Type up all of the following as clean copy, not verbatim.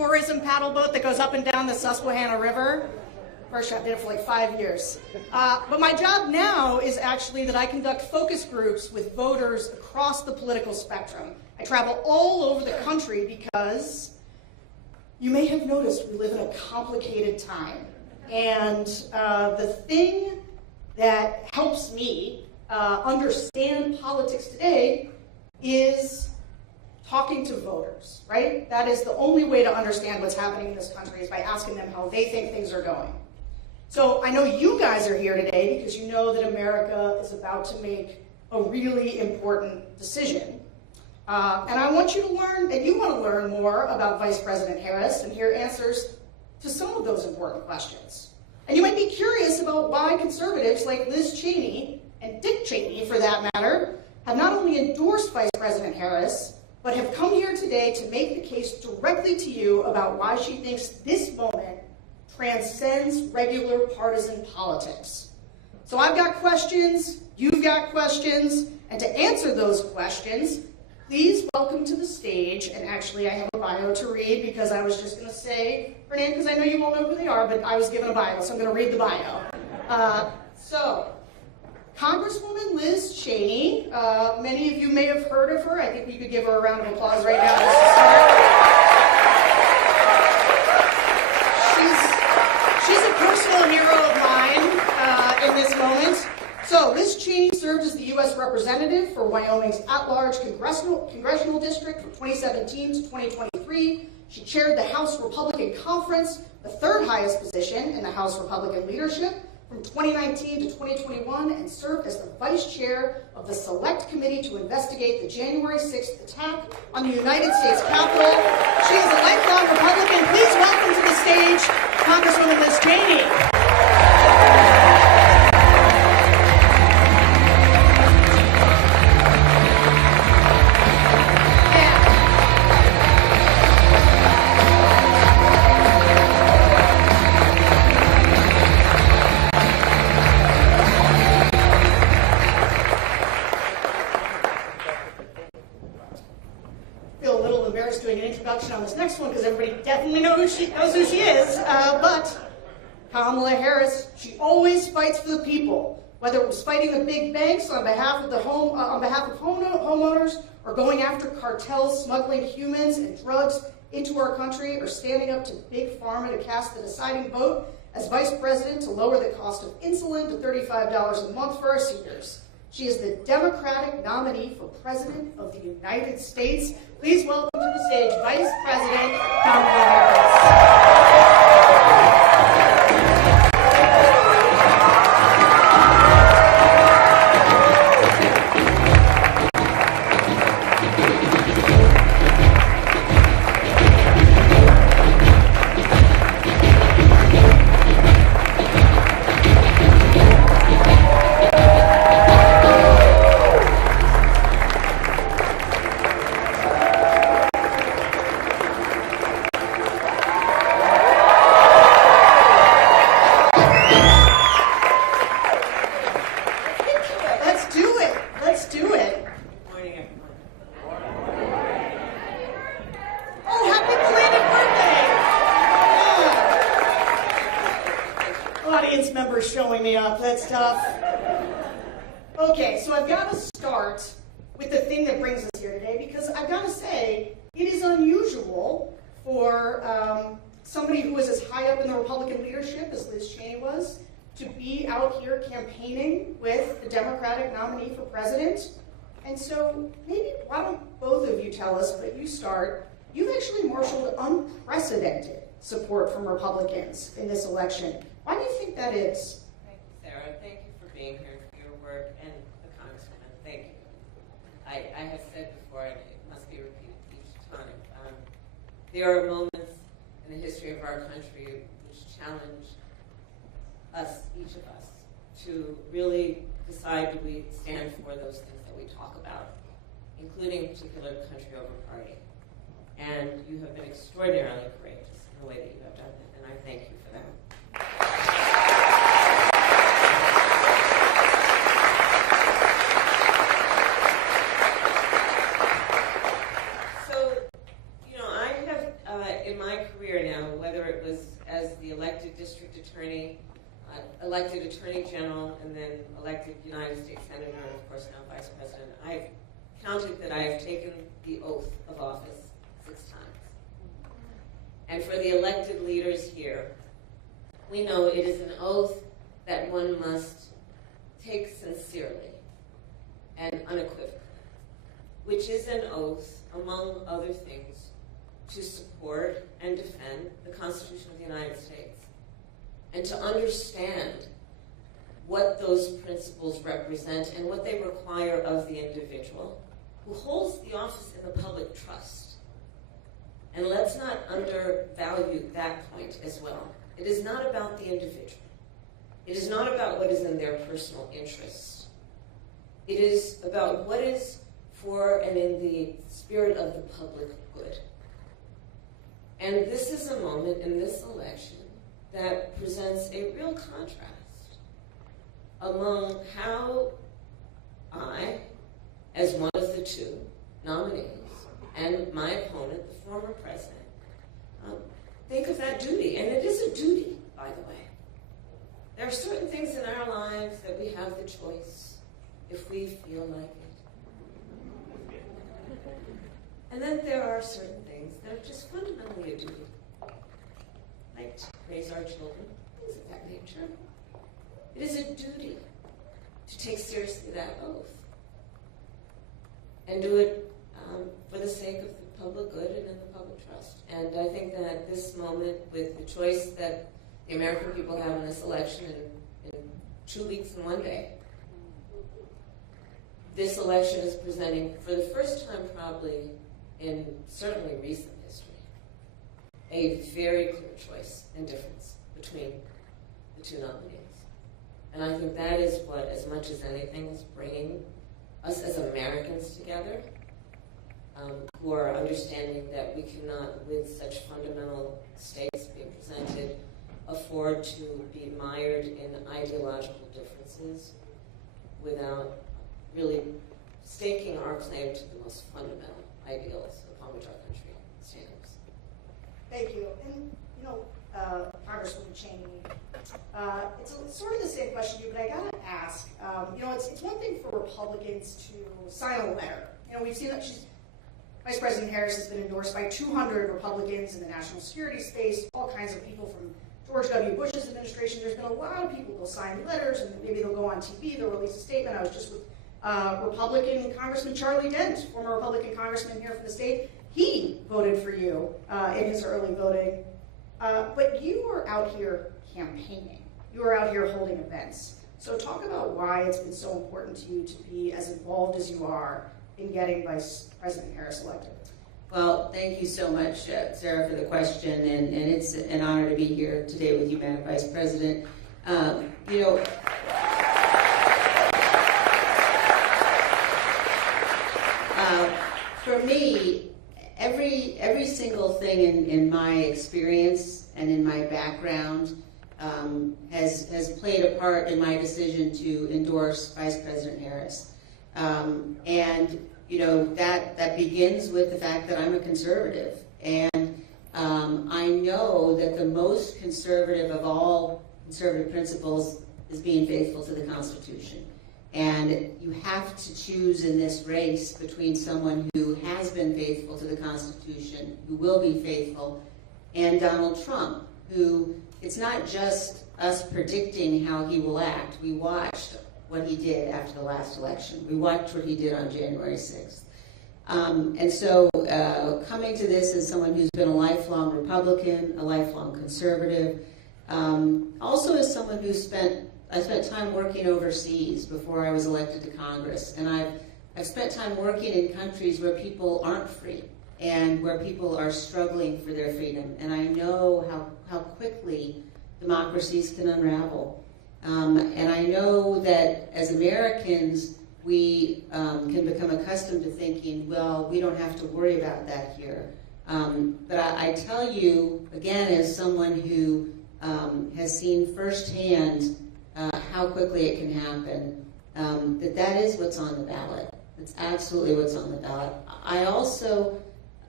tourism paddle boat that goes up and down the Susquehanna River. First, I did it for like 5 years. But my job now is actually that I conduct focus groups with voters across the political spectrum. I travel all over the country because you may have noticed we live in a complicated time. And the thing that helps me understand politics today is talking to voters, right? That is the only way to understand what's happening in this country, is by asking them how they think things are going. So I know you guys are here today because you know that America is about to make a really important decision. And I want you to learn, and you want to learn more about Vice President Harris and hear answers to some of those important questions. And you might be curious about why conservatives like Liz Cheney, and Dick Cheney for that matter, have not only endorsed Vice President Harris, but have come here today to make the case directly to you about why she thinks this moment transcends regular partisan politics. So I've got questions, you've got questions, and to answer those questions, please welcome to the stage, and actually I have a bio to read because I was just going to say her name because I know you won't know who they are, but I was given a bio, so I'm going to read the bio. Congresswoman Liz Cheney, many of you may have heard of her. I think we could give her a round of applause right now just to start. She's a personal hero of mine in this moment. So Liz Cheney served as the U.S. Representative for Wyoming's at-large congressional district from 2017 to 2023. She chaired the House Republican Conference, the third highest position in the House Republican leadership, from 2019 to 2021, and served as the Vice Chair of the Select Committee to investigate the January 6th attack on the United States Capitol. She is a lifelong Republican. Please welcome to the stage Congresswoman Liz Cheney. On this next one because everybody definitely knows who she is, but Kamala Harris, she always fights for the people, whether it was fighting the big banks on behalf of homeowners, or going after cartels smuggling humans and drugs into our country, or standing up to big pharma to cast the deciding vote as vice president to lower the cost of insulin to $35 a month for our seniors. She is the Democratic nominee for President of the United States. Please welcome to the stage Vice President Kamala Harris. Showing me up, that's tough. Okay, so I've got to start with the thing that brings us here today, because I've got to say, it is unusual for somebody who was as high up in the Republican leadership as Liz Cheney was to be out here campaigning with the Democratic nominee for president. And so maybe why don't both of you tell us, but you start, you've actually marshaled unprecedented support from Republicans in this election. Why do you think that is? Thank you, Sarah. Thank you for being here, for your work, and the Congresswoman. Thank you. I have said before, and it must be repeated each time, there are moments in the history of our country which challenge us, each of us, to really decide, do we stand for those things that we talk about, including a particular country over party. And you have been extraordinarily courageous in the way that you have done that, and I thank you for that. So, I have, in my career now, whether it was as the elected district attorney, elected attorney general, and then elected United States senator, and of course now vice president, I've counted that I have taken the oath of office 6 times. And for the elected leaders here, we know it is an oath that one must take sincerely and unequivocally, which is an oath, among other things, to support and defend the Constitution of the United States, and to understand what those principles represent and what they require of the individual who holds the office in the public trust. And let's not undervalue that point as well. It is not about the individual. It is not about what is in their personal interests. It is about what is for and in the spirit of the public good. And this is a moment in this election that presents a real contrast among how I, as one of the 2 nominees, and my opponent, the former president, think of that duty. And it is a duty, by the way. There are certain things in our lives that we have the choice if we feel like it. And then there are certain things that are just fundamentally a duty. Like to raise our children, things of that nature. It is a duty to take seriously that oath and do it for the sake of the public good and in the public trust. And I think that at this moment, with the choice that the American people have in this election in 2 weeks and 1 day, this election is presenting, for the first time probably in certainly recent history, a very clear choice and difference between the 2 nominees. And I think that is what, as much as anything, is bringing us as Americans together, who are understanding that we cannot, with such fundamental stakes being presented, afford to be mired in ideological differences without really staking our claim to the most fundamental ideals upon which our country stands. Thank you. And, Congresswoman Cheney, it's sort of the same question to you, but I got to ask, it's one thing for Republicans to sign a letter. We've seen that Vice President Harris has been endorsed by 200 Republicans in the national security space, all kinds of people from George W. Bush's administration. There's been a lot of people who'll sign letters, and maybe they'll go on TV, they'll release a statement. I was just with Republican Congressman Charlie Dent, former Republican congressman here from the state. He voted for you in his early voting. But you are out here campaigning. You are out here holding events. So talk about why it's been so important to you to be as involved as you are in getting Vice President Harris elected. Well, thank you so much, Sarah, for the question, and it's an honor to be here today with you, Madam Vice President. For me, every single thing in my experience and in my background has played a part in my decision to endorse Vice President Harris. That begins with the fact that I'm a conservative. And I know that the most conservative of all conservative principles is being faithful to the Constitution. And you have to choose in this race between someone who has been faithful to the Constitution, who will be faithful, and Donald Trump, who it's not just us predicting how he will act. We watched what he did after the last election. We watched what he did on January 6th. Coming to this as someone who's been a lifelong Republican, a lifelong conservative, also as someone I spent time working overseas before I was elected to Congress, and I've spent time working in countries where people aren't free and where people are struggling for their freedom, and I know how quickly democracies can unravel. And I know that as Americans, we can become accustomed to thinking, well, we don't have to worry about that here. But I tell you, again, as someone who has seen firsthand how quickly it can happen, that is what's on the ballot. That's absolutely what's on the ballot. I also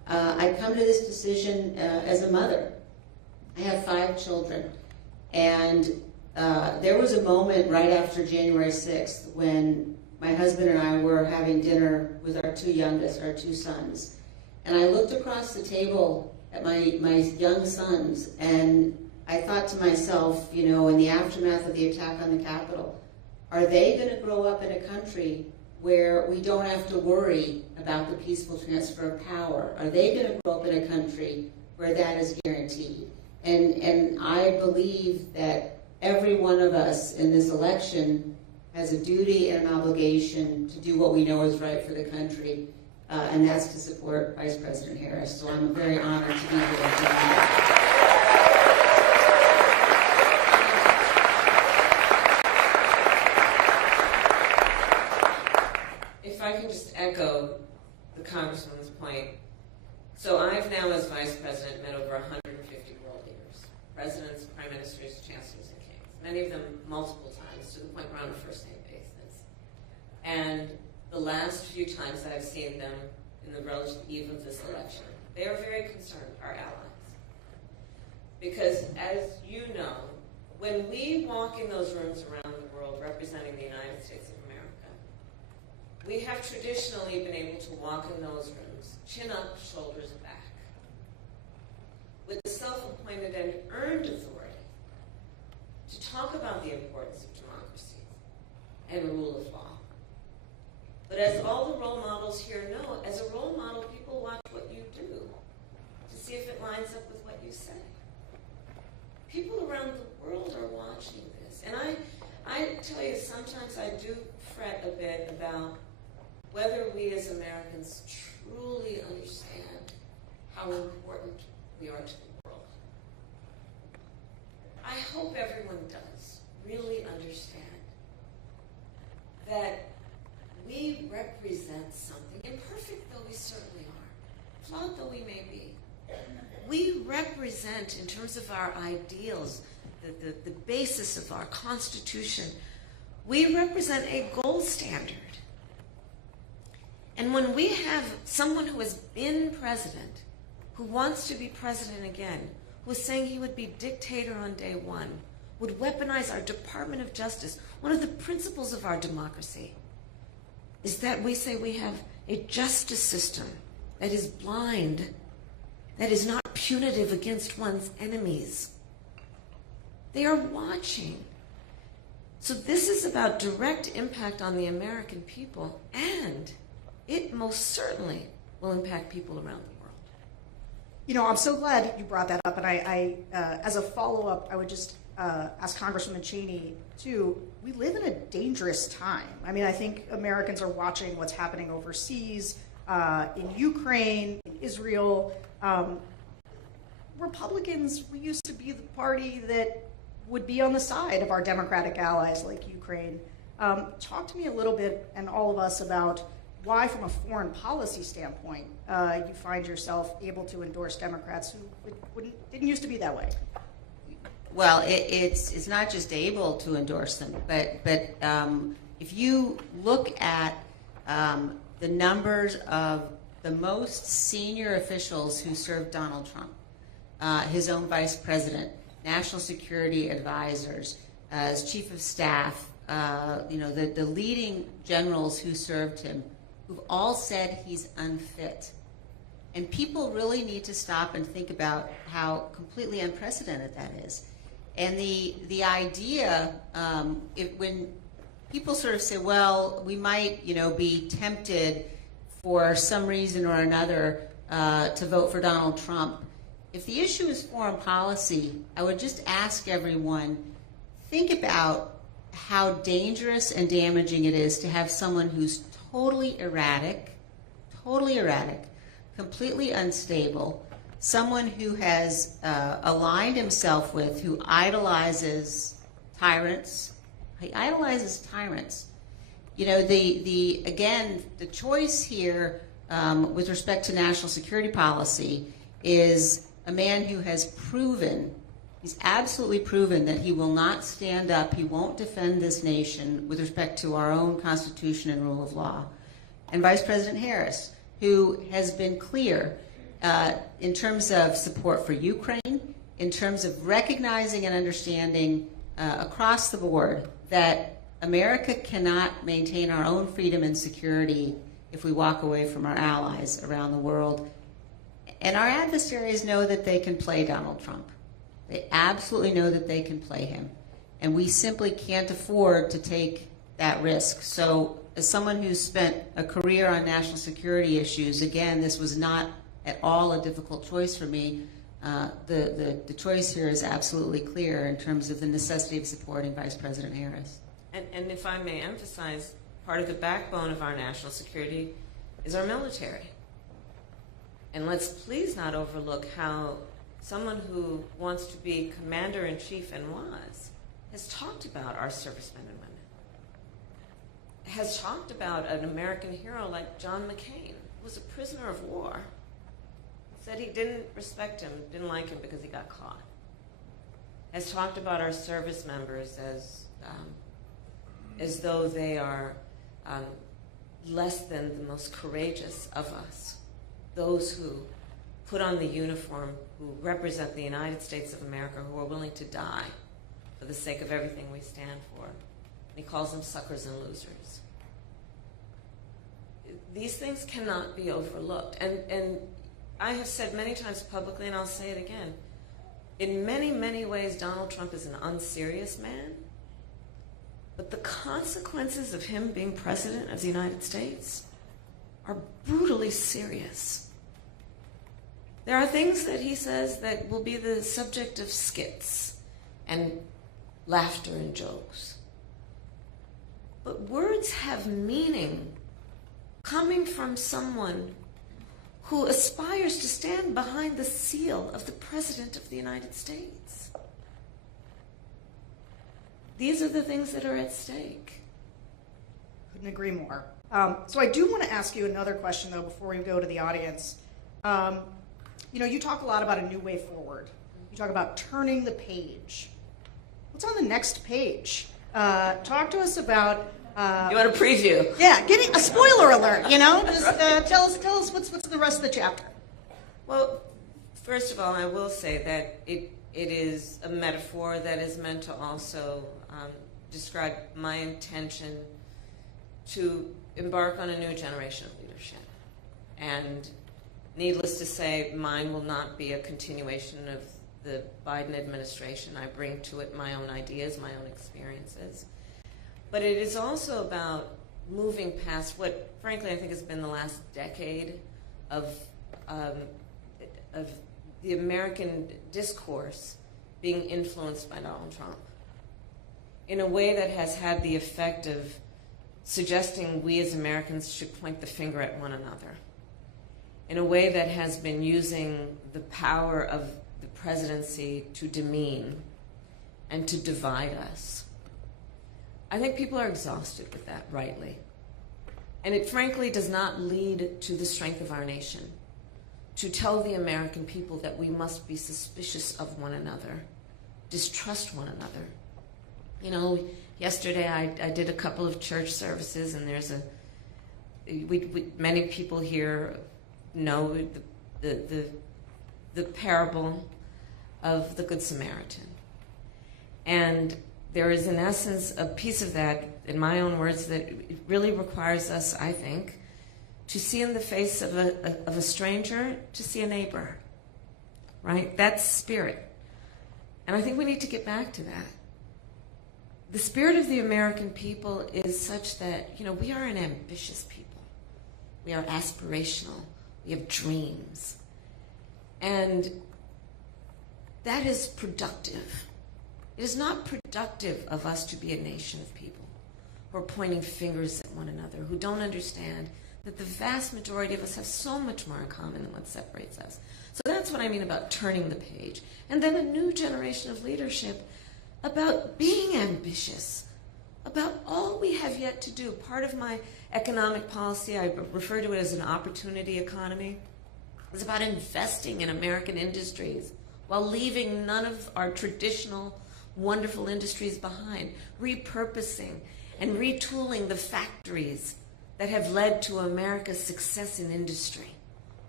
I come to this decision as a mother. I have 5 children, and there was a moment right after January 6th when my husband and I were having dinner with our 2 youngest, our 2 sons, and I looked across the table at my young sons, and I thought to myself, you know, in the aftermath of the attack on the Capitol, are they going to grow up in a country where we don't have to worry about the peaceful transfer of power? Are they going to grow up in a country where that is guaranteed? And I believe that every one of us in this election has a duty and an obligation to do what we know is right for the country, and that's to support Vice President Harris. So I'm very honored to be here. If I can just echo the Congresswoman's point. So I've now, as Vice President, met over 150 world leaders, presidents, prime ministers, chancellors, and kings, many of them multiple times, to the point we're on a first-name basis. And the last few times I've seen them in the relative eve of this election, they are very concerned, our allies. Because as you know, when we walk in those rooms around the world representing the United States of America, we have traditionally been able to walk in those rooms, chin up, shoulders back, with the self-appointed and earned authority to talk about the importance of democracy and rule of law. But as all the role models here know, as a role model, people watch what you do to see if it lines up with what you say. People around the world are watching this. And I tell you, sometimes I do fret a bit about whether we as Americans truly understand how important we are to the world. I hope everyone does really understand that we represent something, imperfect though we certainly are, flawed though we may be. We represent, in terms of our ideals, the basis of our Constitution, we represent a gold standard. And when we have someone who has been president, who wants to be president again, who is saying he would be dictator on day one, would weaponize our Department of Justice, one of the principles of our democracy is that we say we have a justice system that is blind, that is not punitive against one's enemies. They are watching. So this is about direct impact on the American people, and it most certainly will impact people around the world. You know, I'm so glad you brought that up, and I as a follow-up, I would just ask Congresswoman Cheney, too, we live in a dangerous time. I mean, I think Americans are watching what's happening overseas, in Ukraine, in Israel. Republicans, we used to be the party that would be on the side of our democratic allies like Ukraine. Talk to me a little bit, and all of us, about why, from a foreign policy standpoint, you find yourself able to endorse Democrats who didn't used to be that way. Well, it's not just able to endorse them, but if you look at the numbers of the most senior officials who served Donald Trump, his own vice president, national security advisors, as chief of staff, the leading generals who served him, who've all said he's unfit. And people really need to stop and think about how completely unprecedented that is. And the idea, when people sort of say, well, we might, be tempted for some reason or another to vote for Donald Trump. If the issue is foreign policy, I would just ask everyone, think about how dangerous and damaging it is to have someone who's totally erratic, completely unstable, someone who has aligned himself with, who idolizes tyrants. He idolizes tyrants. The choice here with respect to national security policy is a man who has proven, he's absolutely proven that he will not stand up, he won't defend this nation with respect to our own Constitution and rule of law. And Vice President Harris, who has been clear, in terms of support for Ukraine, in terms of recognizing and understanding across the board that America cannot maintain our own freedom and security if we walk away from our allies around the world. And our adversaries know that they can play Donald Trump. They absolutely know that they can play him. And we simply can't afford to take that risk. So as someone who's spent a career on national security issues, again, this was not at all a difficult choice for me. The choice here is absolutely clear in terms of the necessity of supporting Vice President Harris. And if I may emphasize, part of the backbone of our national security is our military. And let's please not overlook how someone who wants to be commander-in-chief and has talked about our servicemen and women, has talked about an American hero like John McCain, who was a prisoner of war, said he didn't respect him, didn't like him because he got caught, has talked about our service members as though they are less than the most courageous of us, those who put on the uniform, who represent the United States of America, who are willing to die for the sake of everything we stand for. And he calls them suckers and losers. These things cannot be overlooked. And I have said many times publicly, and I'll say it again, in many, many ways, Donald Trump is an unserious man. But the consequences of him being president of the United States are brutally serious. There are things that he says that will be the subject of skits and laughter and jokes. But words have meaning coming from someone who aspires to stand behind the seal of the President of the United States. These are the things that are at stake. Couldn't agree more. So I do want to ask you another question, though, before we go to the audience. You talk a lot about a new way forward. You talk about turning the page. What's on the next page? Talk to us about... you want a preview? Yeah, getting a spoiler alert, Just tell us what's the rest of the chapter. Well, first of all, I will say that it is a metaphor that is meant to also describe my intention to embark on a new generation of leadership. And needless to say, mine will not be a continuation of the Biden administration. I bring to it my own ideas, my own experiences. But it is also about moving past what, frankly, I think has been the last decade of the American discourse being influenced by Donald Trump in a way that has had the effect of suggesting we as Americans should point the finger at one another, in a way that has been using the power of the presidency to demean and to divide us. I think people are exhausted with that, rightly. And it frankly does not lead to the strength of our nation, to tell the American people that we must be suspicious of one another, distrust one another. Yesterday I did a couple of church services, and there's many people here know the parable of the Good Samaritan. And there is, in essence, a piece of that, in my own words, that it really requires us, I think, to see in the face of a stranger, to see a neighbor, right? That's spirit. And I think we need to get back to that. The spirit of the American people is such that, we are an ambitious people. We are aspirational. We have dreams. And that is productive. It is not productive of us to be a nation of people who are pointing fingers at one another, who don't understand that the vast majority of us have so much more in common than what separates us. So that's what I mean about turning the page. And then a new generation of leadership about being ambitious, about all we have yet to do. Part of my economic policy, I refer to it as an opportunity economy, is about investing in American industries while leaving none of our traditional wonderful industries behind, repurposing and retooling the factories that have led to America's success in industry.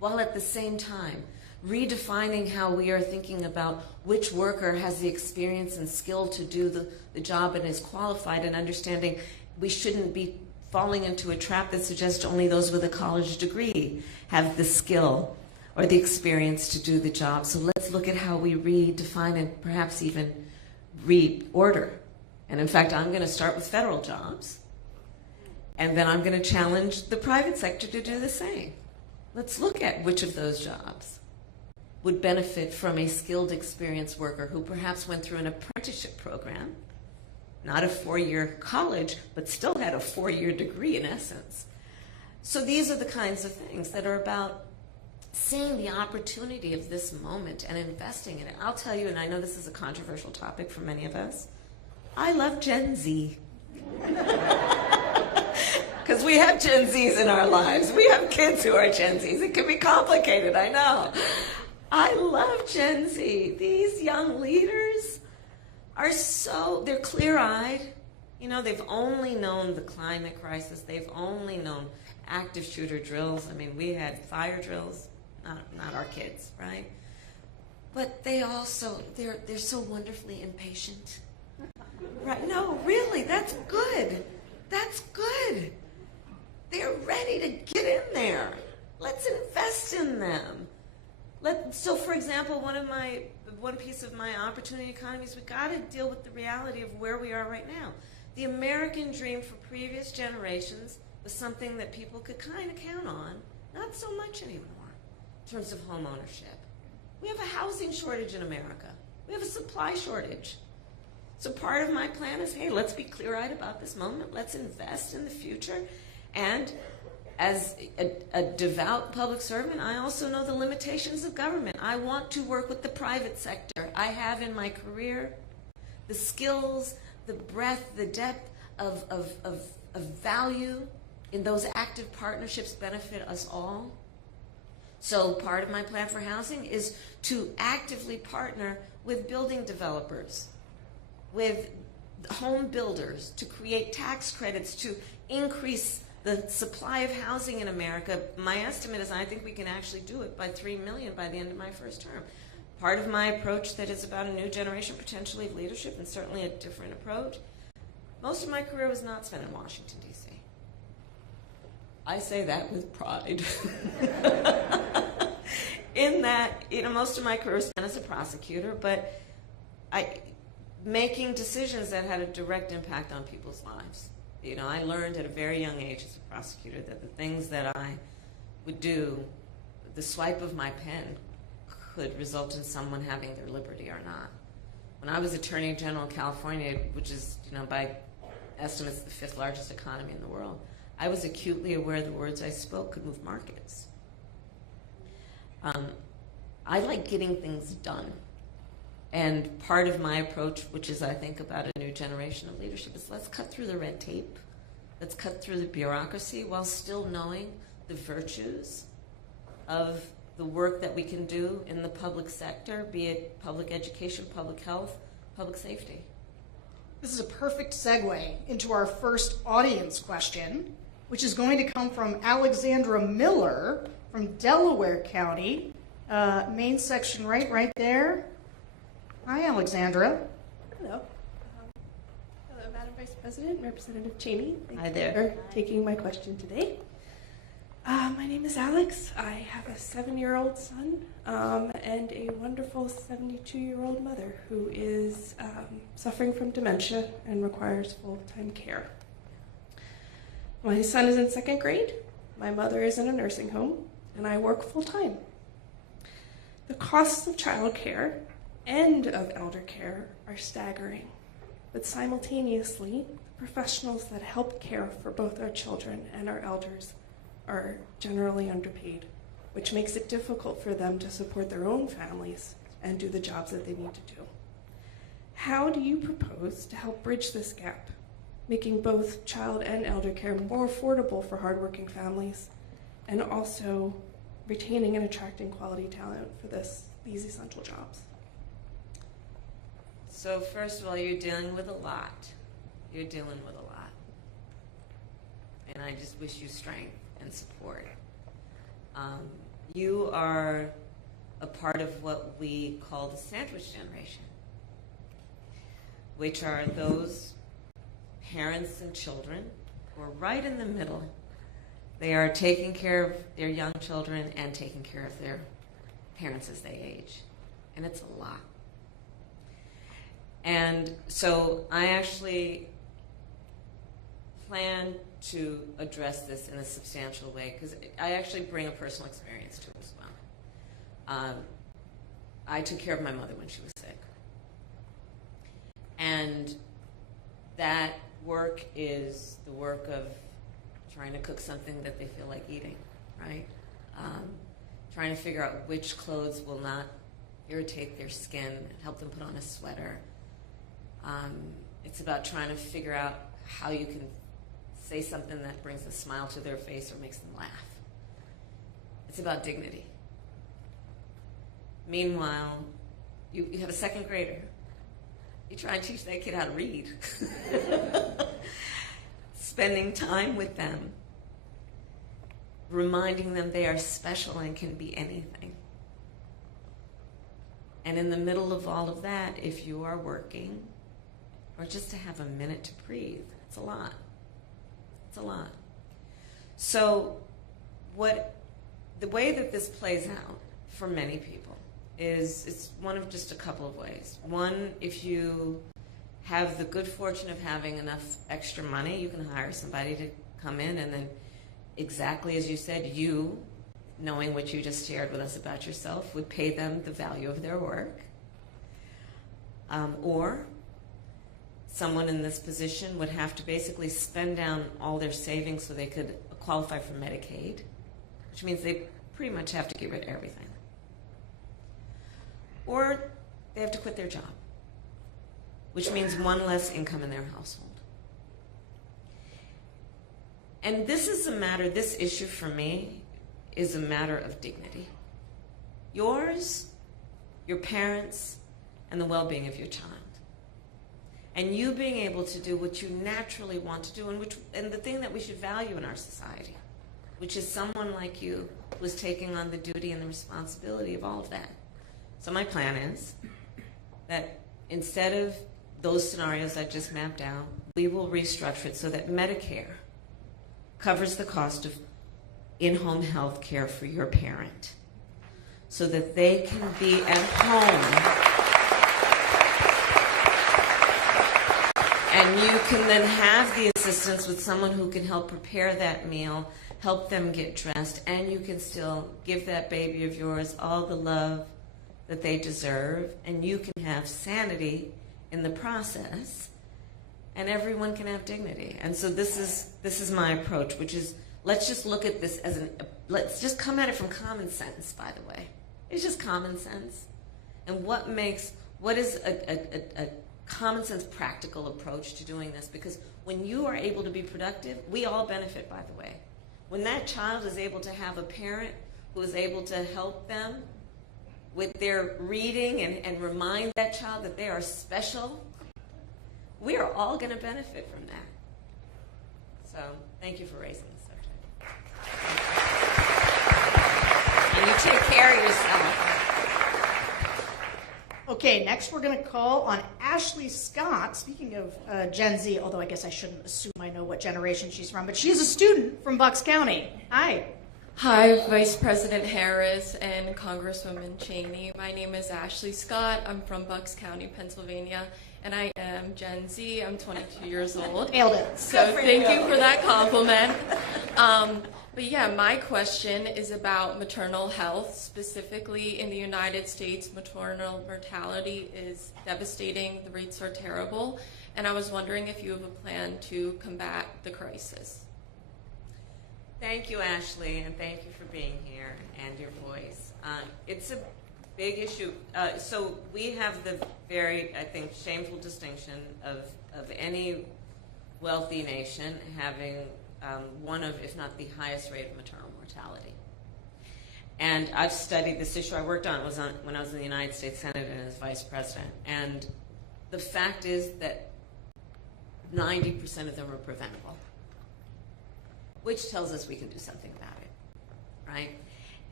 while at the same time redefining how we are thinking about which worker has the experience and skill to do the job and is qualified, and understanding we shouldn't be falling into a trap that suggests only those with a college degree have the skill or the experience to do the job. So let's look at how we redefine and perhaps even reorder. And in fact, I'm going to start with federal jobs, and then I'm going to challenge the private sector to do the same. Let's look at which of those jobs would benefit from a skilled, experienced worker who perhaps went through an apprenticeship program, not a 4-year college, but still had a 4-year degree in essence. So these are the kinds of things that are about seeing the opportunity of this moment and investing in it. I'll tell you, and I know this is a controversial topic for many of us, I love Gen Z. Because we have Gen Zs in our lives. We have kids who are Gen Zs. It can be complicated, I know. I love Gen Z. These young leaders are they're clear-eyed. You know, they've only known the climate crisis. They've only known active shooter drills. I mean, we had fire drills, not our kids, right? But they also, they're so wonderfully impatient. Right? No, really, that's good. That's good. They're ready to get in there. Let's invest in them. So, for example, one piece of my opportunity economy is we got to deal with the reality of where we are right now. The American dream for previous generations was something that people could kind of count on, not so much anymore in terms of home ownership. We have a housing shortage in America. We have a supply shortage. So part of my plan is, hey, let's be clear-eyed about this moment. Let's invest in the future. And as a devout public servant, I also know the limitations of government. I want to work with the private sector. I have in my career the skills, the breadth, the depth of value in those active partnerships benefit us all. So part of my plan for housing is to actively partner with building developers, with home builders, to create tax credits, to increase the supply of housing in America. My estimate is I think we can actually do it by 3 million by the end of my first term. Part of my approach that is about a new generation potentially of leadership, and certainly a different approach. Most of my career was not spent in Washington, D.C. I say that with pride. In that, most of my career was spent as a prosecutor, but making decisions that had a direct impact on people's lives. I learned at a very young age as a prosecutor that the things that I would do, the swipe of my pen could result in someone having their liberty or not. When I was Attorney General in California, which is, by estimates, the 5th largest economy in the world, I was acutely aware the words I spoke could move markets. I like getting things done. And part of my approach, which is I think about a new generation of leadership, is let's cut through the red tape. Let's cut through the bureaucracy while still knowing the virtues of the work that we can do in the public sector, be it public education, public health, public safety. This is a perfect segue into our first audience question, which is going to come from Alexandra Miller from Delaware County, main section right there. Hi, Alexandra. Hello. Hello, Madam Vice President, Representative Cheney. Hi there. Thank you for taking my question today. My name is Alex. I have a 7-year-old son and a wonderful 72-year-old mother who is suffering from dementia and requires full-time care. My son is in 2nd grade. My mother is in a nursing home, and I work full-time. The costs of childcare and of elder care are staggering, but simultaneously, the professionals that help care for both our children and our elders are generally underpaid, which makes it difficult for them to support their own families and do the jobs that they need to do. How do you propose to help bridge this gap, making both child and elder care more affordable for hardworking families, and also retaining and attracting quality talent for these essential jobs? So first of all, you're dealing with a lot. You're dealing with a lot. And I just wish you strength and support. you are a part of what we call the sandwich generation, which are those parents and children who are right in the middle. They are taking care of their young children and taking care of their parents as they age. And it's a lot. And so I actually plan to address this in a substantial way because I actually bring a personal experience to it as well. I took care of my mother when she was sick. And that work is the work of trying to cook something that they feel like eating, right? Trying to figure out which clothes will not irritate their skin, help them put on a sweater. It's about trying to figure out how you can say something that brings a smile to their face or makes them laugh. It's about dignity. Meanwhile, you have a second grader. You try and teach that kid how to read. Spending time with them, reminding them they are special and can be anything. And in the middle of all of that, if you are working, or just to have a minute to breathe, it's a lot. It's a lot. So the way that this plays out for many people is it's one of just a couple of ways. One, if you have the good fortune of having enough extra money, you can hire somebody to come in and then, exactly as you said, you, knowing what you just shared with us about yourself, would pay them the value of their work. Or someone in this position would have to basically spend down all their savings so they could qualify for Medicaid, which means they pretty much have to get rid of everything. Or they have to quit their job, which means one less income in their household. And this issue for me is a matter of dignity. Yours, your parents, and the well-being of your child. And you being able to do what you naturally want to do, and the thing that we should value in our society, which is someone like you who is taking on the duty and the responsibility of all of that. So my plan is that instead of those scenarios I just mapped out, we will restructure it so that Medicare covers the cost of in-home health care for your parent so that they can be at home and you can then have the assistance with someone who can help prepare that meal, help them get dressed, and you can still give that baby of yours all the love that they deserve, and you can have sanity in the process, and everyone can have dignity. And so this is my approach, which is let's just look at this as let's just come at it from common sense, by the way. It's just common sense. And what is a common sense practical approach to doing this? Because when you are able to be productive, we all benefit, by the way. When that child is able to have a parent who is able to help them with their reading and remind that child that they are special, we are all going to benefit from that. So thank you for raising the subject. And you take care of yourself. Okay, next we're going to call on Ashley Scott. Speaking of Gen Z, although I guess I shouldn't assume I know what generation she's from, but she is a student from Bucks County. Hi. Hi, Vice President Harris and Congresswoman Cheney. My name is Ashley Scott. I'm from Bucks County, Pennsylvania, and I am Gen Z. I'm 22 years old. Nailed it. So thank you for that compliment. But yeah, my question is about maternal health. Specifically in the United States, maternal mortality is devastating. The rates are terrible. And I was wondering if you have a plan to combat the crisis. Thank you, Ashley, and thank you for being here and your voice. It's a big issue. So we have the very, I think, shameful distinction of any wealthy nation having one of, if not the highest rate of maternal mortality. And I've studied this issue. I worked on it when I was in the United States Senate and as vice president. And the fact is that 90% of them are preventable, which tells us we can do something about it, right?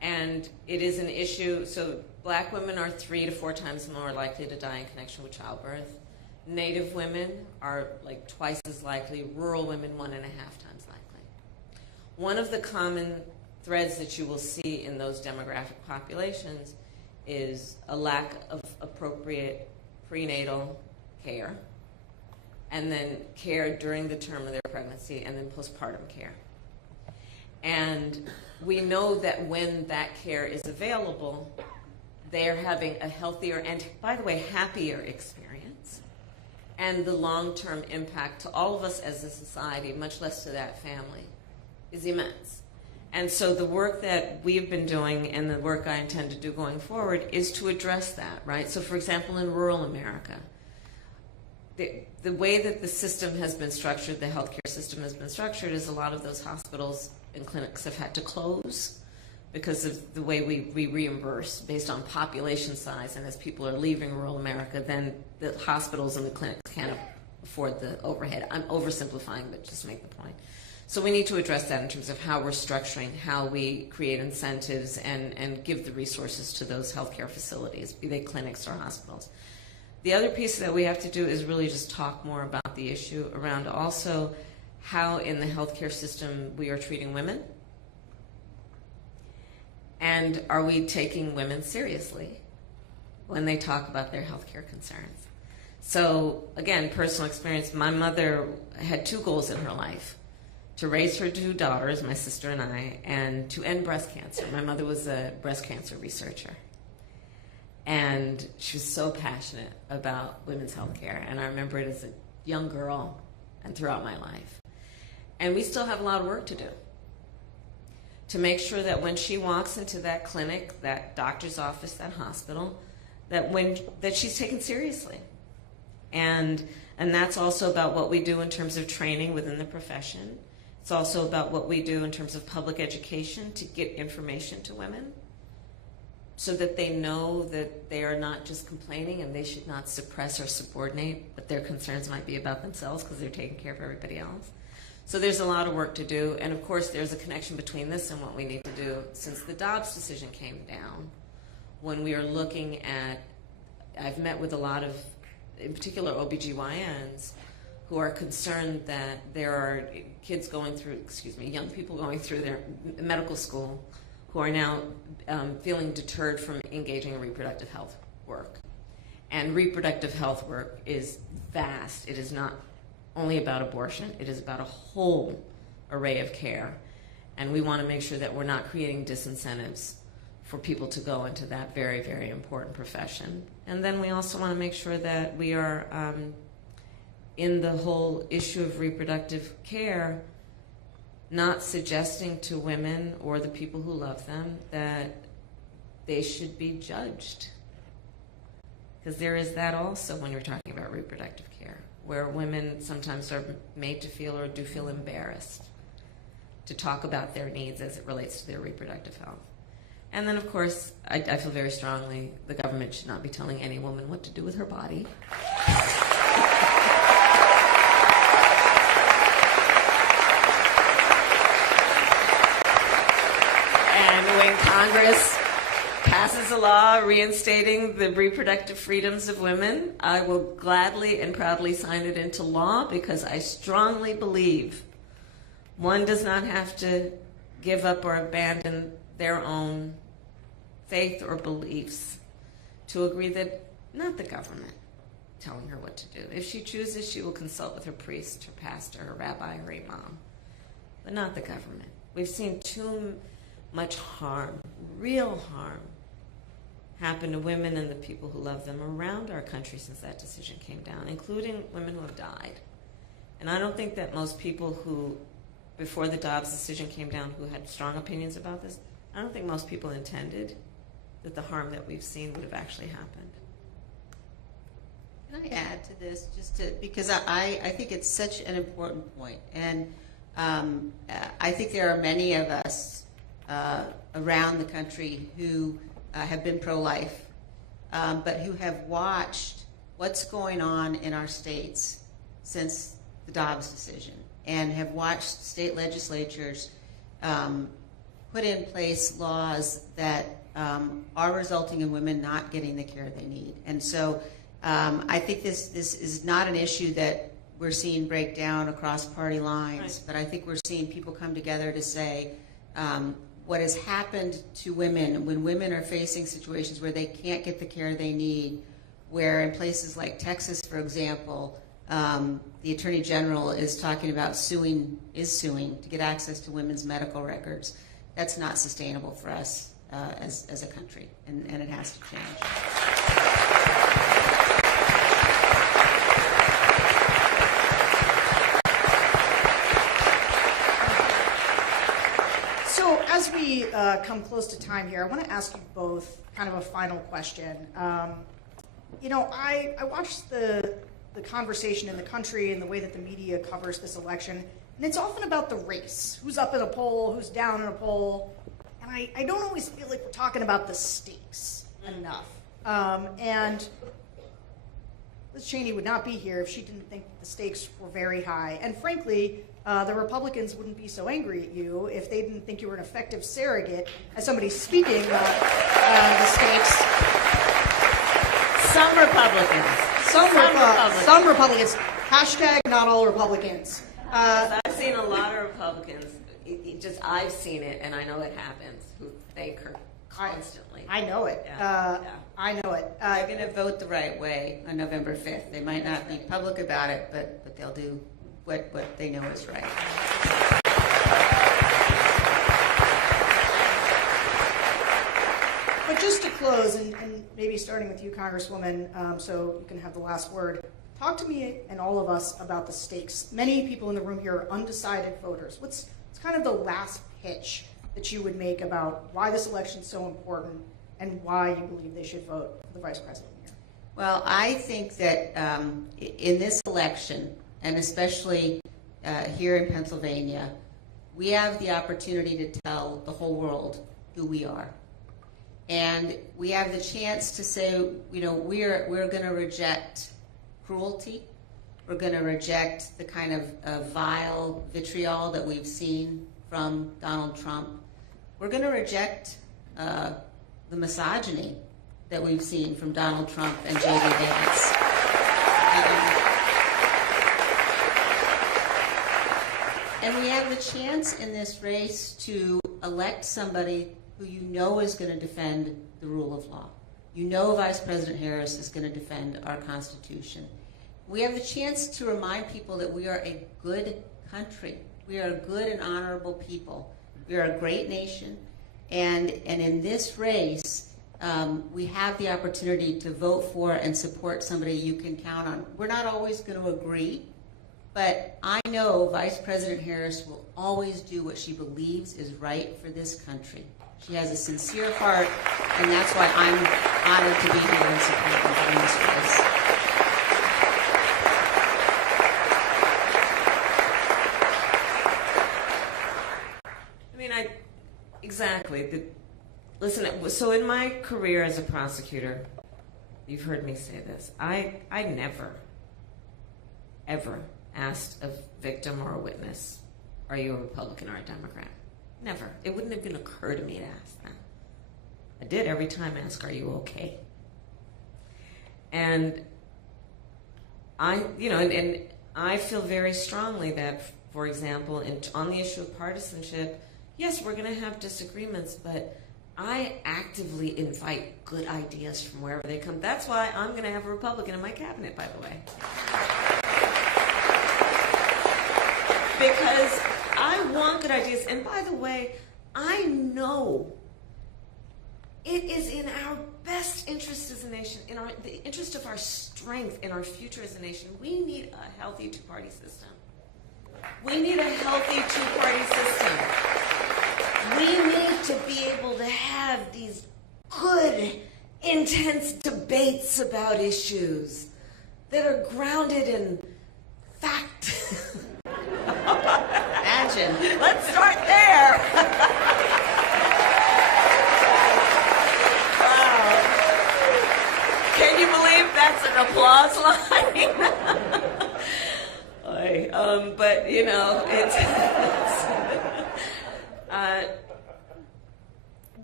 And it is an issue. So black women are 3 to 4 times more likely to die in connection with childbirth. Native women are like twice as likely. Rural women, 1.5 times likely. One of the common threads that you will see in those demographic populations is a lack of appropriate prenatal care, and then care during the term of their pregnancy, and then postpartum care. And we know that when that care is available, they're having a healthier and, by the way, happier experience. And the long-term impact to all of us as a society, much less to that family, is immense. And so the work that we've been doing and the work I intend to do going forward is to address that, right? So, for example, in rural America, the way that the system has been structured, the healthcare system has been structured, is a lot of those hospitals and clinics have had to close because of the way we reimburse based on population size. And as people are leaving rural America, then the hospitals and the clinics can't afford the overhead. I'm oversimplifying, but just to make the point. So we need to address that in terms of how we're structuring, how we create incentives and give the resources to those healthcare facilities, be they clinics or hospitals. The other piece that we have to do is really just talk more about the issue around also how in the healthcare system we are treating women. And are we taking women seriously when they talk about their healthcare concerns? So again, personal experience, my mother had 2 goals in her life: to raise her 2 daughters, my sister and I, and to end breast cancer. My mother was a breast cancer researcher. And she was so passionate about women's health care. And I remember it as a young girl and throughout my life. And we still have a lot of work to do to make sure that when she walks into that clinic, that doctor's office, that hospital, that she's taken seriously. And that's also about what we do in terms of training within the profession. It's also about what we do in terms of public education to get information to women so that they know that they are not just complaining and they should not suppress or subordinate, but their concerns might be about themselves because they're taking care of everybody else. So there's a lot of work to do. And of course, there's a connection between this and what we need to do. Since the Dobbs decision came down, when we are looking at, I've met with a lot of, in particular, OBGYNs who are concerned that there are kids going through, young people going through their medical school who are now feeling deterred from engaging in reproductive health work. And reproductive health work is vast. It is not only about abortion. It is about a whole array of care. And we want to make sure that we're not creating disincentives for people to go into that very, very important profession. And then we also want to make sure that we are, in the whole issue of reproductive care, not suggesting to women or the people who love them that they should be judged. Because there is that also when you're talking about reproductive care, where women sometimes are made to feel or do feel embarrassed to talk about their needs as it relates to their reproductive health. And then, of course, I feel very strongly the government should not be telling any woman what to do with her body. When Congress passes a law reinstating the reproductive freedoms of women, I will gladly and proudly sign it into law because I strongly believe one does not have to give up or abandon their own faith or beliefs to agree that not the government telling her what to do. If she chooses, she will consult with her priest, her pastor, her rabbi, her imam, but not the government. We've seen too much harm, real harm, happen to women and the people who love them around our country since that decision came down, including women who have died. And I don't think that most people who, before the Dobbs decision came down, who had strong opinions about this, I don't think most people intended that the harm that we've seen would have actually happened. Can I add to this, because I think it's such an important point. And I think there are many of us around the country who have been pro-life, but who have watched what's going on in our states since the Dobbs decision, and have watched state legislatures put in place laws that are resulting in women not getting the care they need. And so I think this is not an issue that we're seeing break down across party lines, Right. but I think we're seeing people come together to say what has happened to women when women are facing situations where they can't get the care they need, where in places like Texas, for example, the Attorney General is talking about suing to get access to women's medical records. That's not sustainable for us as a country, and it has to change. So as we come close to time here, I want to ask you both kind of a final question. I watched the conversation in the country and the way that the media covers this election, and it's often about the race. Who's up in a poll, who's down in a poll. And I don't always feel like we're talking about the stakes enough. And Liz Cheney would not be here if she didn't think the stakes were very high. And frankly, the Republicans wouldn't be so angry at you if they didn't think you were an effective surrogate as somebody speaking the stakes. Some Republicans. Some Republicans. Hashtag not all Republicans. I've seen a lot of Republicans. I've seen it, and I know it happens. Who fake her constantly. I know it. Yeah. I know it. They're going to vote the right way on November 5th. They might not be public about it, but they'll do what they know is right. But just to close, and maybe starting with you, Congresswoman, so you can have the last word, talk to me and all of us about the stakes. Many people in the room here are undecided voters. What's kind of the last pitch that you would make about why this election is so important and why you believe they should vote for the vice president here? Well, I think that in this election, and especially here in Pennsylvania, we have the opportunity to tell the whole world who we are. And we have the chance to say, we're going to reject cruelty. We're going to reject the kind of vile vitriol that we've seen from Donald Trump. We're going to reject the misogyny that we've seen from Donald Trump and J.D. Vance. And we have the chance in this race to elect somebody who you know is going to defend the rule of law. You know Vice President Harris is going to defend our Constitution. We have the chance to remind people that we are a good country. We are a good and honorable people. We are a great nation. And in this race, we have the opportunity to vote for and support somebody you can count on. We're not always going to agree, but I know Vice President Harris will always do what she believes is right for this country. She has a sincere heart, and that's why I'm honored to be here and support her in this race. Exactly. Listen, so in my career as a prosecutor, you've heard me say this, I never, ever asked a victim or a witness, are you a Republican or a Democrat? Never. It wouldn't even occur to me to ask them. I did every time ask, are you okay? And I feel very strongly that, for example, on the issue of partisanship, yes, we're going to have disagreements, but I actively invite good ideas from wherever they come. That's why I'm going to have a Republican in my cabinet, by the way. Because I want good ideas. And by the way, I know it is in our best interest as a nation, in the interest of our strength in our future as a nation. We need a healthy two-party system. We need a healthy two-party system. We need to be able to have these good, intense debates about issues that are grounded in fact. Imagine. Let's start there. Wow. Can you believe that's an applause line? But, it's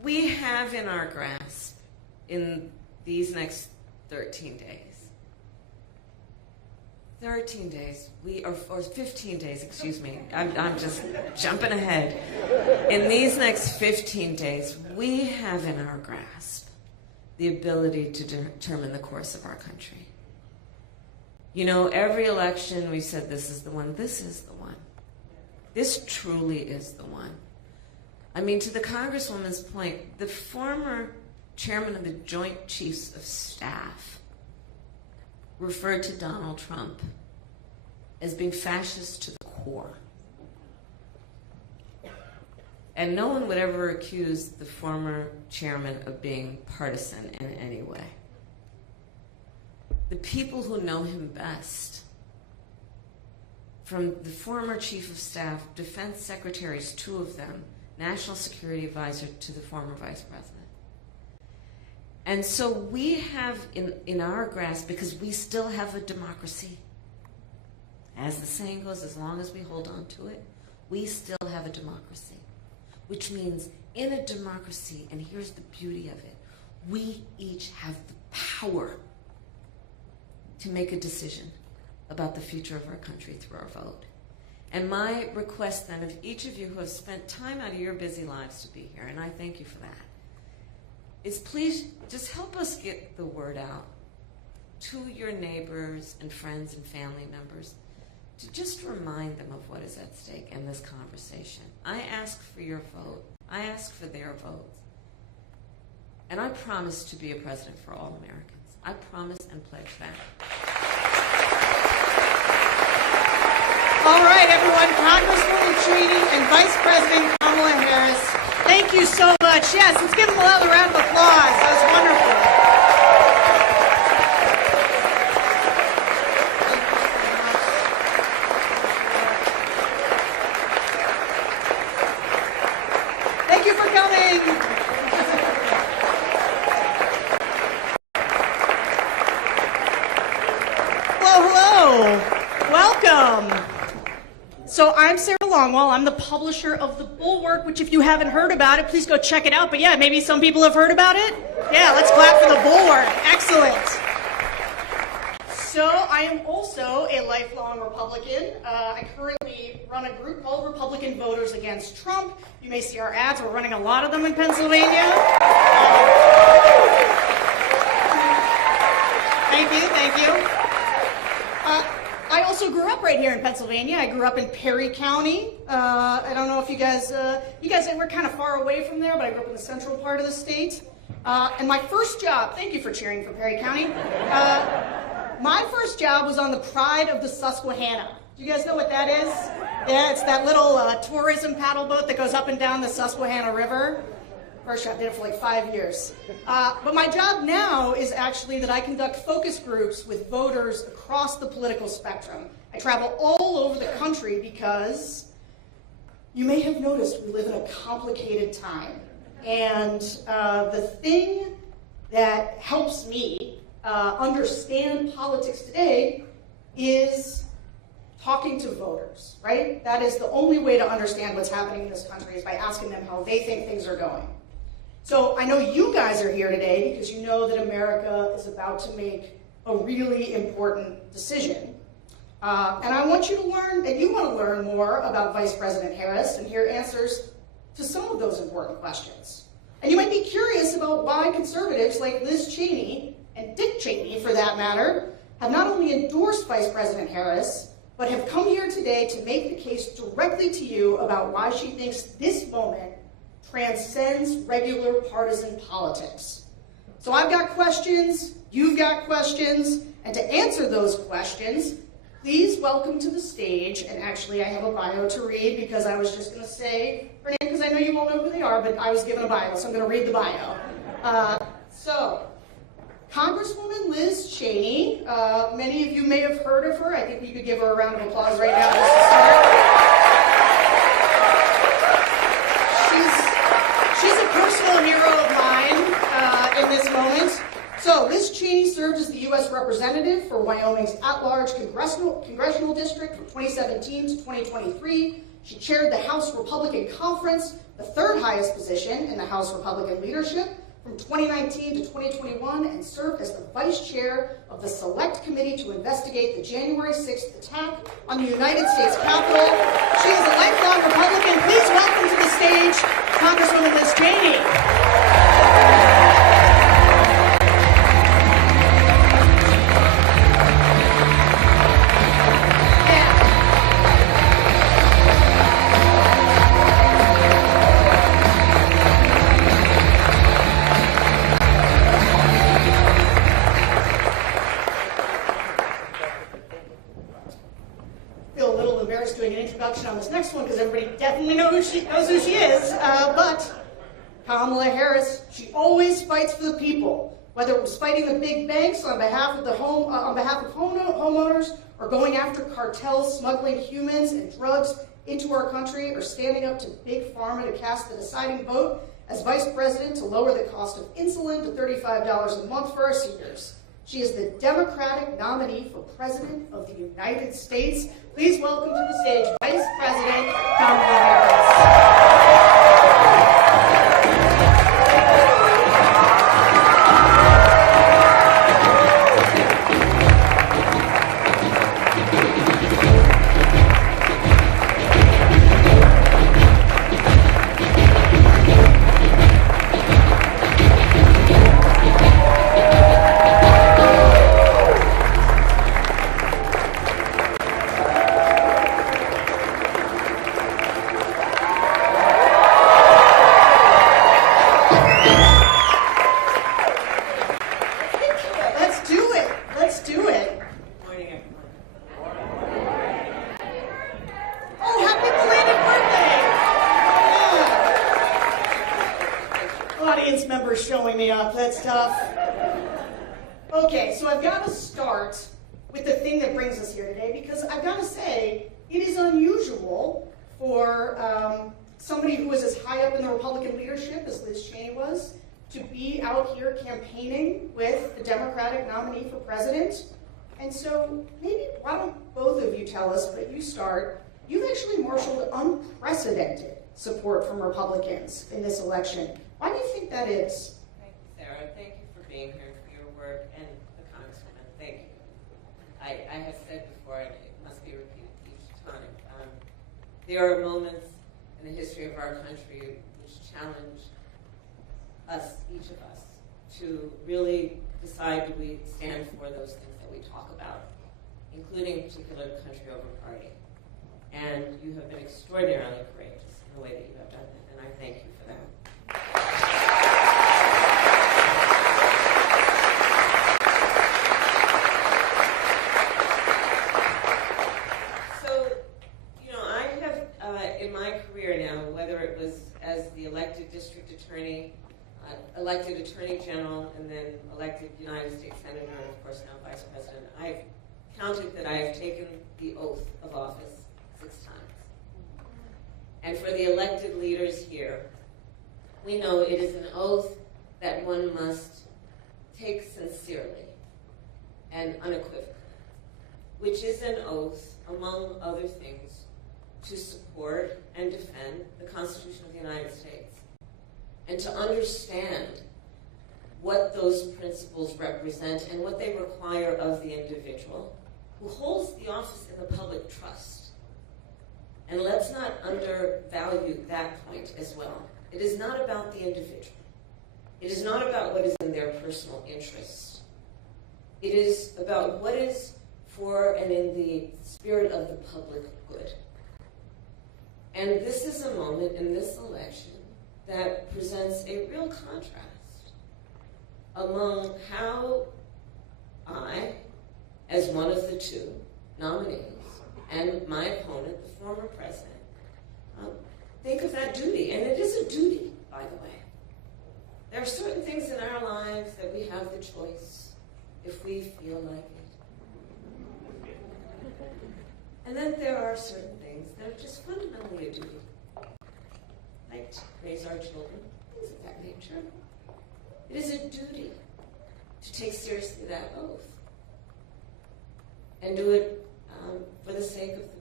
we have in our grasp in these next 13 days. 13 days, or 15 days, excuse me. I'm just jumping ahead. In these next 15 days, we have in our grasp the ability to determine the course of our country. You know, every election we said this is the one, this is the one. This truly is the one. I mean, to the Congresswoman's point, the former chairman of the Joint Chiefs of Staff referred to Donald Trump as being fascist to the core. And no one would ever accuse the former chairman of being partisan in any way. The people who know him best, from the former chief of staff, defense secretaries, 2 of them, national security advisor to the former vice president. And so we have in our grasp, because we still have a democracy, as the saying goes, as long as we hold on to it, we still have a democracy. Which means in a democracy, and here's the beauty of it, we each have the power to make a decision about the future of our country through our vote. And my request then of each of you who have spent time out of your busy lives to be here, and I thank you for that, is please just help us get the word out to your neighbors and friends and family members to just remind them of what is at stake in this conversation. I ask for your vote. I ask for their votes. And I promise to be a president for all Americans. I promise and pledge that. All right, everyone, Congresswoman Cheney and Vice President Kamala Harris, thank you so much. Yes, let's give them another round of applause. That was wonderful. Thank you for coming. Hello. Welcome. So I'm Sarah Longwell. I'm the publisher of The Bulwark, which if you haven't heard about it, please go check it out. But yeah, maybe some people have heard about it. Yeah, let's clap for The Bulwark. Excellent. So I am also a lifelong Republican. I currently run a group called Republican Voters Against Trump. You may see our ads. We're running a lot of them in Pennsylvania. Thank you. I also grew up right here in Pennsylvania. I grew up in Perry County. I don't know if you guys were kind of far away from there, but I grew up in the central part of the state. And my first job, thank you for cheering for Perry County. My first job was on the Pride of the Susquehanna. Do you guys know what that is? Yeah, it's that little tourism paddle boat that goes up and down the Susquehanna River. First job, did it for like 5 years. But my job now is actually that I conduct focus groups with voters across the political spectrum. I travel all over the country because you may have noticed we live in a complicated time. And the thing that helps me understand politics today is talking to voters, right? That is the only way to understand what's happening in this country is by asking them how they think things are going. So I know you guys are here today because you know that America is about to make a really important decision. And I want you to learn, and you want to learn more about Vice President Harris and hear answers to some of those important questions. And you might be curious about why conservatives like Liz Cheney, and Dick Cheney for that matter, have not only endorsed Vice President Harris, but have come here today to make the case directly to you about why she thinks this moment transcends regular partisan politics. So I've got questions, you've got questions, and to answer those questions, please welcome to the stage, and actually I have a bio to read because I was just going to say her name because I know you won't know who they are, but I was given a bio, so I'm going to read the bio. So, Congresswoman Liz Cheney, many of you may have heard of her. I think we could give her a round of applause right now just to start. She's a personal hero of mine in this moment. So Liz Cheney served as the U.S. Representative for Wyoming's at-large congressional district from 2017 to 2023. She chaired the House Republican Conference, the third highest position in the House Republican leadership, from 2019 to 2021, and served as the vice chair of the Select Committee to investigate the January 6th attack on the United States Capitol. She is a lifelong Republican. Please welcome to the stage Congresswoman Liz Cheney. Doing an introduction on this next one because everybody definitely knows who she is. But Kamala Harris, she always fights for the people, whether it was fighting the big banks on behalf of homeowners, or going after cartels smuggling humans and drugs into our country, or standing up to big pharma to cast the deciding vote as vice president to lower the cost of insulin to $35 a month for our seniors. She is the Democratic nominee for President of the United States. Please welcome to the stage Vice President Kamala Harris. That's tough. Okay, so I've got to start with the thing that brings us here today, because I've got to say, it is unusual for somebody who is as high up in the Republican leadership as Liz Cheney was to be out here campaigning with the Democratic nominee for president. And so maybe why don't both of you tell us, but you start. You've actually marshaled unprecedented support from Republicans in this election. Why do you think that is? Sarah, thank you for being here, for your work, and the Congresswoman, thank you. I have said before, and it must be repeated each time, there are moments in the history of our country which challenge us, each of us, to really decide, do we stand for those things that we talk about, including particular country over party. And you have been extraordinarily courageous in the way that you have done that, and I thank you for that. Elected district attorney, elected attorney general, and then elected United States senator, and of course now vice president. I've counted that I have taken the oath of office 6 times. And for the elected leaders here, we know it is an oath that one must take sincerely and unequivocally, which is an oath, among other things, to support and defend the Constitution of the United States, and to understand what those principles represent and what they require of the individual who holds the office in the public trust. And let's not undervalue that point as well. It is not about the individual. It is not about what is in their personal interest. It is about what is for and in the spirit of the public good. And this is a moment in this election that presents a real contrast among how I, as one of the 2 nominees, and my opponent, the former president, think of that duty. And it is a duty, by the way. There are certain things in our lives that we have the choice if we feel like it. And then there are certain things that are just fundamentally a duty, like to raise our children, things of that nature. It is a duty to take seriously that oath and do it for the sake of the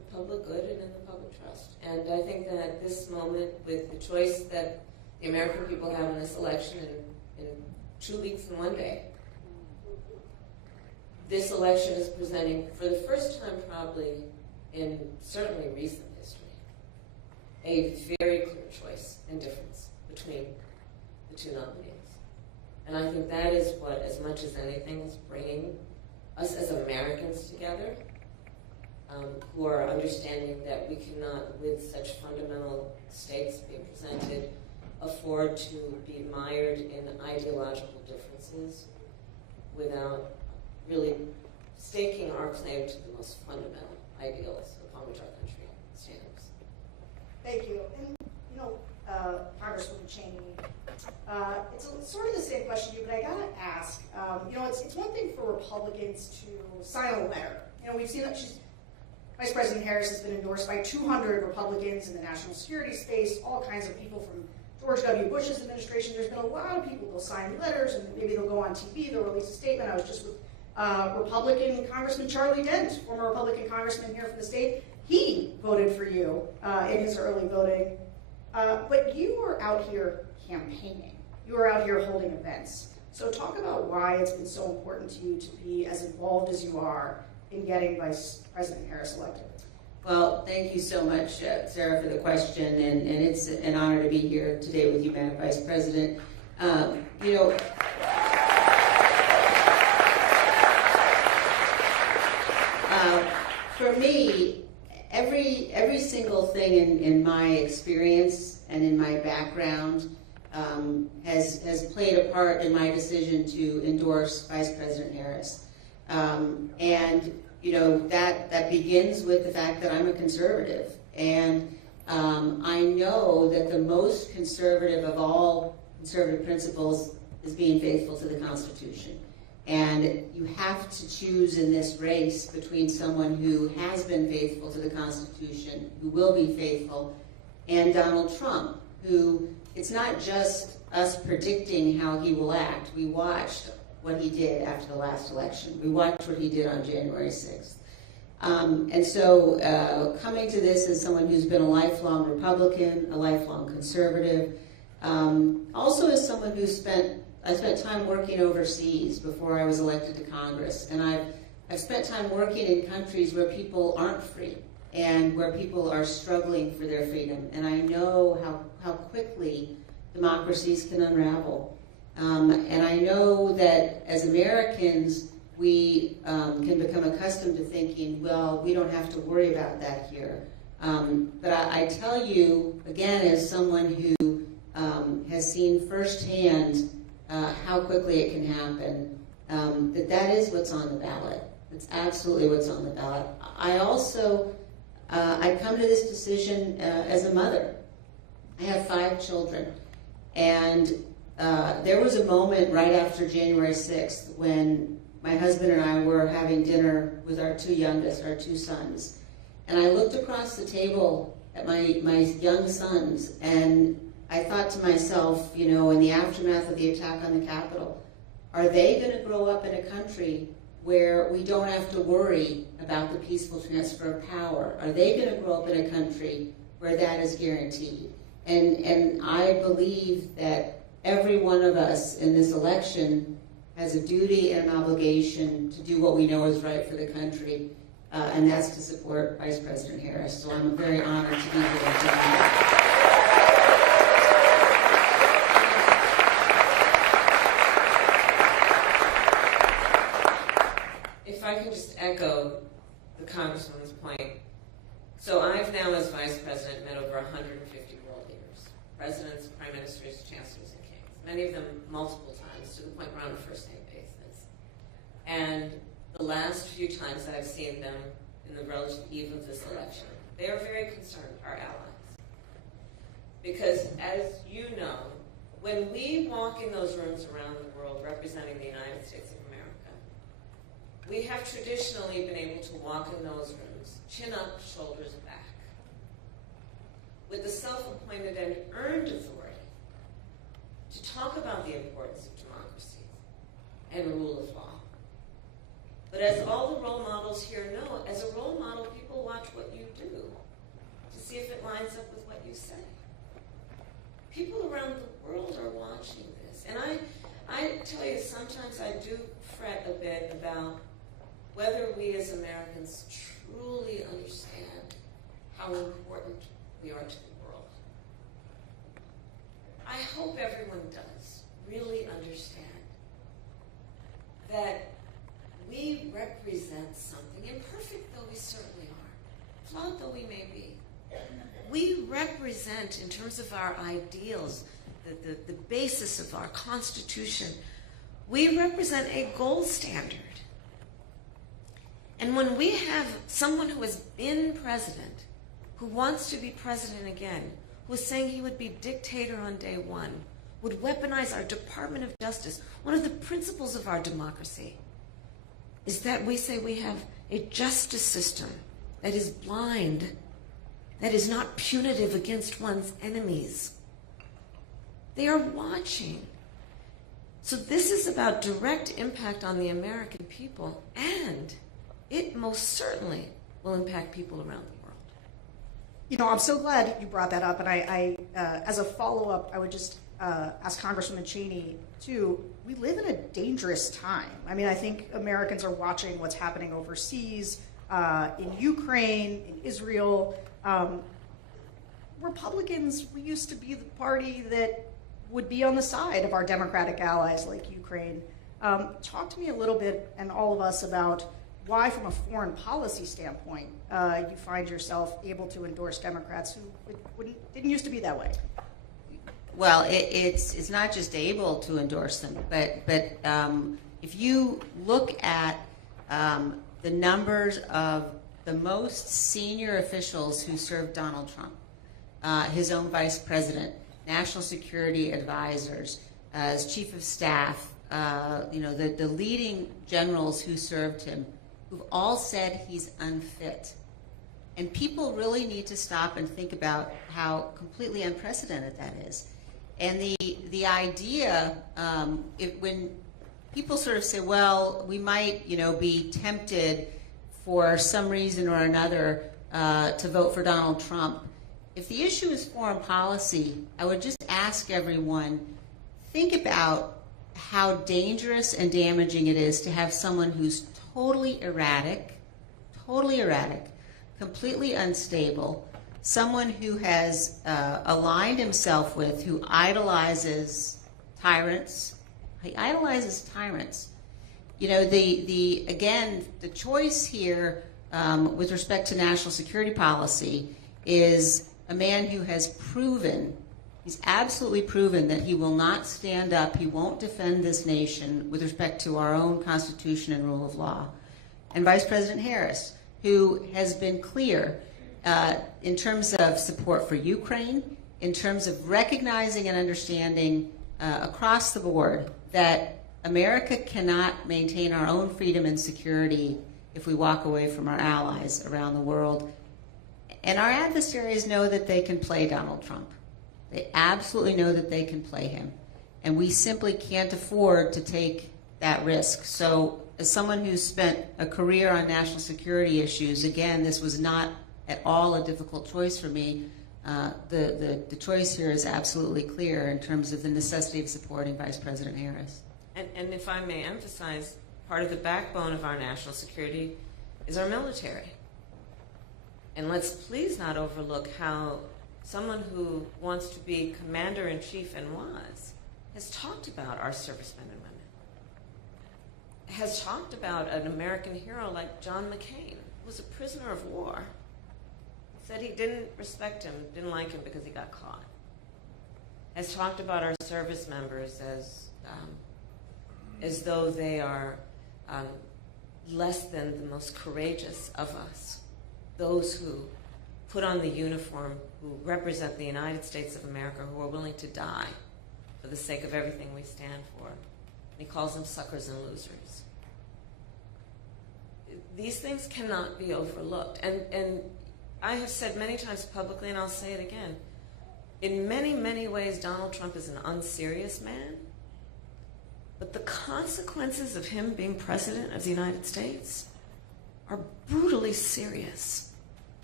public good and in the public trust. And I think that at this moment, with the choice that the American people have in this election in 2 weeks and 1 day, this election is presenting, for the first time probably in certainly recent history, a very clear choice and difference between the two nominees. And I think that is what, as much as anything, is bringing us as Americans together, who are understanding that we cannot, with such fundamental stakes being presented, afford to be mired in ideological differences without really staking our claim to the most fundamental ideals upon which our country stands. Thank you. And, Congresswoman Cheney, it's sort of the same question to you, but I gotta ask, it's one thing for Republicans to sign a letter. We've seen that Vice President Harris has been endorsed by 200 Republicans in the national security space, all kinds of people from George W. Bush's administration. There's been a lot of people who'll sign letters, and maybe they'll go on TV, they'll release a statement. I was just with Republican Congressman Charlie Dent, former Republican congressman here from the state. He voted for you in his early voting. But you are out here campaigning. You are out here holding events. So talk about why it's been so important to you to be as involved as you are in getting Vice President Harris elected. Well, thank you so much, Sarah, for the question, and it's an honor to be here today with you, Madam Vice President. For me, every single thing in my experience and in my background has played a part in my decision to endorse Vice President Harris. That begins with the fact that I'm a conservative. And I know that the most conservative of all conservative principles is being faithful to the Constitution. And you have to choose in this race between someone who has been faithful to the Constitution, who will be faithful, and Donald Trump, who it's not just us predicting how he will act. We watched what he did after the last election. We watched what he did on January 6th. Coming to this as someone who's been a lifelong Republican, a lifelong conservative, also as someone I spent time working overseas before I was elected to Congress, and I've spent time working in countries where people aren't free and where people are struggling for their freedom, and I know how quickly democracies can unravel. And I know that as Americans, we can become accustomed to thinking, well, we don't have to worry about that here. But I tell you, again, as someone who has seen firsthand how quickly it can happen, that is what's on the ballot. That's absolutely what's on the ballot. I also, I come to this decision as a mother. I have 5 children. And there was a moment right after January 6th when my husband and I were having dinner with our 2 youngest, our 2 sons. And I looked across the table at my young sons, and I thought to myself, in the aftermath of the attack on the Capitol, are they going to grow up in a country where we don't have to worry about the peaceful transfer of power? Are they going to grow up in a country where that is guaranteed? And I believe that every one of us in this election has a duty and an obligation to do what we know is right for the country, and that's to support Vice President Harris. So I'm very honored to be here today. If I can just echo the Congresswoman's point. So I've now, as Vice President, met over 150 world leaders, presidents, prime ministers, chancellors, and kings, many of them multiple times, to the point where on a first-name basis. And the last few times that I've seen them in the relative eve of this election, they are very concerned, our allies. Because, as you know, when we walk in those rooms around the world representing the United States of America, we have traditionally been able to walk in those rooms, chin up, shoulders back, with the self-appointed and earned authority to talk about the importance of democracy and rule of law. But as all the role models here know, as a role model, people watch watch what you do to see if it lines up with what you say. People around the world are watching this. And I tell you, sometimes I do fret a bit about whether we as Americans truly understand how important we are to the world. I hope everyone does really understand that we represent something, imperfect though we certainly are, flawed though we may be. We represent, in terms of our ideals, the basis of our Constitution, we represent a gold standard. And when we have someone who has been president, who wants to be president again, who is saying he would be dictator on day one, would weaponize our Department of Justice, one of the principles of our democracy is that we say we have a justice system that is blind, that is not punitive against one's enemies. They are watching. So this is about direct impact on the American people, and it most certainly will impact people around the world. You know, I'm so glad you brought that up, and I as a follow-up, I would just ask Congresswoman Cheney, too, we live in a dangerous time. I mean, I think Americans are watching what's happening overseas, in Ukraine, in Israel. Republicans, we used to be the party that would be on the side of our Democratic allies like Ukraine. Talk to me a little bit, and all of us, about why, from a foreign policy standpoint, you find yourself able to endorse Democrats who didn't used to be that way. Well, it's not just able to endorse them, but if you look at the numbers of the most senior officials who served Donald Trump, his own vice president, national security advisors, as chief of staff, the leading generals who served him, who've all said he's unfit. And people really need to stop and think about how completely unprecedented that is. And the idea, when people sort of say, well, we might, be tempted for some reason or another to vote for Donald Trump. If the issue is foreign policy, I would just ask everyone, think about how dangerous and damaging it is to have someone who's totally erratic, completely unstable, someone who has aligned himself with, who idolizes tyrants. He idolizes tyrants. The choice here with respect to national security policy is a man who has proven, he's absolutely proven that he will not stand up, he won't defend this nation with respect to our own Constitution and rule of law. And Vice President Harris, who has been clear in terms of support for Ukraine, in terms of recognizing and understanding across the board that America cannot maintain our own freedom and security if we walk away from our allies around the world. And our adversaries know that they can play Donald Trump. They absolutely know that they can play him. And we simply can't afford to take that risk. So as someone who's spent a career on national security issues, again, this was not at all a difficult choice for me. The choice here is absolutely clear in terms of the necessity of supporting Vice President Harris. And if I may emphasize, part of the backbone of our national security is our military. And let's please not overlook how someone who wants to be commander-in-chief and has talked about our servicemen and women, has talked about an American hero like John McCain, who was a prisoner of war, said he didn't respect him, didn't like him because he got caught, has talked about our service members as though they are less than the most courageous of us, those who put on the uniform, who represent the United States of America, who are willing to die for the sake of everything we stand for. And he calls them suckers and losers. These things cannot be overlooked. And I have said many times publicly, and I'll say it again, in many, many ways, Donald Trump is an unserious man. But the consequences of him being president of the United States are brutally serious.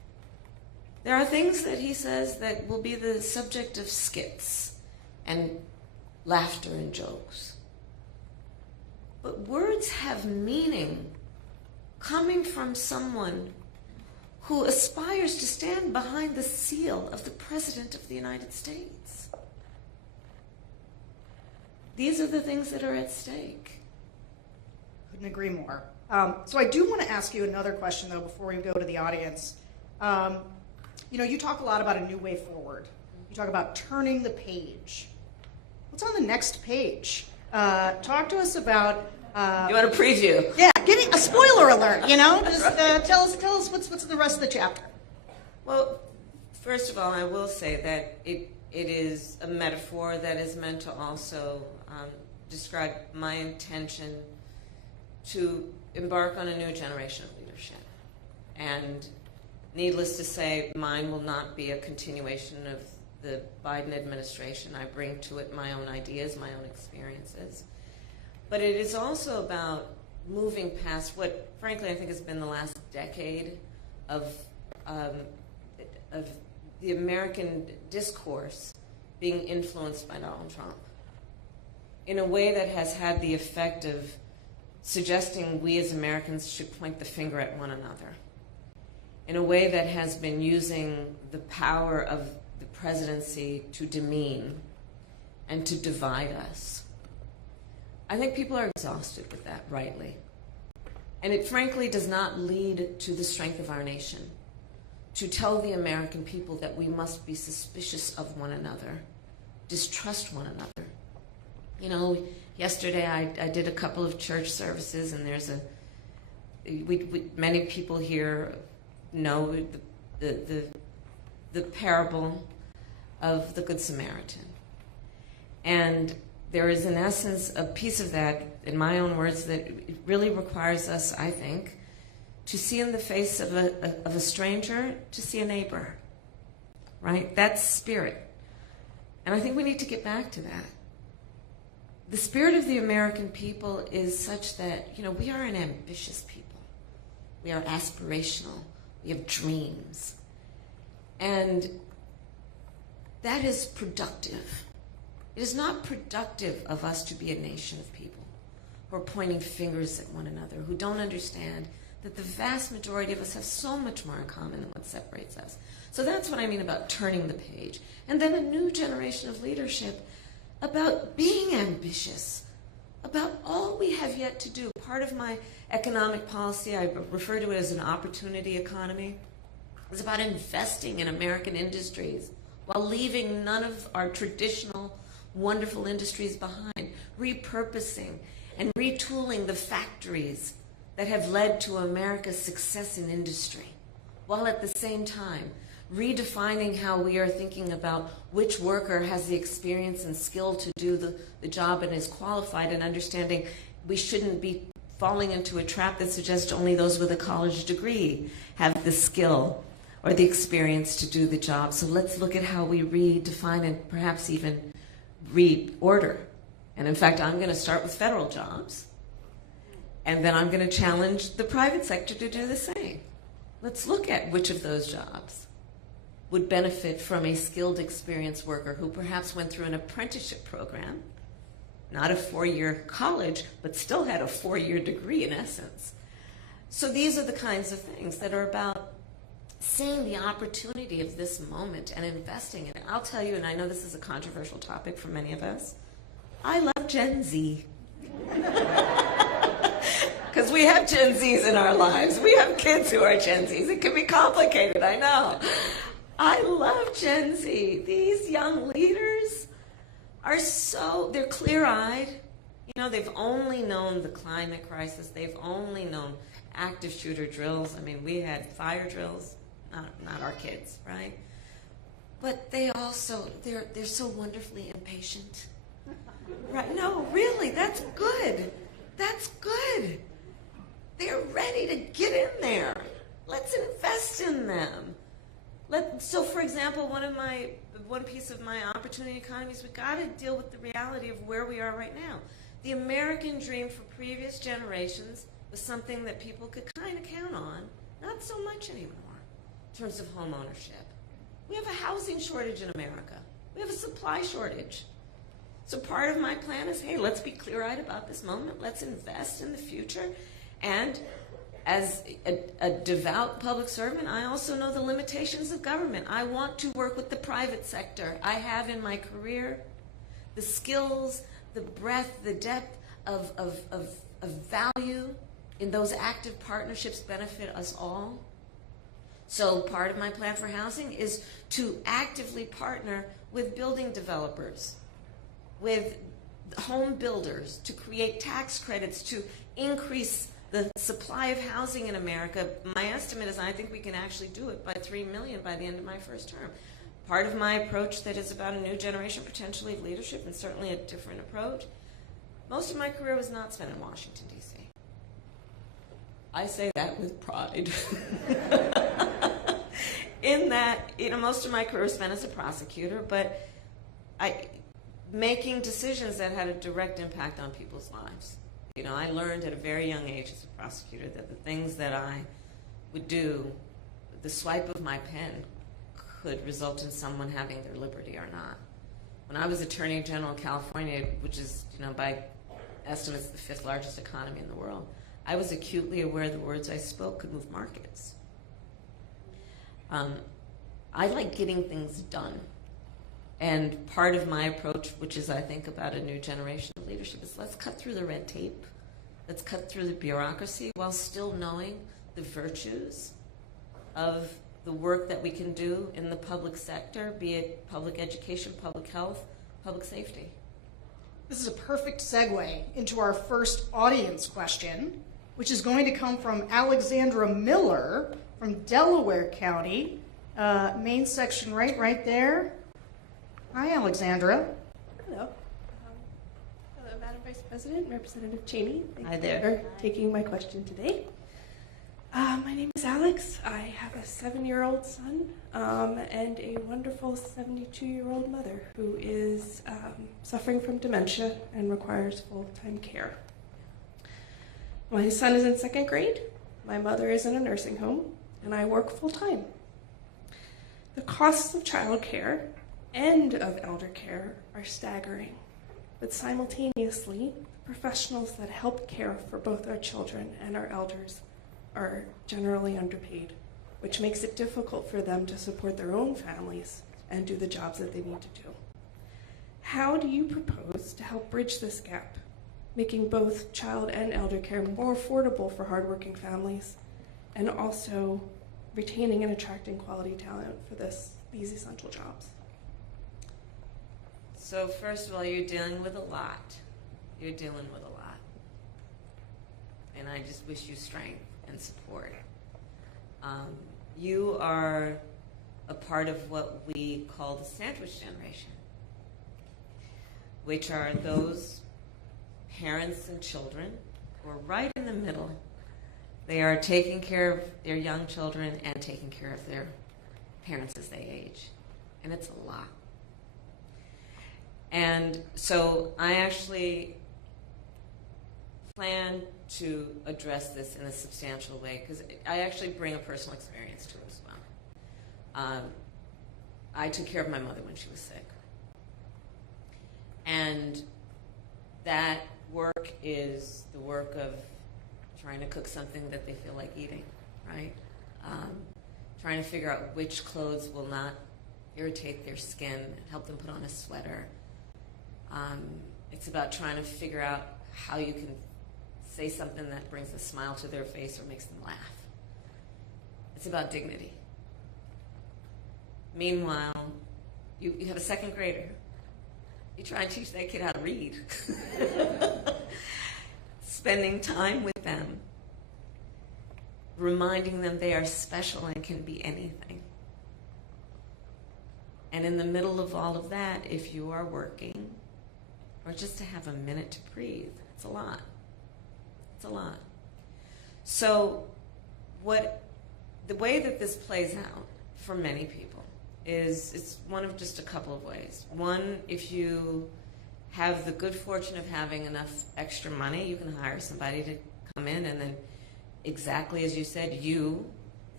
There are things that he says that will be the subject of skits and laughter and jokes. But words have meaning coming from someone who aspires to stand behind the seal of the President of the United States. These are the things that are at stake. Couldn't agree more. So I do want to ask you another question, though, before we go to the audience. You talk a lot about a new way forward. You talk about turning the page. What's on the next page? Talk to us about... you want a preview? Yeah, give me a spoiler alert, Just tell us what's the rest of the chapter. Well, first of all, I will say that it is a metaphor that is meant to also describe my intention to embark on a new generation of leadership. And needless to say, mine will not be a continuation of the Biden administration. I bring to it my own ideas, my own experiences. But it is also about moving past what, frankly, I think has been the last decade of the American discourse being influenced by Donald Trump in a way that has had the effect of suggesting we as Americans should point the finger at one another, in a way that has been using the power of the presidency to demean and to divide us. I think people are exhausted with that, rightly. And it frankly does not lead to the strength of our nation to tell the American people that we must be suspicious of one another, distrust one another. Yesterday I did a couple of church services, and there's many people here know the parable of the Good Samaritan. And there is, in essence, a piece of that, in my own words, that it really requires us, I think, to see in the face of a stranger, to see a neighbor, right? That's spirit. And I think we need to get back to that. The spirit of the American people is such that, we are an ambitious people. We are aspirational. We have dreams. And that is productive. It is not productive of us to be a nation of people who are pointing fingers at one another, who don't understand that the vast majority of us have so much more in common than what separates us. So that's what I mean about turning the page. And then a new generation of leadership about being ambitious, about all we have yet to do. Part of my economic policy, I refer to it as an opportunity economy, is about investing in American industries while leaving none of our traditional wonderful industries behind, repurposing and retooling the factories that have led to America's success in industry, while at the same time redefining how we are thinking about which worker has the experience and skill to do the job and is qualified, and understanding we shouldn't be falling into a trap that suggests only those with a college degree have the skill or the experience to do the job. So let's look at how we redefine and perhaps even reorder. And in fact, I'm going to start with federal jobs, and then I'm going to challenge the private sector to do the same. Let's look at which of those jobs would benefit from a skilled, experienced worker who perhaps went through an apprenticeship program, not a 4-year college, but still had a 4-year degree in essence. So these are the kinds of things that are about seeing the opportunity of this moment and investing in it. I'll tell you, and I know this is a controversial topic for many of us, I love Gen Z. Because we have Gen Zs in our lives. We have kids who are Gen Zs. It can be complicated, I know. I love Gen Z. These young leaders are they're clear-eyed. They've only known the climate crisis. They've only known active shooter drills. I mean, we had fire drills, not our kids, right? But they're so wonderfully impatient. Right? No, really, that's good. That's good. They're ready to get in there. Let's invest in them. So, for example, one piece of my opportunity economy is we've got to deal with the reality of where we are right now. The American dream for previous generations was something that people could kind of count on, not so much anymore, in terms of home ownership. We have a housing shortage in America. We have a supply shortage. So part of my plan is, hey, let's be clear-eyed about this moment. Let's invest in the future. And as a devout public servant, I also know the limitations of government. I want to work with the private sector. I have in my career the skills, the breadth, the depth of value in those active partnerships benefit us all. So part of my plan for housing is to actively partner with building developers, with home builders, to create tax credits, to increase the supply of housing in America. My estimate is I think we can actually do it by 3 million by the end of my first term. Part of my approach that is about a new generation potentially of leadership, and certainly a different approach. Most of my career was not spent in Washington, D.C. I say that with pride. In that, most of my career was spent as a prosecutor, but making decisions that had a direct impact on people's lives. I learned at a very young age as a prosecutor that the things that I would do, the swipe of my pen could result in someone having their liberty or not. When I was Attorney General of California, which is, by estimates, the 5th largest economy in the world, I was acutely aware the words I spoke could move markets. I like getting things done. And part of my approach, which is I think about a new generation of leadership, is let's cut through the red tape. Let's cut through the bureaucracy while still knowing the virtues of the work that we can do in the public sector, be it public education, public health, public safety. This is a perfect segue into our first audience question, which is going to come from Alexandra Miller from Delaware County, main section right there. Hi, Alexandra. Hello. Hello, Madam Vice President, Representative Cheney. Thank Hi you there. for taking my question today. My name is Alex. I have a 7-year-old son and a wonderful 72-year-old mother who is suffering from dementia and requires full-time care. My son is in 2nd grade. My mother is in a nursing home, and I work full-time. The costs of childcare and of elder care are staggering, but simultaneously, the professionals that help care for both our children and our elders are generally underpaid, which makes it difficult for them to support their own families and do the jobs that they need to do. How do you propose to help bridge this gap, making both child and elder care more affordable for hardworking families, and also retaining and attracting quality talent for these essential jobs? So first of all, you're dealing with a lot. You're dealing with a lot. And I just wish you strength and support. You are a part of what we call the sandwich generation, which are those parents and children who are right in the middle. They are taking care of their young children and taking care of their parents as they age. And it's a lot. And so I actually plan to address this in a substantial way because I actually bring a personal experience to it as well. I took care of my mother when she was sick. And that work is the work of trying to cook something that they feel like eating, right? Trying to figure out which clothes will not irritate their skin, help them put on a sweater. It's about trying to figure out how you can say something that brings a smile to their face or makes them laugh. It's about dignity. Meanwhile, you have a 2nd grader. You try and teach that kid how to read. Spending time with them, reminding them they are special and can be anything. And in the middle of all of that, if you are working, or just to have a minute to breathe, it's a lot. It's a lot. So the way that this plays out for many people is it's one of just a couple of ways. One, if you have the good fortune of having enough extra money, you can hire somebody to come in and then, exactly as you said, you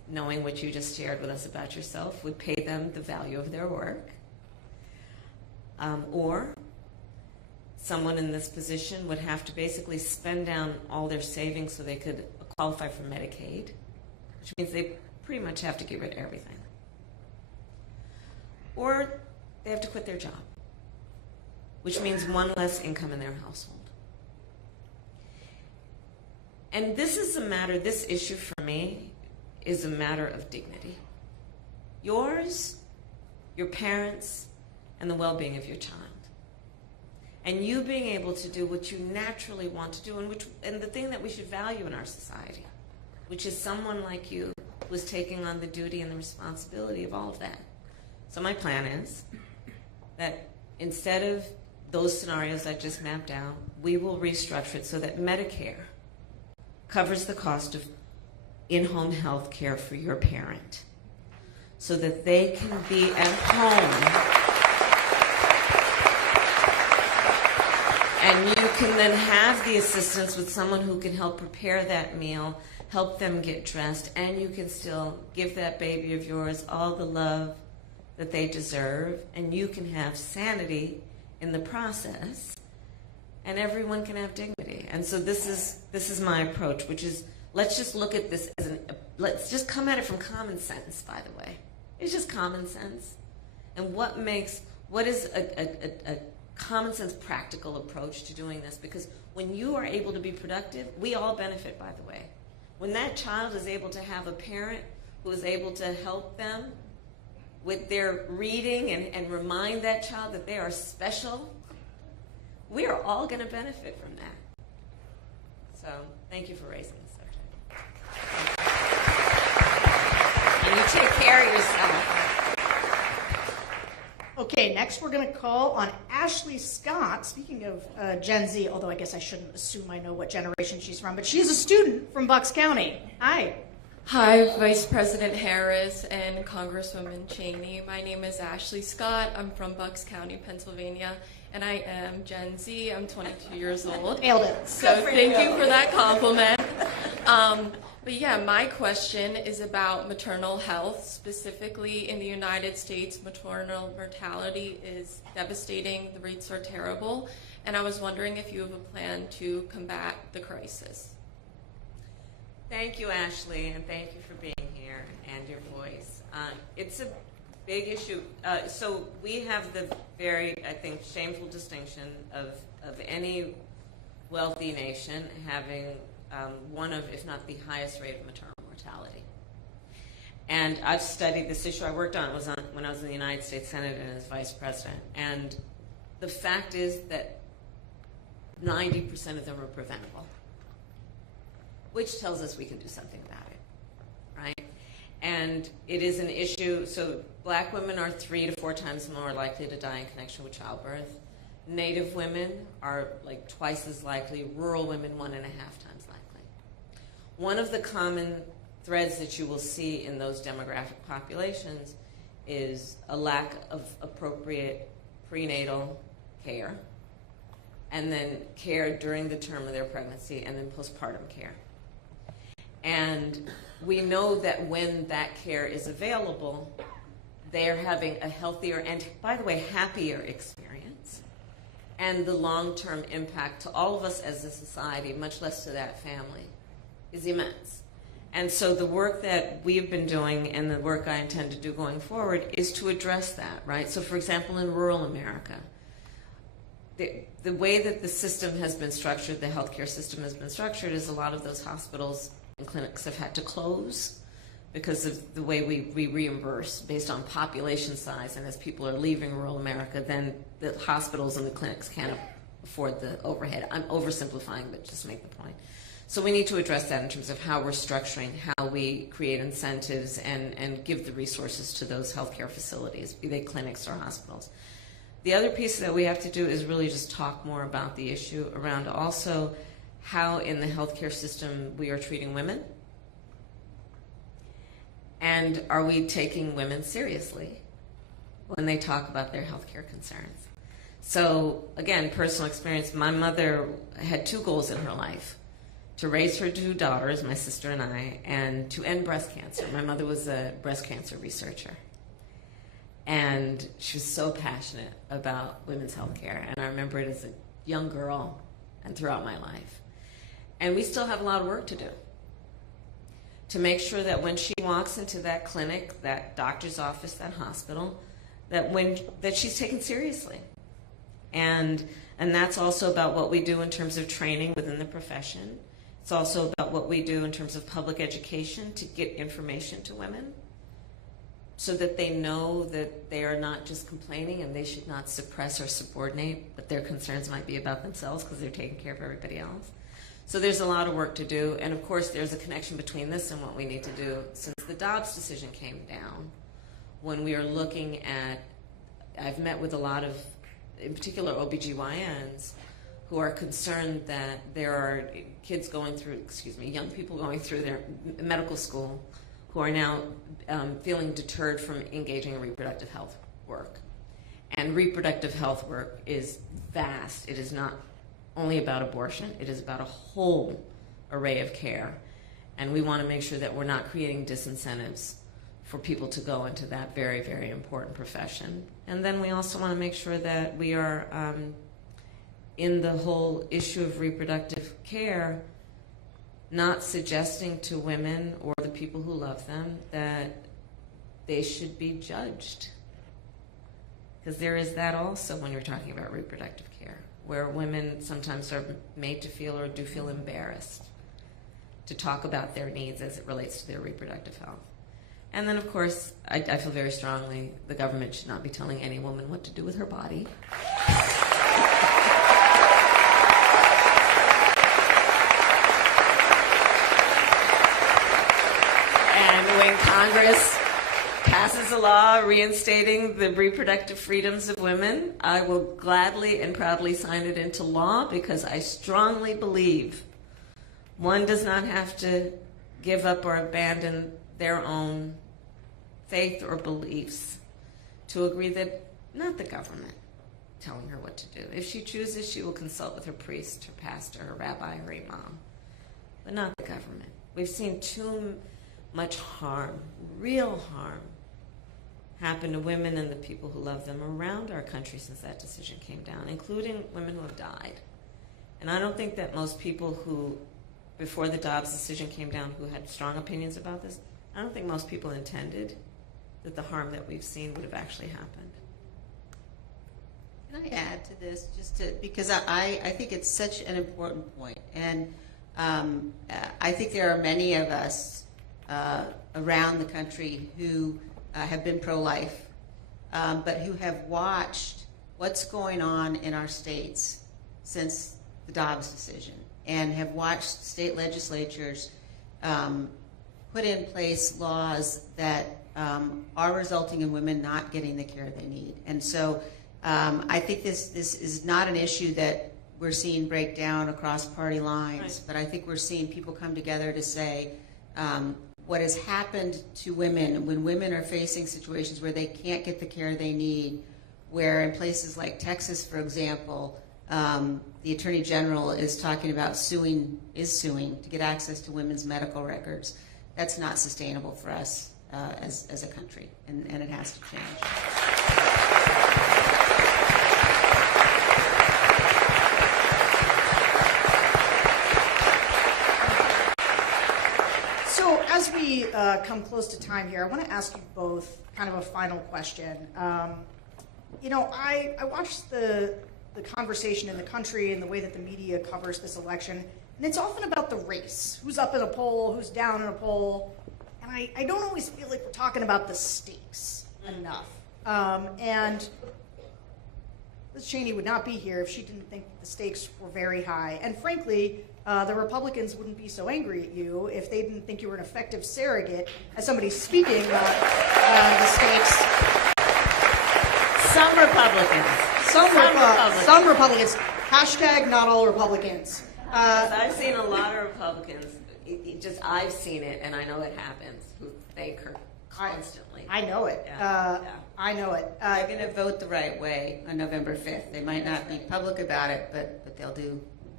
knowing what you just shared with us about yourself, would pay them the value of their work. Or someone in this position would have to basically spend down all their savings so they could qualify for Medicaid, which means they pretty much have to get rid of everything. Or they have to quit their job, which means one less income in their household. And this is a matter, this issue for me is a matter of dignity. Yours, your parents, and the well-being of your child. And you being able to do what you naturally want to do, and the thing that we should value in our society, which is someone like you who is taking on the duty and the responsibility of all of that. So my plan is that instead of those scenarios I just mapped out, we will restructure it so that Medicare covers the cost of in-home health care for your parent so that they can be at home and you can then have the assistance with someone who can help prepare that meal, help them get dressed, and you can still give that baby of yours all the love that they deserve, and you can have sanity in the process, and everyone can have dignity. And so this is my approach, which is let's just look at this as let's just come at it from common sense, by the way. It's just common sense. And what is a common sense practical approach to doing this? Because when you are able to be productive, we all benefit, by the way. When that child is able to have a parent who is able to help them with their reading and remind that child that they are special, we are all going to benefit from that. So thank you for raising the subject. And you take care of yourself. Okay, next we're going to call on Ashley Scott. Speaking of Gen Z, although I guess I shouldn't assume I know what generation she's from, but she's a student from Bucks County. Hi. Hi, Vice President Harris and Congresswoman Cheney. My name is Ashley Scott. I'm from Bucks County, Pennsylvania, and I am Gen Z. I'm 22 years old. Nailed it. So thank you for that compliment. But yeah, my question is about maternal health. Specifically in the United States, maternal mortality is devastating. The rates are terrible. And I was wondering if you have a plan to combat the crisis. Thank you, Ashley, and thank you for being here and your voice. It's a big issue. So we have the very, I think, shameful distinction of any wealthy nation having one of, if not the highest rate of maternal mortality. And I've studied this issue. I worked on it when I was in the United States Senate and as vice president. And the fact is that 90% of them are preventable, which tells us we can do something about it, right? And it is an issue. So black women are 3 to 4 times more likely to die in connection with childbirth. Native women are like twice as likely. Rural women, 1.5 times likely. One of the common threads that you will see in those demographic populations is a lack of appropriate prenatal care, and then care during the term of their pregnancy, and then postpartum care. And we know that when that care is available, they are having a healthier and, by the way, happier experience. And the long-term impact to all of us as a society, much less to that family, is immense. And so the work that we've been doing and the work I intend to do going forward is to address that, right? So, for example, in rural America, the way that the system has been structured, the healthcare system has been structured, is a lot of those hospitals and clinics have had to close because of the way we reimburse based on population size. And as people are leaving rural America, then the hospitals and the clinics can't afford the overhead. I'm oversimplifying, but just to make the point. So we need to address that in terms of how we're structuring, how we create incentives and give the resources to those healthcare facilities, be they clinics or hospitals. The other piece that we have to do is really just talk more about the issue around also how in the healthcare system we are treating women. And are we taking women seriously when they talk about their healthcare concerns? So again, personal experience, my mother had 2 goals in her life: to raise her 2 daughters, my sister and I, and to end breast cancer. My mother was a breast cancer researcher. And she was so passionate about women's health care. And I remember it as a young girl and throughout my life. And we still have a lot of work to do to make sure that when she walks into that clinic, that doctor's office, that hospital, that she's taken seriously. And that's also about what we do in terms of training within the profession. It's also about what we do in terms of public education to get information to women so that they know that they are not just complaining and they should not suppress or subordinate, but their concerns might be about themselves because they're taking care of everybody else. So there's a lot of work to do, and of course there's a connection between this and what we need to do. Since the Dobbs decision came down, when we are looking at, I've met with a lot of, in particular OBGYNs, who are concerned that there are kids going through, young people going through their medical school who are now feeling deterred from engaging in reproductive health work. And reproductive health work is vast. It is not only about abortion. It is about a whole array of care. And we want to make sure that we're not creating disincentives for people to go into that very, very important profession. And then we also want to make sure that we are, in the whole issue of reproductive care, not suggesting to women or the people who love them that they should be judged. Because there is that also when you're talking about reproductive care, where women sometimes are made to feel or do feel embarrassed to talk about their needs as it relates to their reproductive health. And then, of course, I feel very strongly the government should not be telling any woman what to do with her body. And when Congress passes a law reinstating the reproductive freedoms of women, I will gladly and proudly sign it into law because I strongly believe one does not have to give up or abandon their own faith or beliefs to agree that not the government telling her what to do. If she chooses, she will consult with her priest, her pastor, her rabbi, her imam, but not the government. We've seen too much harm, real harm, happen to women and the people who love them around our country since that decision came down, including women who have died. And I don't think that most people who, before the Dobbs decision came down, who had strong opinions about this, I don't think most people intended that the harm that we've seen would have actually happened. Can I add to this, because I think it's such an important point, and I think there are many of us around the country who have been pro-life, but who have watched what's going on in our states since the Dobbs decision, and have watched state legislatures put in place laws that are resulting in women not getting the care they need. And so I think this is not an issue that we're seeing break down across party lines, right, but I think we're seeing people come together to say what has happened to women when women are facing situations where they can't get the care they need, where in places like Texas, for example, the Attorney General is talking about suing to get access to women's medical records. That's not sustainable for us as a country, and it has to change. So as we come close to time here, I want to ask you both kind of a final question. I watched the conversation in the country and the way that the media covers this election, and it's often about the race. Who's up in a poll, who's down in a poll. And I don't always feel like we're talking about the stakes enough. And Liz Cheney would not be here if she didn't think the stakes were very high. And frankly, the Republicans wouldn't be so angry at you if they didn't think you were an effective surrogate as somebody speaking about the stakes. Some Republicans. Some Republicans. Hashtag not all Republicans. I've seen a lot of Republicans. I've seen it, and I know it happens, who thank her constantly. I know it. Yeah. I know it. They're going to vote the right way on November 5th. They might not be public about it, but they'll do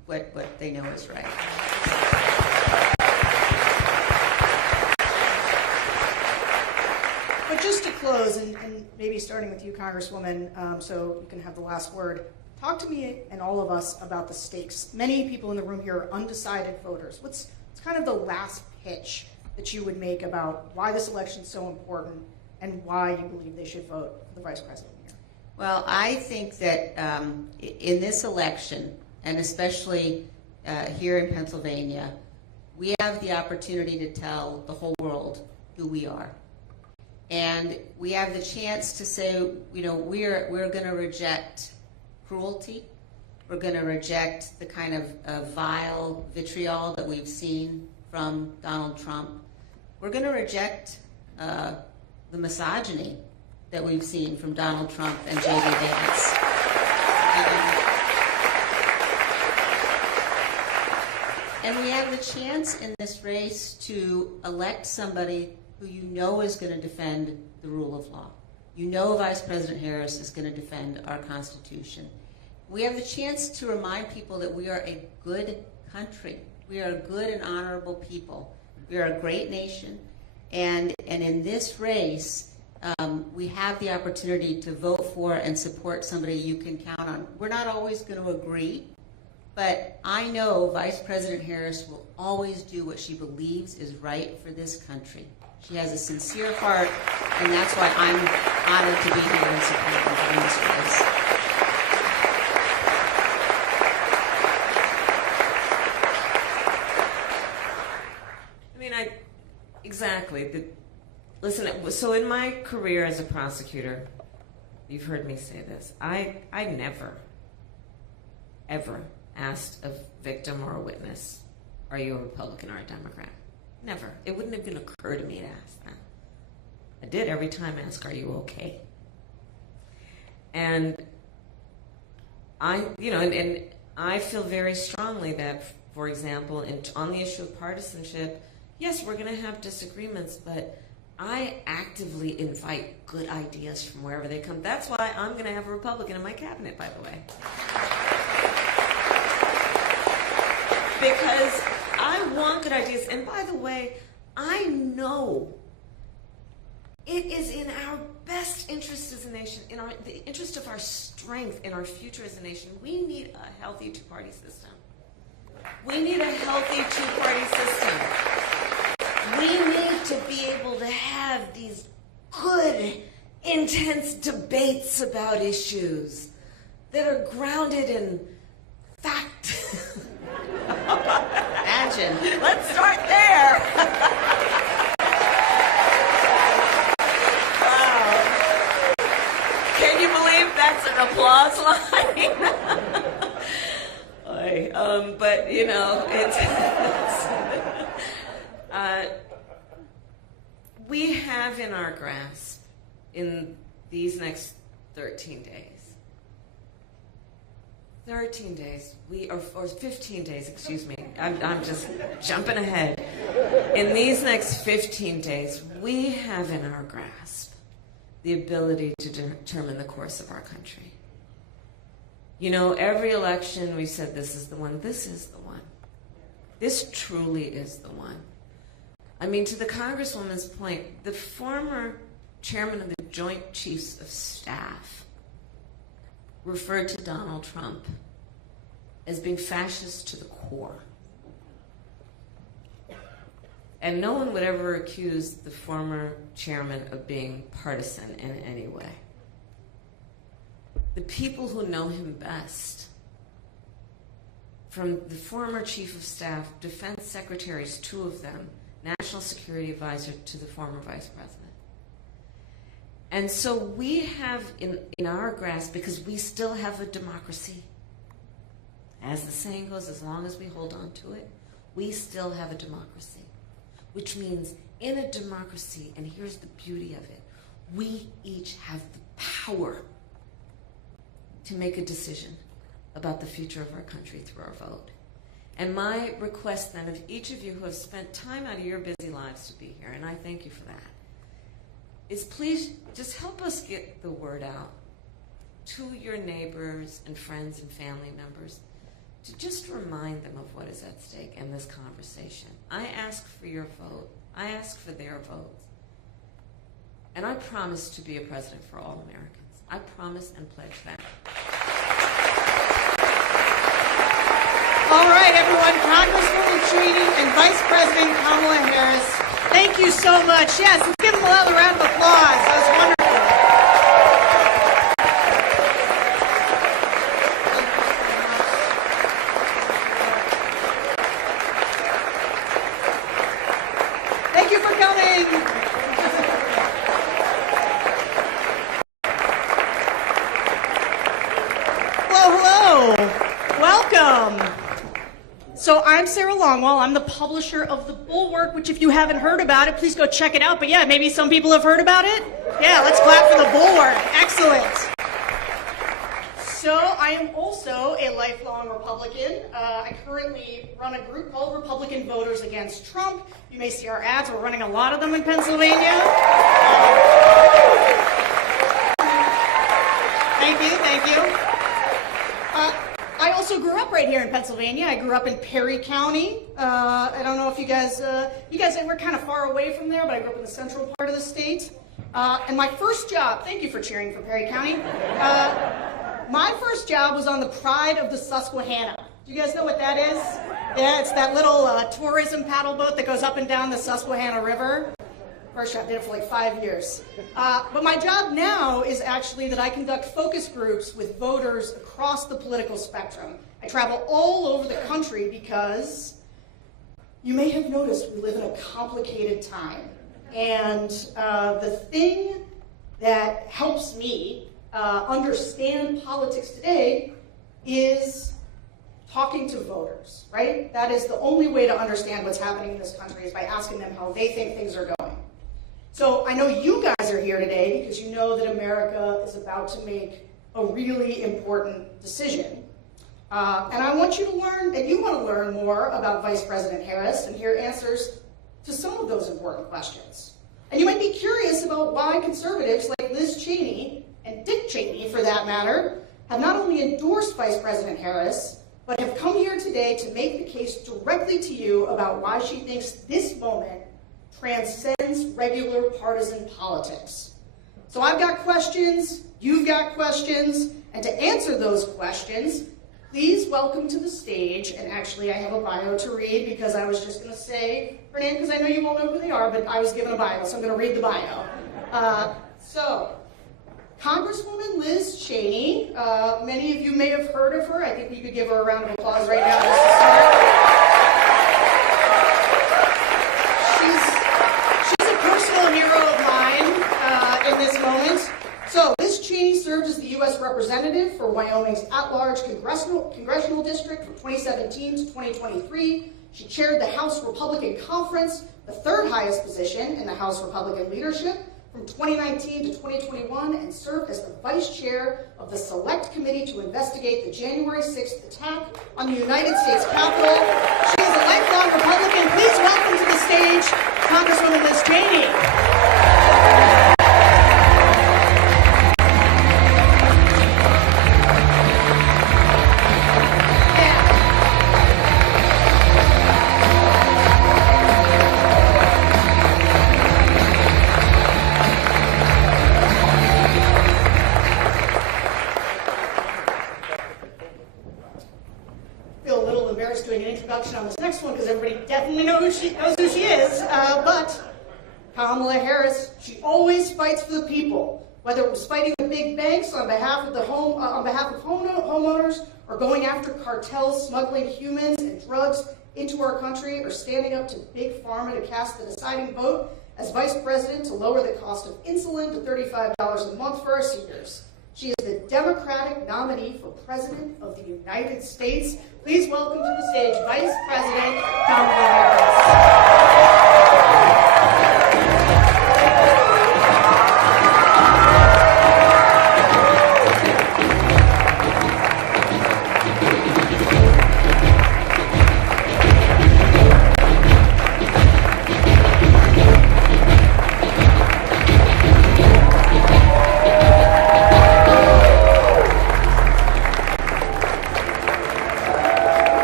what they know is right. But just to close, and maybe starting with you, Congresswoman, so you can have the last word, talk to me and all of us about the stakes. Many people in the room here are undecided voters. What's kind of the last pitch that you would make about why this election is so important and why you believe they should vote for the vice president here? Well, I think that in this election, and especially here in Pennsylvania, we have the opportunity to tell the whole world who we are. And we have the chance to say, you know, we're going to reject cruelty. We're going to reject the kind of vile vitriol that we've seen from Donald Trump. We're going to reject the misogyny that we've seen from Donald Trump and J.D. Vance. And we have the chance in this race to elect somebody who you know is going to defend the rule of law. You know Vice President Harris is going to defend our Constitution. We have the chance to remind people that we are a good country. We are a good and honorable people. We are a great nation. And in this race, we have the opportunity to vote for and support somebody you can count on. We're not always going to agree, but I know Vice President Harris will always do what she believes is right for this country. She has a sincere heart, and that's why I'm honored to be here and support her in this race. I mean, exactly. Listen, so in my career as a prosecutor, you've heard me say this, I never, ever asked a victim or a witness, are you a Republican or a Democrat? Never. It wouldn't have even occurred to me to ask that. I did every time ask, are you okay? And and I feel very strongly that, for example, on the issue of partisanship, yes, we're going to have disagreements, but I actively invite good ideas from wherever they come. That's why I'm going to have a Republican in my cabinet, by the way. Because I want good ideas. And by the way, I know it is in our best interest as a nation, in the interest of our strength, in our future as a nation. We need a healthy two-party system. We need a healthy two-party system. We need to be able to have these good, intense debates about issues that are grounded in fact. Imagine. Let's start there. Wow. Can you believe that's an applause line? But, you know, we have in our grasp in these next 13 days, 15 days, excuse me. I'm just jumping ahead. In these next 15 days, we have in our grasp the ability to determine the course of our country. You know, every election we said this is the one, this is the one. This truly is the one. I mean, to the Congresswoman's point, the former chairman of the Joint Chiefs of Staff referred to Donald Trump as being fascist to the core. And no one would ever accuse the former chairman of being partisan in any way. The people who know him best, from the former chief of staff, defense secretaries, 2 of them, national security advisor to the former vice president. And so we have in our grasp, because we still have a democracy, as the saying goes, as long as we hold on to it, we still have a democracy. Which means in a democracy, and here's the beauty of it, we each have the power to make a decision about the future of our country through our vote. And my request then of each of you who have spent time out of your busy lives to be here, and I thank you for that, is please just help us get the word out to your neighbors and friends and family members to just remind them of what is at stake in this conversation. I ask for your vote. I ask for their vote. And I promise to be a president for all Americans. I promise and pledge that. All right, everyone, Congresswoman Cheney and Vice President Kamala Harris, thank you so much. Yes, let's give them another round of applause. That was wonderful. Thank you for coming. Hello. Welcome. So I'm Sarah Longwell. I'm the publisher of The Bulwark, which if you haven't heard about it, please go check it out. But yeah, maybe some people have heard about it. Yeah, let's clap for The Bulwark. Excellent. So I am also a lifelong Republican. I currently run a group called Republican Voters Against Trump. You may see our ads. We're running a lot of them in Pennsylvania. Thank you. I also grew up right here in Pennsylvania. I grew up in Perry County. I don't know if you guys we're kind of far away from there, but I grew up in the central part of the state. And my first job, thank you for cheering for Perry County. My first job was on the Pride of the Susquehanna. Do you guys know what that is? Yeah, it's that little tourism paddle boat that goes up and down the Susquehanna River. First job, did it for like 5 years. But my job now is actually that I conduct focus groups with voters across the political spectrum. I travel all over the country because you may have noticed we live in a complicated time. And the thing that helps me understand politics today is talking to voters, right? That is the only way to understand what's happening in this country is by asking them how they think things are going. So I know you guys are here today because you know that America is about to make a really important decision. And I want you to learn, and you want to learn more about Vice President Harris and hear answers to some of those important questions. And you might be curious about why conservatives like Liz Cheney, and Dick Cheney for that matter, have not only endorsed Vice President Harris, but have come here today to make the case directly to you about why she thinks this moment transcends regular partisan politics. So I've got questions, you've got questions, and to answer those questions, please welcome to the stage, and actually I have a bio to read because I was just going to say her name because I know you won't know who they are, but I was given a bio, so I'm going to read the bio. So, Congresswoman Liz Cheney, many of you may have heard of her. I think we could give her a round of applause right now just to start. She's a personal hero of mine in this moment. So Liz Cheney served as the U.S. Representative for Wyoming's at-large congressional district from 2017 to 2023. She chaired the House Republican Conference, the third highest position in the House Republican leadership, from 2019 to 2021, and served as the Vice Chair of the Select Committee to investigate the January 6th attack on the United States Capitol. She is a lifelong Republican. Please welcome to the stage Congresswoman Liz Cheney. On this next one because everybody definitely knows who she is. But Kamala Harris, she always fights for the people, whether it was fighting the big banks on behalf of homeowners, or going after cartels smuggling humans and drugs into our country, or standing up to big pharma to cast the deciding vote as vice president to lower the cost of insulin to $35 a month for our seniors. She is the Democratic nominee for President of the United States. Please welcome to the stage Vice President Kamala Harris.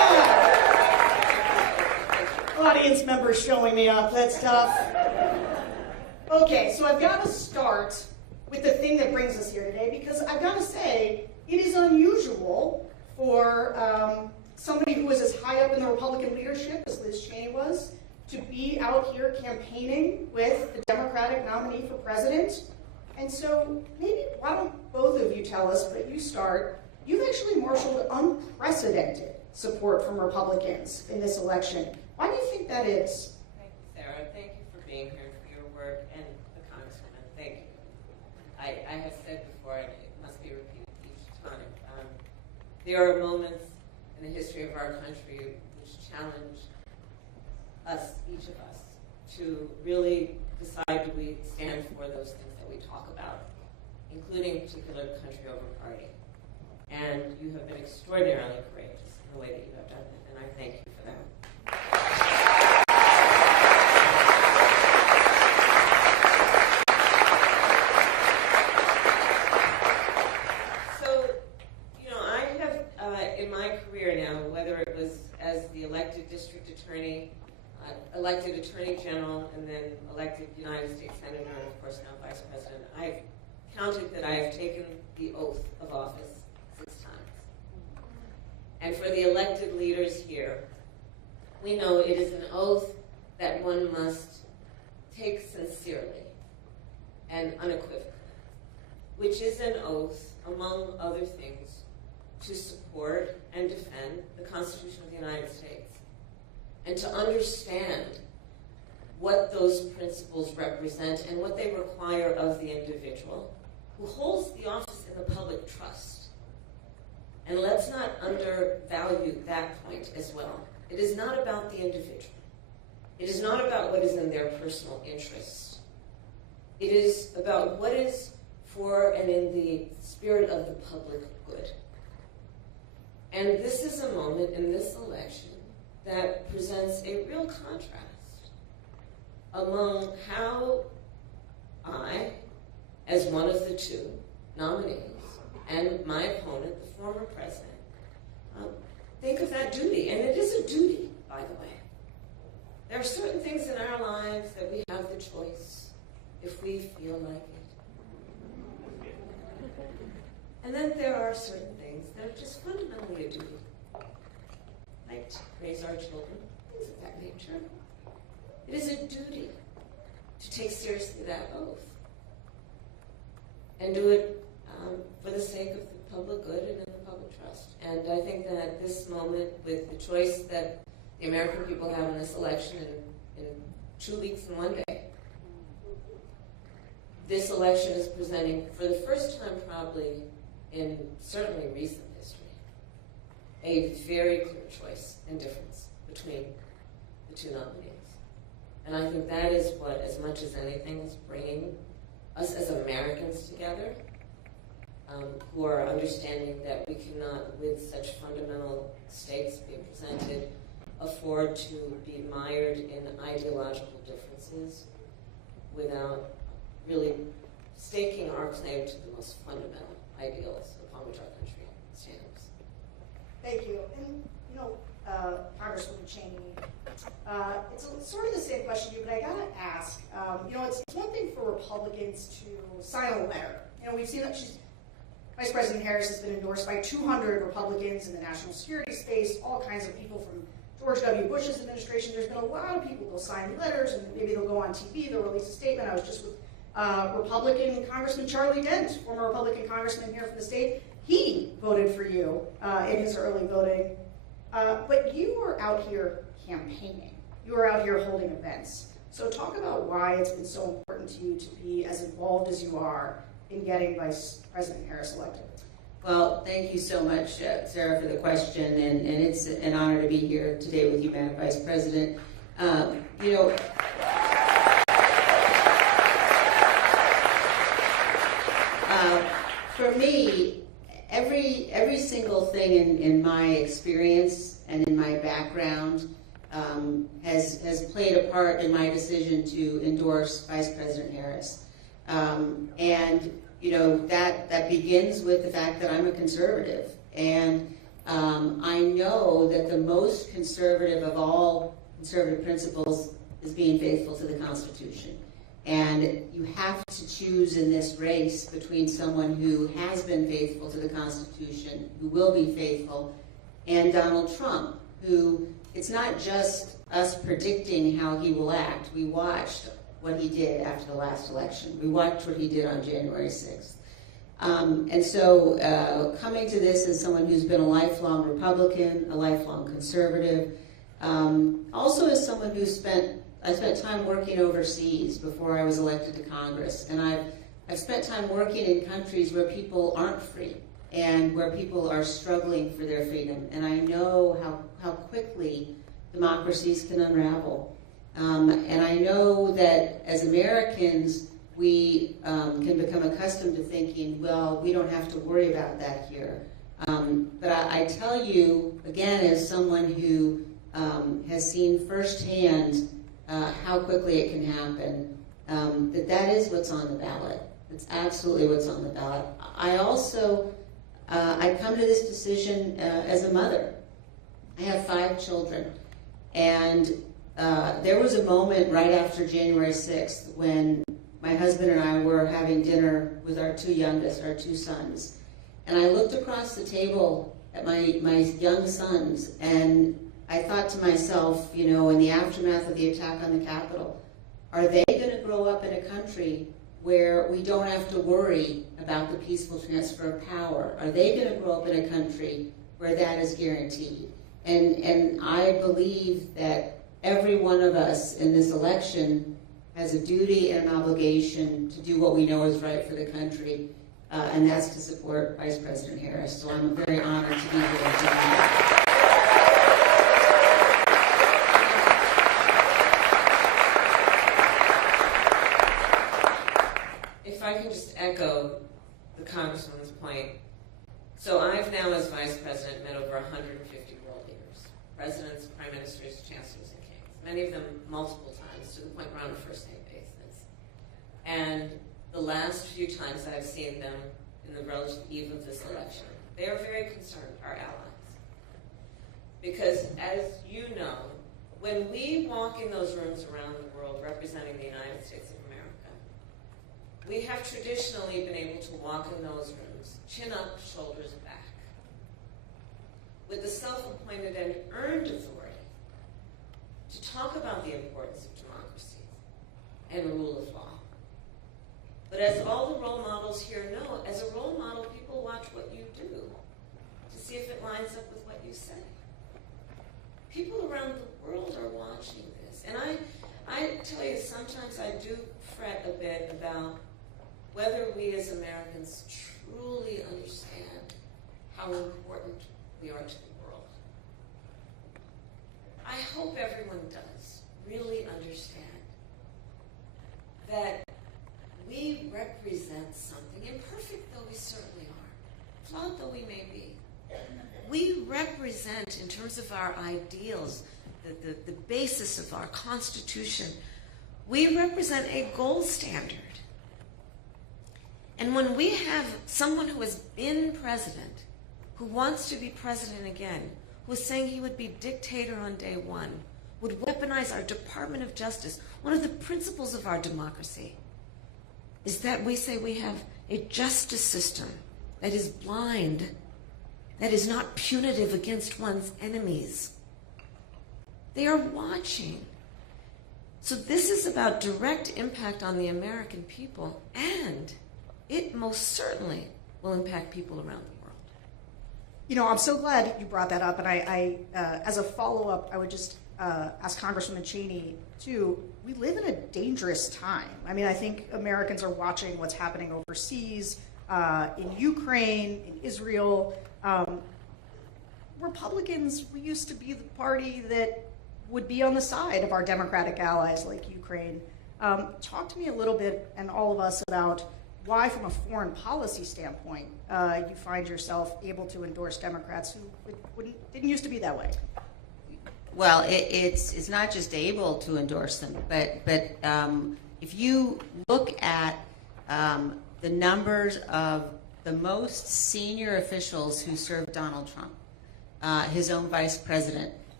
audience members showing me up. That's tough. Okay, so I've got to start with the thing that brings us here today, because I've got to say, it is unusual for somebody who was as high up in the Republican leadership as Liz Cheney was to be out here campaigning with the Democratic nominee for president. And so maybe why don't both of you tell us, but you start. You've actually marshaled unprecedented support from Republicans in this election. Why do you think that is? Thank you, Sarah. Thank you for being here, for your work, and the Congresswoman. Thank you. I have said before, and it must be repeated each time, there are moments in the history of our country which challenge us, each of us, to really decide, do we stand for those things that we talk about, including particular country over party. And you have been extraordinarily courageous in the way that you have done it, and I thank you for that. So, I have, in my career now, whether it was as the elected district attorney, elected attorney general, and then elected United States senator, and of course now vice president, I've counted that I have taken the oath of office 6 times. And for the elected leaders here, we know it is an oath that one must take sincerely and unequivocally, which is an oath, among other things, to support and defend the Constitution of the United States, and to understand what those principles represent and what they require of the individual who holds the office in the public trust. And let's not undervalue that point as well. It is not about the individual. It is not about what is in their personal interest. It is about what is for and in the spirit of the public good. And this is a moment in this election that presents a real contrast among how I, as one of the 2 nominees, and my opponent, the former president, think of that duty. And it is a duty, by the way. There are certain things in our lives that we have the choice if we feel like it. And then there are certain things that are just fundamentally a duty, like to raise our children, things of that nature. It is a duty to take seriously that oath and do it for the sake of the public good and in the public trust. And I think that this moment, with the choice that the American people have in this election in 2 weeks and 1 day, this election is presenting, for the first time probably in certainly recent history, a very clear choice and difference between the 2 nominees. And I think that is what, as much as anything, is bringing us as Americans together, who are understanding that we cannot, with such fundamental stakes being presented, afford to be mired in ideological differences without really staking our claim to the most fundamental ideals upon which our country stands. Thank you. And, Congresswoman Cheney, it's sort of the same question to you, but I gotta ask, it's one thing for Republicans to sign a letter. We've seen that Vice President Harris has been endorsed by 200 Republicans in the national security space, all kinds of people from George W. Bush's administration. There's been a lot of people who'll sign letters, and maybe they'll go on TV, they'll release a statement. I was just with Republican Congressman Charlie Dent, former Republican congressman here from the state. He voted for you in his early voting. But you are out here campaigning. You are out here holding events. So talk about why it's been so important to you to be as involved as you are in getting Vice President Harris elected. Well, thank you so much, Sarah, for the question, and it's an honor to be here today with you, Madam Vice President. For me, every single thing in my experience and in my background has played a part in my decision to endorse Vice President Harris. That begins with the fact that I'm a conservative. And I know that the most conservative of all conservative principles is being faithful to the Constitution. And you have to choose in this race between someone who has been faithful to the Constitution, who will be faithful, and Donald Trump, who it's not just us predicting how he will act. We watched what he did after the last election. We watched what he did on January 6th. And so coming to this as someone who's been a lifelong Republican, a lifelong conservative, also as someone I spent time working overseas before I was elected to Congress, and I've spent time working in countries where people aren't free and where people are struggling for their freedom, and I know how quickly democracies can unravel. And I know that as Americans, we can become accustomed to thinking, well, we don't have to worry about that here. But I tell you, again, as someone who has seen firsthand how quickly it can happen, that is what's on the ballot. That's absolutely what's on the ballot. I also, I come to this decision as a mother. I have 5 children. And there was a moment right after January 6th when my husband and I were having dinner with our 2 youngest, our 2 sons. And I looked across the table at my young sons, and I thought to myself, you know, in the aftermath of the attack on the Capitol, are they going to grow up in a country where we don't have to worry about the peaceful transfer of power? Are they going to grow up in a country where that is guaranteed? And I believe that every one of us in this election has a duty and an obligation to do what we know is right for the country, and that's to support Vice President Harris. So I'm very honored to be here tonight. If I can just echo the Congresswoman's point. So I've now, as Vice President, met over 150 world leaders, presidents, prime ministers, chancellors, and kings, many of them multiple times, to the point we're on a first-name basis. And the last few times I've seen them in the relative eve of this election, they are very concerned, our allies. Because as you know, when we walk in those rooms around the world representing the United States of America, we have traditionally been able to walk in those rooms, chin up, shoulders back, with the self-appointed and earned authority to talk about the importance of democracy and rule of law. But as all the role models here know, as a role model, people watch what you do to see if it lines up with what you say. People around the world are watching this. And I tell you, sometimes I do fret a bit about whether we as Americans truly understand how important we are to the world. I hope everyone does really understand that we represent something, imperfect though we certainly are, flawed though we may be. We represent, in terms of our ideals, the basis of our Constitution, we represent a gold standard. And when we have someone who has been president, who wants to be president again, who is saying he would be dictator on day one, would weaponize our Department of Justice, one of the principles of our democracy is that we say we have a justice system that is blind, that is not punitive against one's enemies. They are watching. So this is about direct impact on the American people, and it most certainly will impact people around the world. You know, I'm so glad you brought that up, and I as a follow-up, I would just ask Congresswoman Cheney, too, we live in a dangerous time. I mean, I think Americans are watching what's happening overseas, in Ukraine, in Israel. Republicans, we used to be the party that would be on the side of our Democratic allies like Ukraine. Talk to me a little bit, and all of us, about why, from a foreign policy standpoint, you find yourself able to endorse Democrats who didn't used to be that way. Well, it's not just able to endorse them, but if you look at the numbers of the most senior officials who served Donald Trump, his own vice president,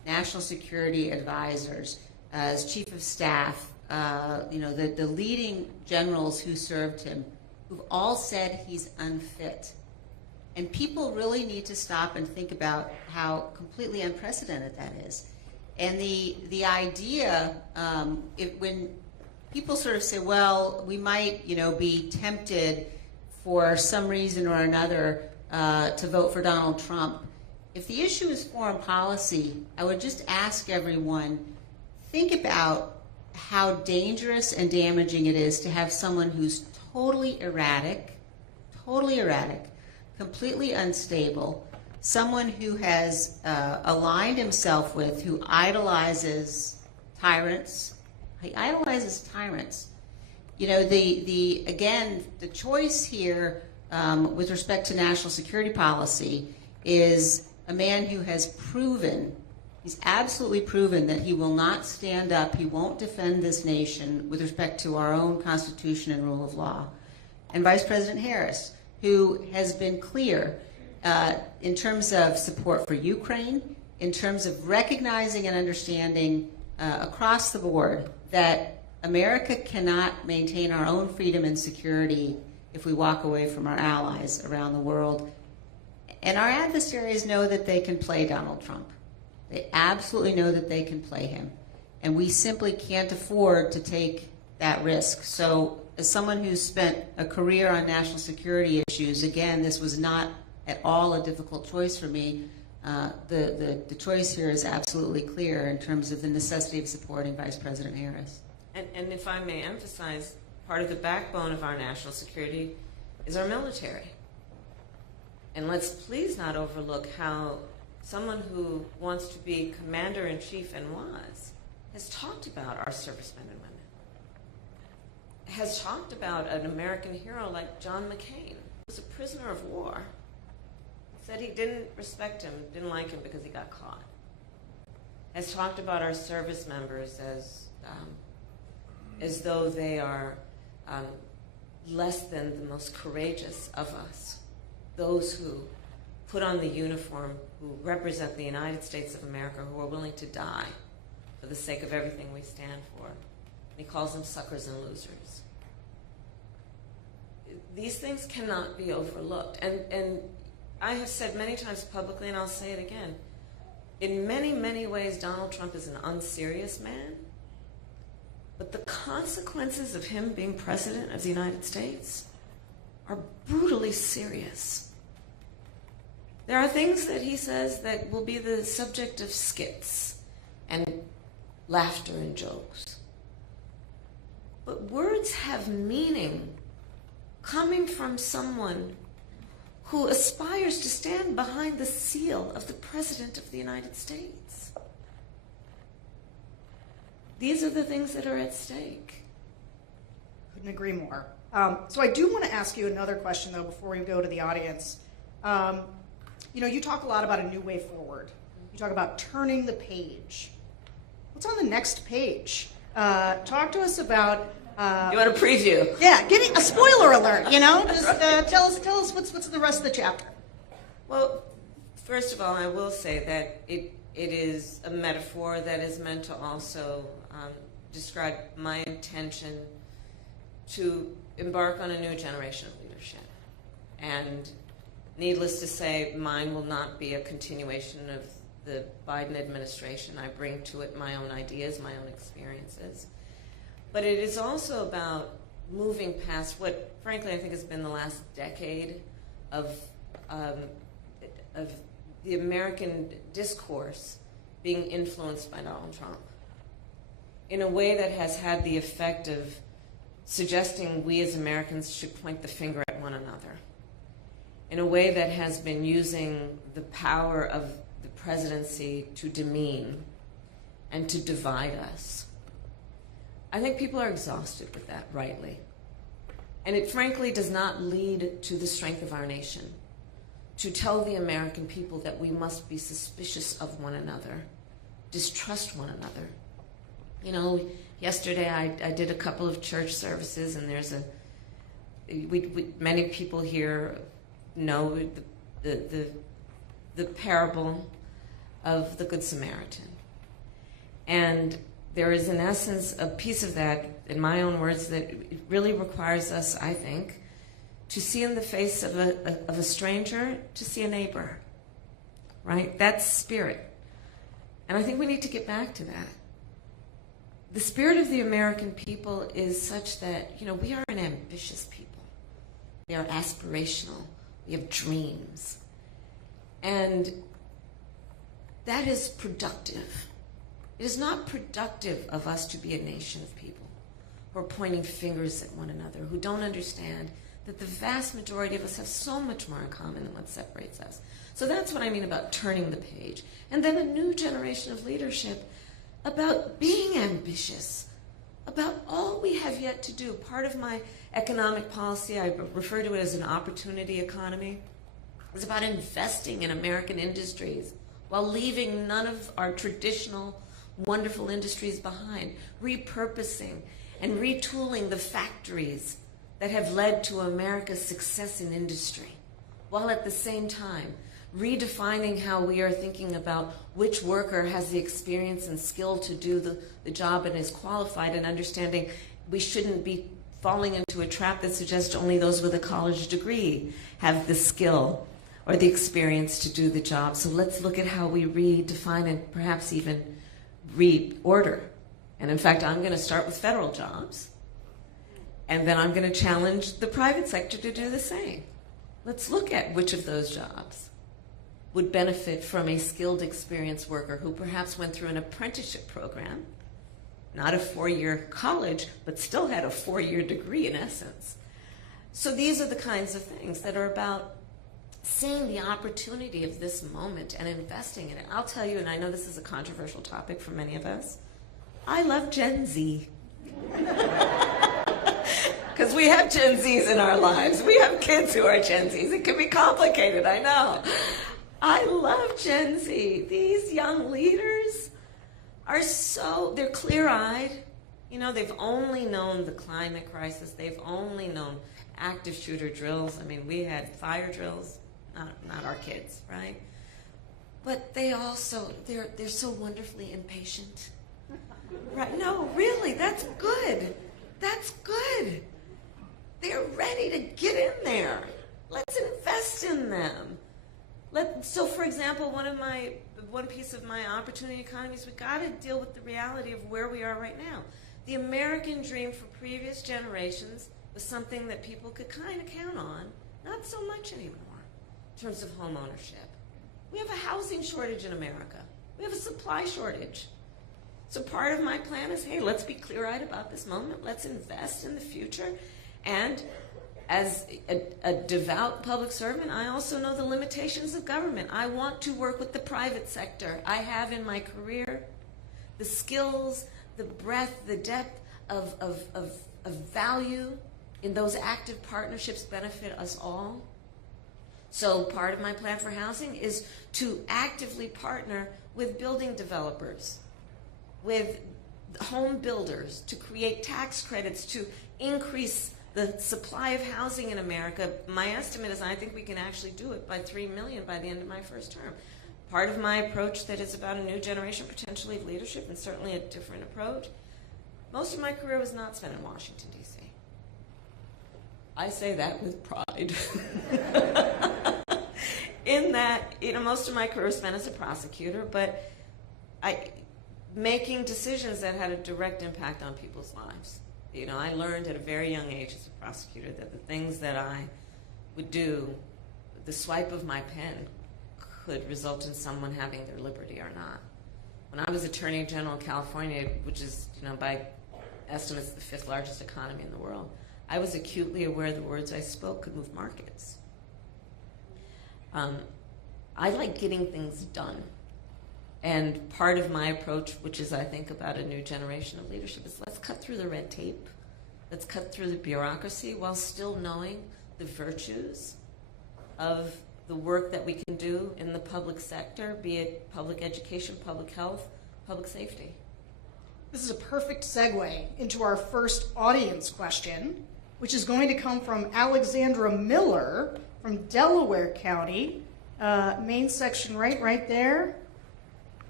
national security advisors, as chief of staff, the leading generals who served him, who've all said he's unfit. And people really need to stop and think about how completely unprecedented that is. And the idea, when people sort of say, well, we might, be tempted for some reason or another to vote for Donald Trump. If the issue is foreign policy, I would just ask everyone, think about how dangerous and damaging it is to have someone who's totally erratic, completely unstable, someone who has aligned himself with, who idolizes tyrants. He idolizes tyrants. The choice here with respect to national security policy is a man who has proven, he's absolutely proven that he will not stand up, he won't defend this nation with respect to our own Constitution and rule of law. And Vice President Harris, who has been clear in terms of support for Ukraine, in terms of recognizing and understanding across the board that America cannot maintain our own freedom and security if we walk away from our allies around the world. And our adversaries know that they can play Donald Trump. They absolutely know that they can play him. And we simply can't afford to take that risk. So as someone who's spent a career on national security issues, again, this was not at all a difficult choice for me. The choice here is absolutely clear in terms of the necessity of supporting Vice President Harris. And if I may emphasize, part of the backbone of our national security is our military. And let's please not overlook how someone who wants to be commander-in-chief and has talked about our servicemen and women, has talked about an American hero like John McCain, who was a prisoner of war, said he didn't respect him, didn't like him because he got caught, has talked about our service members as though they are less than the most courageous of us, those who put on the uniform, who represent the United States of America, who are willing to die for the sake of everything we stand for. And he calls them suckers and losers. These things cannot be overlooked. And I have said many times publicly, and I'll say it again, in many, many ways, Donald Trump is an unserious man. But the consequences of him being president of the United States are brutally serious. There are things that he says that will be the subject of skits and laughter and jokes. But words have meaning coming from someone who aspires to stand behind the seal of the President of the United States. These are the things that are at stake. Couldn't agree more. So I do want to ask you another question, though, before we go to the audience. You talk a lot about a new way forward. You talk about turning the page. What's on the next page? Talk to us about... you want a preview? Yeah, getting a spoiler alert, Just tell us what's in the rest of the chapter. Well, first of all, I will say that it is a metaphor that is meant to also describe my intention to embark on a new generation of leadership. And needless to say, mine will not be a continuation of the Biden administration. I bring to it my own ideas, my own experiences. But it is also about moving past what, frankly, I think has been the last decade of the American discourse being influenced by Donald Trump in a way that has had the effect of suggesting we as Americans should point the finger at one another, in a way that has been using the power of the presidency to demean and to divide us. I think people are exhausted with that, rightly. And it frankly does not lead to the strength of our nation, to tell the American people that we must be suspicious of one another, distrust one another. Yesterday I did a couple of church services, and there's many people here know the parable of the Good Samaritan. And there is, in essence, a piece of that, in my own words, that it really requires us, I think, to see in the face of a stranger, to see a neighbor, right? That's spirit. And I think we need to get back to that. The spirit of the American people is such that, we are an ambitious people. We are aspirational. We have dreams. And that is productive. It is not productive of us to be a nation of people who are pointing fingers at one another, who don't understand that the vast majority of us have so much more in common than what separates us. So that's what I mean about turning the page. And then a new generation of leadership about being ambitious, about all we have yet to do. Part of my economic policy, I refer to it as an opportunity economy, is about investing in American industries while leaving none of our traditional wonderful industries behind, repurposing and retooling the factories that have led to America's success in industry, while at the same time redefining how we are thinking about which worker has the experience and skill to do the job and is qualified, and understanding we shouldn't be falling into a trap that suggests only those with a college degree have the skill or the experience to do the job. So let's look at how we redefine and perhaps even reorder. And in fact, I'm going to start with federal jobs, and then I'm going to challenge the private sector to do the same. Let's look at which of those jobs would benefit from a skilled, experienced worker who perhaps went through an apprenticeship program, not a 4-year college, but still had a 4-year degree in essence. So these are the kinds of things that are about seeing the opportunity of this moment and investing in it. I'll tell you, and I know this is a controversial topic for many of us, I love Gen Z. Because we have Gen Zs in our lives. We have kids who are Gen Zs. It can be complicated, I know. I love Gen Z. These young leaders are they're clear-eyed. They've only known the climate crisis. They've only known active shooter drills. I mean, we had fire drills, not our kids, right? But they're so wonderfully impatient. Right? No, really, that's good. That's good. They're ready to get in there. Let's invest in them. So, for example, one piece of my opportunity economy is we've got to deal with the reality of where we are right now. The American dream for previous generations was something that people could kind of count on, not so much anymore in terms of home ownership. We have a housing shortage in America. We have a supply shortage. So part of my plan is, hey, let's be clear-eyed about this moment. Let's invest in the future. And as a devout public servant, I also know the limitations of government. I want to work with the private sector. I have in my career the skills, the breadth, the depth of value in those active partnerships benefit us all. So part of my plan for housing is to actively partner with building developers, with home builders, to create tax credits, to increase the supply of housing in America. My estimate is I think we can actually do it by 3 million by the end of my first term. Part of my approach that is about a new generation potentially of leadership, and certainly a different approach. Most of my career was not spent in Washington, D.C. I say that with pride. In that, most of my career was spent as a prosecutor, but making decisions that had a direct impact on people's lives. I learned at a very young age as a prosecutor that the things that I would do, the swipe of my pen could result in someone having their liberty or not. When I was Attorney General of California, which is, by estimates, the 5th largest economy in the world, I was acutely aware the words I spoke could move markets. I like getting things done. And part of my approach, which is I think about a new generation of leadership, is let's cut through the red tape. Let's cut through the bureaucracy while still knowing the virtues of the work that we can do in the public sector, be it public education, public health, public safety. This is a perfect segue into our first audience question, which is going to come from Alexandra Miller from Delaware County, main section right there.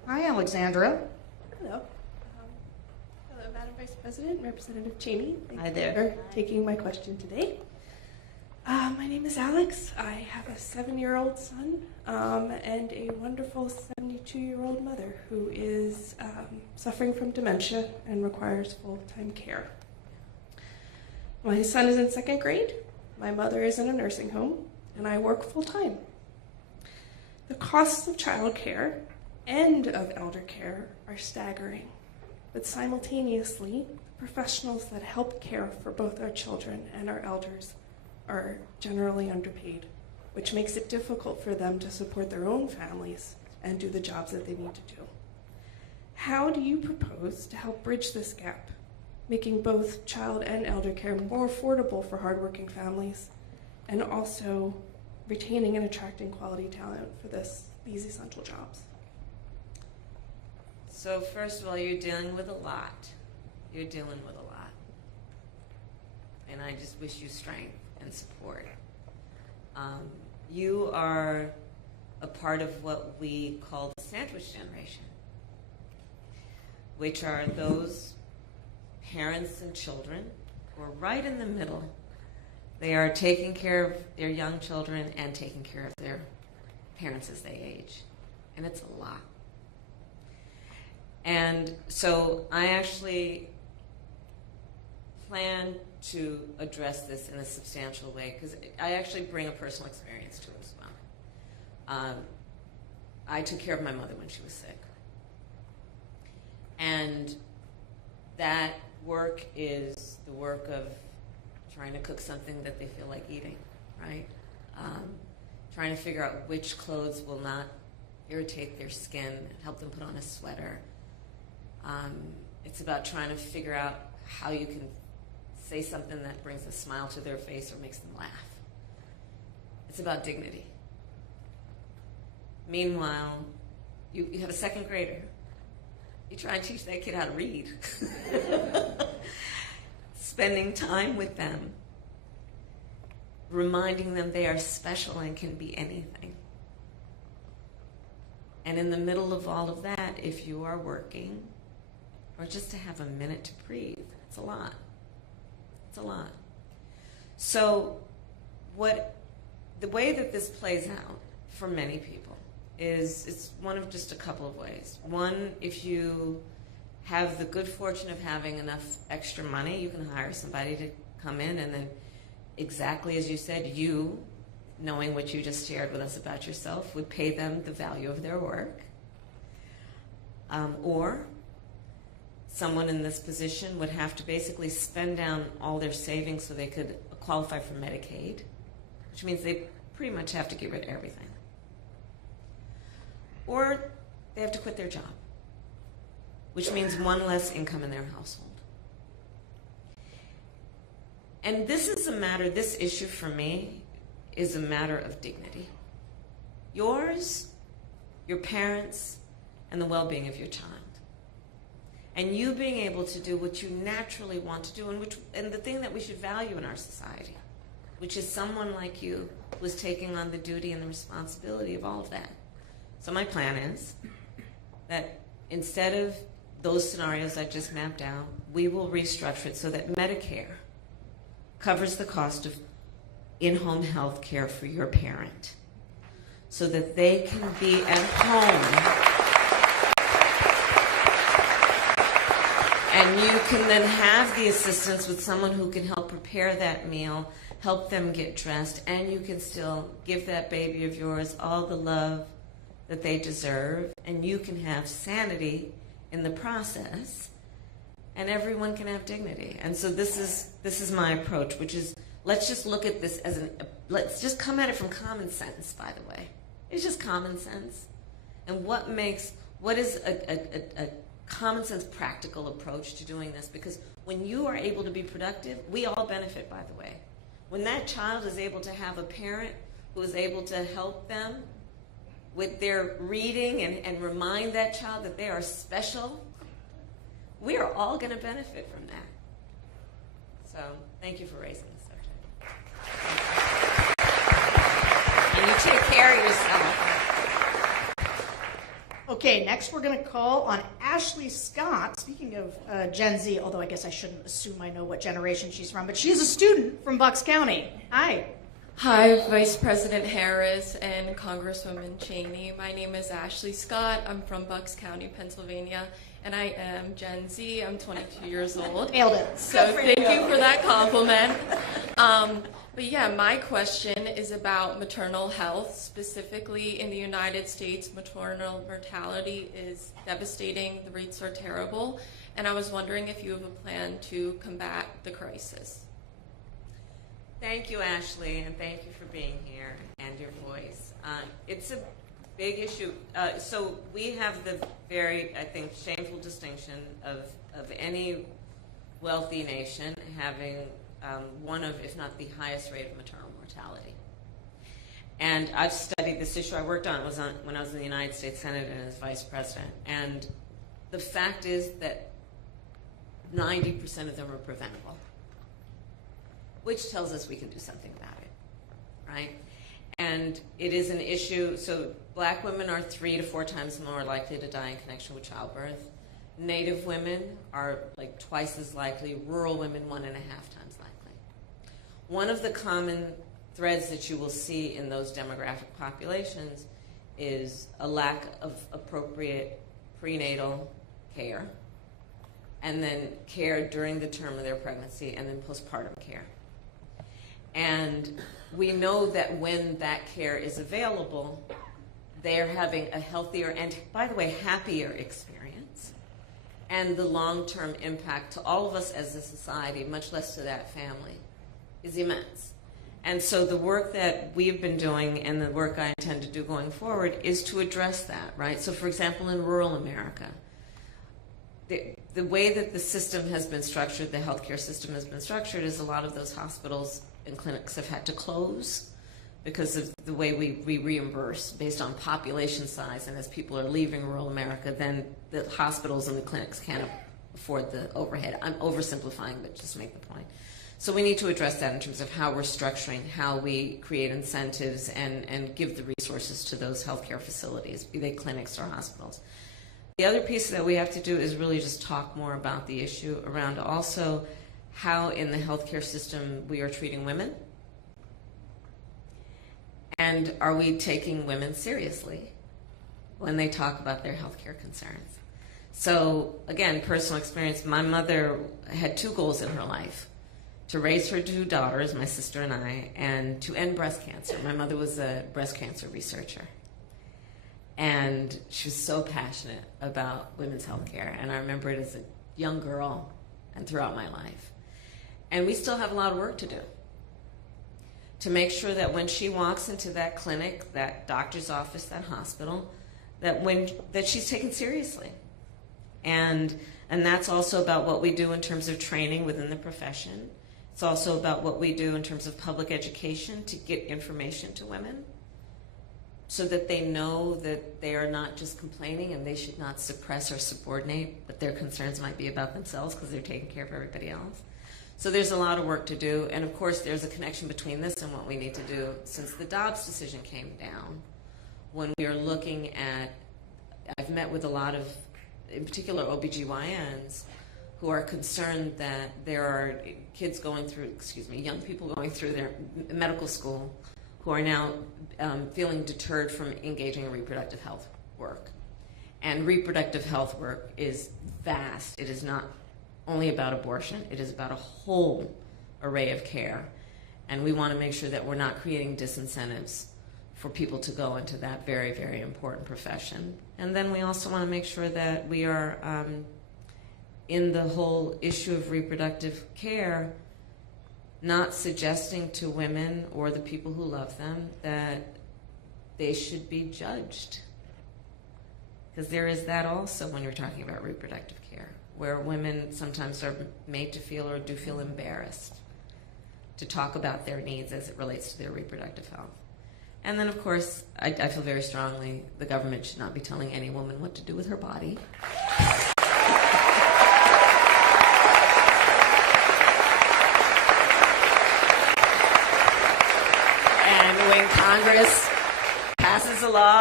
Hi, Alexandra. Hello. Hello, Madam Vice President, Representative Cheney. Thank Hi you there. for taking my question today. My name is Alex. I have a 7-year-old son and a wonderful 72-year-old mother who is suffering from dementia and requires full-time care. My son is in 2nd grade. My mother is in a nursing home, and I work full-time. The costs of childcare and of elder care are staggering, but simultaneously, the professionals that help care for both our children and our elders are generally underpaid, which makes it difficult for them to support their own families and do the jobs that they need to do. How do you propose to help bridge this gap, making both child and elder care more affordable for hardworking families, and also retaining and attracting quality talent for these essential jobs? So first of all, you're dealing with a lot. You're dealing with a lot. And I just wish you strength and support. You are a part of what we call the sandwich generation, which are those parents and children who are right in the middle. They are taking care of their young children and taking care of their parents as they age. And it's a lot. And so I actually plan to address this in a substantial way because I actually bring a personal experience to it as well. I took care of my mother when she was sick. And that work is the work of trying to cook something that they feel like eating, right? Trying to figure out which clothes will not irritate their skin, help them put on a sweater. It's about trying to figure out how you can say something that brings a smile to their face or makes them laugh. It's about dignity. Meanwhile, you have a 2nd grader. You try and teach that kid how to read. Spending time with them, reminding them they are special and can be anything. And in the middle of all of that, if you are working, or just to have a minute to breathe, it's a lot. It's a lot. So the way that this plays out for many people is it's one of just a couple of ways. One, if you have the good fortune of having enough extra money, you can hire somebody to come in and then, exactly as you said, you, knowing what you just shared with us about yourself, would pay them the value of their work. Or someone in this position would have to basically spend down all their savings so they could qualify for Medicaid, which means they pretty much have to get rid of everything. Or they have to quit their job, which means one less income in their household. And this issue for me is a matter of dignity. Yours, your parents, and the well-being of your child. And you being able to do what you naturally want to do, and the thing that we should value in our society, which is someone like you who is taking on the duty and the responsibility of all of that. So my plan is that instead of those scenarios I just mapped out, we will restructure it so that Medicare covers the cost of in-home health care for your parent so that they can be at home. And you can then have the assistance with someone who can help prepare that meal, help them get dressed, and you can still give that baby of yours all the love that they deserve, and you can have sanity in the process, and everyone can have dignity. And so this is my approach, which is let's just look at this as let's just come at it from common sense, by the way. It's just common sense. And what is a common sense, practical approach to doing this? Because when you are able to be productive, we all benefit, by the way. When that child is able to have a parent who is able to help them with their reading and remind that child that they are special, we are all going to benefit from that. So thank you for raising the subject. And you take care of yourself. Okay, next we're going to call on Ashley Scott. Speaking of Gen Z, although I guess I shouldn't assume I know what generation she's from, but she is a student from Bucks County. Hi. Hi, Vice President Harris and Congresswoman Cheney. My name is Ashley Scott. I'm from Bucks County, Pennsylvania, and I am Gen Z. I'm 22 years old. Nailed it. So thank you for that compliment. But yeah, my question is about maternal health. Specifically in the United States, maternal mortality is devastating. The rates are terrible. And I was wondering if you have a plan to combat the crisis. Thank you, Ashley, and thank you for being here and your voice. It's a big issue. So we have the very, I think, shameful distinction of any wealthy nation having one of, if not the highest rate of maternal mortality. And I've studied this issue. I worked on it when I was in the United States Senate and as vice president. And the fact is that 90% of them are preventable, which tells us we can do something about it, right? And it is an issue. So black women are 3 to 4 times more likely to die in connection with childbirth. Native women are like twice as likely. Rural women, 1.5 times likely. One of the common threads that you will see in those demographic populations is a lack of appropriate prenatal care, and then care during the term of their pregnancy, and then postpartum care. And we know that when that care is available, they're having a healthier and, by the way, happier experience. And the long-term impact to all of us as a society, much less to that family, is immense. And so the work that we've been doing and the work I intend to do going forward is to address that, right? So, for example, in rural America, the way that the system has been structured, the healthcare system has been structured, is a lot of those hospitals and clinics have had to close because of the way we reimburse based on population size. And as people are leaving rural America, then the hospitals and the clinics can't afford the overhead. I'm oversimplifying, but just to make the point. So we need to address that in terms of how we're structuring, how we create incentives and give the resources to those healthcare facilities, be they clinics or hospitals. The other piece that we have to do is really just talk more about the issue around also how in the healthcare system we are treating women. And are we taking women seriously when they talk about their healthcare concerns? So again, personal experience, my mother had 2 goals in her life: to raise her 2 daughters, my sister and I, and to end breast cancer. My mother was a breast cancer researcher. And she was so passionate about women's health care. And I remember it as a young girl and throughout my life. And we still have a lot of work to do to make sure that when she walks into that clinic, that doctor's office, that hospital, that she's taken seriously. And that's also about what we do in terms of training within the profession. It's also about what we do in terms of public education to get information to women, so that they know that they are not just complaining and they should not suppress or subordinate, but their concerns might be about themselves because they're taking care of everybody else. So there's a lot of work to do, and of course there's a connection between this and what we need to do. Since the Dobbs decision came down, when we are looking at, I've met with a lot of, in particular, OBGYNs who are concerned that there are kids going through, young people going through their medical school who are now feeling deterred from engaging in reproductive health work. And reproductive health work is vast. It is not only about abortion. It is about a whole array of care. And we want to make sure that we're not creating disincentives for people to go into that very, very important profession. And then we also want to make sure that we are, in the whole issue of reproductive care, not suggesting to women or the people who love them that they should be judged. Because there is that also when you're talking about reproductive care, where women sometimes are made to feel or do feel embarrassed to talk about their needs as it relates to their reproductive health. And then, of course, I feel very strongly the government should not be telling any woman what to do with her body. And when Congress passes a law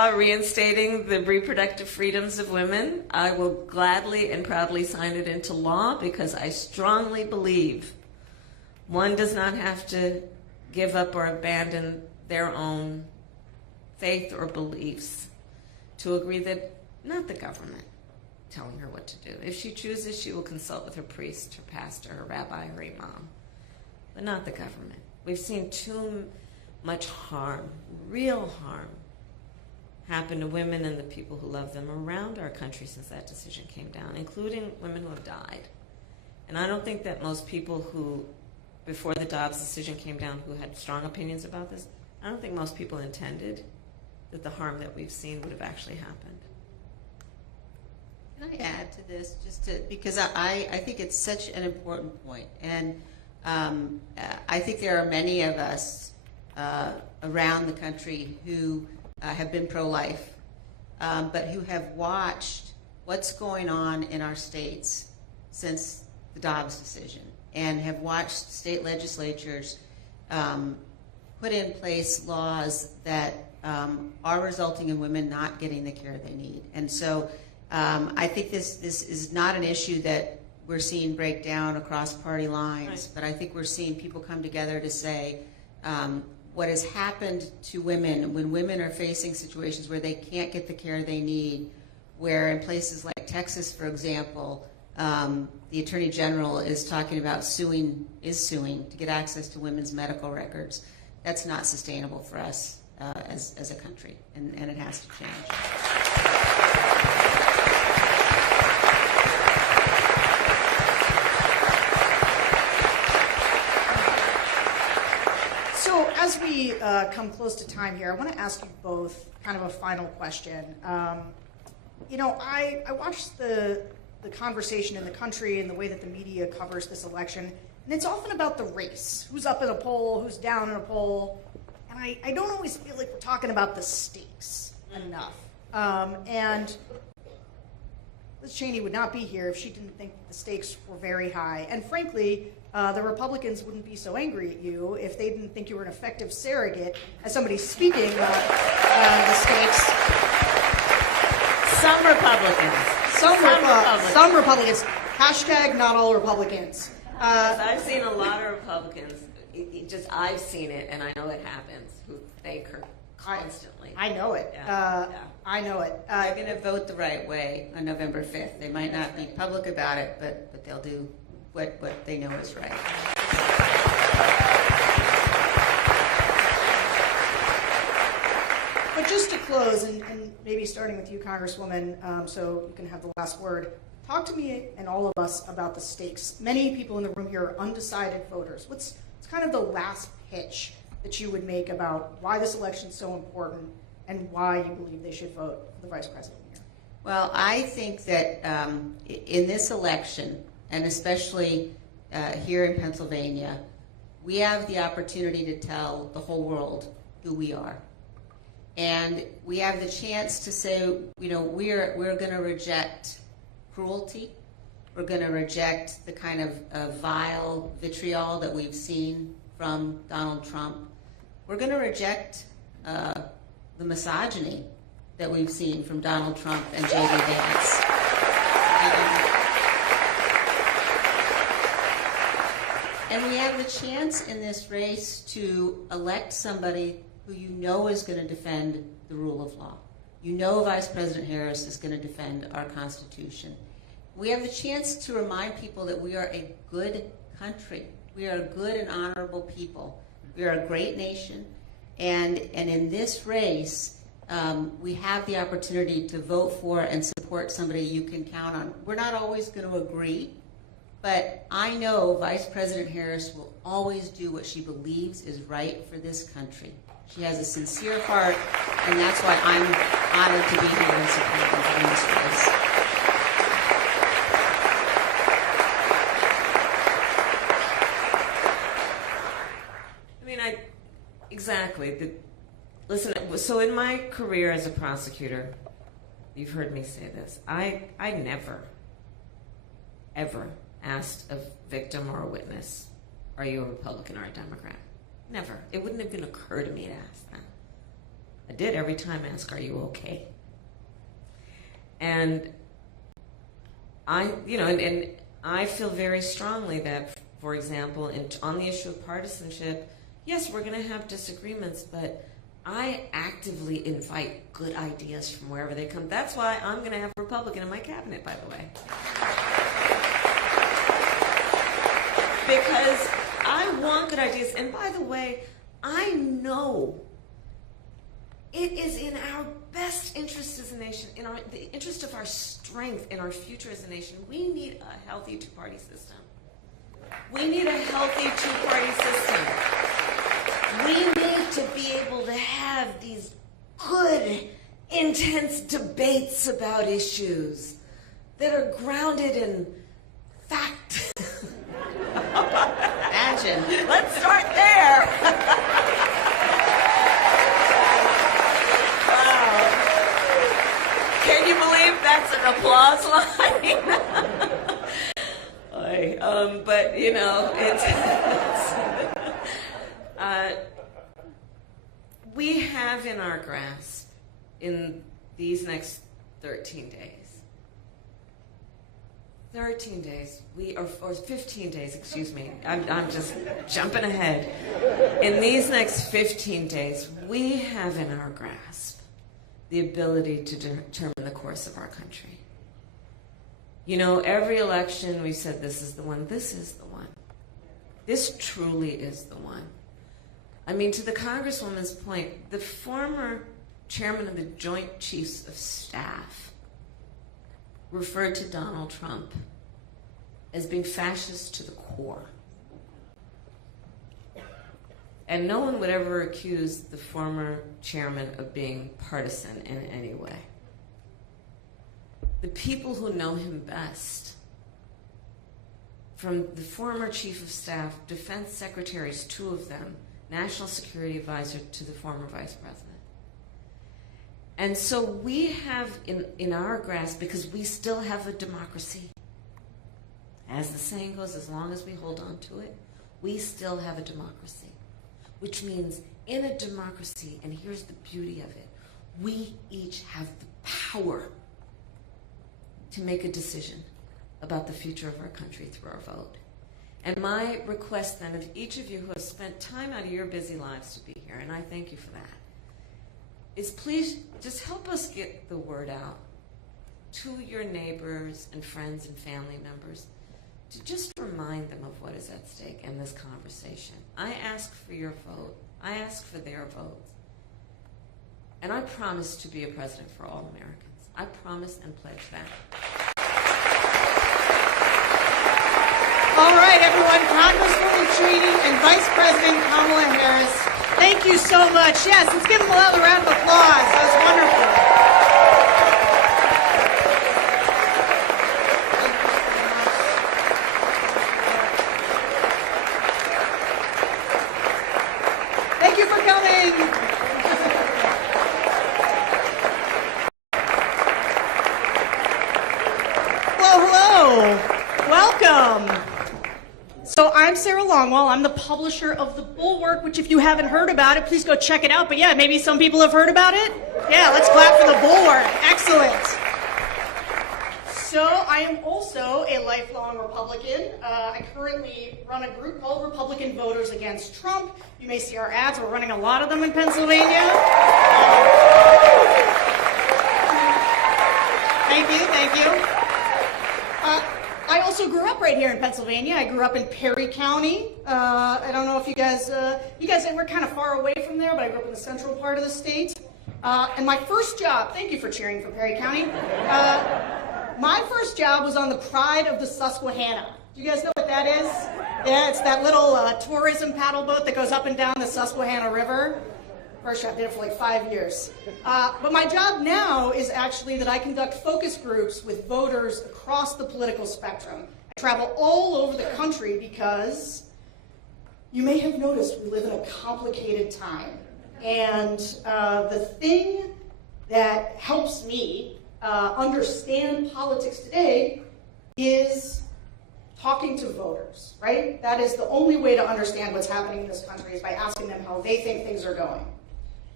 law reinstating the reproductive freedoms of women, I will gladly and proudly sign it into law because I strongly believe one does not have to give up or abandon their own faith or beliefs to agree that not the government telling her what to do. If she chooses, she will consult with her priest, her pastor, her rabbi, her imam, but not the government. We've seen too much harm, real harm, happen to women and the people who love them around our country since that decision came down, including women who have died. And I don't think that most people who, before the Dobbs decision came down, who had strong opinions about this, I don't think most people intended that the harm that we've seen would have actually happened. Can I add to this, because I think it's such an important point, and I think there are many of us around the country who have been pro-life, but who have watched what's going on in our states since the Dobbs decision, and have watched state legislatures put in place laws that are resulting in women not getting the care they need. And so I think this is not an issue that we're seeing break down across party lines, right, but I think we're seeing people come together to say what has happened to women when women are facing situations where they can't get the care they need, where in places like Texas, for example, the Attorney General is talking about suing to get access to women's medical records. That's not sustainable for us as a country, and it has to change. So as we come close to time here, I want to ask you both kind of a final question. I watched the conversation in the country and the way that the media covers this election, and it's often about the race. Who's up in a poll, who's down in a poll. And I don't always feel like we're talking about the stakes enough. And Liz Cheney would not be here if she didn't think the stakes were very high. And frankly, the Republicans wouldn't be so angry at you if they didn't think you were an effective surrogate as somebody speaking about the stakes. Some Republicans. Some Republicans. Hashtag not all Republicans. I've seen a lot of Republicans. I've seen it, and I know it happens, who thank her constantly. I know it. Yeah. I know it. They're going to vote the right way on November 5th. They might not be public about it, but they'll do what they know is right. But just to close, and maybe starting with you, Congresswoman, so you can have the last word, talk to me and all of us about the stakes. Many people in the room here are undecided voters. What's kind of the last pitch that you would make about why this election is so important and why you believe they should vote for the vice president here? Well, I think that in this election, and especially here in Pennsylvania, we have the opportunity to tell the whole world who we are. And we have the chance to say, we're going to reject cruelty. We're going to reject the kind of vile vitriol that we've seen from Donald Trump. We're going to reject the misogyny that we've seen from Donald Trump and J.D. Vance. And we have the chance in this race to elect somebody who you know is going to defend the rule of law. You know Vice President Harris is going to defend our Constitution. We have the chance to remind people that we are a good country. We are a good and honorable people. We are a great nation. And in this race, we have the opportunity to vote for and support somebody you can count on. We're not always going to agree, but I know Vice President Harris will always do what she believes is right for this country. She has a sincere heart, and that's why I'm honored to be here and support her in this race. Exactly. Listen, so in my career as a prosecutor, you've heard me say this, I never, ever asked a victim or a witness, are you a Republican or a Democrat? Never. It wouldn't even occur to me to ask that. I did every time ask, are you okay? And and I feel very strongly that, for example, on the issue of partisanship, yes, we're going to have disagreements, but I actively invite good ideas from wherever they come. That's why I'm going to have a Republican in my cabinet, by the way. Because I want good ideas. And by the way, I know it is in our best interest as a nation, in the interest of our strength, in our future as a nation. We need a healthy two-party system. We need a healthy two-party system. We need to be able to have these good, intense debates about issues that are grounded in fact. Imagine. Let's start there. Wow. Can you believe that's an applause line? But, we have in our grasp in these next 13 days, or 15 days, excuse me, I'm just jumping ahead. In these next 15 days, we have in our grasp the ability to determine the course of our country. Every election we said, this is the one, this is the one. This truly is the one. I mean, to the Congresswoman's point, the former chairman of the Joint Chiefs of Staff referred to Donald Trump as being fascist to the core. And no one would ever accuse the former chairman of being partisan in any way. The people who know him best, from the former chief of staff, defense secretaries, 2 of them, national security advisor to the former vice president. And so we have in our grasp, because we still have a democracy, as the saying goes, as long as we hold on to it, we still have a democracy. Which means in a democracy, and here's the beauty of it, we each have the power to make a decision about the future of our country through our vote. And my request then of each of you who have spent time out of your busy lives to be here, and I thank you for that, is please just help us get the word out to your neighbors and friends and family members to just remind them of what is at stake in this conversation. I ask for your vote. I ask for their votes. And I promise to be a president for all Americans. I promise and pledge that. All right, everyone, Congresswoman Cheney and Vice President Kamala Harris, thank you so much. Yes, let's give them another round of applause. That was wonderful. Thank you for coming. Hello. Welcome. So I'm Sarah Longwell. I'm the publisher of The Bulwark, which if you haven't heard about it, please go check it out. But yeah, maybe some people have heard about it. Yeah, let's clap for The Bulwark. Excellent. So I am also a lifelong Republican. I currently run a group called Republican Voters Against Trump. You may see our ads. We're running a lot of them in Pennsylvania. Thank you, thank you. I also grew up right here in Pennsylvania. I grew up in Perry County. I don't know if you guys we're kind of far away from there, but I grew up in the central part of the state. And my first job, thank you for cheering for Perry County. My first job was on the Pride of the Susquehanna. Do you guys know what that is? Yeah, it's that little tourism paddle boat that goes up and down the Susquehanna River. First job, did it for like 5 years. But my job now is actually that I conduct focus groups with voters across the political spectrum. I travel all over the country because you may have noticed we live in a complicated time. And the thing that helps me understand politics today is talking to voters, right? That is the only way to understand what's happening in this country, is by asking them how they think things are going.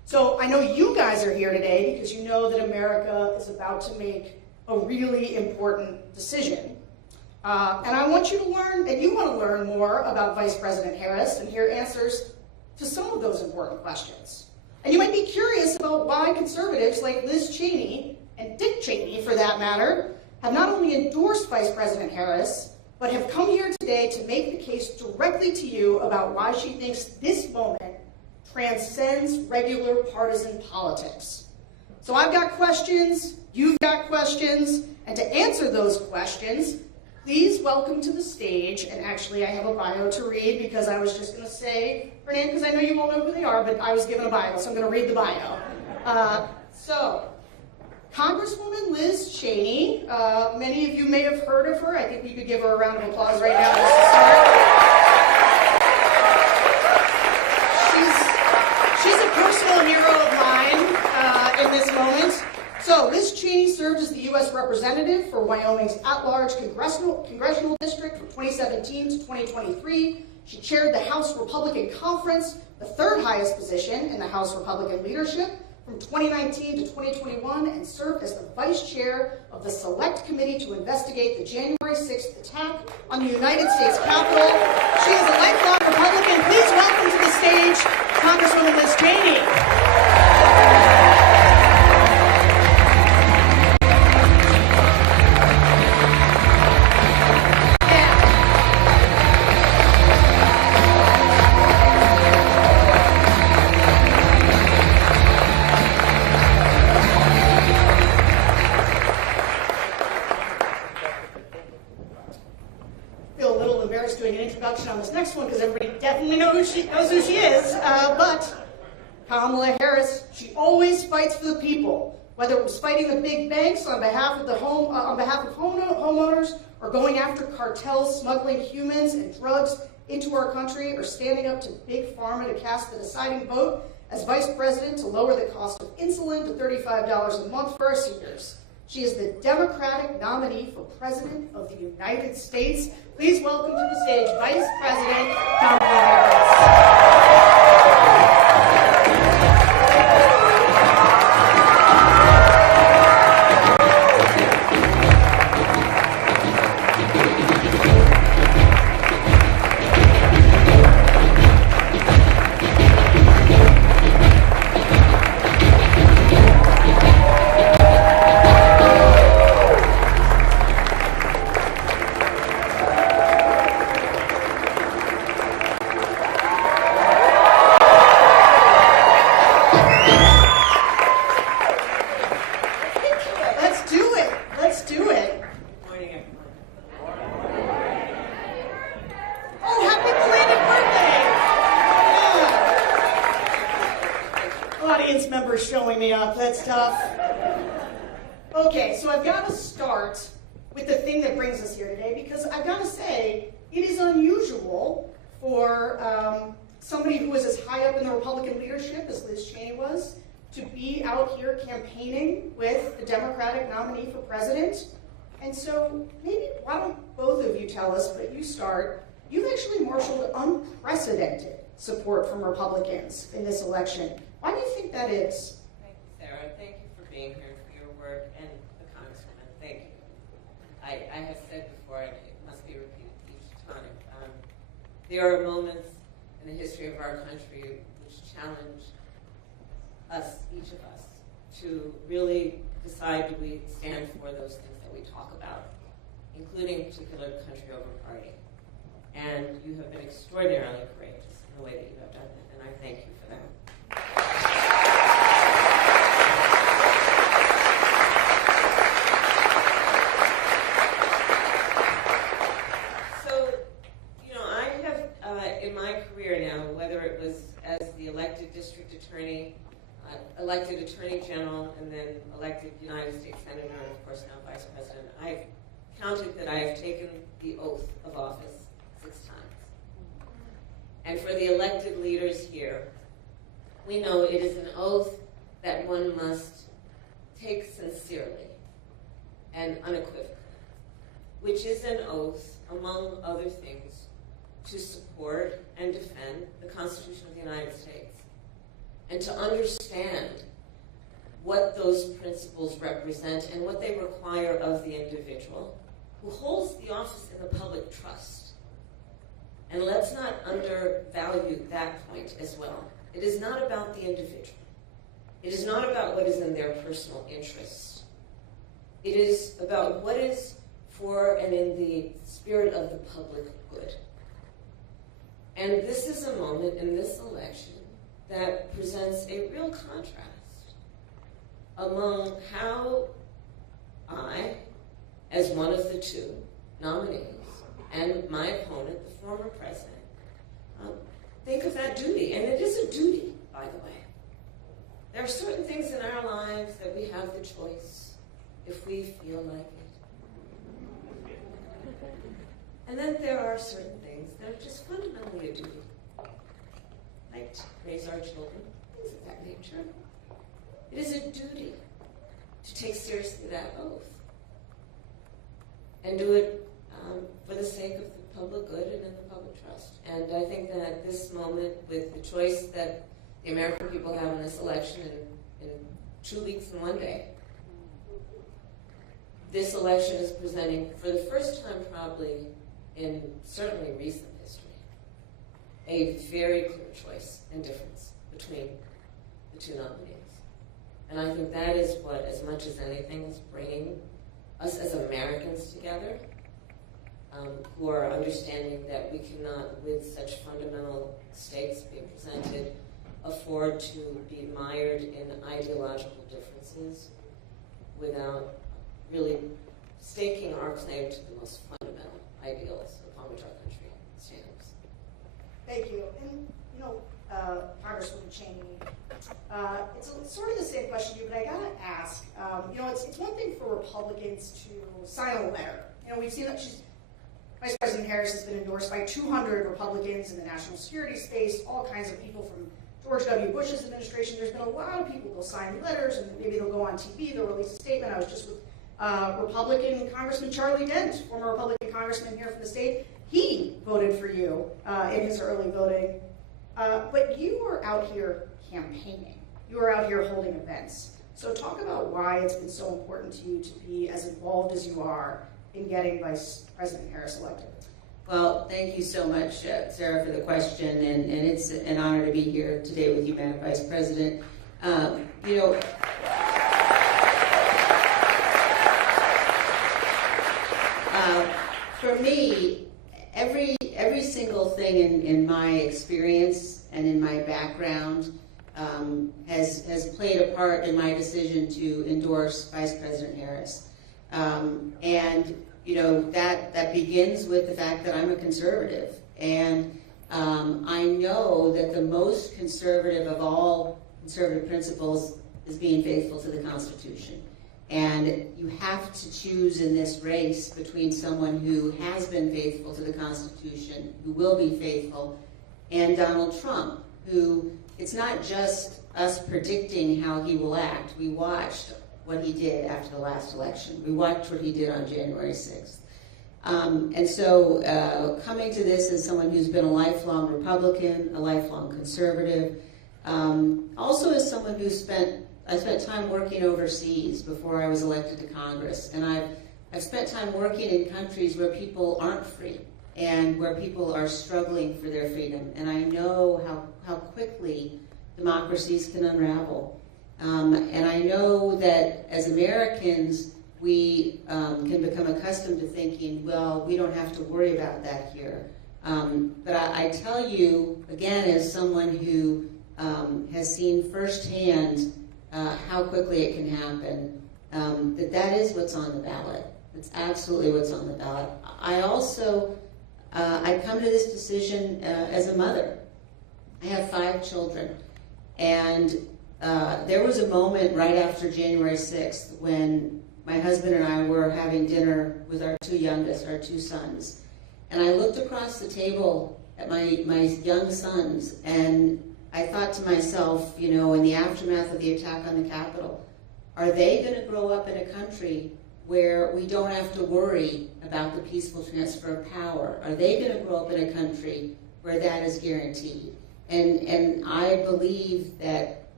So I know you guys are here today because you know that America is about to make a really important decision. And I want you to learn, and you want to learn more about Vice President Harris and hear answers to some of those important questions. And you might be curious about why conservatives like Liz Cheney, and Dick Cheney for that matter, have not only endorsed Vice President Harris, but have come here today to make the case directly to you about why she thinks this moment transcends regular partisan politics. So I've got questions, you've got questions, and to answer those questions, please welcome to the stage, and actually I have a bio to read because I was just going to say her name because I know you won't know who they are, but I was given a bio, so I'm going to read the bio. Congresswoman Liz Cheney, many of you may have heard of her. I think we could give her a round of applause right now just to start. She's a personal hero of mine in this moment. So Liz Cheney served as the U.S. Representative for Wyoming's at-large congressional district from 2017 to 2023. She chaired the House Republican Conference, the third highest position in the House Republican leadership, from 2019 to 2021, and served as the Vice Chair of the Select Committee to investigate the January 6th attack on the United States Capitol. She is a lifelong Republican. Please welcome to the stage Congresswoman Liz Cheney. On this next one because everybody definitely knows who she is, but Kamala Harris, she always fights for the people, whether it was fighting the big banks on behalf of homeowners, or going after cartels smuggling humans and drugs into our country, or standing up to big pharma to cast the deciding vote as vice president to lower the cost of insulin to $35 a month for our seniors. She is the Democratic nominee for President of the United States. Please welcome to the stage Vice President Kamala Harris. Showing me up, that's tough. Okay, so I've got to start with the thing that brings us here today, because I've got to say, it is unusual for somebody who was as high up in the Republican leadership as Liz Cheney was to be out here campaigning with the Democratic nominee for president. And so maybe, why don't both of you tell us, but you start, you've actually marshaled unprecedented support from Republicans in this election. Why do you think that is? Thank you, Sarah. Thank you for being here, for your work, and the Congresswoman. Thank you. I have said before, and it must be repeated each time, there are moments in the history of our country which challenge us, each of us, to really decide, do we stand for those things that we talk about, including particular country over party. And you have been extraordinarily courageous in the way that you have done that, and I thank you for that. So, I have, in my career now, whether it was as the elected district attorney, elected attorney general, and then elected United States Senator, and of course now Vice President, I've counted that I have taken the oath of office 6 times. And for the elected leaders here, we know it is an oath that one must take sincerely and unequivocally, which is an oath, among other things, to support and defend the Constitution of the United States. and to understand what those principles represent and what they require of the individual who holds the office in the public trust. And let's not undervalue that point as well. It is not about the individual. It is not about what is in their personal interests. It is about what is for and in the spirit of the public good. And this is a moment in this election that presents a real contrast among how I, as one of the two nominees, and my opponent, the former president, think of that duty. And it is a duty, by the way. There are certain things in our lives that we have the choice if we feel like it. And then there are certain things that are just fundamentally a duty. Like to raise our children, things of that nature. It is a duty to take seriously that oath and do it for the sake of the public good and in the public trust. And I think that this moment, with the choice that the American people have in this election in 2 weeks and 1 day, this election is presenting, for the first time probably in certainly recent history, a very clear choice and difference between the two nominees. And I think that is what, as much as anything, is bringing us as Americans together, who are understanding that we cannot, with such fundamental stakes being presented, afford to be mired in ideological differences without really staking our claim to the most fundamental ideals upon which our country stands. Thank you. And, Congresswoman Cheney, it's sort of the same question to you, but I gotta ask, it's one thing for Republicans to sign a letter. We've seen that Vice President Harris has been endorsed by 200 Republicans in the national security space, all kinds of people from George W. Bush's administration. There's been a lot of people who'll sign letters, and maybe they'll go on TV, they'll release a statement. I was just with Republican Congressman Charlie Dent, former Republican congressman here from the state. He voted for you in his early voting. But you are out here campaigning. You are out here holding events. So talk about why it's been so important to you to be as involved as you are in getting Vice President Harris elected. Well, thank you so much, Sarah, for the question, and it's an honor to be here today with you, Madam Vice President. For me, every single thing in my experience and in my background has played a part in my decision to endorse Vice President Harris. That begins with the fact that I'm a conservative. And I know that the most conservative of all conservative principles is being faithful to the Constitution. And you have to choose in this race between someone who has been faithful to the Constitution, who will be faithful, and Donald Trump, who, it's not just us predicting how he will act. We watched what he did after the last election. We watched what he did on January 6th. Coming to this as someone who's been a lifelong Republican, a lifelong conservative, also as someone I spent time working overseas before I was elected to Congress, and I've spent time working in countries where people aren't free and where people are struggling for their freedom, and I know how quickly democracies can unravel. And I know that as Americans, we can become accustomed to thinking, well, we don't have to worry about that here. But I tell you, again, as someone who has seen firsthand how quickly it can happen, that is what's on the ballot. That's absolutely what's on the ballot. I also, I come to this decision as a mother. I have 5 children. And there was a moment right after January 6th when my husband and I were having dinner with our 2 youngest, our 2 sons. And I looked across the table at my young sons, and I thought to myself, in the aftermath of the attack on the Capitol, are they going to grow up in a country where we don't have to worry about the peaceful transfer of power? Are they going to grow up in a country where that is guaranteed? And I believe that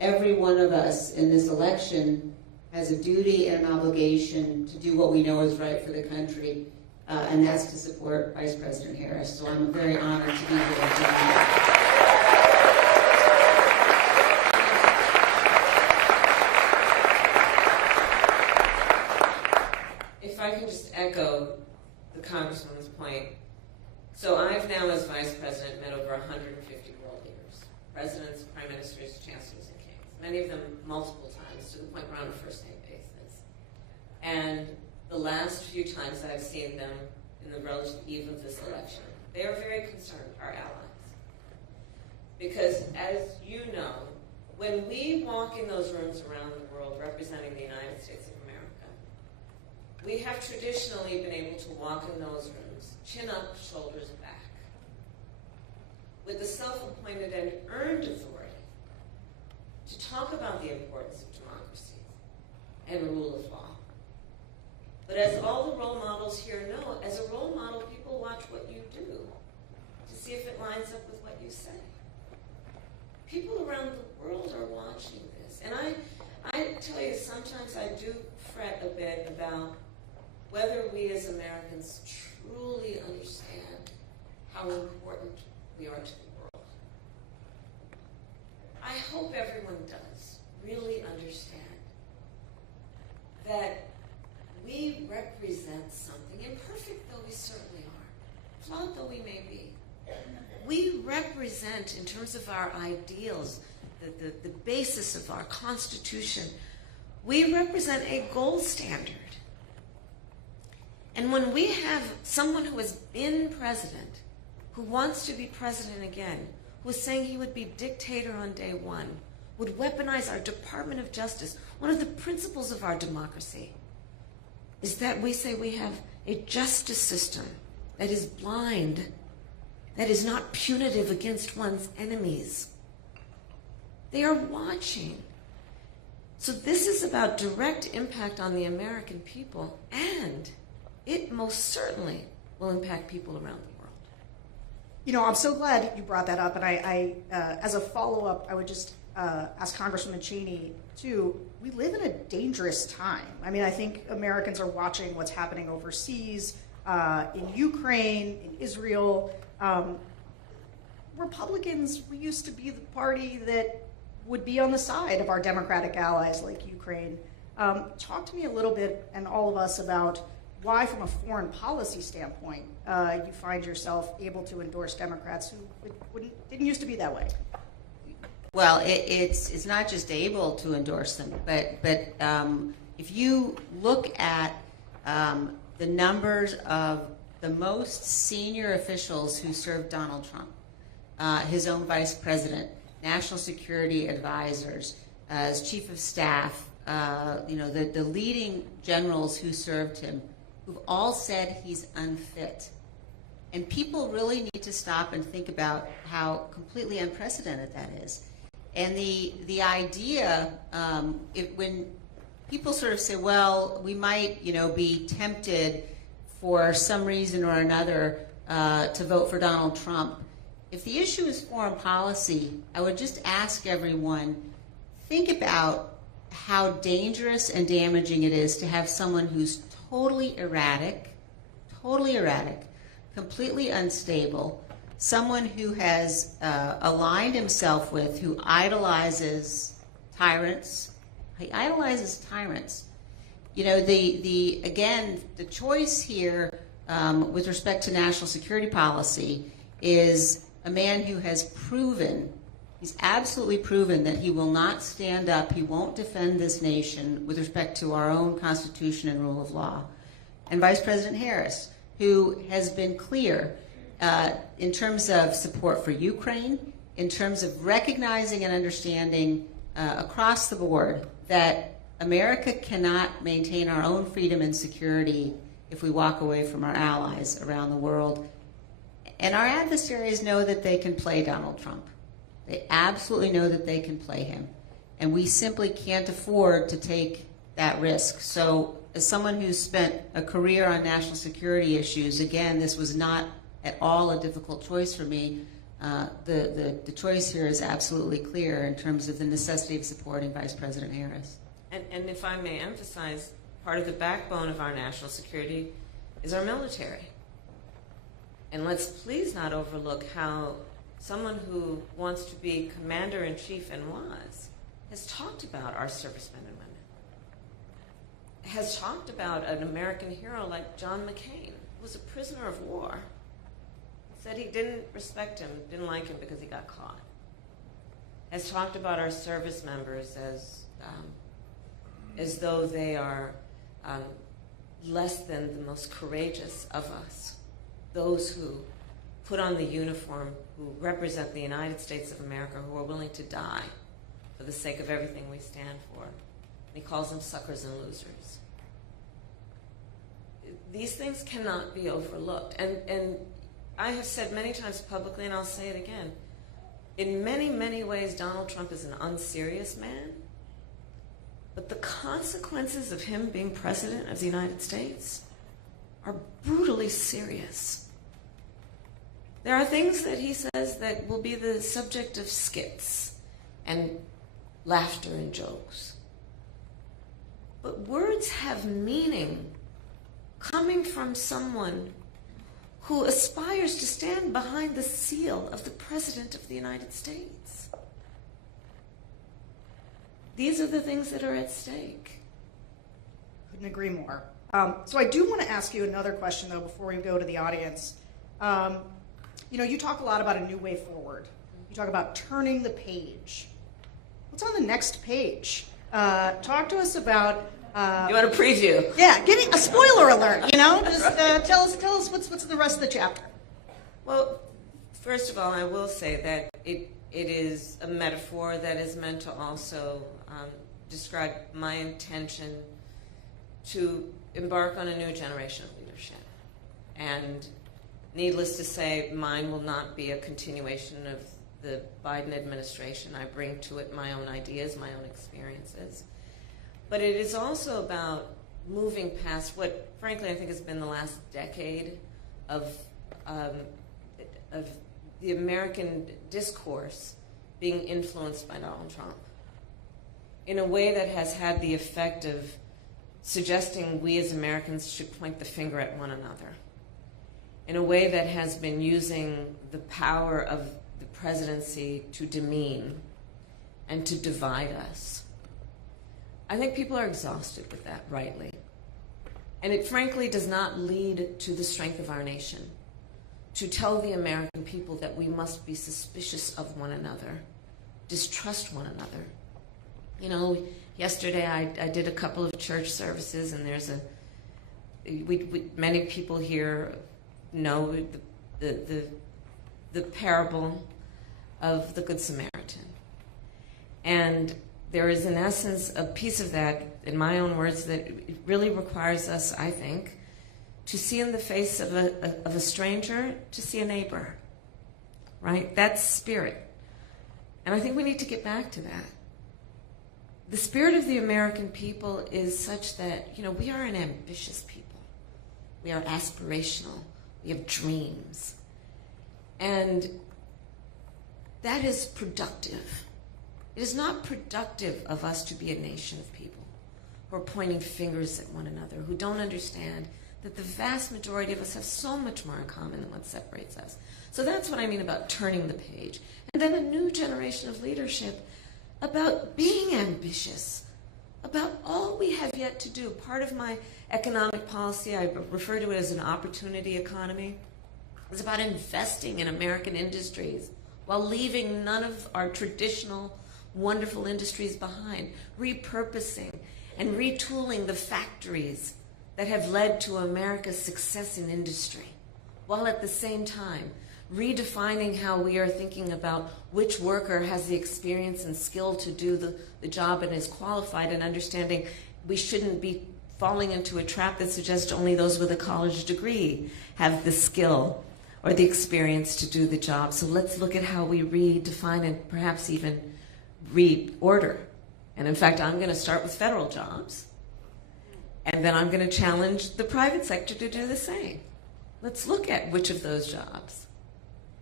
every one of us in this election has a duty and an obligation to do what we know is right for the country, and that's to support Vice President Harris. So I'm very honored to be here. If I can just echo the Congresswoman's point. So I've now, as Vice President, met over 150 world leaders, presidents, prime ministers, chancellors, and kings, many of them multiple times, to the point we're on a first-name basis. And the last few times I've seen them in the relative eve of this election, they are very concerned, our allies. Because as you know, when we walk in those rooms around the world representing the United States of America, we have traditionally been able to walk in those rooms, chin up, shoulders back, with the self-appointed and earned authority to talk about the importance of democracy and rule of law. But as all the role models here know, as a role model, people watch what you do to see if it lines up with what you say. People around the world are watching this. And I tell you, sometimes I do fret a bit about whether we as Americans truly understand how important we are to the world. I hope everyone does really understand that we represent something, imperfect though we certainly are, flawed though we may be. We represent, in terms of our ideals, the basis of our Constitution, we represent a gold standard. And when we have someone who has been president, who wants to be president again, who is saying he would be dictator on day one, would weaponize our Department of Justice, one of the principles of our democracy is that we say we have a justice system that is blind, that is not punitive against one's enemies. They are watching. So this is about direct impact on the American people, and it most certainly will impact people around the world. You know, I'm so glad you brought that up, and I as a follow-up, I would just ask Congresswoman Cheney, too, we live in a dangerous time. I mean, I think Americans are watching what's happening overseas, in Ukraine, in Israel. Republicans, we used to be the party that would be on the side of our democratic allies like Ukraine. Talk to me a little bit, and all of us, about why, from a foreign policy standpoint, you find yourself able to endorse Democrats who didn't used to be that way. Well, it's not just able to endorse them, but if you look at the numbers of the most senior officials who served Donald Trump, his own vice president, national security advisors, as chief of staff, the leading generals who served him, who've all said he's unfit. And people really need to stop and think about how completely unprecedented that is. And the idea, when people sort of say, well, we might, be tempted for some reason or another to vote for Donald Trump. If the issue is foreign policy, I would just ask everyone, think about how dangerous and damaging it is to have someone who's totally erratic, completely unstable, someone who has aligned himself with, who idolizes tyrants. He idolizes tyrants. The choice here with respect to national security policy is a man who has proven, he's absolutely proven that he will not stand up, he won't defend this nation with respect to our own Constitution and rule of law. And Vice President Harris, who has been clear in terms of support for Ukraine, in terms of recognizing and understanding across the board that America cannot maintain our own freedom and security if we walk away from our allies around the world. And our adversaries know that they can play Donald Trump. They absolutely know that they can play him. And we simply can't afford to take that risk. So as someone who's spent a career on national security issues, again, this was not at all a difficult choice for me. the choice here is absolutely clear in terms of the necessity of supporting Vice President Harris. And if I may emphasize, part of the backbone of our national security is our military. And let's please not overlook how someone who wants to be commander-in-chief and has talked about our servicemen and women, has talked about an American hero like John McCain, who was a prisoner of war, said he didn't respect him, didn't like him because he got caught, has talked about our service members as though they are less than the most courageous of us, those who put on the uniform, who represent the United States of America, who are willing to die for the sake of everything we stand for. And he calls them suckers and losers. These things cannot be overlooked. And I have said many times publicly, and I'll say it again, in many, many ways, Donald Trump is an unserious man. But the consequences of him being president of the United States are brutally serious. There are things that he says that will be the subject of skits and laughter and jokes. But words have meaning coming from someone who aspires to stand behind the seal of the President of the United States. These are the things that are at stake. Couldn't agree more. So I do want to ask you another question, though, before we go to the audience. You talk a lot about a new way forward. You talk about turning the page. What's on the next page? Talk to us about... you want a preview? Yeah, give me a spoiler alert, Just tell us what's in the rest of the chapter. Well, first of all, I will say that it is a metaphor that is meant to also describe my intention to embark on a new generation of leadership. And needless to say, mine will not be a continuation of the Biden administration. I bring to it my own ideas, my own experiences. But it is also about moving past what, frankly, I think has been the last decade of the American discourse being influenced by Donald Trump in a way that has had the effect of suggesting we as Americans should point the finger at one another, in a way that has been using the power of the presidency to demean and to divide us. I think people are exhausted with that, rightly. And it frankly does not lead to the strength of our nation, to tell the American people that we must be suspicious of one another, distrust one another. Yesterday I did a couple of church services, and there's many people here know the parable of the Good Samaritan. And there is, in essence, a piece of that, in my own words, that it really requires us, I think, to see in the face of a stranger, to see a neighbor, right? That's spirit. And I think we need to get back to that. The spirit of the American people is such that, we are an ambitious people. We are aspirational. We have dreams. And that is productive. It is not productive of us to be a nation of people who are pointing fingers at one another, who don't understand that the vast majority of us have so much more in common than what separates us. So that's what I mean about turning the page. And then a new generation of leadership about being ambitious, about all we have yet to do. Part of my economic policy, I refer to it as an opportunity economy, is about investing in American industries while leaving none of our traditional wonderful industries behind, repurposing and retooling the factories that have led to America's success in industry, while at the same time redefining how we are thinking about which worker has the experience and skill to do the job and is qualified, and understanding we shouldn't be falling into a trap that suggests only those with a college degree have the skill or the experience to do the job. So let's look at how we redefine and perhaps even reorder. And in fact, I'm going to start with federal jobs, and then I'm going to challenge the private sector to do the same. Let's look at which of those jobs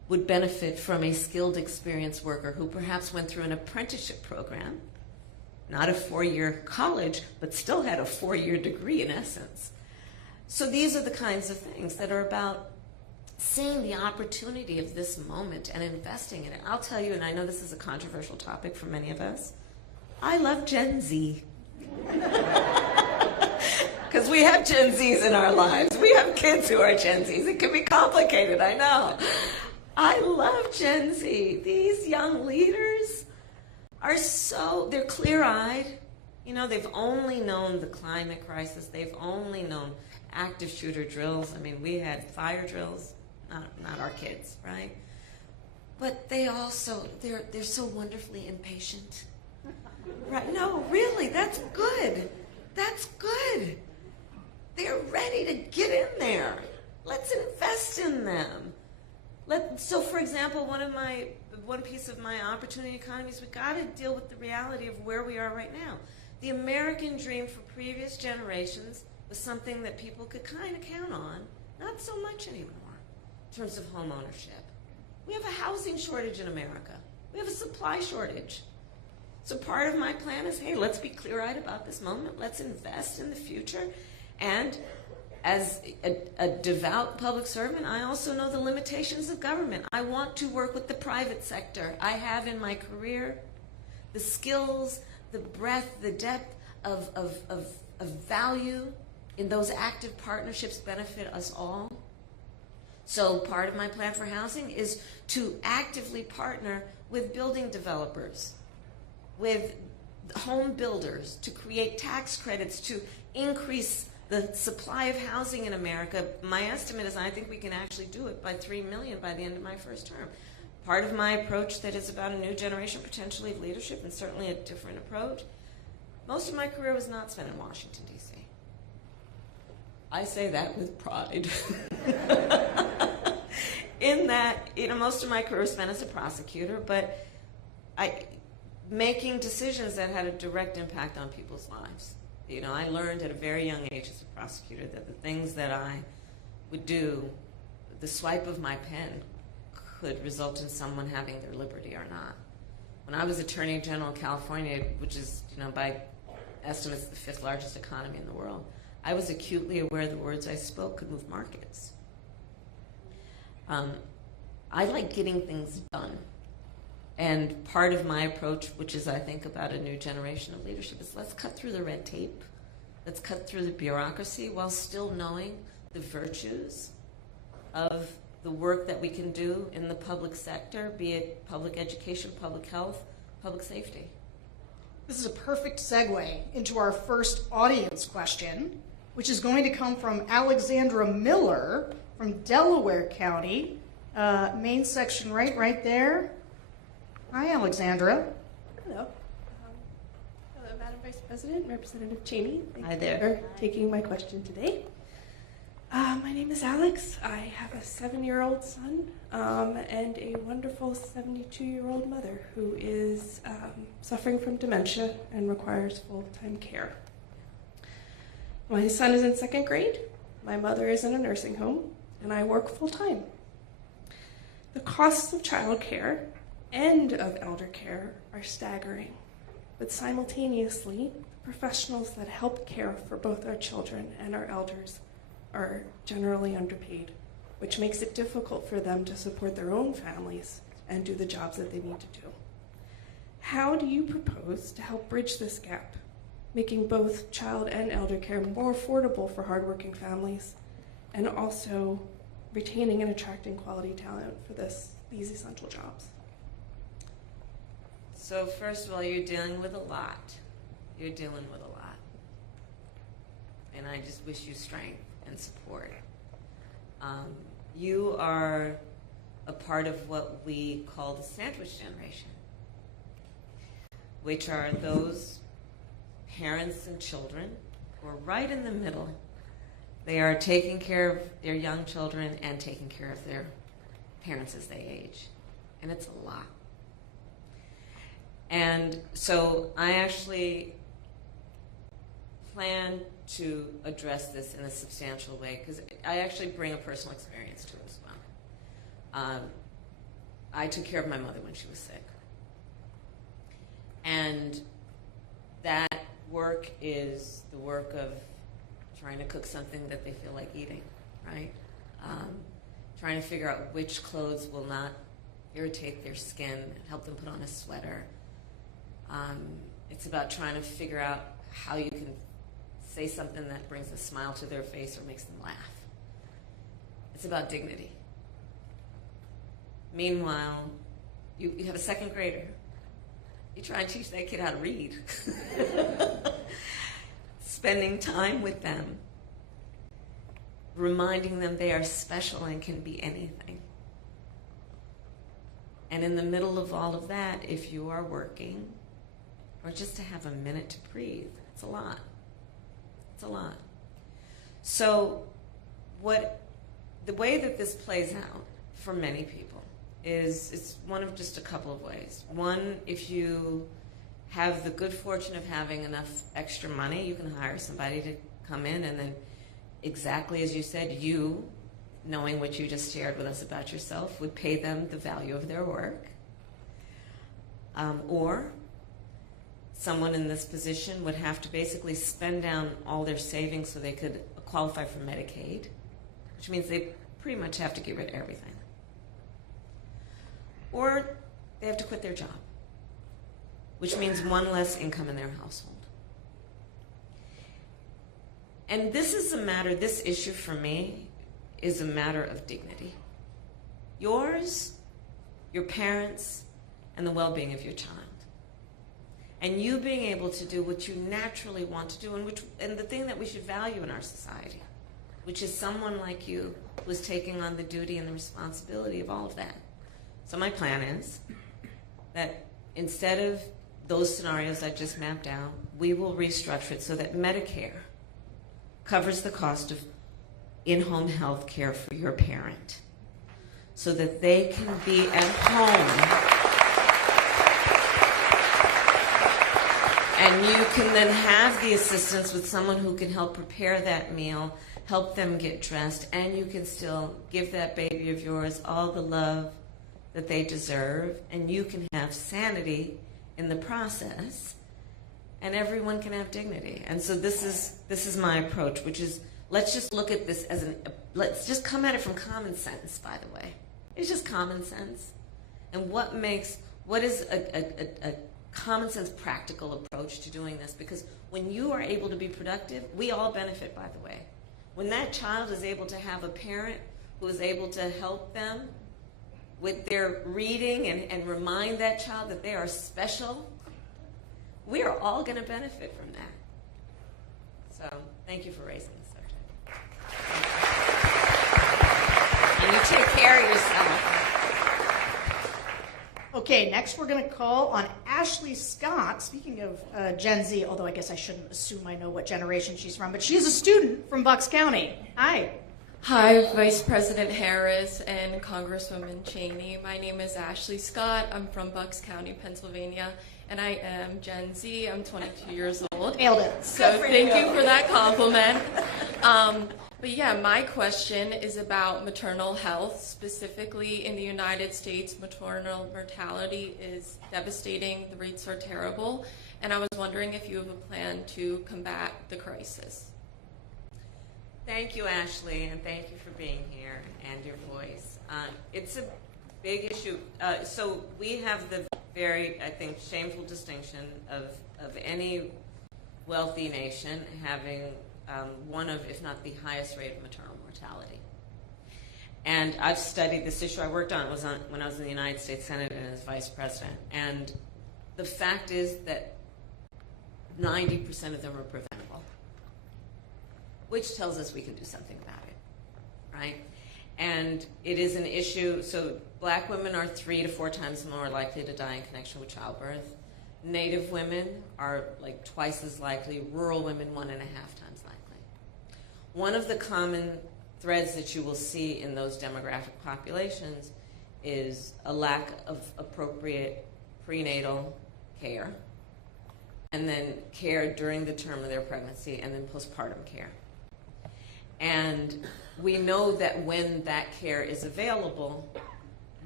would benefit from a skilled, experienced worker who perhaps went through an apprenticeship program, not a 4-year college, but still had a 4-year degree in essence. So these are the kinds of things that are about seeing the opportunity of this moment and investing in it. I'll tell you, and I know this is a controversial topic for many of us, I love Gen Z. Because we have Gen Zs in our lives. We have kids who are Gen Zs. It can be complicated, I know. I love Gen Z. These young leaders are they're clear-eyed. You know, they've only known the climate crisis. They've only known active shooter drills. I mean, we had fire drills, not our kids, right? But they also, they're so wonderfully impatient. Right? No, really, that's good. That's good. They're ready to get in there. Let's invest in them. So, for example, one piece of my opportunity economy is we got to deal with the reality of where we are right now. The American dream for previous generations was something that people could kind of count on, not so much anymore in terms of home ownership. We have a housing shortage in America. We have a supply shortage. So part of my plan is, hey, let's be clear-eyed about this moment. Let's invest in the future. And as a devout public servant, I also know the limitations of government. I want to work with the private sector. I have in my career the skills, the breadth, the depth of value in those active partnerships benefit us all. So part of my plan for housing is to actively partner with building developers, with home builders, to create tax credits, to increase the supply of housing in America. My estimate is I think we can actually do it by 3 million by the end of my first term. Part of my approach that is about a new generation potentially of leadership, and certainly a different approach. Most of my career was not spent in Washington, D.C. I say that with pride. In that, most of my career was spent as a prosecutor, but making decisions that had a direct impact on people's lives. I learned at a very young age as a prosecutor that the things that I would do, the swipe of my pen could result in someone having their liberty or not. When I was Attorney General of California, which is, by estimates, the 5th largest economy in the world, I was acutely aware the words I spoke could move markets. I like getting things done. And part of my approach, which is I think about a new generation of leadership, is let's cut through the red tape. Let's cut through the bureaucracy while still knowing the virtues of the work that we can do in the public sector, be it public education, public health, public safety. This is a perfect segue into our first audience question, which is going to come from Alexandra Miller from Delaware County, main section right there. Hi, Alexandra. Hello. Hello, Madam Vice President, Representative Cheney. Hi there. Thank you for taking my question today. My name is Alex. I have a 7-year-old son and a wonderful 72-year-old mother who is suffering from dementia and requires full-time care. My son is in 2nd grade. My mother is in a nursing home, and I work full-time. The costs of childcare and of elder care are staggering, but simultaneously, the professionals that help care for both our children and our elders are generally underpaid, which makes it difficult for them to support their own families and do the jobs that they need to do. How do you propose to help bridge this gap, making both child and elder care more affordable for hardworking families, and also retaining and attracting quality talent for these essential jobs? So first of all, you're dealing with a lot. You're dealing with a lot. And I just wish you strength and support. You are a part of what we call the sandwich generation, which are those parents and children who are right in the middle. They are taking care of their young children and taking care of their parents as they age. And it's a lot. And so I actually plan to address this in a substantial way because I actually bring a personal experience to it as well. I took care of my mother when she was sick. And that work is the work of trying to cook something that they feel like eating, right? Trying to figure out which clothes will not irritate their skin, help them put on a sweater. It's about trying to figure out how you can say something that brings a smile to their face or makes them laugh. It's about dignity. Meanwhile, you have a second grader. You try and teach that kid how to read. Spending time with them, reminding them they are special and can be anything. And in the middle of all of that, if you are working, or just to have a minute to breathe, it's a lot. It's a lot. So the way that this plays out for many people is it's one of just a couple of ways. One, if you have the good fortune of having enough extra money, you can hire somebody to come in and then, exactly as you said, you, knowing what you just shared with us about yourself, would pay them the value of their work. Or someone in this position would have to basically spend down all their savings so they could qualify for Medicaid, which means they pretty much have to get rid of everything. Or they have to quit their job, which means one less income in their household. And this issue for me is a matter of dignity. Yours, your parents, and the well-being of your child. And you being able to do what you naturally want to do, and the thing that we should value in our society, which is someone like you who is taking on the duty and the responsibility of all of that. So my plan is that instead of those scenarios I just mapped out, we will restructure it so that Medicare covers the cost of in-home health care for your parent so that they can be at home and you can then have the assistance with someone who can help prepare that meal, help them get dressed, and you can still give that baby of yours all the love that they deserve, and you can have sanity in the process, and everyone can have dignity. And so this is my approach, which is, let's just look at this as let's just come at it from common sense, by the way. It's just common sense. And what is a common sense practical approach to doing this? Because when you are able to be productive, we all benefit, by the way. When that child is able to have a parent who is able to help them with their reading and remind that child that they are special, we are all going to benefit from that. So thank you for raising the subject. And you take care of yourself. Okay, next we're going to call on Ashley Scott. Speaking of Gen Z, although I guess I shouldn't assume I know what generation she's from, but she is a student from Bucks County. Hi. Hi, Vice President Harris and Congresswoman Cheney. My name is Ashley Scott. I'm from Bucks County, Pennsylvania, and I am Gen Z. I'm 22 years old. Nailed it. So thank you for that compliment. But yeah, my question is about maternal health. Specifically in the United States, maternal mortality is devastating. The rates are terrible. And I was wondering if you have a plan to combat the crisis. Thank you, Ashley, and thank you for being here and your voice. It's a big issue. So we have the very, I think, shameful distinction of any wealthy nation having one of, if not the highest rate of maternal mortality. And I've studied this issue. I worked on it when I was in the United States Senate and as vice president. And the fact is that 90% of them are preventable, which tells us we can do something about it, right? And it is an issue. So black women are 3 to 4 times more likely to die in connection with childbirth. Native women are like twice as likely. Rural women 1.5 times likely. One of the common threads that you will see in those demographic populations is a lack of appropriate prenatal care, and then care during the term of their pregnancy, and then postpartum care. And we know that when that care is available,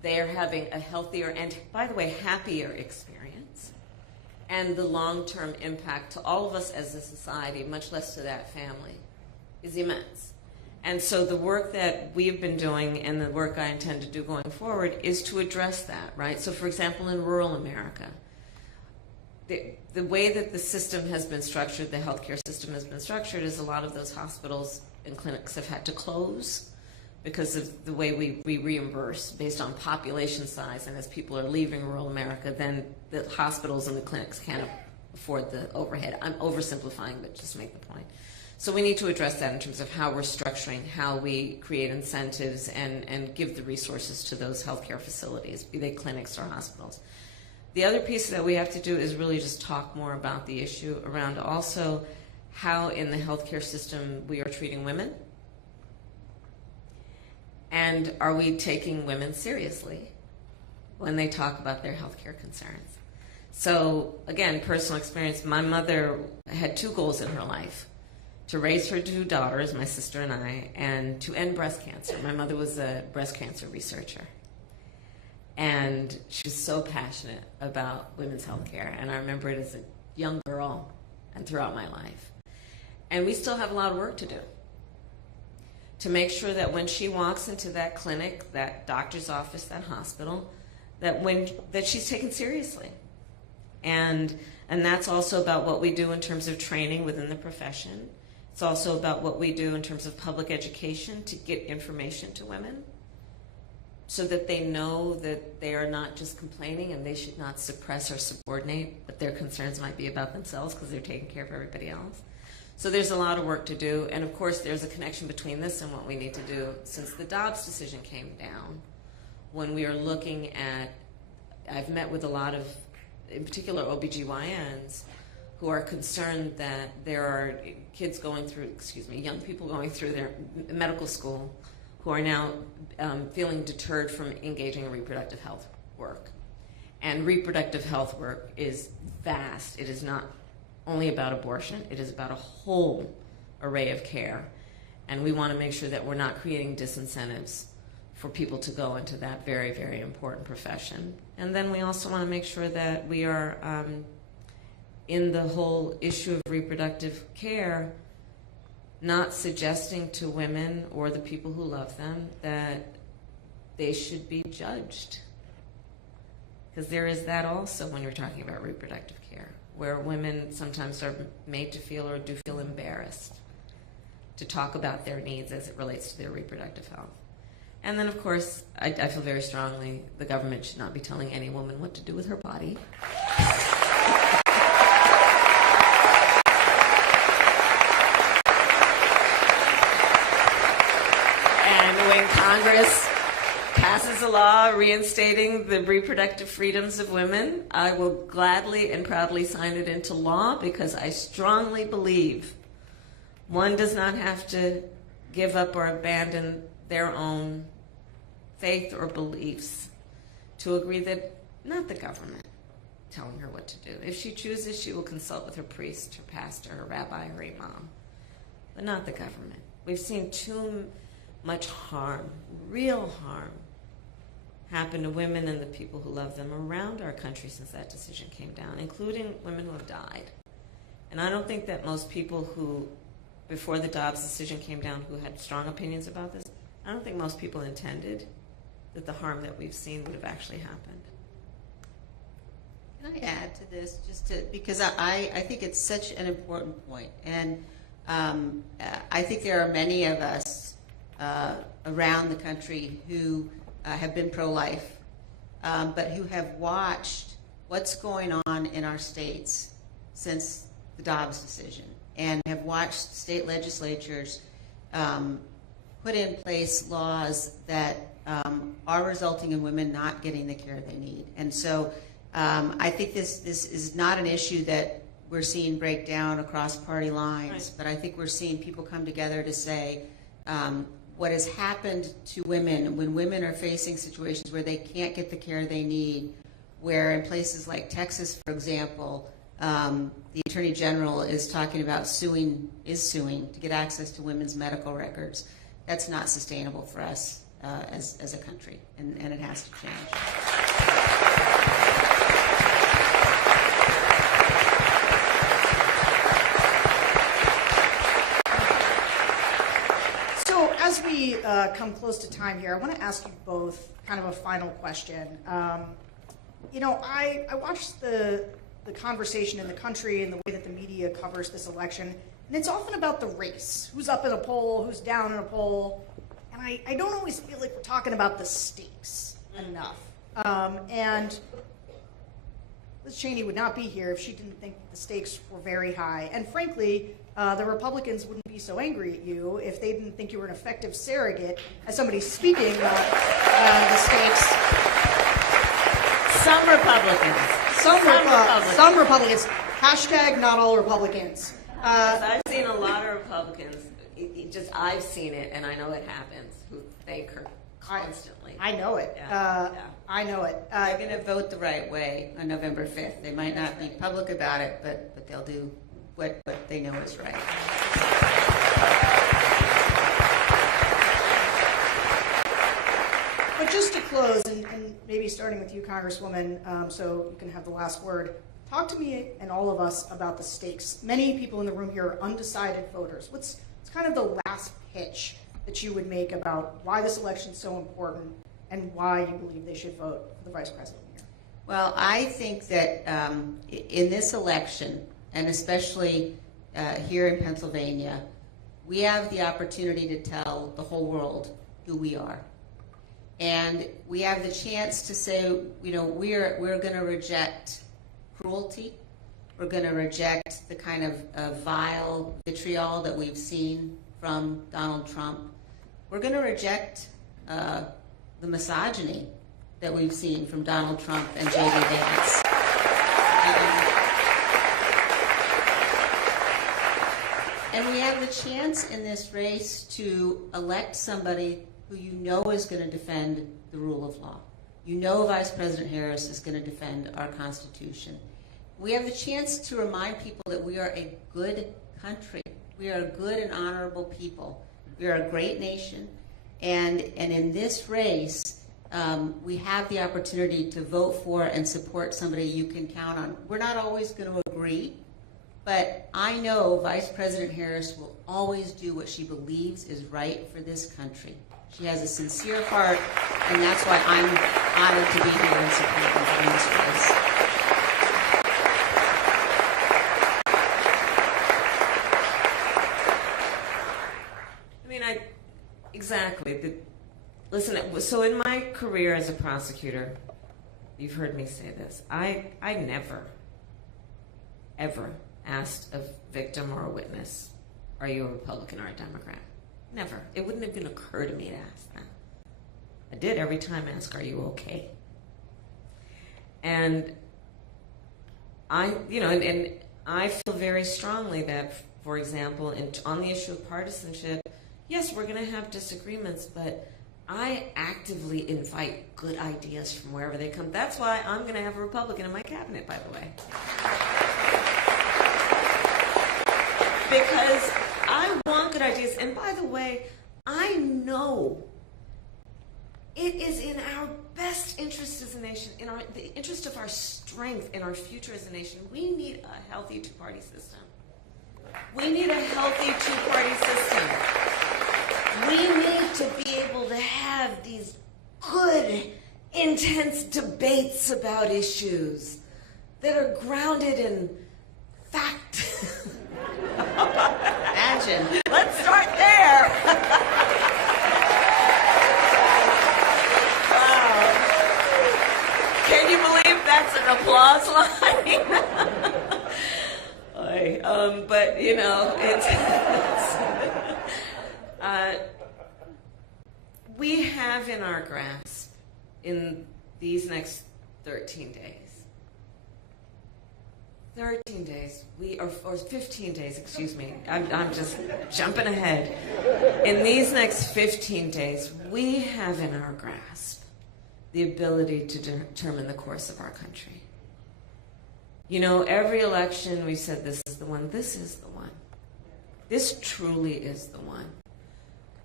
they are having a healthier and, by the way, happier experience. And the long-term impact to all of us as a society, much less to that family, is immense. And so the work that we've been doing and the work I intend to do going forward is to address that, right? So, for example, in rural America, the way that the system has been structured, the healthcare system has been structured, is a lot of those hospitals and clinics have had to close because of the way we reimburse based on population size. And as people are leaving rural America, then the hospitals and the clinics can't afford the overhead. I'm oversimplifying, but just to make the point. So we need to address that in terms of how we're structuring, how we create incentives and give the resources to those healthcare facilities, be they clinics or hospitals. The other piece that we have to do is really just talk more about the issue around also how in the healthcare system we are treating women. And are we taking women seriously when they talk about their healthcare concerns? So again, personal experience, my mother had two goals in her life: to raise her two daughters, my sister and I, and to end breast cancer. My mother was a breast cancer researcher. And she was so passionate about women's health care. And I remember it as a young girl and throughout my life. And we still have a lot of work to do to make sure that when she walks into that clinic, that doctor's office, that hospital, that she's taken seriously. And that's also about what we do in terms of training within the profession. It's also about what we do in terms of public education to get information to women so that they know that they are not just complaining and they should not suppress or subordinate, but their concerns might be about themselves because they're taking care of everybody else. So there's a lot of work to do. And of course, there's a connection between this and what we need to do. Since the Dobbs decision came down, when we are looking at, I've met with a lot of, in particular, OBGYNs who are concerned that there are kids going through, young people going through their medical school who are now feeling deterred from engaging in reproductive health work. And reproductive health work is vast. It is not only about abortion. It is about a whole array of care. And we want to make sure that we're not creating disincentives for people to go into that very, very important profession. And then we also want to make sure that we are, in the whole issue of reproductive care, not suggesting to women or the people who love them that they should be judged. Because there is that also when you're talking about reproductive care, where women sometimes are made to feel or do feel embarrassed to talk about their needs as it relates to their reproductive health. And then, of course, I feel very strongly the government should not be telling any woman what to do with her body. When Congress passes a law reinstating the reproductive freedoms of women, I will gladly and proudly sign it into law because I strongly believe one does not have to give up or abandon their own faith or beliefs to agree that not the government telling her what to do. If she chooses, she will consult with her priest, her pastor, her rabbi, her imam, but not the government. We've seen too much harm, real harm, happen to women and the people who love them around our country since that decision came down, including women who have died. And I don't think that most people who, before the Dobbs decision came down, who had strong opinions about this, I don't think most people intended that the harm that we've seen would have actually happened. Can I add to this, because I think it's such an important point. And I think there are many of us around the country who have been pro-life, but who have watched what's going on in our states since the Dobbs decision, and have watched state legislatures put in place laws that are resulting in women not getting the care they need. And so I think this is not an issue that we're seeing break down across party lines, right. But I think we're seeing people come together to say, what has happened to women when women are facing situations where they can't get the care they need, where in places like Texas, for example, the Attorney General is talking about suing to get access to women's medical records. That's not sustainable for us as a country, and it has to change. So as we come close to time here, I want to ask you both kind of a final question. I watched the conversation in the country and the way that the media covers this election, and it's often about the race. Who's up in a poll, who's down in a poll. And I don't always feel like we're talking about the stakes enough. And Liz Cheney would not be here if she didn't think the stakes were very high. And frankly, the Republicans wouldn't be so angry at you if they didn't think you were an effective surrogate as somebody speaking the stakes. Some Republicans. Some Republicans. Hashtag not all Republicans. I've seen a lot of Republicans. I've seen it, and I know it happens. Who fake her constantly. I know it. Yeah. I know it. They're going to vote the right way on November 5th. They might not be public about it, but they'll do what they know is right. But just to close, and maybe starting with you, Congresswoman, so you can have the last word, talk to me and all of us about the stakes. Many people in the room here are undecided voters. What's kind of the last pitch that you would make about why this election is so important and why you believe they should vote for the vice president here? Well, I think that in this election, and especially here in Pennsylvania, we have the opportunity to tell the whole world who we are. And we have the chance to say, we're going to reject cruelty. We're going to reject the kind of vile vitriol that we've seen from Donald Trump. We're going to reject the misogyny that we've seen from Donald Trump and J.D. Vance. And we have the chance in this race to elect somebody who you know is going to defend the rule of law. You know Vice President Harris is going to defend our Constitution. We have the chance to remind people that we are a good country. We are a good and honorable people. We are a great nation. And in this race, we have the opportunity to vote for and support somebody you can count on. We're not always going to agree, but I know Vice President Harris will always do what she believes is right for this country. She has a sincere heart, and that's why I'm honored to be here and support her in this race. Exactly. Listen, so in my career as a prosecutor, you've heard me say this, I never, ever asked a victim or a witness, are you a Republican or a Democrat? Never. It wouldn't even occur to me to ask that. I did every time ask, are you okay? And I feel very strongly that, for example, on the issue of partisanship, yes, we're going to have disagreements, but I actively invite good ideas from wherever they come. That's why I'm going to have a Republican in my cabinet, by the way. Because I want good ideas. And by the way, I know it is in our best interest as a nation, in the interest of our strength and our future as a nation. We need a healthy two-party system. We need a healthy two-party system. We need to be able to have these good, intense debates about issues that are grounded in fact. Imagine. Let's start there. Wow. Can you believe that's an applause line? But, we have in our grasp in these next 13 days, or 15 days, excuse me. I'm just jumping ahead. In these next 15 days, we have in our grasp the ability to determine the course of our country. Every election we said this is the one, this is the one. This truly is the one.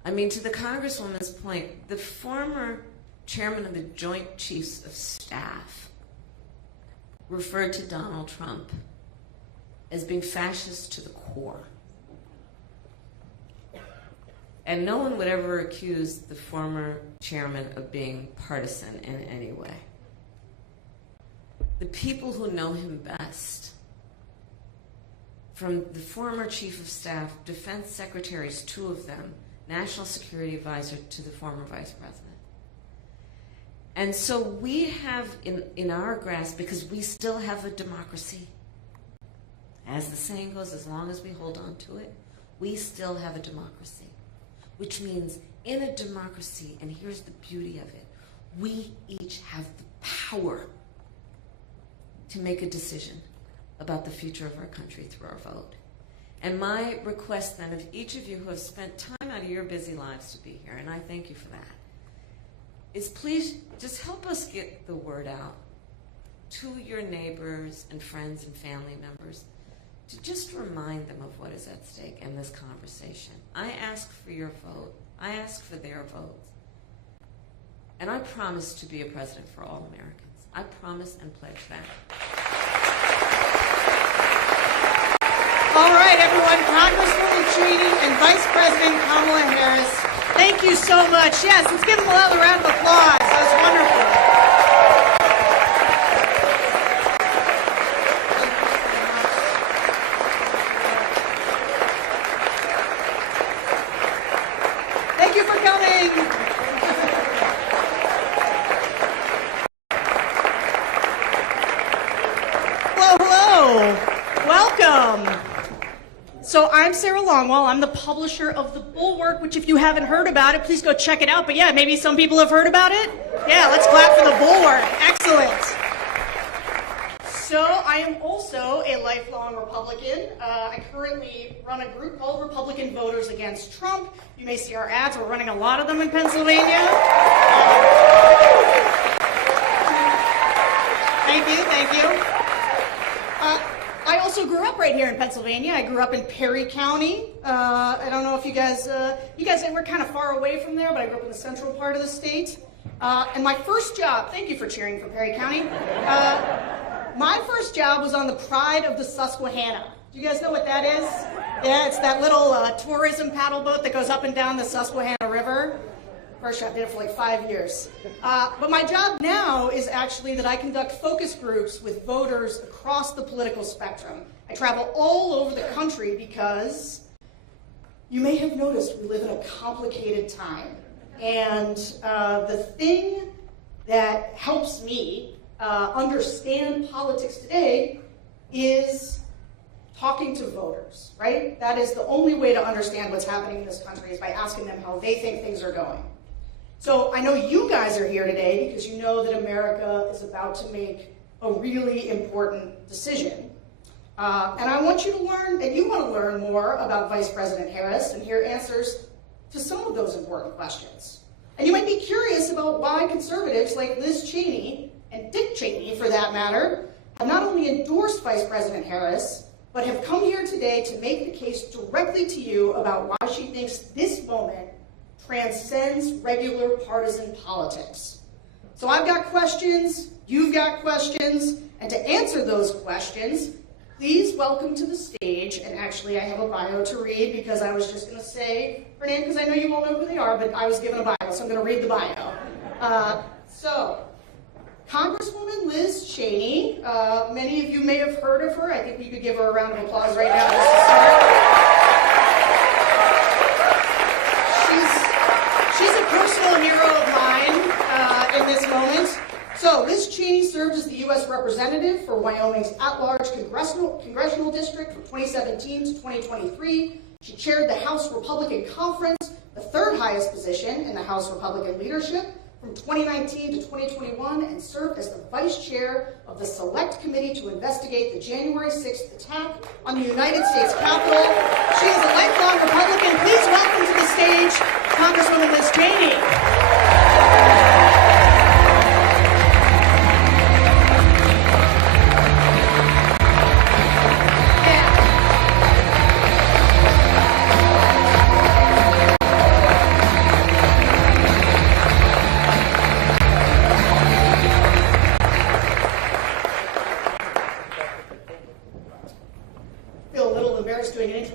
I mean, to the Congresswoman's point, the former chairman of the Joint Chiefs of Staff referred to Donald Trump as being fascist to the core. And no one would ever accuse the former chairman of being partisan in any way. The people who know him best, from the former chief of staff, defense secretaries, 2 of them, national security advisor to the former vice president. And so we have in our grasp, because we still have a democracy, as the saying goes, as long as we hold on to it, we still have a democracy. Which means in a democracy, and here's the beauty of it, we each have the power to make a decision about the future of our country through our vote. And my request then of each of you who have spent time out of your busy lives to be here, and I thank you for that, is please just help us get the word out to your neighbors and friends and family members to just remind them of what is at stake in this conversation. I ask for your vote. I ask for their votes. And I promise to be a president for all Americans. I promise and pledge that. All right, everyone, Congresswoman Cheney and Vice President Kamala Harris, thank you so much. Yes, let's give them another round of applause. That was wonderful. Thank you for coming. Hello. Welcome. So I'm Sarah Longwell. I'm the publisher of The Bulwark, which if you haven't heard about it, please go check it out. But yeah, maybe some people have heard about it. Yeah, let's clap for The Bulwark. Excellent. So I am also a lifelong Republican. I currently run a group called Republican Voters Against Trump. You may see our ads. We're running a lot of them in Pennsylvania. Thank you. I also grew up right here in Pennsylvania. I grew up in Perry County. I don't know if you guys were kind of far away from there, but I grew up in the central part of the state. And my first job, thank you for cheering for Perry County. My first job was on the Pride of the Susquehanna. Do you guys know what that is? Yeah, it's that little tourism paddle boat that goes up and down the Susquehanna River. First job, did it for like 5 years. But my job now is actually that I conduct focus groups with voters across the political spectrum. I travel all over the country because you may have noticed we live in a complicated time. And the thing that helps me understand politics today is talking to voters, right? That is the only way to understand what's happening in this country is by asking them how they think things are going. So I know you guys are here today because you know that America is about to make a really important decision. And I want you to learn, and you want to learn more about Vice President Harris and hear answers to some of those important questions. And you might be curious about why conservatives like Liz Cheney, and Dick Cheney for that matter, have not only endorsed Vice President Harris, but have come here today to make the case directly to you about why she thinks this moment transcends regular partisan politics. So I've got questions, you've got questions, and to answer those questions, please welcome to the stage, and actually I have a bio to read because I was just going to say her name because I know you won't know who they are, but I was given a bio, so I'm going to read the bio. So, Congresswoman Liz Cheney, many of you may have heard of her. I think we could give her a round of applause right now just to start. She's a personal hero of mine in this moment. So Liz Cheney served as the U.S. Representative for Wyoming's at-large congressional district from 2017 to 2023. She chaired the House Republican Conference, the third highest position in the House Republican leadership, from 2019 to 2021, and served as the Vice Chair of the Select Committee to investigate the January 6th attack on the United States Capitol. She is a lifelong Republican. Please welcome to the stage Congresswoman Liz Cheney.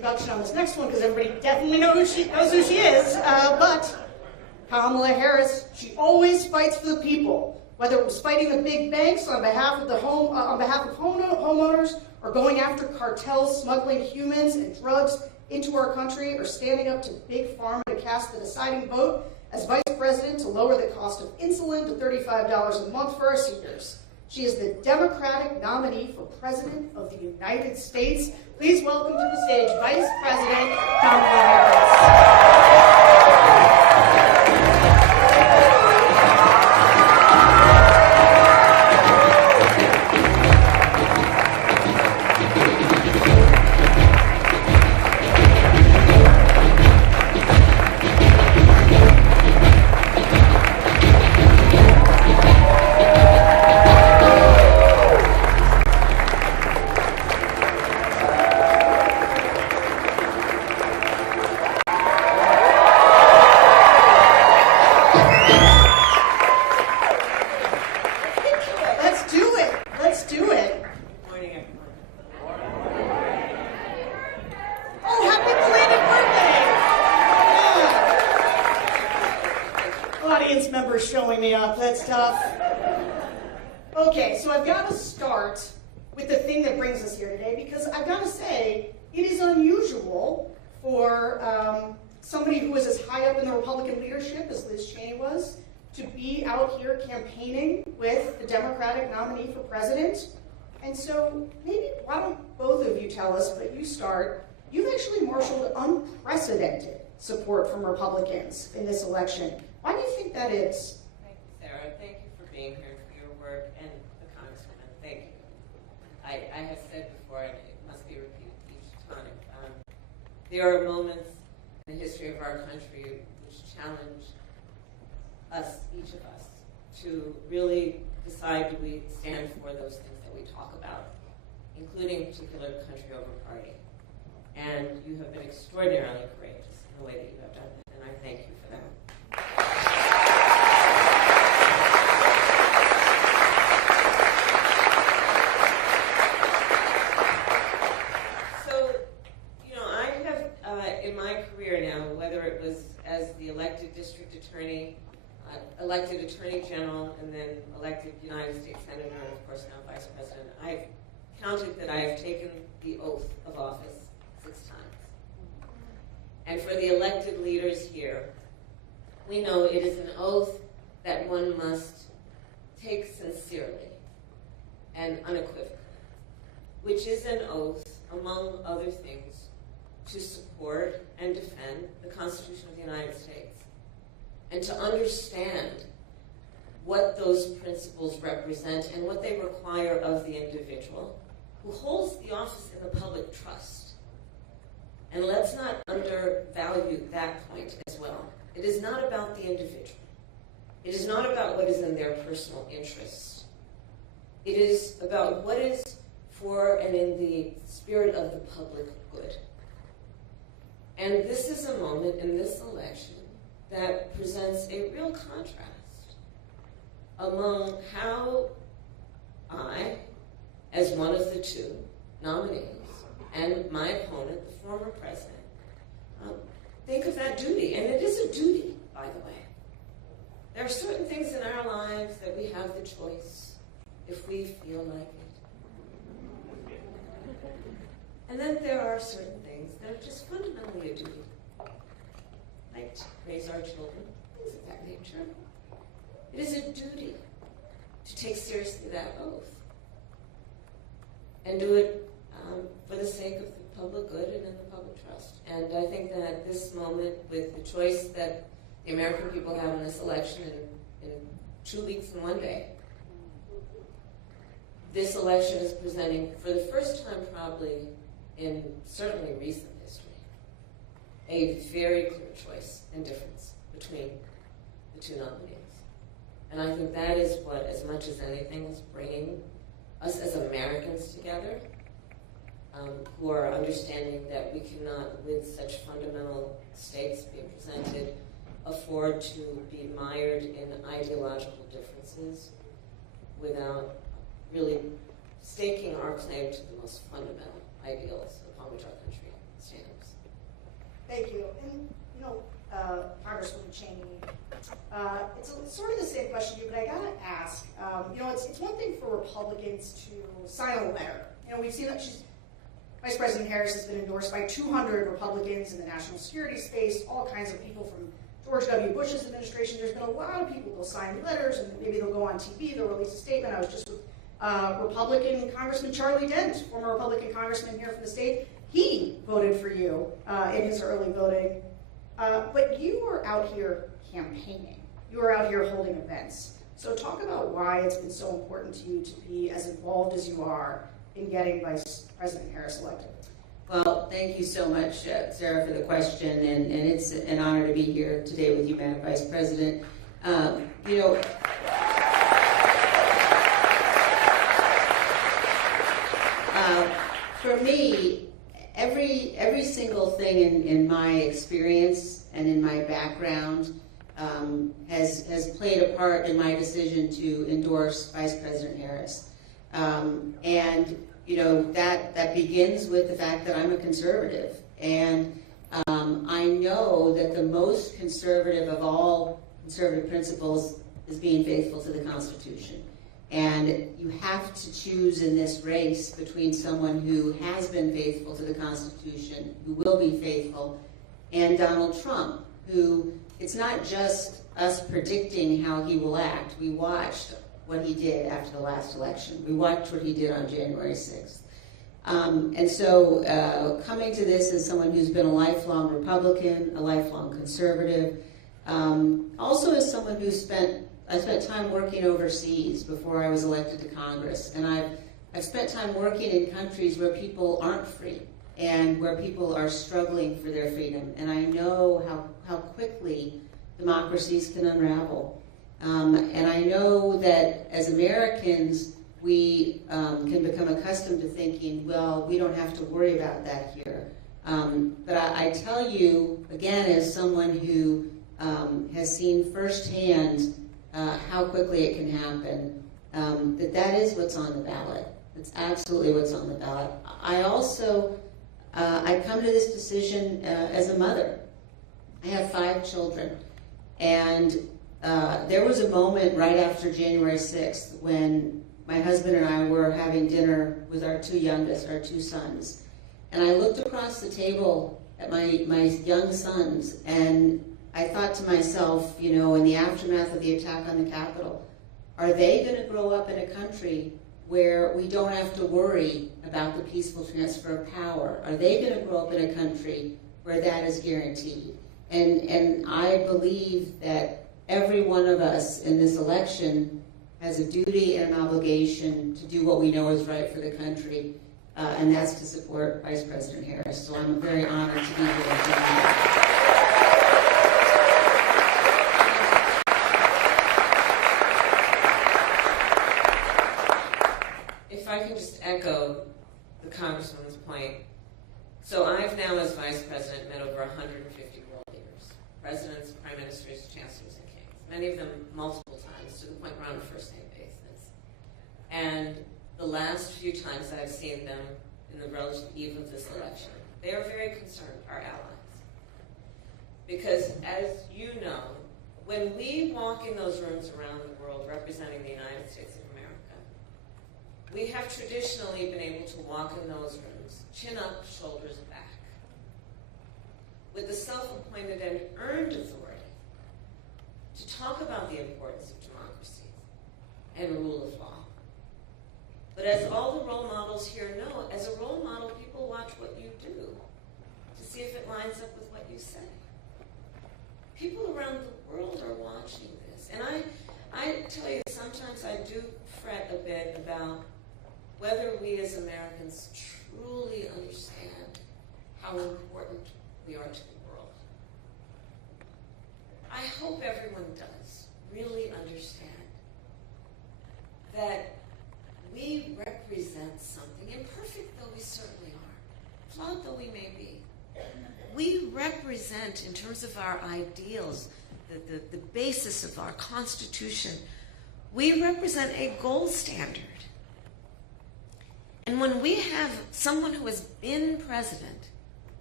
introduction on this next one because everybody definitely knows who she is. But Kamala Harris, she always fights for the people. Whether it was fighting the big banks on behalf of homeowners, or going after cartels smuggling humans and drugs into our country, or standing up to big pharma to cast the deciding vote as vice president to lower the cost of insulin to $35 a month for our seniors. She is the Democratic nominee for President of the United States. Please welcome to the stage Vice President Kamala Harris. Showing me up, that's tough. Okay, so I've got to start with the thing that brings us here today, because I've got to say, it is unusual for somebody who is as high up in the Republican leadership as Liz Cheney was to be out here campaigning with the Democratic nominee for president. And so maybe why don't both of you tell us, but you start. You've actually marshaled unprecedented support from Republicans in this election. Why do you think that is? Thank you, Sarah. Thank you for being here, for your work, and the Congresswoman. Thank you. I have said before, and it must be repeated each time, there are moments in the history of our country which challenge us, each of us, to really decide, do we stand for those things that we talk about, including particular country over party. And you have been extraordinarily courageous in the way that you have done that, and I thank you for that. Elected Attorney General, and then elected United States Senator, and of course now Vice President. I've counted that I have taken the oath of office 6 times. And for the elected leaders here, we know it is an oath that one must take sincerely and unequivocally, which is an oath, among other things, to support and defend the Constitution of the United States, and to understand what those principles represent and what they require of the individual who holds the office in the public trust. And let's not undervalue that point as well. It is not about the individual. It is not about what is in their personal interest. It is about what is for and in the spirit of the public good. And this is a moment in this election that presents a real contrast among how I, as one of the 2 nominees, and my opponent, the former president, think of that duty. And it is a duty, by the way. There are certain things in our lives that we have the choice if we feel like it. And then there are certain things that are just fundamentally a duty. Like to raise our children, things of that nature. It is a duty to take seriously that oath and do it for the sake of the public good and in the public trust. And I think that at this moment, with the choice that the American people have in this election in 2 weeks and 1 day, this election is presenting, for the first time probably in certainly recent history, a very clear choice and difference between the 2 nominees. And I think that is what, as much as anything, is bringing us as Americans together, who are understanding that we cannot, with such fundamental stakes being presented, afford to be mired in ideological differences without really staking our claim to the most fundamental ideals upon which our country James. Thank you. And, Congresswoman Cheney, it's sort of the same question to you, but I gotta ask, it's one thing for Republicans to sign a letter. We've seen that Vice President Harris has been endorsed by 200 Republicans in the national security space, all kinds of people from George W. Bush's administration. There's been a lot of people who'll sign letters, and maybe they'll go on TV, they'll release a statement. I was just with Republican Congressman Charlie Dent, former Republican congressman here from the state. He voted for you in his early voting. But you were out here campaigning. You were out here holding events. So talk about why it's been so important to you to be as involved as you are in getting Vice President Harris elected. Well, thank you so much, Sarah, for the question, and it's an honor to be here today with you, Madam Vice President. For me, every single thing in my experience and in my background has played a part in my decision to endorse Vice President Harris. That begins with the fact that I'm a conservative. And I know that the most conservative of all conservative principles is being faithful to the Constitution. And you have to choose in this race between someone who has been faithful to the Constitution, who will be faithful, and Donald Trump, who it's not just us predicting how he will act. We watched what he did after the last election. We watched what he did on January 6th. And so coming to this as someone who's been a lifelong Republican, a lifelong conservative, also as someone I spent time working overseas before I was elected to Congress, and I've spent time working in countries where people aren't free and where people are struggling for their freedom, and I know how quickly democracies can unravel. And I know that as Americans, we can become accustomed to thinking, well, we don't have to worry about that here. But I tell you, again, as someone who has seen firsthand how quickly it can happen, that is what's on the ballot. That's absolutely what's on the ballot. I also, I come to this decision as a mother. I have 5 children. And there was a moment right after January 6th when my husband and I were having dinner with our 2 youngest, our 2 sons. And I looked across the table at my young sons, and I thought to myself, in the aftermath of the attack on the Capitol, are they going to grow up in a country where we don't have to worry about the peaceful transfer of power? Are they going to grow up in a country where that is guaranteed? And I believe that every one of us in this election has a duty and an obligation to do what we know is right for the country, and that's to support Vice President Harris. So I'm very honored to be here. If I can just echo the Congresswoman's point. So I've now, as Vice President, met over 150 world leaders, presidents, prime ministers, chancellors, and kings, many of them multiple times, to the point we're on a first-name basis. And the last few times I've seen them in the relative eve of this election, they are very concerned, our allies. Because, as you know, when we walk in those rooms around the world representing the United States of America, we have traditionally been able to walk in those rooms, chin up, shoulders back, with the self-appointed and earned authority to talk about the importance of democracy and rule of law. But as all the role models here know, as a role model, people watch what you do to see if it lines up with what you say. People around the world are watching this. And I tell you, sometimes I do fret a bit about whether we as Americans truly understand how important we are to the world. I hope everyone does really understand that we represent something, imperfect though we certainly are, flawed though we may be. We represent, in terms of our ideals, the basis of our Constitution, we represent a gold standard. And when we have someone who has been president,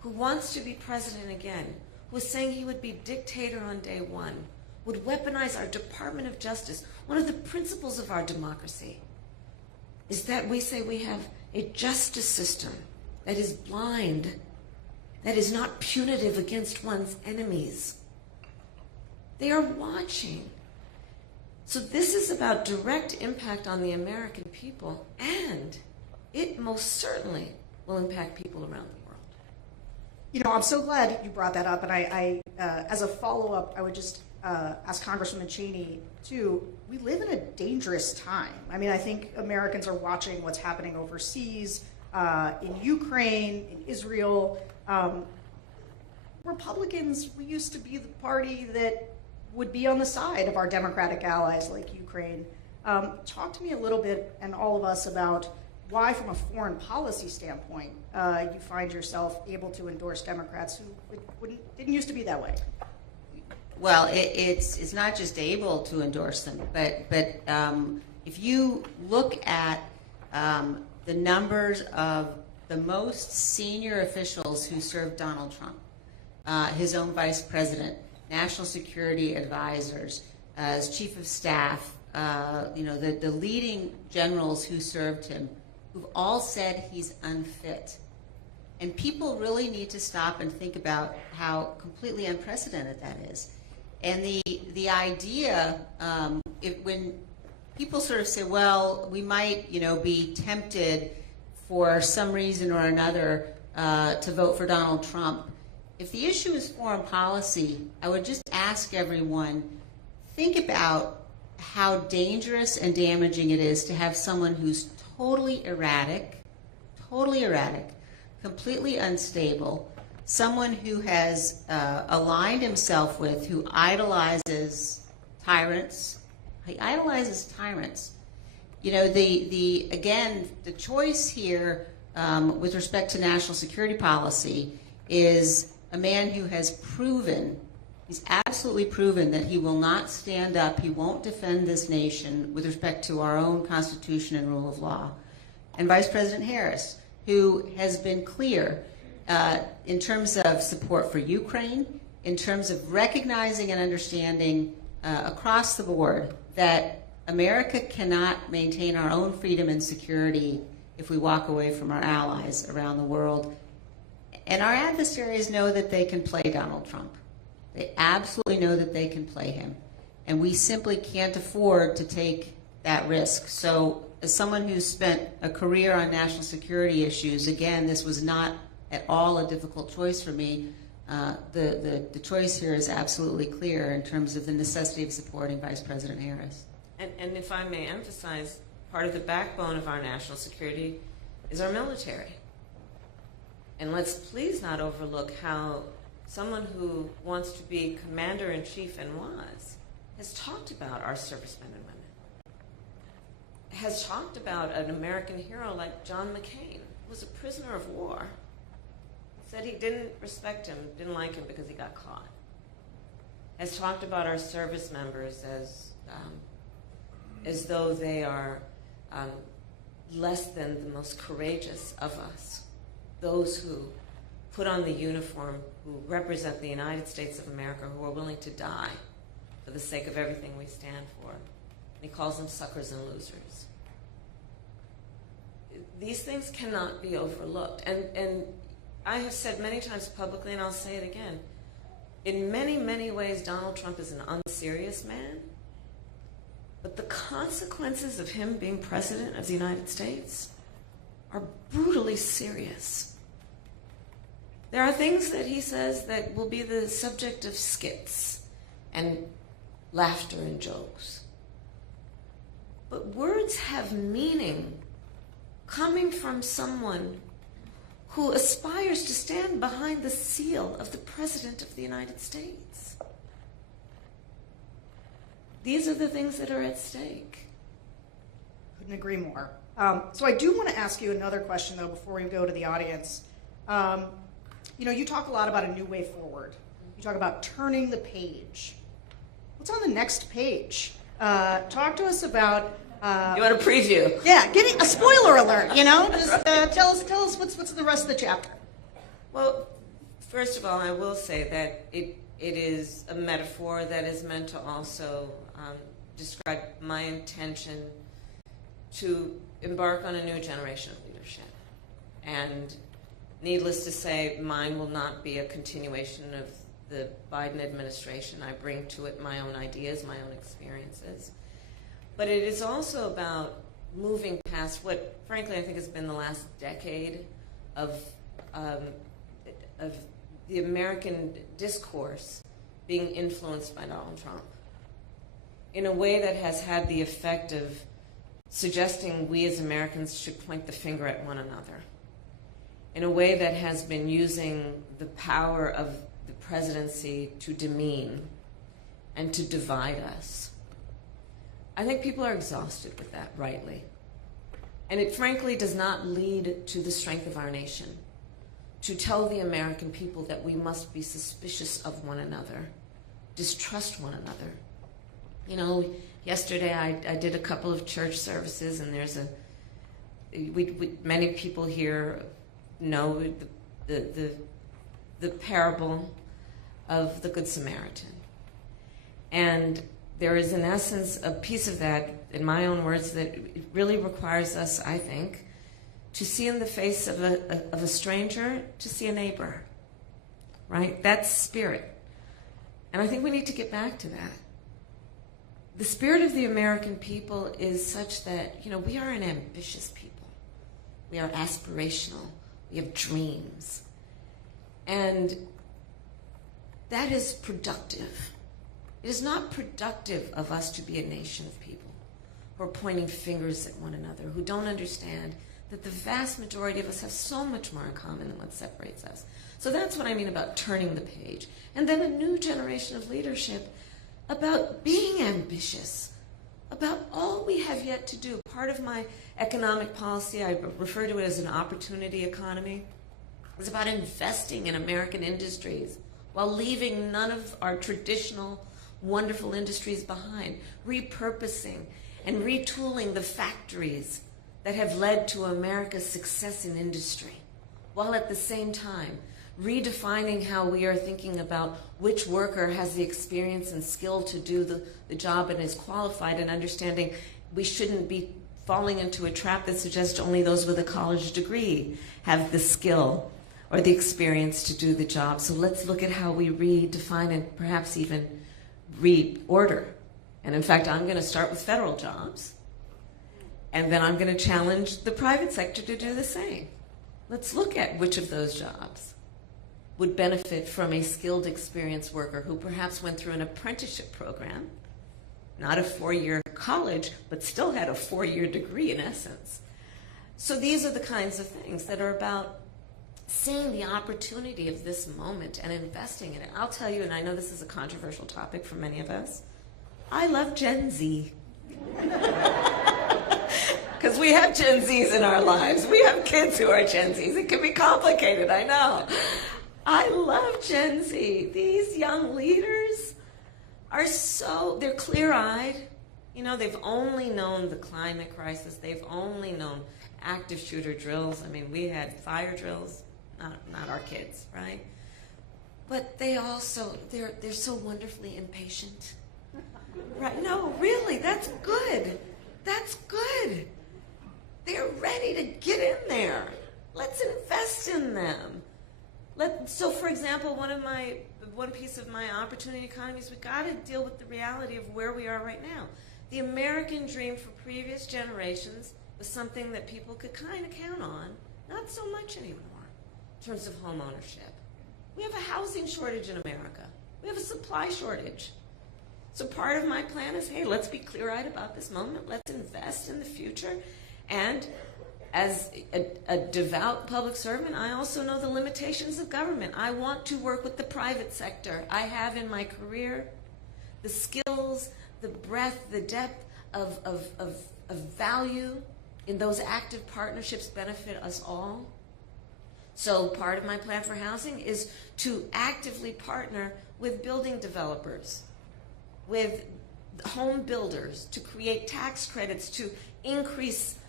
who wants to be president again, who is saying he would be dictator on day one, would weaponize our Department of Justice. One of the principles of our democracy is that we say we have a justice system that is blind, that is not punitive against one's enemies. They are watching. So this is about direct impact on the American people, and it most certainly will impact people around the world. You know, I'm so glad you brought that up, and I as a follow-up, I would just ask Congresswoman Cheney, too, we live in a dangerous time. I mean, I think Americans are watching what's happening overseas, in Ukraine, in Israel. Republicans, we used to be the party that would be on the side of our Democratic allies like Ukraine. Talk to me a little bit, and all of us, about why, from a foreign policy standpoint, you find yourself able to endorse Democrats who didn't used to be that way. Well, it's not just able to endorse them, but if you look at the numbers of the most senior officials who served Donald Trump, his own vice president, national security advisors, as chief of staff, the leading generals who served him, who've all said he's unfit. And people really need to stop and think about how completely unprecedented that is. And the idea, when people sort of say, well, we might, be tempted for some reason or another to vote for Donald Trump. If the issue is foreign policy, I would just ask everyone, think about how dangerous and damaging it is to have someone who's totally erratic, completely unstable, someone who has aligned himself with, who idolizes tyrants. He idolizes tyrants. The choice here with respect to national security policy is a man who has proven, he's absolutely proven that he will not stand up, he won't defend this nation with respect to our own Constitution and rule of law. And Vice President Harris, who has been clear in terms of support for Ukraine, in terms of recognizing and understanding across the board that America cannot maintain our own freedom and security if we walk away from our allies around the world. And our adversaries know that they can play Donald Trump. They absolutely know that they can play him. And we simply can't afford to take that risk. So as someone who's spent a career on national security issues, again, this was not at all a difficult choice for me. The choice here is absolutely clear in terms of the necessity of supporting Vice President Harris. And if I may emphasize, part of the backbone of our national security is our military. And let's please not overlook how someone who wants to be commander-in-chief and has talked about our servicemen and women, has talked about an American hero like John McCain, who was a prisoner of war, said he didn't respect him, didn't like him because he got caught, has talked about our service members as though they are less than the most courageous of us, those who put on the uniform, who represent the United States of America, who are willing to die for the sake of everything we stand for. And he calls them suckers and losers. These things cannot be overlooked. And I have said many times publicly, and I'll say it again, in many, many ways, Donald Trump is an unserious man. But the consequences of him being president of the United States are brutally serious. There are things that he says that will be the subject of skits and laughter and jokes. But words have meaning coming from someone who aspires to stand behind the seal of the President of the United States. These are the things that are at stake. Couldn't agree more. So I do want to ask you another question, though, before we go to the audience. You talk a lot about a new way forward. You talk about turning the page. What's on the next page? Talk to us about... you want a preview? Yeah, give me a spoiler alert, Just tell us what's the rest of the chapter. Well, First of all, I will say that it is a metaphor that is meant to also describe my intention to embark on a new generation of leadership. And needless to say, mine will not be a continuation of the Biden administration. I bring to it my own ideas, my own experiences. But it is also about moving past what, frankly, I think has been the last decade of the American discourse being influenced by Donald Trump in a way that has had the effect of suggesting we as Americans should point the finger at one another, in a way that has been using the power of the presidency to demean and to divide us. I think people are exhausted with that, rightly. And it frankly does not lead to the strength of our nation to tell the American people that we must be suspicious of one another, distrust one another. You know, yesterday I did a couple of church services, and there's many people here know the parable of the Good Samaritan. And there is, in essence, a piece of that, in my own words, that it really requires us, I think, to see in the face of a stranger, to see a neighbor, right? That's spirit. And I think we need to get back to that. The spirit of the American people is such that, you know, we are an ambitious people. We are aspirational. We have dreams. And that is productive. It is not productive of us to be a nation of people who are pointing fingers at one another, who don't understand that the vast majority of us have so much more in common than what separates us. So that's what I mean about turning the page. And then a new generation of leadership about being ambitious, about all we have yet to do. Part of my economic policy, I refer to it as an opportunity economy, is about investing in American industries while leaving none of our traditional wonderful industries behind, repurposing and retooling the factories that have led to America's success in industry, while at the same time redefining how we are thinking about which worker has the experience and skill to do the job and is qualified, and understanding we shouldn't be falling into a trap that suggests only those with a college degree have the skill or the experience to do the job. So let's look at how we redefine and perhaps even reorder. And in fact, I'm going to start with federal jobs, and then I'm going to challenge the private sector to do the same. Let's look at which of those jobs would benefit from a skilled, experienced worker who perhaps went through an apprenticeship program, not a 4-year college, but still had a 4-year degree in essence. So these are the kinds of things that are about seeing the opportunity of this moment and investing in it. I'll tell you, and I know this is a controversial topic for many of us, I love Gen Z. Because we have Gen Zs in our lives. We have kids who are Gen Zs. It can be complicated, I know. I love Gen Z. These young leaders are they're clear-eyed. You know, they've only known the climate crisis. They've only known active shooter drills. I mean, we had fire drills, not our kids, right? But they also, they're so wonderfully impatient. Right? No, really, that's good. That's good. They're ready to get in there. Let's invest in them. So, for example, one piece of my opportunity economy is we got to deal with the reality of where we are right now. The American dream for previous generations was something that people could kind of count on, not so much anymore in terms of home ownership. We have a housing shortage in America. We have a supply shortage. So part of my plan is, hey, let's be clear-eyed about this moment. Let's invest in the future. And as a devout public servant, I also know the limitations of government. I want to work with the private sector. I have in my career the skills, the breadth, the depth of value in those active partnerships benefit us all. So part of my plan for housing is to actively partner with building developers, with home builders, to create tax credits, to increase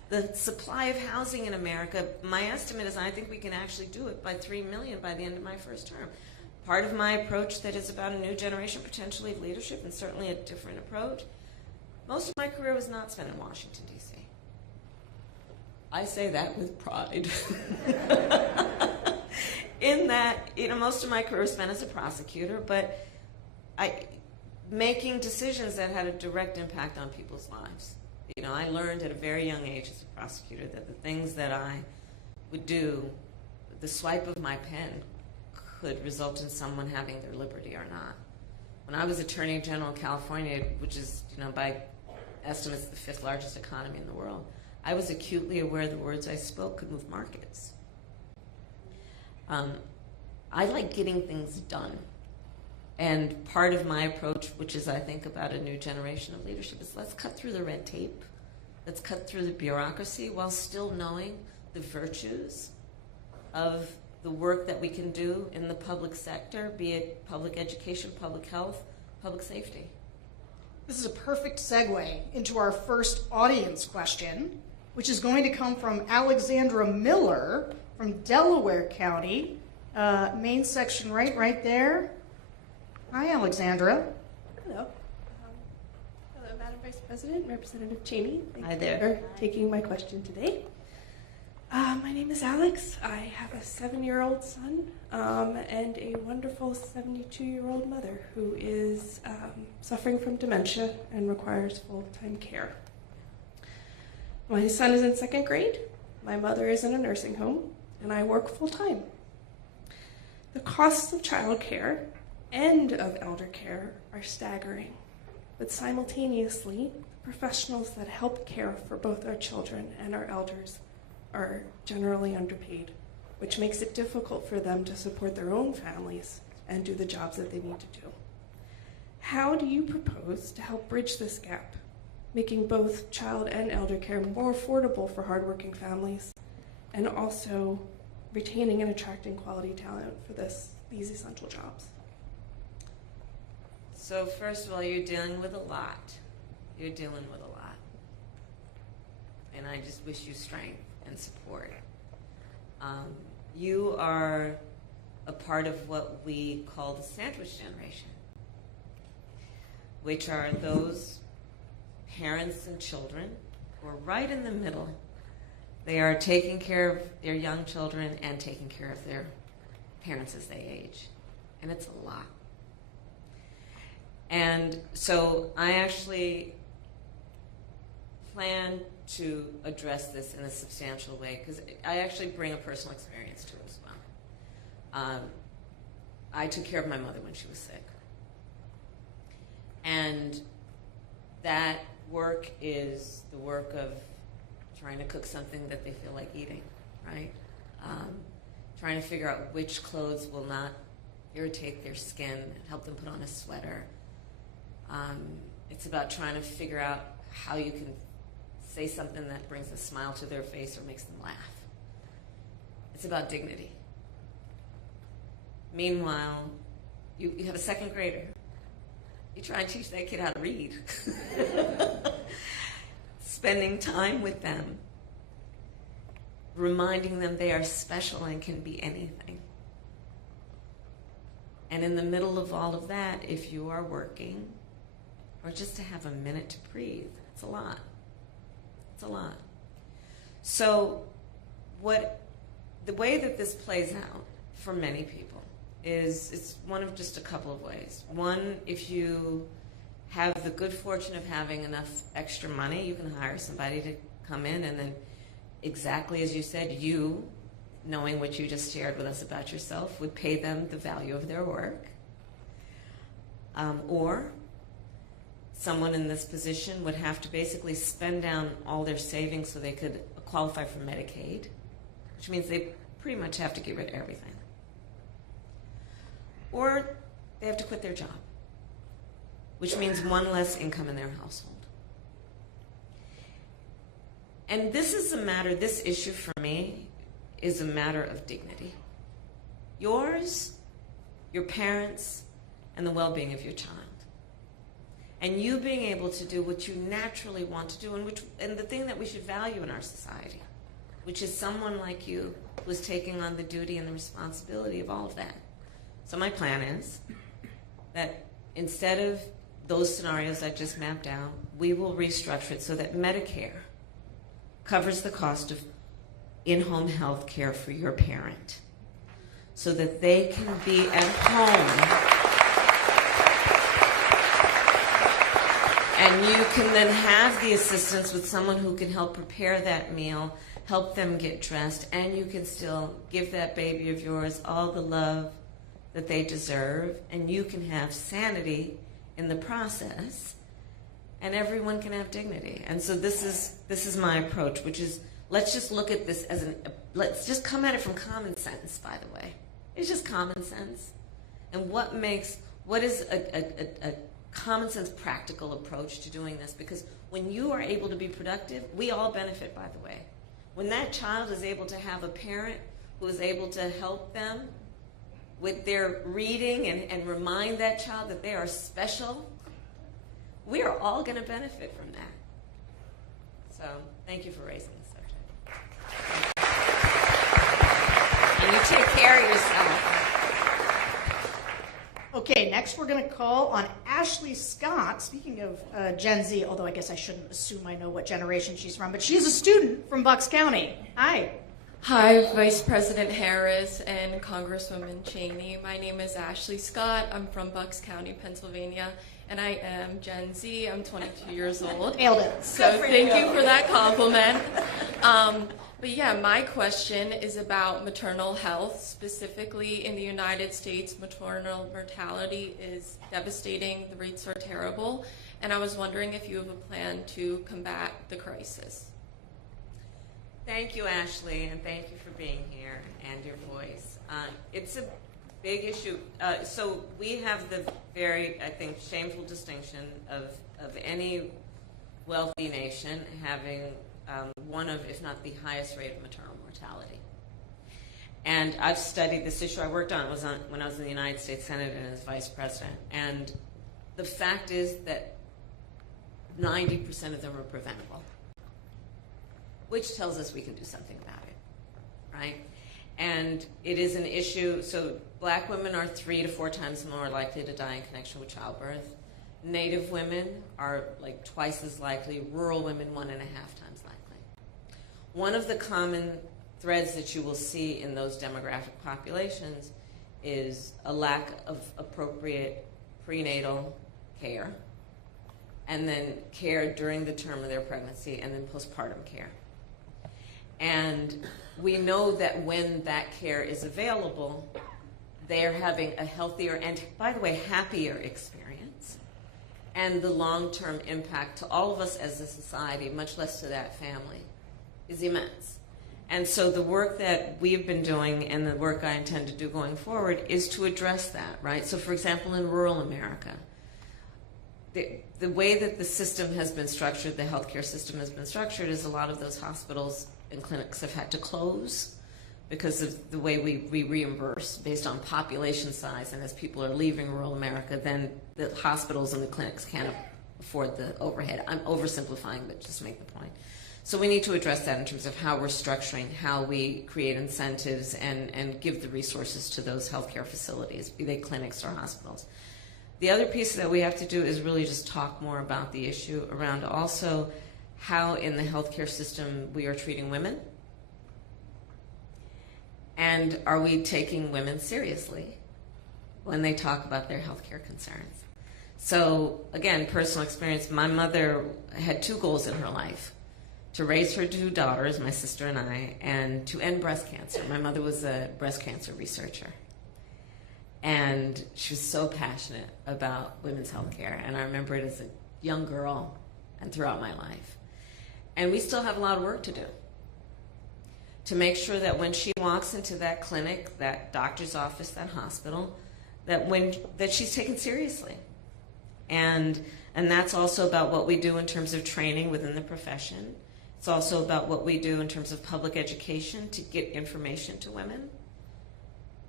The supply of housing in America, my estimate is I think we can actually do it by 3 million by the end of my first term. Part of my approach that is about a new generation potentially of leadership, and certainly a different approach. Most of my career was not spent in Washington, D.C. I say that with pride. In that, most of my career was spent as a prosecutor, but making decisions that had a direct impact on people's lives. I learned at a very young age as a prosecutor that the things that I would do, the swipe of my pen could result in someone having their liberty or not. When I was Attorney General of California, which is, by estimates, the 5th largest economy in the world, I was acutely aware the words I spoke could move markets. I like getting things done. And part of my approach, which is I think about a new generation of leadership, is let's cut through the red tape. Let's cut through the bureaucracy while still knowing the virtues of the work that we can do in the public sector, be it public education, public health, public safety. This is a perfect segue into our first audience question, which is going to come from Alexandra Miller from Delaware County, main section right there. Hi, Alexandra. Hello. Hello, Madam Vice President, Representative Cheney. Thank Hi you there. for taking my question today. My name is Alex. I have a 7-year-old son and a wonderful 72-year-old mother who is suffering from dementia and requires full-time care. My son is in 2nd grade. My mother is in a nursing home, and I work full-time. The costs of childcare and of elder care are staggering, but simultaneously, the professionals that help care for both our children and our elders are generally underpaid, which makes it difficult for them to support their own families and do the jobs that they need to do. How do you propose to help bridge this gap, making both child and elder care more affordable for hardworking families, and also retaining and attracting quality talent for these essential jobs? So first of all, you're dealing with a lot. You're dealing with a lot. And I just wish you strength and support. You are a part of what we call the sandwich generation, which are those parents and children who are right in the middle. They are taking care of their young children and taking care of their parents as they age. And it's a lot. And so I actually plan to address this in a substantial way because I actually bring a personal experience to it as well. I took care of my mother when she was sick. And that work is the work of trying to cook something that they feel like eating, right? Trying to figure out which clothes will not irritate their skin and help them put on a sweater. It's about trying to figure out how you can say something that brings a smile to their face or makes them laugh. It's about dignity. Meanwhile, you have a 2nd grader. You try and teach that kid how to read. Spending time with them, reminding them they are special and can be anything. And in the middle of all of that, if you are working, or just to have a minute to breathe, it's a lot. It's a lot. So the way that this plays out for many people is it's one of just a couple of ways. One, if you have the good fortune of having enough extra money, you can hire somebody to come in and then, exactly as you said, you, knowing what you just shared with us about yourself, would pay them the value of their work. Or someone in this position would have to basically spend down all their savings so they could qualify for Medicaid, which means they pretty much have to get rid of everything. Or they have to quit their job, which means one less income in their household. And this issue for me is a matter of dignity. Yours, your parents, and the well-being of your child. and you being able to do what you naturally want to do, and the thing that we should value in our society, which is someone like you who's taking on the duty and the responsibility of all of that. So my plan is that instead of those scenarios I just mapped out, we will restructure it so that Medicare covers the cost of in-home health care for your parent, so that they can be at home and you can then have the assistance with someone who can help prepare that meal, help them get dressed, and you can still give that baby of yours all the love that they deserve, and you can have sanity in the process, and everyone can have dignity. And so this is my approach, which is, let's just look at this as let's just come at it from common sense, by the way. It's just common sense. And what is a common sense, practical approach to doing this? Because when you are able to be productive, we all benefit, by the way. When that child is able to have a parent who is able to help them with their reading and remind that child that they are special, we are all going to benefit from that. So thank you for raising the subject. And you take care of yourself. Okay, next we're going to call on Ashley Scott. Speaking of Gen Z, although I guess I shouldn't assume I know what generation she's from, but she's a student from Bucks County. Hi. Hi, Vice President Harris and Congresswoman Cheney. My name is Ashley Scott. I'm from Bucks County, Pennsylvania, and I am Gen Z. I'm 22 years old. Nailed it. So thank you for that compliment. But yeah, my question is about maternal health. Specifically in the United States, maternal mortality is devastating. The rates are terrible. And I was wondering if you have a plan to combat the crisis. Thank you, Ashley, and thank you for being here and your voice. It's a big issue. So we have the very, I think, shameful distinction of any wealthy nation having one of, if not the highest rate of maternal mortality. And I've studied this issue. I worked on it when I was in the United States Senate and as vice president. And the fact is that 90% of them are preventable, which tells us we can do something about it, right? And it is an issue. So black women are 3 to 4 times more likely to die in connection with childbirth. Native women are like twice as likely. Rural women, 1.5 times likely. One of the common threads that you will see in those demographic populations is a lack of appropriate prenatal care, and then care during the term of their pregnancy, and then postpartum care. And we know that when that care is available, they are having a healthier and, by the way, happier experience. And the long-term impact to all of us as a society, much less to that family, is immense. And so the work that we've been doing and the work I intend to do going forward is to address that, right? So, for example, in rural America, the way that the system has been structured, the healthcare system has been structured, is a lot of those hospitals and clinics have had to close because of the way we reimburse based on population size. And as people are leaving rural America, then the hospitals and the clinics can't afford the overhead. I'm oversimplifying, but just to make the point. So we need to address that in terms of how we're structuring, how we create incentives and give the resources to those healthcare facilities, be they clinics or hospitals. The other piece that we have to do is really just talk more about the issue around also how in the healthcare system we are treating women. And are we taking women seriously when they talk about their healthcare concerns? So again, personal experience, my mother had 2 goals in her life: to raise her 2 daughters, my sister and I, and to end breast cancer. My mother was a breast cancer researcher. And she was so passionate about women's health care. And I remember it as a young girl and throughout my life. And we still have a lot of work to do to make sure that when she walks into that clinic, that doctor's office, that hospital, that she's taken seriously. And that's also about what we do in terms of training within the profession. It's also about what we do in terms of public education to get information to women.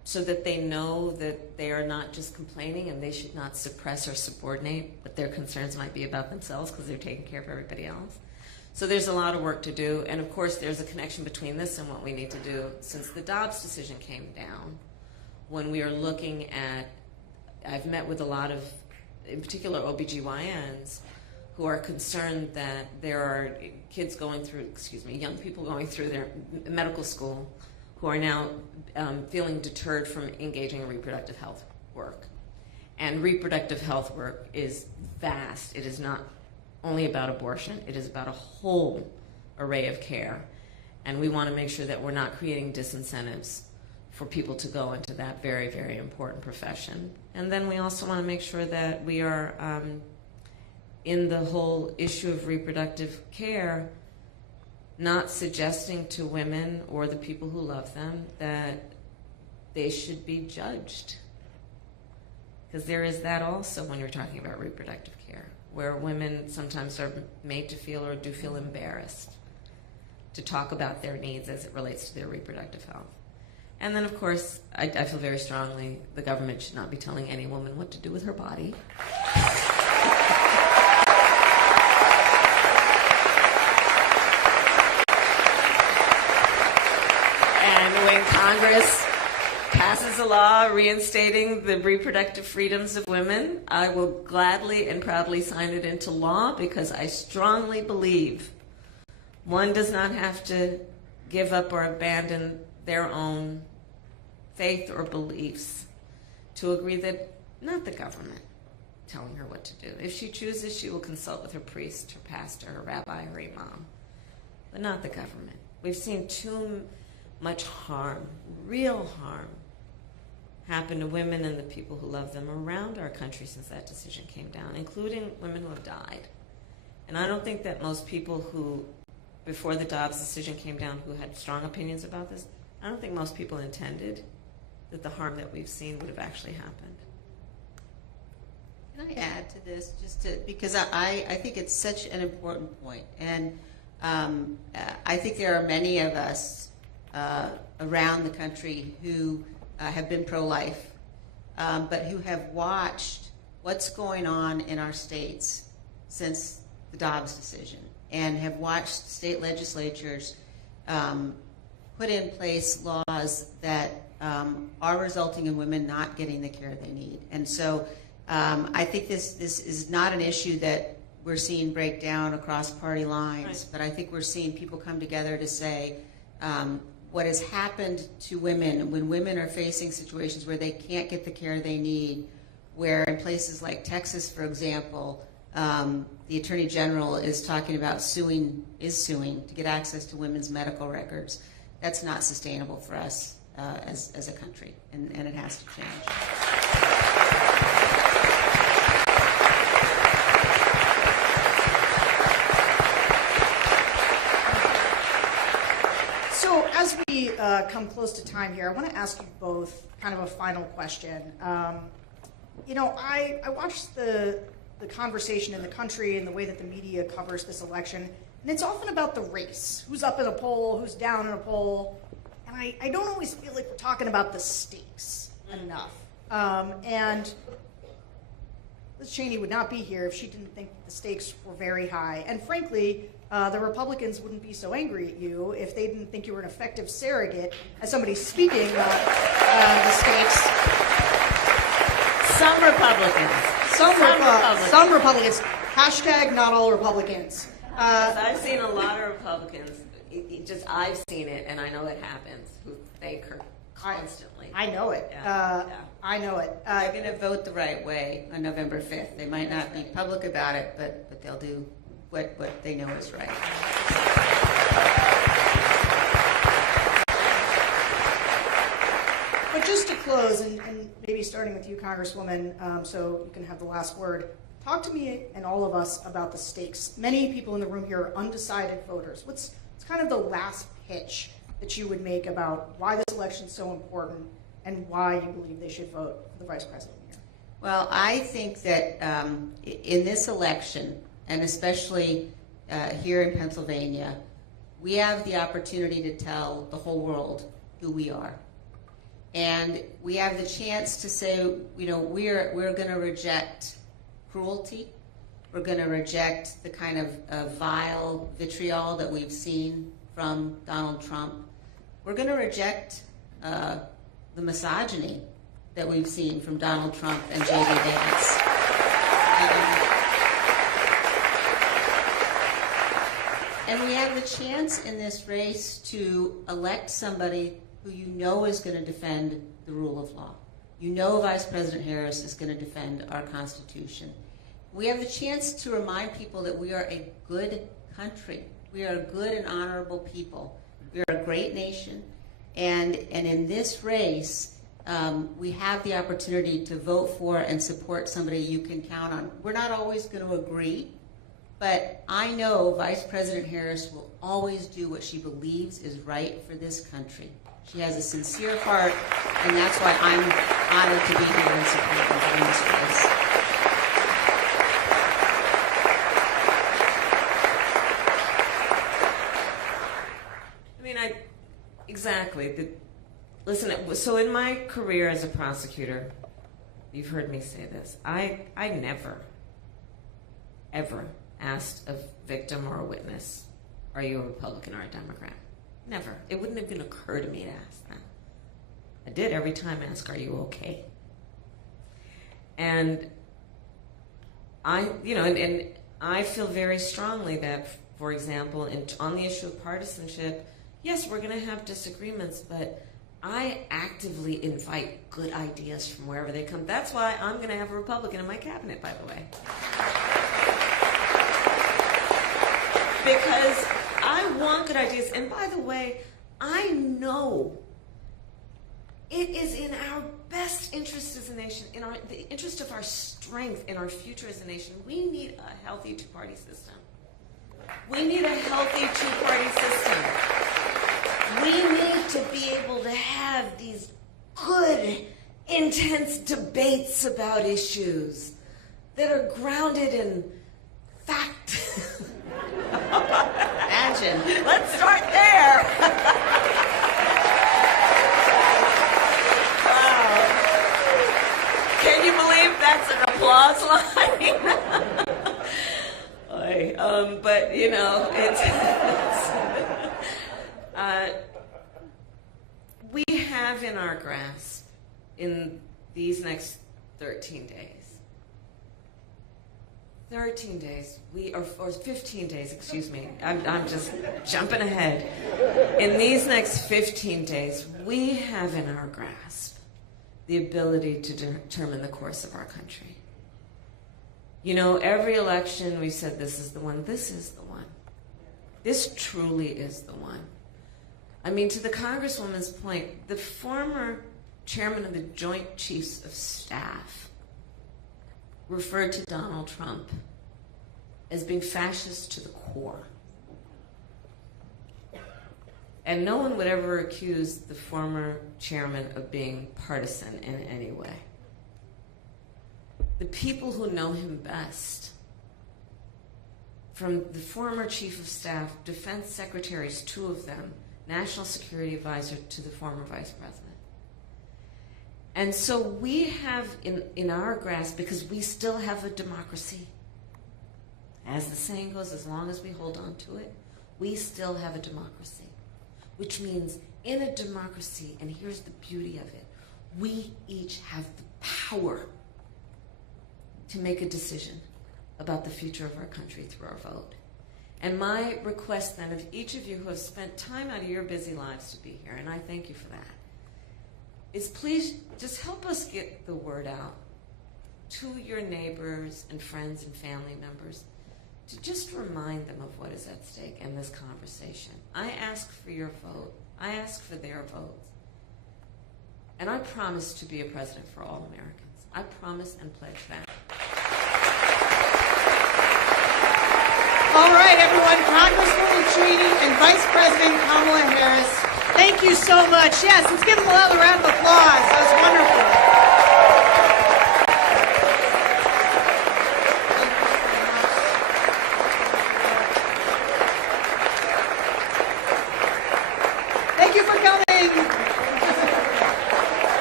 so that they know that they are not just complaining and they should not suppress or subordinate what their concerns might be about themselves because they're taking care of everybody else. So there's a lot of work to do, and of course there's a connection between this and what we need to do since the Dobbs decision came down. When we are looking at, I've met with a lot of, in particular, OBGYNs who are concerned that there are kids going through, young people going through their medical school who are now feeling deterred from engaging in reproductive health work. And reproductive health work is vast. It is not only about abortion. It is about a whole array of care. And we want to make sure that we're not creating disincentives for people to go into that very, very important profession. And then we also want to make sure that we are, in the whole issue of reproductive care, not suggesting to women or the people who love them that they should be judged. Because there is that also when you're talking about reproductive care, where women sometimes are made to feel or do feel embarrassed to talk about their needs as it relates to their reproductive health. And then, of course, I feel very strongly the government should not be telling any woman what to do with her body. And when Congress passes a law reinstating the reproductive freedoms of women, I will gladly and proudly sign it into law because I strongly believe one does not have to give up or abandon their own faith or beliefs to agree that not the government telling her what to do. If she chooses, she will consult with her priest, her pastor, her rabbi, her imam, but not the government. We've seen too much harm, real harm, happen to women and the people who love them around our country since that decision came down, including women who have died. And I don't think that most people who, before the Dobbs decision came down, who had strong opinions about this, I don't think most people intended that the harm that we've seen would have actually happened. Can I add to this, because I think it's such an important point, and I think there are many of us around the country who have been pro-life, but who have watched what's going on in our states since the Dobbs decision, and have watched state legislatures put in place laws that are resulting in women not getting the care they need. And so I think this is not an issue that we're seeing break down across party lines, right, but I think we're seeing people come together to say what has happened to women when women are facing situations where they can't get the care they need, where in places like Texas, for example, the Attorney General is talking about suing to get access to women's medical records. That's not sustainable for us as a country, and it has to change. So as we come close to time here, I want to ask you both kind of a final question. I watched the conversation in the country and the way that the media covers this election, and it's often about the race. Who's up in a poll, who's down in a poll. And I don't always feel like we're talking about the stakes enough. And Liz Cheney would not be here if she didn't think the stakes were very high. And frankly, the Republicans wouldn't be so angry at you if they didn't think you were an effective surrogate as somebody speaking the stakes. Some Republicans. Some Republicans. Hashtag not all Republicans. I've seen a lot of Republicans. I've seen it, and I know it happens. Who fake her constantly. I know it. Yeah. I know it. They're going to vote the right way on November 5th. They might not be public about it, but they'll do what they know is right. But just to close, and maybe starting with you, Congresswoman, so you can have the last word, talk to me and all of us about the stakes. Many people in the room here are undecided voters. What's kind of the last pitch that you would make about why this election is so important and why you believe they should vote for the vice president here? Well, I think that in this election, and especially here in Pennsylvania, we have the opportunity to tell the whole world who we are. And we have the chance to say, you know, we're going to reject cruelty. We're going to reject the kind of vile vitriol that we've seen from Donald Trump. We're going to reject the misogyny that we've seen from Donald Trump and J.D. Vance. And we have the chance in this race to elect somebody who you know is going to defend the rule of law. You know Vice President Harris is going to defend our Constitution. We have the chance to remind people that we are a good country. We are a good and honorable people. We are a great nation. And in this race, we have the opportunity to vote for and support somebody you can count on. We're not always going to agree, but I know Vice President Harris will always do what she believes is right for this country. She has a sincere heart, and that's why I'm honored to be here and support her in this race. Exactly. Listen, so in my career as a prosecutor, you've heard me say this, I never, ever asked a victim or a witness, are you a Republican or a Democrat? Never. It wouldn't have even occurred to me to ask that. I did every time ask, are you okay? And I feel very strongly that, for example, on the issue of partisanship, yes, we're going to have disagreements, but I actively invite good ideas from wherever they come. That's why I'm going to have a Republican in my cabinet, by the way. Because I want good ideas. And by the way, I know it is in our best interest as a nation, in the interest of our strength in our future as a nation. We need a healthy two-party system. We need a healthy two-party system. We need to be able to have these good, intense debates about issues that are grounded in fact. Imagine. Let's start there. Wow. Can you believe that's an applause line? But, you know, we have in our grasp in these next 13 days, or 15 days, excuse me. I'm just jumping ahead. In these next 15 days, we have in our grasp the ability to determine the course of our country. You know, every election we said this is the one, this is the one. This truly is the one. I mean, to the Congresswoman's point, the former chairman of the Joint Chiefs of Staff referred to Donald Trump as being fascist to the core. And no one would ever accuse the former chairman of being partisan in any way. The people who know him best, from the former chief of staff, defense secretaries, 2 of them, national security advisor to the former vice president. And so we have in our grasp, because we still have a democracy, as the saying goes, as long as we hold on to it, we still have a democracy. Which means in a democracy, and here's the beauty of it, we each have the power to make a decision about the future of our country through our vote. And my request then of each of you who have spent time out of your busy lives to be here, and I thank you for that, is please just help us get the word out to your neighbors and friends and family members to just remind them of what is at stake in this conversation. I ask for your vote. I ask for their votes. And I promise to be a president for all Americans. I promise and pledge that. All right, everyone, Congresswoman Cheney and Vice President Kamala Harris, thank you so much. Yes, let's give them another round of applause. That was wonderful. Thank you for coming.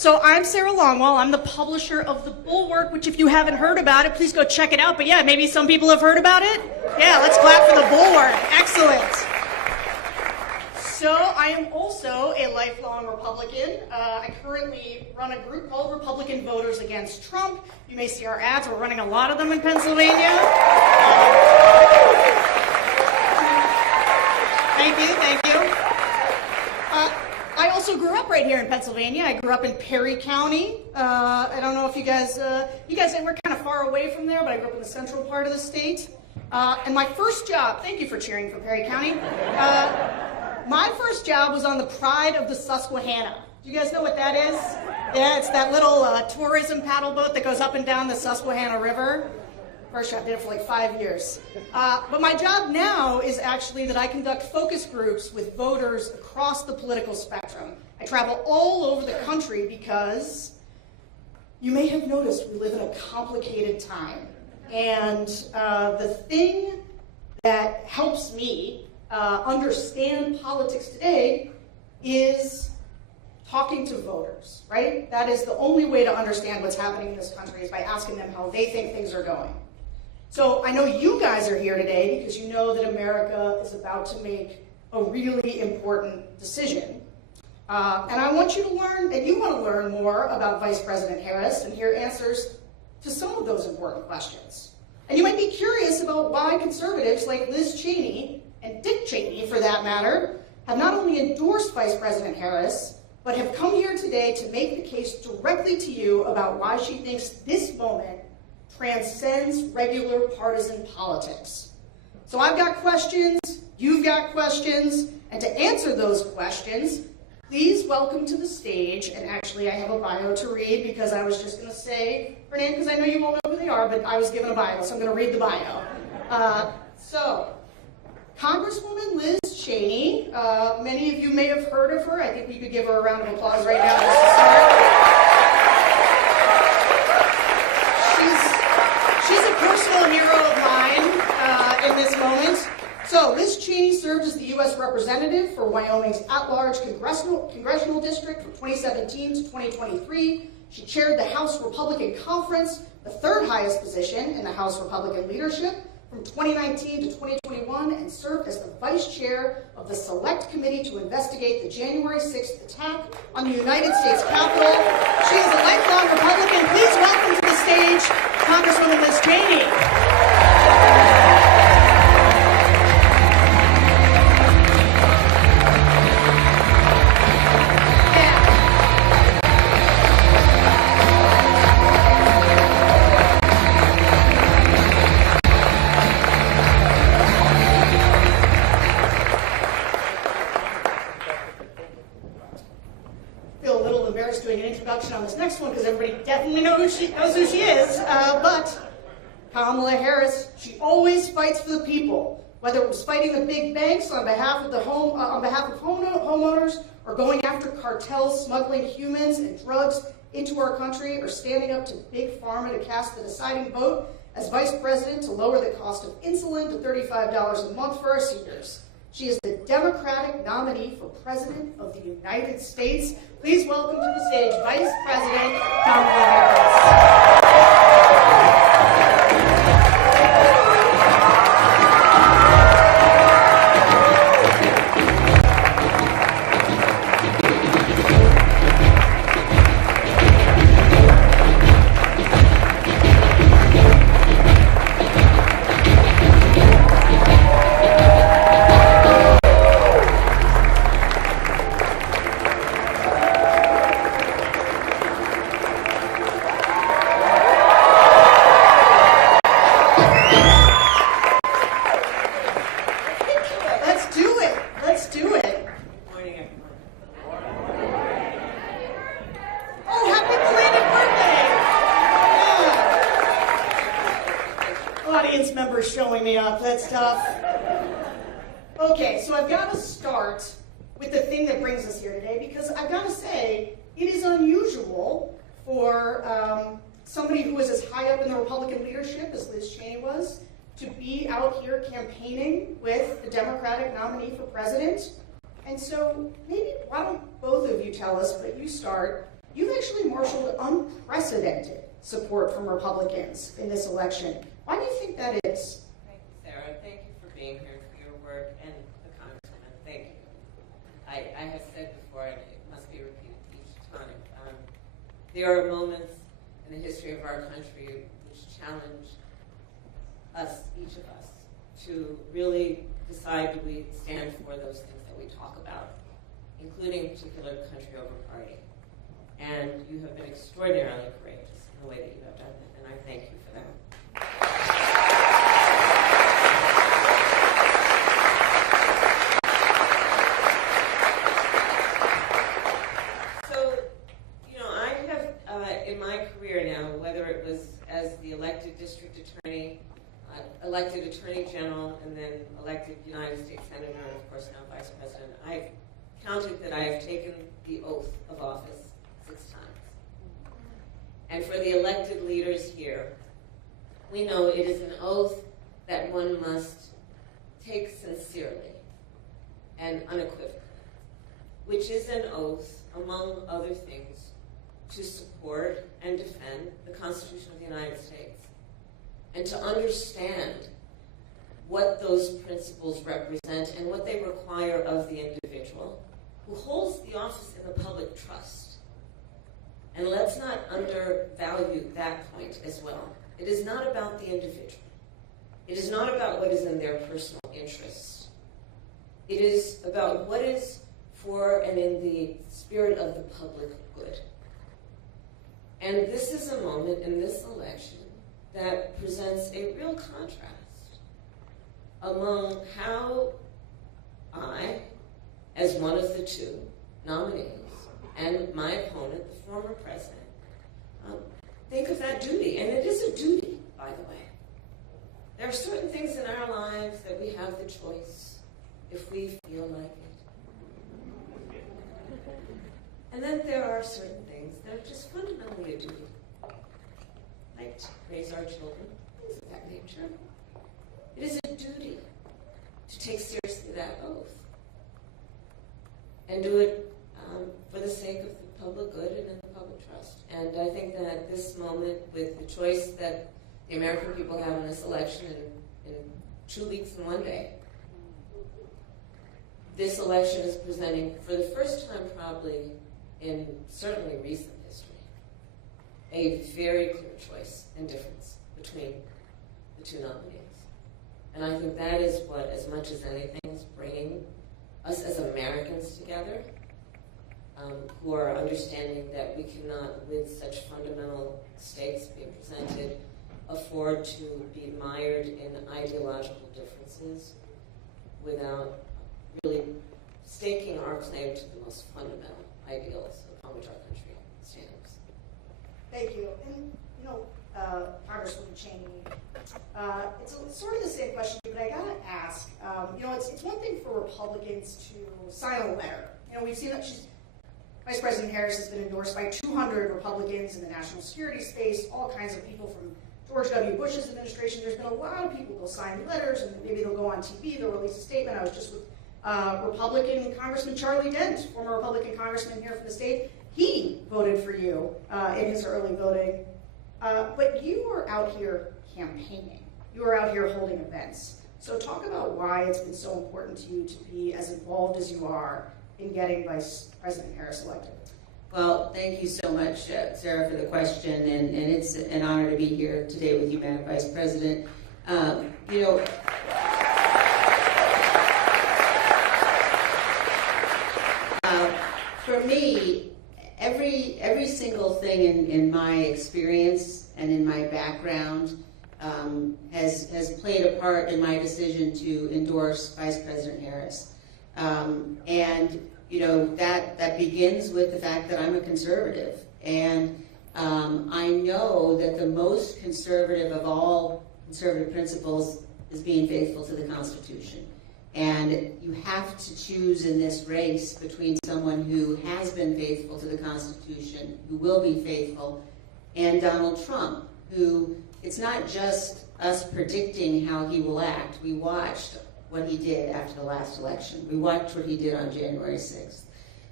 So I'm Sarah Longwell. I'm the publisher of The Bulwark, which if you haven't heard about it, please go check it out. But yeah, maybe some people have heard about it. Yeah, let's clap for The Bulwark. Excellent. So I am also a lifelong Republican. I currently run a group called Republican Voters Against Trump. You may see our ads. We're running a lot of them in Pennsylvania. Thank you, thank you. I also grew up right here in Pennsylvania. I grew up in Perry County. I don't know if you guys we're kind of far away from there, but I grew up in the central part of the state. And my first job, thank you for cheering for Perry County. My first job was on the Pride of the Susquehanna. Do you guys know what that is? Yeah, it's that little tourism paddle boat that goes up and down the Susquehanna River. First job, did it for like 5 years. But my job now is actually that I conduct focus groups with voters across the political spectrum. I travel all over the country because you may have noticed we live in a complicated time. And the thing that helps me understand politics today is talking to voters, right? That is the only way to understand what's happening in this country is by asking them how they think things are going. So I know you guys are here today because you know that America is about to make a really important decision. And I want you to learn, and you want to learn more about Vice President Harris and hear answers to some of those important questions. And you might be curious about why conservatives like Liz Cheney, and Dick Cheney for that matter, have not only endorsed Vice President Harris, but have come here today to make the case directly to you about why she thinks this moment transcends regular partisan politics. So I've got questions, you've got questions, and to answer those questions, please welcome to the stage, and actually I have a bio to read because I was just going to say her name because I know you won't know who they are, but I was given a bio, so I'm going to read the bio. So, Congresswoman Liz Cheney, many of you may have heard of her. I think we could give her a round of applause right now just to start. She's a personal hero of mine in this moment. So Liz Cheney served as the U.S. Representative for Wyoming's at-large congressional district from 2017 to 2023. She chaired the House Republican Conference, the third highest position in the House Republican leadership, from 2019 to 2021, and served as the Vice Chair of the Select Committee to investigate the January 6th attack on the United States Capitol. She is a lifelong Republican. Please welcome to the stage Congresswoman Liz Cheney. On this next one because everybody definitely knows who she is. But Kamala Harris, she always fights for the people, whether it was fighting the big banks on behalf of homeowners, or going after cartels smuggling humans and drugs into our country, or standing up to big pharma to cast the deciding vote as vice president to lower the cost of insulin to $35 a month for our seniors. She is the Democratic nominee for President of the United States. Please welcome to the stage Vice President Kamala Harris. Showing me up, that's tough. Okay, so I've got to start with the thing that brings us here today, because I've got to say, it is unusual for somebody who was as high up in the Republican leadership as Liz Cheney was to be out here campaigning with the Democratic nominee for president. And so maybe, why don't both of you tell us, but you start, You've actually marshaled unprecedented support from Republicans in this election. Why do you think that is? Thank you, Sarah. Thank you for being here, for your work, and the Congressman. Thank you. I have said before, and it must be repeated each time, there are moments in the history of our country which challenge us, each of us, to really decide, do we stand for those things that we talk about, including particular country over party. And you have been extraordinarily courageous in the way that you have done that, and I thank you for that. So, you know, I have, in my career now, whether it was as the elected district attorney, elected attorney general, and then elected United States senator, and of course now vice president, I've counted that I have taken the oath of office 6 times. And for the elected leaders here, we know it is an oath that one must take sincerely and unequivocally, which is an oath, among other things, to support and defend the Constitution of the United States, and to understand what those principles represent and what they require of the individual who holds the office in the public trust. And let's not undervalue that point as well. It is not about the individual. It is not about what is in their personal interest. It is about what is for and in the spirit of the public good. And this is a moment in this election that presents a real contrast among how I, as one of the 2 nominees, and my opponent, the former president, think of that duty. And it is a duty, by the way. There are certain things in our lives that we have the choice if we feel like it. And then there are certain things that are just fundamentally a duty. Like to raise our children, things of that nature. It is a duty to take seriously that oath and do it for the sake of the public good and in the public trust. And I think that at this moment, with the choice that the American people have in this election in 2 weeks and 1 day, this election is presenting, for the first time probably in certainly recent history, a very clear choice and difference between the 2 nominees. And I think that is what, as much as anything, is bringing us as Americans together, who are understanding that we cannot, with such fundamental stakes being presented, afford to be mired in ideological differences without really staking our claim to the most fundamental ideals upon which our country stands. Thank you. And, you know, Congresswoman Cheney, it's sort of the same question, but I gotta ask, you know, it's one thing for Republicans to sign a letter. You know, we've seen that Vice President Harris has been endorsed by 200 Republicans in the national security space, all kinds of people from George W. Bush's administration. There's been a lot of people who'll sign letters, and maybe they'll go on TV, they'll release a statement. I was just with Republican Congressman Charlie Dent, former Republican congressman here from the state. He voted for you in his early voting. But you are out here campaigning. You are out here holding events. So talk about why it's been so important to you to be as involved as you are in getting Vice President Harris elected. Well, thank you so much, Sarah, for the question, and it's an honor to be here today with you, Madam Vice President. You know, for me, every single thing in my experience and in my background has played a part in my decision to endorse Vice President Harris. And you know, that begins with the fact that I'm a conservative. And I know that the most conservative of all conservative principles is being faithful to the Constitution. And you have to choose in this race between someone who has been faithful to the Constitution, who will be faithful, and Donald Trump, who, it's not just us predicting how he will act. We watched what he did after the last election. We watched what he did on January 6th.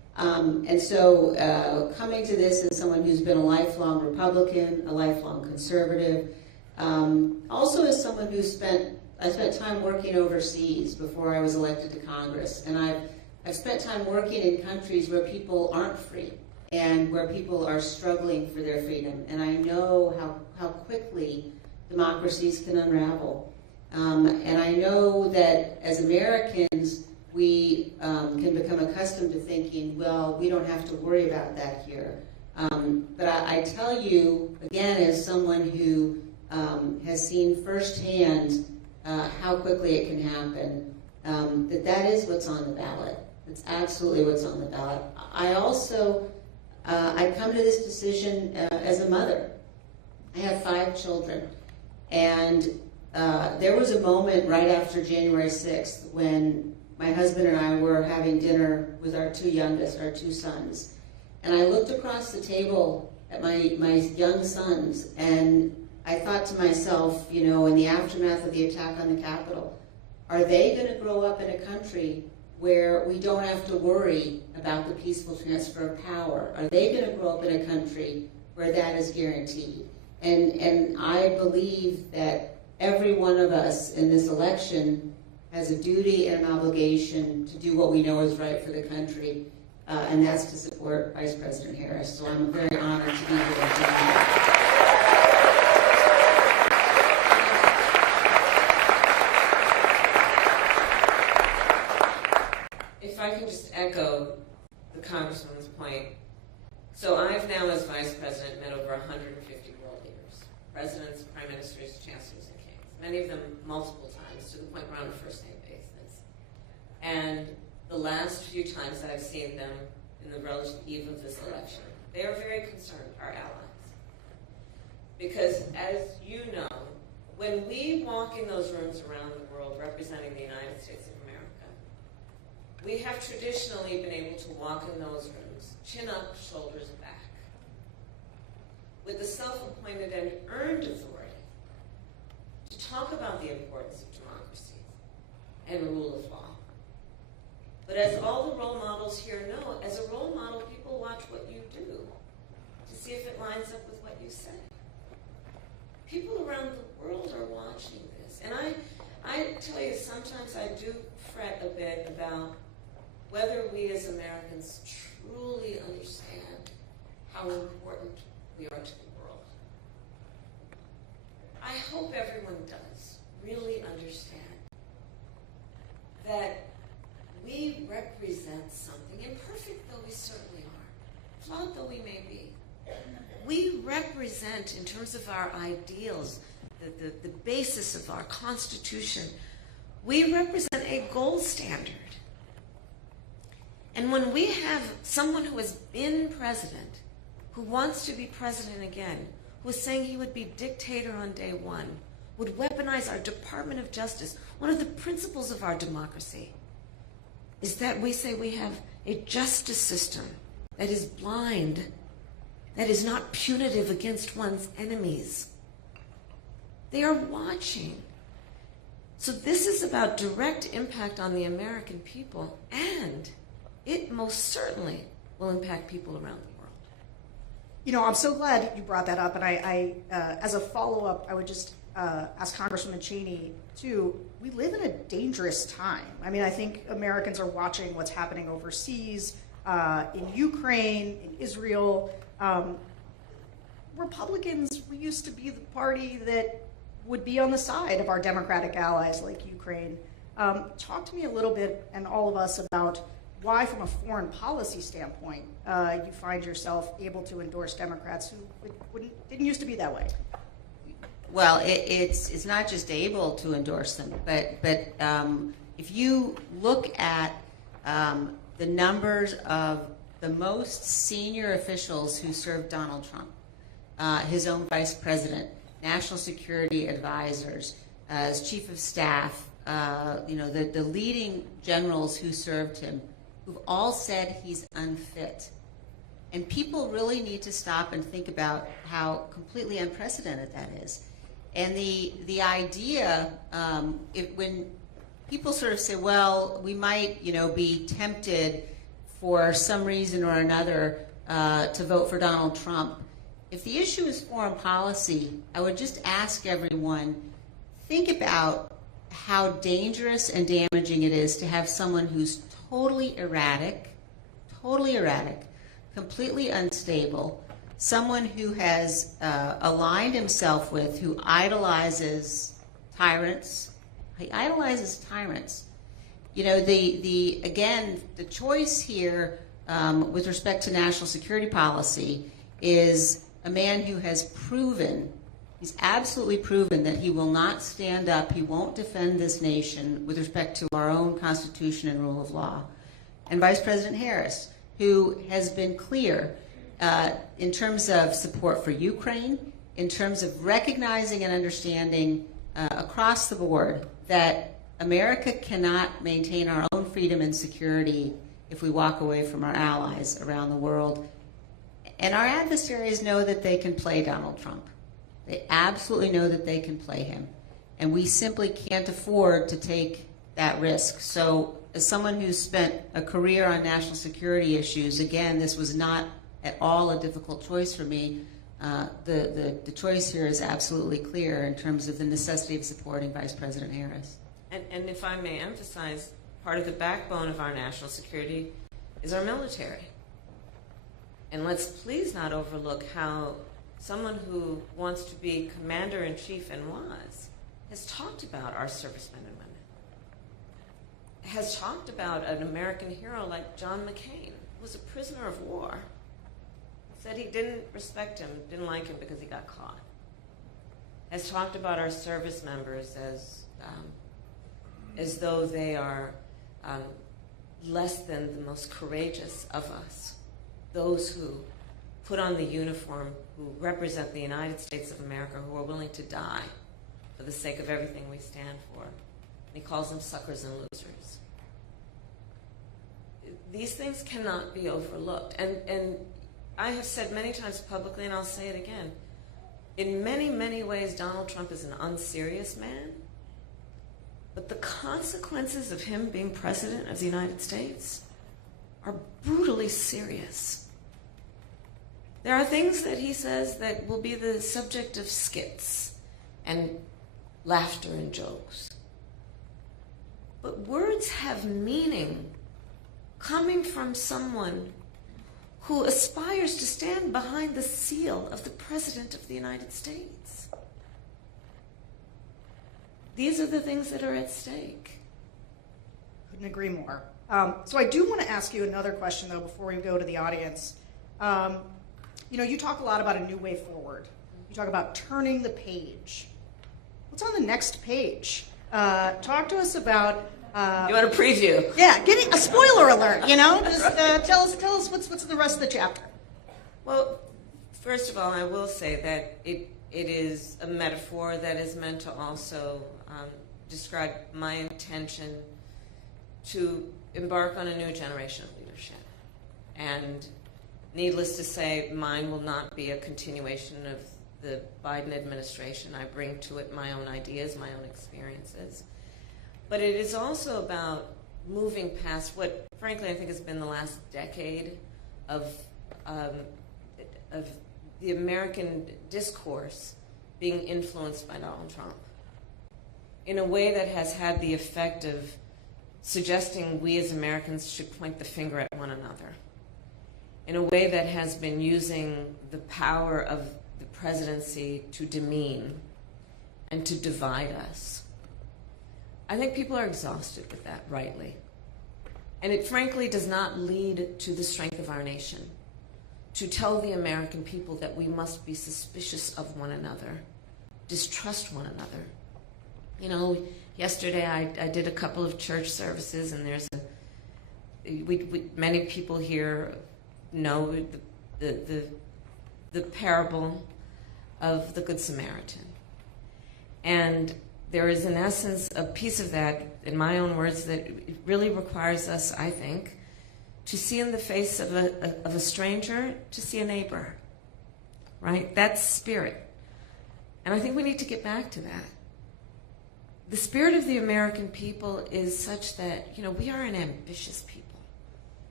And so coming to this as someone who's been a lifelong Republican, a lifelong conservative, also as someone I spent time working overseas before I was elected to Congress. And I've spent time working in countries where people aren't free and where people are struggling for their freedom. And I know how quickly democracies can unravel. And I know that as Americans, we can become accustomed to thinking, well, we don't have to worry about that here. But I tell you, again, as someone who has seen firsthand how quickly it can happen, that is what's on the ballot. That's absolutely what's on the ballot. I also, I come to this decision as a mother. I have 5 children. And there was a moment right after January 6th when my husband and I were having dinner with our 2 youngest, our 2 sons. And I looked across the table at my young sons, and I thought to myself, you know, in the aftermath of the attack on the Capitol, are they going to grow up in a country where we don't have to worry about the peaceful transfer of power? Are they going to grow up in a country where that is guaranteed? And I believe that every one of us in this election has a duty and an obligation to do what we know is right for the country, and that's to support Vice President Harris. So I'm very honored to be here today. If I can just echo the Congresswoman's point. So I've now, as Vice President, met over 150 world leaders, presidents, prime ministers, chancellors, and kings, many of them multiple times, to the point we're on a first-name basis. And the last few times that I've seen them in the relative eve of this election, they are very concerned, our allies. Because as you know, when we walk in those rooms around the world representing the United States of America, we have traditionally been able to walk in those rooms, chin up, shoulders back, with the self-appointed and earned authority to talk about the importance of democracy and rule of law. But as all the role models here know, as a role model, people watch what you do to see if it lines up with what you say. People around the world are watching this. And I tell you, sometimes I do fret a bit about whether we as Americans truly understand how important we are to the world. I hope everyone does really understand that we represent something, imperfect though we certainly are, flawed though we may be. We represent, in terms of our ideals, the basis of our Constitution, we represent a gold standard. And when we have someone who has been president, who wants to be president again, who is saying he would be dictator on day one, would weaponize our Department of Justice, one of the principles of our democracy is that we say we have a justice system that is blind, that is not punitive against one's enemies. They are watching. So this is about direct impact on the American people, and it most certainly will impact people around the world. You know, I'm so glad you brought that up, and I as a follow-up, I would just ask Congresswoman Cheney, too, we live in a dangerous time. I mean, I think Americans are watching what's happening overseas, in Ukraine, in Israel. Republicans, we used to be the party that would be on the side of our democratic allies like Ukraine. Talk to me a little bit, and all of us, about why, from a foreign policy standpoint, you find yourself able to endorse Democrats who didn't used to be that way. Well, it's not just able to endorse them, but if you look at the numbers of the most senior officials who served Donald Trump, his own vice president, national security advisors, as chief of staff, the leading generals who served him, who've all said he's unfit. And people really need to stop and think about how completely unprecedented that is. And the idea, when people sort of say, well, we might, be tempted for some reason or another to vote for Donald Trump, if the issue is foreign policy, I would just ask everyone, think about how dangerous and damaging it is to have someone who's totally erratic, completely unstable, someone who has aligned himself with, who idolizes tyrants. He idolizes tyrants. You know, again, the choice here with respect to national security policy is a man who has proven, he's absolutely proven that he will not stand up, he won't defend this nation with respect to our own Constitution and rule of law. And Vice President Harris, who has been clear in terms of support for Ukraine, in terms of recognizing and understanding across the board that America cannot maintain our own freedom and security if we walk away from our allies around the world. And our adversaries know that they can play Donald Trump. They absolutely know that they can play him. And we simply can't afford to take that risk. So as someone who's spent a career on national security issues, again, this was not at all a difficult choice for me. The choice here is absolutely clear in terms of the necessity of supporting Vice President Harris. And if I may emphasize, part of the backbone of our national security is our military. And let's please not overlook how someone who wants to be commander-in-chief and has talked about our servicemen and women, has talked about an American hero like John McCain, who was a prisoner of war, said he didn't respect him, didn't like him because he got caught, has talked about our service members as though they are less than the most courageous of us, those who put on the uniform, who represent the United States of America, who are willing to die for the sake of everything we stand for. And he calls them suckers and losers. These things cannot be overlooked. And I have said many times publicly, and I'll say it again, in many, many ways, Donald Trump is an unserious man. But the consequences of him being president of the United States are brutally serious. There are things that he says that will be the subject of skits and laughter and jokes. But words have meaning coming from someone who aspires to stand behind the seal of the President of the United States. These are the things that are at stake. Couldn't agree more. So I do want to ask you another question, though, before we go to the audience. You know, you talk a lot about a new way forward. You talk about turning the page. What's on the next page? Talk to us about... you want a preview? Yeah, getting a spoiler alert, you know? Just tell us what's the rest of the chapter. Well, first of all, I will say that it is a metaphor that is meant to also describe my intention to embark on a new generation of leadership. And needless to say, mine will not be a continuation of the Biden administration. I bring to it my own ideas, my own experiences. But it is also about moving past what, frankly, I think has been the last decade of the American discourse being influenced by Donald Trump in a way that has had the effect of suggesting we as Americans should point the finger at one another, in a way that has been using the power of the presidency to demean and to divide us. I think people are exhausted with that, rightly. And it frankly does not lead to the strength of our nation, to tell the American people that we must be suspicious of one another, distrust one another. You know, yesterday I did a couple of church services, and there's many people here know the parable of the Good Samaritan. And there is, in essence, a piece of that, in my own words, that it really requires us, I think, to see in the face of a stranger, to see a neighbor, right? That's spirit. And I think we need to get back to that. The spirit of the American people is such that, you know, we are an ambitious people.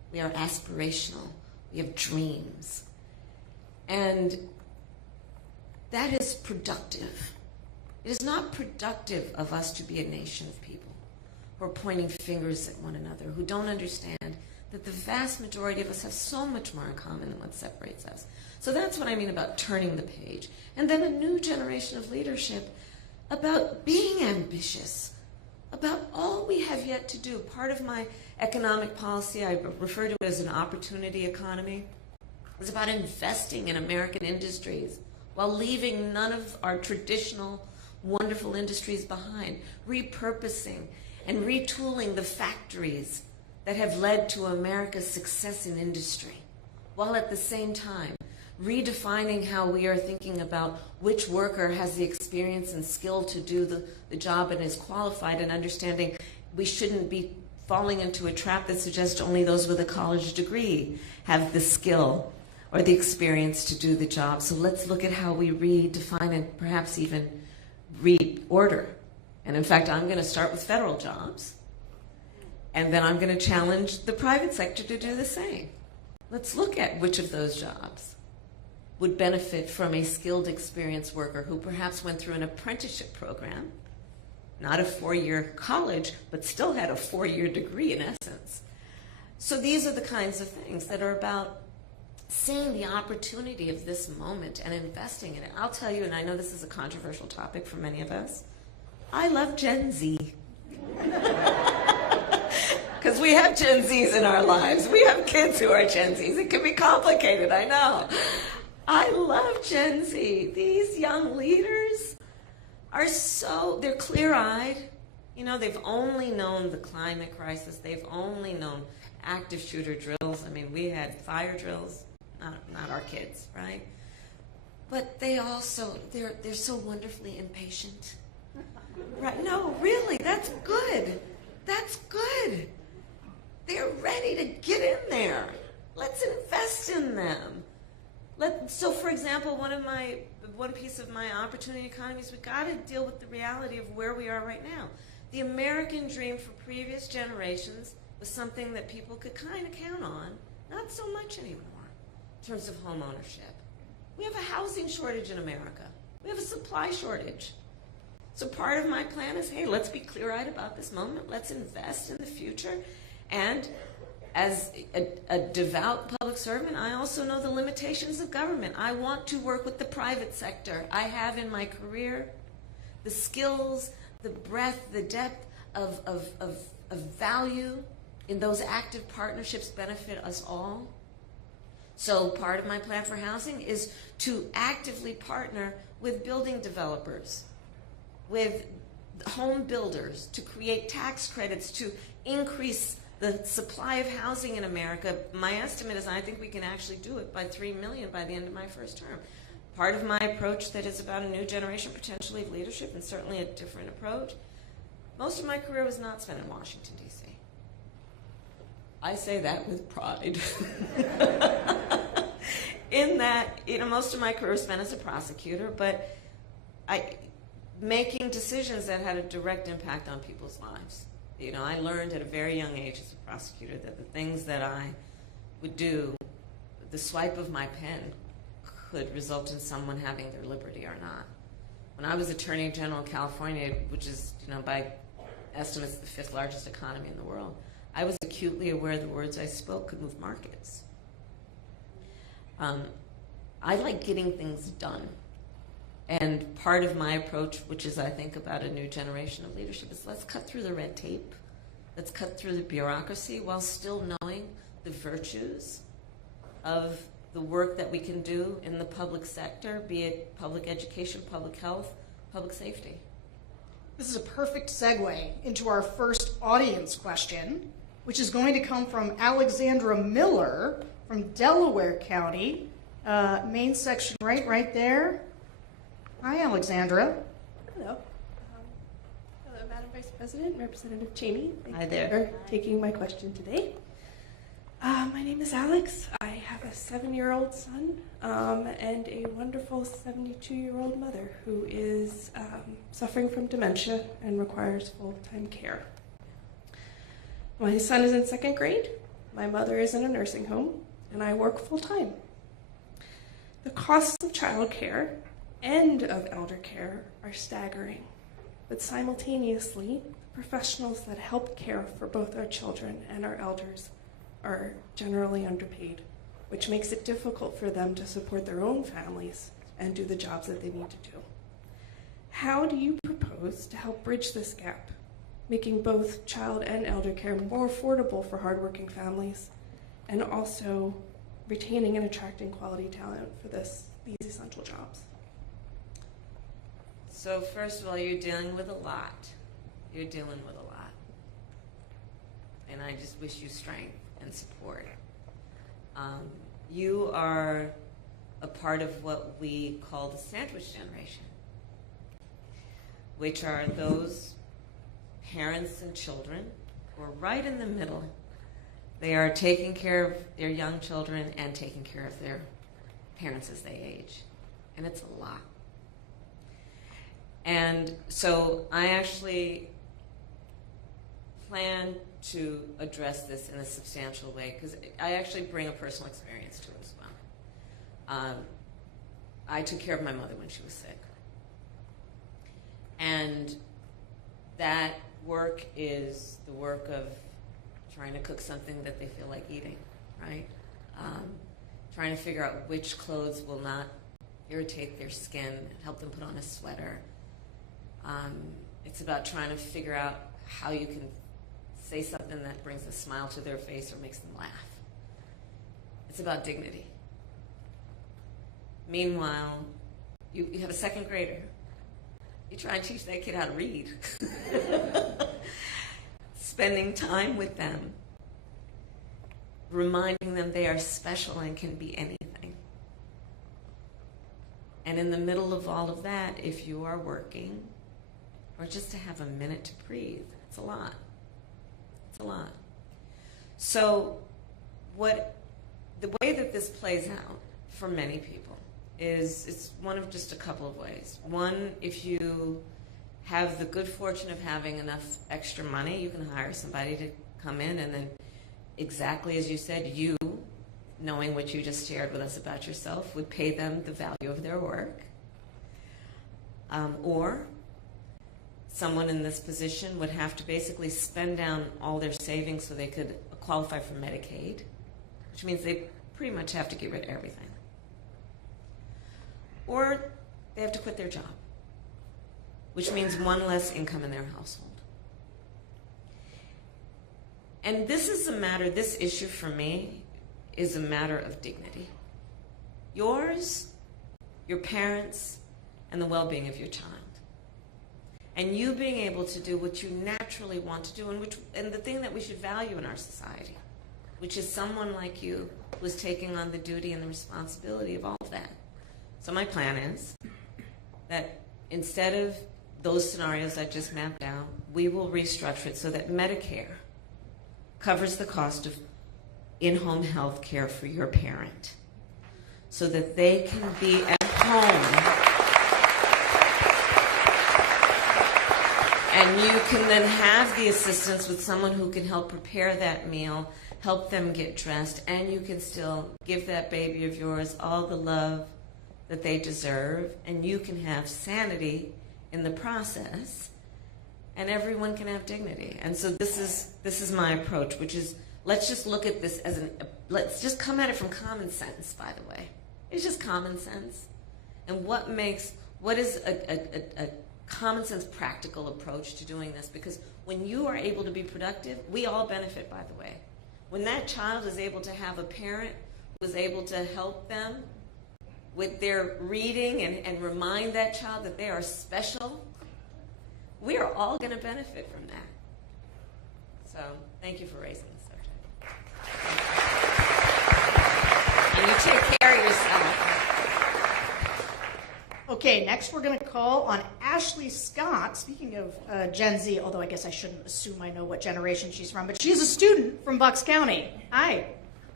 We are aspirational. We have dreams. And that is productive. It is not productive of us to be a nation of people who are pointing fingers at one another, who don't understand that the vast majority of us have so much more in common than what separates us. So that's what I mean about turning the page. And then a new generation of leadership about being ambitious, about all we have yet to do. Part of my economic policy, I refer to it as an opportunity economy, is about investing in American industries while leaving none of our traditional wonderful industries behind, repurposing and retooling the factories that have led to America's success in industry, while at the same time redefining how we are thinking about which worker has the experience and skill to do the job and is qualified, and understanding we shouldn't be falling into a trap that suggests only those with a college degree have the skill or the experience to do the job. So let's look at how we redefine and perhaps even reorder. And in fact, I'm going to start with federal jobs, and then I'm going to challenge the private sector to do the same. Let's look at which of those jobs would benefit from a skilled, experienced worker who perhaps went through an apprenticeship program, not a 4-year college, but still had a 4-year degree in essence. So these are the kinds of things that are about seeing the opportunity of this moment and investing in it. I'll tell you, and I know this is a controversial topic for many of us, I love Gen Z. Because we have Gen Zs in our lives. We have kids who are Gen Zs. It can be complicated, I know. I love Gen Z. These young leaders are they're clear-eyed. You know, they've only known the climate crisis. They've only known active shooter drills. I mean, we had fire drills, not our kids, right? But they also, they're so wonderfully impatient. Right? No, really, that's good. That's good. They're ready to get in there. Let's invest in them. So, for example, one piece of my opportunity economy is we've got to deal with the reality of where we are right now. The American dream for previous generations was something that people could kind of count on, not so much anymore in terms of home ownership. We have a housing shortage in America. We have a supply shortage. So part of my plan is, hey, let's be clear-eyed about this moment. Let's invest in the future. And as a devout public servant, I also know the limitations of government. I want to work with the private sector. I have in my career the skills, the breadth, the depth of value in those active partnerships benefit us all. So part of my plan for housing is to actively partner with building developers, with home builders, to create tax credits, to increase the supply of housing in America. My estimate is I think we can actually do it by 3 million by the end of my first term. Part of my approach that is about a new generation potentially of leadership, and certainly a different approach. Most of my career was not spent in Washington, D.C. I say that with pride. In that, most of my career was spent as a prosecutor, but making decisions that had a direct impact on people's lives. I learned at a very young age as a prosecutor that the things that I would do, the swipe of my pen could result in someone having their liberty or not. When I was Attorney General of California, which is, by estimates, the 5th largest economy in the world, I was acutely aware the words I spoke could move markets. I like getting things done. And part of my approach, which is I think about a new generation of leadership, is let's cut through the red tape. Let's cut through the bureaucracy while still knowing the virtues of the work that we can do in the public sector, be it public education, public health, public safety. This is a perfect segue into our first audience question, which is going to come from Alexandra Miller from Delaware County, main section right there. Hi, Alexandra. Hello. Hello, Madam Vice President, Representative Cheney. Hi there. Thank you for taking my question today. My name is Alex. I have a 7-year-old son and a wonderful 72-year-old mother who is suffering from dementia and requires full-time care. My son is in 2nd grade, My mother is in a nursing home, and I work full-time. The costs of childcare and of elder care are staggering, but simultaneously, the professionals that help care for both our children and our elders are generally underpaid, which makes it difficult for them to support their own families and do the jobs that they need to do. How do you propose to help bridge this gap, making both child and elder care more affordable for hardworking families, and also retaining and attracting quality talent for these essential jobs? So first of all, you're dealing with a lot. You're dealing with a lot. And I just wish you strength and support. You are a part of what we call the sandwich generation, which are those parents and children who are right in the middle. They are taking care of their young children and taking care of their parents as they age. And it's a lot. And so I actually plan to address this in a substantial way because I actually bring a personal experience to it as well. I took care of my mother when she was sick. And that work is the work of trying to cook something that they feel like eating, right? Trying to figure out which clothes will not irritate their skin, help them put on a sweater. It's about trying to figure out how you can say something that brings a smile to their face or makes them laugh. It's about dignity. Meanwhile, you have a second grader. You try and teach that kid how to read. Spending time with them, reminding them they are special and can be anything. And in the middle of all of that, if you are working, or just to have a minute to breathe, it's a lot. It's a lot. So the way that this plays out for many people is it's one of just a couple of ways. One, if you have the good fortune of having enough extra money, you can hire somebody to come in and then, exactly as you said, you, knowing what you just shared with us about yourself, would pay them the value of their work. Or someone in this position would have to basically spend down all their savings so they could qualify for Medicaid, which means they pretty much have to get rid of everything. Or they have to quit their job, which means one less income in their household. And this issue for me is a matter of dignity. Yours, your parents, and the well-being of your child. And you being able to do what you naturally want to do, and the thing that we should value in our society, which is someone like you who is taking on the duty and the responsibility of all of that. So my plan is that instead of those scenarios I just mapped out, we will restructure it so that Medicare covers the cost of in-home health care for your parent so that they can be at home and you can then have the assistance with someone who can help prepare that meal, help them get dressed, and you can still give that baby of yours all the love that they deserve, and you can have sanity in the process, and everyone can have dignity. And so this is my approach, which is let's just look at this as let's just come at it from common sense, by the way. It's just common sense. And what is a common sense practical approach to doing this? Because when you are able to be productive, we all benefit, by the way. When that child is able to have a parent who is able to help them with their reading and remind that child that they are special, we are all going to benefit from that. So thank you for raising the subject. And you take care of yourself. Okay, next we're going to call on Ashley Scott. Speaking of Gen Z, although I guess I shouldn't assume I know what generation she's from, but she's a student from Bucks County. Hi.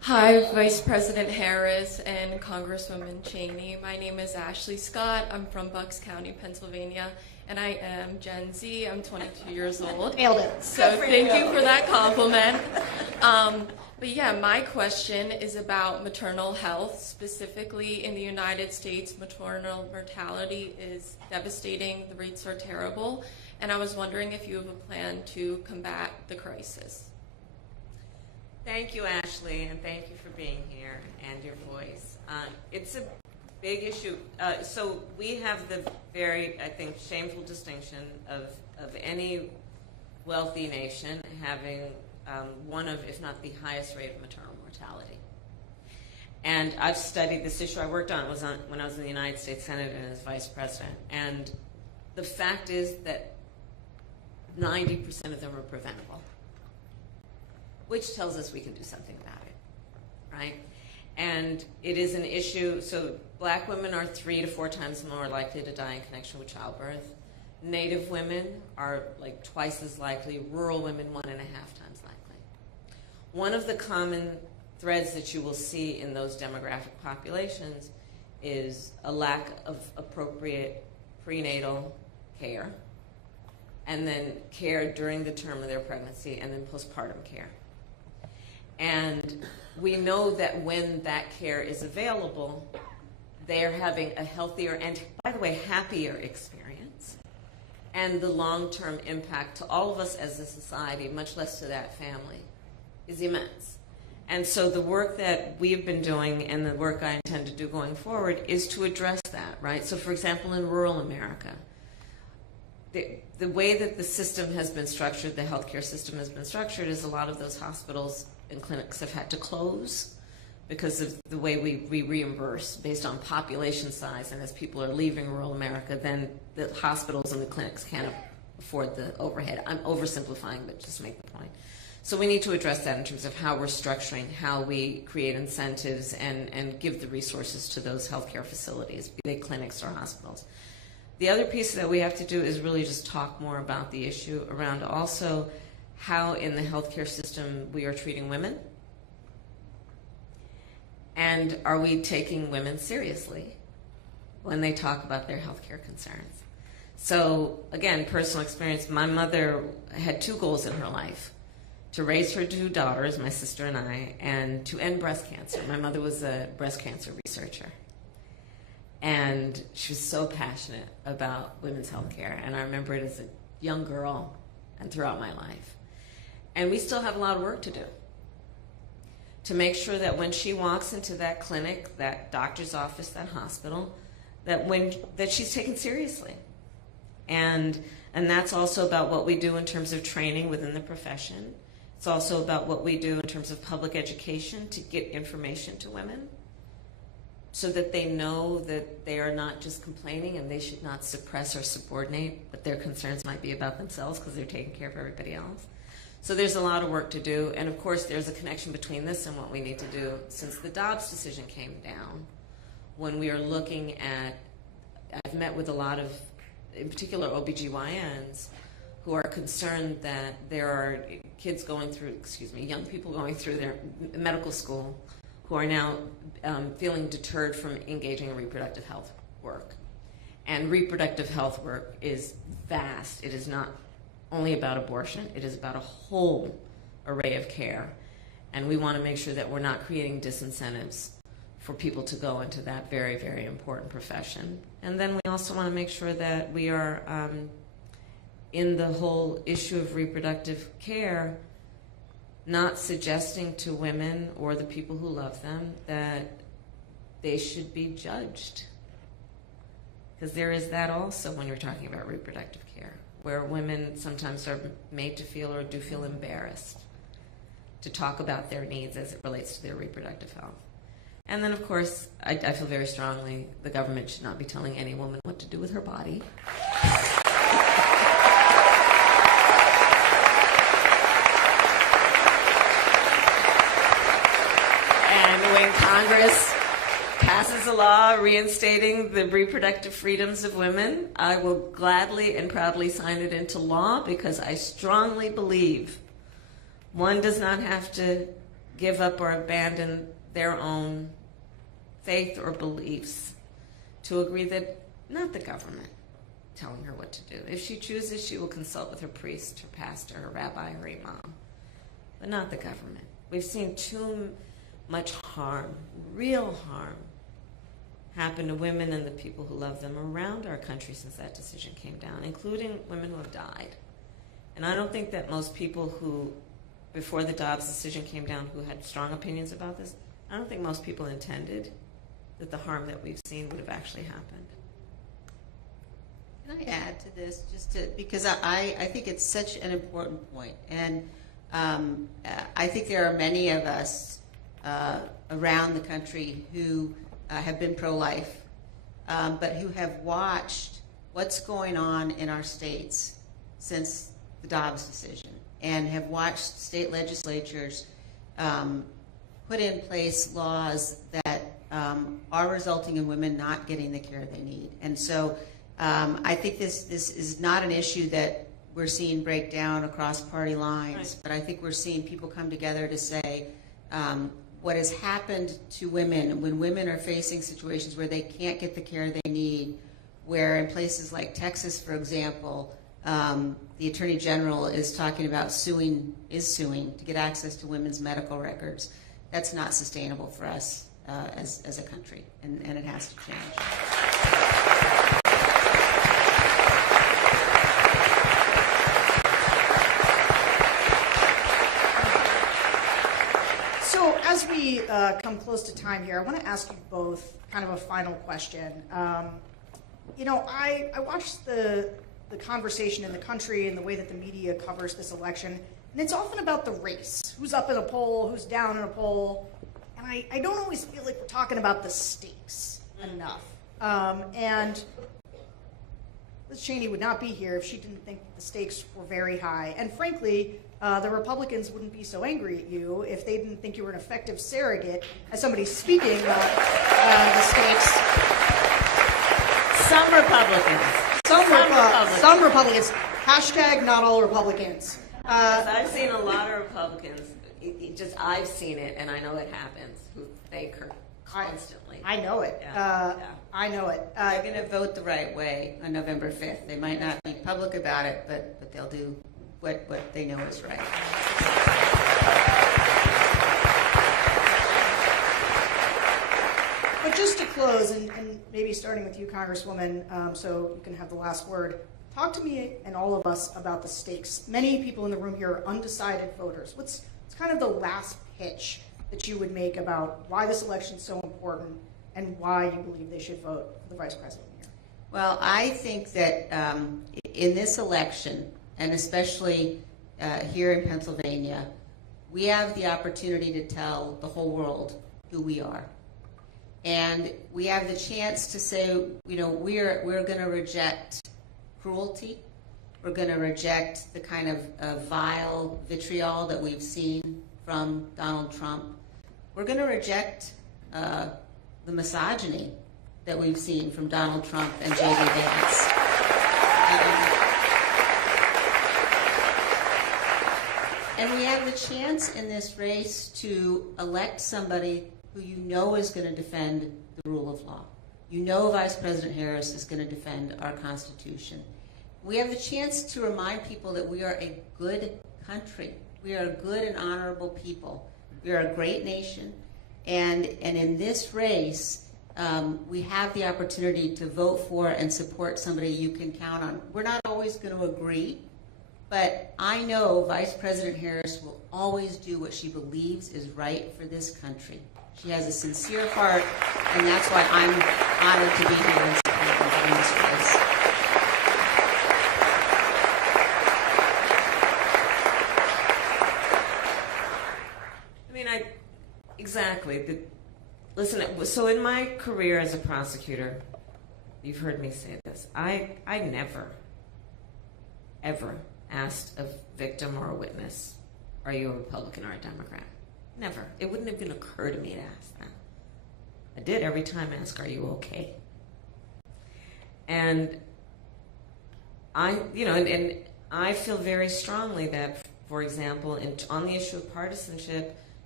Hi, Vice President Harris and Congresswoman Cheney. My name is Ashley Scott. I'm from Bucks County, Pennsylvania, and I am Gen Z. I'm 22 years old. Nailed it. So thank you for that compliment. But yeah, my question is about maternal health. Specifically in the United States, maternal mortality is devastating. The rates are terrible. And I was wondering if you have a plan to combat the crisis. Thank you, Ashley, and thank you for being here and your voice. It's a big issue. So we have the very, I think, shameful distinction of any wealthy nation having one of, if not the highest rate of maternal mortality. And I've studied this issue. I worked on it when I was in the United States Senate and as vice president. And the fact is that 90% of them are preventable, which tells us we can do something about it, right? And it is an issue. So black women are 3 to 4 times more likely to die in connection with childbirth. Native women are like twice as likely. Rural women 1.5 times likely. One of the common threads that you will see in those demographic populations is a lack of appropriate prenatal care, and then care during the term of their pregnancy, and then postpartum care. And we know that when that care is available, they're having a healthier and, by the way, happier experience. And the long-term impact to all of us as a society, much less to that family, is immense. And so the work that we've been doing and the work I intend to do going forward is to address that, right? So, for example, in rural America, the way that the system has been structured, the healthcare system has been structured, is a lot of those hospitals and clinics have had to close because of the way we reimburse based on population size. And as people are leaving rural America, then the hospitals and the clinics can't afford the overhead. I'm oversimplifying, but just to make the point. So we need to address that in terms of how we're structuring, how we create incentives and give the resources to those healthcare facilities, be they clinics or hospitals. The other piece that we have to do is really just talk more about the issue around also how in the healthcare system we are treating women, and are we taking women seriously when they talk about their healthcare concerns. So again, personal experience, my mother had 2 goals in her life: to raise her 2 daughters, my sister and I, and to end breast cancer. My mother was a breast cancer researcher. And she was so passionate about women's health care. And I remember it as a young girl and throughout my life. And we still have a lot of work to do to make sure that when she walks into that clinic, that doctor's office, that hospital, that she's taken seriously. And that's also about what we do in terms of training within the profession. It's also about what we do in terms of public education to get information to women, so that they know that they are not just complaining and they should not suppress or subordinate, but their concerns might be about themselves because they're taking care of everybody else. So there's a lot of work to do. And of course, there's a connection between this and what we need to do since the Dobbs decision came down. When we are looking at, I've met with a lot of, in particular, OBGYNs who are concerned that there are kids going through, young people going through their medical school who are now feeling deterred from engaging in reproductive health work. And reproductive health work is vast. It is not only about abortion. It is about a whole array of care. And we want to make sure that we're not creating disincentives for people to go into that very, very important profession. And then we also want to make sure that we are, in the whole issue of reproductive care, not suggesting to women or the people who love them that they should be judged. Because there is that also when you're talking about reproductive care, where women sometimes are made to feel or do feel embarrassed to talk about their needs as it relates to their reproductive health. And then, of course, I feel very strongly the government should not be telling any woman what to do with her body. When Congress passes a law reinstating the reproductive freedoms of women, I will gladly and proudly sign it into law because I strongly believe one does not have to give up or abandon their own faith or beliefs to agree that not the government telling her what to do. If she chooses, she will consult with her priest, her pastor, her rabbi, her imam, but not the government. We've seen too much harm, real harm, happen to women and the people who love them around our country since that decision came down, including women who have died. And I don't think that most people who, before the Dobbs decision came down, who had strong opinions about this, I don't think most people intended that the harm that we've seen would have actually happened. Can I add to this, because I think it's such an important point, and I think there are many of us around the country who have been pro-life, but who have watched what's going on in our states since the Dobbs decision, and have watched state legislatures put in place laws that are resulting in women not getting the care they need. And so I think this is not an issue that we're seeing break down across party lines, right. But I think we're seeing people come together to say what has happened to women when women are facing situations where they can't get the care they need, where in places like Texas, for example, the Attorney General is talking about suing to get access to women's medical records. That's not sustainable for us as a country, and it has to change. So as we come close to time here, I want to ask you both kind of a final question. I watched the conversation in the country and the way that the media covers this election, and it's often about the race. Who's up in a poll, who's down in a poll. And I don't always feel like we're talking about the stakes enough. And Liz Cheney would not be here if she didn't think the stakes were very high. And frankly, the Republicans wouldn't be so angry at you if they didn't think you were an effective surrogate as somebody speaking about the stakes. Some Republicans. Some Republicans. Hashtag not all Republicans. I've seen a lot of Republicans. I've seen it, and I know it happens, who fake her constantly. I know it. Yeah. I know it. They're going to vote the right way on November 5th. They might not be public about it, but they'll do what they know is right. But just to close, and maybe starting with you, Congresswoman, so you can have the last word, talk to me and all of us about the stakes. Many people in the room here are undecided voters. What's kind of the last pitch that you would make about why this election is so important and why you believe they should vote for the vice president here? Well, I think that in this election, and especially here in Pennsylvania, we have the opportunity to tell the whole world who we are. And we have the chance to say, we're going to reject cruelty. We're going to reject the kind of vile vitriol that we've seen from Donald Trump. We're going to reject the misogyny that we've seen from Donald Trump and J.D. Vance. And we have the chance in this race to elect somebody who you know is going to defend the rule of law. You know Vice President Harris is going to defend our Constitution. We have the chance to remind people that we are a good country. We are a good and honorable people. We are a great nation. And in this race, we have the opportunity to vote for and support somebody you can count on. We're not always going to agree, but I know Vice President Harris will always do what she believes is right for this country. She has a sincere heart, and that's why I'm honored to be here and support her in this race. Exactly. Listen, so in my career as a prosecutor, you've heard me say this, I never, ever asked a victim or a witness, are you a Republican or a Democrat? Never. It wouldn't have even occurred to me to ask that. I did every time ask, are you okay? And I feel very strongly that, for example, on the issue of partisanship,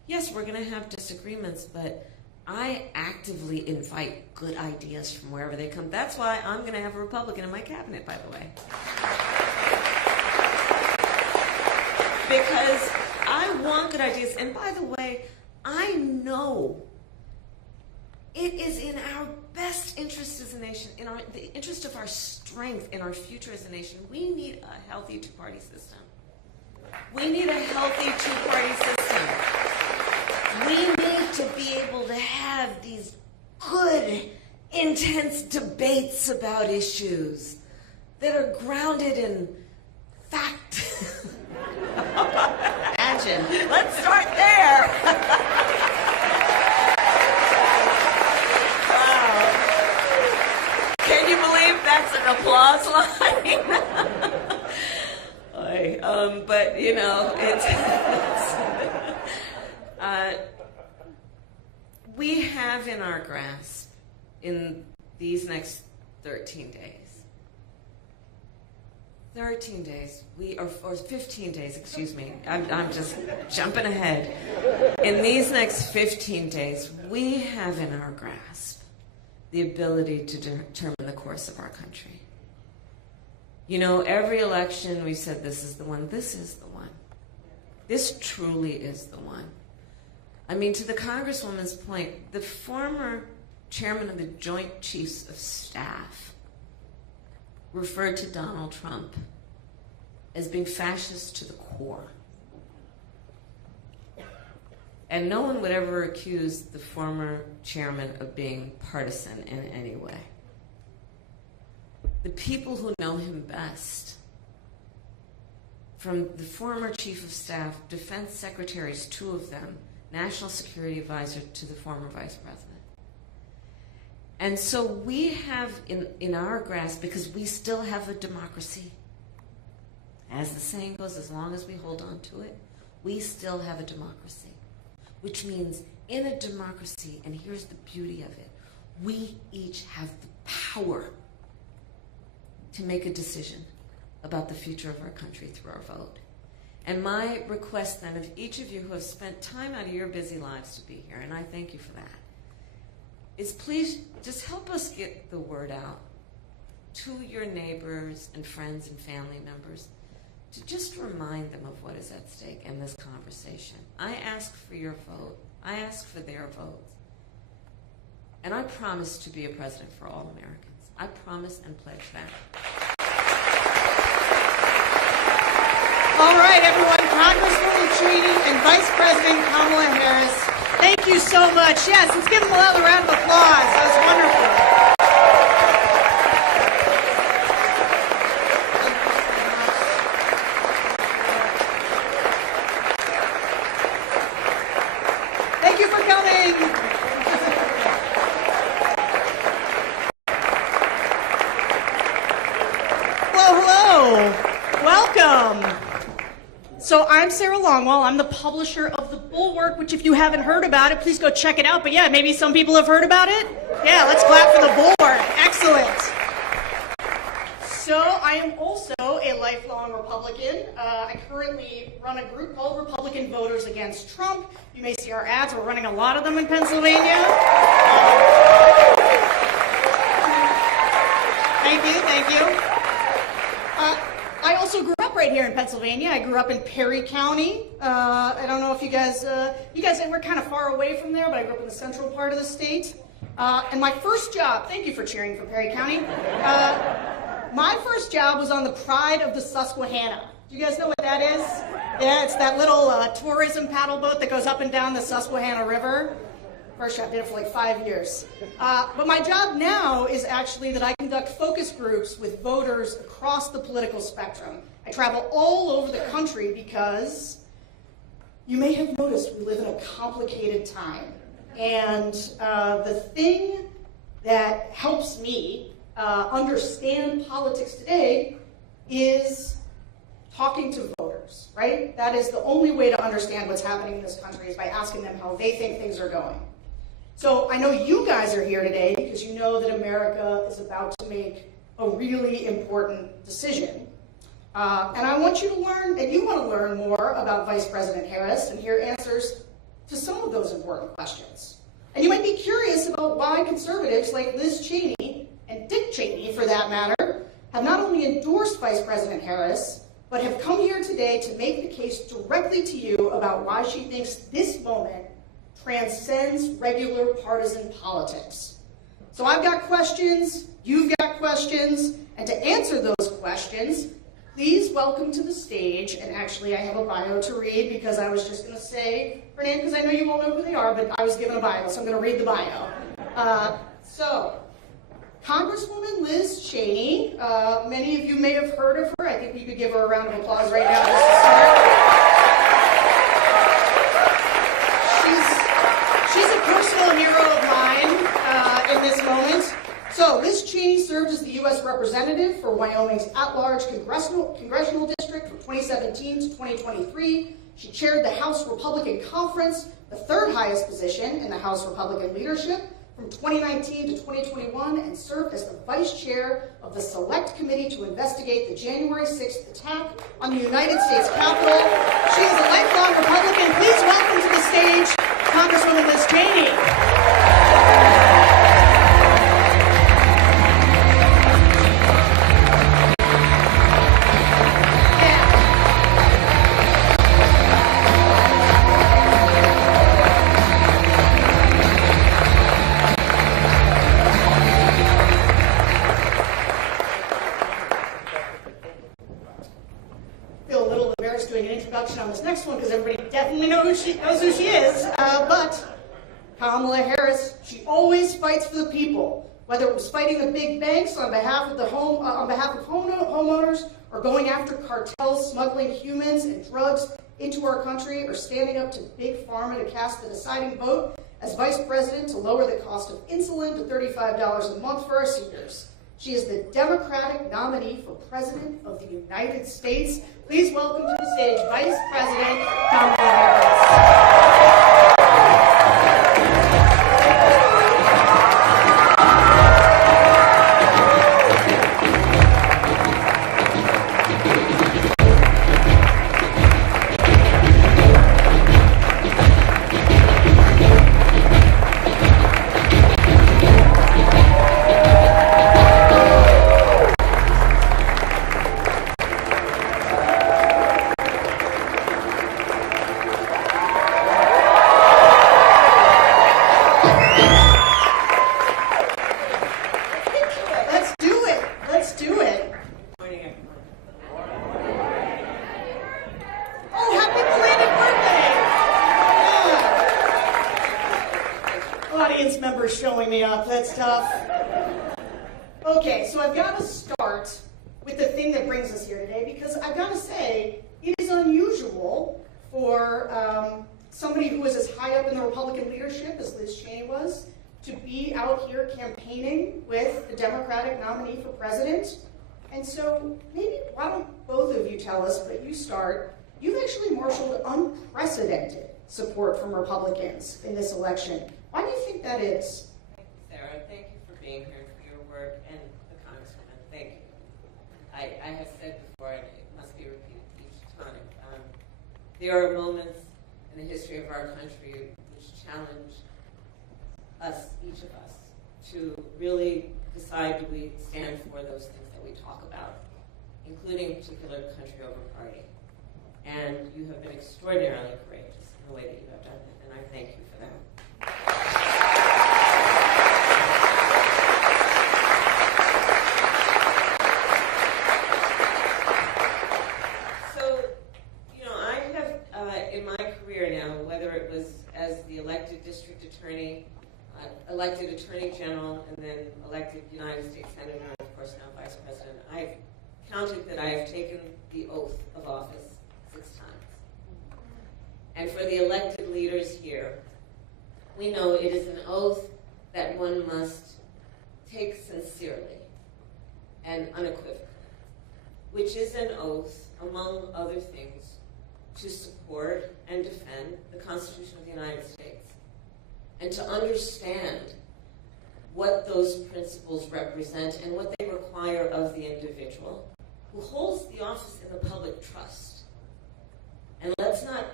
yes, we're going to have disagreements, but I actively invite good ideas from wherever they come. That's why I'm going to have a Republican in my cabinet, by the way. Because I want good ideas. And by the way, I know it is in our best interest as a nation, in the interest of our strength, in our future as a nation. We need a healthy two-party system. We need a healthy two-party system. We need to be able to have these good, intense debates about issues that are grounded in fact. Imagine. Let's start there. Wow. Can you believe that's an applause line? But, you know, we have in our grasp in these next 13 days, 15 days, excuse me. I'm just jumping ahead. In these next 15 days, we have in our grasp the ability to determine the course of our country. You know, every election we said this is the one, this is the one. This truly is the one. I mean, to the Congresswoman's point, the former chairman of the Joint Chiefs of Staff referred to Donald Trump as being fascist to the core. And no one would ever accuse the former chairman of being partisan in any way. The people who know him best, from the former chief of staff, defense secretaries, 2 of them, national security advisor to the former vice president. And so we have in our grasp, because we still have a democracy, as the saying goes, as long as we hold on to it, we still have a democracy. Which means in a democracy, and here's the beauty of it, we each have the power to make a decision about the future of our country through our vote. And my request then of each of you who have spent time out of your busy lives to be here, and I thank you for that, is please just help us get the word out to your neighbors and friends and family members to just remind them of what is at stake in this conversation. I ask for your vote. I ask for their votes. And I promise to be a president for all Americans. I promise and pledge that. All right, everyone, Congresswoman Cheney and Vice President Kamala Harris, thank you so much. Yes, let's give them another round of applause. That was wonderful. Thank you for coming. Hello. Welcome. So I'm Sarah Longwell. I'm the publisher of The Bulwark, which if you haven't heard about it, please go check it out. But yeah, maybe some people have heard about it. Yeah, let's clap for The Bulwark. Excellent. So I am also a lifelong Republican. I currently run a group called Republican Voters Against Trump. You may see our ads. We're running a lot of them in Pennsylvania. Thank you, thank you. I also grew up right here in Pennsylvania. I grew up in Perry County. I don't know if you guys were kind of far away from there, but I grew up in the central part of the state. And my first job, thank you for cheering for Perry County. My first job was on the Pride of the Susquehanna. Do you guys know what that is? Yeah, it's that little tourism paddle boat that goes up and down the Susquehanna River. First job, did it for like 5 years. But my job now is actually that I conduct focus groups with voters across the political spectrum. I travel all over the country because you may have noticed we live in a complicated time. And the thing that helps me understand politics today is talking to voters, right? That is the only way to understand what's happening in this country is by asking them how they think things are going. So I know you guys are here today because you know that America is about to make a really important decision. And I want you to learn, and you want to learn more about Vice President Harris and hear answers to some of those important questions. And you might be curious about why conservatives like Liz Cheney, and Dick Cheney for that matter, have not only endorsed Vice President Harris, but have come here today to make the case directly to you about why she thinks this moment transcends regular partisan politics. So I've got questions, you've got questions, and to answer those questions, please welcome to the stage, and actually I have a bio to read because I was just going to say her name because I know you won't know who they are, but I was given a bio, so I'm going to read the bio. Congresswoman Liz Cheney, many of you may have heard of her. I think we could give her a round of applause right now just to start. She's a personal hero of mine in this moment. So Liz Cheney served as the U.S. representative for Wyoming's at-large congressional district from 2017 to 2023. She chaired the House Republican Conference, the third highest position in the House Republican leadership, from 2019 to 2021, and served as the vice chair of the Select Committee to investigate the January 6th attack on the United States Capitol. She is a lifelong Republican. Please welcome to the stage Congresswoman Liz Cheney. On this next one because everybody definitely knows who she is. But Kamala Harris, she always fights for the people, whether it was fighting the big banks on behalf of homeowners, or going after cartels smuggling humans and drugs into our country, or standing up to big pharma to cast the deciding vote as vice president to lower the cost of insulin to $35 a month for our seniors. She is the Democratic nominee for President of the United States. Please welcome to the stage Vice President Kamala Harris. Showing me up, that's tough. Okay, so I've got to start with the thing that brings us here today, because I've got to say, it is unusual for somebody who was as high up in the Republican leadership as Liz Cheney was to be out here campaigning with the Democratic nominee for president. And so maybe why don't both of you tell us, but you start. You've actually marshaled unprecedented support from Republicans in this election. Why do you think that is? Thank you, Sarah. Thank you for being here, for your work, and the Congresswoman. Thank you. I have said before, and it must be repeated each time, there are moments in the history of our country which challenge us, each of us, to really decide, do we stand for those things that we talk about, including a particular country over party. And you have been extraordinarily courageous in the way that you have done it, and I thank you for that. So, I have, in my career now, whether it was as the elected district attorney, elected attorney general, and then elected United States senator, and of course now vice president, I've counted that I have taken the oath of office 6 times. And for the elected leaders here, we know it is an oath that one must take sincerely and unequivocally, which is an oath, among other things, to support and defend the Constitution of the United States, and to understand what those principles represent and what they require of the individual who holds the office in the public trust. And let's not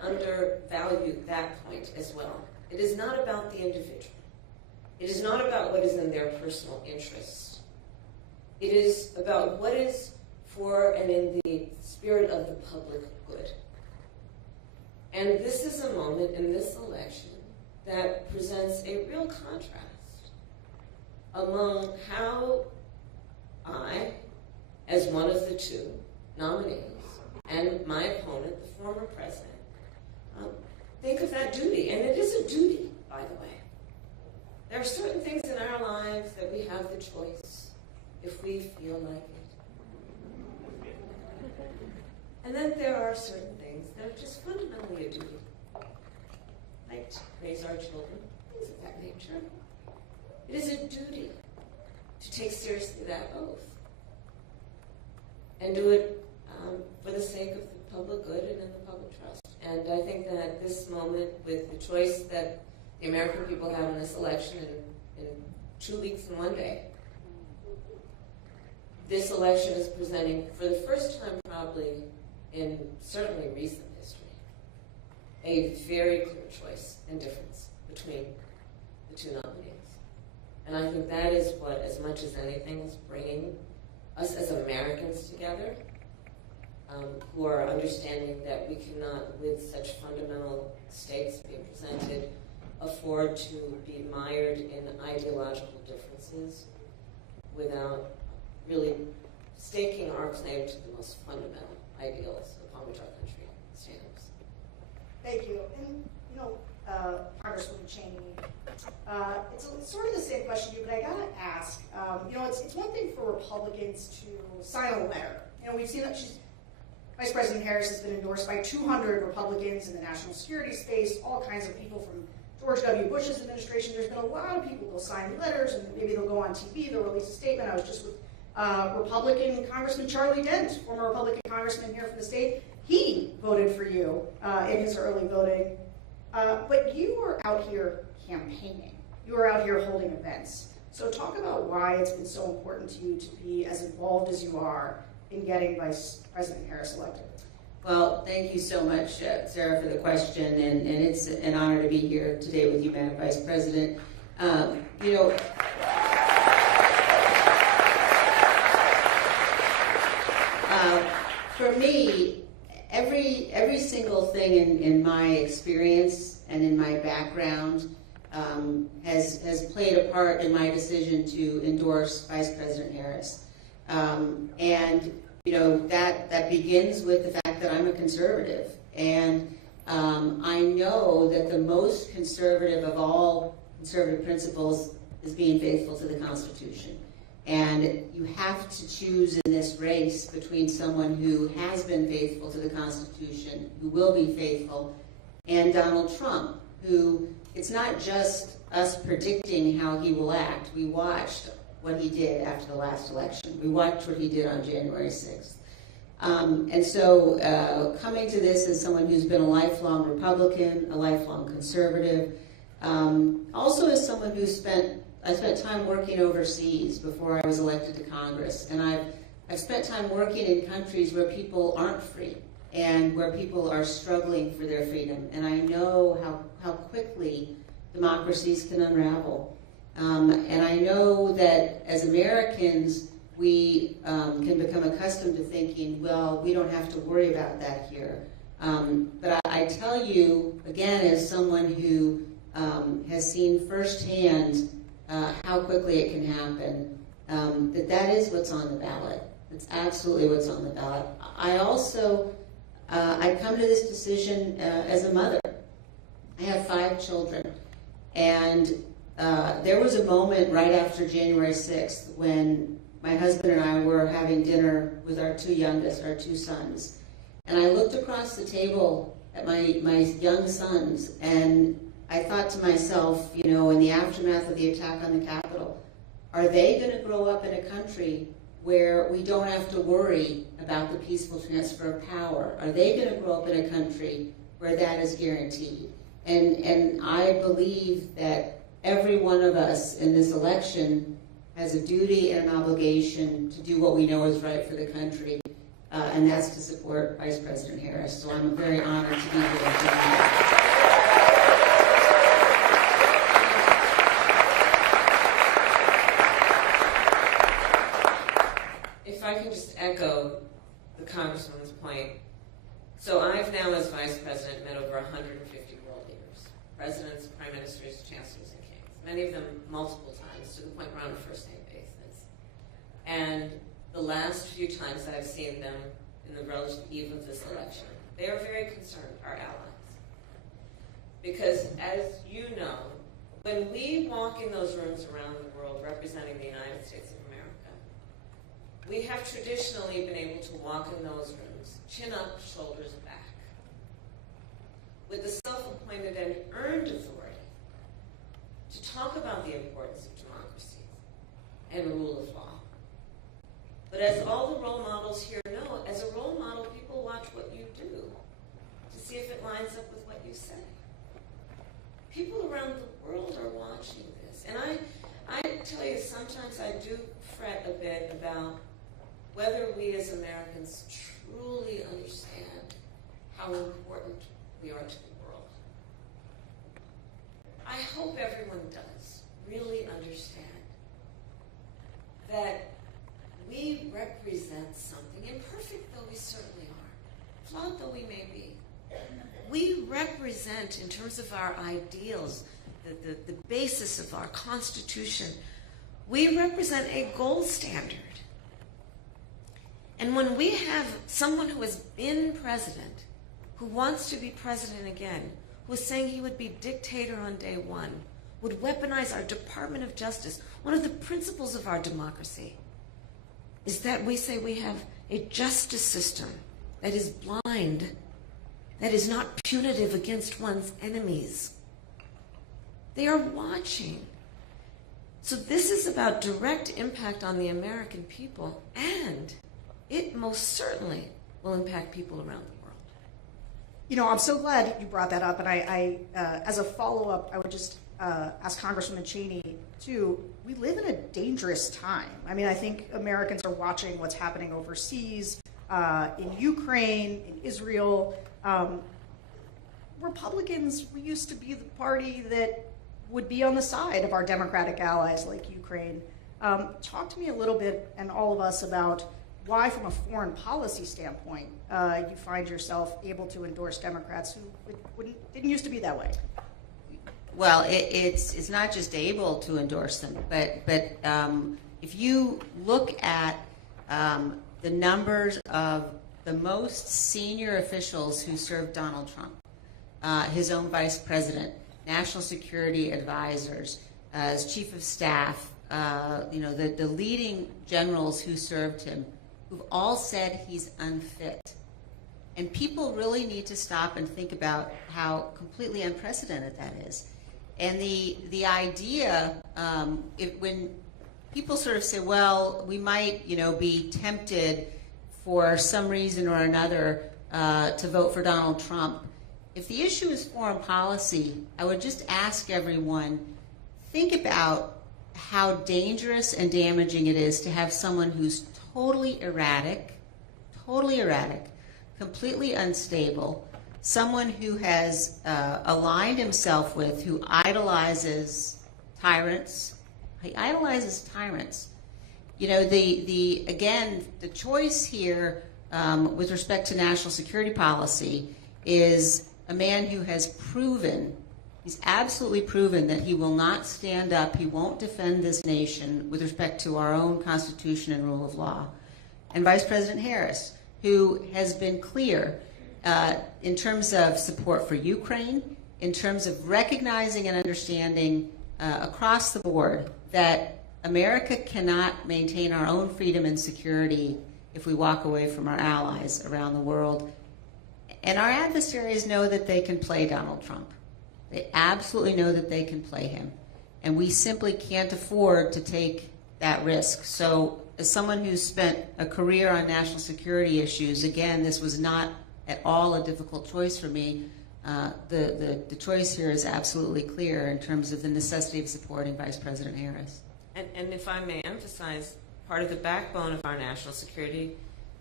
undervalue that point as well. It is not about the individual. It is not about what is in their personal interest. It is about what is for and in the spirit of the public good. And this is a moment in this election that presents a real contrast among how I, as one of the two nominees, and my opponent, the former president, think of that duty. And it is a duty, by the way. There are certain things in our lives that we have the choice if we feel like it. And then there are certain things that are just fundamentally a duty, like to raise our children, things of that nature. It is a duty to take seriously that oath and do it for the sake of the public good and in the public trust. And I think that at this moment, with the choice that the American people have in this election in 2 weeks and 1 day, this election is presenting, for the first time probably in certainly recent history, a very clear choice and difference between the two nominees. And I think that is what, as much as anything, is bringing us as Americans together, who are understanding that we cannot, with such fundamental stakes being presented, afford to be mired in ideological differences without really staking our claim to the most fundamental ideals upon which our country stands. Thank you. And, Congresswoman Cheney, it's sort of the same question to you, but I gotta ask, it's one thing for Republicans to sign a letter. We've seen that Vice President Harris has been endorsed by 200 Republicans in the national security space, all kinds of people from George W. Bush's administration. There's been a lot of people who'll sign letters, and maybe they'll go on TV, they'll release a statement. I was just with Republican Congressman Charlie Dent, former Republican congressman here from the state. He voted for you in his early voting. But you were out here campaigning. You were out here holding events. So talk about why it's been so important to you to be as involved as you are in getting Vice President Harris elected. Well, thank you so much, Sarah, for the question, and it's an honor to be here today with you, Madam Vice President. For me, every single thing in my experience and in my background has played a part in my decision to endorse Vice President Harris. That begins with the fact that I'm a conservative. And I know that the most conservative of all conservative principles is being faithful to the Constitution. And you have to choose in this race between someone who has been faithful to the Constitution, who will be faithful, and Donald Trump, who, it's not just us predicting how he will act. We watched what he did after the last election. We watched what he did on January 6th. And so coming to this as someone who's been a lifelong Republican, a lifelong conservative, also as someone I spent time working overseas before I was elected to Congress. And I've spent time working in countries where people aren't free and where people are struggling for their freedom. And I know how quickly democracies can unravel. And I know that as Americans, we can become accustomed to thinking, well, we don't have to worry about that here. But I tell you, again, as someone who has seen firsthand how quickly it can happen, that is what's on the ballot. It's absolutely what's on the ballot. I also, I come to this decision as a mother. I have 5 children. And there was a moment right after January 6th when my husband and I were having dinner with our 2 youngest, our 2 sons. And I looked across the table at my young sons, and I thought to myself, in the aftermath of the attack on the Capitol, are they going to grow up in a country where we don't have to worry about the peaceful transfer of power? Are they going to grow up in a country where that is guaranteed? And I believe that every one of us in this election has a duty and an obligation to do what we know is right for the country. and that's to support Vice President Harris. So I'm very honored to be here tonight. If I can just echo the Congresswoman's point. So I've now, as Vice President, met over 150 world leaders, presidents, prime ministers, chancellors, and kings, many of them multiple times, to the point we're on a first-name basis. And the last few times that I've seen them in the relative eve of this election, they are very concerned, our allies. Because as you know, when we walk in those rooms around the world representing the United States of America, we have traditionally been able to walk in those rooms, chin up, shoulders back, with the self-appointed and earned authority to talk about the importance of democracy and rule of law. But as all the role models here know, as a role model, people watch what you do to see if it lines up with what you say. People around the world are watching this. And I tell you, sometimes I do fret a bit about whether we as Americans truly understand how important we are to the world. I hope everyone does really understand that we represent something, imperfect though we certainly are, flawed though we may be. We represent, in terms of our ideals, the basis of our Constitution, we represent a gold standard. And when we have someone who has been president, who wants to be president again, who is saying he would be dictator on day one, would weaponize our Department of Justice, one of the principles of our democracy is that we say we have a justice system that is blind, that is not punitive against one's enemies. They are watching. So this is about direct impact on the American people, and it most certainly will impact people around the world. You know, I'm so glad you brought that up, and I as a follow-up, I would just ask Congresswoman Cheney, too, we live in a dangerous time. I mean, I think Americans are watching what's happening overseas, in Ukraine, in Israel. Republicans, we used to be the party that would be on the side of our Democratic allies like Ukraine. Talk to me a little bit, and all of us, about why, from a foreign policy standpoint, you find yourself able to endorse Democrats who didn't used to be that way. Well, it's not just able to endorse them, but if you look at the numbers of the most senior officials who served Donald Trump, his own vice president, national security advisors, as chief of staff, the leading generals who served him, who've all said he's unfit. And people really need to stop and think about how completely unprecedented that is. And the idea, when people sort of say, well, we might, be tempted for some reason or another to vote for Donald Trump. If the issue is foreign policy, I would just ask everyone, think about how dangerous and damaging it is to have someone who's totally erratic, completely unstable, someone who has aligned himself with, who idolizes tyrants. He idolizes tyrants. The choice here with respect to national security policy is a man who has proven, he's absolutely proven that he will not stand up, he won't defend this nation with respect to our own Constitution and rule of law. And Vice President Harris, who has been clear in terms of support for Ukraine, in terms of recognizing and understanding across the board that America cannot maintain our own freedom and security if we walk away from our allies around the world. And our adversaries know that they can play Donald Trump. They absolutely know that they can play him. And we simply can't afford to take that risk. So as someone who's spent a career on national security issues, again, this was not at all a difficult choice for me. The choice here is absolutely clear in terms of the necessity of supporting Vice President Harris. And if I may emphasize, part of the backbone of our national security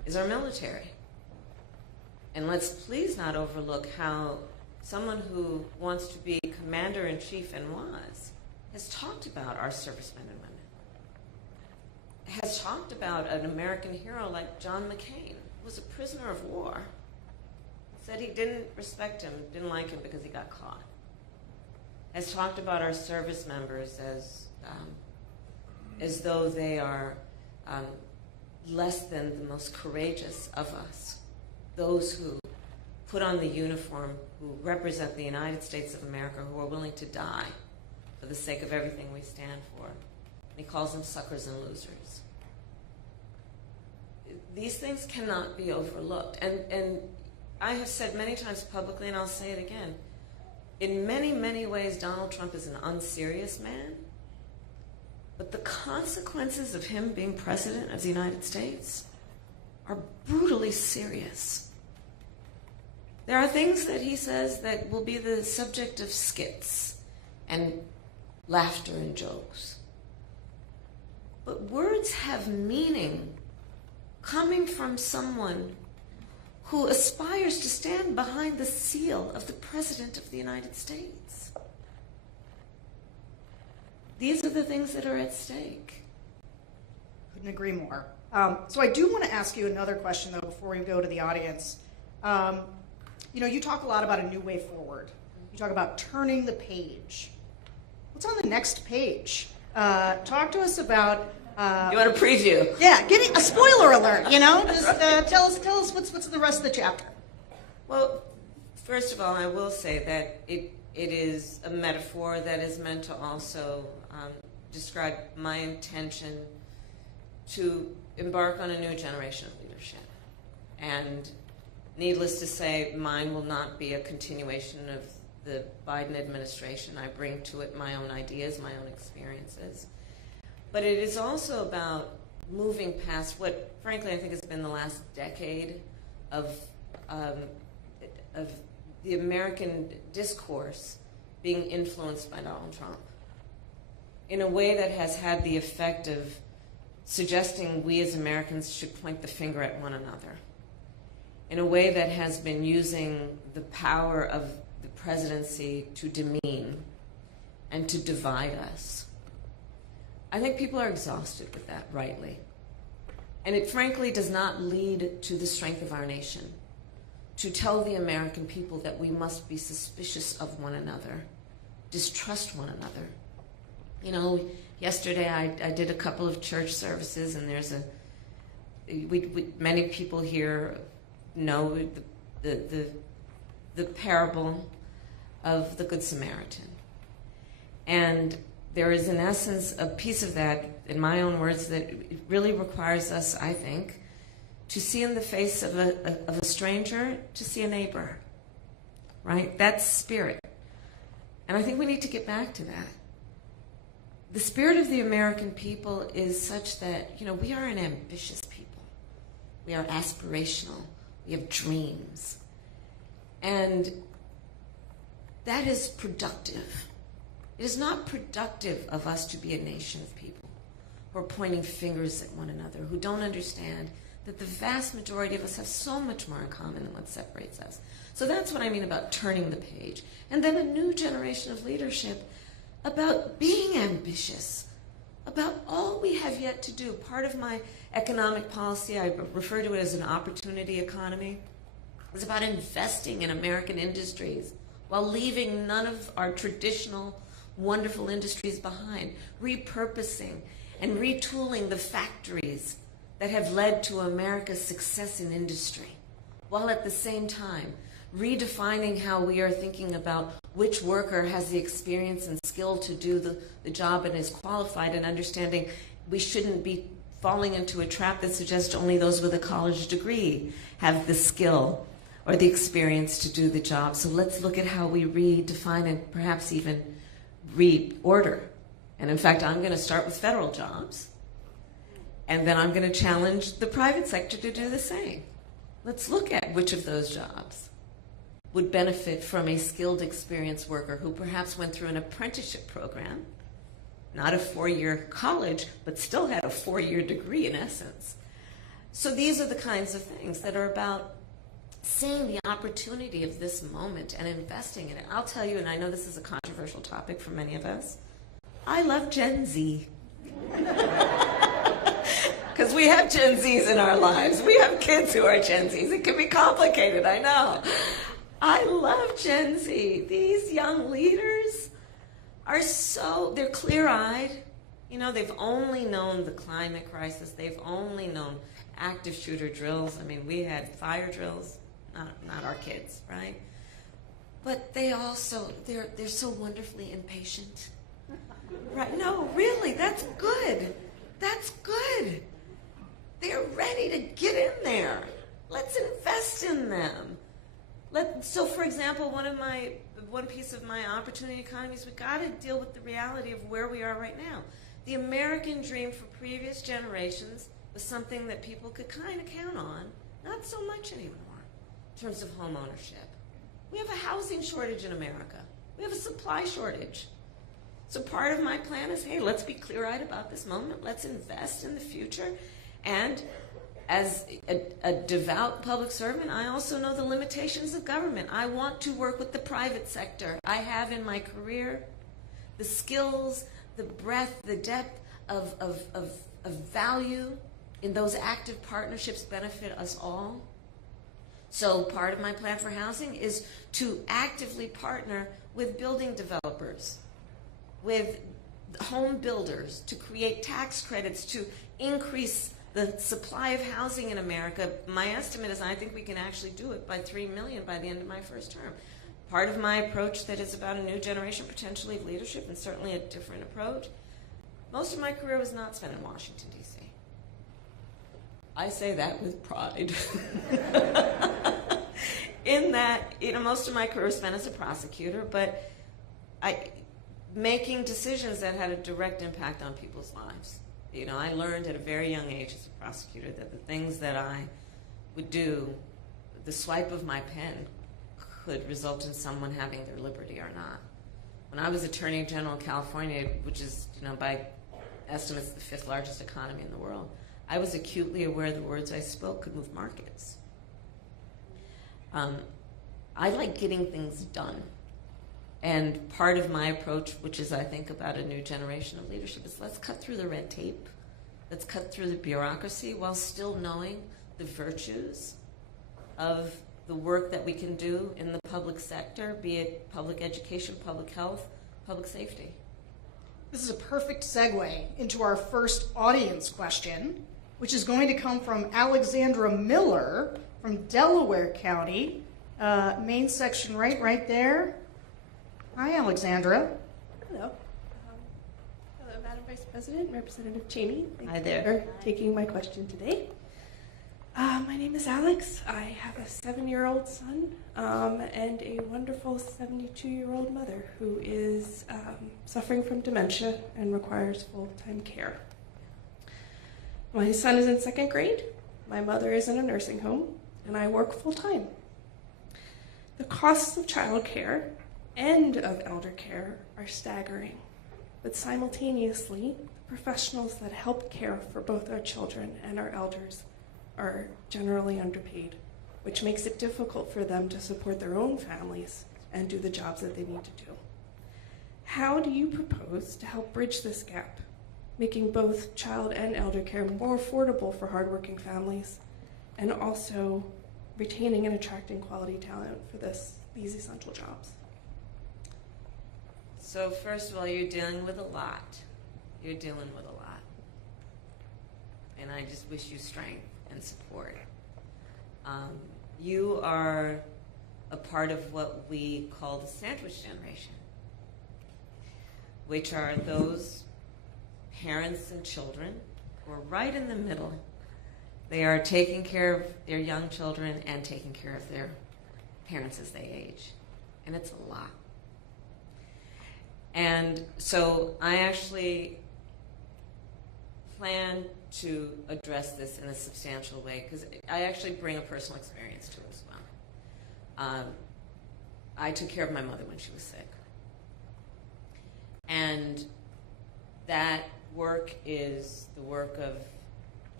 is our military. And let's please not overlook how someone who wants to be commander-in-chief and has talked about our servicemen and women, has talked about an American hero like John McCain, who was a prisoner of war, said he didn't respect him, didn't like him because he got caught, has talked about our service members as though they are less than the most courageous of us, those who put on the uniform, who represent the United States of America, who are willing to die for the sake of everything we stand for. And he calls them suckers and losers. These things cannot be overlooked. And I have said many times publicly, and I'll say it again, in many, many ways, Donald Trump is an unserious man. But the consequences of him being president of the United States are brutally serious. There are things that he says that will be the subject of skits and laughter and jokes. But words have meaning coming from someone who aspires to stand behind the seal of the President of the United States. These are the things that are at stake. Couldn't agree more. So I do want to ask you another question, though, before we go to the audience. You talk a lot about a new way forward. You talk about turning the page. What's on the next page? Talk to us about... you want a preview? Yeah, give me a spoiler alert, Just tell us what's the rest of the chapter. Well, first of all, I will say that it is a metaphor that is meant to also describe my intention to embark on a new generation of leadership. And needless to say, mine will not be a continuation of the Biden administration. I bring to it my own ideas, my own experiences. But it is also about moving past what, frankly, I think has been the last decade of the American discourse being influenced by Donald Trump in a way that has had the effect of suggesting we as Americans should point the finger at one another, in a way that has been using the power of the presidency to demean and to divide us. I think people are exhausted with that, rightly. And it frankly does not lead to the strength of our nation, to tell the American people that we must be suspicious of one another, distrust one another. Yesterday I did a couple of church services, and there's many people here know the parable of the Good Samaritan. And there is, in essence, a piece of that, in my own words, that it really requires us, I think, to see in the face of a stranger, to see a neighbor, right? That's spirit. And I think we need to get back to that. The spirit of the American people is such that, we are an ambitious people. We are aspirational. We have dreams. And that is productive. It is not productive of us to be a nation of people who are pointing fingers at one another, who don't understand that the vast majority of us have so much more in common than what separates us. So that's what I mean about turning the page. And then a new generation of leadership about being ambitious, about all we have yet to do. Part of my economic policy, I refer to it as an opportunity economy, is about investing in American industries while leaving none of our traditional wonderful industries behind, repurposing and retooling the factories that have led to America's success in industry, while at the same time redefining how we are thinking about which worker has the experience and skill to do the job and is qualified, and understanding we shouldn't be falling into a trap that suggests only those with a college degree have the skill or the experience to do the job. So let's look at how we redefine and perhaps even reorder. And in fact, I'm going to start with federal jobs, and then I'm going to challenge the private sector to do the same. Let's look at which of those jobs would benefit from a skilled, experienced worker who perhaps went through an apprenticeship program, not a 4-year college, but still had a 4-year degree in essence, So these are the kinds of things that are about seeing the opportunity of this moment and investing in it. I'll tell you, and I know this is a controversial topic for many of us, I love Gen Z. Because we have Gen Zs in our lives. We have kids who are Gen Zs. It can be complicated, I know. I love Gen Z. These young leaders are they're clear-eyed. You know, they've only known the climate crisis. They've only known active shooter drills. I mean, we had fire drills, not our kids, right? But they're so wonderfully impatient. Right? No, really, that's good. That's good. They're ready to get in there. Let's invest in them. So, for example, one piece of my opportunity economy is we've got to deal with the reality of where we are right now. The American dream for previous generations was something that people could kind of count on, not so much anymore, in terms of home ownership. We have a housing shortage in America. We have a supply shortage. So part of my plan is, hey, let's be clear-eyed about this moment. Let's invest in the future. And as a devout public servant, I also know the limitations of government. I want to work with the private sector. I have in my career the skills, the breadth, the depth of value in those active partnerships benefit us all. So part of my plan for housing is to actively partner with building developers, with home builders, to create tax credits, to increase the supply of housing in America. My estimate is I think we can actually do it by 3 million by the end of my first term. Part of my approach that is about a new generation potentially of leadership, and certainly a different approach. Most of my career was not spent in Washington, D.C. I say that with pride. In that, most of my career was spent as a prosecutor, but making decisions that had a direct impact on people's lives. I learned at a very young age as a prosecutor that the things that I would do, the swipe of my pen could result in someone having their liberty or not. When I was Attorney General of California, which is, by estimates, the 5th largest economy in the world, I was acutely aware the words I spoke could move markets. I like getting things done. And part of my approach, which is I think about a new generation of leadership, is let's cut through the red tape. Let's cut through the bureaucracy while still knowing the virtues of the work that we can do in the public sector, be it public education, public health, public safety. This is a perfect segue into our first audience question, which is going to come from Alexandra Miller from Delaware County, main section right there. Hi, Alexandra. Hello. Hello, Madam Vice President, Representative Cheney. Hi there. Thank you for taking my question today. My name is Alex. I have a 7-year-old son and a wonderful 72-year-old mother who is suffering from dementia and requires full-time care. My son is in 2nd grade. My mother is in a nursing home, and I work full-time. The costs of childcare and of elder care are staggering, but simultaneously, the professionals that help care for both our children and our elders are generally underpaid, which makes it difficult for them to support their own families and do the jobs that they need to do. How do you propose to help bridge this gap, making both child and elder care more affordable for hardworking families, and also retaining and attracting quality talent for these essential jobs? So first of all, you're dealing with a lot. You're dealing with a lot. And I just wish you strength and support. You are a part of what we call the sandwich generation, which are those parents and children who are right in the middle. They are taking care of their young children and taking care of their parents as they age. And it's a lot. And so I actually plan to address this in a substantial way because I actually bring a personal experience to it as well. I took care of my mother when she was sick. And that work is the work of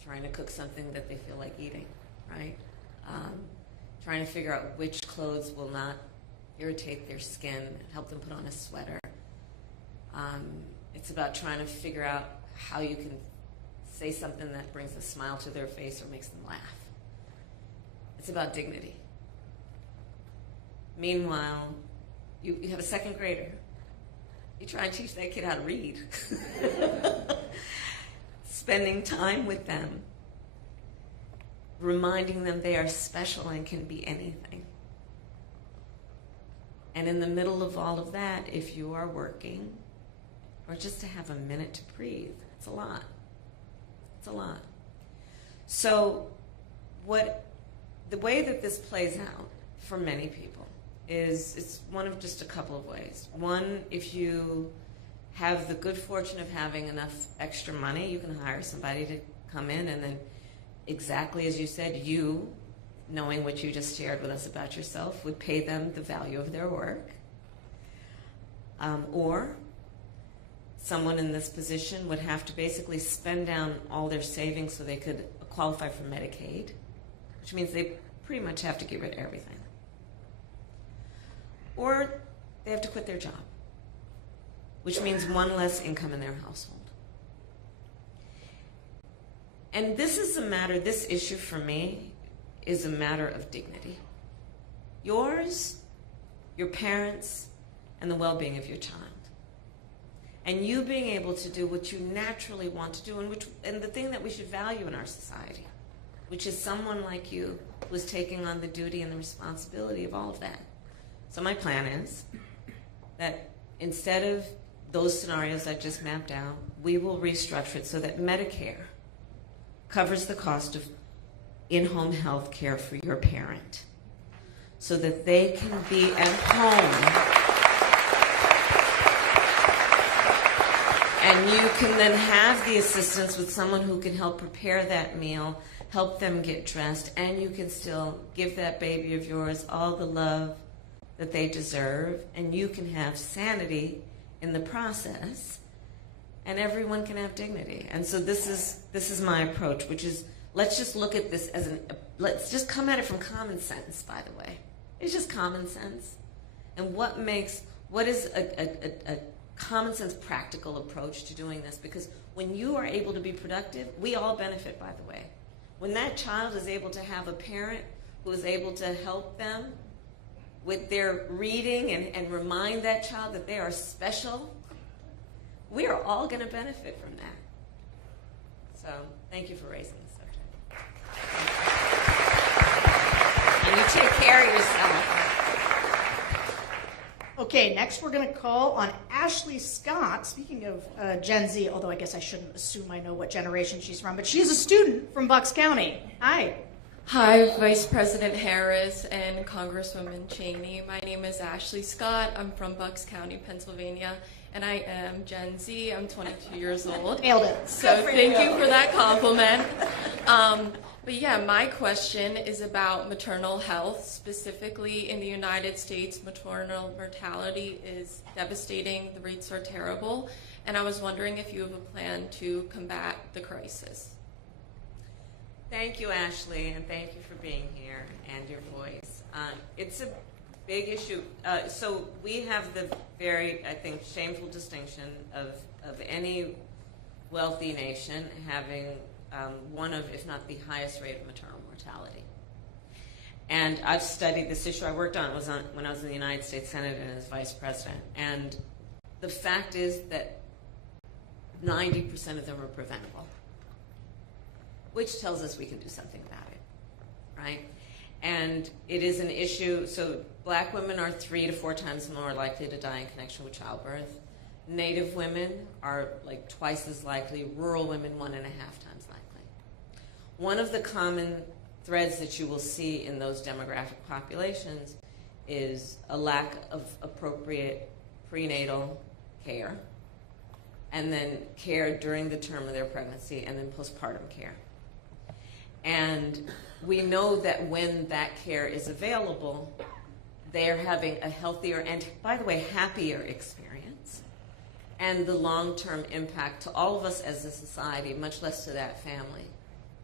trying to cook something that they feel like eating, right? Trying to figure out which clothes will not irritate their skin, help them put on a sweater. It's about trying to figure out how you can say something that brings a smile to their face or makes them laugh. It's about dignity. Meanwhile, you have a second grader. You try and teach that kid how to read. Spending time with them, reminding them they are special and can be anything. And in the middle of all of that, if you are working, or just to have a minute to breathe, it's a lot. It's a lot. So the way that this plays out for many people is it's one of just a couple of ways. One, if you have the good fortune of having enough extra money, you can hire somebody to come in and then, exactly as you said, you, knowing what you just shared with us about yourself, would pay them the value of their work. Or someone in this position would have to basically spend down all their savings so they could qualify for Medicaid, which means they pretty much have to get rid of everything. Or they have to quit their job, which means one less income in their household. And this issue for me is a matter of dignity. Yours, your parents, and the well-being of your child. And you being able to do what you naturally want to do, and the thing that we should value in our society, which is someone like you who is taking on the duty and the responsibility of all of that. So my plan is that instead of those scenarios I just mapped out, we will restructure it so that Medicare covers the cost of in-home health care for your parent so that they can be at home and you can then have the assistance with someone who can help prepare that meal, help them get dressed, and you can still give that baby of yours all the love that they deserve, and you can have sanity in the process, and everyone can have dignity. And so this is my approach, which is let's just look at this as let's just come at it from common sense, by the way. It's just common sense. And what is a common sense practical approach to doing this? Because when you are able to be productive, we all benefit, by the way. When that child is able to have a parent who is able to help them with their reading and remind that child that they are special, we are all going to benefit from that. So thank you for raising the subject. And you take care of yourself. Okay, next we're going to call on Ashley Scott. Speaking of Gen Z, although I guess I shouldn't assume I know what generation she's from, but she's a student from Bucks County. Hi. Hi, Vice President Harris and Congresswoman Cheney. My name is Ashley Scott. I'm from Bucks County, Pennsylvania, and I am Gen Z. I'm 22 years old. Nailed it. So thank you for that compliment. But yeah, my question is about maternal health. Specifically in the United States, maternal mortality is devastating. The rates are terrible. And I was wondering if you have a plan to combat the crisis. Thank you, Ashley, and thank you for being here and your voice. It's a big issue. So we have the very, I think, shameful distinction of any wealthy nation having one of, if not the highest rate of maternal mortality. And I've studied this issue. I worked on it when I was in the United States Senate and as vice president. And the fact is that 90% of them are preventable, which tells us we can do something about it, right? And it is an issue. So black women are 3 to 4 times more likely to die in connection with childbirth. Native women are like twice as likely. Rural women, 1.5 times likely. One of the common threads that you will see in those demographic populations is a lack of appropriate prenatal care, and then care during the term of their pregnancy, and then postpartum care. And we know that when that care is available, they're having a healthier and, by the way, happier experience. And the long-term impact to all of us as a society, much less to that family,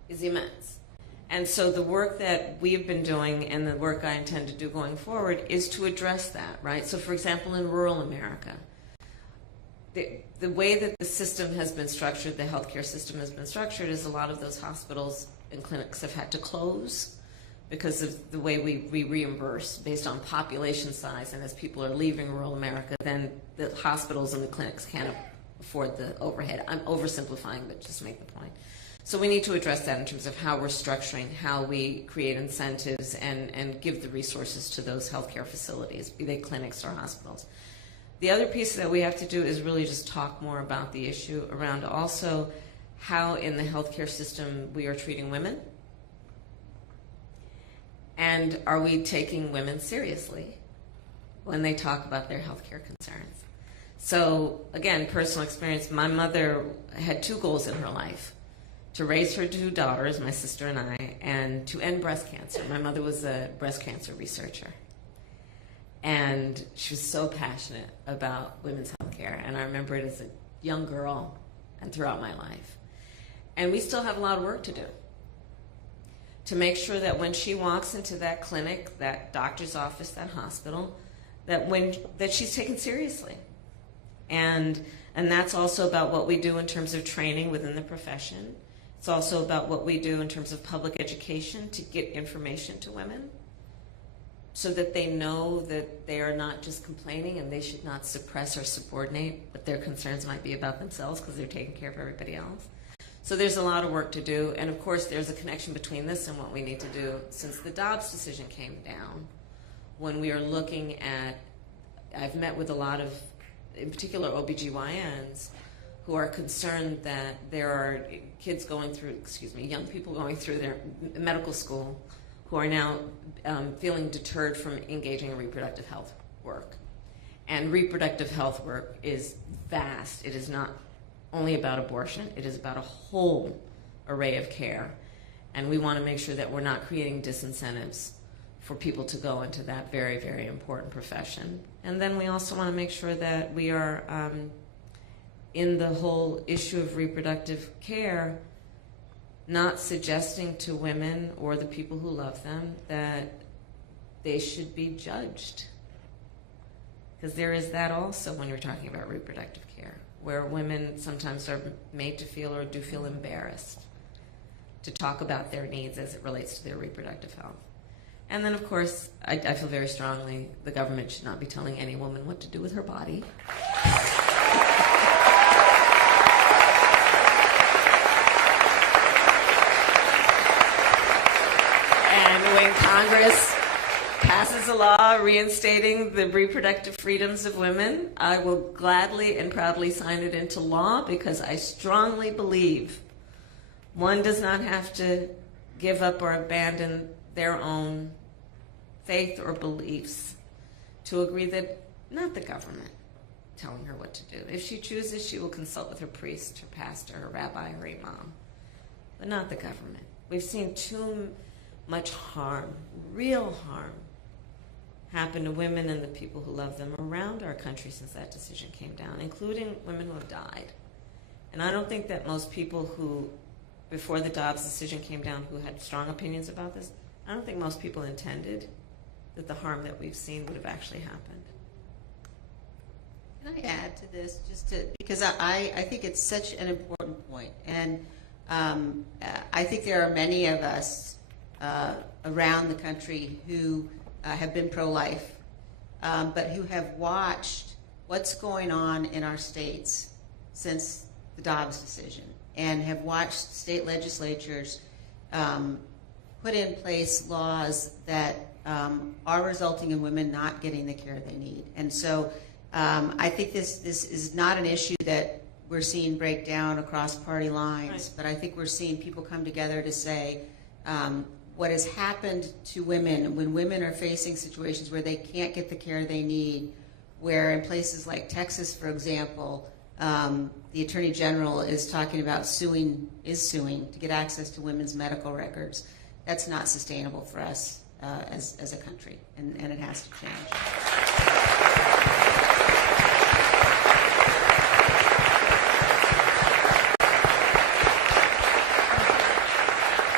is immense. And so the work that we've been doing and the work I intend to do going forward is to address that, right? So for example, in rural America, the way that the system has been structured, the healthcare system has been structured, is a lot of those hospitals and clinics have had to close because of the way we reimburse based on population size. And as people are leaving rural America, then the hospitals and the clinics can't afford the overhead. I'm oversimplifying, but just to make the point. So we need to address that in terms of how we're structuring, how we create incentives and give the resources to those healthcare facilities, be they clinics or hospitals. The other piece that we have to do is really just talk more about the issue around also how in the healthcare system we are treating women. And are we taking women seriously when they talk about their healthcare concerns? So again, personal experience, my mother had two goals in her life: to raise her two daughters, my sister and I, and to end breast cancer. My mother was a breast cancer researcher. And she was so passionate about women's health care. And I remember it as a young girl and throughout my life. And we still have a lot of work to do to make sure that when she walks into that clinic, that doctor's office, that hospital, that she's taken seriously. And that's also about what we do in terms of training within the profession. It's also about what we do in terms of public education to get information to women so that they know that they are not just complaining and they should not suppress or subordinate what their concerns might be about themselves because they're taking care of everybody else. So there's a lot of work to do. And of course, there's a connection between this and what we need to do since the Dobbs decision came down. When we are looking at, I've met with a lot of, in particular, OBGYNs who are concerned that there are kids going through, young people going through their medical school who are now feeling deterred from engaging in reproductive health work. And reproductive health work is vast. It is not only about abortion. It is about a whole array of care. And we want to make sure that we're not creating disincentives for people to go into that very, very important profession. And then we also want to make sure that we are in the whole issue of reproductive care, not suggesting to women or the people who love them that they should be judged. Because there is that also when you're talking about reproductive care, where women sometimes are made to feel or do feel embarrassed to talk about their needs as it relates to their reproductive health. And then, of course, I feel very strongly the government should not be telling any woman what to do with her body. When Congress passes a law reinstating the reproductive freedoms of women, I will gladly and proudly sign it into law because I strongly believe one does not have to give up or abandon their own faith or beliefs to agree that not the government telling her what to do. If she chooses, she will consult with her priest, her pastor, her rabbi, her imam, but not the government. We've seen too much harm, real harm, happen to women and the people who love them around our country since that decision came down, including women who have died. And I don't think that most people who, before the Dobbs decision came down, who had strong opinions about this, I don't think most people intended that the harm that we've seen would have actually happened. Can I add to this, because I think it's such an important point. And I think there are many of us around the country who have been pro-life, but who have watched what's going on in our states since the Dobbs decision and have watched state legislatures put in place laws that are resulting in women not getting the care they need. And so I think this is not an issue that we're seeing break down across party lines, right. But I think we're seeing people come together to say, what has happened to women when women are facing situations where they can't get the care they need, where in places like Texas, for example, the Attorney General is talking about suing to get access to women's medical records. That's not sustainable for us as a country, and it has to change.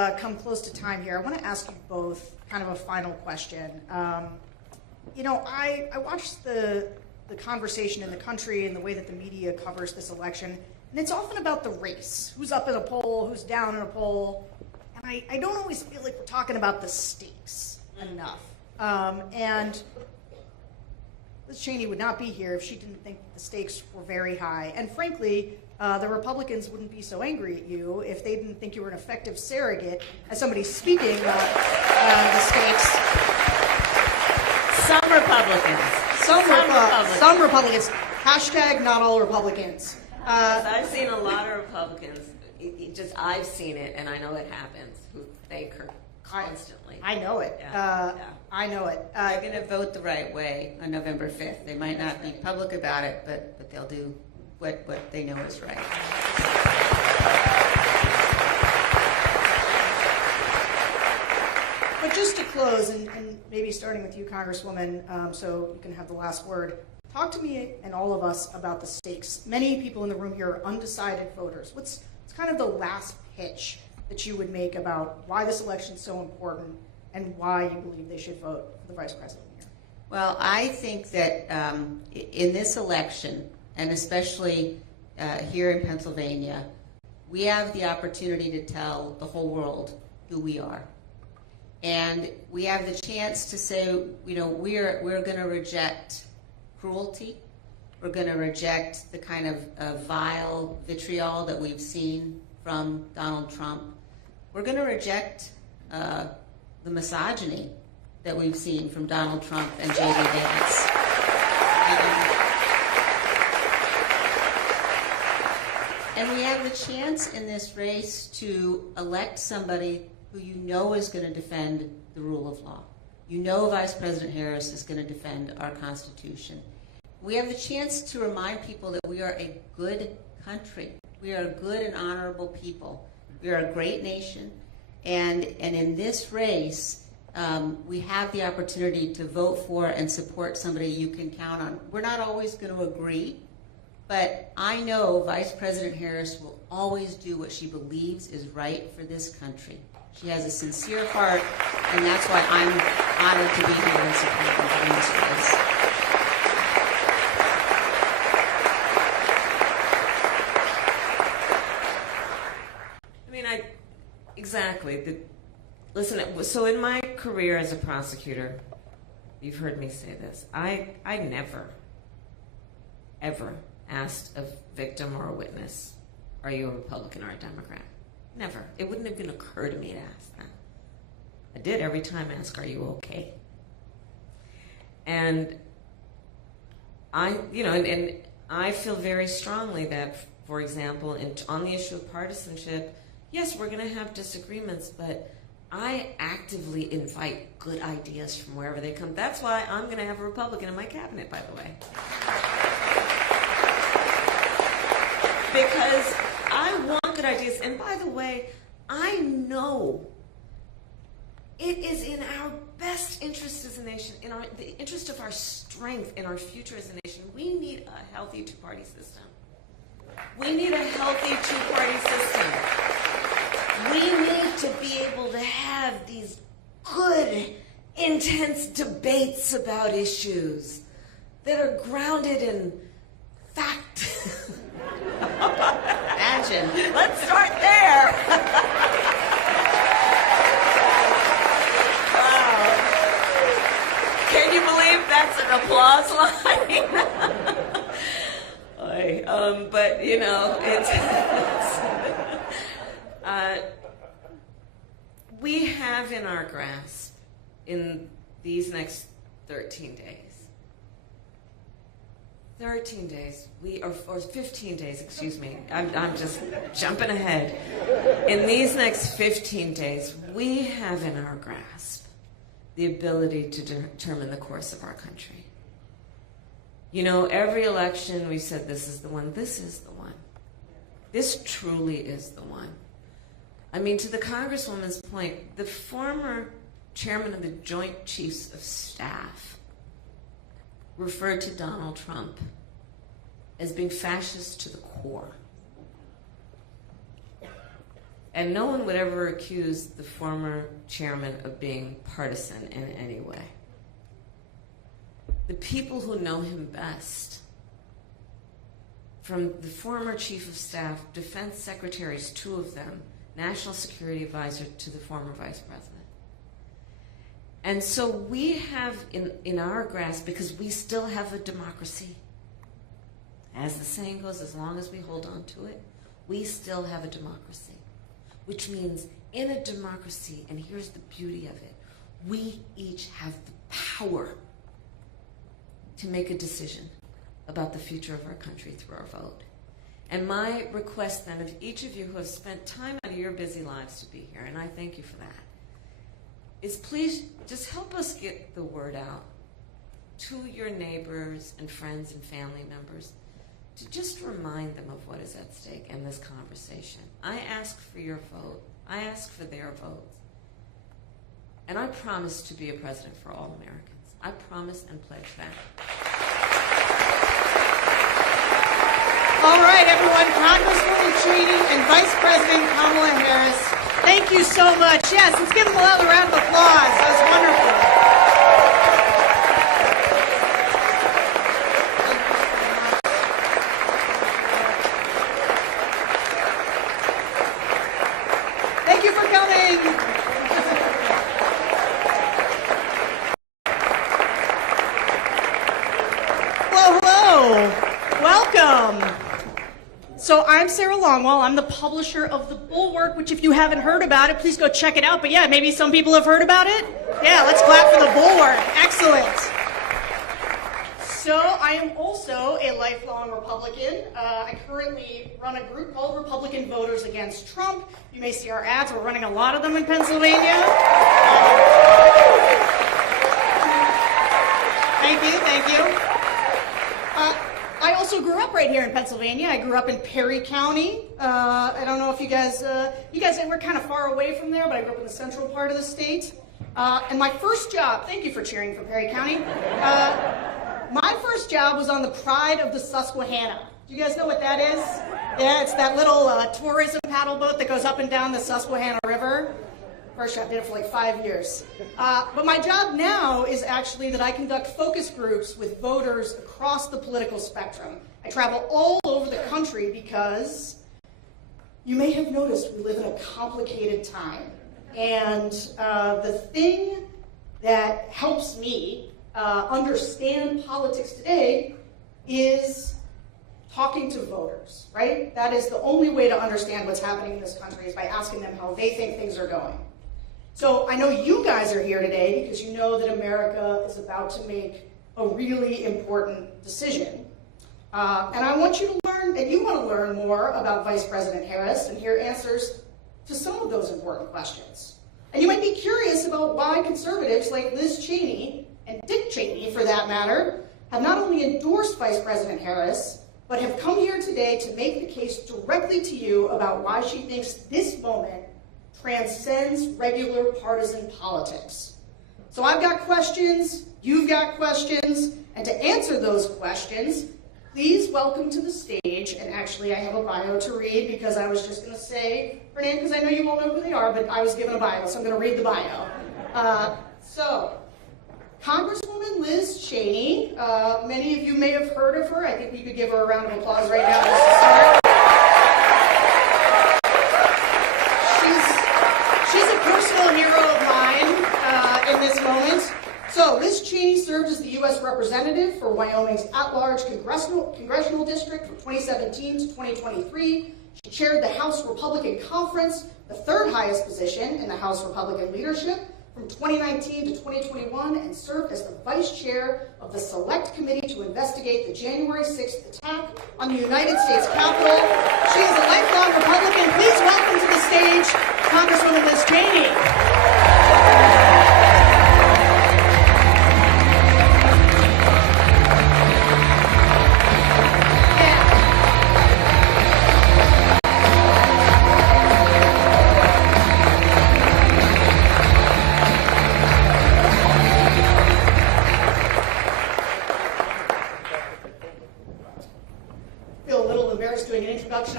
come close to time here, I want to ask you both kind of a final question. I watched the conversation in the country and the way that the media covers this election, and it's often about the race, who's up in a poll, who's down in a poll, and I don't always feel like we're talking about the stakes enough. And Liz Cheney would not be here if she didn't think the stakes were very high. And frankly, the Republicans wouldn't be so angry at you if they didn't think you were an effective surrogate as somebody speaking about the stakes. Some Republicans. Some Republicans. Hashtag not all Republicans. I've seen a lot of Republicans. I've seen it, and I know it happens. Who fake her constantly. I know it. Yeah. I know it. They're going to vote the right way on November 5th. They might not be public about it, but they'll do what they know is right. But just to close, and maybe starting with you, Congresswoman, so you can have the last word, talk to me and all of us about the stakes. Many people in the room here are undecided voters. What's kind of the last pitch that you would make about why this election is so important and why you believe they should vote for the vice president here? Well, I think that in this election, and especially here in Pennsylvania, we have the opportunity to tell the whole world who we are. And we have the chance to say, we're going to reject cruelty. We're going to reject the kind of vile vitriol that we've seen from Donald Trump. We're going to reject the misogyny that we've seen from Donald Trump and J.D. Vance. And we have the chance in this race to elect somebody who you know is going to defend the rule of law. You know Vice President Harris is going to defend our Constitution. We have the chance to remind people that we are a good country. We are a good and honorable people. We are a great nation. And in this race, we have the opportunity to vote for and support somebody you can count on. We're not always going to agree, but I know Vice President Harris will always do what she believes is right for this country. She has a sincere heart, and that's why I'm honored to be here and support her in this race. Exactly. Listen, so in my career as a prosecutor, you've heard me say this, I never, ever asked a victim or a witness, are you a Republican or a Democrat? Never. It wouldn't have even occurred to me to ask that. I did every time ask, are you okay? And and I feel very strongly that, for example, on the issue of partisanship, yes, we're going to have disagreements, but I actively invite good ideas from wherever they come. That's why I'm going to have a Republican in my cabinet, by the way. Because I want good ideas. And by the way, I know it is in our best interest as a nation, in the interest of our strength in our future as a nation. We need a healthy two-party system. We need a healthy two-party system. We need to be able to have these good, intense debates about issues that are grounded in fact. Imagine. Let's start there. Wow. Can you believe that's an applause line? But, we have in our grasp in these next 13 days, or 15 days, excuse me. I'm just jumping ahead. In these next 15 days, we have in our grasp the ability to determine the course of our country. Every election we said this is the one. This is the one. This truly is the one. I mean, to the Congresswoman's point, the former chairman of the Joint Chiefs of Staff referred to Donald Trump as being fascist to the core. And no one would ever accuse the former chairman of being partisan in any way. The people who know him best, from the former chief of staff, defense secretaries, 2 of them, national security advisor to the former vice president. And so we have in our grasp, because we still have a democracy, as the saying goes, as long as we hold on to it, we still have a democracy. Which means in a democracy, and here's the beauty of it, we each have the power to make a decision about the future of our country through our vote. And my request then of each of you who have spent time out of your busy lives to be here, and I thank you for that, is please just help us get the word out to your neighbors and friends and family members to just remind them of what is at stake in this conversation. I ask for your vote. I ask for their votes. And I promise to be a president for all Americans. I promise and pledge that. All right, everyone, Congresswoman Cheney and Vice President Kamala Harris, thank you so much. Yes, let's give them a loud round of applause. That was wonderful. Thank you for coming. Hello. Welcome. So I'm Sarah Longwell. I'm the publisher of The Bulwark, which if you haven't heard about it, please go check it out. But yeah, maybe some people have heard about it. Yeah, let's clap for The Bulwark. Excellent. So I am also a lifelong Republican. I currently run a group called Republican Voters Against Trump. You may see our ads. We're running a lot of them in Pennsylvania. Thank you. I also grew up right here in Pennsylvania. I grew up in Perry County. I don't know if you guys were kind of far away from there, but I grew up in the central part of the state. And my first job, thank you for cheering for Perry County. My first job was on the Pride of the Susquehanna. Do you guys know what that is? Yeah, it's that little tourism paddle boat that goes up and down the Susquehanna River. First job, did it for like 5 years. But my job now is actually that I conduct focus groups with voters across the political spectrum. I travel all over the country because you may have noticed we live in a complicated time. And the thing that helps me understand politics today is talking to voters, right? That is the only way to understand what's happening in this country is by asking them how they think things are going. So I know you guys are here today because you know that America is about to make a really important decision. And I want you to learn, and you want to learn more about Vice President Harris and hear answers to some of those important questions. And you might be curious about why conservatives like Liz Cheney, and Dick Cheney for that matter, have not only endorsed Vice President Harris, but have come here today to make the case directly to you about why she thinks this moment transcends regular partisan politics. So I've got questions, you've got questions, and to answer those questions, please welcome to the stage, and actually I have a bio to read because I was just going to say her name because I know you all know who they are, but I was given a bio, so I'm going to read the bio. So, Congresswoman Liz Cheney, many of you may have heard of her. I think we could give her a round of applause right now just to start. She's a personal hero of mine in this moment. So Liz Cheney served as the U.S. representative for Wyoming's at-large congressional district from 2017 to 2023. She chaired the House Republican Conference, the third highest position in the House Republican leadership, from 2019 to 2021, and served as the vice chair of the Select Committee to investigate the January 6th attack on the United States Capitol. She is a lifelong Republican. Please welcome to the stage Congresswoman Liz Cheney.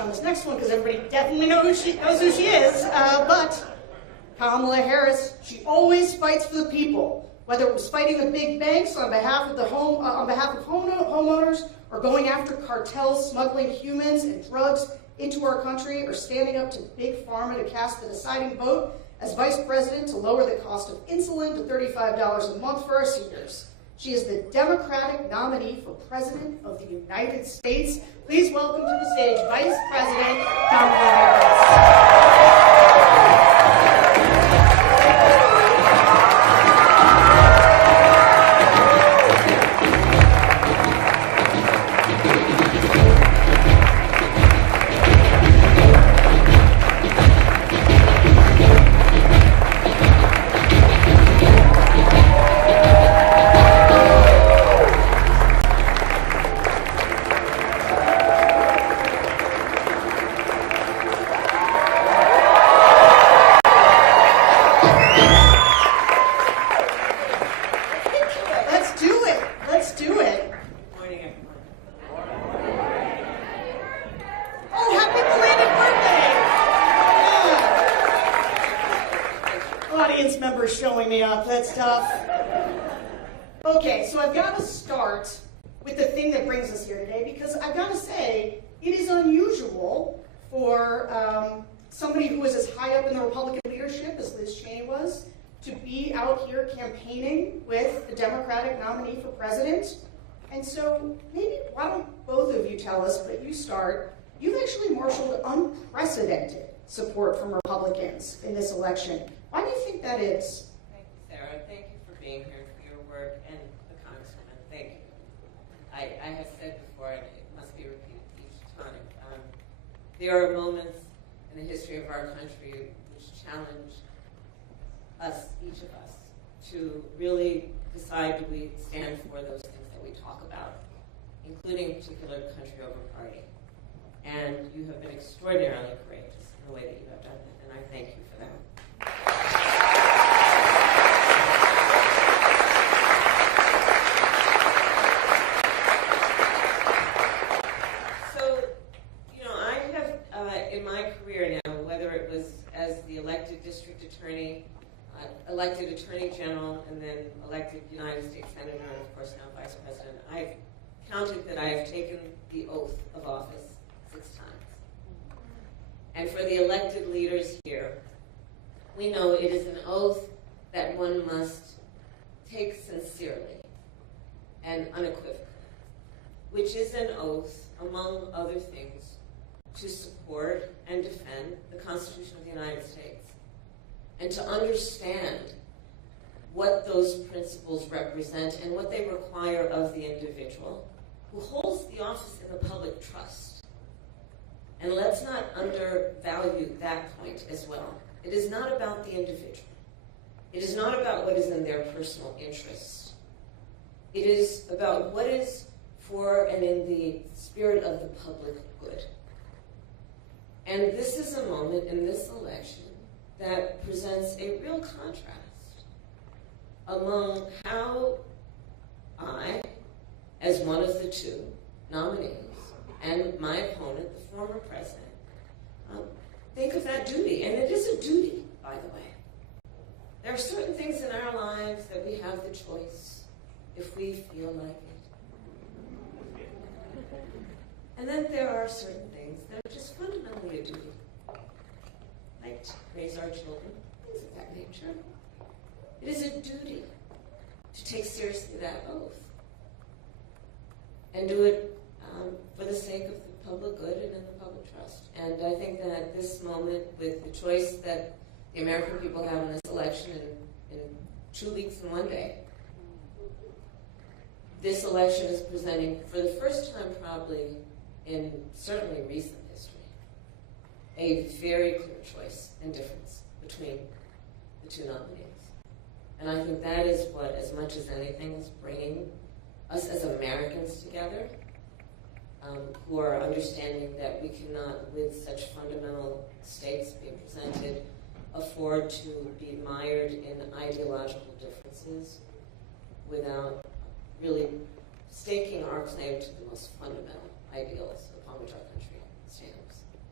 on this next one because everybody definitely knows who she is. But Kamala Harris, she always fights for the people, whether it was fighting the big banks on behalf of homeowners, or going after cartels smuggling humans and drugs into our country, or standing up to big pharma to cast the deciding vote as vice president to lower the cost of insulin to $35 a month for our seniors. She is the Democratic nominee for President of the United States. Please welcome to the stage Vice President Kamala Harris. Showing me up, that's tough. Okay, so I've got to start with the thing that brings us here today, because I've got to say, it is unusual for somebody who was as high up in the Republican leadership as Liz Cheney was to be out here campaigning with the Democratic nominee for president. And so maybe why don't both of you tell us, but you start. You've actually marshaled unprecedented support from Republicans in this election. Why do you think that is? Thank you, Sarah. Thank you for being here, for your work, and the Congresswoman. Thank you. I have said before, and it must be repeated each time, there are moments in the history of our country which challenge us, each of us, to really decide, do we stand for those things that we talk about, including particular country over party. And you have been extraordinarily courageous in the way that you have done that, and I thank you for that. So, I have, in my career now, whether it was as the elected district attorney, elected attorney general, and then elected United States Senator, and of course now Vice President, I've counted that I have taken the oath of office 6 times. And for the elected leaders here, we know it is an oath that one must take sincerely and unequivocally, which is an oath, among other things, to support and defend the Constitution of the United States, and to understand what those principles represent and what they require of the individual who holds the office in the public trust. And let's not undervalue that point as well. It is not about the individual. It is not about what is in their personal interest. It is about what is for and in the spirit of the public good. And this is a moment in this election that presents a real contrast among how I, as one of the 2 nominees, and my opponent, the former president, think of that duty. And it is a duty, by the way. There are certain things in our lives that we have the choice if we feel like it. And then there are certain things that are just fundamentally a duty, like to raise our children, things of that nature. It is a duty to take seriously that oath and do it for the sake of the public good and in the public trust. And I think that at this moment, with the choice that the American people have in this election in 2 weeks and 1 day, this election is presenting, for the first time probably in certainly recent history, a very clear choice and difference between the 2 nominees. And I think that is what, as much as anything, is bringing us as Americans together, who are understanding that we cannot, with such fundamental stakes being presented, afford to be mired in ideological differences without really staking our claim to the most fundamental ideals upon which our country stands.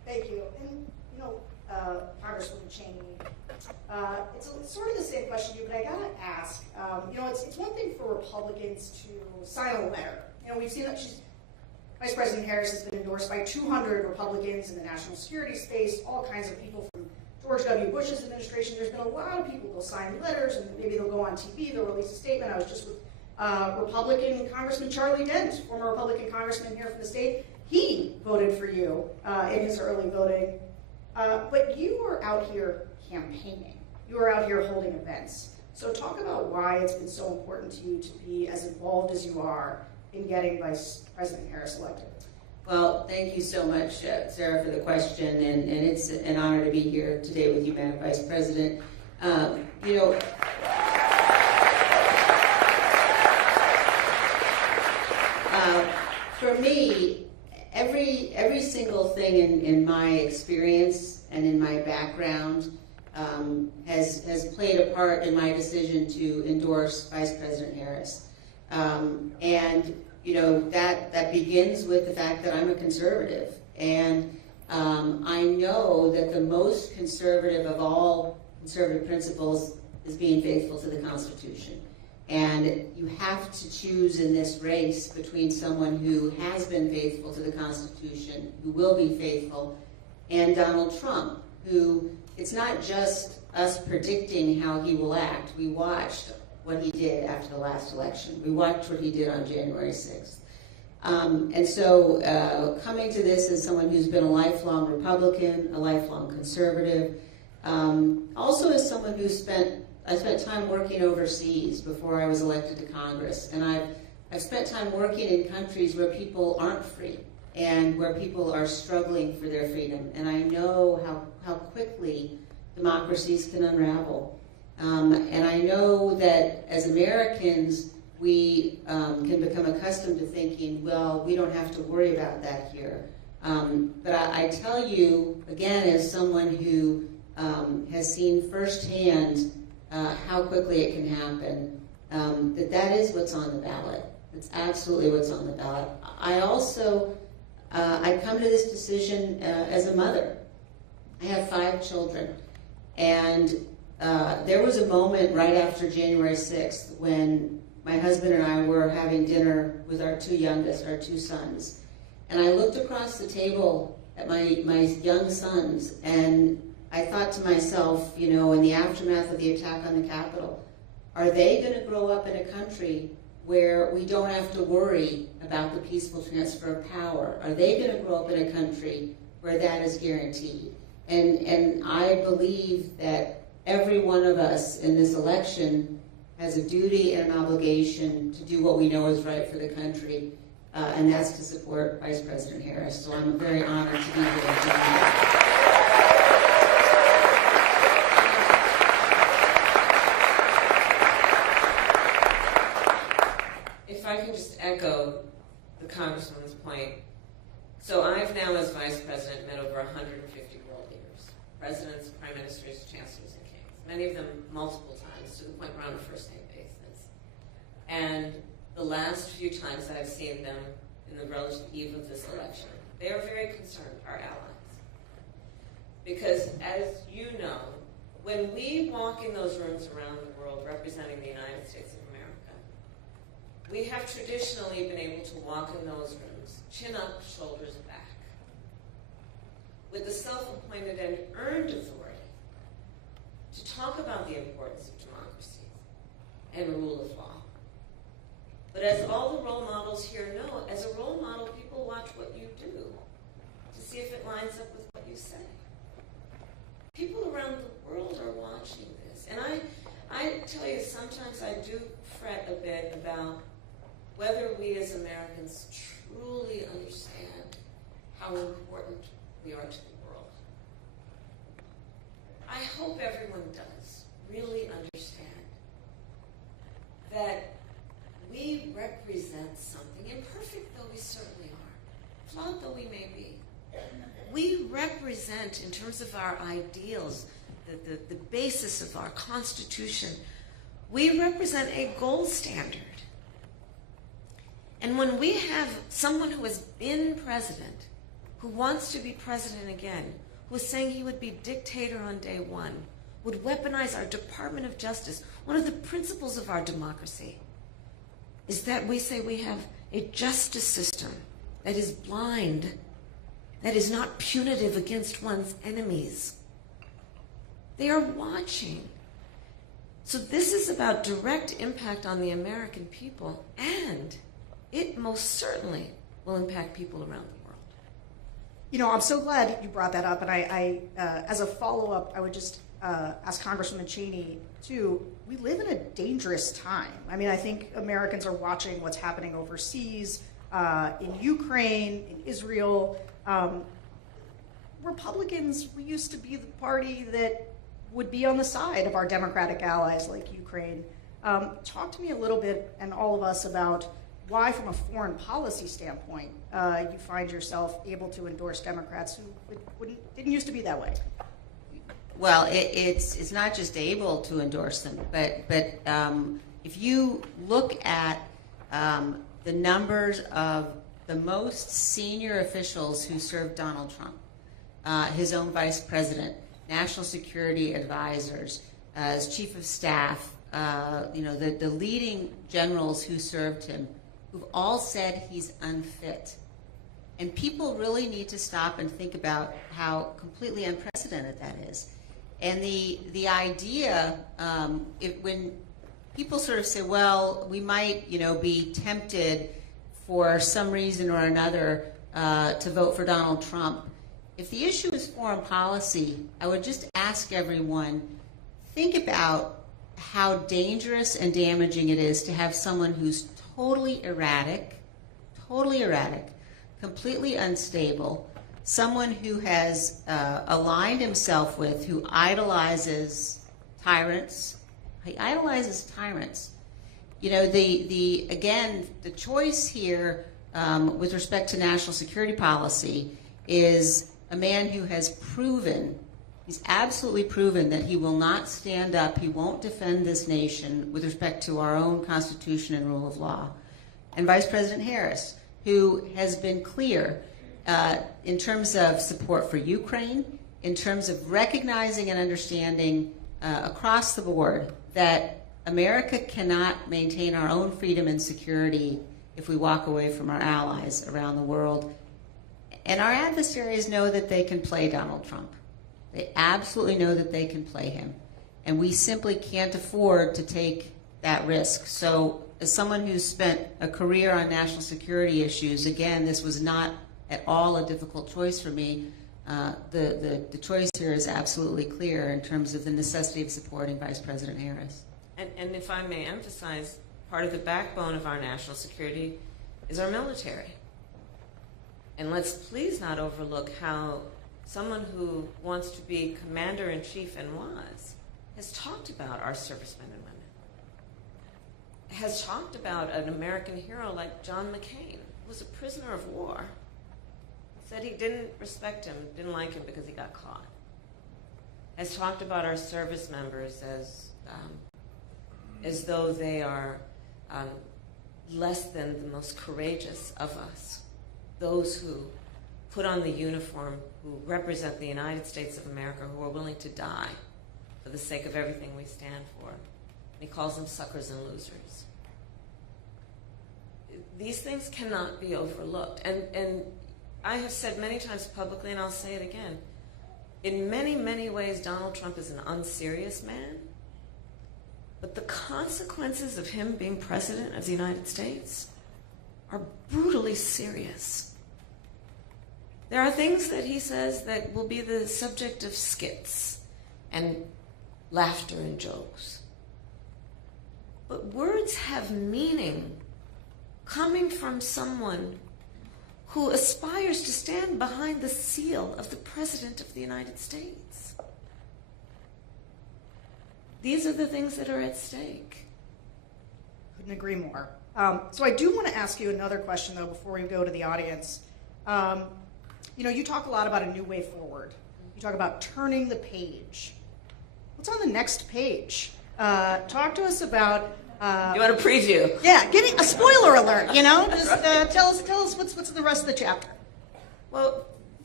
Thank you. And, Congresswoman Cheney, it's sort of the same question to you, but I gotta ask, it's one thing for Republicans to sign a letter. We've seen that Vice President Harris has been endorsed by 200 Republicans in the national security space, all kinds of people from George W. Bush's administration. There's been a lot of people who'll sign letters, and maybe they'll go on TV, they'll release a statement. I was just with Republican Congressman Charlie Dent, former Republican congressman here from the state. He voted for you in his early voting. But you are out here campaigning. You are out here holding events. So talk about why it's been so important to you to be as involved as you are in getting Vice President Harris elected. Well, thank you so much, Sarah, for the question, and it's an honor to be here today with you, Madam Vice President. For me, every single thing in my experience and in my background has played a part in my decision to endorse Vice President Harris. That begins with the fact that I'm a conservative. And I know that the most conservative of all conservative principles is being faithful to the Constitution. And you have to choose in this race between someone who has been faithful to the Constitution, who will be faithful, and Donald Trump, who it's not just us predicting how he will act. We watched what he did after the last election. We watched what he did on January 6th. And so coming to this as someone who's been a lifelong Republican, a lifelong conservative, also as someone I spent time working overseas before I was elected to Congress, and I've spent time working in countries where people aren't free and where people are struggling for their freedom, and I know how quickly democracies can unravel. And I know that as Americans, we can become accustomed to thinking, well, we don't have to worry about that here. But I tell you, again, as someone who has seen firsthand how quickly it can happen, that is what's on the ballot. It's absolutely what's on the ballot. I also, I come to this decision as a mother. I have 5 children. And there was a moment right after January 6th when my husband and I were having dinner with our 2 youngest, our 2 sons. And I looked across the table at my young sons, and I thought to myself, in the aftermath of the attack on the Capitol, are they going to grow up in a country where we don't have to worry about the peaceful transfer of power? Are they going to grow up in a country where that is guaranteed? And I believe that every one of us in this election has a duty and an obligation to do what we know is right for the country, and that's to support Vice President Harris. So I'm very honored to be here. If I can just echo the Congresswoman's point. So I've now, as Vice President, met over 150 world leaders, presidents, prime ministers, chancellors, and kings, many of them multiple times, to the point we're on a first-name basis. And the last few times I've seen them in the relative eve of this election, they are very concerned, our allies. Because, as you know, when we walk in those rooms around the world representing the United States of America, we have traditionally been able to walk in those rooms, chin up, shoulders back, with the self-appointed and earned authority to talk about the importance of democracy and rule of law. But as all the role models here know, as a role model, people watch what you do to see if it lines up with what you say. People around the world are watching this. And I tell you, sometimes I do fret a bit about whether we as Americans truly understand how important we are to the world. I hope everyone does really understand that we represent something, imperfect though we certainly are, flawed though we may be. We represent, in terms of our ideals, the basis of our Constitution, we represent a gold standard. And when we have someone who has been president, who wants to be president again, who is saying he would be dictator on day one, would weaponize our Department of Justice. One of the principles of our democracy is that we say we have a justice system that is blind, that is not punitive against one's enemies. They are watching. So this is about direct impact on the American people, and it most certainly will impact people around the world. You know, I'm so glad you brought that up, and I as a follow-up, I would just ask Congresswoman Cheney, too, we live in a dangerous time. I mean, I think Americans are watching what's happening overseas, in Ukraine, in Israel. Republicans, we used to be the party that would be on the side of our Democratic allies like Ukraine. Talk to me a little bit, and all of us, about why, from a foreign policy standpoint, you find yourself able to endorse Democrats who didn't used to be that way. Well, it's not just able to endorse them, but if you look at the numbers of the most senior officials who served Donald Trump, his own vice president, national security advisors, as chief of staff, the leading generals who served him, who've all said he's unfit. And people really need to stop and think about how completely unprecedented that is. And the idea, when people sort of say, well, we might, be tempted for some reason or another to vote for Donald Trump. If the issue is foreign policy, I would just ask everyone, think about how dangerous and damaging it is to have someone who's totally erratic, completely unstable, someone who has aligned himself with, who idolizes tyrants. He idolizes tyrants. The choice here with respect to national security policy is a man who has proven, he's absolutely proven that he will not stand up, he won't defend this nation with respect to our own Constitution and rule of law. And Vice President Harris, who has been clear in terms of support for Ukraine, in terms of recognizing and understanding across the board that America cannot maintain our own freedom and security if we walk away from our allies around the world. And our adversaries know that they can play Donald Trump. They absolutely know that they can play him. And we simply can't afford to take that risk. So as someone who's spent a career on national security issues, again, this was not at all a difficult choice for me. The choice here is absolutely clear in terms of the necessity of supporting Vice President Harris. And if I may emphasize, part of the backbone of our national security is our military. And let's please not overlook how someone who wants to be commander-in-chief and has talked about our servicemen and women, has talked about an American hero like John McCain, who was a prisoner of war, said he didn't respect him, didn't like him because he got caught, has talked about our service members as though they are less than the most courageous of us, those who put on the uniform, who represent the United States of America, who are willing to die for the sake of everything we stand for. And he calls them suckers and losers. These things cannot be overlooked. And I have said many times publicly, and I'll say it again, in many, many ways, Donald Trump is an unserious man. But the consequences of him being president of the United States are brutally serious. There are things that he says that will be the subject of skits and laughter and jokes. But words have meaning coming from someone who aspires to stand behind the seal of the President of the United States. These are the things that are at stake. Couldn't agree more. So I do want to ask you another question, though, before we go to the audience. You talk a lot about a new way forward. You talk about turning the page. What's on the next page? Talk to us about... you want a preview? Yeah, give me a spoiler alert, Just tell us what's the rest of the chapter. Well,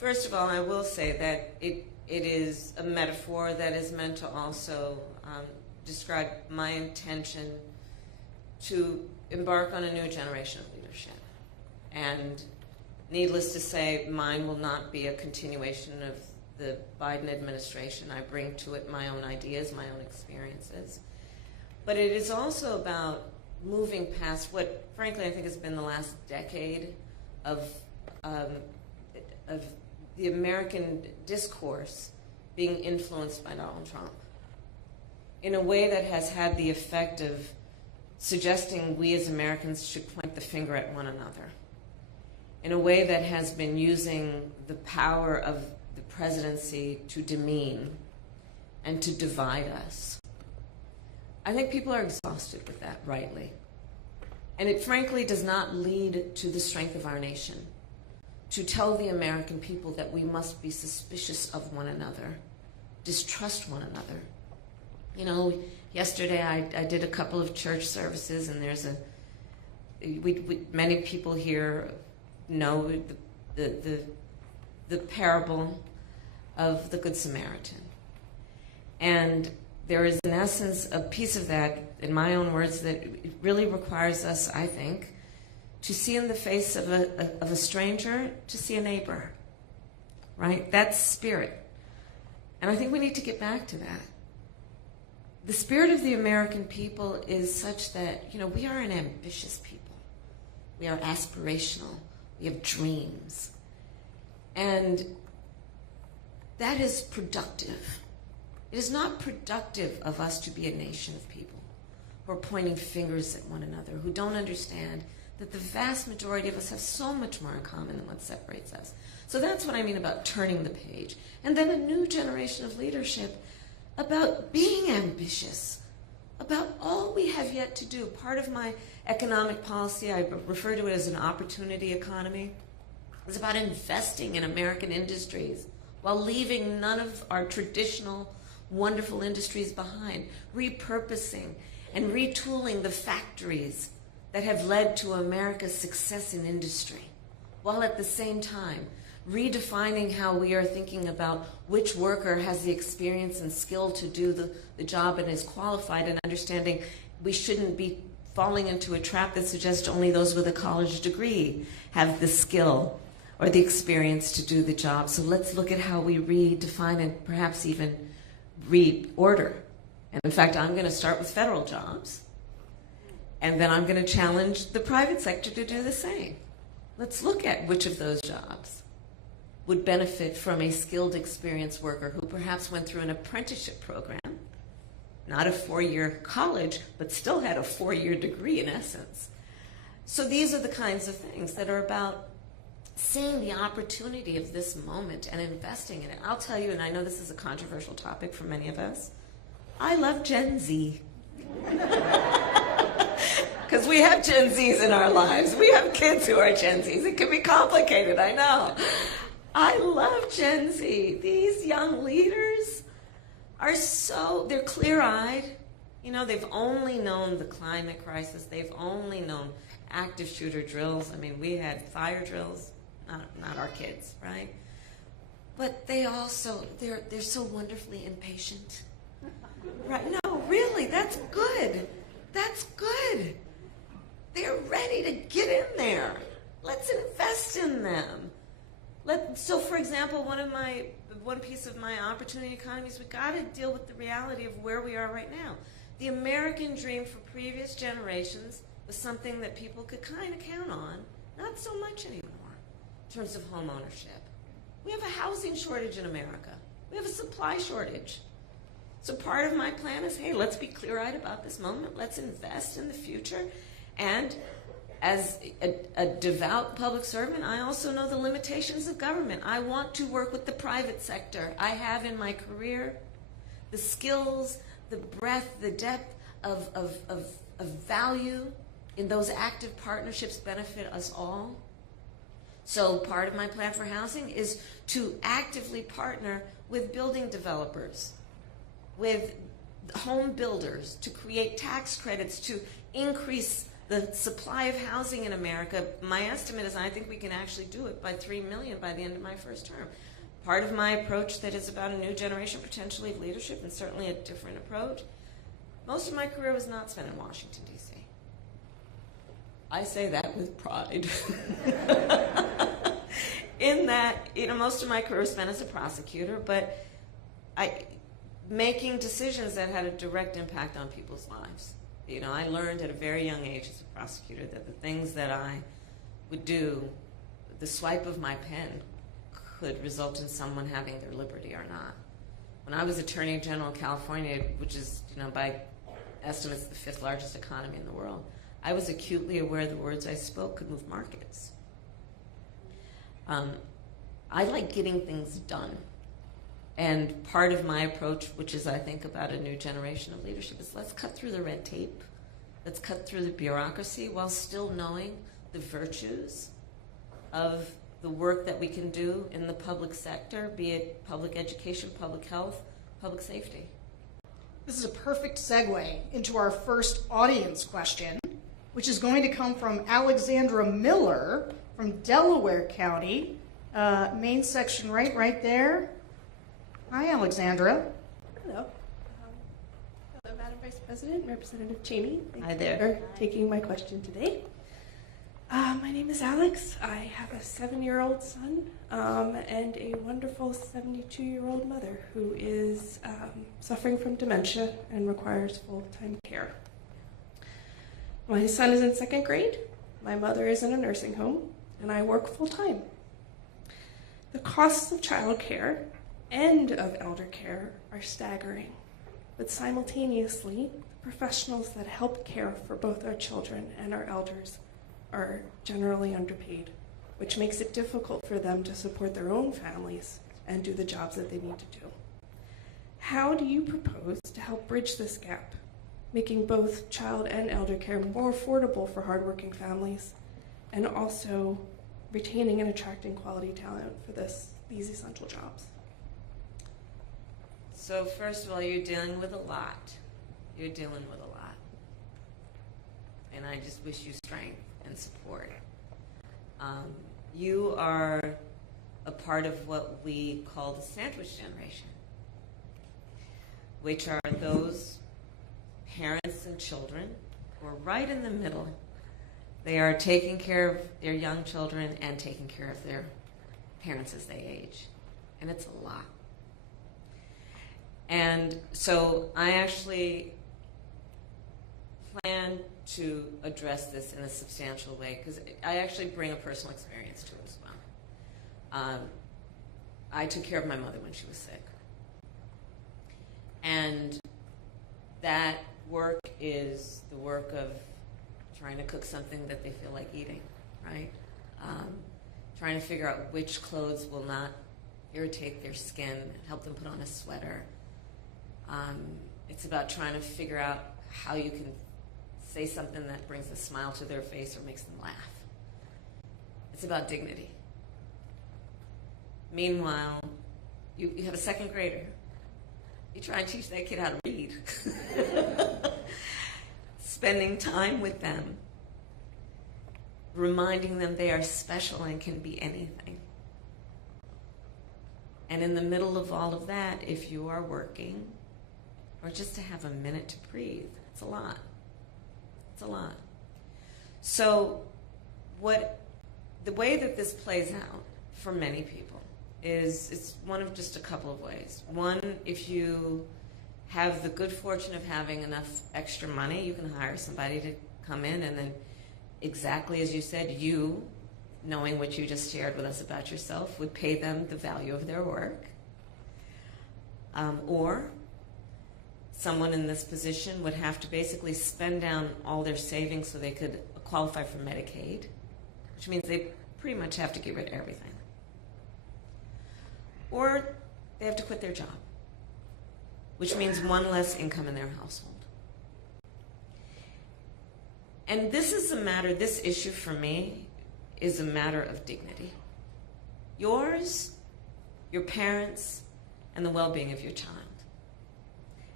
First of all, I will say that it is a metaphor that is meant to also describe my intention to embark on a new generation of leadership. And needless to say, mine will not be a continuation of the Biden administration. I bring to it my own ideas, my own experiences. But it is also about moving past what, frankly, I think has been the last decade of the American discourse being influenced by Donald Trump in a way that has had the effect of suggesting we as Americans should point the finger at one another, in a way that has been using the power of the presidency to demean and to divide us. I think people are exhausted with that, rightly. And it frankly does not lead to the strength of our nation to tell the American people that we must be suspicious of one another, distrust one another. You know, yesterday I did a couple of church services, and there's many people here know the parable of the Good Samaritan. And there is, in essence, a piece of that, in my own words, that it really requires us, I think, to see in the face of a stranger, to see a neighbor, right? That's spirit. And I think we need to get back to that. The spirit of the American people is such that, you know, we are an ambitious people. We are aspirational. We have dreams. And that is productive. It is not productive of us to be a nation of people who are pointing fingers at one another, who don't understand that the vast majority of us have so much more in common than what separates us. So that's what I mean about turning the page. And then a new generation of leadership about being ambitious, about all we have yet to do. Part of my economic policy, I refer to it as an opportunity economy, is about investing in American industries while leaving none of our traditional wonderful industries behind, repurposing and retooling the factories that have led to America's success in industry, while at the same time redefining how we are thinking about which worker has the experience and skill to do the job and is qualified, and understanding we shouldn't be falling into a trap that suggests only those with a college degree have the skill or the experience to do the job. So let's look at how we redefine and perhaps even reorder. And in fact, I'm going to start with federal jobs, and then I'm going to challenge the private sector to do the same. Let's look at which of those jobs would benefit from a skilled, experienced worker who perhaps went through an apprenticeship program, not a 4-year college, but still had a 4-year degree in essence. So these are the kinds of things that are about seeing the opportunity of this moment and investing in it. I'll tell you, and I know this is a controversial topic for many of us, I love Gen Z. Because we have Gen Zs in our lives. We have kids who are Gen Zs. It can be complicated, I know. I love Gen Z. These young leaders are they're clear-eyed. You know, they've only known the climate crisis. They've only known active shooter drills. I mean, we had fire drills, not our kids, right? But they also, they're so wonderfully impatient. Right? No, really, that's good. That's good. They're ready to get in there. Let's invest in them. So, for example, one piece of my opportunity economy is we've got to deal with the reality of where we are right now. The American dream for previous generations was something that people could kind of count on, not so much anymore in terms of home ownership. We have a housing shortage in America. We have a supply shortage. So part of my plan is, hey, let's be clear-eyed about this moment. Let's invest in the future. And as a devout public servant, I also know the limitations of government. I want to work with the private sector. I have in my career the skills, the breadth, the depth of value in those active partnerships benefit us all. So part of my plan for housing is to actively partner with building developers, with home builders, to create tax credits, to increase The supply of housing in America, my estimate is I think we can actually do it by 3 million by the end of my first term. Part of my approach that is about a new generation potentially of leadership, and certainly a different approach. Most of my career was not spent in Washington, D.C. I say that with pride. In that, most of my career was spent as a prosecutor, but making decisions that had a direct impact on people's lives. I learned at a very young age as a prosecutor that the things that I would do, the swipe of my pen could result in someone having their liberty or not. When I was Attorney General of California, which is, by estimates, the 5th largest economy in the world, I was acutely aware the words I spoke could move markets. I like getting things done. And part of my approach, which is I think about a new generation of leadership, is let's cut through the red tape. Let's cut through the bureaucracy while still knowing the virtues of the work that we can do in the public sector, be it public education, public health, public safety. This is a perfect segue into our first audience question, which is going to come from Alexandra Miller from Delaware County, main section right there. Hi, Alexandra. Hello. Hello, Madam Vice President, Representative Cheney. Hi Thank there. you for taking my question today. My name is Alex. I have a 7-year-old son and a wonderful 72-year-old mother who is suffering from dementia and requires full-time care. My son is in 2nd grade. My mother is in a nursing home, and I work full-time. The costs of childcare and of elder care are staggering, but simultaneously, the professionals that help care for both our children and our elders are generally underpaid, which makes it difficult for them to support their own families and do the jobs that they need to do. How do you propose to help bridge this gap, making both child and elder care more affordable for hardworking families, and also retaining and attracting quality talent for these essential jobs? So first of all, you're dealing with a lot. You're dealing with a lot. And I just wish you strength and support. You are a part of what we call the sandwich generation, which are those parents and children who are right in the middle. They are taking care of their young children and taking care of their parents as they age. And it's a lot. And so I actually plan to address this in a substantial way because I actually bring a personal experience to it as well. I took care of my mother when she was sick. And that work is the work of trying to cook something that they feel like eating, right? Trying to figure out which clothes will not irritate their skin, help them put on a sweater. It's about trying to figure out how you can say something that brings a smile to their face or makes them laugh. It's about dignity. Meanwhile, you have a 2nd grader. You try and teach that kid how to read. Spending time with them, reminding them they are special and can be anything. And in the middle of all of that, if you are working, or just to have a minute to breathe, it's a lot. It's a lot. So the way that this plays out for many people is it's one of just a couple of ways. One, if you have the good fortune of having enough extra money, you can hire somebody to come in and then, exactly as you said, you, knowing what you just shared with us about yourself, would pay them the value of their work. Or someone in this position would have to basically spend down all their savings so they could qualify for Medicaid, which means they pretty much have to get rid of everything. Or they have to quit their job, which means one less income in their household. And this issue for me is a matter of dignity. Yours, your parents, and the well-being of your child.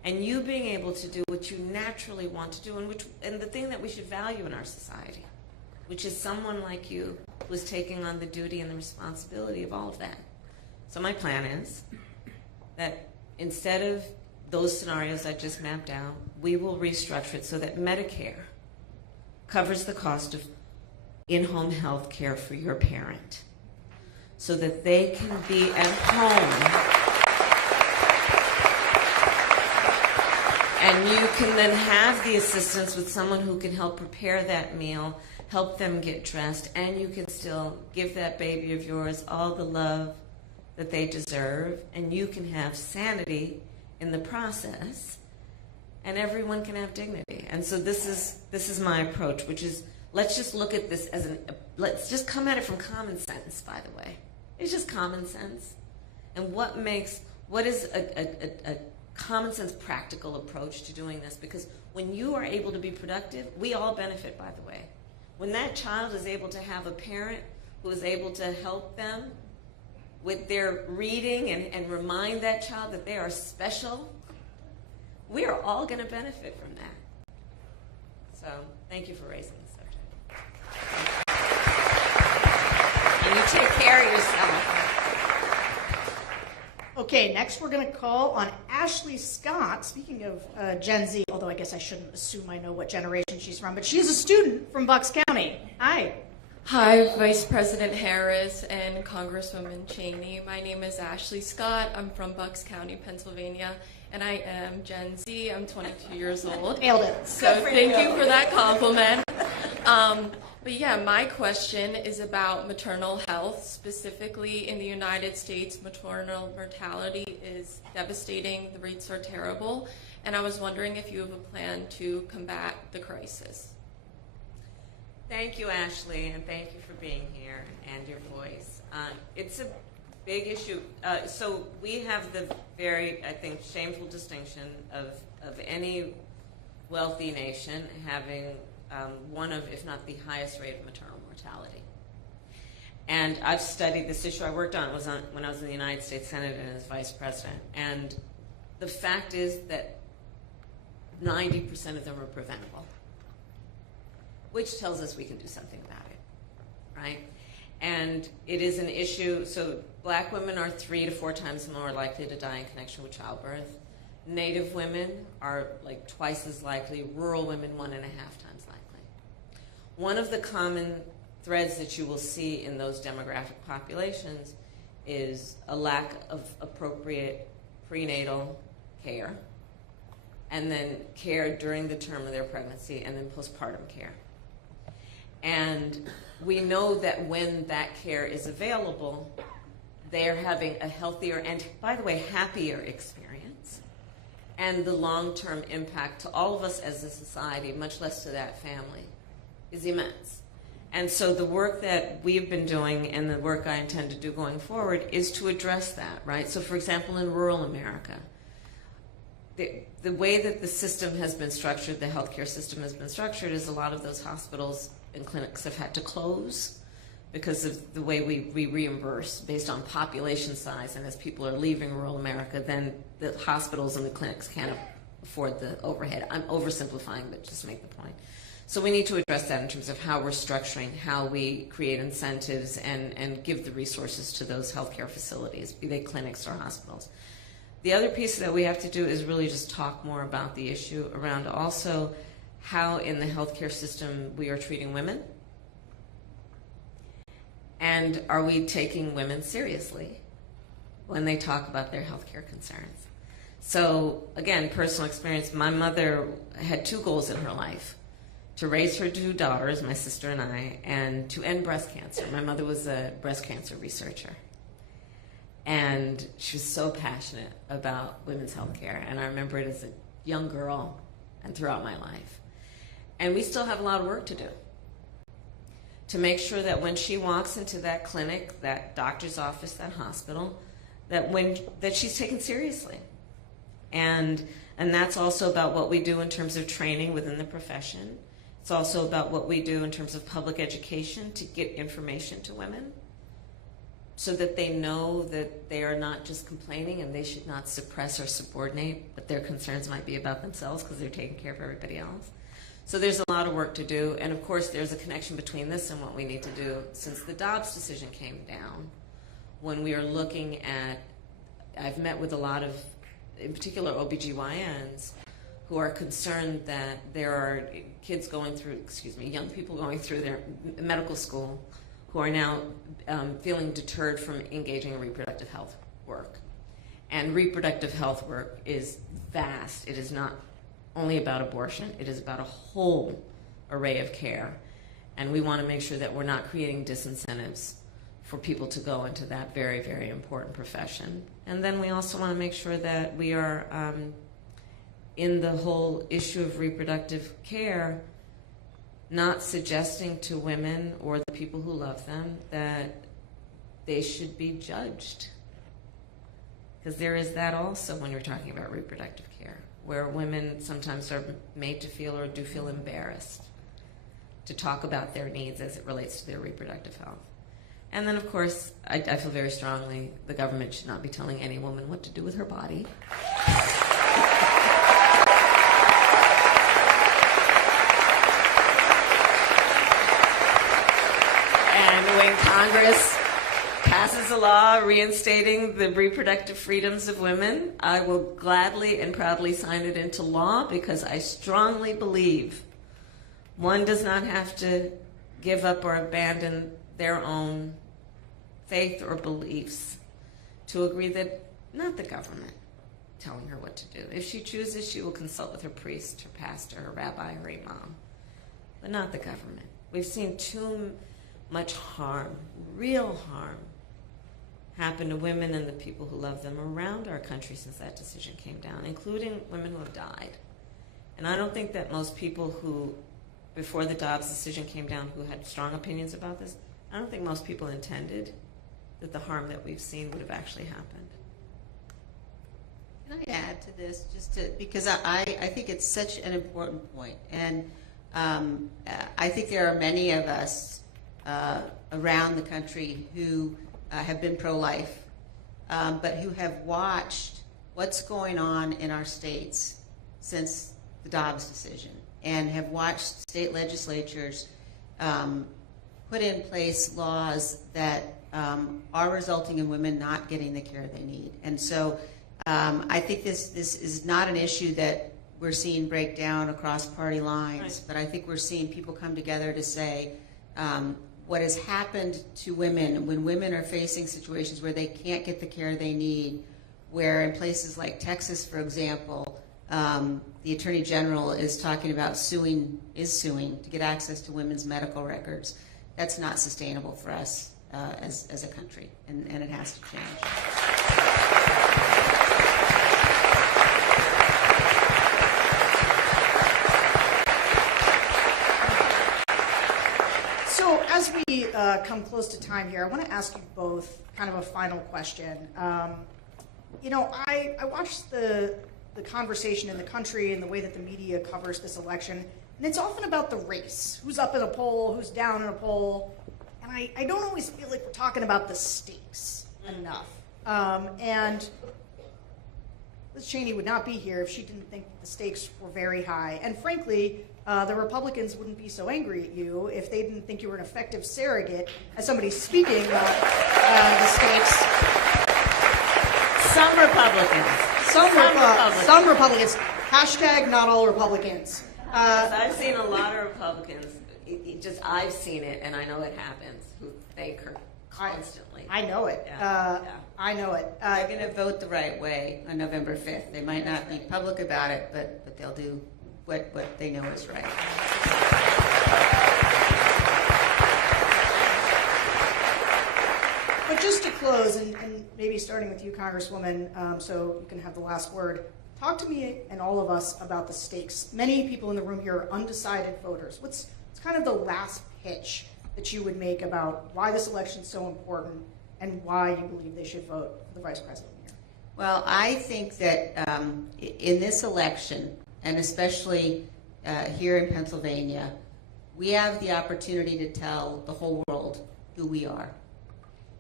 and you being able to do what you naturally want to do, and the thing that we should value in our society, which is someone like you who's taking on the duty and the responsibility of all of that. So my plan is that instead of those scenarios I just mapped out, we will restructure it so that Medicare covers the cost of in-home health care for your parent, so that they can be at home and you can then have the assistance with someone who can help prepare that meal, help them get dressed, and you can still give that baby of yours all the love that they deserve, and you can have sanity in the process, and everyone can have dignity. And so this is my approach, which is, let's just look at this as let's just come at it from common sense, by the way. It's just common sense. And what is a common sense practical approach to doing this? Because when you are able to be productive, we all benefit, by the way. When that child is able to have a parent who is able to help them with their reading and remind that child that they are special, we are all going to benefit from that. So thank you for raising the subject. And you take care of yourself. Okay, next we're going to call on Ashley Scott. Speaking of Gen Z, although I guess I shouldn't assume I know what generation she's from, but she's a student from Bucks County. Hi. Hi, Vice President Harris and Congresswoman Cheney. My name is Ashley Scott. I'm from Bucks County, Pennsylvania, and I am Gen Z. I'm 22 years old. Nailed it. So thank you for that compliment. But yeah, my question is about maternal health. Specifically in the United States, maternal mortality is devastating. The rates are terrible. And I was wondering if you have a plan to combat the crisis. Thank you, Ashley, and thank you for being here and your voice. It's a big issue. So we have the very, I think, shameful distinction of any wealthy nation having one of, if not the highest rate of maternal mortality. And I've studied this issue. I worked on it when I was in the United States Senate and as vice president. And the fact is that 90% of them are preventable, which tells us we can do something about it, right? And it is an issue. So black women are 3 to 4 times more likely to die in connection with childbirth. Native women are like twice as likely. Rural women, 1.5 times likely. One of the common threads that you will see in those demographic populations is a lack of appropriate prenatal care, and then care during the term of their pregnancy, and then postpartum care. And we know that when that care is available, they're having a healthier and, by the way, happier experience. And the long-term impact to all of us as a society, much less to that family, is immense. And so the work that we've been doing and the work I intend to do going forward is to address that, right? So, for example, in rural America, the way that the system has been structured, the healthcare system has been structured, is a lot of those hospitals and clinics have had to close because of the way we reimburse based on population size. And as people are leaving rural America, then the hospitals and the clinics can't afford the overhead. I'm oversimplifying, but just to make the point. So we need to address that in terms of how we're structuring, how we create incentives and give the resources to those healthcare facilities, be they clinics or hospitals. The other piece that we have to do is really just talk more about the issue around also how in the healthcare system we are treating women. And are we taking women seriously when they talk about their healthcare concerns? So again, personal experience, my mother had 2 goals in her life: to raise her 2 daughters, my sister and I, and to end breast cancer. My mother was a breast cancer researcher. And she was so passionate about women's health care. And I remember it as a young girl and throughout my life. And we still have a lot of work to do to make sure that when she walks into that clinic, that doctor's office, that hospital, that she's taken seriously. And that's also about what we do in terms of training within the profession. It's also about what we do in terms of public education to get information to women. so that they know that they are not just complaining and they should not suppress or subordinate, but their concerns might be about themselves because they're taking care of everybody else. So there's a lot of work to do, and of course there's a connection between this and what we need to do. Since the Dobbs decision came down, when we are looking at, I've met with a lot of, in particular, OBGYNs who are concerned that there are kids going through, young people going through their medical school who are now feeling deterred from engaging in reproductive health work. And reproductive health work is vast. It is not only about abortion. It is about a whole array of care. And we want to make sure that we're not creating disincentives for people to go into that very, very important profession. And then we also want to make sure that we are, in the whole issue of reproductive care, not suggesting to women or the people who love them that they should be judged. Because there is that also when you're talking about reproductive care, where women sometimes are made to feel or do feel embarrassed to talk about their needs as it relates to their reproductive health. And then, of course, I feel very strongly the government should not be telling any woman what to do with her body. And when Congress passes a law reinstating the reproductive freedoms of women, I will gladly and proudly sign it into law, because I strongly believe one does not have to give up or abandon their own faith or beliefs to agree that not the government telling her what to do. If she chooses, she will consult with her priest, her pastor, her rabbi, her imam, but not the government. We've seen too much harm, real harm, happen to women and the people who love them around our country since that decision came down, including women who have died. And I don't think that most people who, before the Dobbs decision came down, who had strong opinions about this, I don't think most people intended that the harm that we've seen would have actually happened. Can I add to this, because I think it's such an important point, and I think there are many of us around the country who have been pro-life, but who have watched what's going on in our states since the Dobbs decision, and have watched state legislatures put in place laws that are resulting in women not getting the care they need. And so I think this is not an issue that we're seeing break down across party lines, right, but I think we're seeing people come together to say what has happened to women when women are facing situations where they can't get the care they need, where in places like Texas, for example, the Attorney General is talking about suing to get access to women's medical records. That's not sustainable for us as a country, and it has to change. So as we come close to time here, I want to ask you both kind of a final question. I watched the conversation in the country and the way that the media covers this election, and it's often about the race. Who's up in a poll, who's down in a poll. And I don't always feel like we're talking about the stakes enough. And Liz Cheney would not be here if she didn't think the stakes were very high. And frankly, the Republicans wouldn't be so angry at you if they didn't think you were an effective surrogate as somebody speaking about the stakes. Some Republicans. Some Republicans. Hashtag not all Republicans. I've seen a lot of Republicans. I've seen it, and I know it happens, who thank her constantly. I know it. Yeah. I know it. They're going to vote the right way on November 5th. They might not be public about it, but they'll do what they know is right. But just to close, and maybe starting with you, Congresswoman, so you can have the last word, talk to me and all of us about the stakes. Many people in the room here are undecided voters. What's kind of the last pitch that you would make about why this election is so important and why you believe they should vote for the vice president here? Well, I think that in this election, and especially here in Pennsylvania, we have the opportunity to tell the whole world who we are.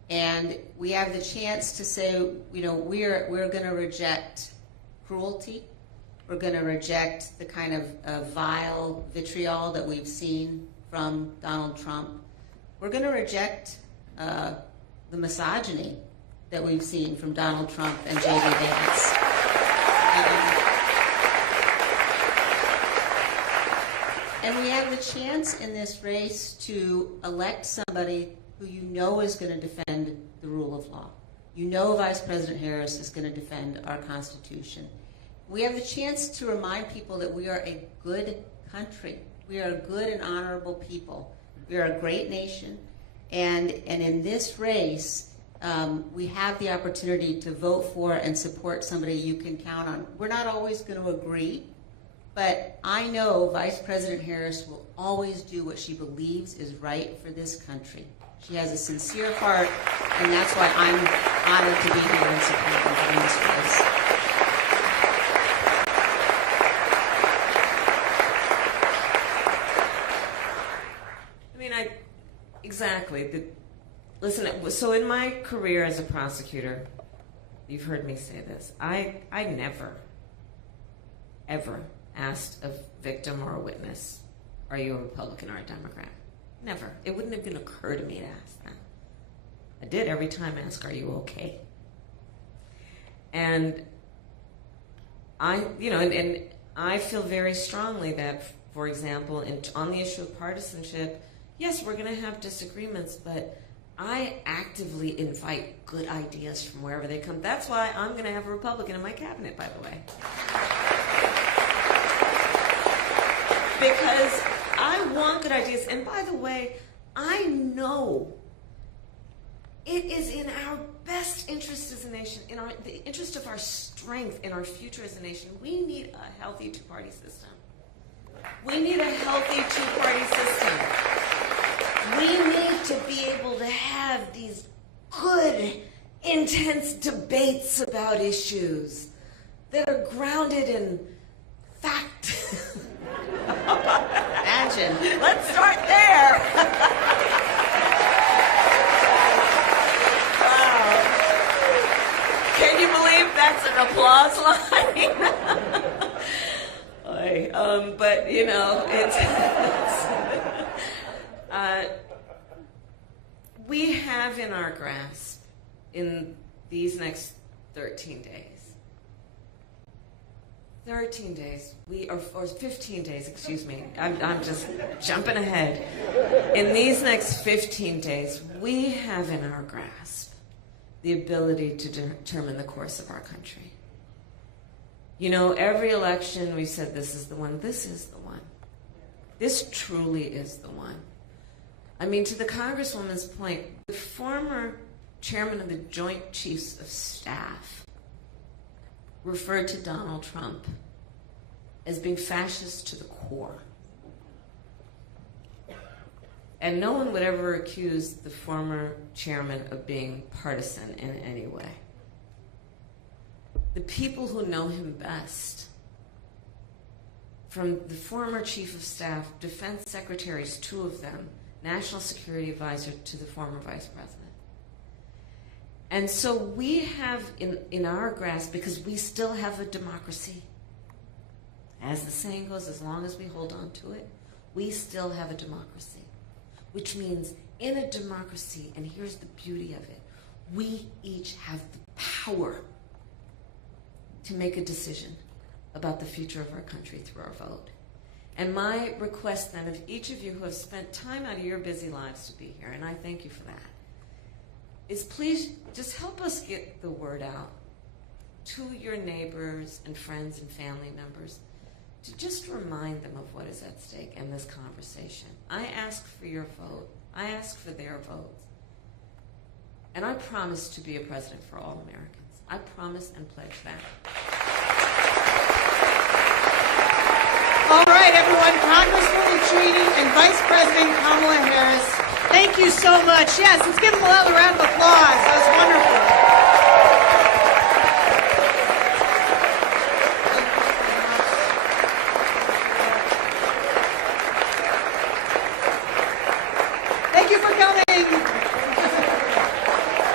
And we have the chance to say, you know, we're going to reject cruelty. We're going to reject the kind of vile vitriol that we've seen from Donald Trump. We're going to reject the misogyny that we've seen from Donald Trump and J.D. Vance. And we have the chance in this race to elect somebody who you know is going to defend the rule of law. You know Vice President Harris is going to defend our Constitution. We have the chance to remind people that we are a good country. We are a good and honorable people. We are a great nation. And in this race, we have the opportunity to vote for and support somebody you can count on. We're not always going to agree, but I know Vice President Harris will always do what she believes is right for this country. She has a sincere heart, and that's why I'm honored to be here and support her in this race. I mean, exactly. Listen, so in my career as a prosecutor, you've heard me say this, I never, ever asked a victim or a witness, are you a Republican or a Democrat? Never. It wouldn't have even occurred to me to ask them. I did every time ask, are you okay? And and I feel very strongly that, for example, on the issue of partisanship, yes, we're going to have disagreements, but I actively invite good ideas from wherever they come. That's why I'm going to have a Republican in my cabinet, by the way. Because I want good ideas. And by the way, I know it is in our best interest as a nation, in the interest of our strength in our future as a nation. We need a healthy two-party system. We need a healthy two-party system. We need to be able to have these good, intense debates about issues that are grounded in fact. Imagine. Let's start there. Wow. Can you believe that's an applause line? But, you know, we have in our grasp in these next 13 days, or 15 days, excuse me. I'm just jumping ahead. In these next 15 days, we have in our grasp the ability to determine the course of our country. You know, every election we said this is the one. This is the one. This truly is the one. I mean, to the Congresswoman's point, the former chairman of the Joint Chiefs of Staff referred to Donald Trump as being fascist to the core. And no one would ever accuse the former chairman of being partisan in any way. The people who know him best, from the former chief of staff, defense secretaries, 2 of them, national security advisor to the former vice president. And so we have in our grasp, because we still have a democracy, as the saying goes, as long as we hold on to it, we still have a democracy. Which means in a democracy, and here's the beauty of it, we each have the power to make a decision about the future of our country through our vote. And my request then of each of you who have spent time out of your busy lives to be here, and I thank you for that, is please just help us get the word out to your neighbors and friends and family members to just remind them of what is at stake in this conversation. I ask for your vote. I ask for their votes. And I promise to be a president for all Americans. I promise and pledge that. All right, everyone, Congresswoman Cheney and Vice President Kamala Harris, thank you so much. Yes, let's give them another round of applause. That was wonderful. Thank you for coming.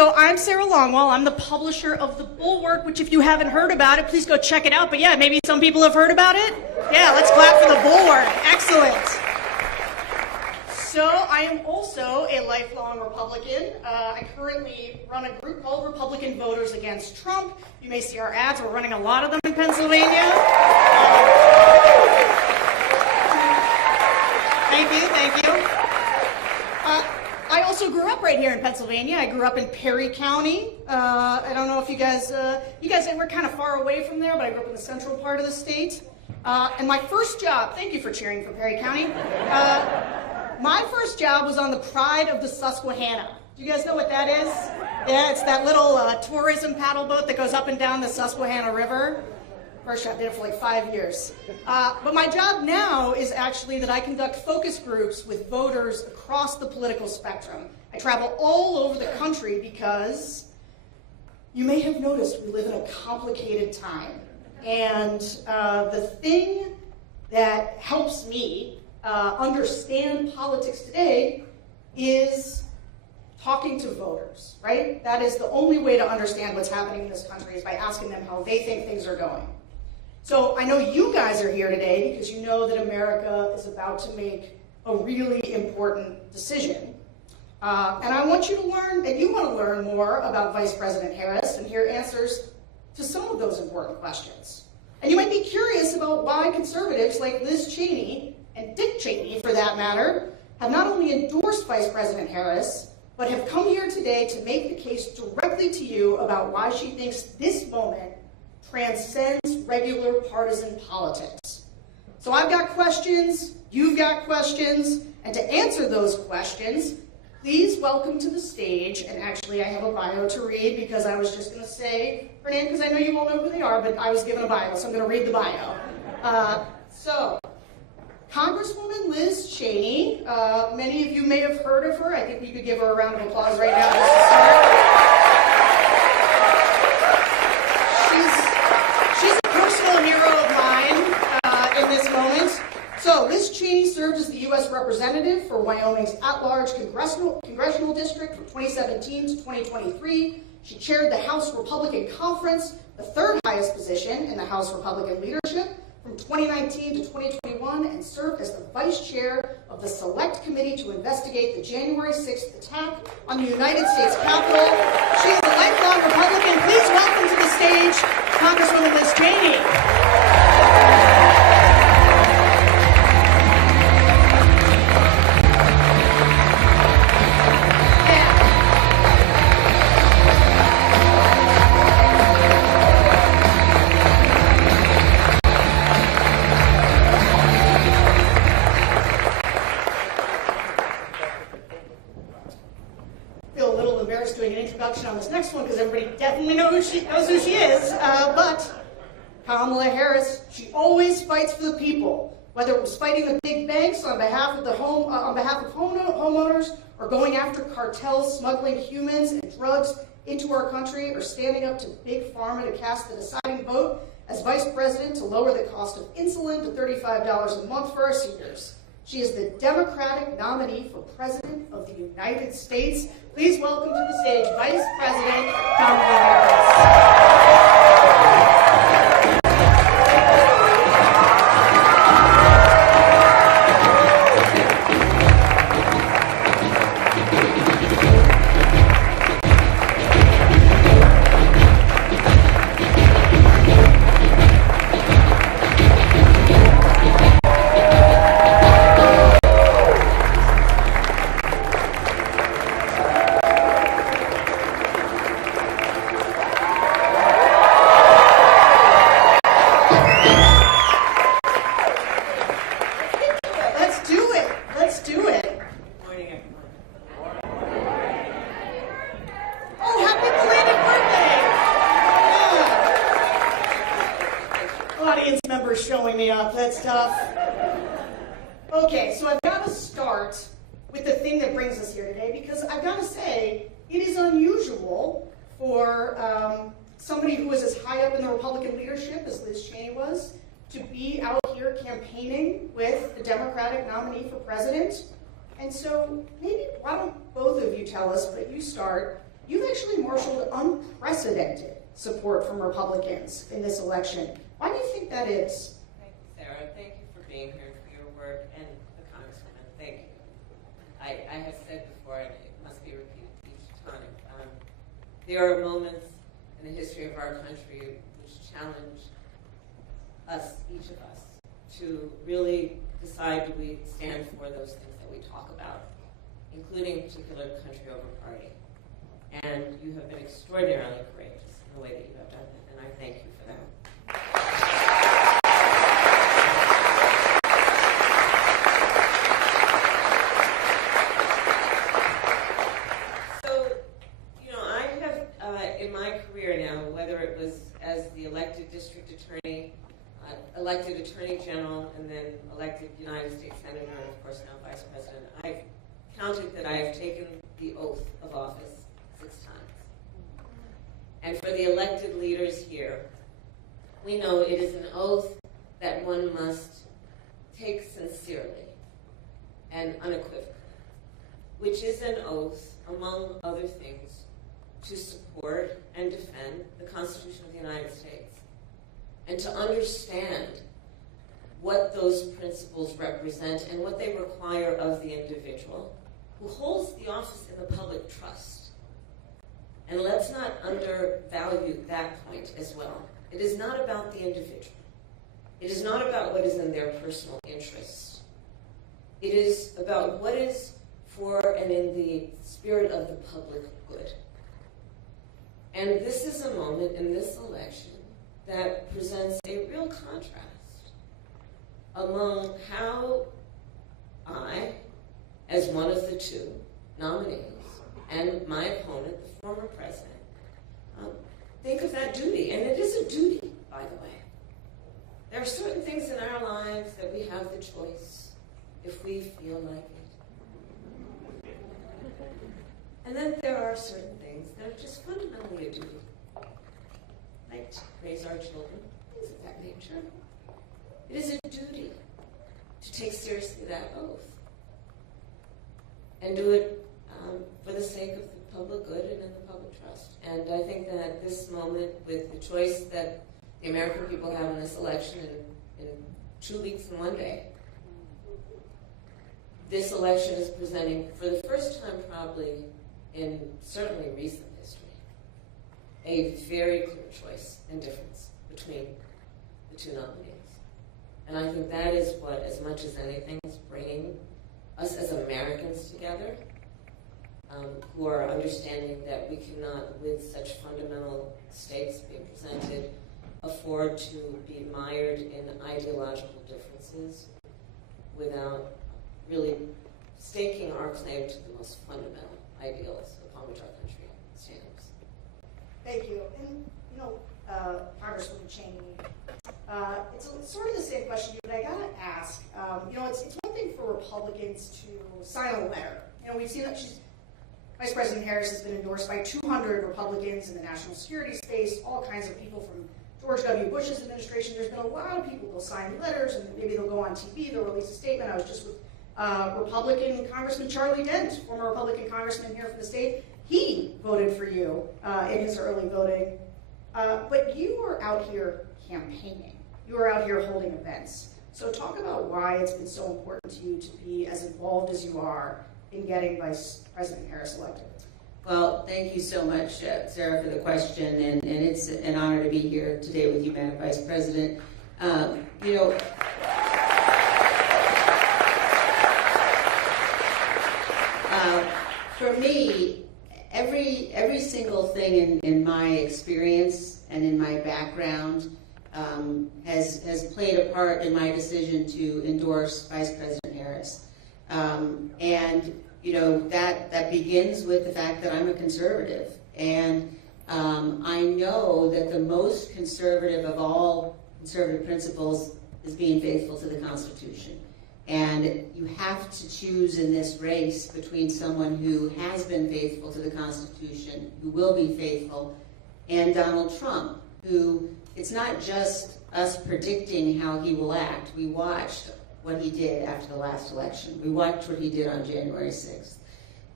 So I'm Sarah Longwell. I'm the publisher of The Bulwark, which if you haven't heard about it, please go check it out. But yeah, maybe some people have heard about it. Yeah, let's clap for The Bulwark. Excellent. So I am also a lifelong Republican. I currently run a group called Republican Voters Against Trump. You may see our ads. We're running a lot of them in Pennsylvania. Thank you. I also grew up right here in Pennsylvania. I grew up in Perry County. I don't know if you guys we're kind of far away from there, but I grew up in the central part of the state. And my first job, thank you for cheering for Perry County. My first job was on the Pride of the Susquehanna. Do you guys know what that is? Yeah, it's that little tourism paddle boat that goes up and down the Susquehanna River. First job, did it for like 5 years. But my job now is actually that I conduct focus groups with voters across the political spectrum. I travel all over the country because you may have noticed we live in a complicated time. And the thing that helps me understand politics today is talking to voters, right? That is the only way to understand what's happening in this country is by asking them how they think things are going. So I know you guys are here today because you know that America is about to make a really important decision. And I want you to learn, and you want to learn more about Vice President Harris and hear answers to some of those important questions. And you might be curious about why conservatives like Liz Cheney, and Dick Cheney for that matter, have not only endorsed Vice President Harris, but have come here today to make the case directly to you about why she thinks this moment transcends regular partisan politics. So I've got questions, you've got questions, and to answer those questions, please welcome to the stage, and actually I have a bio to read because I was just going to say her name because I know you all know who they are, but I was given a bio, so I'm going to read the bio. So, Congresswoman Liz Cheney, many of you may have heard of her. I think we could give her a round of applause right now just to start. She's a personal hero of mine in this moment. So Liz Cheney served as the U.S. Representative for Wyoming's at-large congressional district from 2017 to 2023. She chaired the House Republican Conference, the third highest position in the House Republican leadership, from 2019 to 2021, and served as the Vice Chair of the Select Committee to investigate the January 6th attack on the United States Capitol. She is a lifelong Republican. Please welcome to the stage Congresswoman Liz Cheney. Doing an introduction on this next one because everybody definitely knows who she is. But Kamala Harris, she always fights for the people, whether it was fighting the big banks on behalf of homeowners, or going after cartels smuggling humans and drugs into our country, or standing up to big pharma to cast the deciding vote as vice president to lower the cost of insulin to $35 a month for our seniors. She is the Democratic nominee for President of the United States. Please welcome to the stage Vice President Kamala Harris. Showing me up, that's tough. Okay, so I've got to start with the thing that brings us here today because I've got to say, it is unusual for somebody who was as high up in the Republican leadership as Liz Cheney was to be out here campaigning with the Democratic nominee for president. And so maybe, why don't both of you tell us, but you start, you've actually marshaled unprecedented support from Republicans in this election. Why do you think that is? Thank you, Sarah. Thank you for being here, for your work, and the Congresswoman. Thank you. I have said before, and it must be repeated each time, there are moments in the history of our country which challenge us, each of us, to really decide, do we stand for those things that we talk about, including particular country over party. And you have been extraordinarily courageous in the way that you have done that, and I thank you for that. So, I have, in my career now, whether it was as the elected district attorney, elected attorney general, and then elected United States senator, and of course now vice president, I've counted that I have taken the oath of office 6 times. And for the elected leaders here, we know it is an oath that one must take sincerely and unequivocally, which is an oath, among other things, to support and defend the Constitution of the United States, and to understand what those principles represent and what they require of the individual who holds the office in the public trust. And let's not undervalue that point as well. It is not about the individual. It is not about what is in their personal interest. It is about what is for and in the spirit of the public good. And this is a moment in this election that presents a real contrast among how I, as one of the 2 nominees, and my opponent, the former president, think of that duty. And it is a duty, by the way. There are certain things in our lives that we have the choice if we feel like it. And then there are certain things that are just fundamentally a duty, like to raise our children, things of that nature. It is a duty to take seriously that oath and do it for the sake of the public good and in the public trust. And I think that at this moment, with the choice that the American people have in this election in 2 weeks and 1 day, this election is presenting, for the first time probably in certainly recent history, a very clear choice and difference between the 2 nominees. And I think that is what, as much as anything, is bringing us as Americans together, who are understanding that we cannot, with such fundamental stakes being presented, afford to be mired in ideological differences without really staking our claim to the most fundamental ideals upon which our country stands. Thank you. And, Congresswoman Cheney, it's sort of the same question, but I gotta ask, it's one thing for Republicans to sign a letter. We've seen that Vice President Harris has been endorsed by 200 Republicans in the national security space, all kinds of people from George W. Bush's administration. There's been a lot of people who'll sign letters, and maybe they'll go on TV, they'll release a statement. I was just with Republican Congressman Charlie Dent, former Republican congressman here from the state. He voted for you in his early voting. But you are out here campaigning. You are out here holding events. So talk about why it's been so important to you to be as involved as you are in getting Vice President Harris elected. Well, thank you so much, Sarah, for the question, and it's an honor to be here today with you, Madam Vice President. For me, every single thing in my experience and in my background has played a part in my decision to endorse Vice President Harris. That begins with the fact that I'm a conservative. And I know that the most conservative of all conservative principles is being faithful to the Constitution. And you have to choose in this race between someone who has been faithful to the Constitution, who will be faithful, and Donald Trump, who, it's not just us predicting how he will act. We watched what he did after the last election. We watched what he did on January 6th.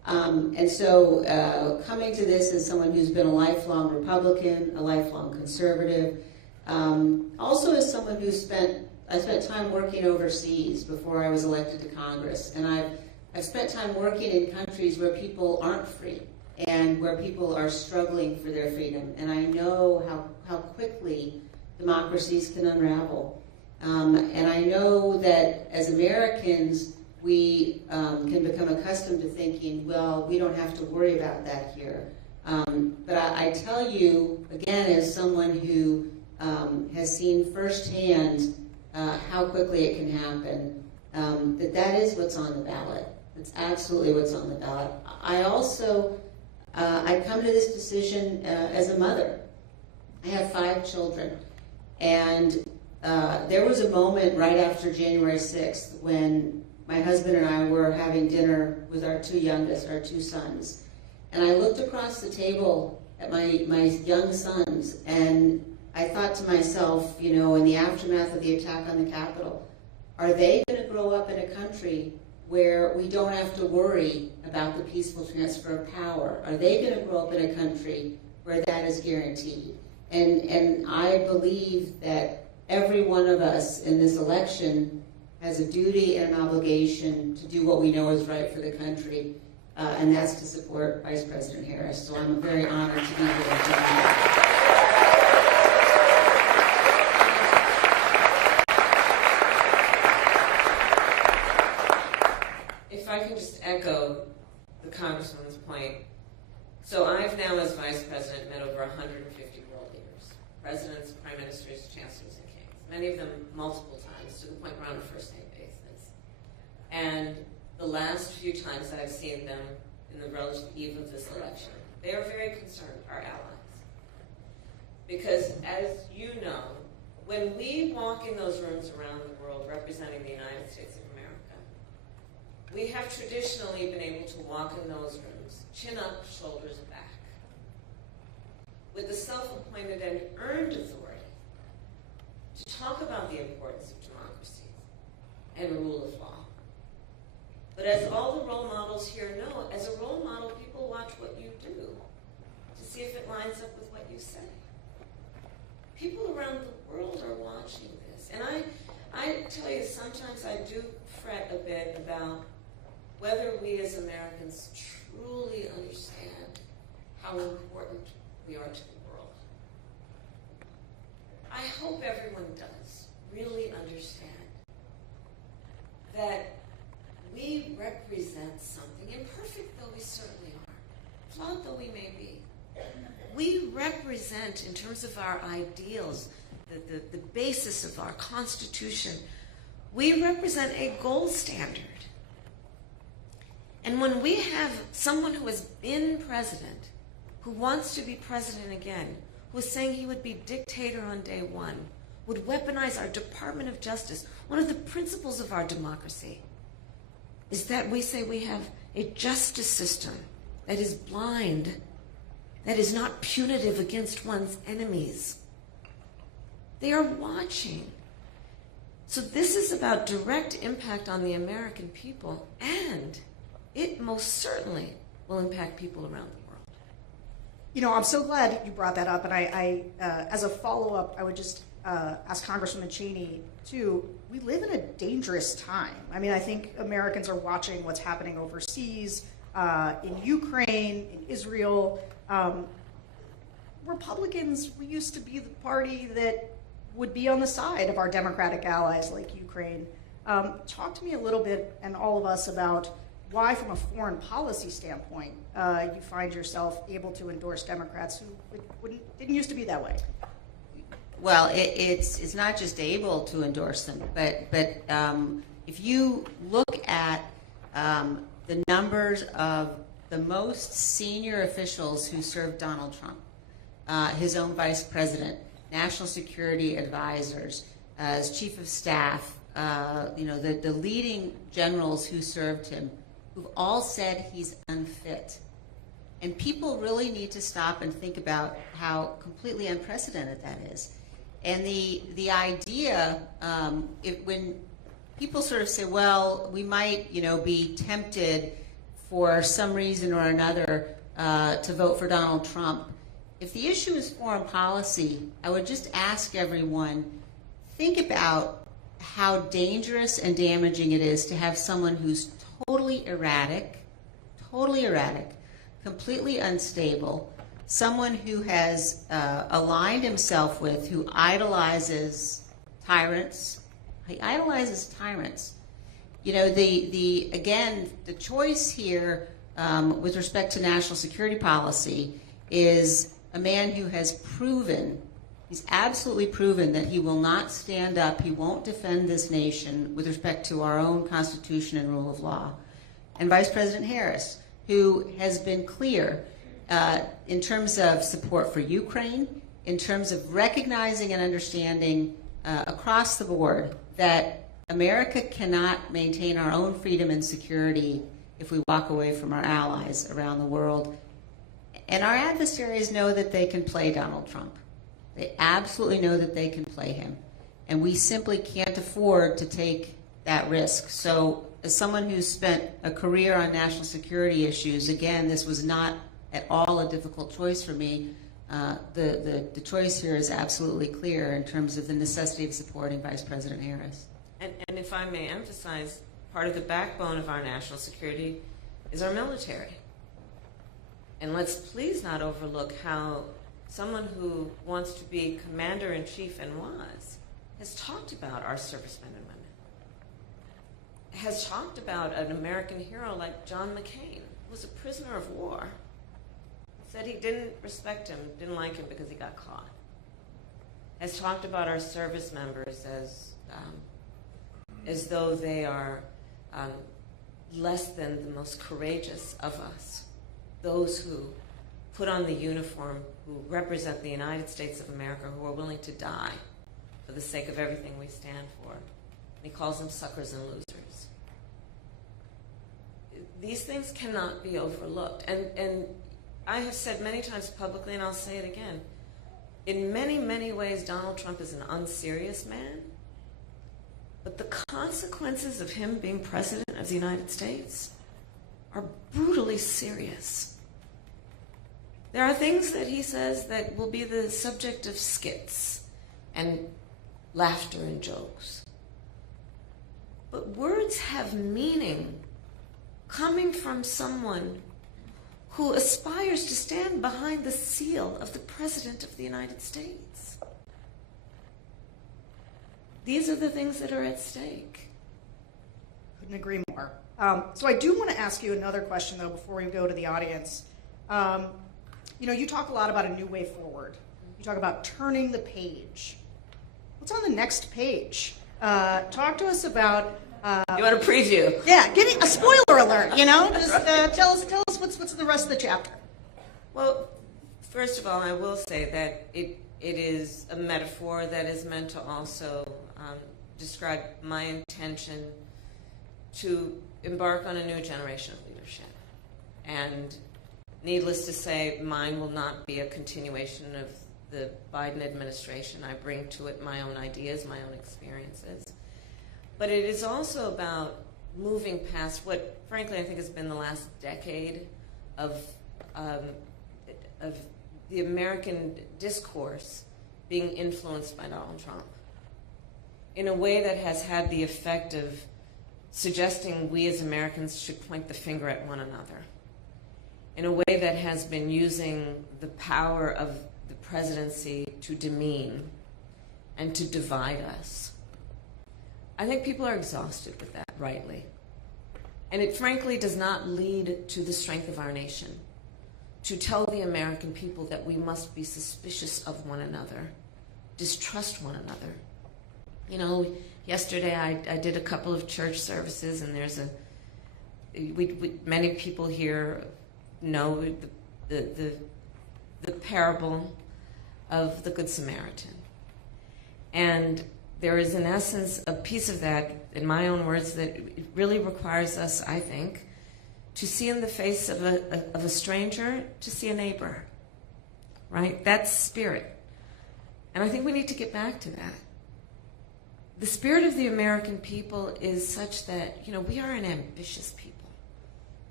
And so coming to this as someone who's been a lifelong Republican, a lifelong conservative, also as someone I spent time working overseas before I was elected to Congress, and I've spent time working in countries where people aren't free and where people are struggling for their freedom, and I know how quickly democracies can unravel. And I know that as Americans, we can become accustomed to thinking, well, we don't have to worry about that here. But I tell you, again, as someone who has seen firsthand how quickly it can happen, that is what's on the ballot. It's absolutely what's on the ballot. I also, I come to this decision as a mother. I have 5 children. And there was a moment right after January 6th when my husband and I were having dinner with our 2 youngest, our 2 sons. And I looked across the table at my young sons, and I thought to myself, you know, in the aftermath of the attack on the Capitol, are they going to grow up in a country where we don't have to worry about the peaceful transfer of power? Are they going to grow up in a country where that is guaranteed? And I believe that every one of us in this election has a duty and an obligation to do what we know is right for the country, and that's to support Vice President Harris. So I'm very honored to be here today. If I can just echo the Congresswoman's point. So I've now, as Vice President, met over 150 world leaders, presidents, prime ministers, chancellors, and kings, many of them multiple times, to the point we're on a first-name basis. And the last few times that I've seen them in the relative eve of this election, they are very concerned, our allies. Because as you know, when we walk in those rooms around the world representing the United States of America, we have traditionally been able to walk in those rooms, chin up, shoulders back, with the self-appointed and earned authority to talk about the importance of democracy and the rule of law. But as all the role models here know, as a role model, people watch what you do to see if it lines up with what you say. People around the world are watching this. And I tell you, sometimes I do fret a bit about whether we as Americans truly understand how important we are to the world. I hope everyone does really understand that we represent something, imperfect though we certainly are, flawed though we may be. We represent, in terms of our ideals, the basis of our Constitution, we represent a gold standard. And when we have someone who has been president, who wants to be president again, who is saying he would be dictator on day one, would weaponize our Department of Justice, one of the principles of our democracy is that we say we have a justice system that is blind, that is not punitive against one's enemies. They are watching. So this is about direct impact on the American people, and it most certainly will impact people around the world. You know, I'm so glad you brought that up, and I as a follow-up, I would just ask Congresswoman Cheney, too, we live in a dangerous time. I mean, I think Americans are watching what's happening overseas, in Ukraine, in Israel. Republicans, we used to be the party that would be on the side of our Democratic allies like Ukraine. Talk to me a little bit, and all of us, about why, from a foreign policy standpoint, you find yourself able to endorse Democrats who didn't used to be that way. Well, it's not just able to endorse them, but if you look at the numbers of the most senior officials who served Donald Trump, his own vice president, national security advisors, as chief of staff, the leading generals who served him, who've all said he's unfit. And people really need to stop and think about how completely unprecedented that is. And the idea, when people sort of say, well, we might, be tempted for some reason or another to vote for Donald Trump, if the issue is foreign policy, I would just ask everyone, think about how dangerous and damaging it is to have someone who's totally erratic, completely unstable, someone who has aligned himself with, who idolizes tyrants. He idolizes tyrants. You know, again, the choice here with respect to national security policy is a man who has proven, he's absolutely proven that he will not stand up, he won't defend this nation with respect to our own Constitution and rule of law. And Vice President Harris, who has been clear in terms of support for Ukraine, in terms of recognizing and understanding across the board that America cannot maintain our own freedom and security if we walk away from our allies around the world. And our adversaries know that they can play Donald Trump. They absolutely know that they can play him. And we simply can't afford to take that risk. So as someone who's spent a career on national security issues, again, this was not at all a difficult choice for me. The choice here is absolutely clear in terms of the necessity of supporting Vice President Harris. And if I may emphasize, part of the backbone of our national security is our military. And let's please not overlook how someone who wants to be commander-in-chief and has talked about our servicemen and women, has talked about an American hero like John McCain, who was a prisoner of war, said he didn't respect him, didn't like him because he got caught, has talked about our service members as though they are less than the most courageous of us, those who put on the uniform, who represent the United States of America, who are willing to die for the sake of everything we stand for. And he calls them suckers and losers. These things cannot be overlooked. And I have said many times publicly, and I'll say it again, in many, many ways, Donald Trump is an unserious man, but the consequences of him being president of the United States are brutally serious. There are things that he says that will be the subject of skits and laughter and jokes. But words have meaning coming from someone who aspires to stand behind the seal of the President of the United States. These are the things that are at stake. Couldn't agree more. So I do want to ask you another question, though, before we go to the audience. You know, you talk a lot about a new way forward. You talk about turning the page. What's on the next page? Talk to us about... You want a preview? Yeah, give me a spoiler alert, you know? Just tell us what's in the rest of the chapter. Well, first of all, I will say that it is a metaphor that is meant to also describe my intention to embark on a new generation of leadership. And needless to say, mine will not be a continuation of the Biden administration. I bring to it my own ideas, my own experiences. But it is also about moving past what, frankly, I think has been the last decade of the American discourse being influenced by Donald Trump in a way that has had the effect of suggesting we as Americans should point the finger at one another, in a way that has been using the power of the presidency to demean and to divide us. I think people are exhausted with that, rightly. And it frankly does not lead to the strength of our nation, to tell the American people that we must be suspicious of one another, distrust one another. You know, yesterday I did a couple of church services, and there's many people here know the parable of the Good Samaritan. And there is, in essence, a piece of that, in my own words, that it really requires us, I think, to see in the face of a stranger, to see a neighbor, right? That's spirit. And I think we need to get back to that. The spirit of the American people is such that, you know, we are an ambitious people.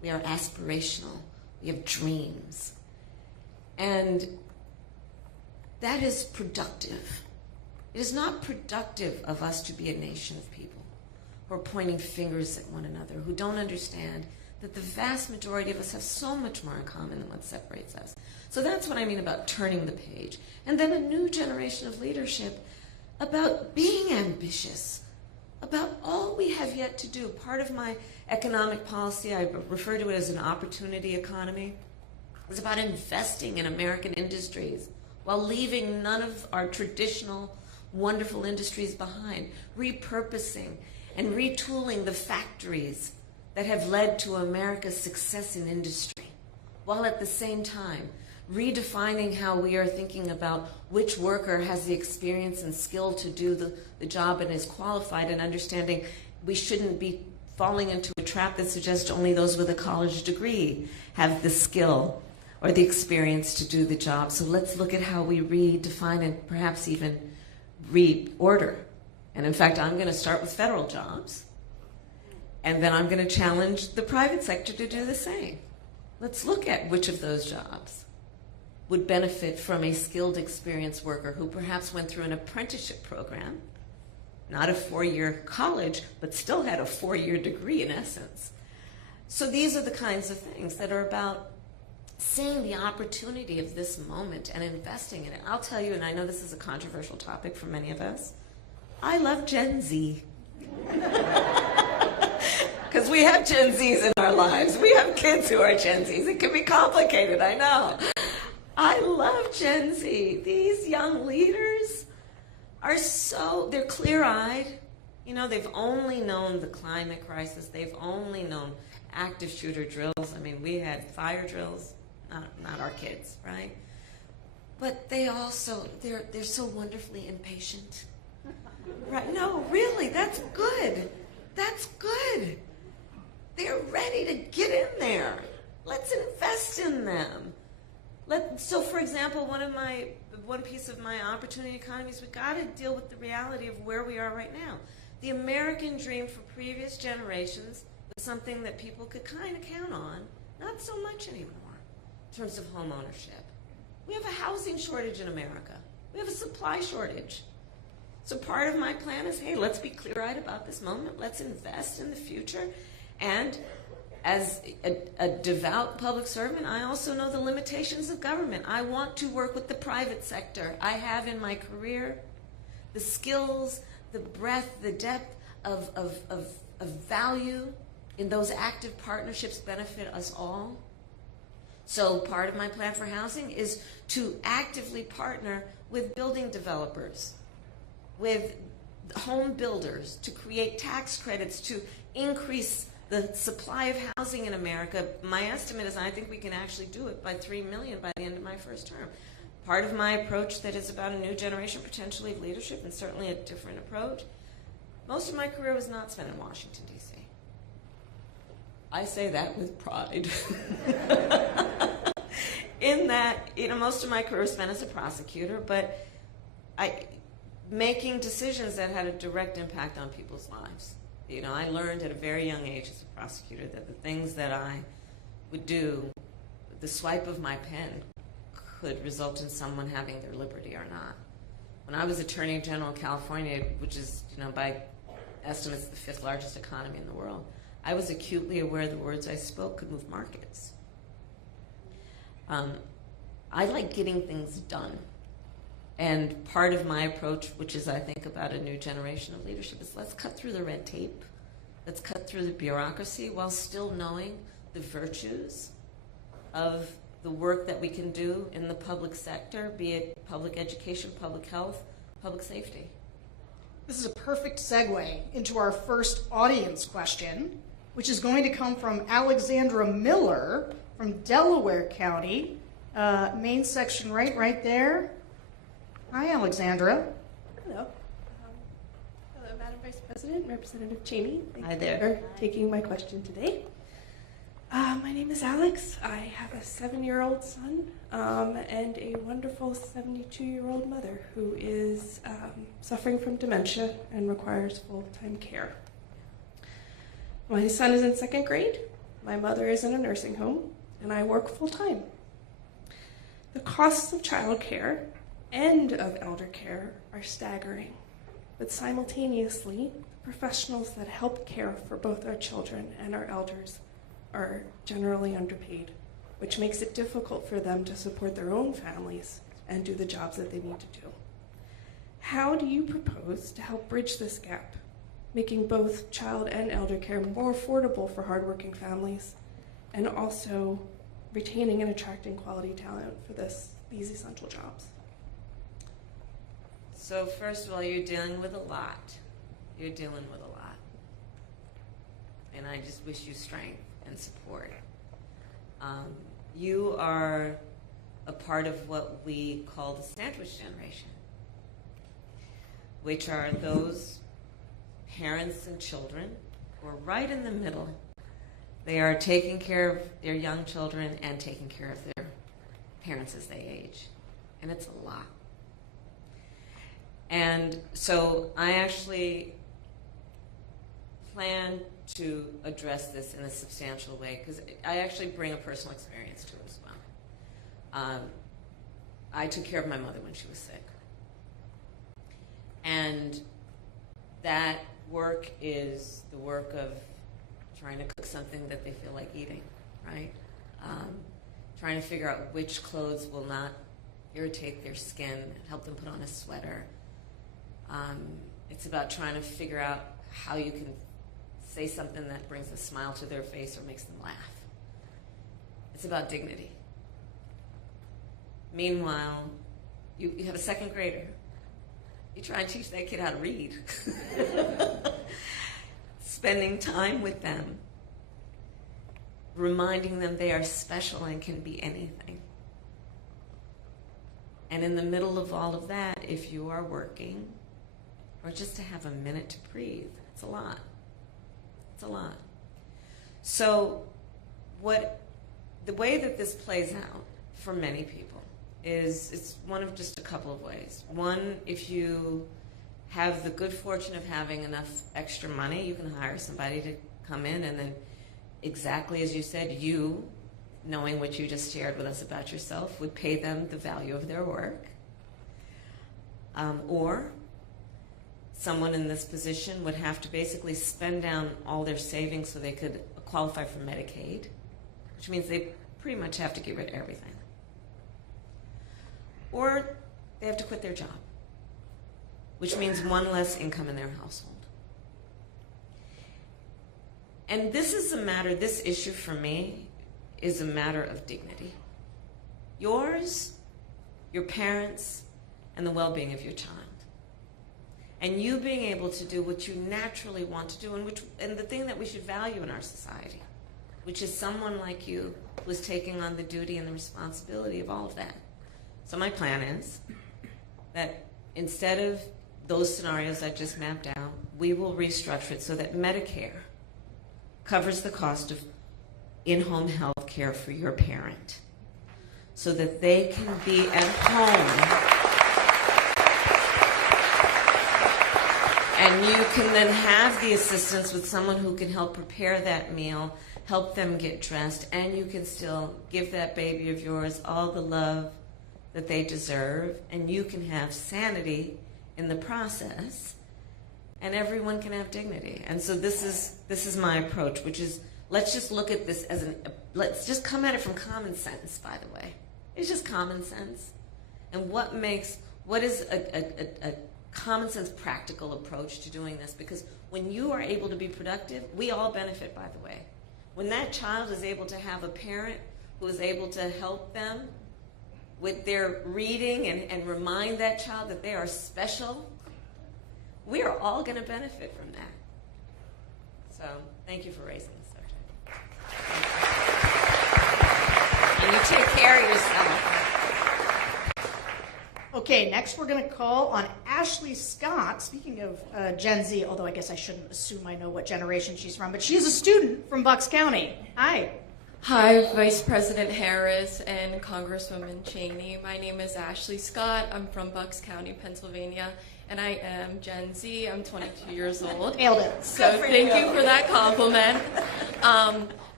We are aspirational. We have dreams. And that is productive. It is not productive of us to be a nation of people who are pointing fingers at one another, who don't understand that the vast majority of us have so much more in common than what separates us. So that's what I mean about turning the page. And then a new generation of leadership about being ambitious, about all we have yet to do. Part of my economic policy, I refer to it as an opportunity economy, is about investing in American industries while leaving none of our traditional wonderful industries behind, repurposing and retooling the factories that have led to America's success in industry, while at the same time redefining how we are thinking about which worker has the experience and skill to do the job and is qualified, and understanding we shouldn't be falling into a trap that suggests only those with a college degree have the skill or the experience to do the job. So let's look at how we redefine and perhaps even reorder. And in fact, I'm going to start with federal jobs, and then I'm going to challenge the private sector to do the same. Let's look at which of those jobs would benefit from a skilled, experienced worker who perhaps went through an apprenticeship program, not a 4-year college, but still had a 4-year degree in essence. So these are the kinds of things that are about seeing the opportunity of this moment and investing in it. I'll tell you, and I know this is a controversial topic for many of us, I love Gen Z. Because we have Gen Zs in our lives. We have kids who are Gen Zs. It can be complicated, I know. I love Gen Z. These young leaders are they're clear-eyed. You know, they've only known the climate crisis. They've only known active shooter drills. I mean, we had fire drills, not our kids, right? But they also, they're so wonderfully impatient. Right? No, really, that's good. That's good. They're ready to get in there. Let's invest in them. So, for example, one piece of my opportunity economy is we've got to deal with the reality of where we are right now. The American dream for previous generations was something that people could kind of count on, not so much anymore in terms of home ownership. We have a housing shortage in America. We have a supply shortage. So part of my plan is, hey, let's be clear-eyed about this moment. Let's invest in the future. And as a devout public servant, I also know the limitations of government. I want to work with the private sector. I have in my career the skills, the breadth, the depth of value in those active partnerships benefit us all. So part of my plan for housing is to actively partner with building developers, with home builders, to create tax credits, to increase the supply of housing in America. My estimate is I think we can actually do it by 3 million by the end of my first term. Part of my approach that is about a new generation potentially of leadership, and certainly a different approach. Most of my career was not spent in Washington, D.C. I say that with pride. In that, most of my career was spent as a prosecutor, but making decisions that had a direct impact on people's lives. I learned at a very young age as a prosecutor that the things that I would do, the swipe of my pen could result in someone having their liberty or not. When I was Attorney General of California, which is, by estimates, the 5th largest economy in the world, I was acutely aware the words I spoke could move markets. I like getting things done. And part of my approach, which is I think about a new generation of leadership, is let's cut through the red tape. Let's cut through the bureaucracy while still knowing the virtues of the work that we can do in the public sector, be it public education, public health, public safety. This is a perfect segue into our first audience question, which is going to come from Alexandra Miller from Delaware County, main section right there. Hi, Alexandra. Hello. Hello, Madam Vice President, Representative Cheney. Hi Thank there. you for taking my question today. My name is Alex. I have a 7-year-old son and a wonderful 72-year-old mother who is suffering from dementia and requires full-time care. My son is in 2nd grade. My mother is in a nursing home, and I work full-time. The costs of childcare and of elder care are staggering, but simultaneously, the professionals that help care for both our children and our elders are generally underpaid, which makes it difficult for them to support their own families and do the jobs that they need to do. How do you propose to help bridge this gap, making both child and elder care more affordable for hardworking families, and also retaining and attracting quality talent for these essential jobs? So first of all, you're dealing with a lot. You're dealing with a lot. And I just wish you strength and support. You are a part of what we call the sandwich generation, which are those parents and children who are right in the middle. They are taking care of their young children and taking care of their parents as they age. And it's a lot. And so I actually plan to address this in a substantial way because I actually bring a personal experience to it as well. I took care of my mother when she was sick. And that work is the work of trying to cook something that they feel like eating, right? Trying to figure out which clothes will not irritate their skin, help them put on a sweater. It's about trying to figure out how you can say something that brings a smile to their face or makes them laugh. It's about dignity. Meanwhile, you have a second grader. You try and teach that kid how to read. Spending time with them, reminding them they are special and can be anything. And in the middle of all of that, if you are working, or just to have a minute to breathe, it's a lot. It's a lot. So the way that this plays out for many people is it's one of just a couple of ways. One, if you have the good fortune of having enough extra money, you can hire somebody to come in and then, exactly as you said, you, knowing what you just shared with us about yourself, would pay them the value of their work. Or someone in this position would have to basically spend down all their savings so they could qualify for Medicaid, which means they pretty much have to get rid of everything. Or they have to quit their job, which means one less income in their household. And this issue for me is a matter of dignity. Yours, your parents, and the well-being of your child. And you being able to do what you naturally want to do, and the thing that we should value in our society, which is someone like you who is taking on the duty and the responsibility of all of that. So my plan is that instead of those scenarios I just mapped out, we will restructure it so that Medicare covers the cost of in-home health care for your parent so that they can be at home and you can then have the assistance with someone who can help prepare that meal, help them get dressed, and you can still give that baby of yours all the love that they deserve, and you can have sanity in the process, and everyone can have dignity. And so this is my approach, which is let's just look at this as let's just come at it from common sense, by the way. It's just common sense. And what is a common sense practical approach to doing this? Because when you are able to be productive, we all benefit, by the way. When that child is able to have a parent who is able to help them with their reading and remind that child that they are special, we are all going to benefit from that. So thank you for raising the subject. And you take care of yourself. Okay, next we're going to call on Ashley Scott. Speaking of Gen Z, although I guess I shouldn't assume I know what generation she's from, but she's a student from Bucks County. Hi. Hi, Vice President Harris and Congresswoman Cheney. My name is Ashley Scott. I'm from Bucks County, Pennsylvania, and I am Gen Z. I'm 22 years old. Nailed it. So thank you for that compliment.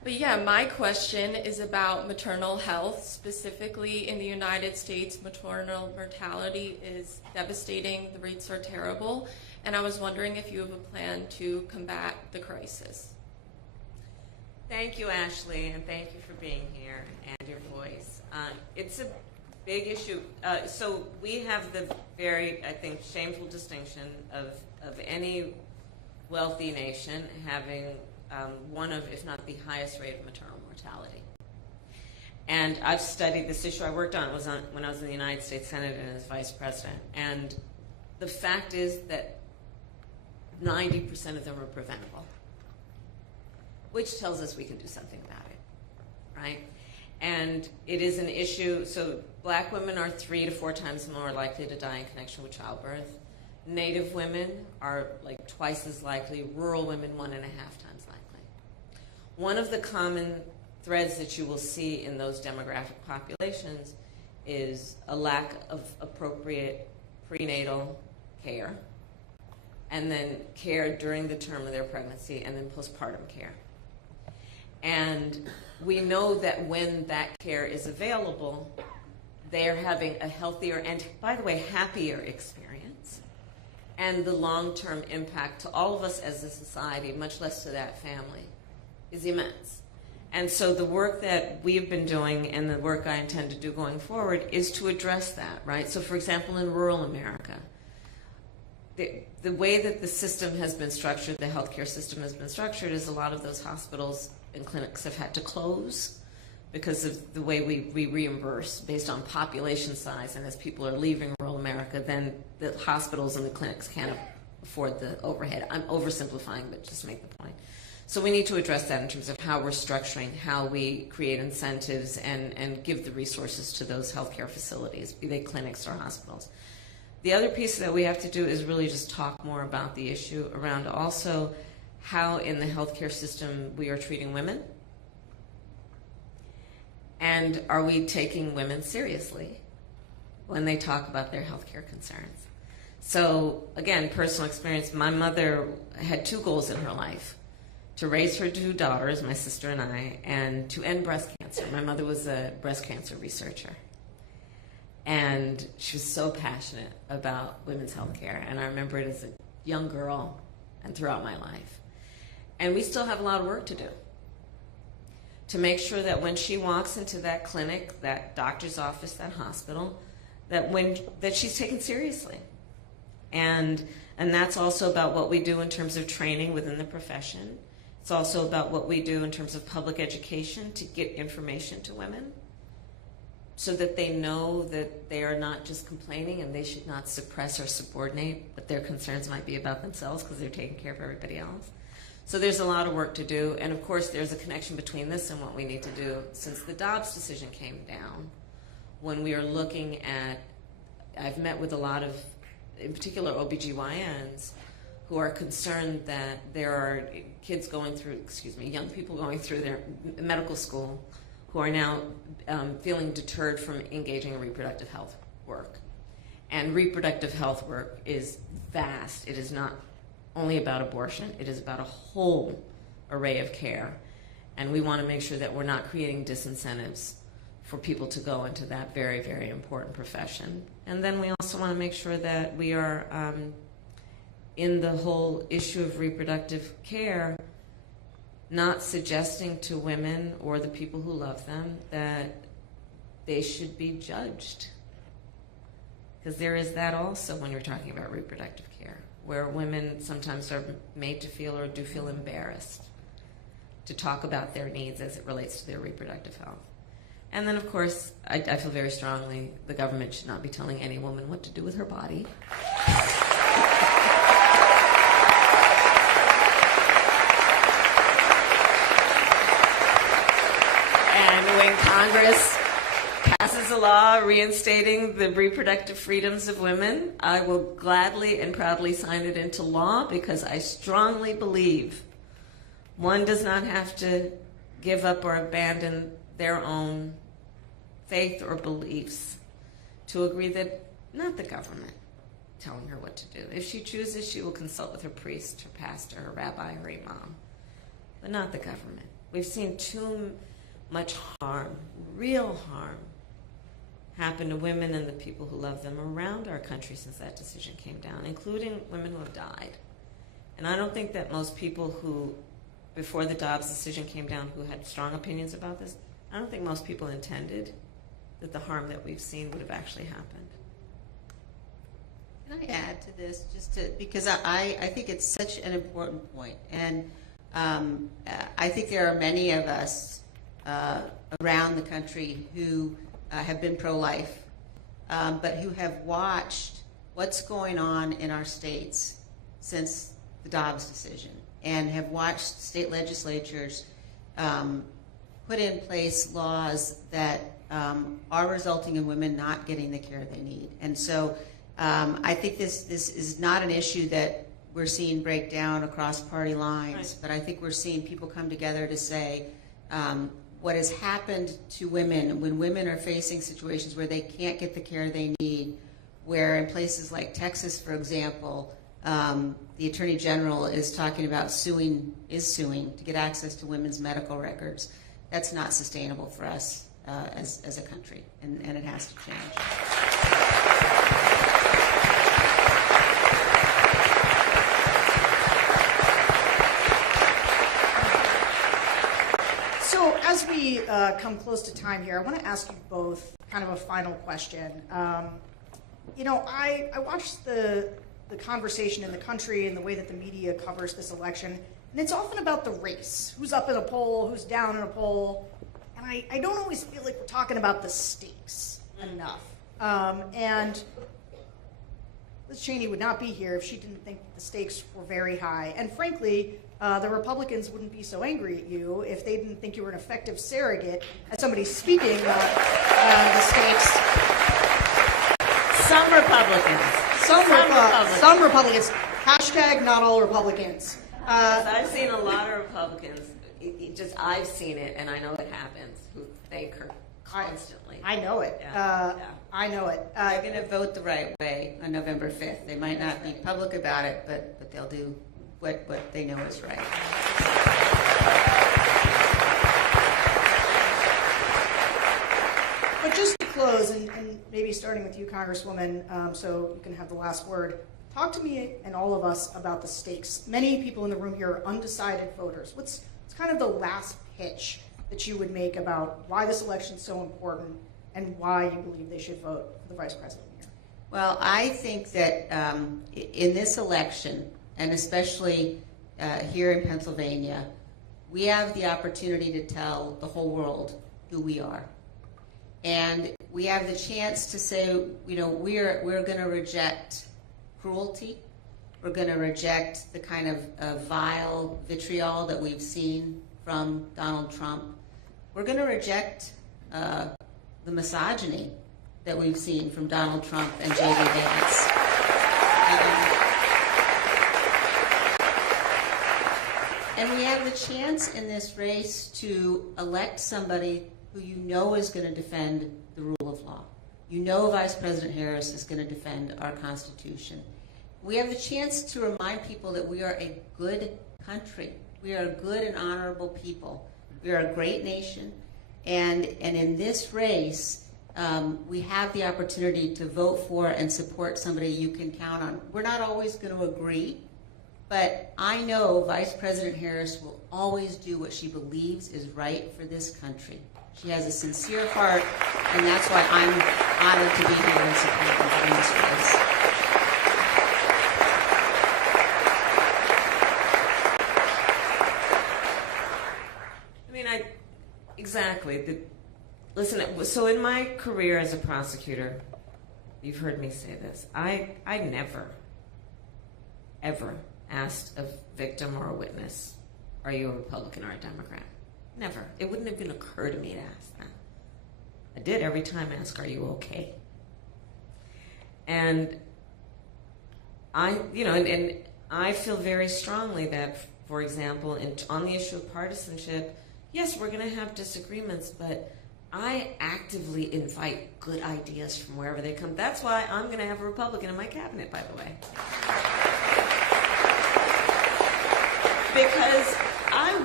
But yeah, my question is about maternal health. Specifically in the United States, maternal mortality is devastating. The rates are terrible. And I was wondering if you have a plan to combat the crisis. Thank you, Ashley, and thank you for being here and your voice. It's a big issue. So we have the very, I think, shameful distinction of any wealthy nation having one of, if not the highest rate of maternal mortality. And I've studied this issue. I worked on it when I was in the United States Senate and as vice president. And the fact is that 90% of them are preventable, which tells us we can do something about it, right? And it is an issue. So black women are 3 to 4 times more likely to die in connection with childbirth. Native women are like twice as likely. Rural women 1.5 times likely. One of the common threads that you will see in those demographic populations is a lack of appropriate prenatal care, and then care during the term of their pregnancy, and then postpartum care. And we know that when that care is available, they are having a healthier and, by the way, happier experience. And the long-term impact to all of us as a society, much less to that family, is immense. And so the work that we've been doing and the work I intend to do going forward is to address that, right? So, for example, in rural America, the way that the system has been structured, the healthcare system has been structured, is a lot of those hospitals and clinics have had to close because of the way we reimburse based on population size. And as people are leaving rural America, then the hospitals and the clinics can't afford the overhead. I'm oversimplifying, but just to make the point. So we need to address that in terms of how we're structuring, how we create incentives and give the resources to those healthcare facilities, be they clinics or hospitals. The other piece that we have to do is really just talk more about the issue around also how in the healthcare system we are treating women. And are we taking women seriously when they talk about their healthcare concerns? So again, personal experience, my mother had 2 goals in her life: to raise her 2 daughters, my sister and I, and to end breast cancer. My mother was a breast cancer researcher. And she was so passionate about women's health care. And I remember it as a young girl and throughout my life. And we still have a lot of work to do to make sure that when she walks into that clinic, that doctor's office, that hospital, that she's taken seriously. And that's also about what we do in terms of training within the profession. It's also about what we do in terms of public education to get information to women, so that they know that they are not just complaining and they should not suppress or subordinate, but their concerns might be about themselves because they're taking care of everybody else. So there's a lot of work to do. And of course, there's a connection between this and what we need to do since the Dobbs decision came down. When we are looking at, I've met with a lot of, in particular, OBGYNs who are concerned that there are kids going through, young people going through their medical school who are now feeling deterred from engaging in reproductive health work. And reproductive health work is vast. It is not only about abortion. It is about a whole array of care. And we want to make sure that we're not creating disincentives for people to go into that very, very important profession. And then we also want to make sure that we are, in the whole issue of reproductive care, not suggesting to women or the people who love them that they should be judged. Because there is that also when you're talking about reproductive care, where women sometimes are made to feel or do feel embarrassed to talk about their needs as it relates to their reproductive health. And then, of course, I feel very strongly the government should not be telling any woman what to do with her body. When Congress passes a law reinstating the reproductive freedoms of women, I will gladly and proudly sign it into law because I strongly believe one does not have to give up or abandon their own faith or beliefs to agree that not the government telling her what to do. If she chooses, she will consult with her priest, her pastor, her rabbi, her imam, but not the government. We've seen too much harm, real harm, happen to women and the people who love them around our country since that decision came down, including women who have died. And I don't think that most people who, before the Dobbs decision came down, who had strong opinions about this, I don't think most people intended that the harm that we've seen would have actually happened. Can I add to this, because I think it's such an important point, and I think there are many of us around the country who have been pro-life, but who have watched what's going on in our states since the Dobbs decision, and have watched state legislatures put in place laws that are resulting in women not getting the care they need. And so I think this is not an issue that we're seeing break down across party lines, right. But I think we're seeing people come together to say what has happened to women when women are facing situations where they can't get the care they need, where in places like Texas, for example, the Attorney General is talking about suing to get access to women's medical records. That's not sustainable for us as a country, and it has to change. So as we come close to time here, I want to ask you both kind of a final question. I watched the conversation in the country and the way that the media covers this election, and it's often about the race. Who's up in a poll, who's down in a poll. And I don't always feel like we're talking about the stakes enough. And Liz Cheney would not be here if she didn't think the stakes were very high. And frankly, the Republicans wouldn't be so angry at you if they didn't think you were an effective surrogate at somebody speaking the stakes. Some Republicans. Some Republicans. Hashtag not all Republicans. I've seen a lot of Republicans. I've seen it, and I know it happens. Who fake her constantly. I know it. Yeah. I know it. They're going to vote the right way on November 5th. They might not be public about it, but they'll do what they know is right. But just to close, and maybe starting with you, Congresswoman, so you can have the last word, talk to me and all of us about the stakes. Many people in the room here are undecided voters. What's kind of the last pitch that you would make about why this election is so important and why you believe they should vote for the vice president here? Well, I think that in this election, and especially here in Pennsylvania, we have the opportunity to tell the whole world who we are. And we have the chance to say, we're going to reject cruelty. We're going to reject the kind of vile vitriol that we've seen from Donald Trump. We're going to reject the misogyny that we've seen from Donald Trump and J.D. Vance. And we have the chance in this race to elect somebody who you know is going to defend the rule of law. You know Vice President Harris is going to defend our Constitution. We have the chance to remind people that we are a good country. We are a good and honorable people. We are a great nation. And in this race, we have the opportunity to vote for and support somebody you can count on. We're not always going to agree, but I know Vice President Harris will always do what she believes is right for this country. She has a sincere heart, and that's why I'm honored to be here and support her in this race. Exactly. Listen, so in my career as a prosecutor, you've heard me say this, I never, ever asked a victim or a witness, are you a Republican or a Democrat? Never. It wouldn't even occur to me to ask that. I did every time ask, are you okay? And I feel very strongly that, for example, on the issue of partisanship, yes, we're going to have disagreements, but I actively invite good ideas from wherever they come. That's why I'm going to have a Republican in my cabinet, by the way. Because I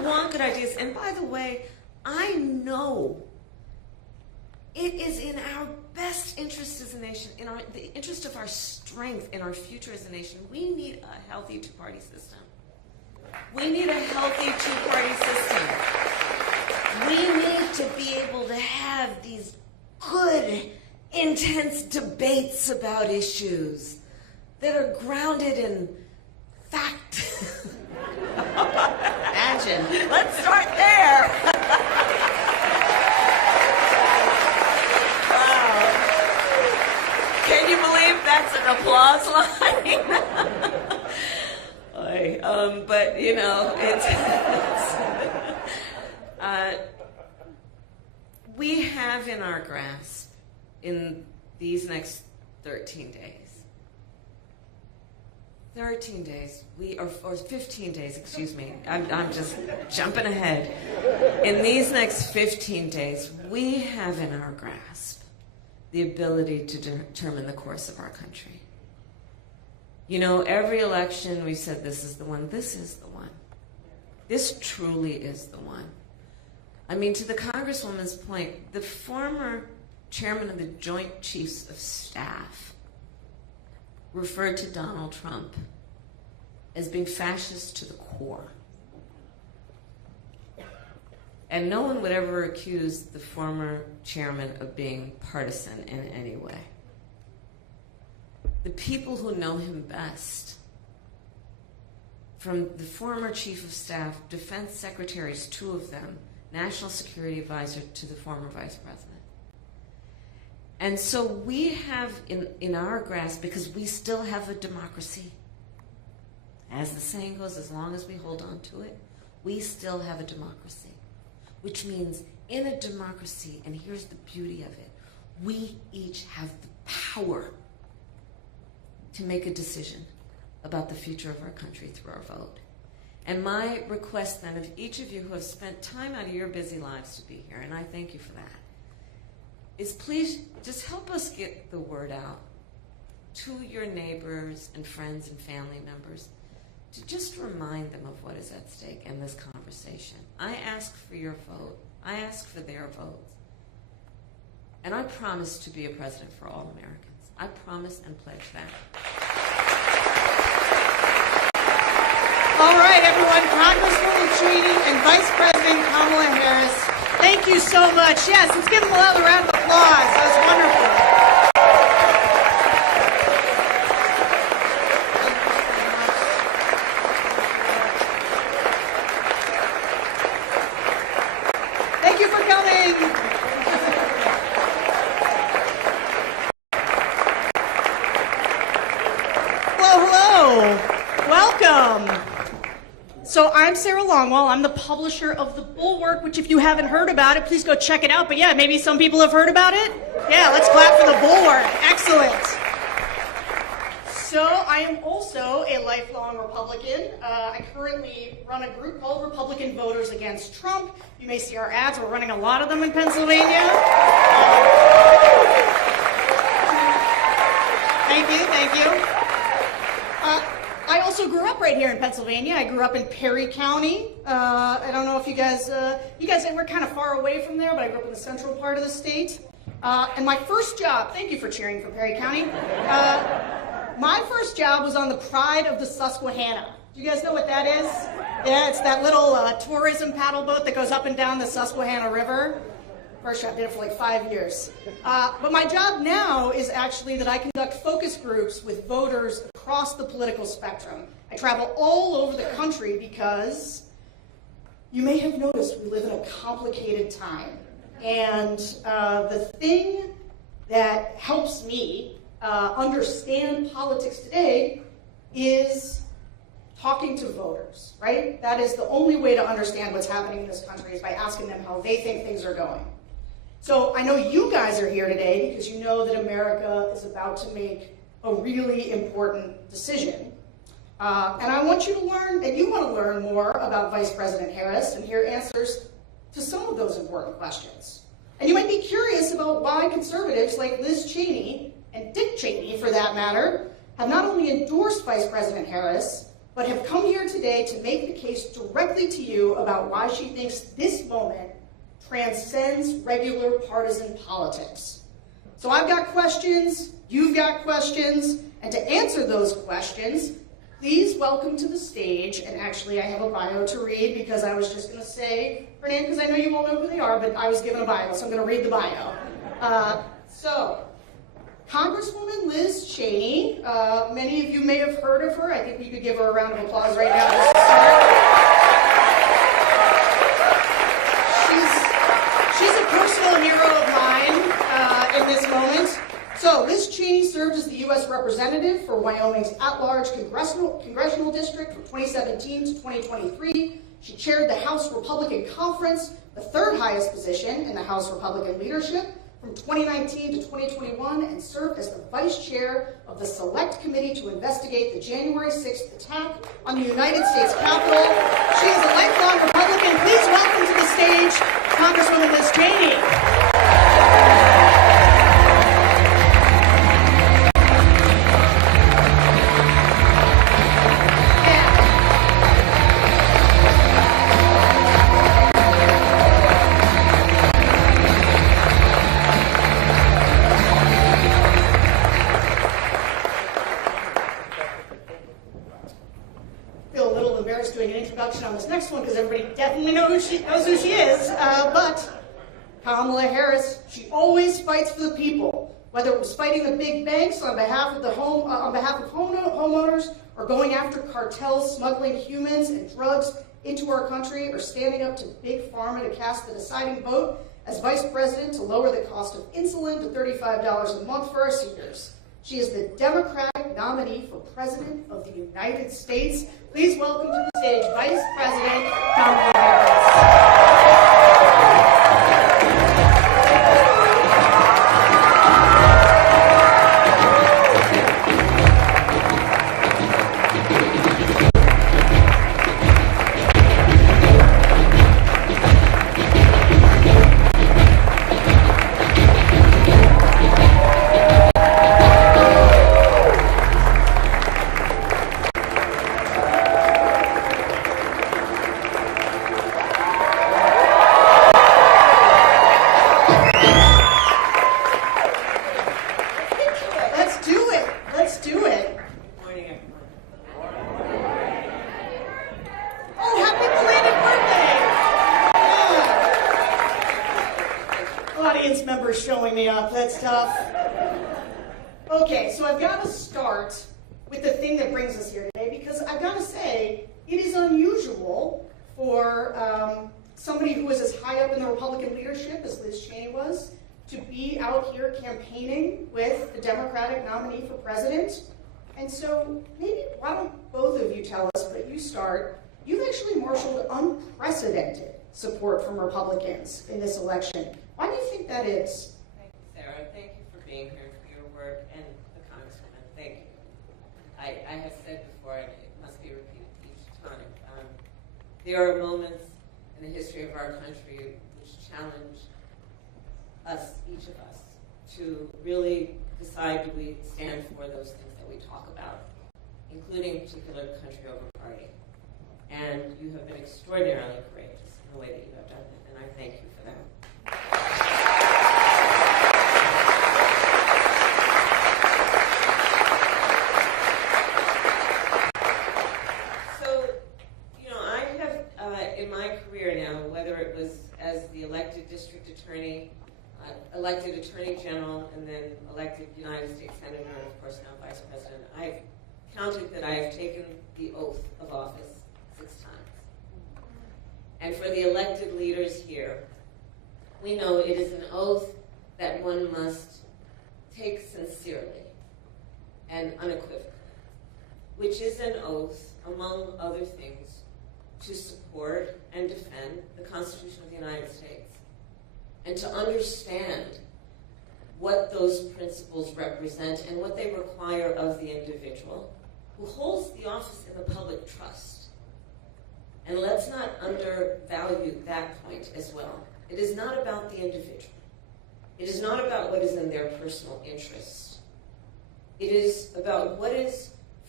want good ideas. And by the way, I know it is in our best interest as a nation, in the interest of our strength in our future as a nation. We need a healthy two-party system. We need a healthy two-party system. We need to be able to have these good, intense debates about issues that are grounded in fact. Imagine. Let's start there. Wow. Can you believe that's an applause line? But, you know, we have in our grasp in these next 13 days, 15 days, excuse me. I'm just jumping ahead. In these next 15 days, we have in our grasp the ability to determine the course of our country. You know, every election we said this is the one. This is the one. This truly is the one. I mean, to the Congresswoman's point, the former chairman of the Joint Chiefs of Staff referred to Donald Trump as being fascist to the core. And no one would ever accuse the former chairman of being partisan in any way. The people who know him best, from the former chief of staff, defense secretaries, 2 of them, national security advisor to the former vice president. And so we have in our grasp, because we still have a democracy, as the saying goes, as long as we hold on to it, we still have a democracy. Which means in a democracy, and here's the beauty of it, we each have the power to make a decision about the future of our country through our vote. And my request then of each of you who have spent time out of your busy lives to be here, and I thank you for that, is please just help us get the word out to your neighbors and friends and family members to just remind them of what is at stake in this conversation. I ask for your vote. I ask for their votes. And I promise to be a president for all Americans. I promise and pledge that. All right, everyone, Congresswoman Cheney and Vice President Kamala Harris, thank you so much. Yes, let's give them another round of applause. That was wonderful. Thank you for coming. Hello. Welcome. So I'm Sarah Longwell. I'm the publisher of The Bulwark, which if you haven't heard about it, please go check it out. But yeah, maybe some people have heard about it. Yeah, let's clap for The Bulwark. Excellent. So I am also a lifelong Republican. I currently run a group called Republican Voters Against Trump. You may see our ads. We're running a lot of them in Pennsylvania. Thank you, thank you. I also grew up right here in Pennsylvania. I grew up in Perry County. I don't know if you guys were kind of far away from there, but I grew up in the central part of the state. And my first job, thank you for cheering for Perry County. My first job was on the Pride of the Susquehanna. Do you guys know what that is? Yeah, it's that little tourism paddle boat that goes up and down the Susquehanna River. First job, did it for like 5 years. But my job now is actually that I conduct focus groups with voters across the political spectrum. I travel all over the country because you may have noticed we live in a complicated time. And the thing that helps me understand politics today is talking to voters, right? That is the only way to understand what's happening in this country is by asking them how they think things are going. So I know you guys are here today because you know that America is about to make a really important decision. And I want you to learn, and you want to learn more about Vice President Harris and hear answers to some of those important questions. And you might be curious about why conservatives like Liz Cheney, and Dick Cheney for that matter, have not only endorsed Vice President Harris, but have come here today to make the case directly to you about why she thinks this moment transcends regular partisan politics. So I've got questions, you've got questions, and to answer those questions, please welcome to the stage, and actually I have a bio to read because I was just going to say her name because I know you won't know who they are, but I was given a bio, so I'm going to read the bio. Congresswoman Liz Cheney, many of you may have heard of her. I think we could give her a round of applause right now just to start. She's a personal hero of mine in this moment. So Liz Cheney served as the U.S. Representative for Wyoming's at-large congressional district from 2017 to 2023. She chaired the House Republican Conference, the third highest position in the House Republican leadership, from 2019 to 2021, and served as the Vice Chair of the Select Committee to investigate the January 6th attack on the United States Capitol. She is a lifelong Republican. Please welcome to the stage Congresswoman Liz Cheney. On this next one because everybody definitely knows who she is. But Kamala Harris, she always fights for the people, whether it was fighting the big banks on behalf of homeowners, or going after cartels smuggling humans and drugs into our country, or standing up to big pharma to cast the deciding vote as vice president to lower the cost of insulin to $35 a month for our seniors. She is the Democratic nominee for President of the United States. Please welcome to the stage Vice President Kamala Harris. Showing me up, that's tough. Okay, so I've got to start with the thing that brings us here today, because I've got to say, it is unusual for somebody who was as high up in the Republican leadership as Liz Cheney was to be out here campaigning with the Democratic nominee for president. And so maybe why don't both of you tell us, but you start, you've actually marshaled unprecedented support from Republicans in this election. Why do you think that is? Thank you, Sarah. Thank you for being here, for your work, and the Congresswoman. Thank you. I have said before, and it must be repeated each time, there are moments in the history of our country which challenge us, each of us, to really decide, do we stand for those things that we talk about, including particular country over party. And you have been extraordinarily courageous in the way that you have done it, and I thank you for that. So, I have, in my career now, whether it was as the elected district attorney, elected attorney general, and then elected United States senator, and of course now vice president, I've counted that I have taken the oath of office 6 times. And for the elected leaders here, we know it is an oath that one must take sincerely and unequivocally, which is an oath, among other things, to support and defend the Constitution of the United States, and to understand what those principles represent and what they require of the individual who holds the office in the public trust. And let's not undervalue that point as well. It is not about the individual. It is not about what is in their personal interest. It is about what is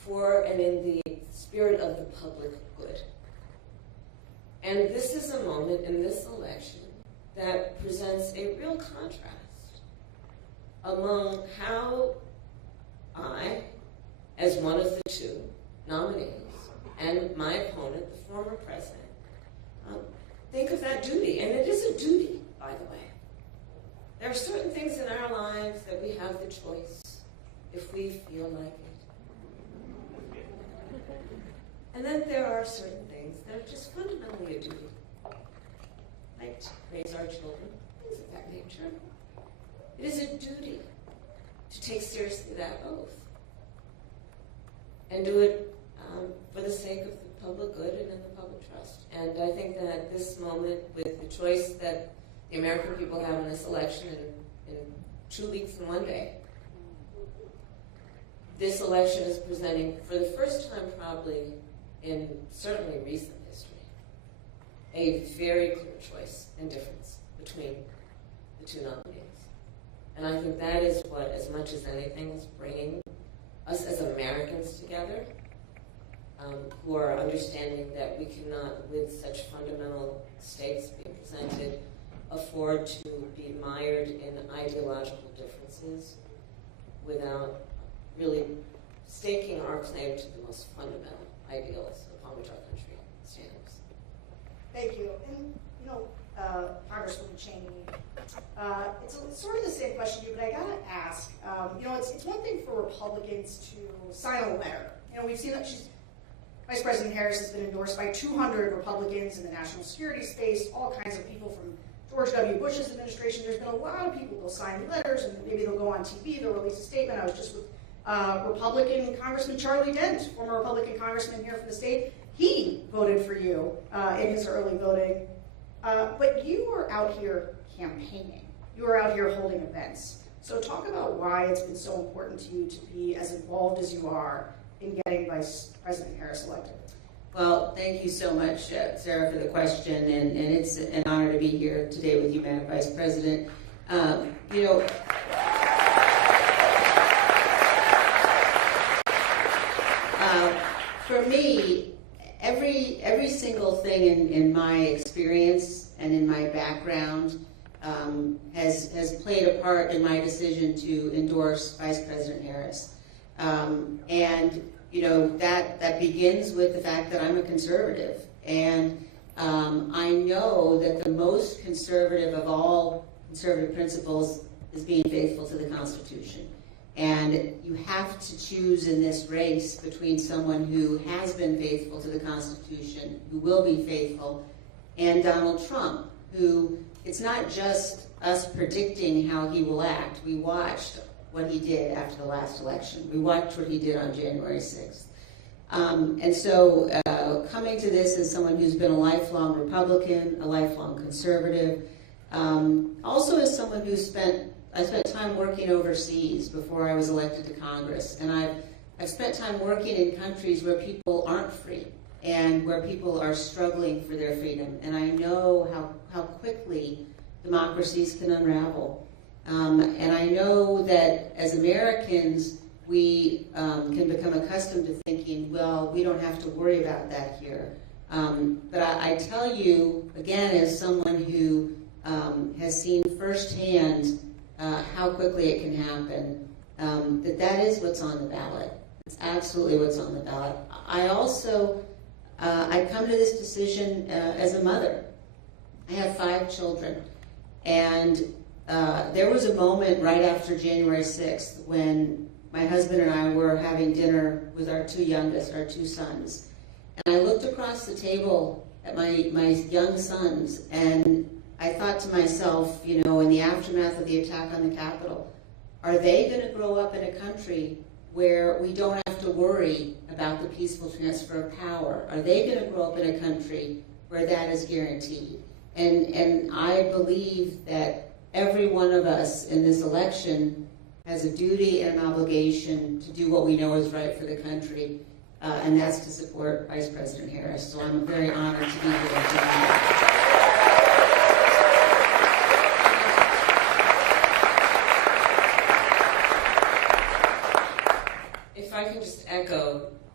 for and in the spirit of the public good. And this is a moment in this election that presents a real contrast among how I, as one of the two nominees, and my opponent, the former president, think of that duty. And it is a duty, by the way. There are certain things in our lives that we have the choice if we feel like it. And then there are certain things that are just fundamentally a duty, like to raise our children, things of that nature. It is a duty to take seriously that oath and do it for the sake of the public good and in the public trust. And I think that at this moment, with the choice that the American people have in this election in 2 weeks and 1 day, this election is presenting, for the first time probably in certainly recent history, a very clear choice and difference between the two nominees. And I think that is what, as much as anything, is bringing us as Americans together, who are understanding that we cannot, with such fundamental stakes being presented, afford to be mired in ideological differences without really staking our claim to the most fundamental ideals upon which our country stands. Thank you. And, Congresswoman Cheney, it's sort of the same question to you, but I gotta ask, it's one thing for Republicans to sign a letter. We've seen that Vice President Harris has been endorsed by 200 Republicans in the national security space, all kinds of people from George W. Bush's administration. There's been a lot of people who'll sign letters, and maybe they'll go on TV, they'll release a statement. I was just with Republican Congressman Charlie Dent, former Republican congressman here from the state. He voted for you in his early voting. But you were out here campaigning. You were out here holding events. So talk about why it's been so important to you to be as involved as you are in getting Vice President Harris elected. Well, thank you so much, Sarah, for the question, and it's an honor to be here today with you, Madam Vice President. For me, every single thing in my experience and in my background has played a part in my decision to endorse Vice President Harris. That begins with the fact that I'm a conservative. And I know that the most conservative of all conservative principles is being faithful to the Constitution. And you have to choose in this race between someone who has been faithful to the Constitution, who will be faithful, and Donald Trump, who it's not just us predicting how he will act. We watched what he did after the last election. We watched what he did on January 6th. Coming to this as someone who's been a lifelong Republican, a lifelong conservative, also as someone I spent time working overseas before I was elected to Congress, and I've spent time working in countries where people aren't free and where people are struggling for their freedom, and I know how quickly democracies can unravel. And I know that as Americans, we can become accustomed to thinking, well, we don't have to worry about that here. But I tell you, again, as someone who has seen firsthand how quickly it can happen, that is what's on the ballot. It's absolutely what's on the ballot. I also, I come to this decision as a mother. I have 5 children. And there was a moment right after January 6th when my husband and I were having dinner with our 2 youngest, our 2 sons. And I looked across the table at my young sons, and I thought to myself, in the aftermath of the attack on the Capitol, are they going to grow up in a country where we don't have to worry about the peaceful transfer of power? Are they going to grow up in a country where that is guaranteed? And I believe that every one of us in this election has a duty and an obligation to do what we know is right for the country, and that's to support Vice President Harris. So I'm very honored to be here today. If I can just echo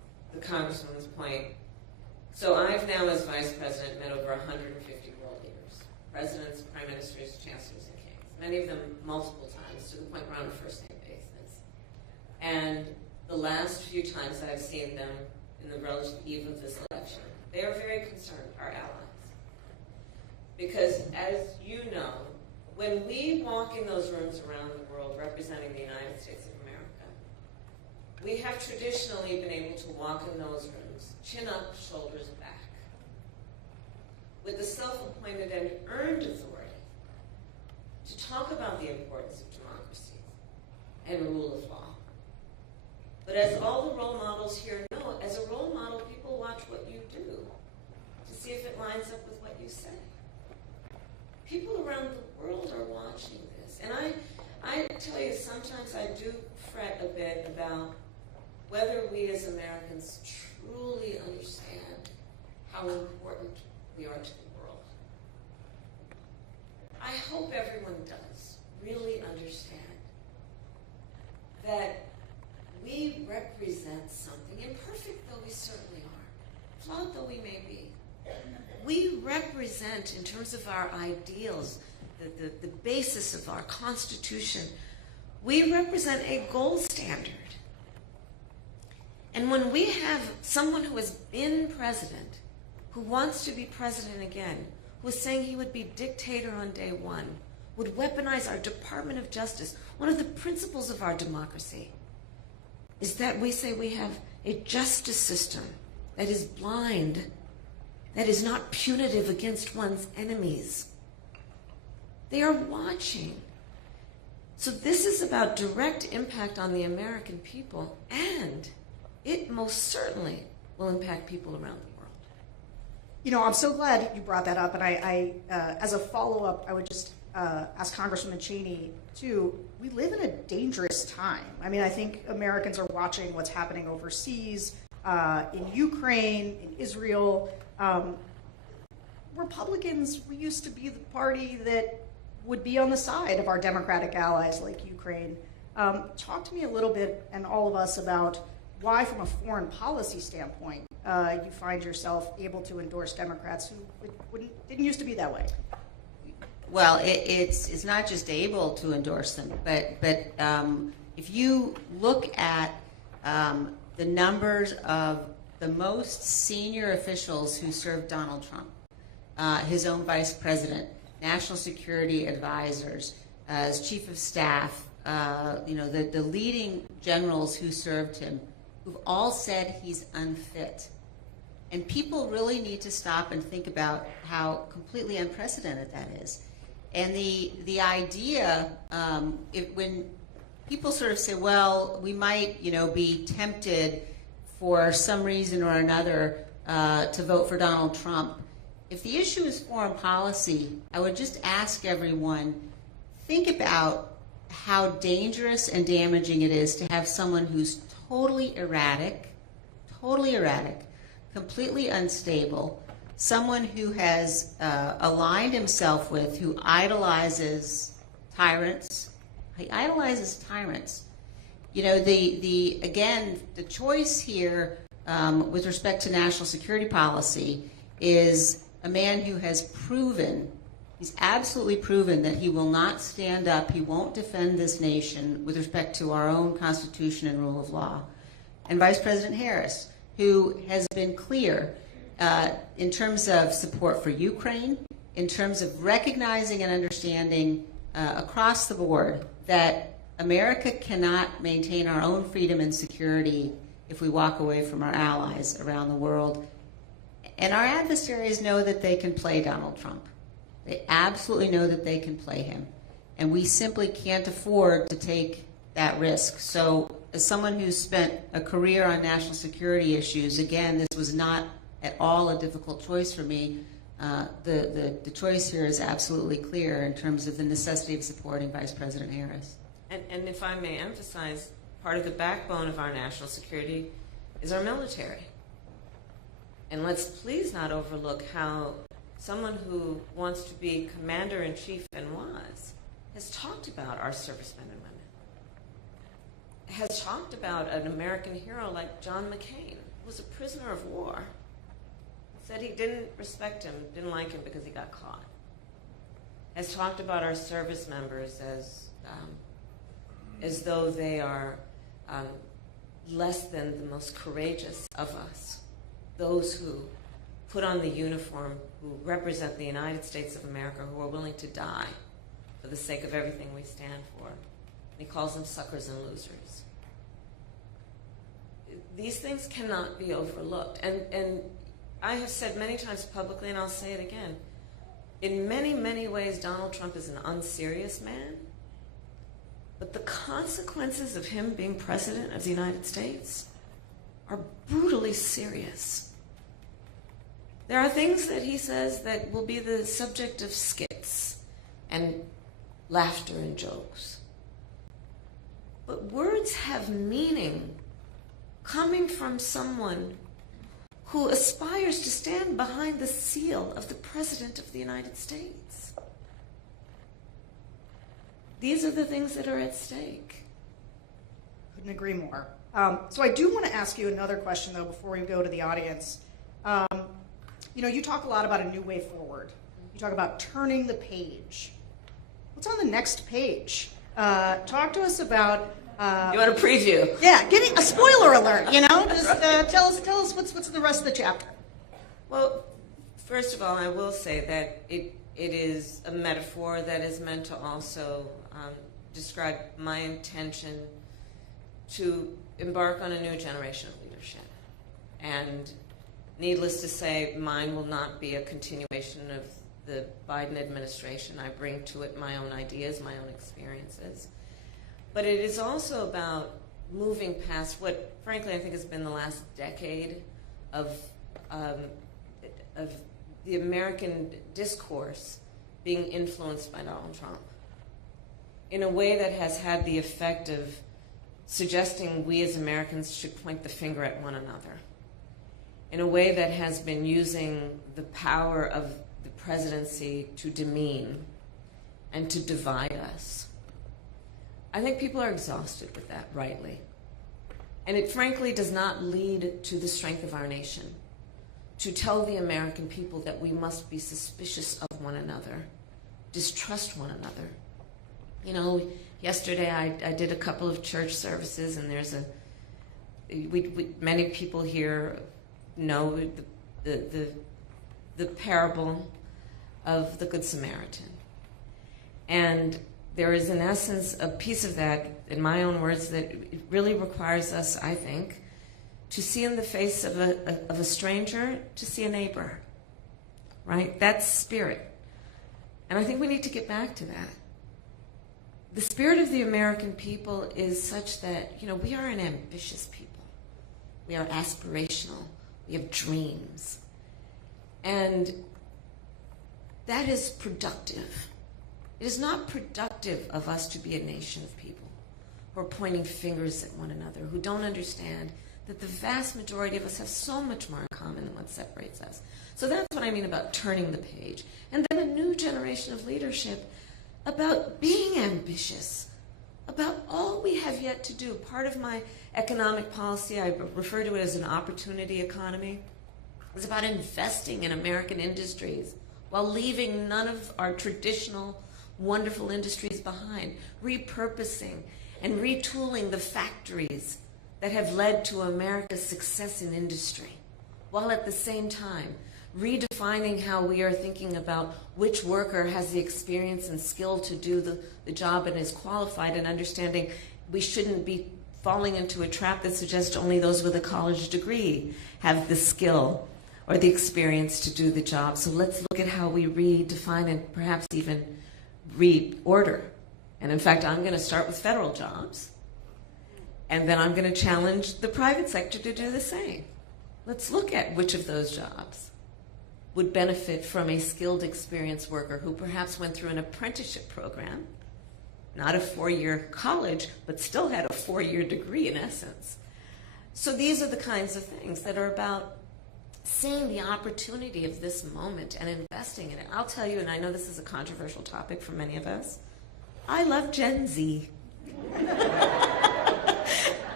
the Congresswoman's point, so I've now, as Vice President, met over 150 world leaders, presidents, prime ministers, chancellors, and kings, many of them multiple times, to the point we're on a first-name basis. And the last few times I've seen them in the relative eve of this election, they are very concerned, our allies. Because, as you know, when we walk in those rooms around the world representing the United States of America, we have traditionally been able to walk in those rooms, chin up, shoulders back, with the self-appointed and earned authority to talk about the importance of democracy and rule of law. But as all the role models here know, as a role model, people watch what you do to see if it lines up with what you say. People around the world are watching this. And I tell you, sometimes I do fret a bit about whether we as Americans truly understand how important we are to the world. I hope everyone does really understand that we represent something, imperfect though we certainly are, flawed though we may be. We represent, in terms of our ideals, the basis of our Constitution, we represent a gold standard. And when we have someone who has been president, who wants to be president again, who is saying he would be dictator on day one, would weaponize our Department of Justice, one of the principles of our democracy is that we say we have a justice system that is blind, that is not punitive against one's enemies. They are watching. So this is about direct impact on the American people, and it most certainly will impact people around the world. You know, I'm so glad you brought that up, and I as a follow-up, I would just ask Congresswoman Cheney, too, we live in a dangerous time. I mean, I think Americans are watching what's happening overseas, in Ukraine, in Israel. Republicans, we used to be the party that would be on the side of our democratic allies like Ukraine. Talk to me a little bit, and all of us, about why, from a foreign policy standpoint, you find yourself able to endorse Democrats who didn't used to be that way. Well, it's not just able to endorse them, but if you look at the numbers of the most senior officials who served Donald Trump, his own vice president, national security advisors, as chief of staff, the leading generals who served him, who've all said he's unfit. And people really need to stop and think about how completely unprecedented that is. And the idea, when people sort of say, well, we might, be tempted for some reason or another to vote for Donald Trump. If the issue is foreign policy, I would just ask everyone, think about how dangerous and damaging it is to have someone who's totally erratic, completely unstable, someone who has aligned himself with, who idolizes tyrants. He idolizes tyrants. The choice here with respect to national security policy is a man who has proven, he's absolutely proven that he will not stand up, he won't defend this nation with respect to our own Constitution and rule of law. And Vice President Harris, who has been clear in terms of support for Ukraine, in terms of recognizing and understanding across the board that America cannot maintain our own freedom and security if we walk away from our allies around the world. And our adversaries know that they can play Donald Trump. They absolutely know that they can play him. And we simply can't afford to take that risk. So as someone who's spent a career on national security issues, again, this was not at all a difficult choice for me. The choice here is absolutely clear in terms of the necessity of supporting Vice President Harris. And if I may emphasize, part of the backbone of our national security is our military. And let's please not overlook how someone who wants to be commander-in-chief and has talked about our servicemen and women, has talked about an American hero like John McCain, was a prisoner of war, said he didn't respect him, didn't like him because he got caught, has talked about our service members as though they are less than the most courageous of us, those who put on the uniform, who represent the United States of America, who are willing to die for the sake of everything we stand for. And he calls them suckers and losers. These things cannot be overlooked. And I have said many times publicly, and I'll say it again, in many, many ways, Donald Trump is an unserious man, but the consequences of him being president of the United States are brutally serious. There are things that he says that will be the subject of skits and laughter and jokes. But words have meaning coming from someone who aspires to stand behind the seal of the President of the United States. These are the things that are at stake. Couldn't agree more. So I do want to ask you another question, though, before we go to the audience. You talk a lot about a new way forward. You talk about turning the page. What's on the next page? Talk to us about... you want a preview? Yeah, give me a spoiler alert, Just tell us what's the rest of the chapter. Well, first of all, I will say that it is a metaphor that is meant to also describe my intention to embark on a new generation of leadership. And needless to say, mine will not be a continuation of the Biden administration. I bring to it my own ideas, my own experiences. But it is also about moving past what, frankly, I think has been the last decade of the American discourse being influenced by Donald Trump in a way that has had the effect of suggesting we as Americans should point the finger at one another, in a way that has been using the power of the presidency to demean and to divide us. I think people are exhausted with that, rightly. And it frankly does not lead to the strength of our nation, to tell the American people that we must be suspicious of one another, distrust one another. Yesterday I did a couple of church services, and there's many people here know the parable of the Good Samaritan. And there is, in essence, a piece of that, in my own words, that it really requires us, I think, to see in the face of a stranger, to see a neighbor, right? That's spirit. And I think we need to get back to that. The spirit of the American people is such that, we are an ambitious people. We are aspirational. We have dreams. And that is productive. It is not productive of us to be a nation of people who are pointing fingers at one another, who don't understand that the vast majority of us have so much more in common than what separates us. So that's what I mean about turning the page. And then a new generation of leadership about being ambitious, about all we have yet to do. Part of my economic policy, I refer to it as an opportunity economy, is about investing in American industries while leaving none of our traditional wonderful industries behind, repurposing and retooling the factories that have led to America's success in industry, while at the same time redefining how we are thinking about which worker has the experience and skill to do the job and is qualified, and understanding we shouldn't be falling into a trap that suggests only those with a college degree have the skill or the experience to do the job. So let's look at how we redefine and perhaps even reorder. And in fact, I'm going to start with federal jobs, and then I'm going to challenge the private sector to do the same. Let's look at which of those jobs would benefit from a skilled, experienced worker who perhaps went through an apprenticeship program, not a 4-year college, but still had a 4-year degree in essence. So these are the kinds of things that are about seeing the opportunity of this moment and investing in it. I'll tell you, and I know this is a controversial topic for many of us, I love Gen Z.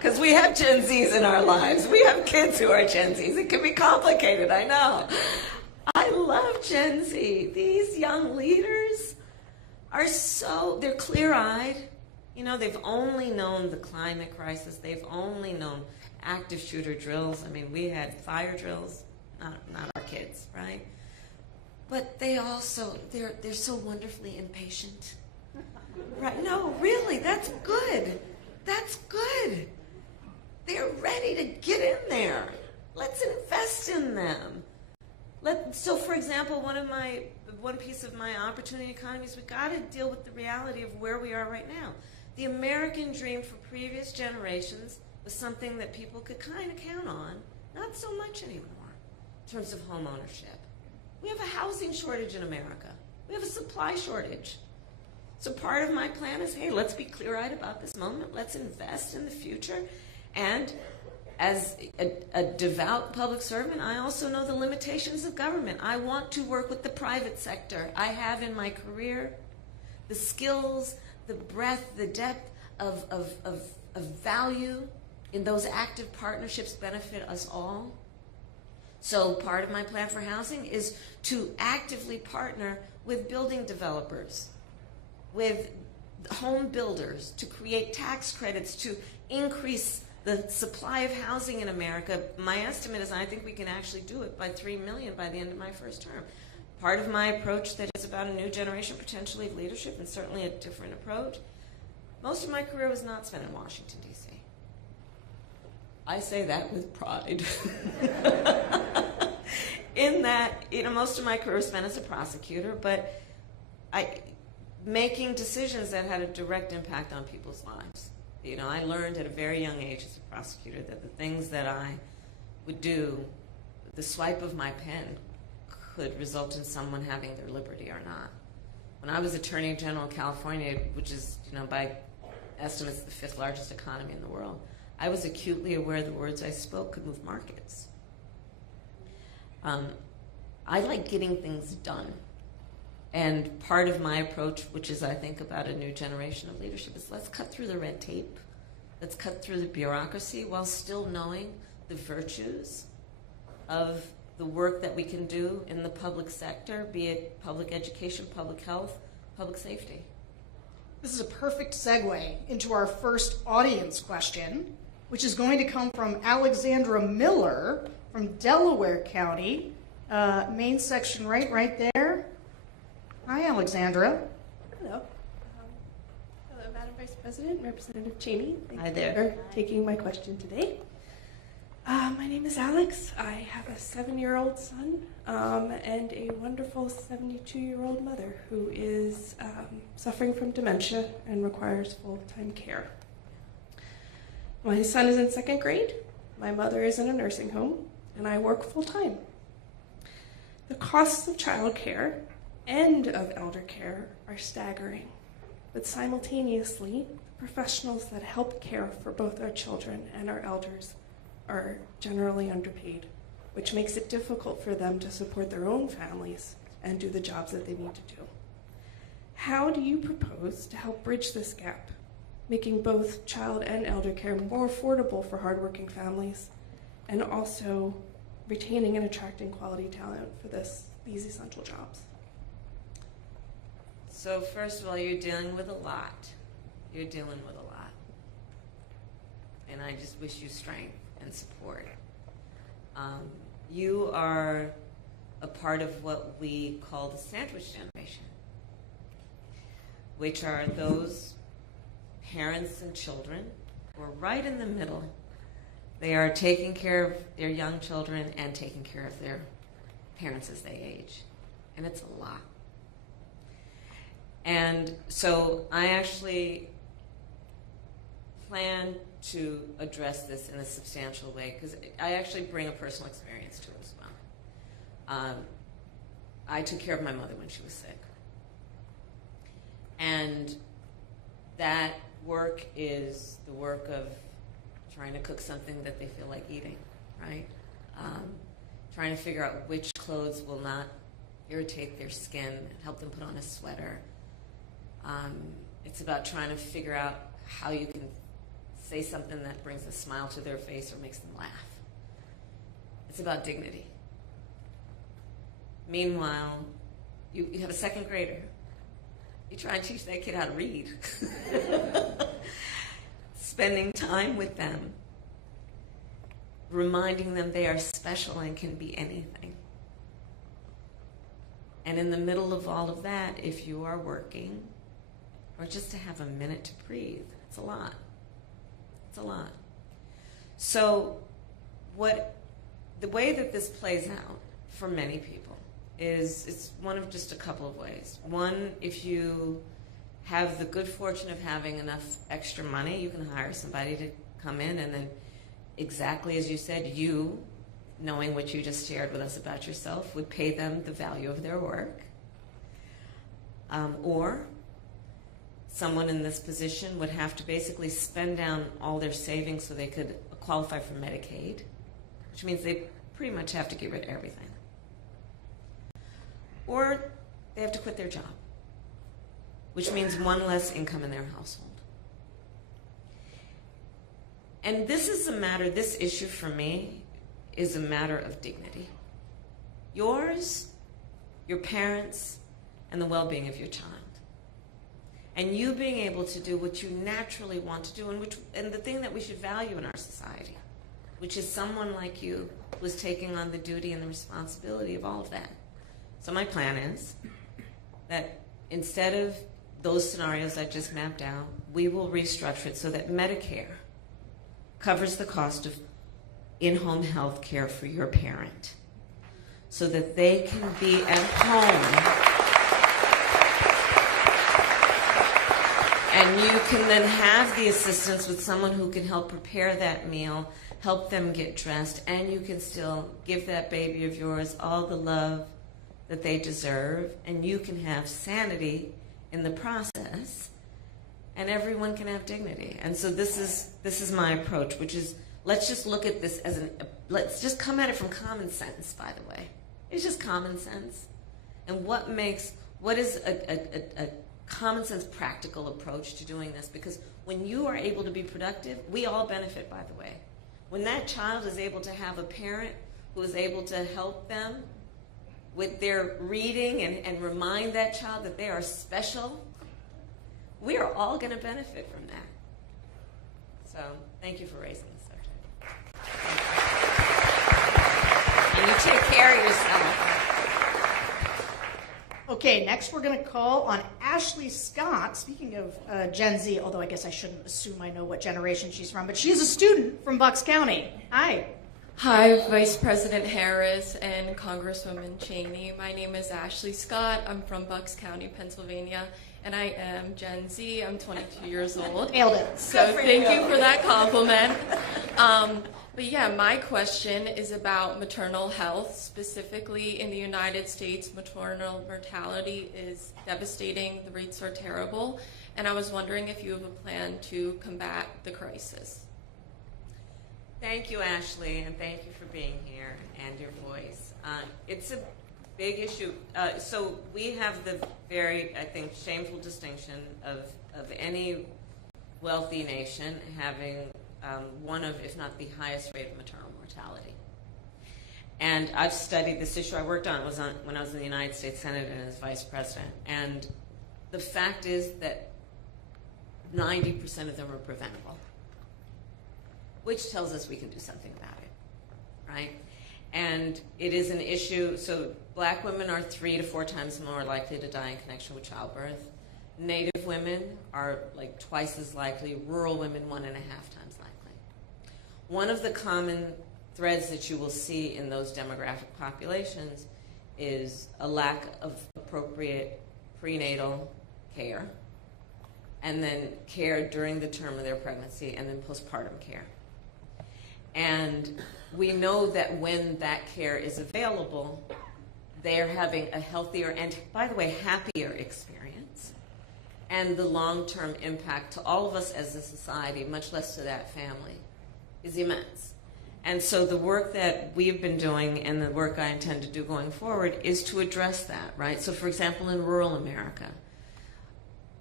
because we have Gen Zs in our lives. We have kids who are Gen Zs. It can be complicated, I know. I love Gen Z. These young leaders are they're clear-eyed. You know, they've only known the climate crisis. They've only known active shooter drills. I mean, we had fire drills, not our kids, right? But they also, they're so wonderfully impatient. Right? No, really, that's good. That's good. They're ready to get in there. Let's invest in them. So, for example, one piece of my opportunity economy is we've got to deal with the reality of where we are right now. The American dream for previous generations was something that people could kind of count on, not so much anymore in terms of home ownership. We have a housing shortage in America. We have a supply shortage. So part of my plan is, hey, let's be clear-eyed about this moment. Let's invest in the future. And as a devout public servant, I also know the limitations of government. I want to work with the private sector. I have in my career the skills, the breadth, the depth of value in those active partnerships benefit us all. So part of my plan for housing is to actively partner with building developers, with home builders, to create tax credits, to increase the supply of housing in America. My estimate is I think we can actually do it by 3 million by the end of my first term. Part of my approach that is about a new generation potentially of leadership, and certainly a different approach. Most of my career was not spent in Washington, D.C. I say that with pride. In that, most of my career was spent as a prosecutor, but making decisions that had a direct impact on people's lives. I learned at a very young age as a prosecutor that the things that I would do, the swipe of my pen could result in someone having their liberty or not. When I was Attorney General of California, which is, by estimates, the 5th largest economy in the world, I was acutely aware the words I spoke could move markets. I like getting things done. And part of my approach, which is I think about a new generation of leadership, is let's cut through the red tape. Let's cut through the bureaucracy while still knowing the virtues of the work that we can do in the public sector, be it public education, public health, public safety. This is a perfect segue into our first audience question, which is going to come from Alexandra Miller from Delaware County, main section right there. Hi, Alexandra. Hello. Hello, Madam Vice President, Representative Cheney. Hi Thank there. you for taking my question today. My name is Alex. I have a 7-year-old son and a wonderful 72-year-old mother who is suffering from dementia and requires full-time care. My son is in 2nd grade. My mother is in a nursing home, and I work full-time. The costs of childcare and of elder care are staggering, but simultaneously, the professionals that help care for both our children and our elders are generally underpaid, which makes it difficult for them to support their own families and do the jobs that they need to do. How do you propose to help bridge this gap, making both child and elder care more affordable for hardworking families, and also retaining and attracting quality talent for these essential jobs? So first of all, you're dealing with a lot. You're dealing with a lot. And I just wish you strength and support. You are a part of what we call the sandwich generation, which are those parents and children who are right in the middle. They are taking care of their young children and taking care of their parents as they age. And it's a lot. And so I actually plan to address this in a substantial way because I actually bring a personal experience to it as well. I took care of my mother when she was sick. And that work is the work of trying to cook something that they feel like eating, right? Trying to figure out which clothes will not irritate their skin, help them put on a sweater. It's about trying to figure out how you can say something that brings a smile to their face or makes them laugh. It's about dignity. Meanwhile, you have a second grader. You try and teach that kid how to read. Spending time with them, reminding them they are special and can be anything. And in the middle of all of that, if you are working, or just to have a minute to breathe, it's a lot. It's a lot. So the way that this plays out for many people is it's one of just a couple of ways. One, if you have the good fortune of having enough extra money, you can hire somebody to come in and then, exactly as you said, you, knowing what you just shared with us about yourself, would pay them the value of their work. Or someone in this position would have to basically spend down all their savings so they could qualify for Medicaid, which means they pretty much have to get rid of everything. Or they have to quit their job, which means one less income in their household. And this is a matter, this issue for me is a matter of dignity. Yours, your parents, and the well-being of your child. And you being able to do what you naturally want to do, and the thing that we should value in our society, which is someone like you who is taking on the duty and the responsibility of all of that. So my plan is that instead of those scenarios I just mapped out, we will restructure it so that Medicare covers the cost of in-home health care for your parent so that they can be at home and you can then have the assistance with someone who can help prepare that meal, help them get dressed, and you can still give that baby of yours all the love that they deserve, and you can have sanity in the process, and everyone can have dignity. And so this is my approach, which is let's just look at this as let's just come at it from common sense, by the way. It's just common sense. And what is a common sense practical approach to doing this? Because when you are able to be productive, we all benefit, by the way. When that child is able to have a parent who is able to help them with their reading and remind that child that they are special, we are all going to benefit from that. So thank you for raising the subject. And you take care of yourself. Okay, next we're going to call on Ashley Scott. Speaking of Gen Z, although I guess I shouldn't assume I know what generation she's from, but she's a student from Bucks County. Hi. Hi, Vice President Harris and Congresswoman Cheney. My name is Ashley Scott. I'm from Bucks County, Pennsylvania, and I am Gen Z. I'm 22 years old. Nailed it. So thank you for that compliment. But yeah, my question is about maternal health. Specifically in the United States, maternal mortality is devastating. The rates are terrible. And I was wondering if you have a plan to combat the crisis. Thank you, Ashley, and thank you for being here and your voice. It's a big issue. So we have the very, I think, shameful distinction of any wealthy nation having one of, if not the highest rate of maternal mortality. And I've studied this issue. I worked on it when I was in the United States Senate and as vice president. And the fact is that 90% of them are preventable, which tells us we can do something about it, right? And it is an issue. So black women are 3 to 4 times more likely to die in connection with childbirth. Native women are like twice as likely. Rural women 1.5 times likely. One of the common threads that you will see in those demographic populations is a lack of appropriate prenatal care, and then care during the term of their pregnancy, and then postpartum care. And we know that when that care is available, they're having a healthier and, by the way, happier experience. And the long-term impact to all of us as a society, much less to that family, is immense. And so the work that we've been doing and the work I intend to do going forward is to address that, right? So for example, in rural America,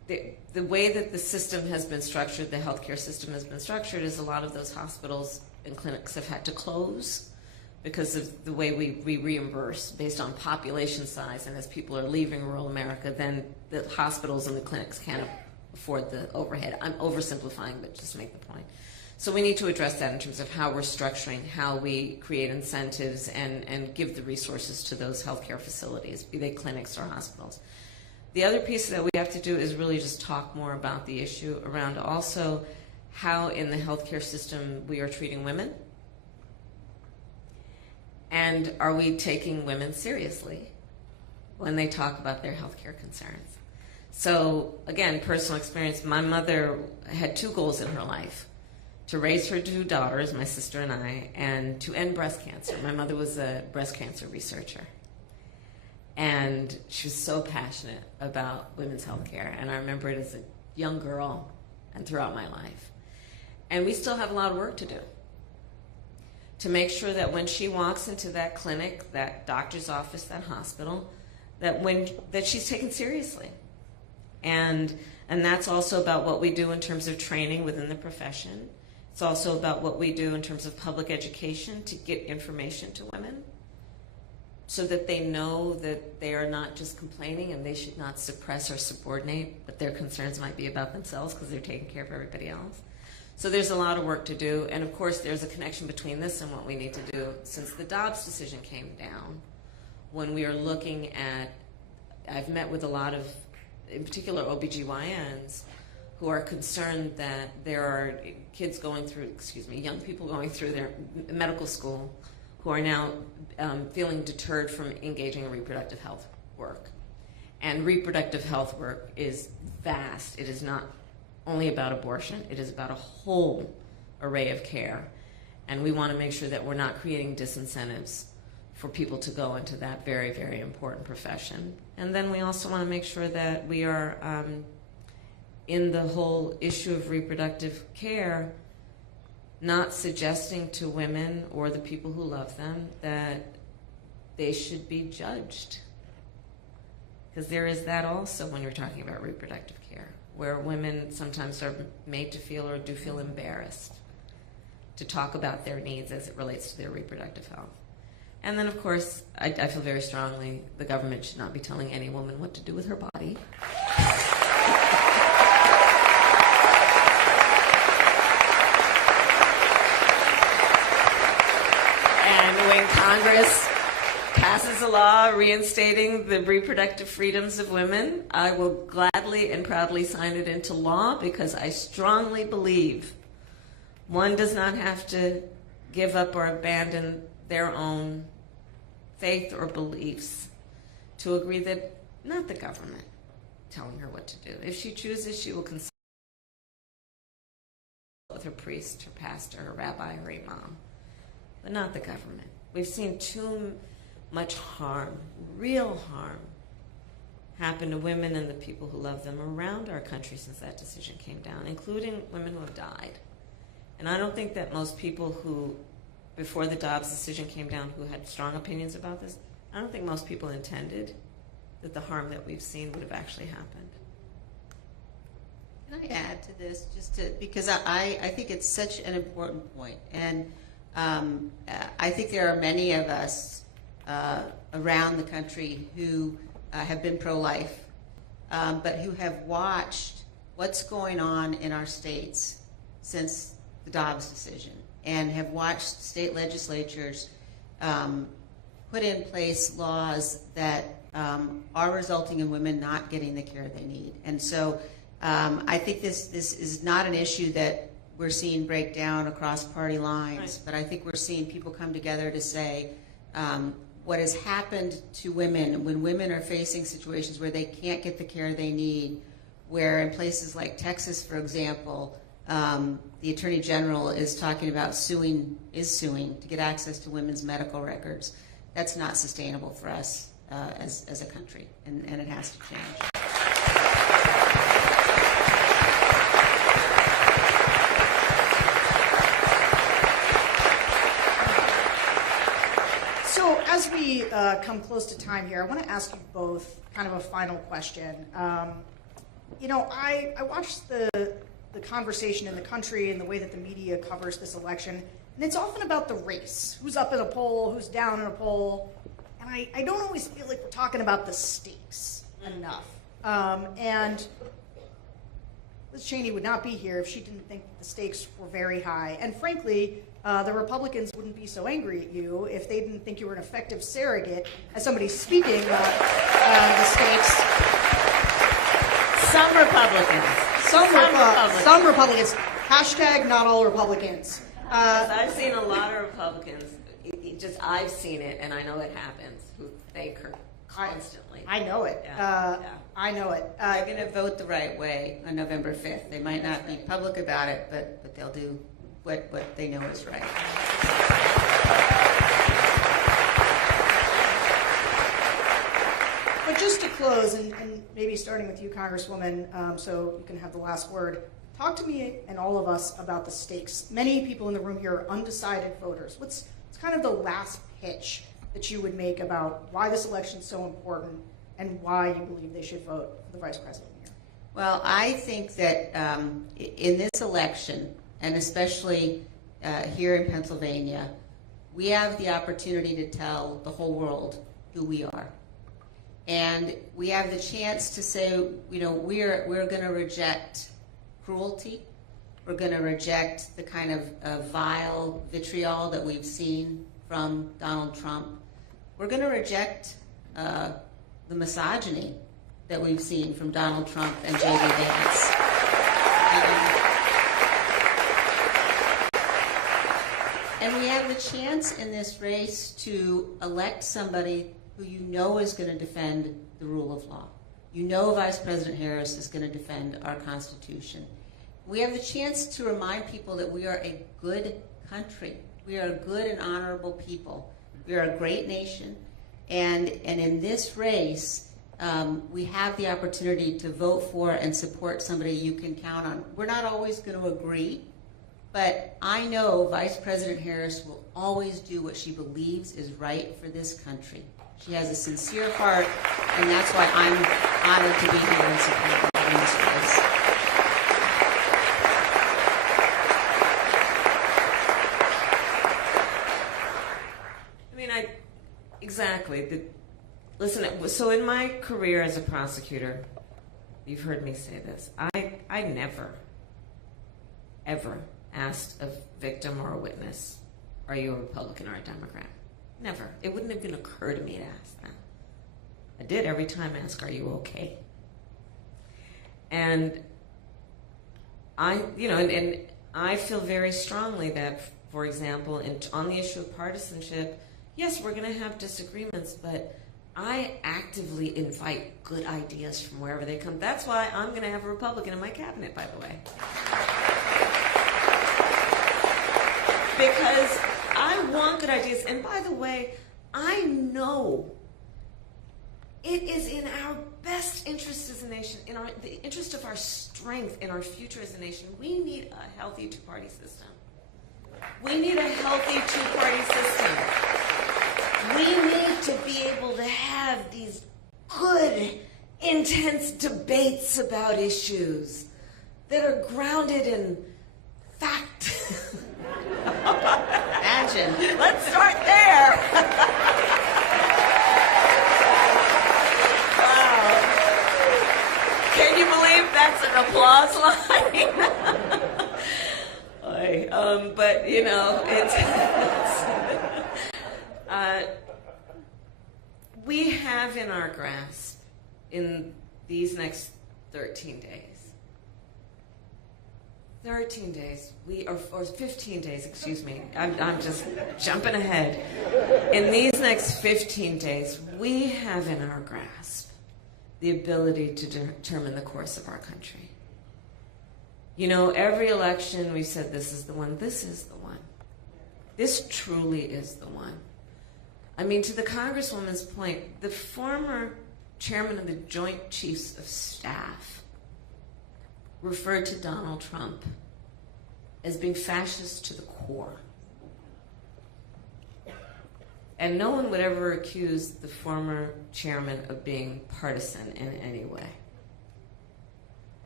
the way that the system has been structured, the healthcare system has been structured, is a lot of those hospitals and clinics have had to close because of the way we reimburse based on population size. And as people are leaving rural America, then the hospitals and the clinics can't afford the overhead. I'm oversimplifying, but just to make the point. So we need to address that in terms of how we're structuring, how we create incentives and give the resources to those healthcare facilities, be they clinics or hospitals. The other piece that we have to do is really just talk more about the issue around also how in the healthcare system we are treating women. And are we taking women seriously when they talk about their healthcare concerns? So again, personal experience, my mother had two goals in her life: to raise her two daughters, my sister and I, and to end breast cancer. My mother was a breast cancer researcher. And she was so passionate about women's health care. And I remember it as a young girl and throughout my life. And we still have a lot of work to do to make sure that when she walks into that clinic, that doctor's office, that hospital, that she's taken seriously. And that's also about what we do in terms of training within the profession. It's also about what we do in terms of public education to get information to women so that they know that they are not just complaining and they should not suppress or subordinate, but their concerns might be about themselves because they're taking care of everybody else. So there's a lot of work to do. And of course, there's a connection between this and what we need to do. Since the Dobbs decision came down, when we are looking at, I've met with a lot of, in particular, OBGYNs who are concerned that there are kids going through, young people going through their medical school who are now feeling deterred from engaging in reproductive health work. And reproductive health work is vast. It is not only about abortion. It is about a whole array of care. And we want to make sure that we're not creating disincentives for people to go into that very, very important profession. And then we also want to make sure that we are in the whole issue of reproductive care, not suggesting to women or the people who love them that they should be judged. Because there is that also when you're talking about reproductive care, where women sometimes are made to feel or do feel embarrassed to talk about their needs as it relates to their reproductive health. And then, of course, I feel very strongly the government should not be telling any woman what to do with her body. When Congress passes a law reinstating the reproductive freedoms of women, I will gladly and proudly sign it into law because I strongly believe one does not have to give up or abandon their own faith or beliefs to agree that not the government telling her what to do. If she chooses, she will consult with her priest, her pastor, her rabbi, her imam, but not the government. We've seen too much harm, real harm, happen to women and the people who love them around our country since that decision came down, including women who have died. And I don't think that most people who, before the Dobbs decision came down, who had strong opinions about this, I don't think most people intended that the harm that we've seen would have actually happened. Can I add to this, because I think it's such an important point. And I think there are many of us around the country who have been pro-life, but who have watched what's going on in our states since the Dobbs decision, and have watched state legislatures put in place laws that are resulting in women not getting the care they need. And so I think this is not an issue that we're seeing break down across party lines, right. But I think we're seeing people come together to say what has happened to women when women are facing situations where they can't get the care they need, where in places like Texas, for example, the Attorney General is talking about suing to get access to women's medical records. That's not sustainable for us as a country, and it has to change. So as we come close to time here, I want to ask you both kind of a final question. I watched the conversation in the country and the way that the media covers this election, and it's often about the race. Who's up in a poll, who's down in a poll. And I don't always feel like we're talking about the stakes enough. And Liz Cheney would not be here if she didn't think the stakes were very high. And frankly, the Republicans wouldn't be so angry at you if they didn't think you were an effective surrogate as somebody speaking about the stakes. Some Republicans. Some Republicans. Hashtag not all Republicans. I've seen a lot of Republicans. I've seen it, and I know it happens. Who fake her constantly. I know it. Yeah. I know it. They're going to vote the right way on November 5th. They might not be public about it, but they'll do what they know is right. But just to close, and maybe starting with you, Congresswoman, so you can have the last word, talk to me and all of us about the stakes. Many people in the room here are undecided voters. What's kind of the last pitch that you would make about why this election is so important and why you believe they should vote for the vice president here? Well, I think that in this election, and especially here in Pennsylvania, we have the opportunity to tell the whole world who we are. And we have the chance to say, we're going to reject cruelty. We're going to reject the kind of vile vitriol that we've seen from Donald Trump. We're going to reject the misogyny that we've seen from Donald Trump and J.D. Vance. And we have the chance in this race to elect somebody who you know is going to defend the rule of law. You know Vice President Harris is going to defend our Constitution. We have the chance to remind people that we are a good country. We are a good and honorable people. We are a great nation. And in this race, we have the opportunity to vote for and support somebody you can count on. We're not always going to agree, but I know Vice President Harris will always do what she believes is right for this country. She has a sincere heart, and that's why I'm honored to be here and support her in this race. Exactly. Listen, so in my career as a prosecutor, you've heard me say this, I never, ever asked a victim or a witness, are you a Republican or a Democrat? Never. It wouldn't even occur to me to ask them. I did every time ask, are you okay? And I feel very strongly that, for example, on the issue of partisanship, yes, we're going to have disagreements, but I actively invite good ideas from wherever they come. That's why I'm going to have a Republican in my cabinet, by the way. Because I want good ideas. And by the way, I know it is in our best interest as a nation, in the interest of our strength in our future as a nation. We need a healthy two-party system. We need a healthy two-party system. We need to be able to have these good, intense debates about issues that are grounded in fact. Imagine. Let's start there. Wow. Can you believe that's an applause line? But, we have in our grasp in these next 13 days, or 15 days, excuse me. I'm just jumping ahead. In these next 15 days, we have in our grasp the ability to determine the course of our country. Every election we've said this is the one. This is the one. This truly is the one. I mean, to the Congresswoman's point, the former chairman of the Joint Chiefs of Staff referred to Donald Trump as being fascist to the core. And no one would ever accuse the former chairman of being partisan in any way.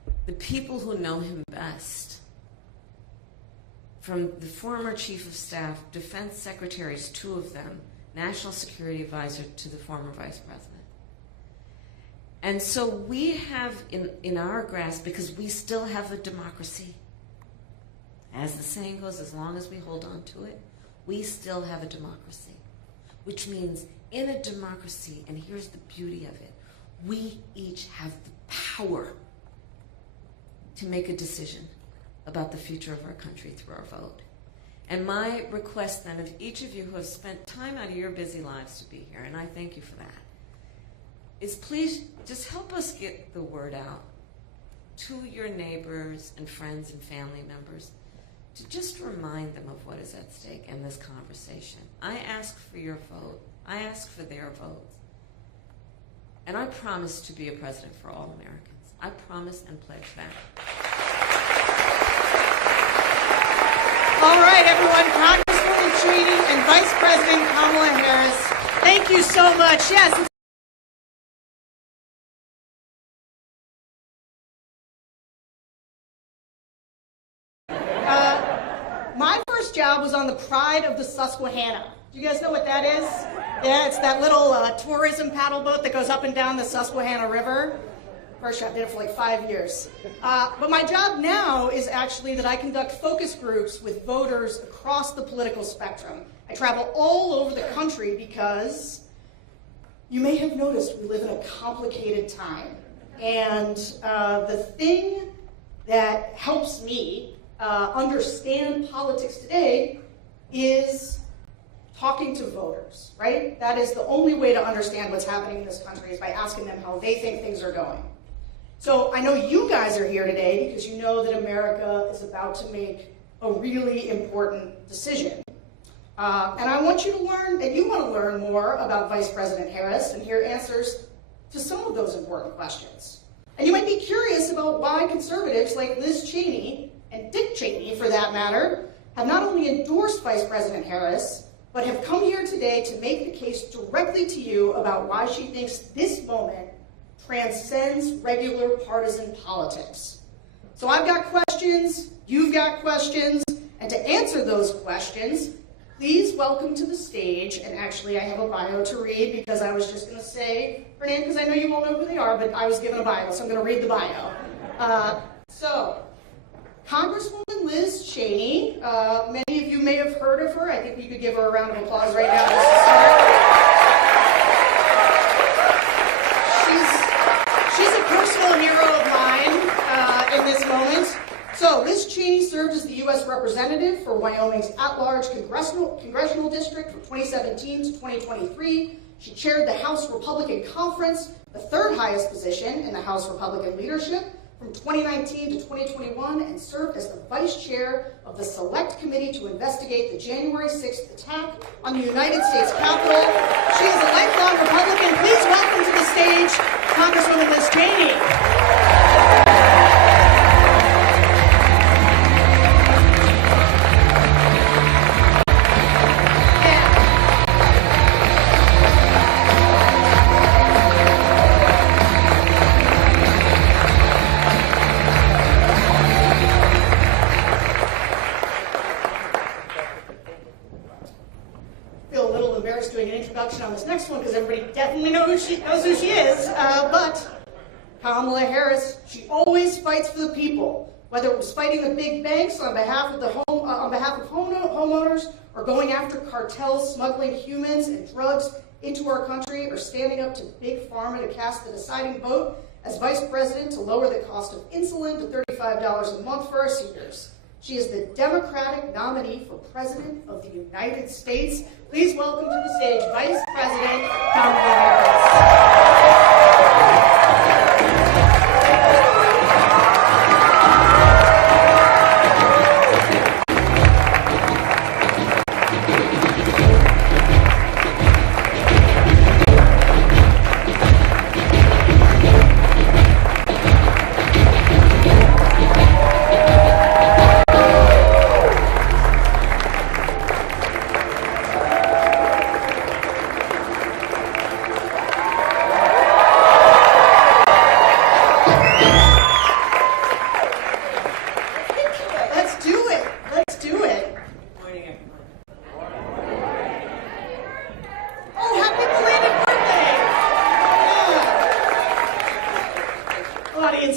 the people who know him best, from the former chief of staff, defense secretaries, 2 of them, national security advisor to the former vice president. And so we have in our grasp, because we still have a democracy, as the saying goes, as long as we hold on to it, we still have a democracy. Which means in a democracy, and here's the beauty of it, we each have the power to make a decision about the future of our country through our vote. And my request then of each of you who have spent time out of your busy lives to be here, and I thank you for that, is please just help us get the word out to your neighbors and friends and family members to just remind them of what is at stake in this conversation. I ask for your vote. I ask for their votes. And I promise to be a president for all Americans. I promise and pledge that. All right, everyone, Congresswoman Cheney and Vice President Kamala Harris, thank you so much. Yes. My first job was on the Pride of the Susquehanna. Do you guys know what that is? Yeah, it's that little tourism paddle boat that goes up and down the Susquehanna River. First job, did it for like 5 years. But my job now is actually that I conduct focus groups with voters across the political spectrum. I travel all over the country because you may have noticed we live in a complicated time. And the thing that helps me understand politics today is talking to voters, right? That is the only way to understand what's happening in this country is by asking them how they think things are going. So I know you guys are here today because you know that America is about to make a really important decision. And I want you to learn, and you want to learn more about Vice President Harris and hear answers to some of those important questions. And you might be curious about why conservatives like Liz Cheney and Dick Cheney, for that matter, have not only endorsed Vice President Harris, but have come here today to make the case directly to you about why she thinks this moment transcends regular partisan politics. So I've got questions, you've got questions, and to answer those questions, please welcome to the stage, and actually I have a bio to read because I was just going to say her name because I know you all know who they are, but I was given a bio, so I'm going to read the bio. Congresswoman Liz Cheney, many of you may have heard of her. I think we could give her a round of applause right now just to start. She's a personal hero of mine in this moment. So Liz Cheney served as the U.S. Representative for Wyoming's at-large congressional district from 2017 to 2023. She chaired the House Republican Conference, the third highest position in the House Republican leadership, from 2019 to 2021, and served as the vice chair of the Select Committee to investigate the January 6th attack on the United States Capitol. She is a lifelong Republican. Please welcome to the stage Congresswoman Liz Cheney. On this next one because everybody definitely knows who she is. But Kamala Harris, she always fights for the people, whether it was fighting the big banks on behalf of homeowners, or going after cartels smuggling humans and drugs into our country, or standing up to big pharma to cast the deciding vote as vice president to lower the cost of insulin to $35 a month for our seniors. She is the Democratic nominee for President of the United States. Please welcome to the stage Vice President Kamala Harris.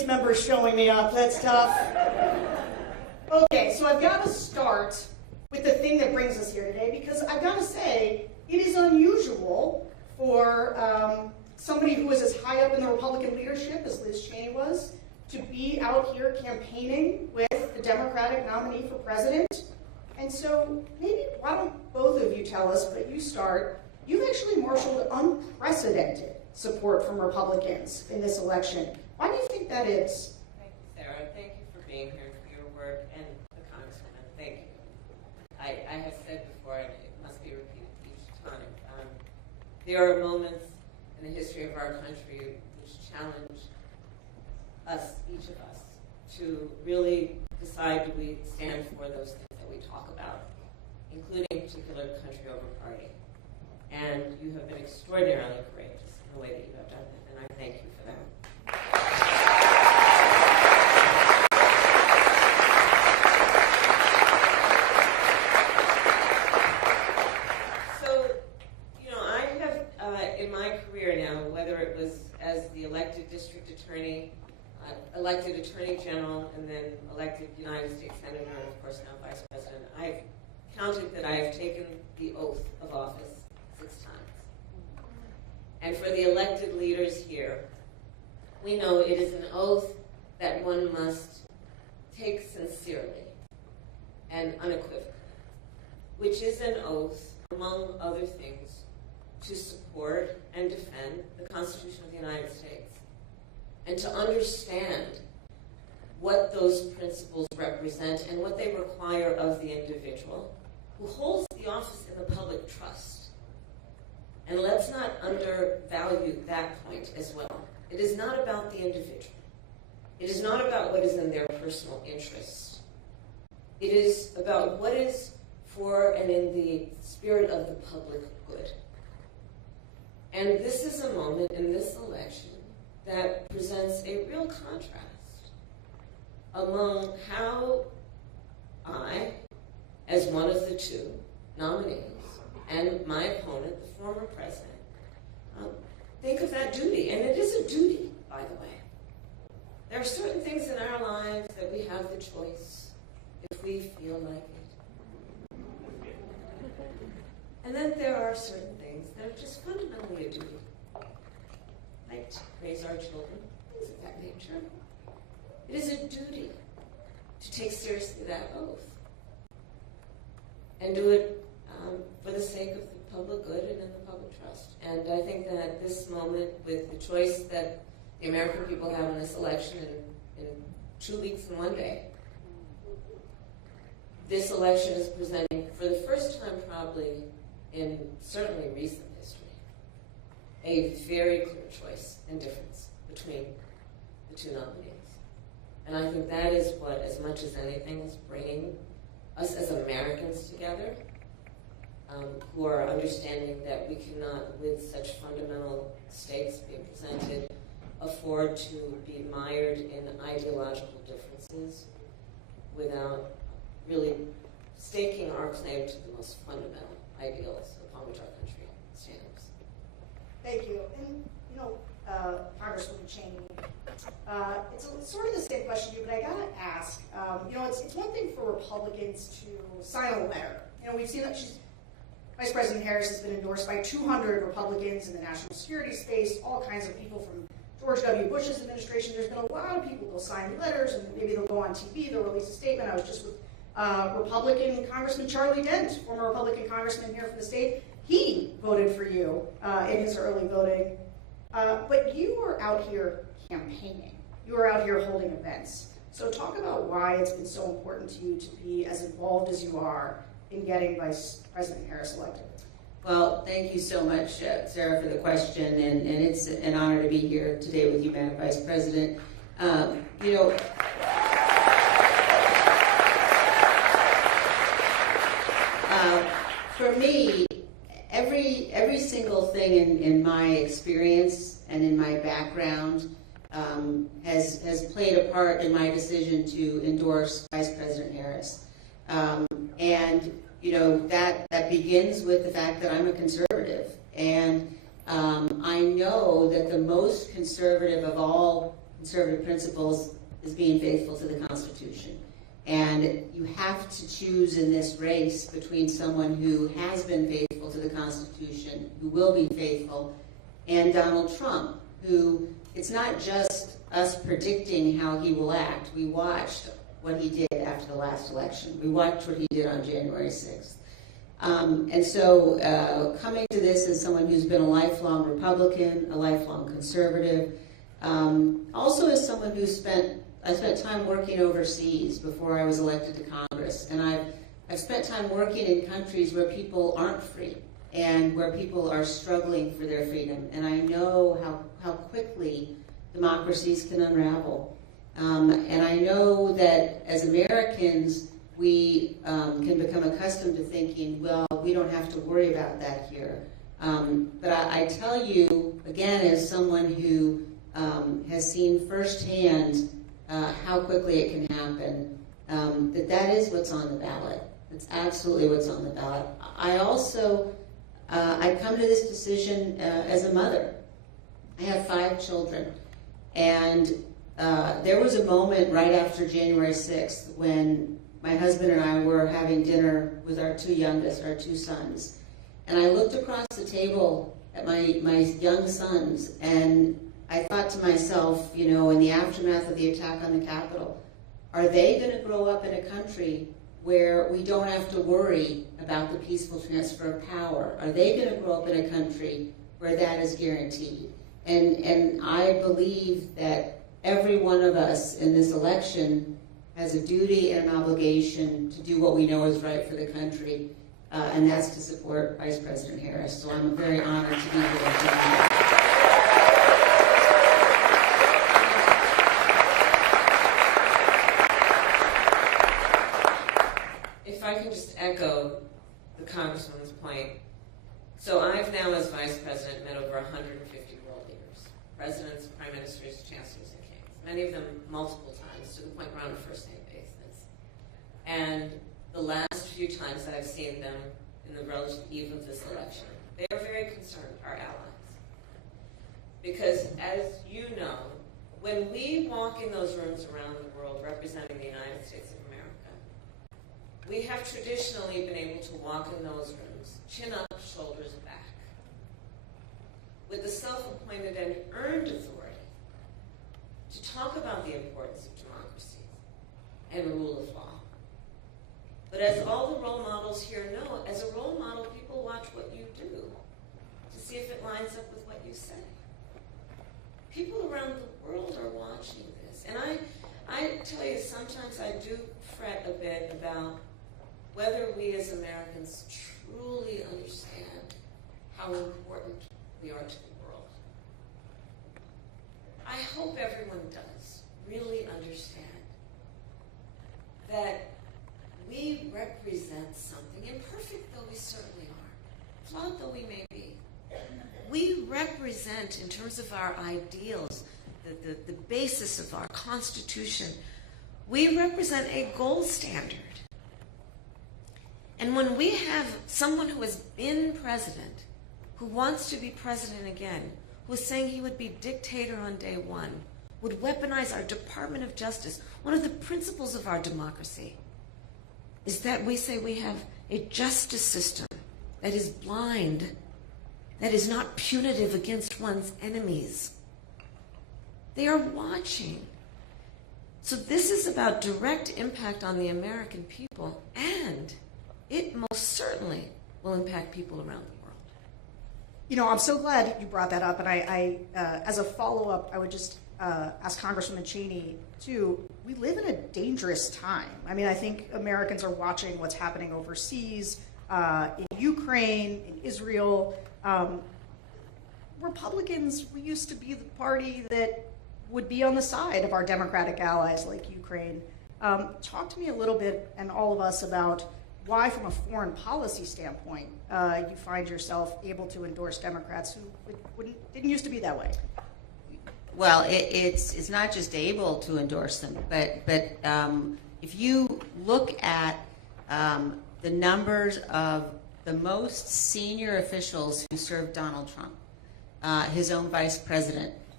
members showing me up. That's tough. Okay, so I've got to start with the thing that brings us here today, because I've got to say, it is unusual for somebody who was as high up in the Republican leadership as Liz Cheney was to be out here campaigning with the Democratic nominee for president. And so maybe why don't both of you tell us, but you start. You've actually marshaled unprecedented support from Republicans in this election. Why do you think that is? Thank you, Sarah. Thank you for being here, for your work, and the Congresswoman. Thank you. I have said before, and it must be repeated each time, there are moments in the history of our country which challenge us, each of us, to really decide, do we stand for those things that we talk about, including a particular country over party. And you have been extraordinarily courageous in the way that you have done that, and I thank you for that. So, I have, in my career now, whether it was as the elected district attorney, elected attorney general, and then elected United States Senator, and of course now Vice President, I've counted that I have taken the oath of office 6 times. And for the elected leaders here, we know it is an oath that one must take sincerely and unequivocally, which is an oath, among other things, to support and defend the Constitution of the United States, and to understand what those principles represent and what they require of the individual who holds the office in the public trust. And let's not undervalue that point as well. It is not about the individual. It is not about what is in their personal interest. It is about what is for and in the spirit of the public good. And this is a moment in this election that presents a real contrast among how I, as one of the 2 nominees, and my opponent, the former president, think of that duty. And it is a duty, by the way. There are certain things in our lives that we have the choice, if we feel like it. And then there are certain things that are just fundamentally a duty, like to raise our children, things of that nature. It is a duty to take seriously that oath and do it for the sake of the public good and in the public trust. And I think that at this moment, with the choice that the American people have in this election in 2 weeks and 1 day, this election is presenting, for the first time probably in certainly recent history, a very clear choice and difference between the 2 nominees. And I think that is what, as much as anything, is bringing us as Americans together, who are understanding that we cannot, with such fundamental stakes being presented, afford to be mired in ideological differences without really staking our claim to the most fundamental ideals upon which our country stands. Thank you. And, Congresswoman Cheney, it's sort of the same question to you, but I gotta ask, it's one thing for Republicans to sign a letter. We've seen that Vice President Harris has been endorsed by 200 Republicans in the national security space, all kinds of people from George W. Bush's administration. There's been a lot of people who'll sign letters, and maybe they'll go on TV, they'll release a statement. I was just with Republican Congressman Charlie Dent, former Republican congressman here from the state. He voted for you in his early voting. But you are out here campaigning. You are out here holding events. So talk about why it's been so important to you to be as involved as you are in getting Vice President Harris elected. Well, thank you so much, Sarah, for the question, and it's an honor to be here today with you, Madam Vice President. For me, every single thing in my experience and in my background has played a part in my decision to endorse Vice President Harris. And that begins with the fact that I'm a conservative, and I know that the most conservative of all conservative principles is being faithful to the Constitution. And you have to choose in this race between someone who has been faithful to the Constitution, who will be faithful, and Donald Trump, who it's not just us predicting how he will act. We watched what he did after the last election. We watched what he did on January 6th. And so coming to this as someone who's been a lifelong Republican, a lifelong conservative, also as someone I spent time working overseas before I was elected to Congress, and I've spent time working in countries where people aren't free and where people are struggling for their freedom, and I know how quickly democracies can unravel. And I know that as Americans, we can become accustomed to thinking, well, we don't have to worry about that here. But I tell you, again, as someone who has seen firsthand how quickly it can happen, that is what's on the ballot. That's absolutely what's on the ballot. I also, I come to this decision as a mother. I have 5 children, and there was a moment right after January 6th when my husband and I were having dinner with our 2 youngest, our 2 sons, and I looked across the table at my young sons, and I thought to myself, you know, in the aftermath of the attack on the Capitol, are they going to grow up in a country where we don't have to worry about the peaceful transfer of power? Are they going to grow up in a country where that is guaranteed? And I believe that every one of us in this election has a duty and an obligation to do what we know is right for the country, and that's to support Vice President Harris. So I'm very honored to be here. If I can just echo the Congresswoman's point. So I've now, as Vice President, met over 150 world leaders, presidents, prime ministers, chancellors, and kings, many of them multiple times, to the point we're on a first-name basis. And the last few times that I've seen them in the relative eve of this election, they are very concerned, our allies. Because as you know, when we walk in those rooms around the world representing the United States of America, we have traditionally been able to walk in those rooms, chin up, shoulders back, with the self-appointed and earned authority to talk about the importance of democracy and rule of law. But as all the role models here know, as a role model, people watch what you do to see if it lines up with what you say. People around the world are watching this. And I tell you, sometimes I do fret a bit about whether we as Americans truly understand how important we are to the world. I hope everyone does really understand that we represent something, imperfect though we certainly are, flawed though we may be. We represent, in terms of our ideals, the basis of our Constitution, we represent a gold standard. And when we have someone who has been president, who wants to be president again, who is saying he would be dictator on day one, would weaponize our Department of Justice, one of the principles of our democracy is that we say we have a justice system that is blind, that is not punitive against one's enemies. They are watching. So this is about direct impact on the American people, and it most certainly will impact people around the world. You know, I'm so glad you brought that up, and I as a follow-up, I would just ask Congresswoman Cheney, too, we live in a dangerous time. I mean, I think Americans are watching what's happening overseas, in Ukraine, in Israel. Republicans, we used to be the party that would be on the side of our Democratic allies like Ukraine. Talk to me a little bit, and all of us, about why, from a foreign policy standpoint, you find yourself able to endorse Democrats who didn't used to be that way. Well, it's not just able to endorse them, but if you look at the numbers of the most senior officials who served Donald Trump, his own vice president,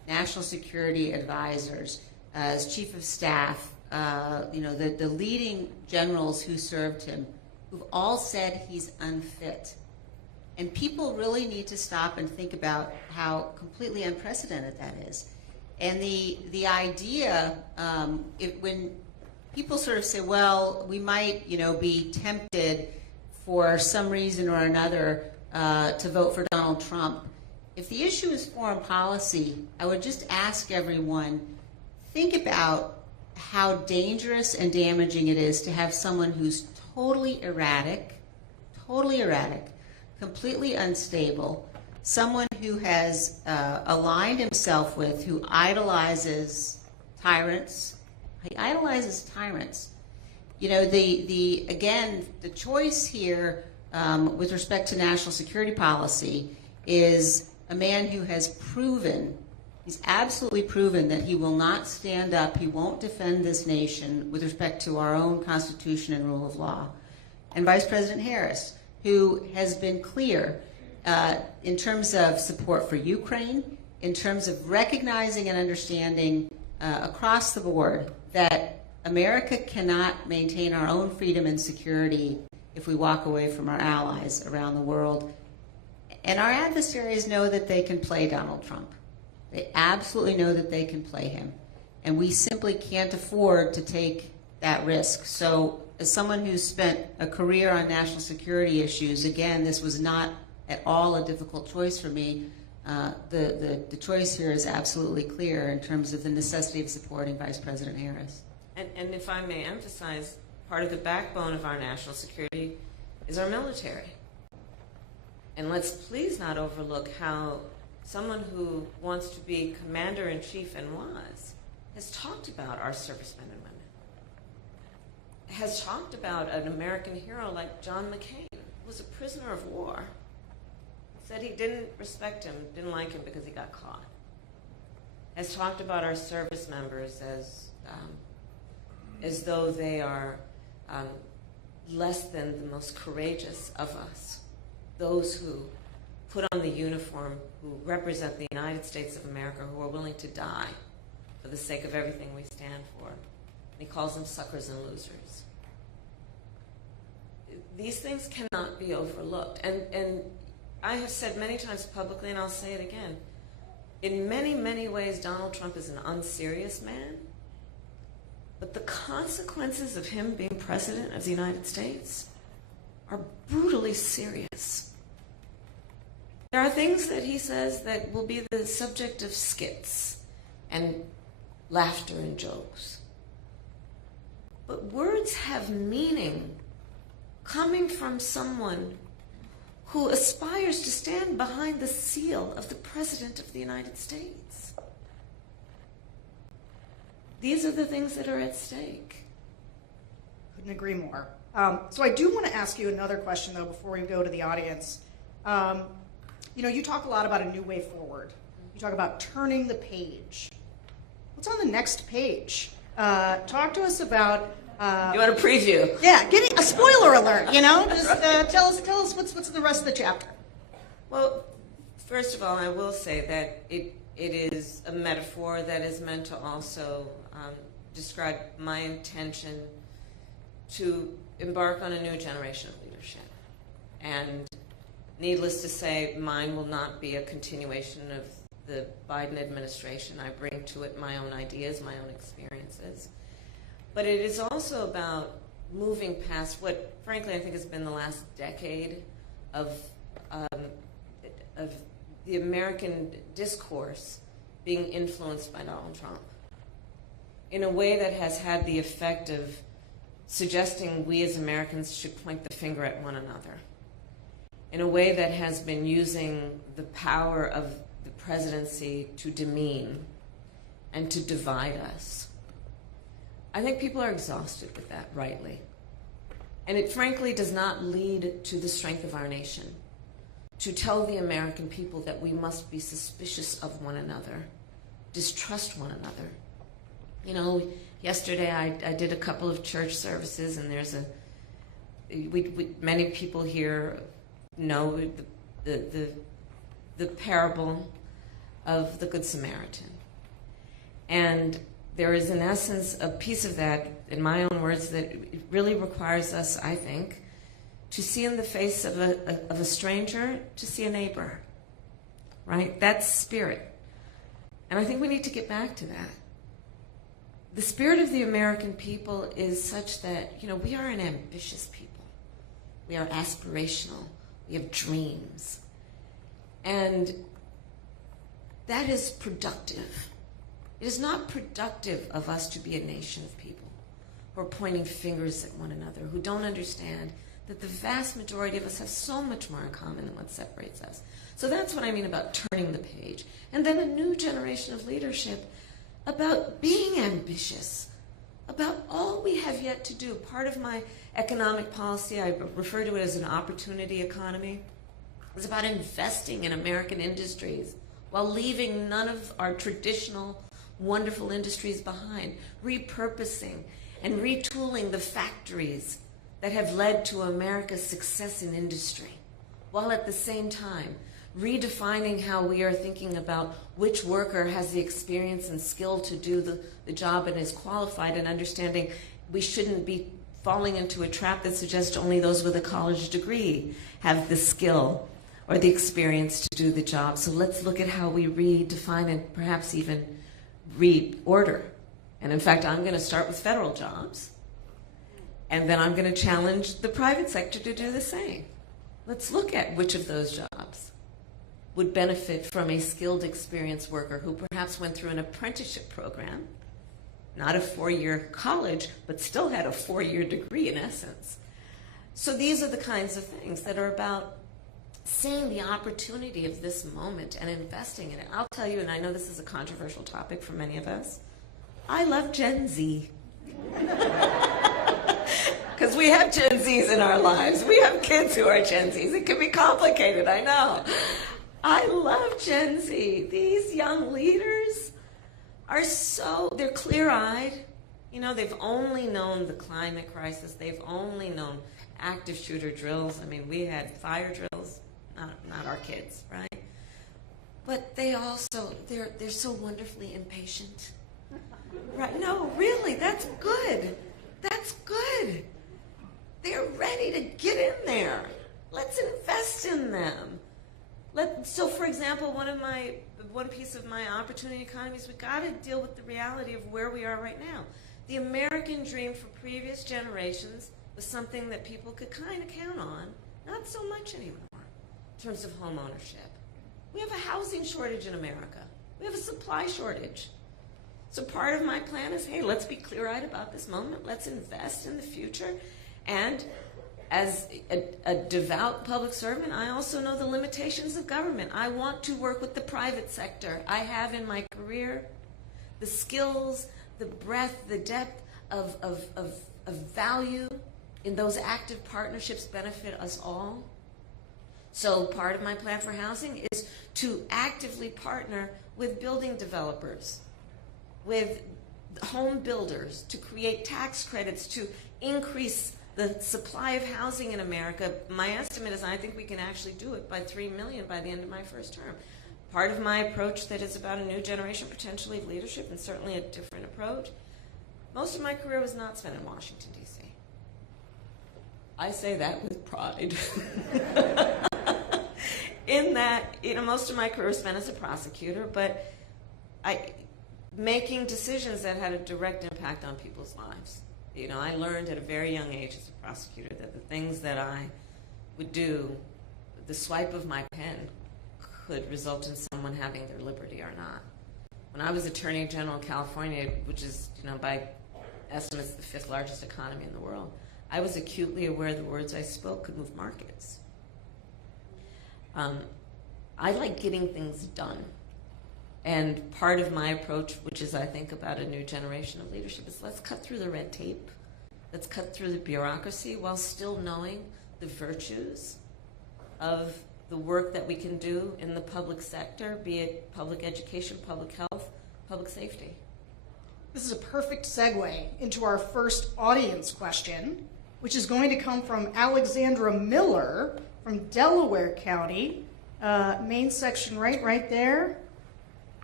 national security advisors, as chief of staff, the leading generals who served him, who've all said he's unfit. And people really need to stop and think about how completely unprecedented that is. And the idea, when people sort of say, well, we might, be tempted for some reason or another to vote for Donald Trump. If the issue is foreign policy, I would just ask everyone, think about how dangerous and damaging it is to have someone who's totally erratic, completely unstable, someone who has aligned himself with, who idolizes tyrants. He idolizes tyrants. The choice here with respect to national security policy is a man who has proven, he's absolutely proven that he will not stand up, he won't defend this nation with respect to our own Constitution and rule of law. And Vice President Harris, who has been clear in terms of support for Ukraine, in terms of recognizing and understanding across the board that America cannot maintain our own freedom and security if we walk away from our allies around the world. And our adversaries know that they can play Donald Trump. They absolutely know that they can play him. And we simply can't afford to take that risk. So as someone who's spent a career on national security issues, again, this was not at all a difficult choice for me. The choice here is absolutely clear in terms of the necessity of supporting Vice President Harris. And if I may emphasize, part of the backbone of our national security is our military. And let's please not overlook how someone who wants to be commander-in-chief and has talked about our servicemen and women, has talked about an American hero like John McCain, who was a prisoner of war, said he didn't respect him, didn't like him because he got caught, has talked about our service members as though they are less than the most courageous of us, those who put on the uniform, who represent the United States of America, who are willing to die for the sake of everything we stand for. And he calls them suckers and losers. These things cannot be overlooked. And I have said many times publicly, and I'll say it again, in many, many ways, Donald Trump is an unserious man. But the consequences of him being president of the United States are brutally serious. There are things that he says that will be the subject of skits and laughter and jokes. But words have meaning coming from someone who aspires to stand behind the seal of the President of the United States. These are the things that are at stake. Couldn't agree more. So I do want to ask you another question, though, before we go to the audience. You talk a lot about a new way forward. You talk about turning the page. What's on the next page? Talk to us about... you want a preview? Yeah, give me a spoiler alert, Just tell us what's the rest of the chapter. Well, first of all, I will say that it is a metaphor that is meant to also describe my intention to embark on a new generation of leadership. And needless to say, mine will not be a continuation of the Biden administration. I bring to it my own ideas, my own experiences. But it is also about moving past what, frankly, I think has been the last decade of the American discourse being influenced by Donald Trump in a way that has had the effect of suggesting we as Americans should point the finger at one another, in a way that has been using the power of the presidency to demean and to divide us. I think people are exhausted with that, rightly. And it frankly does not lead to the strength of our nation, to tell the American people that we must be suspicious of one another, distrust one another. Yesterday I did a couple of church services, and there's many people here know the parable of the Good Samaritan. And there is, in essence, a piece of that, in my own words, that it really requires us, I think, to see in the face of a stranger, to see a neighbor, right? That's spirit. And I think we need to get back to that. The spirit of the American people is such that, we are an ambitious people. We are aspirational. We have dreams. And that is productive. It is not productive of us to be a nation of people who are pointing fingers at one another, who don't understand that the vast majority of us have so much more in common than what separates us. So that's what I mean about turning the page. And then a new generation of leadership about being ambitious, about all we have yet to do. Part of my economic policy, I refer to it as an opportunity economy, is about investing in American industries while leaving none of our traditional wonderful industries behind, repurposing and retooling the factories that have led to America's success in industry, while at the same time redefining how we are thinking about which worker has the experience and skill to do the job and is qualified, and understanding we shouldn't be falling into a trap that suggests only those with a college degree have the skill or the experience to do the job. So let's look at how we redefine and perhaps even reorder. And in fact, I'm going to start with federal jobs, and then I'm going to challenge the private sector to do the same. Let's look at which of those jobs would benefit from a skilled, experienced worker who perhaps went through an apprenticeship program, not a 4-year college, but still had a 4-year degree in essence. So these are the kinds of things that are about seeing the opportunity of this moment and investing in it. I'll tell you, and I know this is a controversial topic for many of us, I love Gen Z. Because we have Gen Zs in our lives. We have kids who are Gen Zs. It can be complicated, I know. I love Gen Z. These young leaders are they're clear-eyed. They've only known the climate crisis. They've only known active shooter drills. I mean, we had fire drills, not our kids, right? But they're so wonderfully impatient. Right? No, really, that's good. That's good. They're ready to get in there. Let's invest in them. So, for example, one piece of my opportunity economy is we've got to deal with the reality of where we are right now. The American dream for previous generations was something that people could kind of count on, not so much anymore in terms of home ownership. We have a housing shortage in America. We have a supply shortage. So part of my plan is, hey, let's be clear-eyed about this moment. Let's invest in the future. And as a devout public servant, I also know the limitations of government. I want to work with the private sector. I have in my career the skills, the breadth, the depth of value in those active partnerships benefit us all. So part of my plan for housing is to actively partner with building developers, with home builders, to create tax credits, to increase the supply of housing in America. My estimate is I think we can actually do it by 3 million by the end of my first term. Part of my approach that is about a new generation potentially of leadership, and certainly a different approach. Most of my career was not spent in Washington, D.C. I say that with pride. In that, most of my career was spent as a prosecutor, but making decisions that had a direct impact on people's lives. I learned at a very young age as a prosecutor that the things that I would do, the swipe of my pen could result in someone having their liberty or not. When I was Attorney General of California, which is, by estimates, the 5th largest economy in the world, I was acutely aware the words I spoke could move markets. I like getting things done. And part of my approach, which is I think about a new generation of leadership, is let's cut through the red tape. Let's cut through the bureaucracy while still knowing the virtues of the work that we can do in the public sector, be it public education, public health, public safety. This is a perfect segue into our first audience question, which is going to come from Alexandra Miller from Delaware County, main section right there.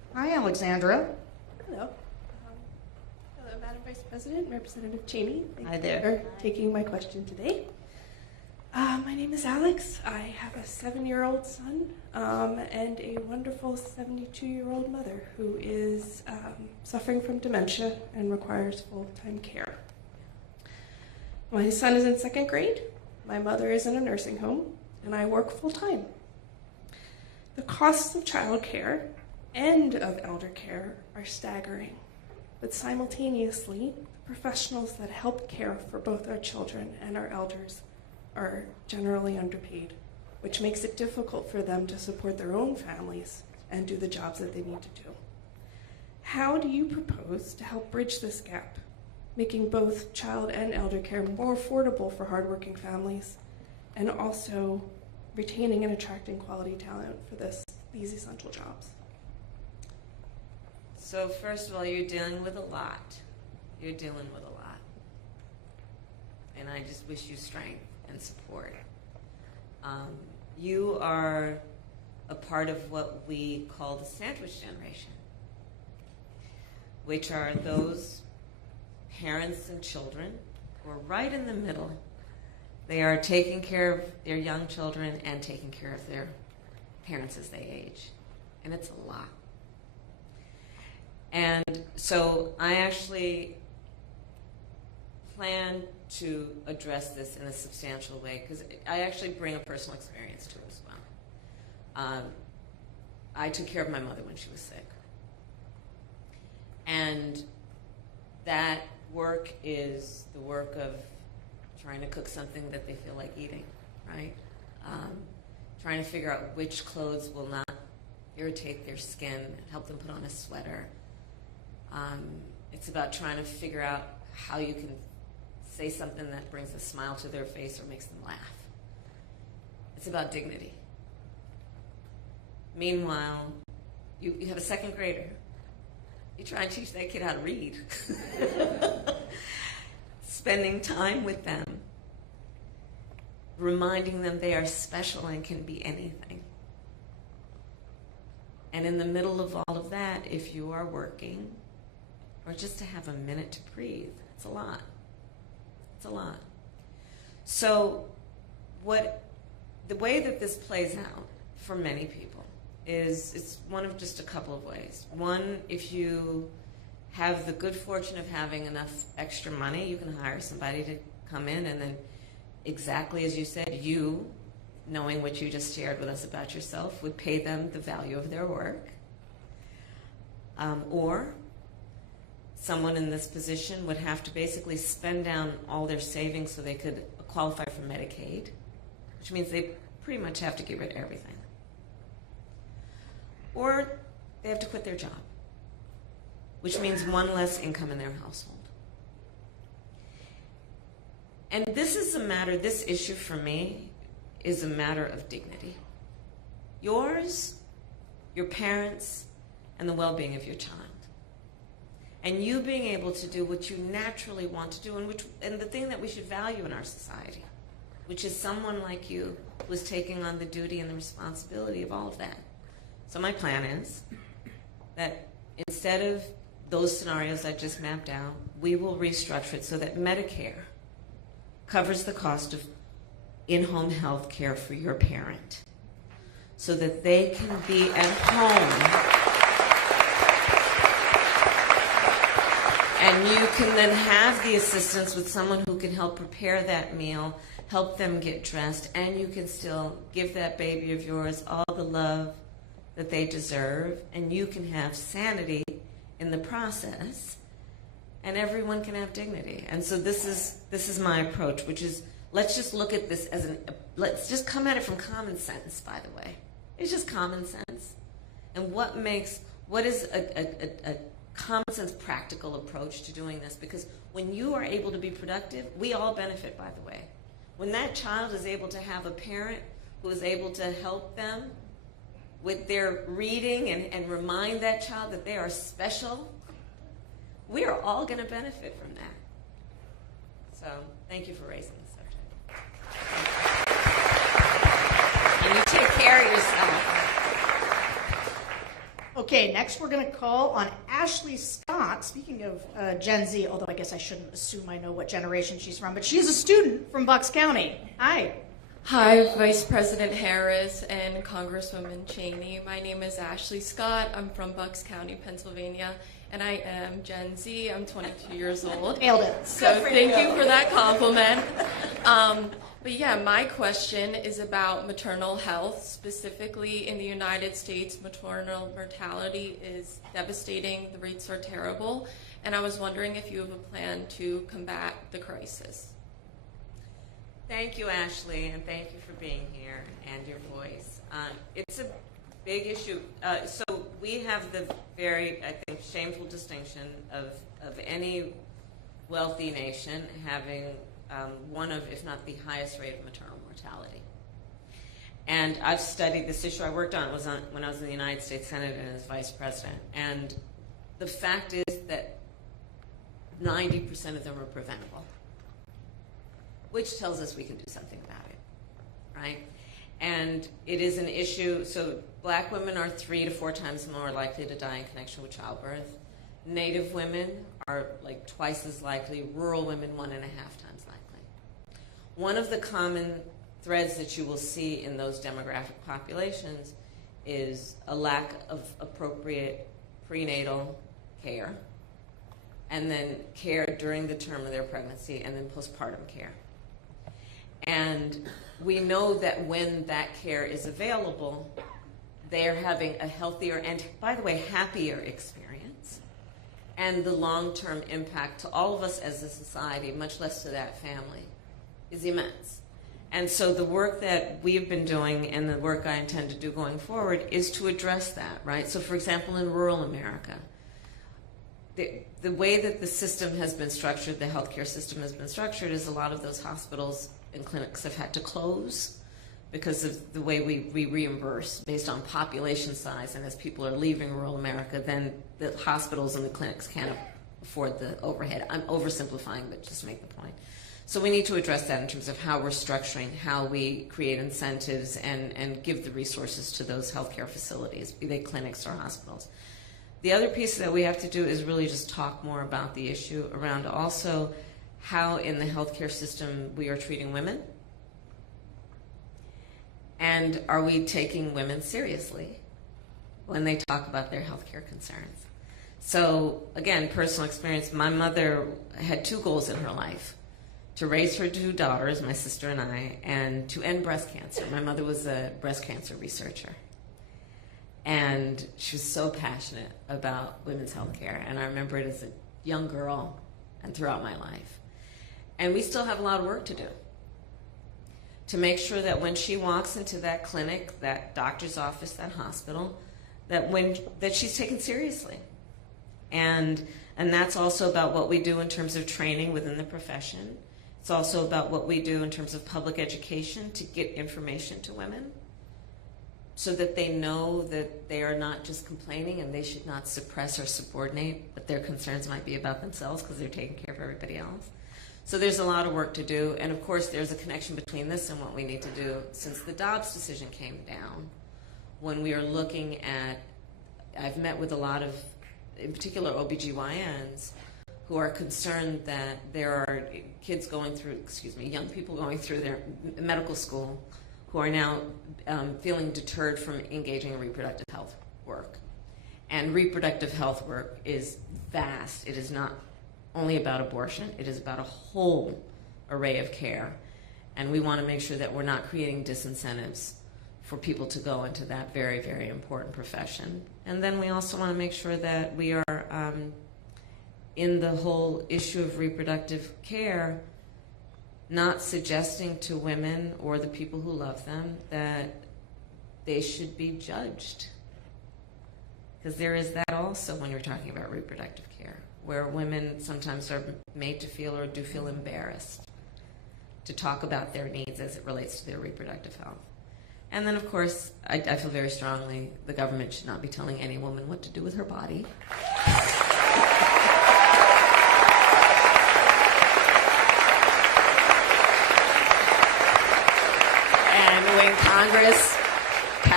Hi, Alexandra. Hello. Hello, Madam Vice President, Representative Cheney. Thank Hi you there. for taking my question today. My name is Alex. I have a 7-year-old son and a wonderful 72-year-old mother who is suffering from dementia and requires full-time care. My son is in 2nd grade. My mother is in a nursing home, and I work full-time. The costs of childcare and of elder care are staggering, but simultaneously, the professionals that help care for both our children and our elders are generally underpaid, which makes it difficult for them to support their own families and do the jobs that they need to do. How do you propose to help bridge this gap, making both child and elder care more affordable for hardworking families, and also retaining and attracting quality talent for these essential jobs? So first of all, you're dealing with a lot. You're dealing with a lot. And I just wish you strength and support. You are a part of what we call the sandwich generation, which are those parents and children who are right in the middle. They are taking care of their young children and taking care of their parents as they age. And it's a lot. And so I actually plan to address this in a substantial way because I actually bring a personal experience to it as well. I took care of my mother when she was sick. And that work is the work of trying to cook something that they feel like eating, right? Trying to figure out which clothes will not irritate their skin, help them put on a sweater. It's about trying to figure out how you can say something that brings a smile to their face or makes them laugh. It's about dignity. Meanwhile, you have a 2nd grader. You try and teach that kid how to read. Spending time with them, reminding them they are special and can be anything. And in the middle of all of that, if you are working, or just to have a minute to breathe, it's a lot. It's a lot. So the way that this plays out for many people is it's one of just a couple of ways. One, if you have the good fortune of having enough extra money, you can hire somebody to come in and then, exactly as you said, you, knowing what you just shared with us about yourself, would pay them the value of their work. Or someone in this position would have to basically spend down all their savings so they could qualify for Medicaid, which means they pretty much have to get rid of everything. Or they have to quit their job, which means one less income in their household. And this issue for me is a matter of dignity. Yours, your parents, and the well-being of your child. And you being able to do what you naturally want to do, and the thing that we should value in our society, which is someone like you who is taking on the duty and the responsibility of all of that. So my plan is that instead of those scenarios I just mapped out, we will restructure it so that Medicare covers the cost of in-home health care for your parent so that they can be at home. And you can then have the assistance with someone who can help prepare that meal, help them get dressed, and you can still give that baby of yours all the love that they deserve, and you can have sanity in the process, and everyone can have dignity. And so this is my approach, which is let's just look at this as let's just come at it from common sense, by the way. It's just common sense. And what is a common sense, practical approach to doing this? Because when you are able to be productive, we all benefit, by the way. When that child is able to have a parent who is able to help them with their reading and remind that child that they are special, we are all going to benefit from that. So thank you for raising the subject. And you take care of yourself. Okay, next we're going to call on Ashley Scott. Speaking of Gen Z, although I guess I shouldn't assume I know what generation she's from, but she's a student from Bucks County. Hi. Hi, Vice President Harris and Congresswoman Cheney. My name is Ashley Scott. I'm from Bucks County, Pennsylvania, and I am Gen Z. I'm 22 years old. Nailed it. So thank you for that compliment. But yeah, my question is about maternal health. Specifically in the United States, maternal mortality is devastating. The rates are terrible. And I was wondering if you have a plan to combat the crisis. Thank you, Ashley, and thank you for being here and your voice. It's a big issue. So we have the very, I think, shameful distinction of any wealthy nation having one of, if not the highest rate of maternal mortality. And I've studied this issue. I worked on it when I was in the United States Senate and as vice president. And the fact is that 90% of them are preventable, which tells us we can do something about it, right? And it is an issue. So black women are 3 to 4 times more likely to die in connection with childbirth. Native women are like twice as likely. Rural women 1.5 times likely. One of the common threads that you will see in those demographic populations is a lack of appropriate prenatal care, and then care during the term of their pregnancy, and then postpartum care. And we know that when that care is available, they're having a healthier and, by the way, happier experience. And the long-term impact to all of us as a society, much less to that family, is immense. And so the work that we've been doing and the work I intend to do going forward is to address that, right? So, for example, in rural America, the way that the system has been structured, the healthcare system has been structured, is a lot of those hospitals and clinics have had to close because of the way we reimburse based on population size. And as people are leaving rural America, then the hospitals and the clinics can't afford the overhead. I'm oversimplifying, but just to make the point. So we need to address that in terms of how we're structuring, how we create incentives and give the resources to those healthcare facilities, be they clinics or hospitals. The other piece that we have to do is really just talk more about the issue around also how in the healthcare system we are treating women, and are we taking women seriously when they talk about their healthcare concerns. So again, personal experience, my mother had 2 goals in her life: to raise her 2 daughters, my sister and I, and to end breast cancer. My mother was a breast cancer researcher. And she was so passionate about women's health care. And I remember it as a young girl and throughout my life. And we still have a lot of work to do to make sure that when she walks into that clinic, that doctor's office, that hospital, that she's taken seriously. And that's also about what we do in terms of training within the profession. It's also about what we do in terms of public education to get information to women, so that they know that they are not just complaining and they should not suppress or subordinate, but their concerns might be about themselves because they're taking care of everybody else. So there's a lot of work to do, and of course there's a connection between this and what we need to do since the Dobbs decision came down. When we are looking at, I've met with a lot of, in particular, OBGYNs who are concerned that there are kids going through, young people going through their medical school who are now feeling deterred from engaging in reproductive health work. And reproductive health work is vast. It is not only about abortion. It is about a whole array of care. And we want to make sure that we're not creating disincentives for people to go into that very, very important profession. And then we also want to make sure that we are, in the whole issue of reproductive care, not suggesting to women or the people who love them that they should be judged. Because there is that also when you're talking about reproductive care, where women sometimes are made to feel or do feel embarrassed to talk about their needs as it relates to their reproductive health. And then, of course, I feel very strongly the government should not be telling any woman what to do with her body. And when Congress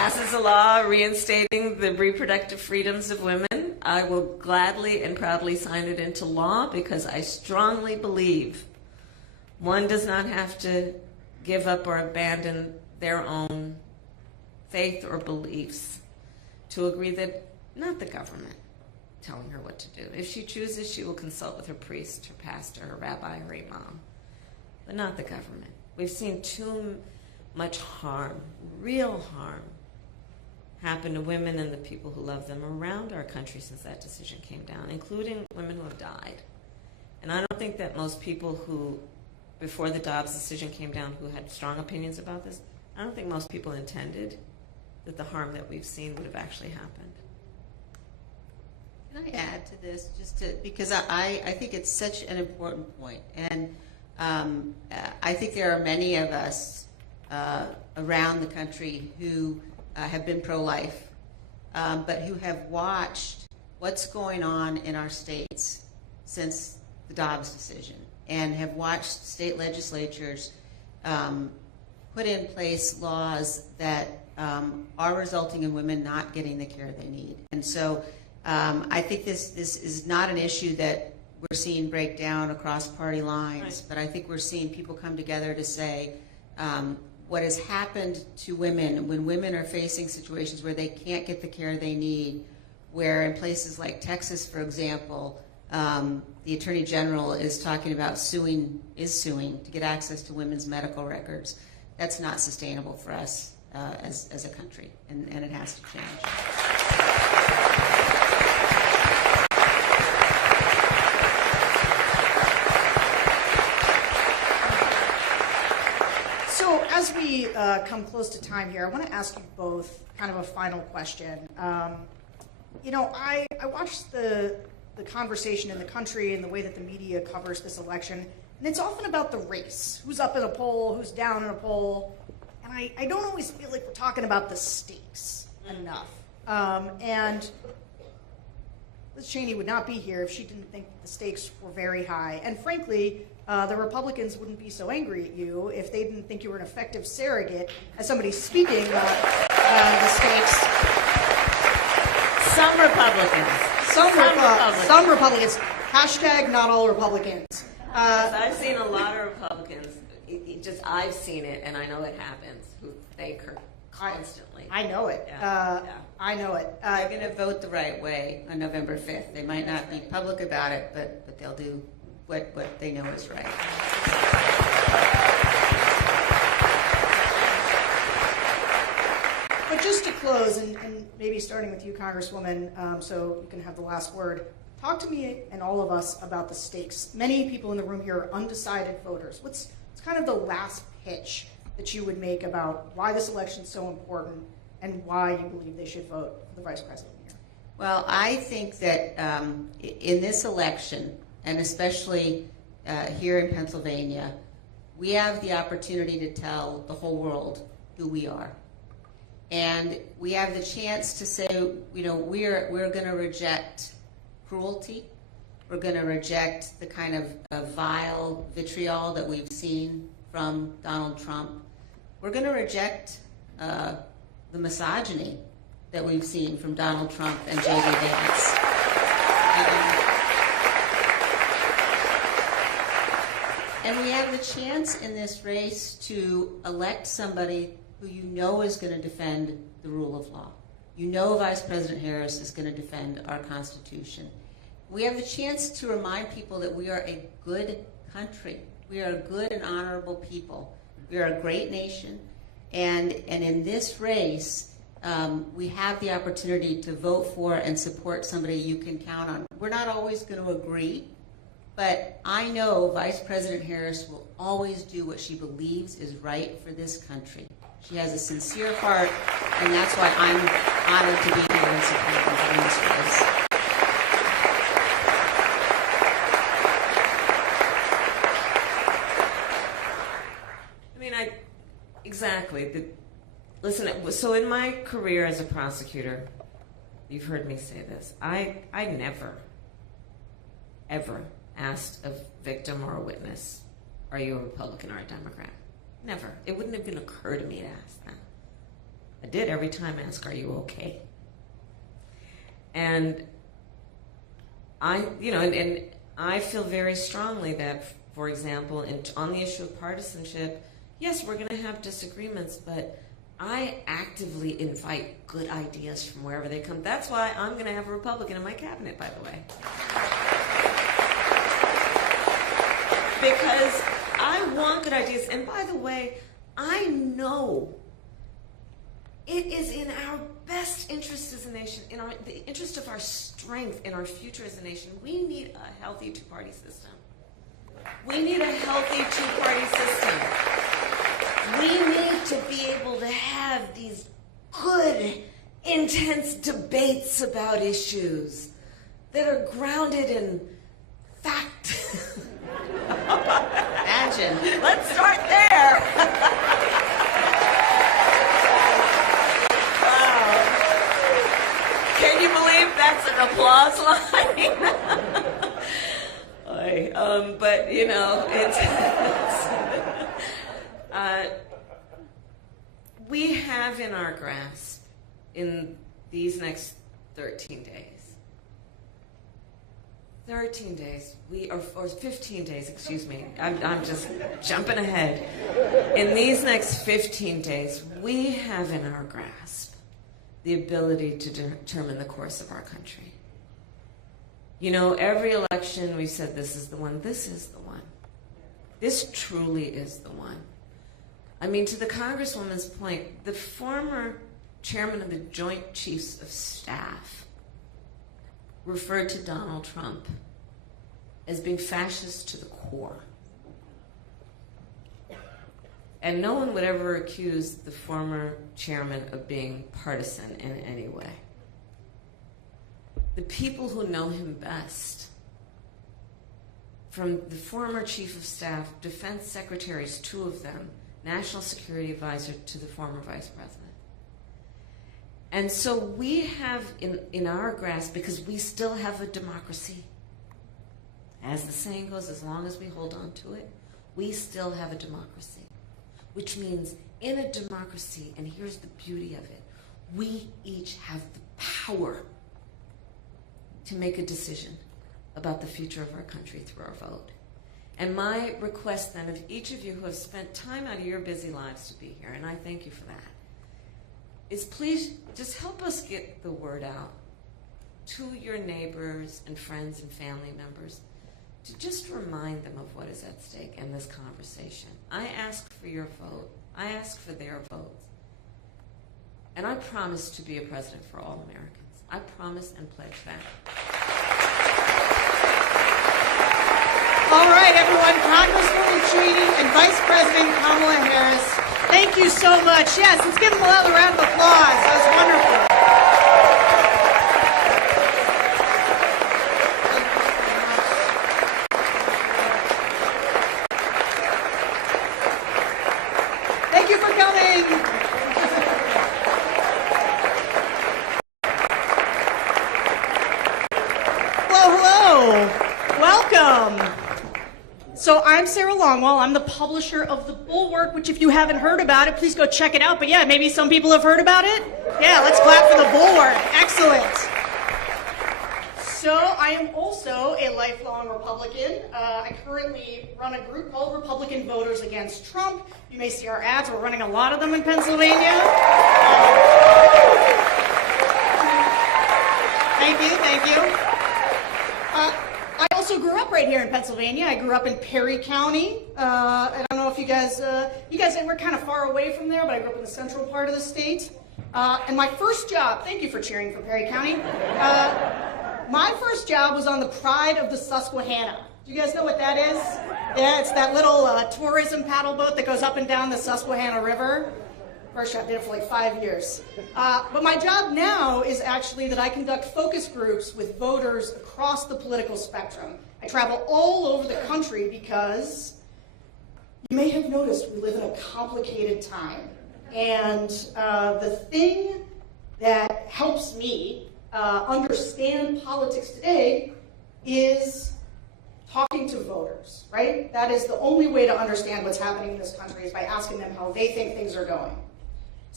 passes a law reinstating the reproductive freedoms of women, I will gladly and proudly sign it into law because I strongly believe one does not have to give up or abandon their own faith or beliefs to agree that not the government telling her what to do. If she chooses, she will consult with her priest, her pastor, her rabbi, her imam, but not the government. We've seen too much harm, real harm, happen to women and the people who love them around our country since that decision came down, including women who have died. And I don't think that most people who, before the Dobbs decision came down, who had strong opinions about this, I don't think most people intended that the harm that we've seen would have actually happened. Can I add to this, because I think it's such an important point, and I think there are many of us around the country who have been pro-life, but who have watched what's going on in our states since the Dobbs decision, and have watched state legislatures put in place laws that are resulting in women not getting the care they need. And so I think this is not an issue that we're seeing break down across party lines, right, but I think we're seeing people come together to say what has happened to women when women are facing situations where they can't get the care they need, where in places like Texas, for example, the Attorney General is talking about suing to get access to women's medical records. That's not sustainable for us as a country, and it has to change. So as we come close to time here, I want to ask you both kind of a final question. I watched the conversation in the country and the way that the media covers this election, and it's often about the race. Who's up in a poll, who's down in a poll. And I don't always feel like we're talking about the stakes enough. And Liz Cheney would not be here if she didn't think the stakes were very high. And frankly, the Republicans wouldn't be so angry at you if they didn't think you were an effective surrogate as somebody speaking about the stakes. Some Republicans. Some Republicans. Hashtag not all Republicans. I've seen a lot of Republicans. I've seen it, and I know it happens, who thank her constantly. I know it. Yeah. I know it. They're going to vote the right way on November 5th. They might not be public about it, but they'll do what they know is right. But just to close, and maybe starting with you, Congresswoman, so you can have the last word, talk to me and all of us about the stakes. Many people in the room here are undecided voters. What's kind of the last pitch that you would make about why this election is so important and why you believe they should vote for the vice president here? Well, I think that in this election, and especially here in Pennsylvania, we have the opportunity to tell the whole world who we are. And we have the chance to say, we're going to reject cruelty. We're going to reject the kind of vile vitriol that we've seen from Donald Trump. We're going to reject the misogyny that we've seen from Donald Trump and J.D. Vance. And we have the chance in this race to elect somebody who you know is going to defend the rule of law. You know Vice President Harris is going to defend our Constitution. We have the chance to remind people that we are a good country. We are a good and honorable people. We are a great nation. And in this race, we have the opportunity to vote for and support somebody you can count on. We're not always going to agree, but I know Vice President Harris will always do what she believes is right for this country. She has a sincere heart, and that's why I'm honored to be here and support her in this race. Exactly. Listen, so in my career as a prosecutor, you've heard me say this, I never, ever asked a victim or a witness, are you a Republican or a Democrat? Never. It wouldn't even occur to me to ask that. I did every time ask, are you okay? And I feel very strongly that, for example, on the issue of partisanship, yes, we're going to have disagreements, but I actively invite good ideas from wherever they come. That's why I'm going to have a Republican in my cabinet, by the way. Because I want good ideas. And by the way, I know it is in our best interest as a nation, in the interest of our strength, in our future as a nation. We need a healthy two-party system. We need a healthy two-party system. We need to be able to have these good, intense debates about issues that are grounded in fact. Imagine. Let's start there. Wow. Can you believe that's an applause line? But, you know, we have in our grasp in these next 13 days, or 15 days, excuse me. I'm just jumping ahead. In these next 15 days, we have in our grasp the ability to determine the course of our country. You know, every election we've said this is the one, this is the one. This truly is the one. I mean, to the Congresswoman's point, the former chairman of the Joint Chiefs of Staff referred to Donald Trump as being fascist to the core. And no one would ever accuse the former chairman of being partisan in any way. The people who know him best, from the former chief of staff, defense secretaries, 2 of them, national security advisor to the former vice president. And so we have in our grasp, because we still have a democracy, as the saying goes, as long as we hold on to it, we still have a democracy. Which means in a democracy, and here's the beauty of it, we each have the power to make a decision about the future of our country through our vote. And my request then of each of you who have spent time out of your busy lives to be here, and I thank you for that, is please just help us get the word out to your neighbors and friends and family members to just remind them of what is at stake in this conversation. I ask for your vote. I ask for their votes. And I promise to be a president for all Americans. I promise and pledge that. All right, everyone, Congresswoman Cheney and Vice President Kamala Harris, thank you so much. Yes, let's give them another round of applause. That was wonderful. Thank you for coming. Hello. Welcome. So I'm Sarah Longwell. I'm the publisher of The Bulwark, which if you haven't heard about it, please go check it out. But yeah, maybe some people have heard about it. Yeah, let's clap for The Bulwark. Excellent. So I am also a lifelong Republican. I currently run a group called Republican Voters Against Trump. You may see our ads. We're running a lot of them in Pennsylvania. Thank you. I also grew up right here in Pennsylvania. I grew up in Perry County. I don't know if you guys were kind of far away from there, but I grew up in the central part of the state. And my first job, thank you for cheering for Perry County. My first job was on the Pride of the Susquehanna. Do you guys know what that is? Yeah, it's that little tourism paddle boat that goes up and down the Susquehanna River. First job, did it for like 5 years. But my job now is actually that I conduct focus groups with voters across the political spectrum. I travel all over the country because you may have noticed we live in a complicated time. And the thing that helps me understand politics today is talking to voters, right? That is the only way to understand what's happening in this country, is by asking them how they think things are going.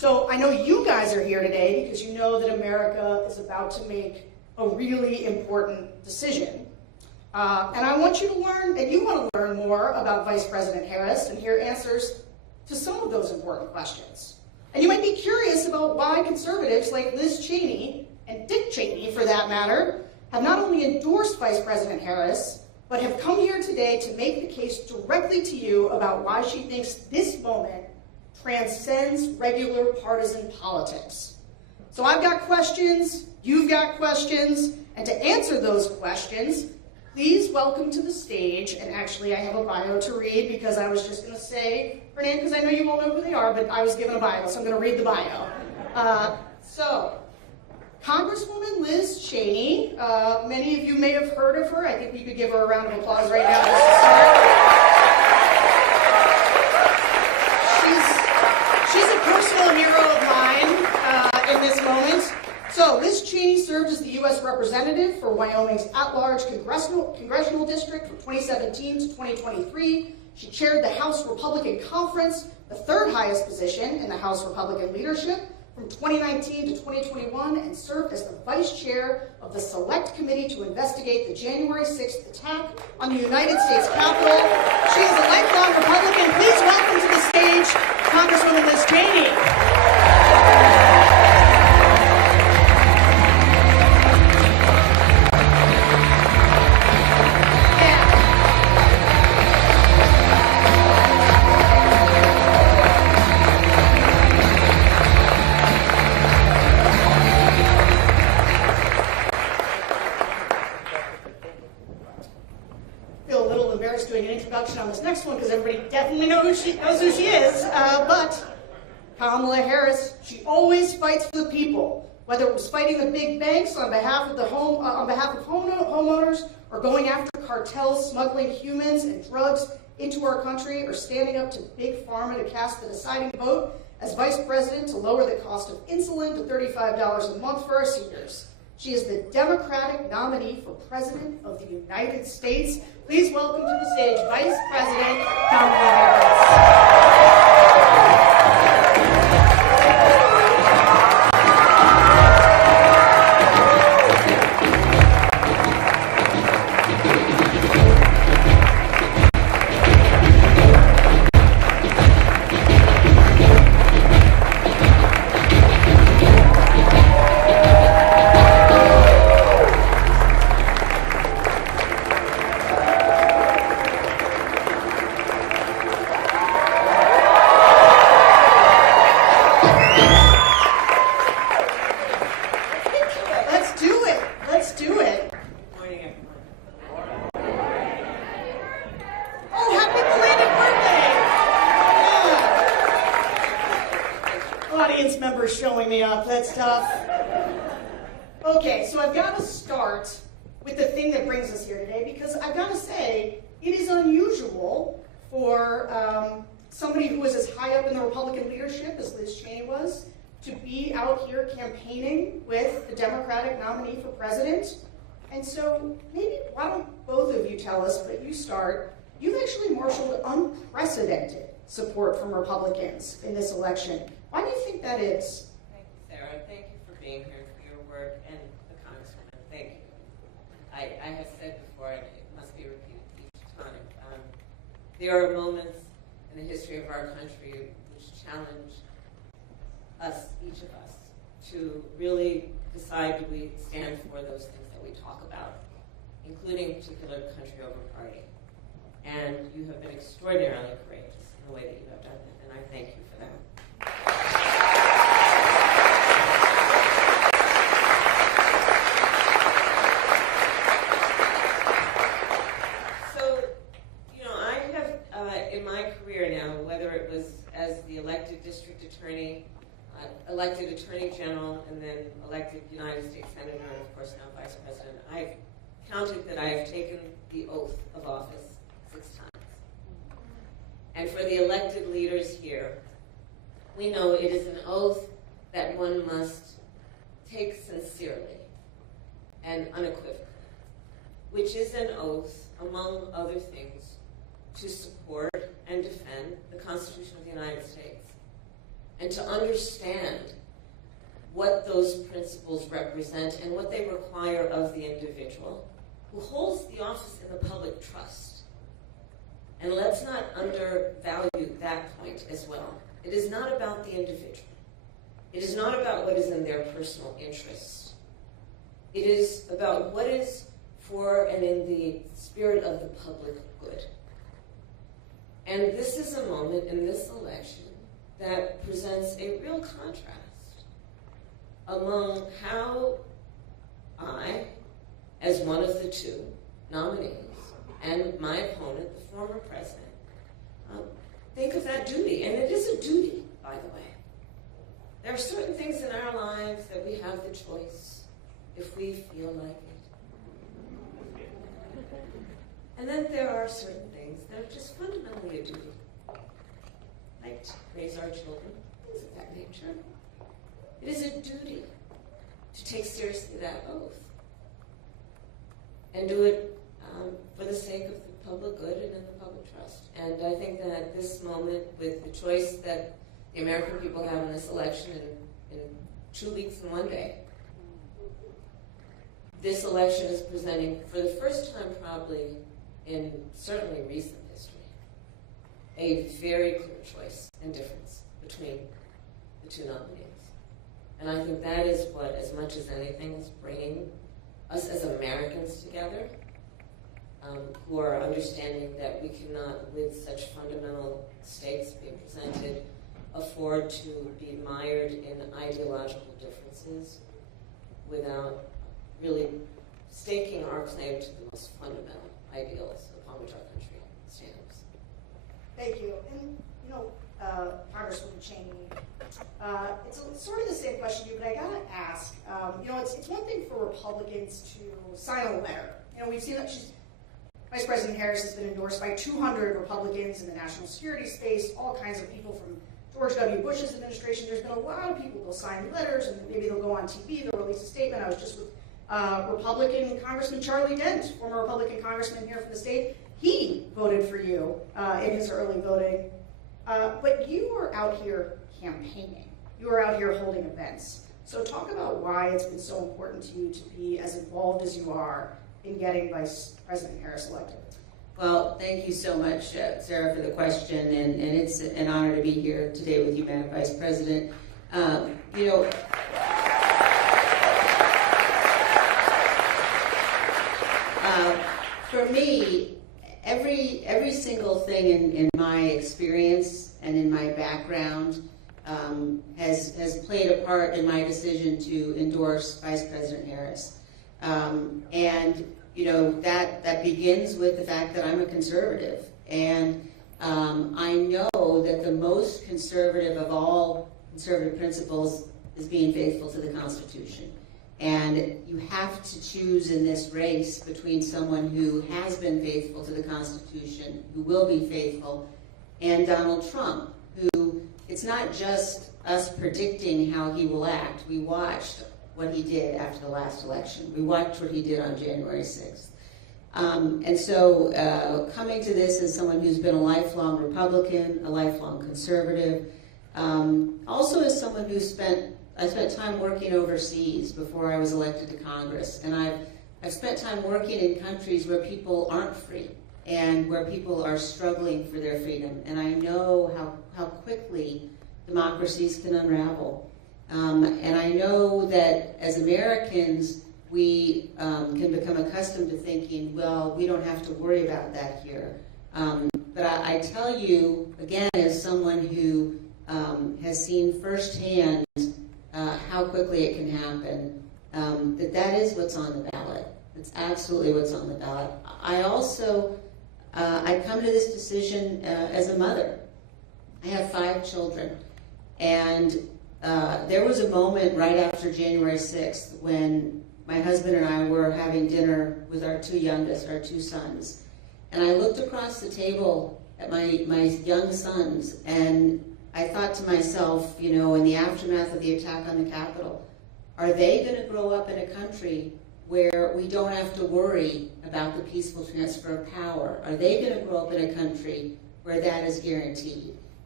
So I know you guys are here today because you know that America is about to make a really important decision. And I want you to learn, and you want to learn more about Vice President Harris and hear answers to some of those important questions. And you might be curious about why conservatives like Liz Cheney, and Dick Cheney for that matter, have not only endorsed Vice President Harris, but have come here today to make the case directly to you about why she thinks this moment transcends regular partisan politics. So I've got questions, you've got questions, and to answer those questions, please welcome to the stage, and actually I have a bio to read because I was just going to say her name because I know you all know who they are, but I was given a bio, so I'm going to read the bio. So, Congresswoman Liz Cheney, many of you may have heard of her. I think we could give her a round of applause right now just to start. She's a personal hero of mine in this moment. So Liz Cheney served as the U.S. Representative for Wyoming's at-large congressional district from 2017 to 2023. She chaired the House Republican Conference, the third highest position in the House Republican leadership, from 2019 to 2021, and served as the Vice Chair of the Select Committee to investigate the January 6th attack on the United States Capitol. She is a lifelong Republican. Please welcome to the stage Congresswoman Liz Cheney. Doing an introduction on this next one because everybody definitely knows who she is. But Kamala Harris, she always fights for the people, whether it was fighting the big banks on behalf of homeowners, or going after cartels smuggling humans and drugs into our country, or standing up to big pharma to cast the deciding vote as vice president to lower the cost of insulin to $35 a month for our seniors. She is the Democratic nominee for President of the United States. Please welcome to the stage Vice President Kamala Harris. Showing me up, that's tough. Okay, so I've got to start with the thing that brings us here today, because I've got to say, it is unusual for somebody who was as high up in the Republican leadership as Liz Cheney was to be out here campaigning with the Democratic nominee for president. And so maybe, why don't both of you tell us, but you start, you've actually marshaled unprecedented support from Republicans in this election. Why do you think that is? Thank you, Sarah. Thank you for being here, for your work, and the Congresswoman. Thank you. I have said before, and it must be repeated each time, there are moments in the history of our country which challenge us, each of us, to really decide, do we stand for those things that we talk about, including particular country over party. And you have been extraordinarily courageous in the way that you have done it, and I thank you for that. So, I have, in my career now, whether it was as the elected district attorney, elected attorney general, and then elected United States Senator, and of course now Vice President, I've counted that I have taken the oath of office 6 times. And for the elected leaders here, we know it is an oath that one must take sincerely and unequivocally, which is an oath, among other things, to support and defend the Constitution of the United States, and to understand what those principles represent and what they require of the individual who holds the office in the public trust. And let's not undervalue that point as well. It is not about the individual. It is not about what is in their personal interest. It is about what is for and in the spirit of the public good. And this is a moment in this election that presents a real contrast among how I, as one of the two nominees, and my opponent, the former president, think of that duty. And it is a duty, by the way. There are certain things in our lives that we have the choice if we feel like it. And then there are certain things that are just fundamentally a duty, like to raise our children, things of that nature. It is a duty to take seriously that oath and do it for the sake of the public good and in the public trust. And I think that at this moment, with the choice that the American people have in this election in 2 weeks and 1 day, this election is presenting, for the first time probably in certainly recent history, a very clear choice and difference between the two nominees. And I think that is what, as much as anything, is bringing us as Americans together, who are understanding that we cannot, with such fundamental stakes being presented, afford to be mired in ideological differences without really staking our claim to the most fundamental ideals upon which our country stands. Thank you. And, Congresswoman Cheney, it's sort of the same question to you, but I gotta ask, it's one thing for Republicans to sign a letter. We've seen that Vice President Harris has been endorsed by 200 Republicans in the national security space, all kinds of people from George W. Bush's administration. There's been a lot of people who'll sign letters, and maybe they'll go on TV, they'll release a statement. I was just with Republican Congressman Charlie Dent, former Republican congressman here from the state. He voted for you in his early voting. But you are out here campaigning. You are out here holding events. So talk about why it's been so important to you to be as involved as you are in getting Vice President Harris elected. Well, thank you so much, Sarah, for the question, and it's an honor to be here today with you, Madam Vice President. For me, every single thing in my experience and in my background has played a part in my decision to endorse Vice President Harris. That begins with the fact that I'm a conservative. And I know that the most conservative of all conservative principles is being faithful to the Constitution. And you have to choose in this race between someone who has been faithful to the Constitution, who will be faithful, and Donald Trump, who it's not just us predicting how he will act. We watched what he did after the last election. We watched what he did on January 6th. And so coming to this as someone who's been a lifelong Republican, a lifelong conservative, also as someone I spent time working overseas before I was elected to Congress. And I've spent time working in countries where people aren't free and where people are struggling for their freedom. And I know how quickly democracies can unravel. And I know that as Americans, we can become accustomed to thinking, well, we don't have to worry about that here. But I tell you, again, as someone who has seen firsthand how quickly it can happen, that is what's on the ballot. That's absolutely what's on the ballot. I also, I come to this decision as a mother. I have 5 children. And there was a moment right after January 6th when my husband and I were having dinner with our 2 youngest, our 2 sons. And I looked across the table at my young sons, and I thought to myself, in the aftermath of the attack on the Capitol, are they going to grow up in a country where we don't have to worry about the peaceful transfer of power? Are they going to grow up in a country where that is guaranteed?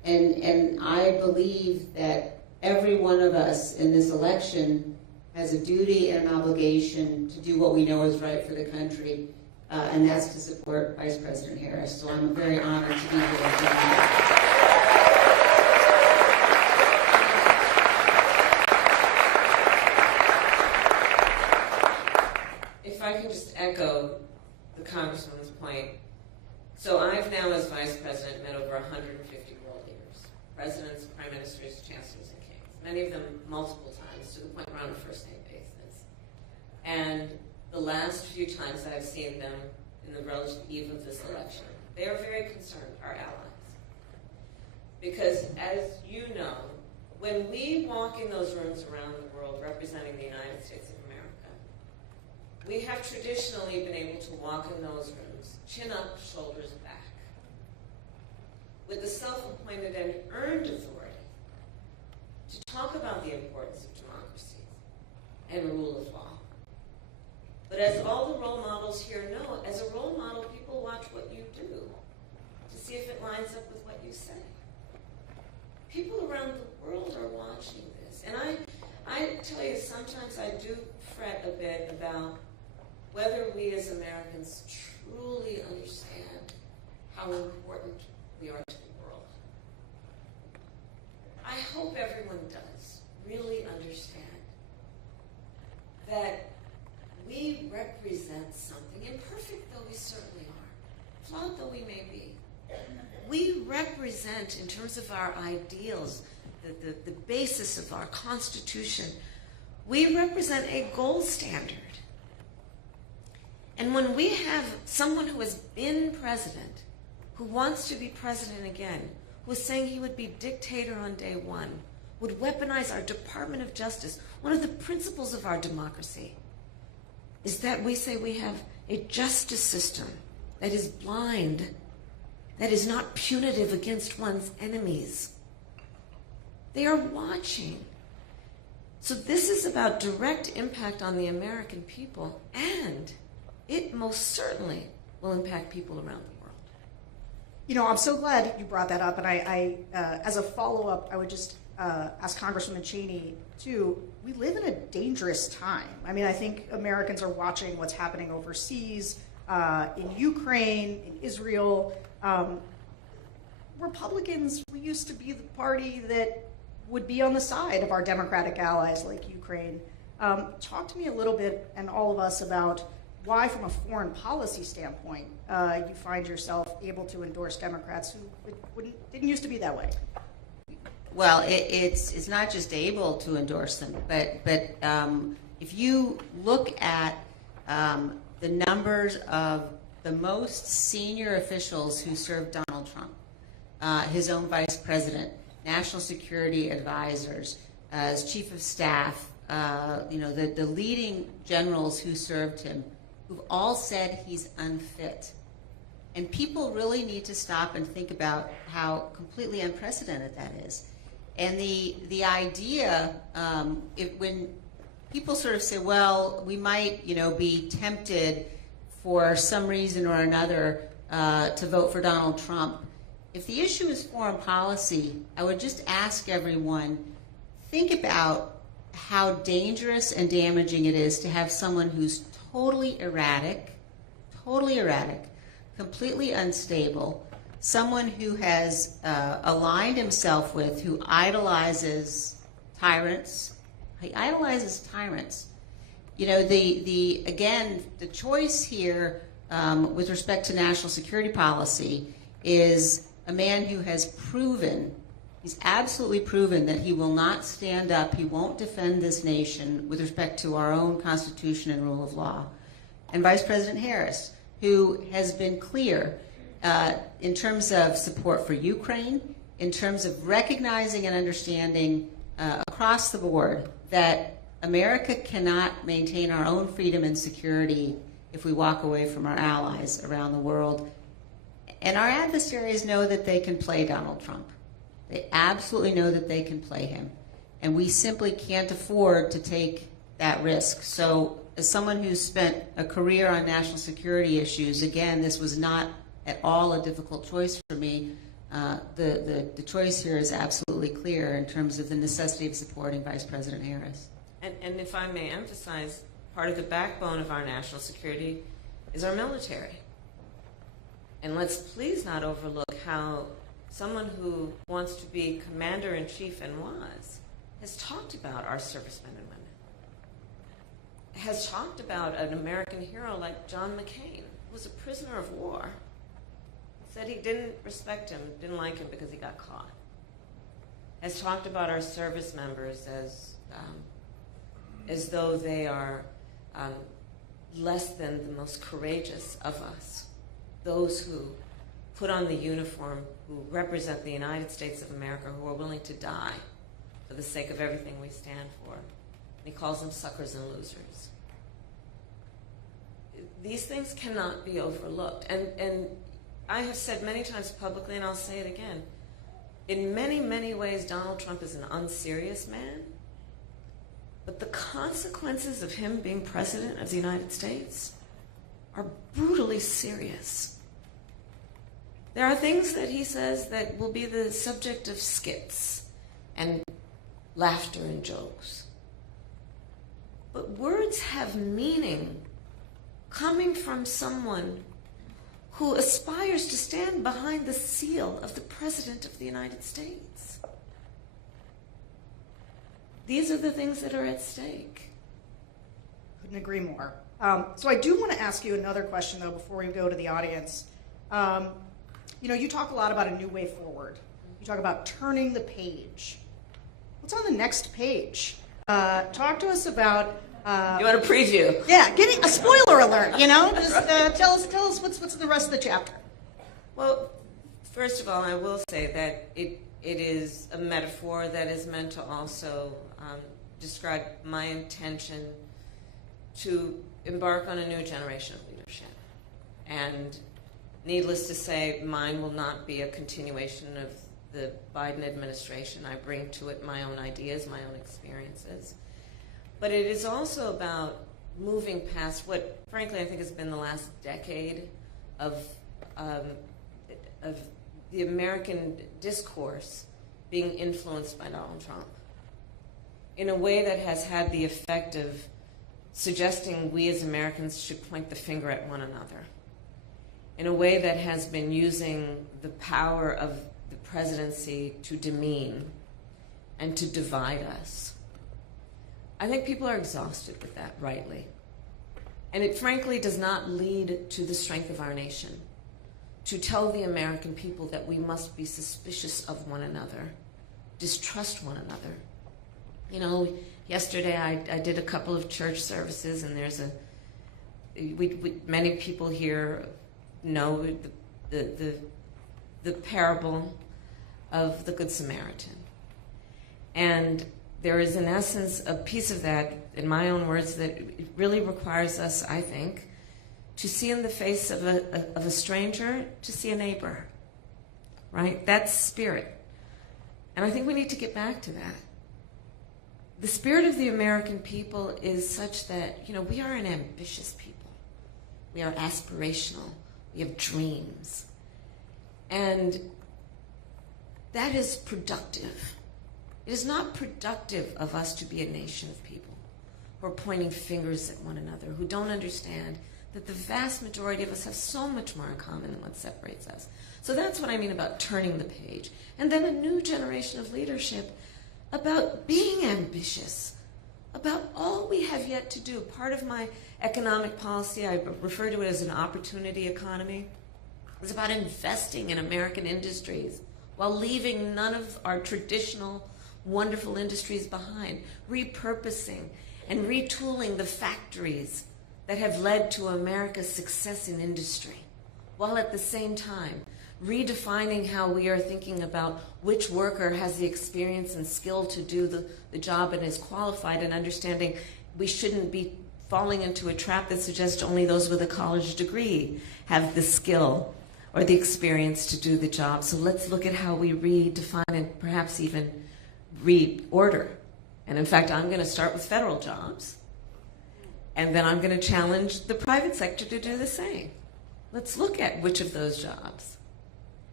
And I believe that every one of us in this election has a duty and an obligation to do what we know is right for the country, and that's to support Vice President Harris. So I'm very honored to be here. If I can just echo the Congresswoman's point. So I've now, as Vice President, met over 150 world leaders, presidents, prime ministers, chancellors, and kings, many of them multiple times, to the point we're on a first-name basis. And the last few times I've seen them in the relative eve of this election, they are very concerned, our allies. Because as you know, when we walk in those rooms around the world representing the United States of America, we have traditionally been able to walk in those rooms, chin up, shoulders back, with the self-appointed and earned authority to talk about the importance of democracy and rule of law. But as all the role models here know, as a role model, people watch what you do to see if it lines up with what you say. People around the world are watching this. And I tell you, sometimes I do fret a bit about whether we as Americans truly understand how important we are to the world. I hope everyone does really understand that we represent something, imperfect though we certainly are, flawed though we may be. We represent, in terms of our ideals, the basis of our Constitution, we represent a gold standard. And when we have someone who has been president, who wants to be president again, who is saying he would be dictator on day one, would weaponize our Department of Justice, one of the principles of our democracy is that we say we have a justice system that is blind, that is not punitive against one's enemies. They are watching. So this is about direct impact on the American people, and it most certainly will impact people around the world. You know, I'm so glad you brought that up, and I as a follow-up, I would just ask Congresswoman Cheney, too, we live in a dangerous time. I mean, I think Americans are watching what's happening overseas, in Ukraine, in Israel. Republicans, we used to be the party that would be on the side of our Democratic allies like Ukraine. Talk to me a little bit, and all of us, about why, from a foreign policy standpoint, you find yourself able to endorse Democrats who didn't used to be that way. Well, it's not just able to endorse them, but if you look at the numbers of the most senior officials who served Donald Trump, his own vice president, national security advisors, as chief of staff, the leading generals who served him, who've all said he's unfit. And people really need to stop and think about how completely unprecedented that is. And the idea, when people sort of say, well, we might, be tempted for some reason or another to vote for Donald Trump. If the issue is foreign policy, I would just ask everyone, think about how dangerous and damaging it is to have someone who's totally erratic, completely unstable, someone who has aligned himself with, who idolizes tyrants. He idolizes tyrants. The choice here with respect to national security policy is a man who has he's absolutely proven that he will not stand up, he won't defend this nation with respect to our own Constitution and rule of law. And Vice President Harris, who has been clear in terms of support for Ukraine, in terms of recognizing and understanding across the board that America cannot maintain our own freedom and security if we walk away from our allies around the world. And our adversaries know that they can play Donald Trump. They absolutely know that they can play him. And we simply can't afford to take that risk. So as someone who's spent a career on national security issues, again, this was not at all a difficult choice for me. the choice here is absolutely clear in terms of the necessity of supporting Vice President Harris. And if I may emphasize, part of the backbone of our national security is our military. And let's please not overlook how someone who wants to be commander-in-chief and has talked about our servicemen and women, has talked about an American hero like John McCain, who was a prisoner of war, said he didn't respect him, didn't like him because he got caught, has talked about our service members as though they are less than the most courageous of us, those who put on the uniform, who represent the United States of America, who are willing to die for the sake of everything we stand for. And he calls them suckers and losers. These things cannot be overlooked. And I have said many times publicly, and I'll say it again, in many, many ways, Donald Trump is an unserious man, but the consequences of him being president of the United States are brutally serious. There are things that he says that will be the subject of skits and laughter and jokes. But words have meaning coming from someone who aspires to stand behind the seal of the President of the United States. These are the things that are at stake. Couldn't agree more. So I do want to ask you another question, though, before we go to the audience. You talk a lot about a new way forward. You talk about turning the page. What's on the next page? Talk to us about... you want a preview? Yeah, getting a spoiler alert, Just tell us what's the rest of the chapter. Well, first of all, I will say that it is a metaphor that is meant to also describe my intention to embark on a new generation of leadership. And needless to say, mine will not be a continuation of the Biden administration. I bring to it my own ideas, my own experiences. But it is also about moving past what, frankly, I think has been the last decade of the American discourse being influenced by Donald Trump in a way that has had the effect of suggesting we as Americans should point the finger at one another, in a way that has been using the power of the presidency to demean and to divide us. I think people are exhausted with that, rightly. And it frankly does not lead to the strength of our nation to tell the American people that we must be suspicious of one another, distrust one another. Yesterday I did a couple of church services, and there's many people here know the parable of the Good Samaritan. And there is, in essence, a piece of that, in my own words, that it really requires us, I think, to see in the face of a stranger, to see a neighbor, right? That's spirit. And I think we need to get back to that. The spirit of the American people is such that, we are an ambitious people. We are aspirational. We have dreams. And that is productive. It is not productive of us to be a nation of people who are pointing fingers at one another, who don't understand that the vast majority of us have so much more in common than what separates us. So that's what I mean about turning the page. And then a new generation of leadership about being ambitious, about all we have yet to do. Part of my economic policy, I refer to it as an opportunity economy, is about investing in American industries while leaving none of our traditional wonderful industries behind, repurposing and retooling the factories that have led to America's success in industry, while at the same time redefining how we are thinking about which worker has the experience and skill to do the job and is qualified, and understanding we shouldn't be falling into a trap that suggests only those with a college degree have the skill or the experience to do the job. So let's look at how we redefine and perhaps even reorder. And in fact, I'm going to start with federal jobs, and then I'm going to challenge the private sector to do the same. Let's look at which of those jobs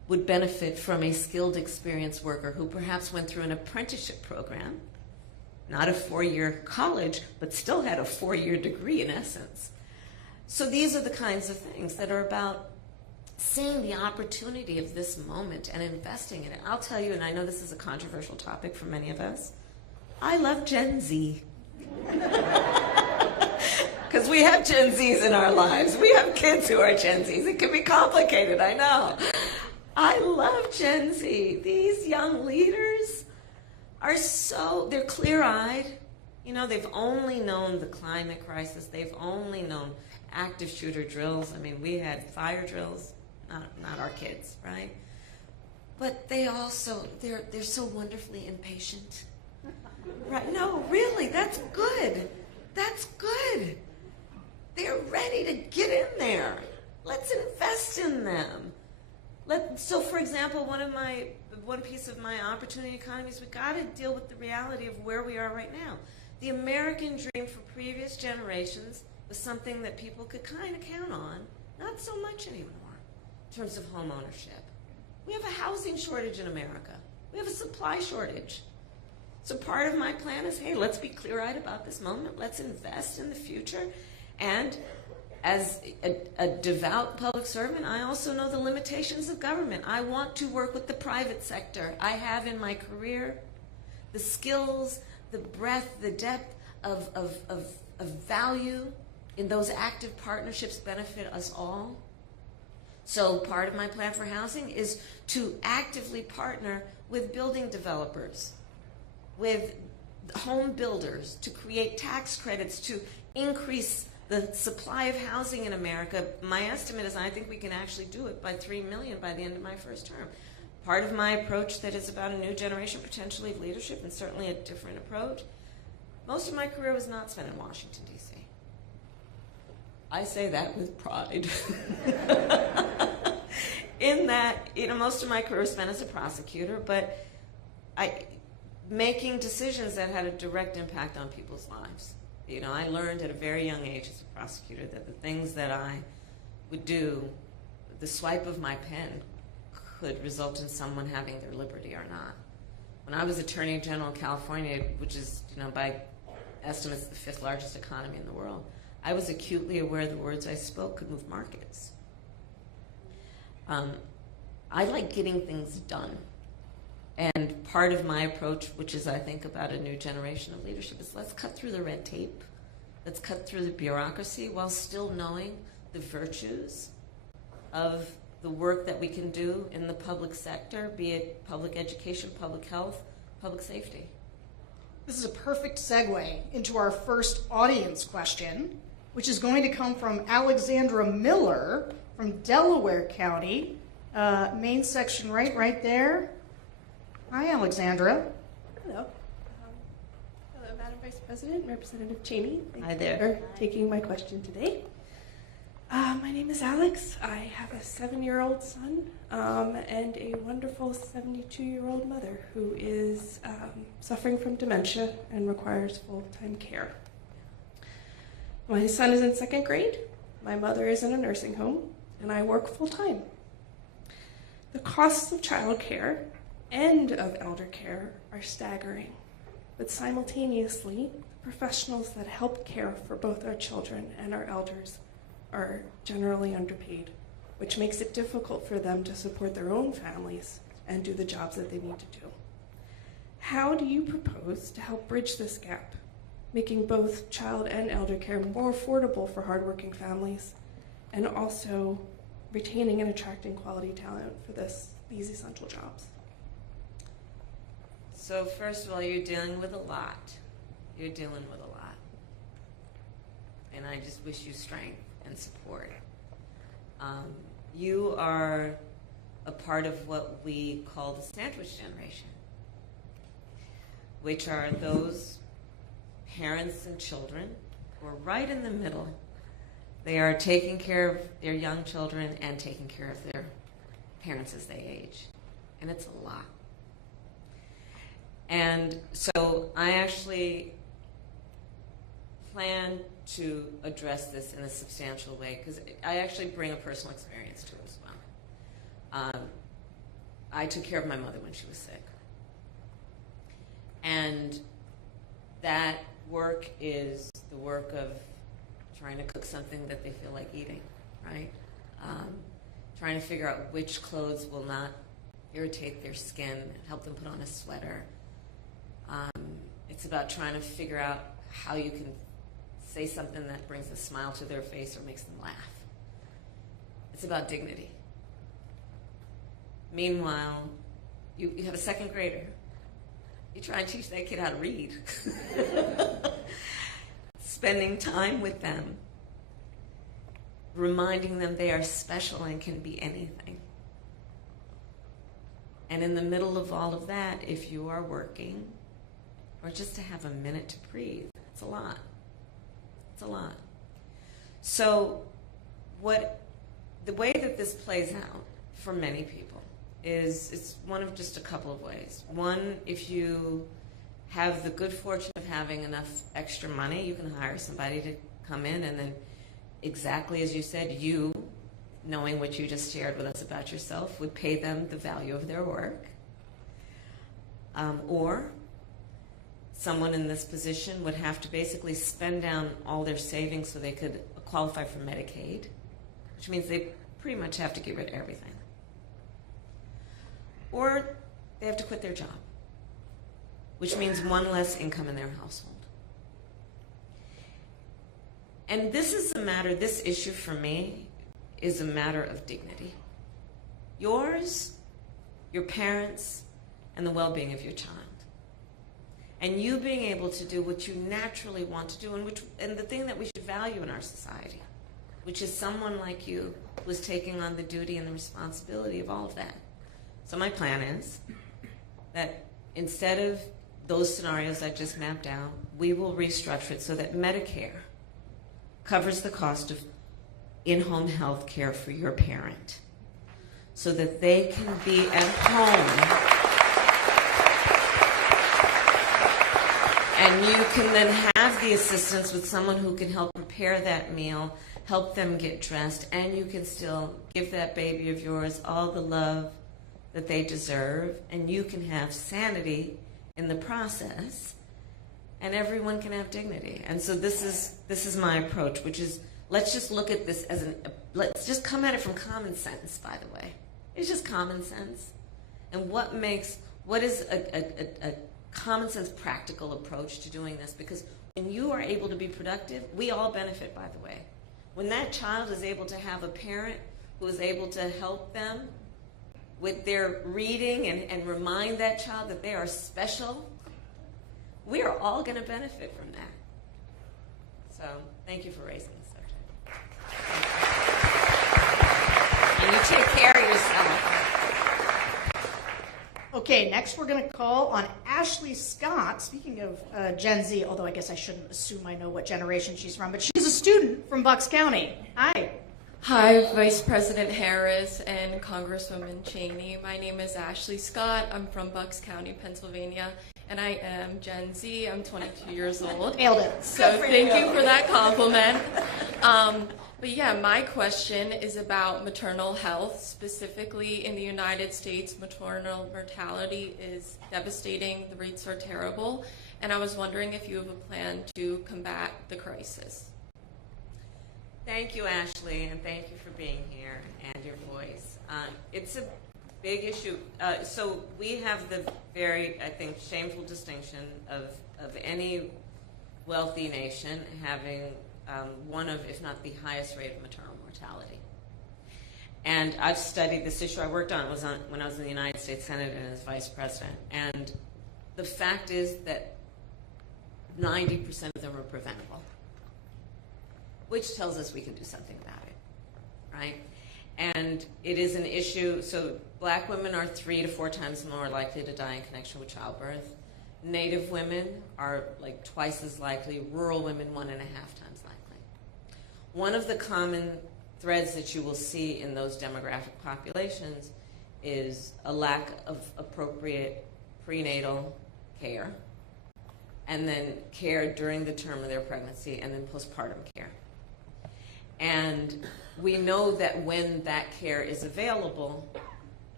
would benefit from a skilled, experienced worker who perhaps went through an apprenticeship program, not a 4-year college, but still had a 4-year degree in essence. So these are the kinds of things that are about seeing the opportunity of this moment and investing in it. I'll tell you, and I know this is a controversial topic for many of us, I love Gen Z. Because we have Gen Zs in our lives. We have kids who are Gen Zs. It can be complicated, I know. I love Gen Z. These young leaders are they're clear-eyed. You know, they've only known the climate crisis. They've only known active shooter drills. I mean, we had fire drills, not our kids, right? But they also, they're so wonderfully impatient. Right? No, really, that's good. That's good. They're ready to get in there. Let's invest in them. So, for example, one piece of my opportunity economy is we've got to deal with the reality of where we are right now. The American dream for previous generations was something that people could kind of count on, not so much anymore in terms of home ownership. We have a housing shortage in America. We have a supply shortage. So part of my plan is, hey, let's be clear-eyed about this moment. Let's invest in the future. And as a devout public servant, I also know the limitations of government. I want to work with the private sector. I have in my career the skills, the breadth, the depth of value in those active partnerships benefit us all. So part of my plan for housing is to actively partner with building developers, with home builders, to create tax credits, to increase the supply of housing in America. My estimate is I think we can actually do it by 3 million by the end of my first term. Part of my approach that is about a new generation potentially of leadership, and certainly a different approach. Most of my career was not spent in Washington, D.C. I say that with pride. In that, most of my career was spent as a prosecutor, but making decisions that had a direct impact on people's lives. I learned at a very young age as a prosecutor that the things that I would do, the swipe of my pen could result in someone having their liberty or not. When I was Attorney General in California, which is, by estimates, the 5th largest economy in the world, I was acutely aware the words I spoke could move markets. I like getting things done. And part of my approach, which is I think about a new generation of leadership, is let's cut through the red tape. Let's cut through the bureaucracy while still knowing the virtues of the work that we can do in the public sector, be it public education, public health, public safety. This is a perfect segue into our first audience question, which is going to come from Alexandra Miller from Delaware County, main section right there. Hi, Alexandra. Hello. Hello, Madam Vice President, Representative Cheney. Hi Thank there. you for taking my question today. My name is Alex. I have a 7-year-old son and a wonderful 72-year-old mother who is suffering from dementia and requires full-time care. My son is in 2nd grade. My mother is in a nursing home, and I work full-time. The costs of childcare and of elder care are staggering, but simultaneously, the professionals that help care for both our children and our elders are generally underpaid, which makes it difficult for them to support their own families and do the jobs that they need to do. How do you propose to help bridge this gap, making both child and elder care more affordable for hardworking families, and also retaining and attracting quality talent for these essential jobs? So first of all, you're dealing with a lot. You're dealing with a lot. And I just wish you strength and support. You are a part of what we call the sandwich generation, which are those parents and children who are right in the middle. They are taking care of their young children and taking care of their parents as they age. And it's a lot. And so I actually plan to address this in a substantial way because I actually bring a personal experience to it as well. I took care of my mother when she was sick. And that work is the work of trying to cook something that they feel like eating, right? Trying to figure out which clothes will not irritate their skin, help them put on a sweater. It's about trying to figure out how you can say something that brings a smile to their face or makes them laugh. It's about dignity. Meanwhile, you have a second grader. You try and teach that kid how to read. Spending time with them, reminding them they are special and can be anything. And in the middle of all of that, if you are working, or just to have a minute to breathe, it's a lot. It's a lot. So the way that this plays out for many people is it's one of just a couple of ways. One, if you have the good fortune of having enough extra money, you can hire somebody to come in and then, exactly as you said, you, knowing what you just shared with us about yourself, would pay them the value of their work. Or someone in this position would have to basically spend down all their savings so they could qualify for Medicaid, which means they pretty much have to get rid of everything. Or they have to quit their job, which means one less income in their household. And this issue for me is a matter of dignity. Yours, your parents, and the well-being of your child. And you being able to do what you naturally want to do, and the thing that we should value in our society, which is someone like you who is taking on the duty and the responsibility of all of that. So my plan is that instead of those scenarios I just mapped out, we will restructure it so that Medicare covers the cost of in-home health care for your parent so that they can be at home and you can then have the assistance with someone who can help prepare that meal, help them get dressed, and you can still give that baby of yours all the love that they deserve, and you can have sanity in the process, and everyone can have dignity. And so this is my approach, which is let's just look at this as let's just come at it from common sense, by the way. It's just common sense. And what is a common sense practical approach to doing this? Because when you are able to be productive, we all benefit, by the way. When that child is able to have a parent who is able to help them with their reading and remind that child that they are special, we are all going to benefit from that. So thank you for raising the subject. And you take care of yourself. Okay, next we're going to call on Ashley Scott. Speaking of Gen Z, although I guess I shouldn't assume I know what generation she's from, but she's a student from Bucks County. Hi. Hi, Vice President Harris and Congresswoman Cheney. My name is Ashley Scott. I'm from Bucks County, Pennsylvania, and I am Gen Z. I'm 22 years old. Nailed it. So thank you for that compliment. But yeah, my question is about maternal health. Specifically in the United States, maternal mortality is devastating. The rates are terrible. And I was wondering if you have a plan to combat the crisis. Thank you, Ashley, and thank you for being here and your voice. It's a big issue. So we have the very, I think, shameful distinction of any wealthy nation having one of, if not the highest rate of maternal mortality. And I've studied this issue. I worked on it when I was in the United States Senate and as vice president. And the fact is that 90% of them are preventable, which tells us we can do something about it, right? And it is an issue. So black women are 3 to 4 times more likely to die in connection with childbirth. Native women are like twice as likely. Rural women 1.5 times likely. One of the common threads that you will see in those demographic populations is a lack of appropriate prenatal care, and then care during the term of their pregnancy, and then postpartum care. And we know that when that care is available,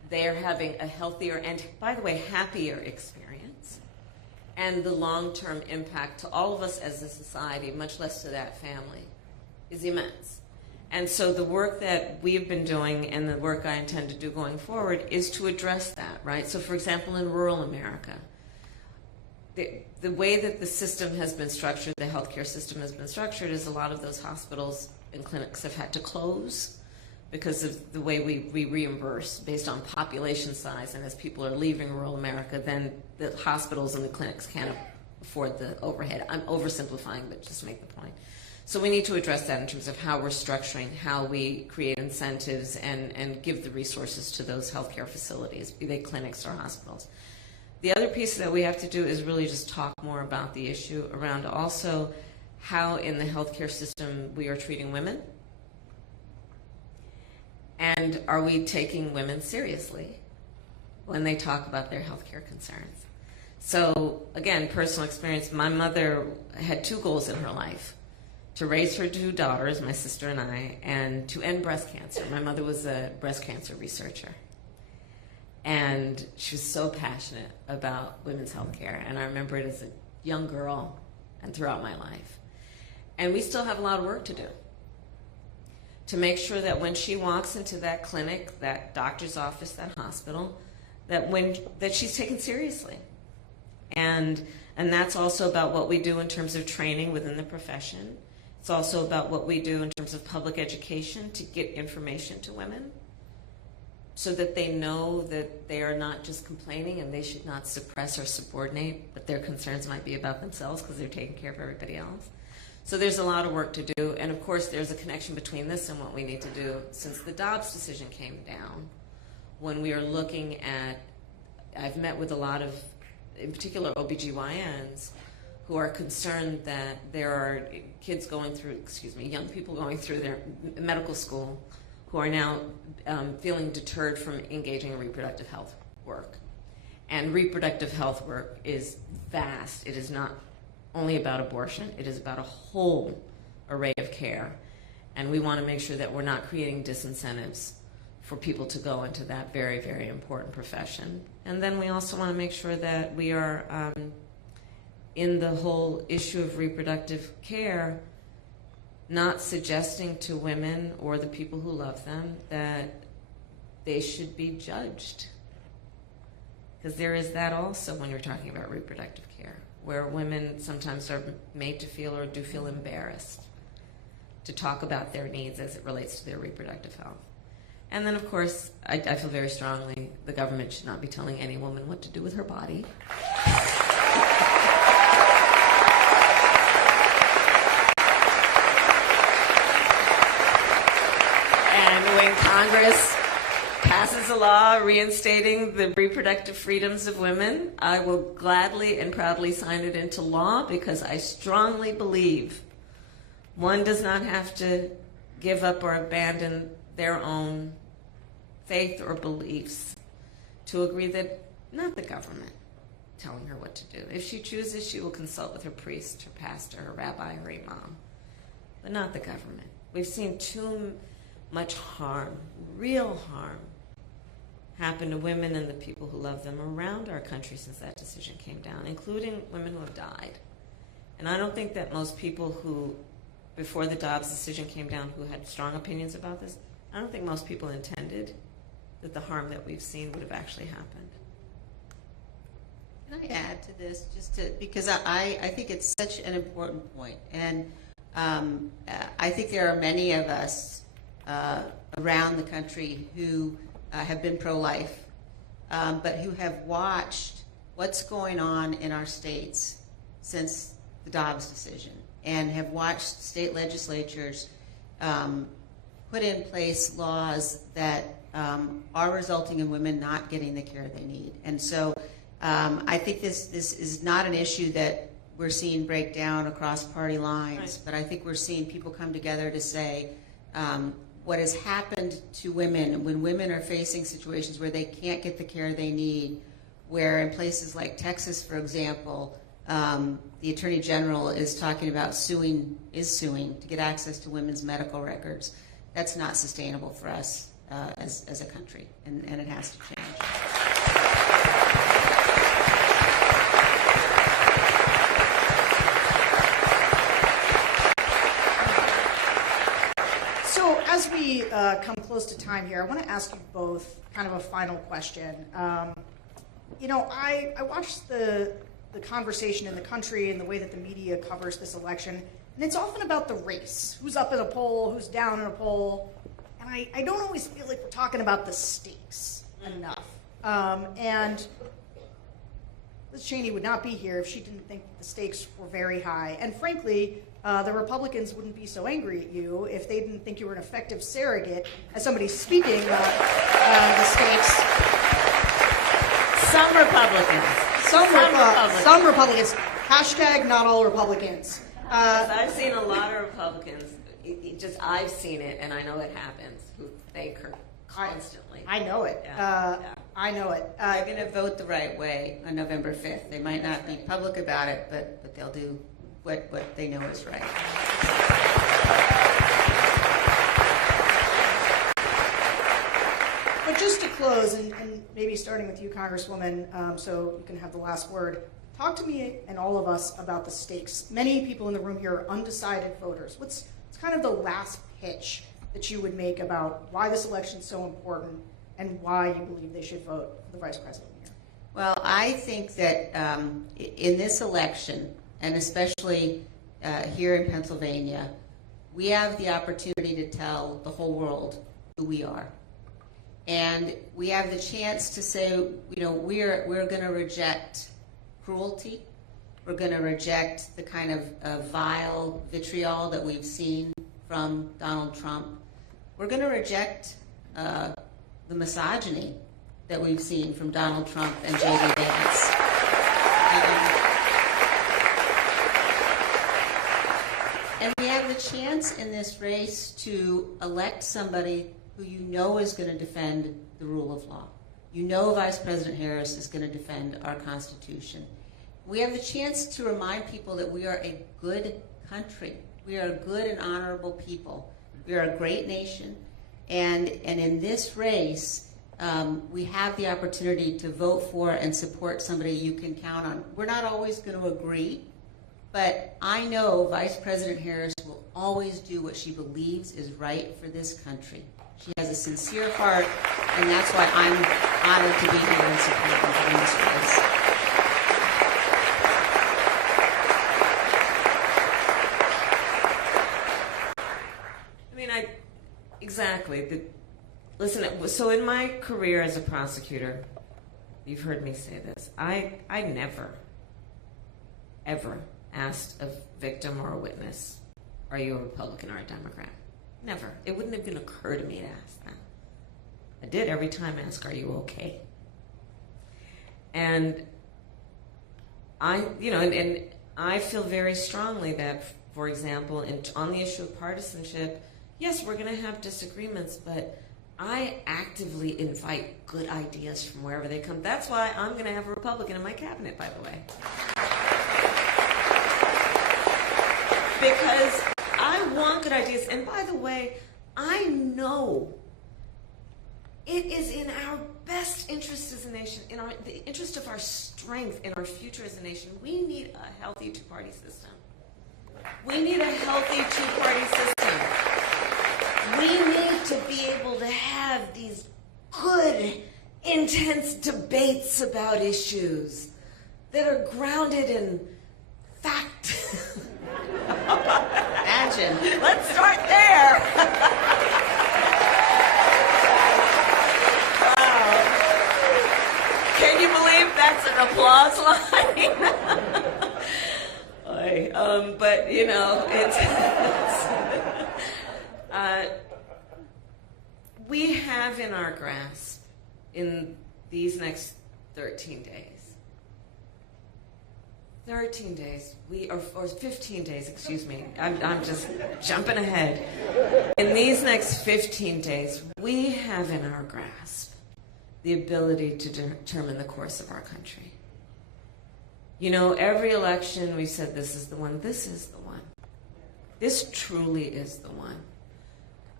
they're having a healthier and, by the way, happier experience. And the long-term impact to all of us as a society, much less to that family, is immense. And so the work that we've been doing and the work I intend to do going forward is to address that, right? So, for example, in rural America, the way that the system has been structured, the healthcare system has been structured, is a lot of those hospitals and clinics have had to close because of the way we reimburse based on population size. And as people are leaving rural America, then the hospitals and the clinics can't afford the overhead. I'm oversimplifying, but just to make the point. So we need to address that in terms of how we're structuring, how we create incentives and give the resources to those healthcare facilities, be they clinics or hospitals. The other piece that we have to do is really just talk more about the issue around also how in the healthcare system we are treating women. And are we taking women seriously when they talk about their healthcare concerns? So again, personal experience, my mother had 2 goals in her life: to raise her 2 daughters, my sister and I, and to end breast cancer. My mother was a breast cancer researcher. And she was so passionate about women's health care. And I remember it as a young girl and throughout my life. And we still have a lot of work to do to make sure that when she walks into that clinic, that doctor's office, that hospital, that she's taken seriously. And that's also about what we do in terms of training within the profession. It's also about what we do in terms of public education to get information to women, so that they know that they are not just complaining and they should not suppress or subordinate, but their concerns might be about themselves because they're taking care of everybody else. So there's a lot of work to do, and of course there's a connection between this and what we need to do since the Dobbs decision came down. When we are looking at, I've met with a lot of, in particular, OBGYNs who are concerned that there are kids going through, young people going through their medical school who are now feeling deterred from engaging in reproductive health work. And reproductive health work is vast. It is not only about abortion. It is about a whole array of care. And we want to make sure that we're not creating disincentives for people to go into that very, very important profession. And then we also want to make sure that we are, in the whole issue of reproductive care, not suggesting to women or the people who love them that they should be judged. Because there is that also when you're talking about reproductive care, where women sometimes are made to feel or do feel embarrassed to talk about their needs as it relates to their reproductive health. And then, of course, I feel very strongly the government should not be telling any woman what to do with her body. When Congress passes a law reinstating the reproductive freedoms of women, I will gladly and proudly sign it into law, because I strongly believe one does not have to give up or abandon their own faith or beliefs to agree that not the government telling her what to do. If she chooses, she will consult with her priest, her pastor, her rabbi, her imam, but not the government. We've seen too much harm, real harm, happen to women and the people who love them around our country since that decision came down, including women who have died. And I don't think that most people who, before the Dobbs decision came down, who had strong opinions about this, I don't think most people intended that the harm that we've seen would have actually happened. Can I add to this, because I think it's such an important point. And I think there are many of us around the country who have been pro-life, but who have watched what's going on in our states since the Dobbs decision, and have watched state legislatures put in place laws that are resulting in women not getting the care they need. And so I think this is not an issue that we're seeing break down across party lines, right, but I think we're seeing people come together to say, what has happened to women when women are facing situations where they can't get the care they need, where in places like Texas, for example, the Attorney General is talking about suing to get access to women's medical records. That's not sustainable for us as a country, and it has to change. So as we come close to time here, I want to ask you both kind of a final question. I watched the conversation in the country and the way that the media covers this election, and it's often about the race. Who's up in a poll, who's down in a poll. And I don't always feel like we're talking about the stakes enough. And Liz Cheney would not be here if she didn't think the stakes were very high. And frankly, the Republicans wouldn't be so angry at you if they didn't think you were an effective surrogate as somebody speaking about the stakes. Some Republicans. Some Republicans. Hashtag not all Republicans. I've seen a lot of Republicans. I've seen it, and I know it happens. Who thank her constantly. I know it. Yeah. I know it. They're going to vote the right way on November 5th. They might not be public about it, but they'll do what they know is right. But just to close, and maybe starting with you, Congresswoman, so you can have the last word, talk to me and all of us about the stakes. Many people in the room here are undecided voters. What's kind of the last pitch that you would make about why this election is so important and why you believe they should vote for the vice president here? Well, I think that in this election, and especially here in Pennsylvania, we have the opportunity to tell the whole world who we are. And we have the chance to say, we're going to reject cruelty. We're going to reject the kind of vile vitriol that we've seen from Donald Trump. We're going to reject the misogyny that we've seen from Donald Trump and J.D. Vance. And we have the chance in this race to elect somebody who you know is going to defend the rule of law. You know Vice President Harris is going to defend our Constitution. We have the chance to remind people that we are a good country. We are a good and honorable people. We are a great nation. And in this race, we have the opportunity to vote for and support somebody you can count on. We're not always going to agree, but I know Vice President Harris will always do what she believes is right for this country. She has a sincere heart, and that's why I'm honored to be here and support her in this race. Exactly. Listen, so in my career as a prosecutor, you've heard me say this, I never, ever asked a victim or a witness, are you a Republican or a Democrat? Never. It wouldn't even occur to me to ask them. I did every time ask, are you okay? And I feel very strongly that, for example, on the issue of partisanship, yes, we're going to have disagreements, but I actively invite good ideas from wherever they come. That's why I'm going to have a Republican in my cabinet, by the way. Because I want good ideas. And by the way, I know it is in our best interest as a nation, in the interest of our strength and our future as a nation. We need a healthy two-party system. We need a healthy two-party system. We need to be able to have these good, intense debates about issues that are grounded in fact. Imagine. Let's start there. Wow. Can you believe that's an applause line? But, we have in our grasp in these next 13 days, 15 days, excuse me. I'm just jumping ahead. In these next 15 days, we have in our grasp the ability to determine the course of our country. Every election we said this is the one, this is the one. This truly is the one.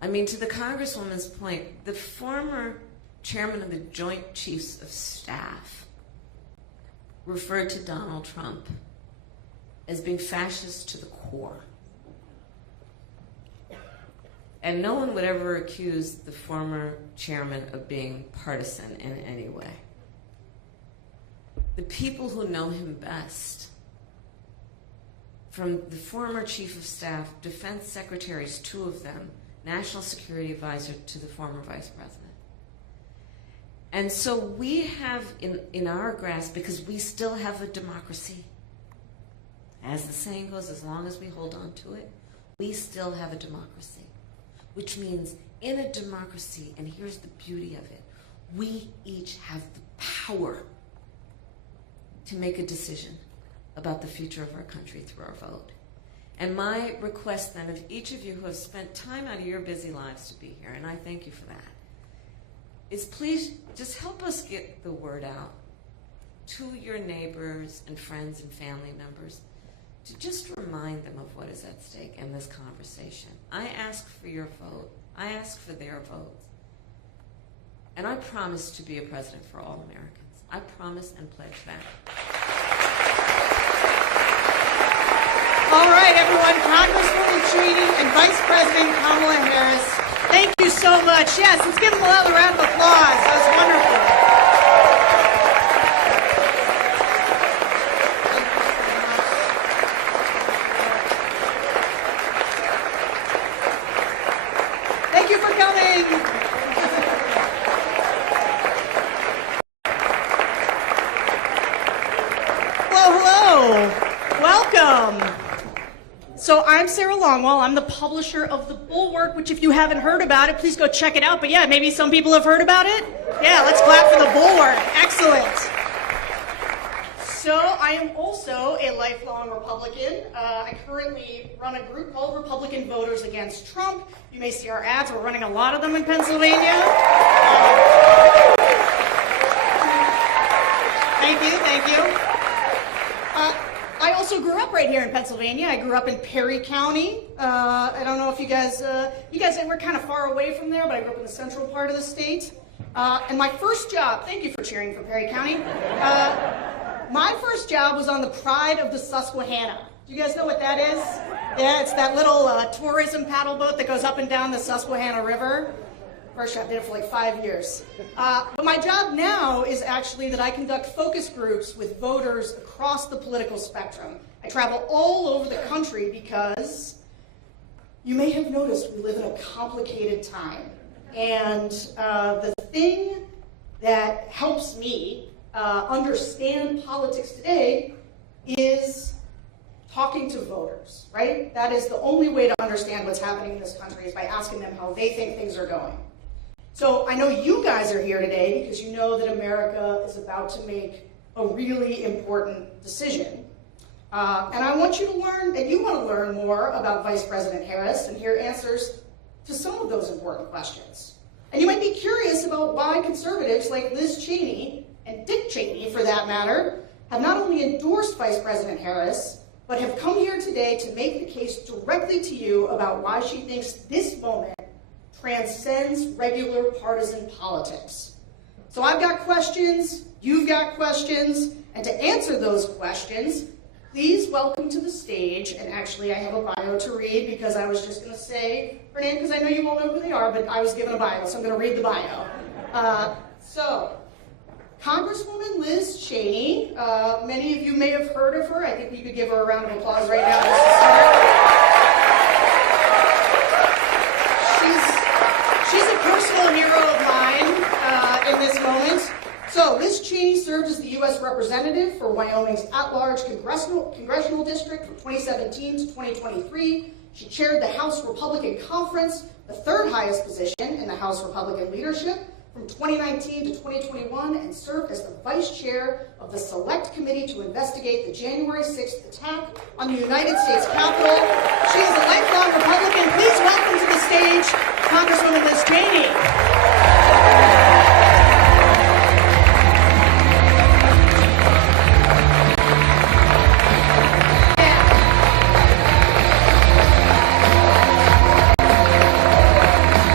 I mean, to the Congresswoman's point, the former chairman of the Joint Chiefs of Staff referred to Donald Trump as being fascist to the core. And no one would ever accuse the former chairman of being partisan in any way. The people who know him best, from the former chief of staff, defense secretaries, 2 of them, national security advisor to the former vice president. And so we have in our grasp, because we still have a democracy, as the saying goes, as long as we hold on to it, we still have a democracy. Which means in a democracy, and here's the beauty of it, we each have the power to make a decision about the future of our country through our vote. And my request then of each of you who have spent time out of your busy lives to be here, and I thank you for that, is please just help us get the word out to your neighbors and friends and family members to just remind them of what is at stake in this conversation. I ask for your vote. I ask for their votes. And I promise to be a president for all Americans. I promise and pledge that. All right, everyone, Congresswoman Cheney and Vice President Kamala Harris, thank you so much. Yes, let's give them another round of applause. That was wonderful. Thank you for coming. Hello. Welcome. So I'm Sarah Longwell. I'm the publisher of The Bulwark, which if you haven't heard about it, please go check it out. But yeah, maybe some people have heard about it. Yeah, let's clap for The Bulwark. Excellent. So I am also a lifelong Republican. I currently run a group called Republican Voters Against Trump. You may see our ads. We're running a lot of them in Pennsylvania. Thank you. I also grew up right here in Pennsylvania. I grew up in Perry County. I don't know if you guys we're kind of far away from there, but I grew up in the central part of the state. And my first job, thank you for cheering for Perry County. My first job was on the Pride of the Susquehanna. Do you guys know what that is? Yeah, it's that little tourism paddle boat that goes up and down the Susquehanna River. First job, did it for like 5 years. But my job now is actually that I conduct focus groups with voters across the political spectrum. I travel all over the country because you may have noticed we live in a complicated time. And the thing that helps me understand politics today is talking to voters, right? That is the only way to understand what's happening in this country is by asking them how they think things are going. So I know you guys are here today because you know that America is about to make a really important decision. And I want you to learn, and you want to learn more about Vice President Harris and hear answers to some of those important questions. And you might be curious about why conservatives like Liz Cheney, and Dick Cheney for that matter, have not only endorsed Vice President Harris, but have come here today to make the case directly to you about why she thinks this moment transcends regular partisan politics. So I've got questions, you've got questions, and to answer those questions, please welcome to the stage, and actually I have a bio to read because I was just going to say her name because I know you won't know who they are, but I was given a bio, so I'm going to read the bio. So, Congresswoman Liz Cheney, many of you may have heard of her. I think we could give her a round of applause right now just to start. She's a personal hero of mine in this moment. So Liz Cheney served as the U.S. Representative for Wyoming's at-large congressional district from 2017 to 2023. She chaired the House Republican Conference, the third highest position in the House Republican leadership, from 2019 to 2021, and served as the Vice Chair of the Select Committee to investigate the January 6th attack on the United States Capitol. She is a lifelong Republican. Please welcome to the stage Congresswoman Liz Cheney.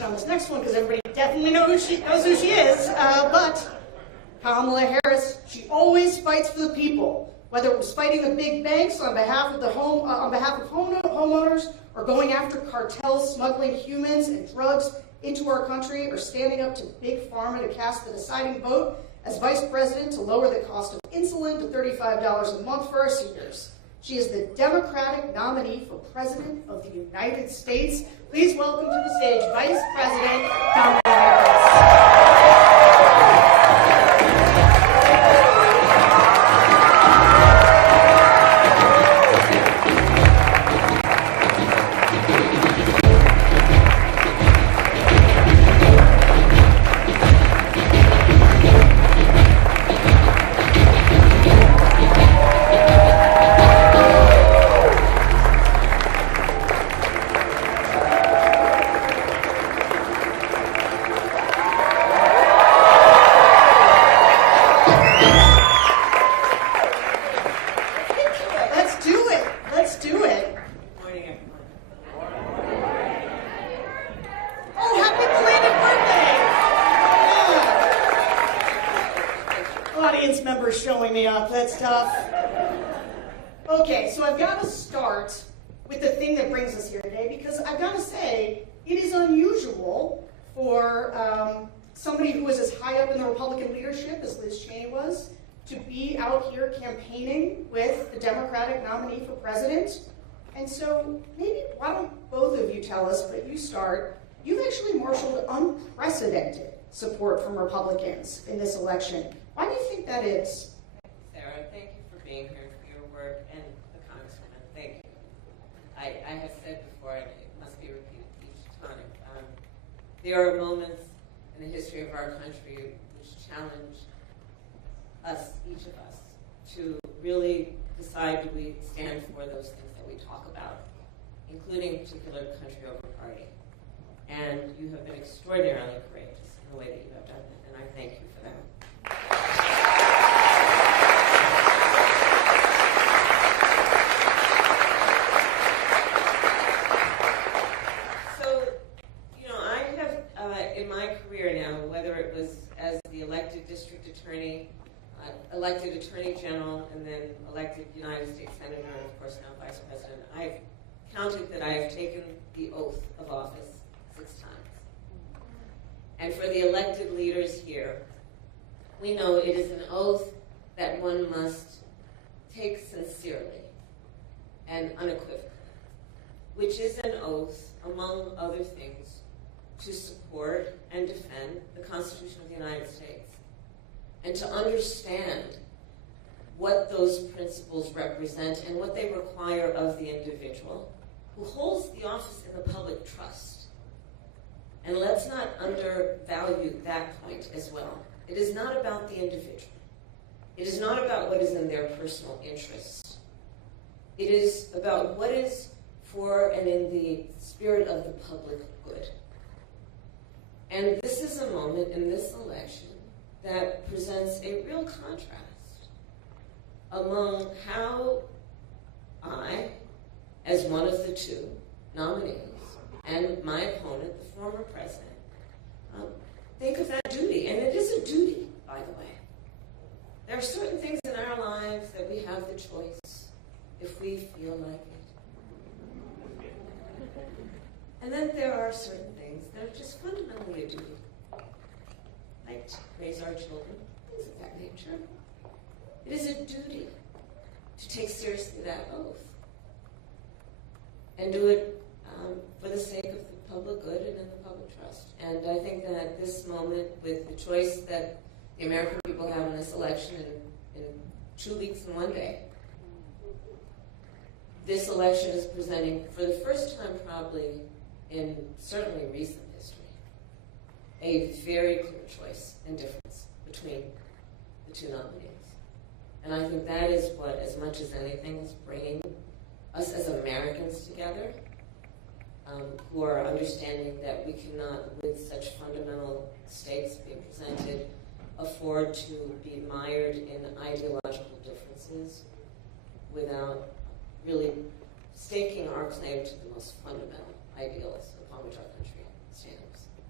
mention on this next one because everybody definitely knows who she is. But Kamala Harris, she always fights for the people, whether it was fighting the big banks on behalf of homeowners, or going after cartels smuggling humans and drugs into our country, or standing up to big pharma to cast the deciding vote as vice president to lower the cost of insulin to $35 a month for our seniors. She is the Democratic nominee for President of the United States. Please welcome to the stage Vice President Kamala Harris. Showing me up, that's tough. Okay, so I've got to start with the thing that brings us here today, because I've got to say, it is unusual for somebody who was as high up in the Republican leadership as Liz Cheney was to be out here campaigning with the Democratic nominee for president. And so maybe why don't both of you tell us, but you start, you've actually marshaled unprecedented support from Republicans in this election. Why do you think that is? Sarah, thank you for being here, for your work, and the Congresswoman, thank you. I have said before, and it must be repeated each time, there are moments in the history of our country which challenge us, each of us, to really decide, do we stand for those things that we talk about, including particular country over party. And you have been extraordinarily courageous in the way that you have done that, and I thank you for that. So, I have, in my career now, whether it was as the elected district attorney, elected attorney general, and then elected United States senator, and of course now vice president, I've counted that I have taken the oath of office 6 times. And for the elected leaders here, we know it is an oath that one must take sincerely and unequivocally, which is an oath, among other things, to support and defend the Constitution of the United States, and to understand what those principles represent and what they require of the individual who holds the office in the public trust. And let's not undervalue that point as well. It is not about the individual. It is not about what is in their personal interest. It is about what is for and in the spirit of the public good. And this is a moment in this election that presents a real contrast among how I, as one of the 2 nominees, and my opponent, the former president, think of that duty. And it is a duty, by the way. There are certain things in our lives that we have the choice if we feel like it. And then there are certain things that are just fundamentally a duty. Like to raise our children, things of that nature. It is a duty to take seriously that oath and do it for the sake of the public good and in the public trust. And I think that at this moment, with the choice that the American people have in this election in 2 weeks and 1 day, this election is presenting, for the first time probably in certainly recent history, a very clear choice and difference between the 2 nominees. And I think that is what, as much as anything, is bringing us as Americans together, who are understanding that we cannot, with such fundamental stakes being presented, afford to be mired in ideological differences without really staking our claim to the most fundamental ideals upon which our country stands.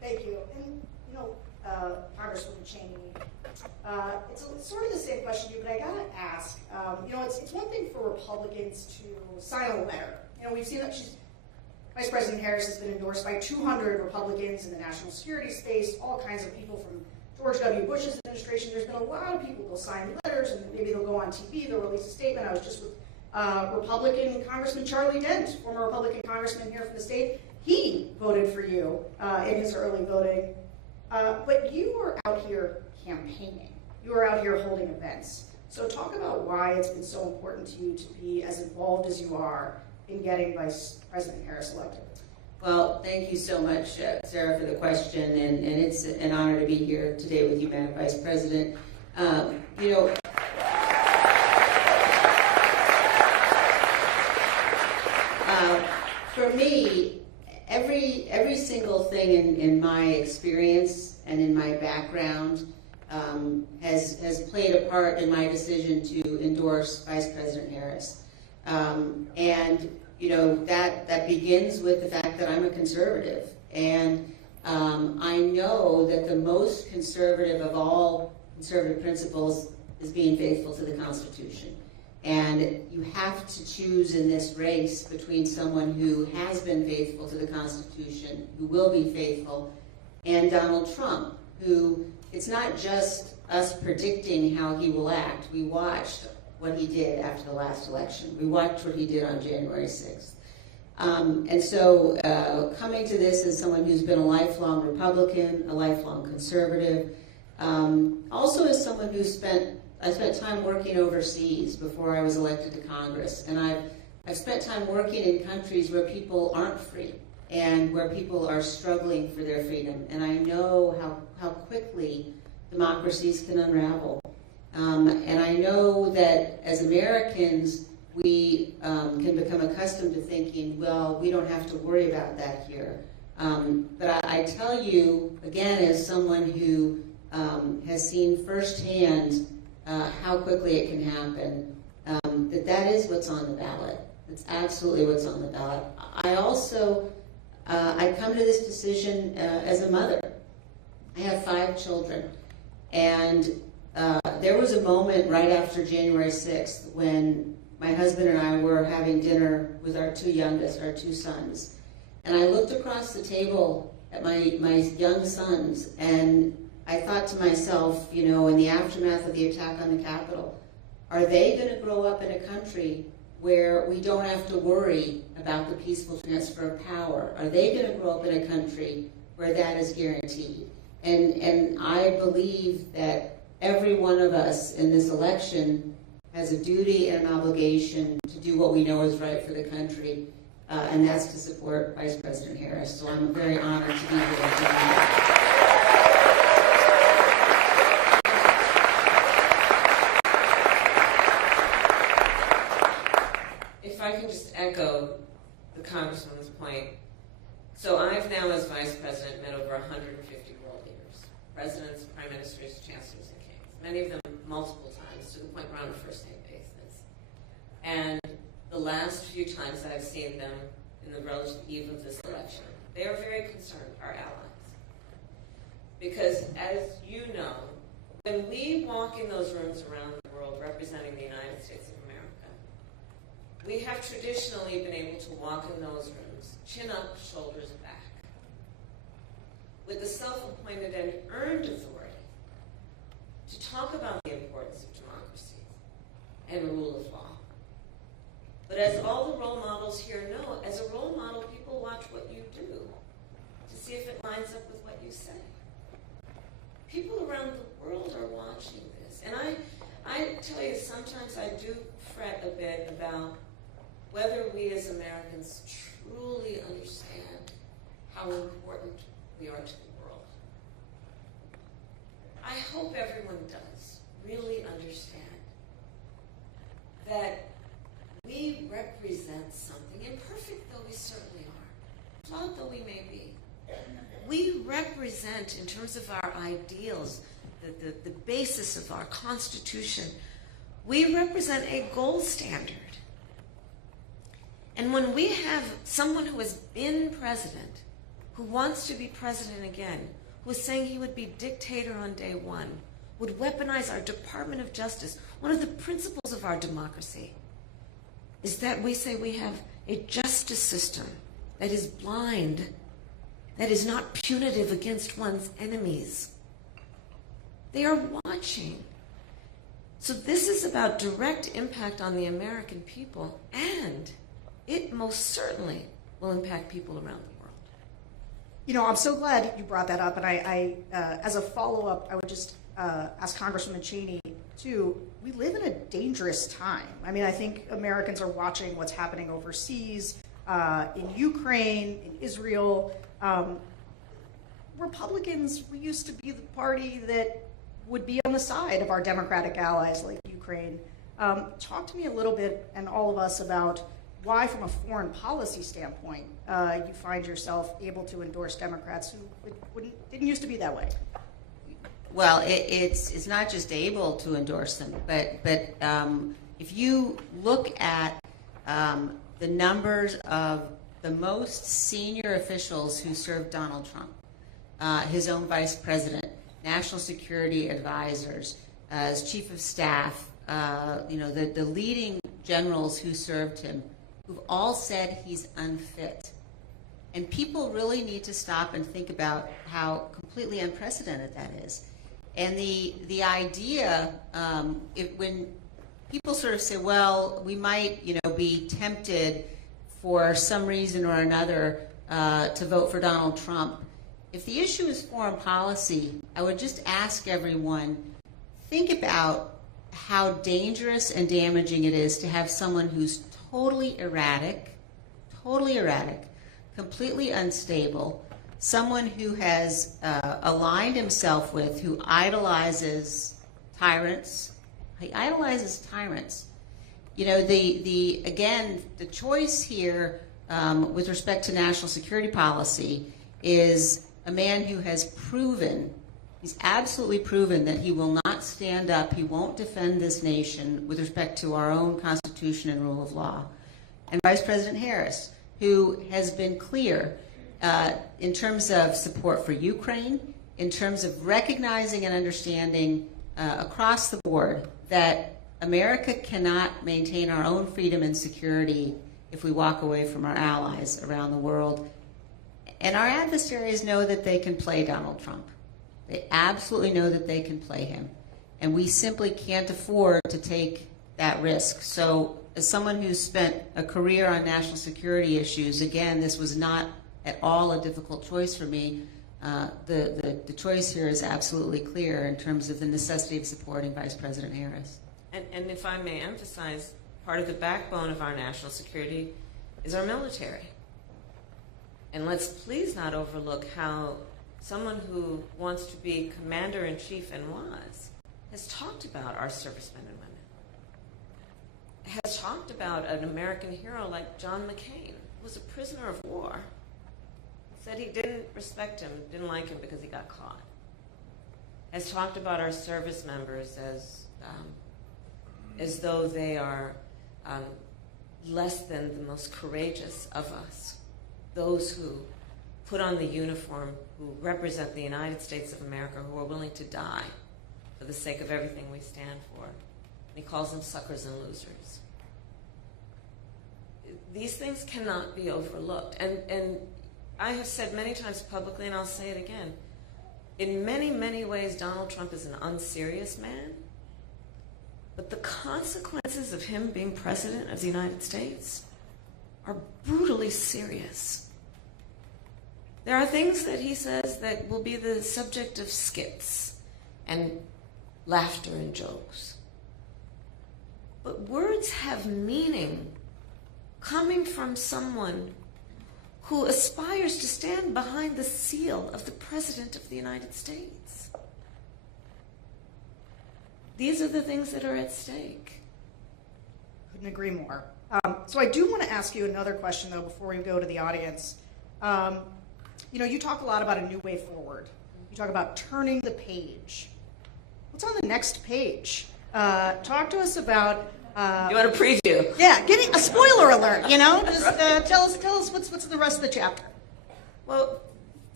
Thank you. And, Congresswoman Cheney, it's sort of the same question to you, but I got to ask. It's one thing for Republicans to sign a letter. We've seen that Vice President Harris has been endorsed by 200 Republicans in the national security space, all kinds of people from George W. Bush's administration. There's been a lot of people who'll sign letters, and maybe they'll go on TV, they'll release a statement. I was just with Republican Congressman Charlie Dent, former Republican congressman here from the state. He voted for you in his early voting. But you were out here campaigning. You were out here holding events. So talk about why it's been so important to you to be as involved as you are in getting Vice President Harris elected. Well, thank you so much, Sarah, for the question, and it's an honor to be here today with you, Madam Vice President. For me, every single thing in my experience and in my background has played a part in my decision to endorse Vice President Harris. That begins with the fact that I'm a conservative. And I know that the most conservative of all conservative principles is being faithful to the Constitution. And you have to choose in this race between someone who has been faithful to the Constitution, who will be faithful, and Donald Trump, who it's not just us predicting how he will act. We watched what he did after the last election. We watched what he did on January 6th. Coming to this as someone who's been a lifelong Republican, a lifelong conservative, also as someone I spent time working overseas before I was elected to Congress, and I've spent time working in countries where people aren't free and where people are struggling for their freedom, and I know how quickly democracies can unravel. And I know that as Americans, we can become accustomed to thinking, well, we don't have to worry about that here. But I tell you, again, as someone who has seen firsthand how quickly it can happen, that is what's on the ballot. That's absolutely what's on the ballot. I also, I come to this decision as a mother. I have 5 children. And there was a moment right after January 6th when my husband and I were having dinner with our 2 youngest, our 2 sons. And I looked across the table at my young sons, and I thought to myself, in the aftermath of the attack on the Capitol, are they going to grow up in a country where we don't have to worry about the peaceful transfer of power? Are they going to grow up in a country where that is guaranteed? And I believe that every one of us in this election has a duty and an obligation to do what we know is right for the country, and that's to support Vice President Harris. So I'm very honored to be here. If I can just echo the Congresswoman's point. So I've now, as Vice President, met over 150 world leaders, presidents, prime ministers, chancellors, and kings, many of them multiple times, to the point we're on a first-name basis. And the last few times that I've seen them in the relative eve of this election, they are very concerned, our allies. Because as you know, when we walk in those rooms around the world representing the United States of America, we have traditionally been able to walk in those rooms, chin up, shoulders back, with the self-appointed and earned authority to talk about the importance of democracy and rule of law. But as all the role models here know, as a role model, people watch what you do to see if it lines up with what you say. People around the world are watching this. And I tell you, sometimes I do fret a bit about whether we as Americans truly understand how important we are to the world. I hope everyone does really understand that we represent something, imperfect though we certainly are, flawed though we may be. We represent, in terms of our ideals, the basis of our Constitution, we represent a gold standard. And when we have someone who has been president who wants to be president again, who is saying he would be dictator on day one, would weaponize our Department of Justice. One of the principles of our democracy is that we say we have a justice system that is blind, that is not punitive against one's enemies. They are watching. So this is about direct impact on the American people, and it most certainly will impact people around the world. You know, I'm so glad you brought that up, and I as a follow-up, I would just ask Congresswoman Cheney, too, we live in a dangerous time. I mean, I think Americans are watching what's happening overseas, in Ukraine, in Israel. Republicans, we used to be the party that would be on the side of our democratic allies like Ukraine. Talk to me a little bit, and all of us, about why, from a foreign policy standpoint, you find yourself able to endorse Democrats who didn't used to be that way. Well, it's not just able to endorse them, but if you look at the numbers of the most senior officials who served Donald Trump, his own vice president, national security advisors, as chief of staff, the leading generals who served him, who've all said he's unfit. And people really need to stop and think about how completely unprecedented that is. And the idea, when people sort of say, well, we might, be tempted for some reason or another to vote for Donald Trump. If the issue is foreign policy, I would just ask everyone, think about how dangerous and damaging it is to have someone who's totally erratic, completely unstable, someone who has aligned himself with, who idolizes tyrants. He idolizes tyrants. The choice here with respect to national security policy is a man who has proven, he's absolutely proven that he will not stand up, he won't defend this nation with respect to our own Constitution and rule of law. And Vice President Harris, who has been clear in terms of support for Ukraine, in terms of recognizing and understanding across the board that America cannot maintain our own freedom and security if we walk away from our allies around the world. And our adversaries know that they can play Donald Trump. They absolutely know that they can play him. And we simply can't afford to take that risk. So as someone who's spent a career on national security issues, again, this was not at all a difficult choice for me. The choice here is absolutely clear in terms of the necessity of supporting Vice President Harris. And if I may emphasize, part of the backbone of our national security is our military. And let's please not overlook how someone who wants to be commander-in-chief and has talked about our servicemen and women, has talked about an American hero like John McCain, who was a prisoner of war, said he didn't respect him, didn't like him because he got caught, has talked about our service members as though they are less than the most courageous of us, those who put on the uniform, who represent the United States of America, who are willing to die for the sake of everything we stand for. And he calls them suckers and losers. These things cannot be overlooked. And I have said many times publicly, and I'll say it again, in many, many ways, Donald Trump is an unserious man. But the consequences of him being president of the United States are brutally serious. There are things that he says that will be the subject of skits and laughter and jokes. But words have meaning coming from someone who aspires to stand behind the seal of the President of the United States. These are the things that are at stake. Couldn't agree more. So I do want to ask you another question, though, before we go to the audience. You talk a lot about a new way forward. You talk about turning the page. What's on the next page? Talk to us about... you want a preview? Yeah, getting a spoiler alert, Just tell us what's the rest of the chapter. Well,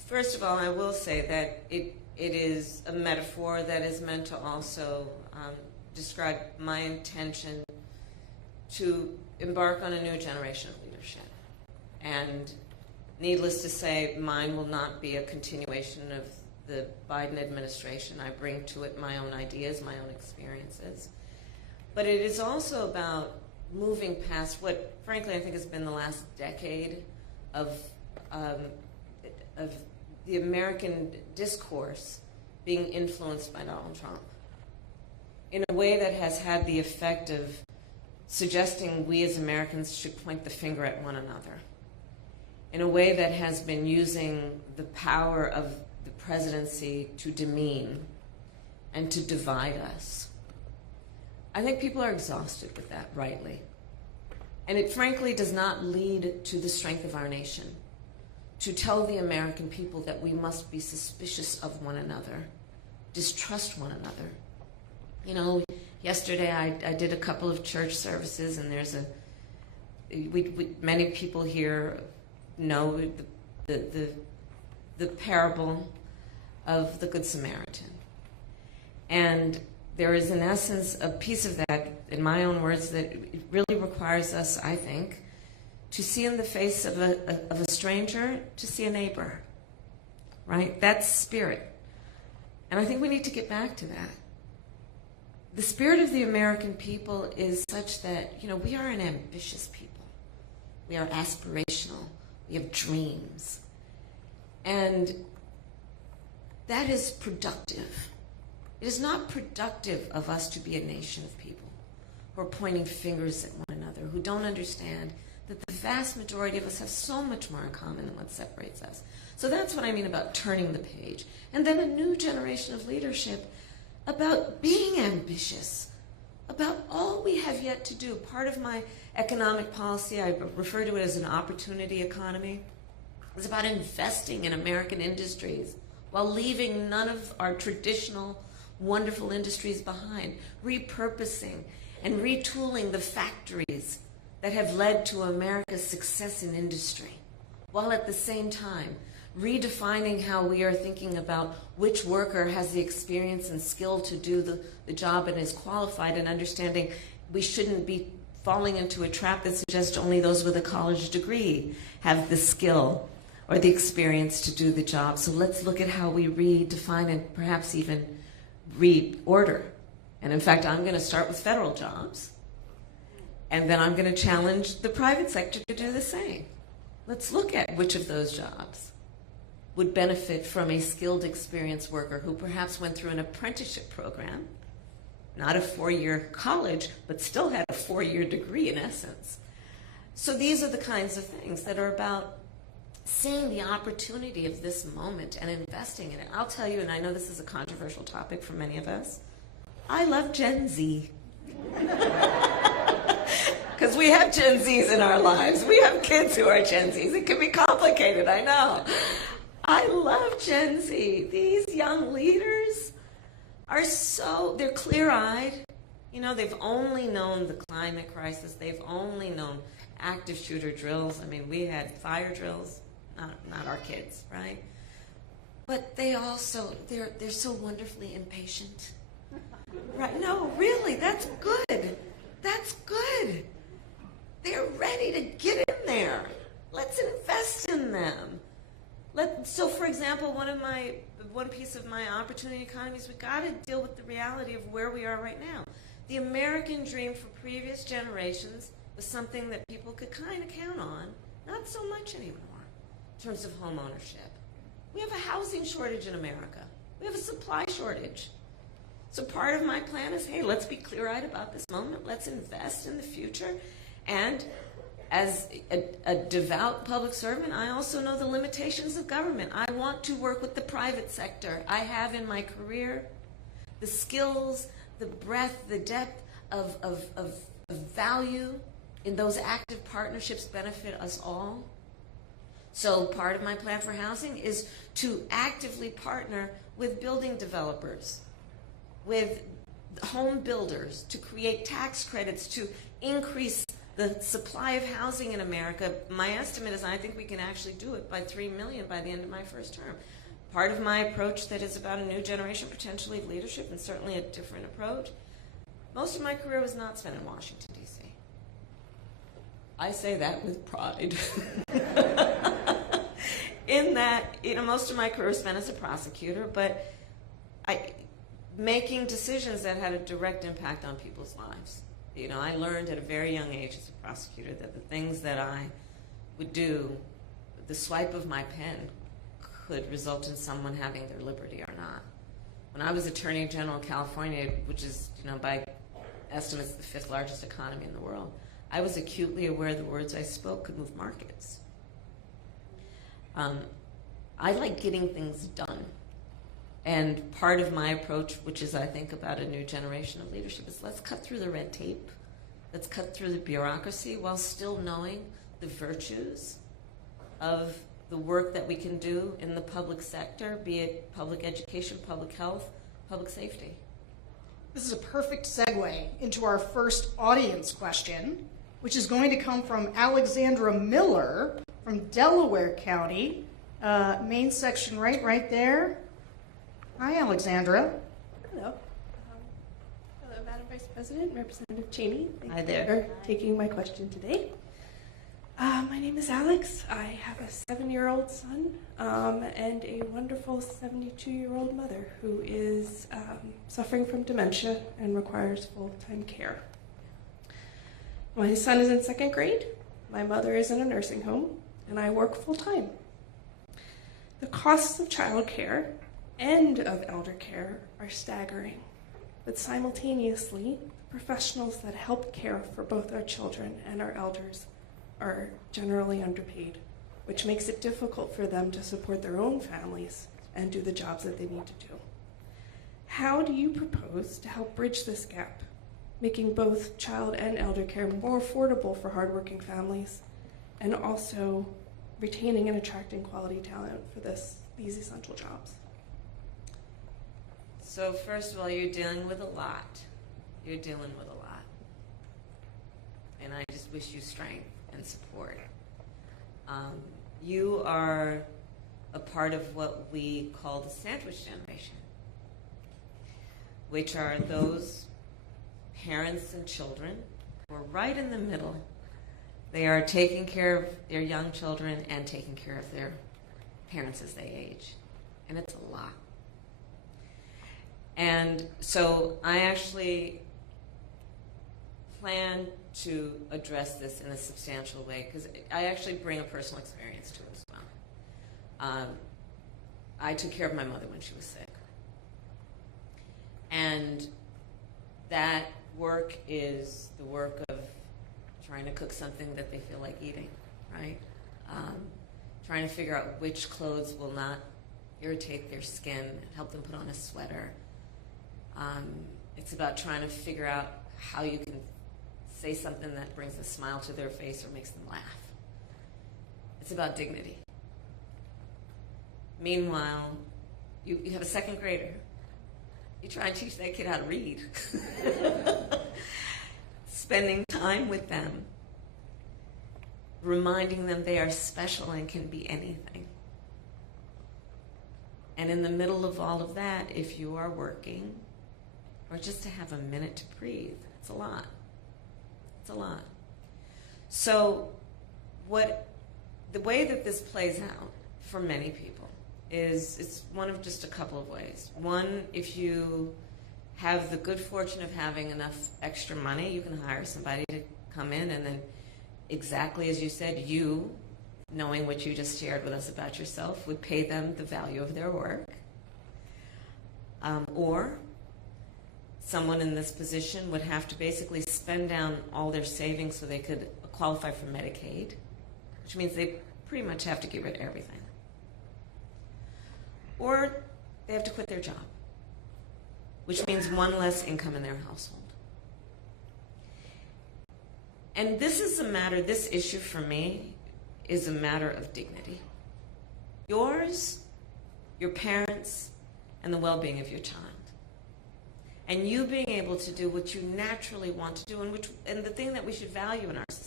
First of all, I will say that it is a metaphor that is meant to also describe my intention to embark on a new generation of leadership. And needless to say, mine will not be a continuation of the Biden administration. I bring to it my own ideas, my own experiences. But it is also about moving past what, frankly, I think has been the last decade of the American discourse being influenced by Donald Trump in a way that has had the effect of suggesting we as Americans should point the finger at one another, in a way that has been using the power of the presidency to demean and to divide us. I think people are exhausted with that, rightly. And it frankly does not lead to the strength of our nation, to tell the American people that we must be suspicious of one another, distrust one another. You know, yesterday I did a couple of church services, and there's many people here know the parable of the Good Samaritan. And there is, in essence, a piece of that, in my own words, that it really requires us, I think, to see in the face of a stranger, to see a neighbor, right? That's spirit. And I think we need to get back to that. The spirit of the American people is such that, you know, we are an ambitious people. We are aspirational. We have dreams. And that is productive. It is not productive of us to be a nation of people who are pointing fingers at one another, who don't understand that the vast majority of us have so much more in common than what separates us. So that's what I mean about turning the page. And then a new generation of leadership about being ambitious, about all we have yet to do. Part of my economic policy, I refer to it as an opportunity economy, is about investing in American industries while leaving none of our traditional wonderful industries behind, repurposing and retooling the factories that have led to America's success in industry, while at the same time redefining how we are thinking about which worker has the experience and skill to do the job and is qualified, and understanding we shouldn't be falling into a trap that suggests only those with a college degree have the skill or the experience to do the job. So let's look at how we redefine and perhaps even reorder. And in fact, I'm going to start with federal jobs, and then I'm going to challenge the private sector to do the same. Let's look at which of those jobs would benefit from a skilled, experienced worker who perhaps went through an apprenticeship program, not a 4-year college, but still had a 4-year degree in essence. So these are the kinds of things that are about seeing the opportunity of this moment and investing in it. I'll tell you, and I know this is a controversial topic for many of us, I love Gen Z. Because we have Gen Zs in our lives. We have kids who are Gen Zs. It can be complicated, I know. I love Gen Z. These young leaders are they're clear-eyed. You know, they've only known the climate crisis. They've only known active shooter drills. I mean, we had fire drills, not our kids, right? But they also, they're so wonderfully impatient. Right? No, really, that's good. That's good. They're ready to get in there. Let's invest in them. So, for example, one piece of my opportunity economy is we got to deal with the reality of where we are right now. The American dream for previous generations was something that people could kind of count on, not so much anymore in terms of home ownership. We have a housing shortage in America. We have a supply shortage. So part of my plan is, hey, let's be clear-eyed about this moment. Let's invest in the future. And as a devout public servant, I also know the limitations of government. I want to work with the private sector. I have in my career the skills, the breadth, the depth of value in those active partnerships benefit us all. So part of my plan for housing is to actively partner with building developers, with home builders, to create tax credits, to increase The supply of housing in America, my estimate is I think we can actually do it by 3 million by the end of my first term. Part of my approach that is about a new generation potentially of leadership, and certainly a different approach. Most of my career was not spent in Washington, D.C. I say that with pride. In that, most of my career was spent as a prosecutor, but making decisions that had a direct impact on people's lives. I learned at a very young age as a prosecutor that the things that I would do, the swipe of my pen could result in someone having their liberty or not. When I was Attorney General of California, which is, by estimates the 5th largest economy in the world, I was acutely aware the words I spoke could move markets. I like getting things done. And part of my approach, which is I think about a new generation of leadership, is let's cut through the red tape. Let's cut through the bureaucracy while still knowing the virtues of the work that we can do in the public sector, be it public education, public health, public safety. This is a perfect segue into our first audience question, which is going to come from Alexandra Miller from Delaware County, main section right there. Hi, Alexandra. Hello. Hello, Madam Vice President, Representative Cheney. Hi there. Thank you for taking my question today. My name is Alex. I have a 7-year-old son and a wonderful 72-year-old mother who is suffering from dementia and requires full-time care. My son is in 2nd grade. My mother is in a nursing home, and I work full-time. The costs of childcare and of elder care are staggering, but simultaneously, the professionals that help care for both our children and our elders are generally underpaid, which makes it difficult for them to support their own families and do the jobs that they need to do. How do you propose to help bridge this gap, making both child and elder care more affordable for hardworking families, and also retaining and attracting quality talent for these essential jobs? So first of all, you're dealing with a lot. You're dealing with a lot. And I just wish you strength and support. You are a part of what we call the sandwich generation, which are those parents and children who are right in the middle. They are taking care of their young children and taking care of their parents as they age. And it's a lot. And so I actually plan to address this in a substantial way because I actually bring a personal experience to it as well. I took care of my mother when she was sick. And that work is the work of trying to cook something that they feel like eating, right? Trying to figure out which clothes will not irritate their skin, help them put on a sweater. It's about trying to figure out how you can say something that brings a smile to their face or makes them laugh. It's about dignity. Meanwhile, you have a 2nd grader. You try and teach that kid how to read. Spending time with them, reminding them they are special and can be anything. And in the middle of all of that, if you are working, or just to have a minute to breathe, it's a lot. It's a lot. So the way that this plays out for many people is it's one of just a couple of ways. One, if you have the good fortune of having enough extra money, you can hire somebody to come in and then, exactly as you said, you, knowing what you just shared with us about yourself, would pay them the value of their work. Or someone in this position would have to basically spend down all their savings so they could qualify for Medicaid, which means they pretty much have to get rid of everything. Or they have to quit their job, which means one less income in their household. And this issue for me is a matter of dignity. Yours, your parents, and the well-being of your child. And you being able to do what you naturally want to do and the thing that we should value in our society.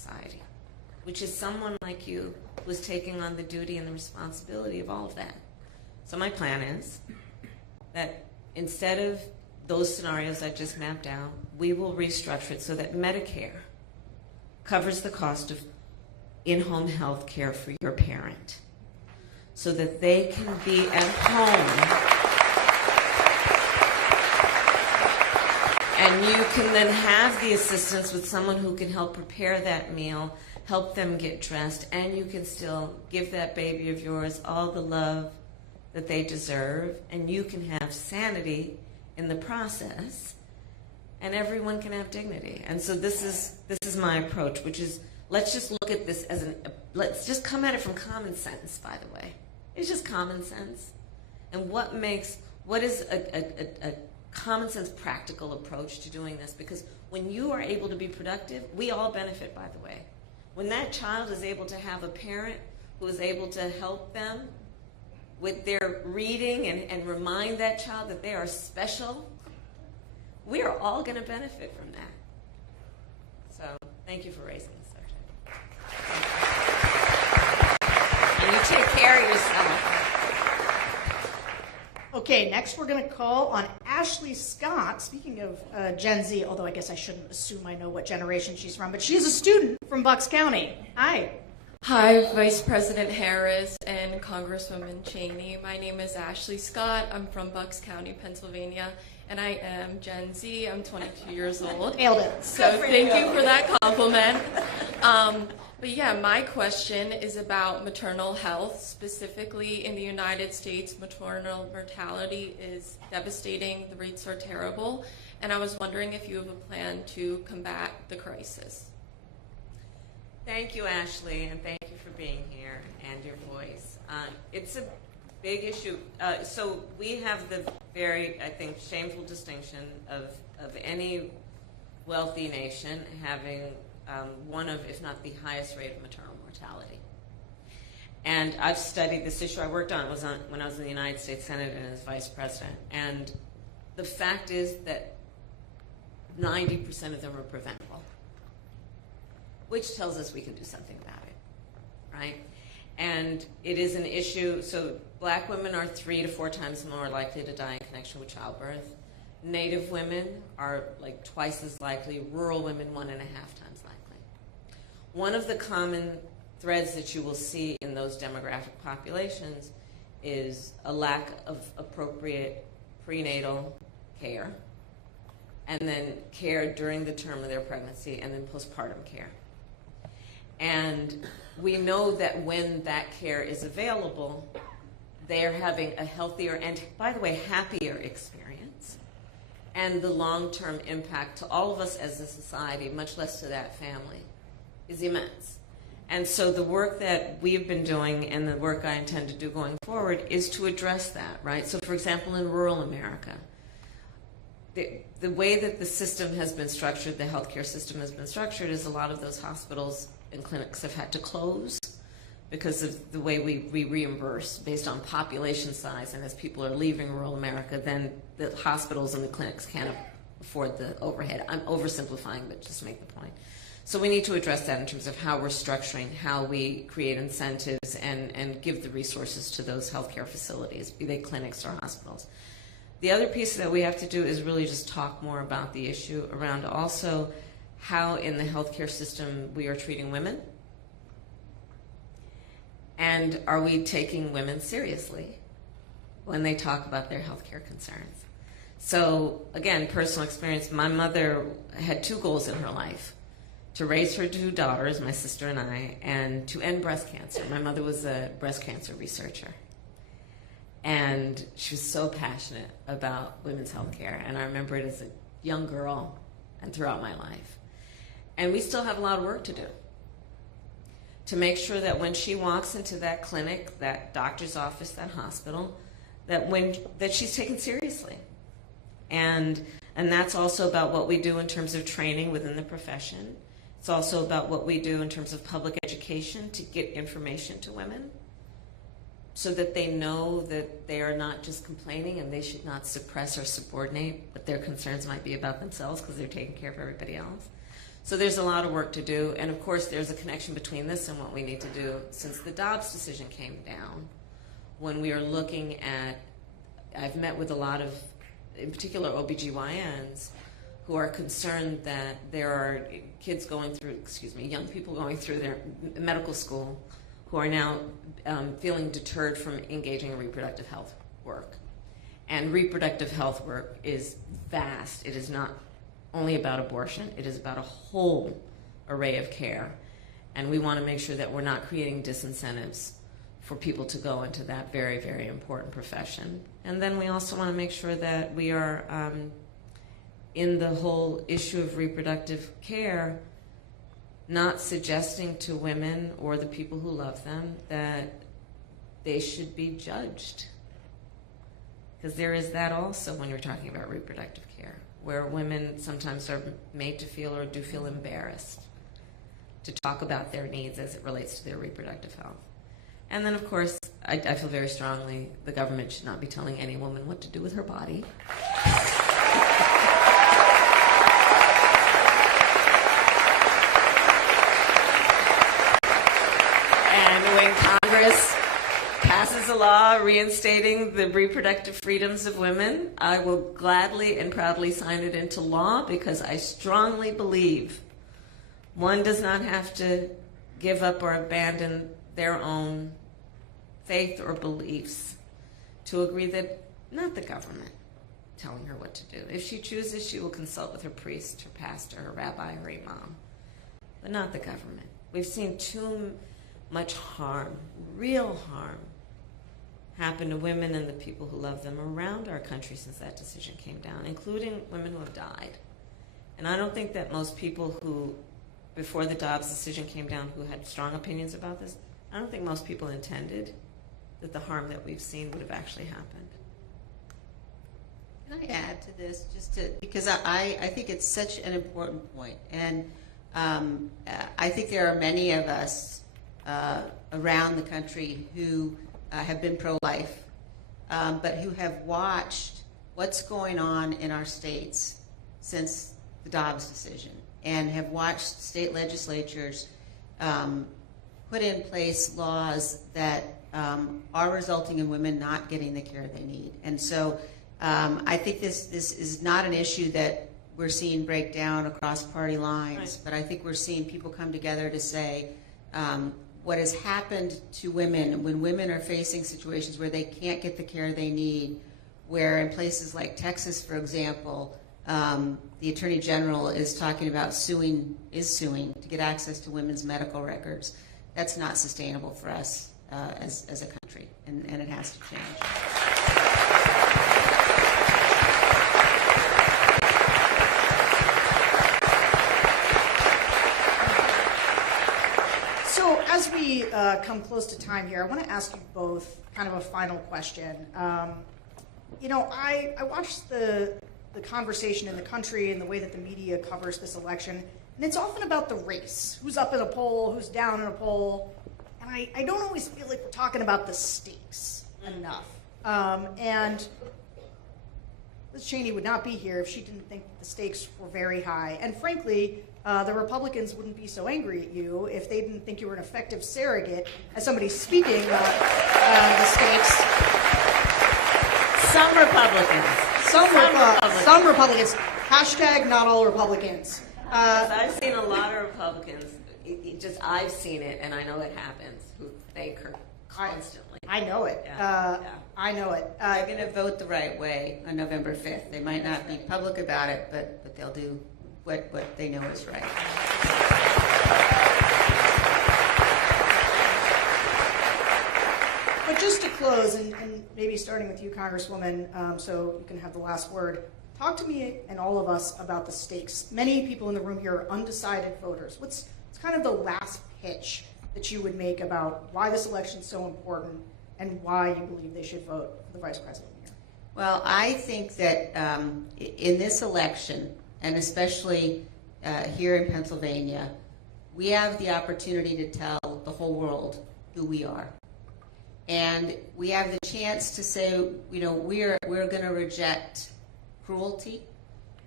society, which is someone like you who's taking on the duty and the responsibility of all of that. So my plan is that instead of those scenarios I just mapped out, we will restructure it so that Medicare covers the cost of in-home health care for your parent, so that they can be at home and you can then have the assistance with someone who can help prepare that meal, help them get dressed, and you can still give that baby of yours all the love that they deserve, and you can have sanity in the process, and everyone can have dignity. And so this is my approach, which is, let's just look at this as let's just come at it from common sense, by the way. It's just common sense. And what is a common sense practical approach to doing this? Because when you are able to be productive, we all benefit, by the way. When that child is able to have a parent who is able to help them with their reading and remind that child that they are special, we are all going to benefit from that. So thank you for raising the subject. And you take care of yourself. Okay, next we're going to call on Ashley Scott. Speaking of Gen Z, although I guess I shouldn't assume I know what generation she's from, but she is a student from Bucks County. Hi. Hi, Vice President Harris and Congresswoman Cheney. My name is Ashley Scott. I'm from Bucks County, Pennsylvania, and I am Gen Z. I'm 22 years old. Nailed it. So thank you for that compliment. But yeah, my question is about maternal health. Specifically in the United States, maternal mortality is devastating. The rates are terrible. And I was wondering if you have a plan to combat the crisis. Thank you, Ashley, and thank you for being here and your voice. It's a big issue. So we have the very, I think, shameful distinction of any wealthy nation having one of, if not the highest rate of maternal mortality. And I've studied this issue. I worked on it when I was in the United States Senate and as vice president. And the fact is that 90% of them are preventable, which tells us we can do something about it, right? And it is an issue. So black women are 3 to 4 times more likely to die in connection with childbirth. Native women are like twice as likely. Rural women, 1.5 times likely. One of the common threads that you will see in those demographic populations is a lack of appropriate prenatal care, and then care during the term of their pregnancy, and then postpartum care. And we know that when that care is available, they're having a healthier and, by the way, happier experience. And the long-term impact to all of us as a society, much less to that family, is immense. And so the work that we've been doing and the work I intend to do going forward is to address that, right? So, for example, in rural America, the way that the system has been structured, the healthcare system has been structured, is a lot of those hospitals and clinics have had to close because of the way we reimburse based on population size. And as people are leaving rural America, then the hospitals and the clinics can't afford the overhead. I'm oversimplifying, but just to make the point. So we need to address that in terms of how we're structuring, how we create incentives and give the resources to those healthcare facilities, be they clinics or hospitals. The other piece that we have to do is really just talk more about the issue around also how in the healthcare system we are treating women. And are we taking women seriously when they talk about their healthcare concerns? So again, personal experience, my mother had 2 goals in her life: to raise her 2 daughters, my sister and I, and to end breast cancer. My mother was a breast cancer researcher. And she was so passionate about women's health care. And I remember it as a young girl and throughout my life. And we still have a lot of work to do to make sure that when she walks into that clinic, that doctor's office, that hospital, that she's taken seriously. And that's also about what we do in terms of training within the profession. It's also about what we do in terms of public education to get information to women so that they know that they are not just complaining and they should not suppress or subordinate what their concerns might be about themselves because they're taking care of everybody else. So there's a lot of work to do, and of course there's a connection between this and what we need to do since the Dobbs decision came down. When we are looking at, I've met with a lot of, in particular OBGYNs, who are concerned that there are kids going through, young people going through their medical school who are now feeling deterred from engaging in reproductive health work. And reproductive health work is vast. It is not only about abortion, it is about a whole array of care. And we want to make sure that we're not creating disincentives for people to go into that very, very important profession. And then we also want to make sure that we are, in the whole issue of reproductive care, not suggesting to women or the people who love them that they should be judged. Because there is that also when you're talking about reproductive care, where women sometimes are made to feel or do feel embarrassed to talk about their needs as it relates to their reproductive health. And then, of course, I feel very strongly the government should not be telling any woman what to do with her body. And when Congress passes a law reinstating the reproductive freedoms of women, I will gladly and proudly sign it into law, because I strongly believe one does not have to give up or abandon their own faith or beliefs to agree that not the government telling her what to do. If she chooses, she will consult with her priest, her pastor, her rabbi, her imam, but not the government. We've seen too much harm, real harm, happen to women and the people who love them around our country since that decision came down, including women who have died. And I don't think that most people who, before the Dobbs decision came down, who had strong opinions about this, I don't think most people intended that the harm that we've seen would have actually happened. Can I add to this, because I think it's such an important point, and I think there are many of us around the country who have been pro-life, but who have watched what's going on in our states since the Dobbs decision, and have watched state legislatures put in place laws that are resulting in women not getting the care they need. And so I think this is not an issue that we're seeing break down across party lines, right, but I think we're seeing people come together to say what has happened to women when women are facing situations where they can't get the care they need, where in places like Texas, for example, the Attorney General is talking about suing to get access to women's medical records. That's not sustainable for us as a country, and it has to change. So as we come close to time here, I want to ask you both kind of a final question. I watched the conversation in the country and the way that the media covers this election, and it's often about the race. Who's up in a poll, who's down in a poll. And I don't always feel like we're talking about the stakes enough. And Liz Cheney would not be here if she didn't think the stakes were very high. And frankly, the Republicans wouldn't be so angry at you if they didn't think you were an effective surrogate as somebody speaking the stakes. Some Republicans. Some Republicans. Hashtag not all Republicans. I've seen a lot of Republicans. I've seen it, and I know it happens, who fake her constantly. I know it. Yeah. I know it. They're going to vote the right way on November 5th. They might not be public about it, but they'll do what they know is right. But just to close, and maybe starting with you, Congresswoman, so you can have the last word, talk to me and all of us about the stakes. Many people in the room here are undecided voters. What's kind of the last pitch that you would make about why this election is so important and why you believe they should vote for the vice president here? Well, I think that in this election, and especially here in Pennsylvania, we have the opportunity to tell the whole world who we are. And we have the chance to say, we're going to reject cruelty.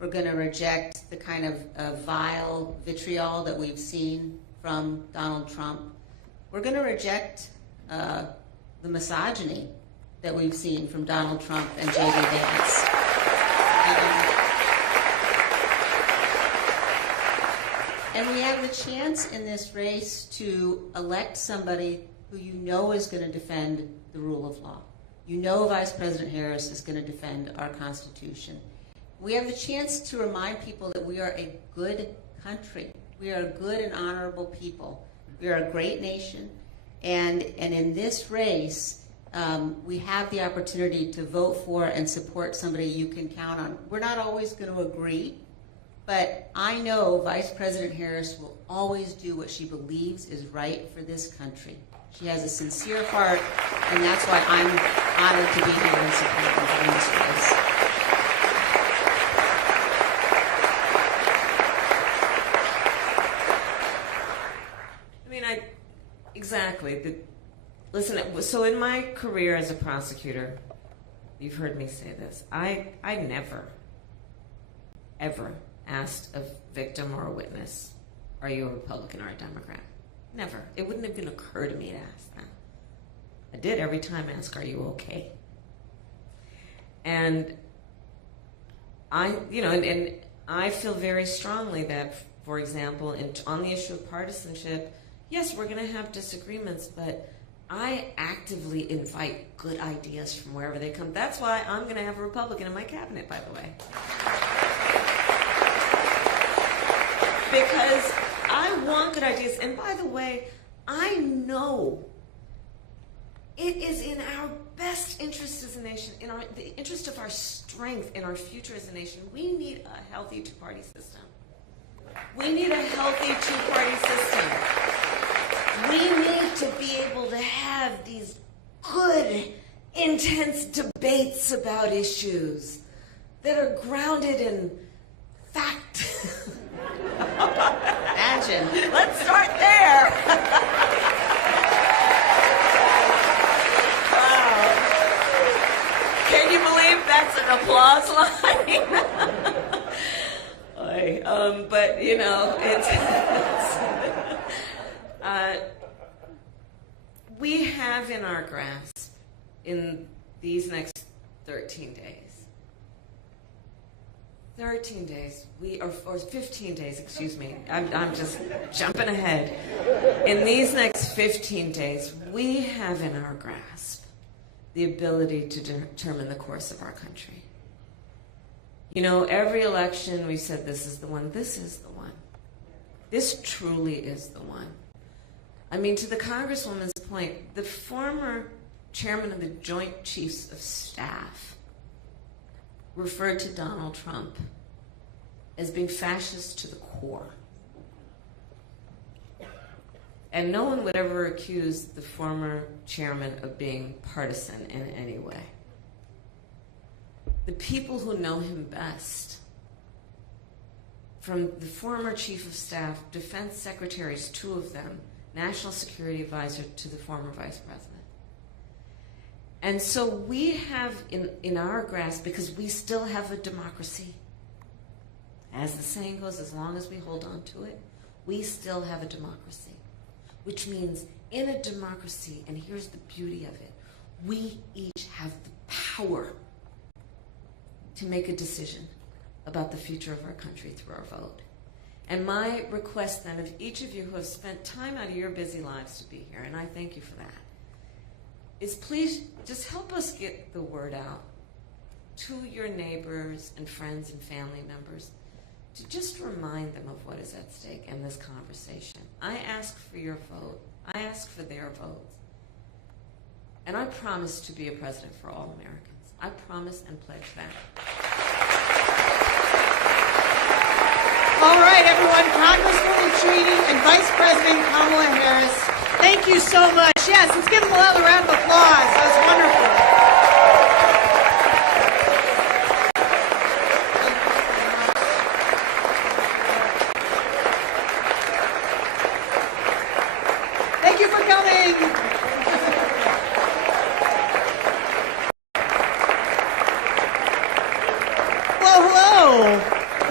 We're going to reject the kind of vile vitriol that we've seen from Donald Trump. We're going to reject the misogyny that we've seen from Donald Trump and J.D. Vance. And we have the chance in this race to elect somebody who you know is going to defend the rule of law. You know Vice President Harris is going to defend our Constitution. We have the chance to remind people that we are a good country. We are a good and honorable people. We are a great nation. And in this race, we have the opportunity to vote for and support somebody you can count on. We're not always going to agree, but I know Vice President Harris will always do what she believes is right for this country. She has a sincere heart, and that's why I'm honored to be here and support her in this race. Exactly. Listen, so in my career as a prosecutor, you've heard me say this, I never, ever asked a victim or a witness, are you a Republican or a Democrat? Never. It wouldn't have even occurred to me to ask them. I did every time ask, are you okay? And and I feel very strongly that, for example, on the issue of partisanship, yes, we're going to have disagreements, but I actively invite good ideas from wherever they come. That's why I'm going to have a Republican in my cabinet, by the way. Because I want good ideas. And by the way, I know it is in our best interest as a nation, in the interest of our strength in our future as a nation. We need a healthy two-party system. We need a healthy two-party system. We need to be able to have these good, intense debates about issues that are grounded in fact. Imagine. Let's start there. Wow. Can you believe that's an applause line? But, we have in our grasp in these next 13 days, or 15 days, excuse me. I'm just jumping ahead. In these next 15 days, we have in our grasp the ability to determine the course of our country. Every election we've said this is the one. This is the one. This truly is the one. I mean, to the Congresswoman's point, the former chairman of the Joint Chiefs of Staff referred to Donald Trump as being fascist to the core. And no one would ever accuse the former chairman of being partisan in any way. The people who know him best, from the former chief of staff, defense secretaries, 2 of them, national security advisor to the former vice president. And so we have in our grasp, because we still have a democracy, as the saying goes, as long as we hold on to it, we still have a democracy. Which means in a democracy, and here's the beauty of it, we each have the power to make a decision about the future of our country through our vote. And my request then of each of you who have spent time out of your busy lives to be here, and I thank you for that, is please just help us get the word out to your neighbors and friends and family members to just remind them of what is at stake in this conversation. I ask for your vote. I ask for their votes. And I promise to be a president for all Americans. I promise and pledge that. All right, everyone, Congresswoman Cheney and Vice President Kamala Harris, thank you so much. Yes, let's give them another round of applause. That was wonderful. Thank you for coming. Hello, hello.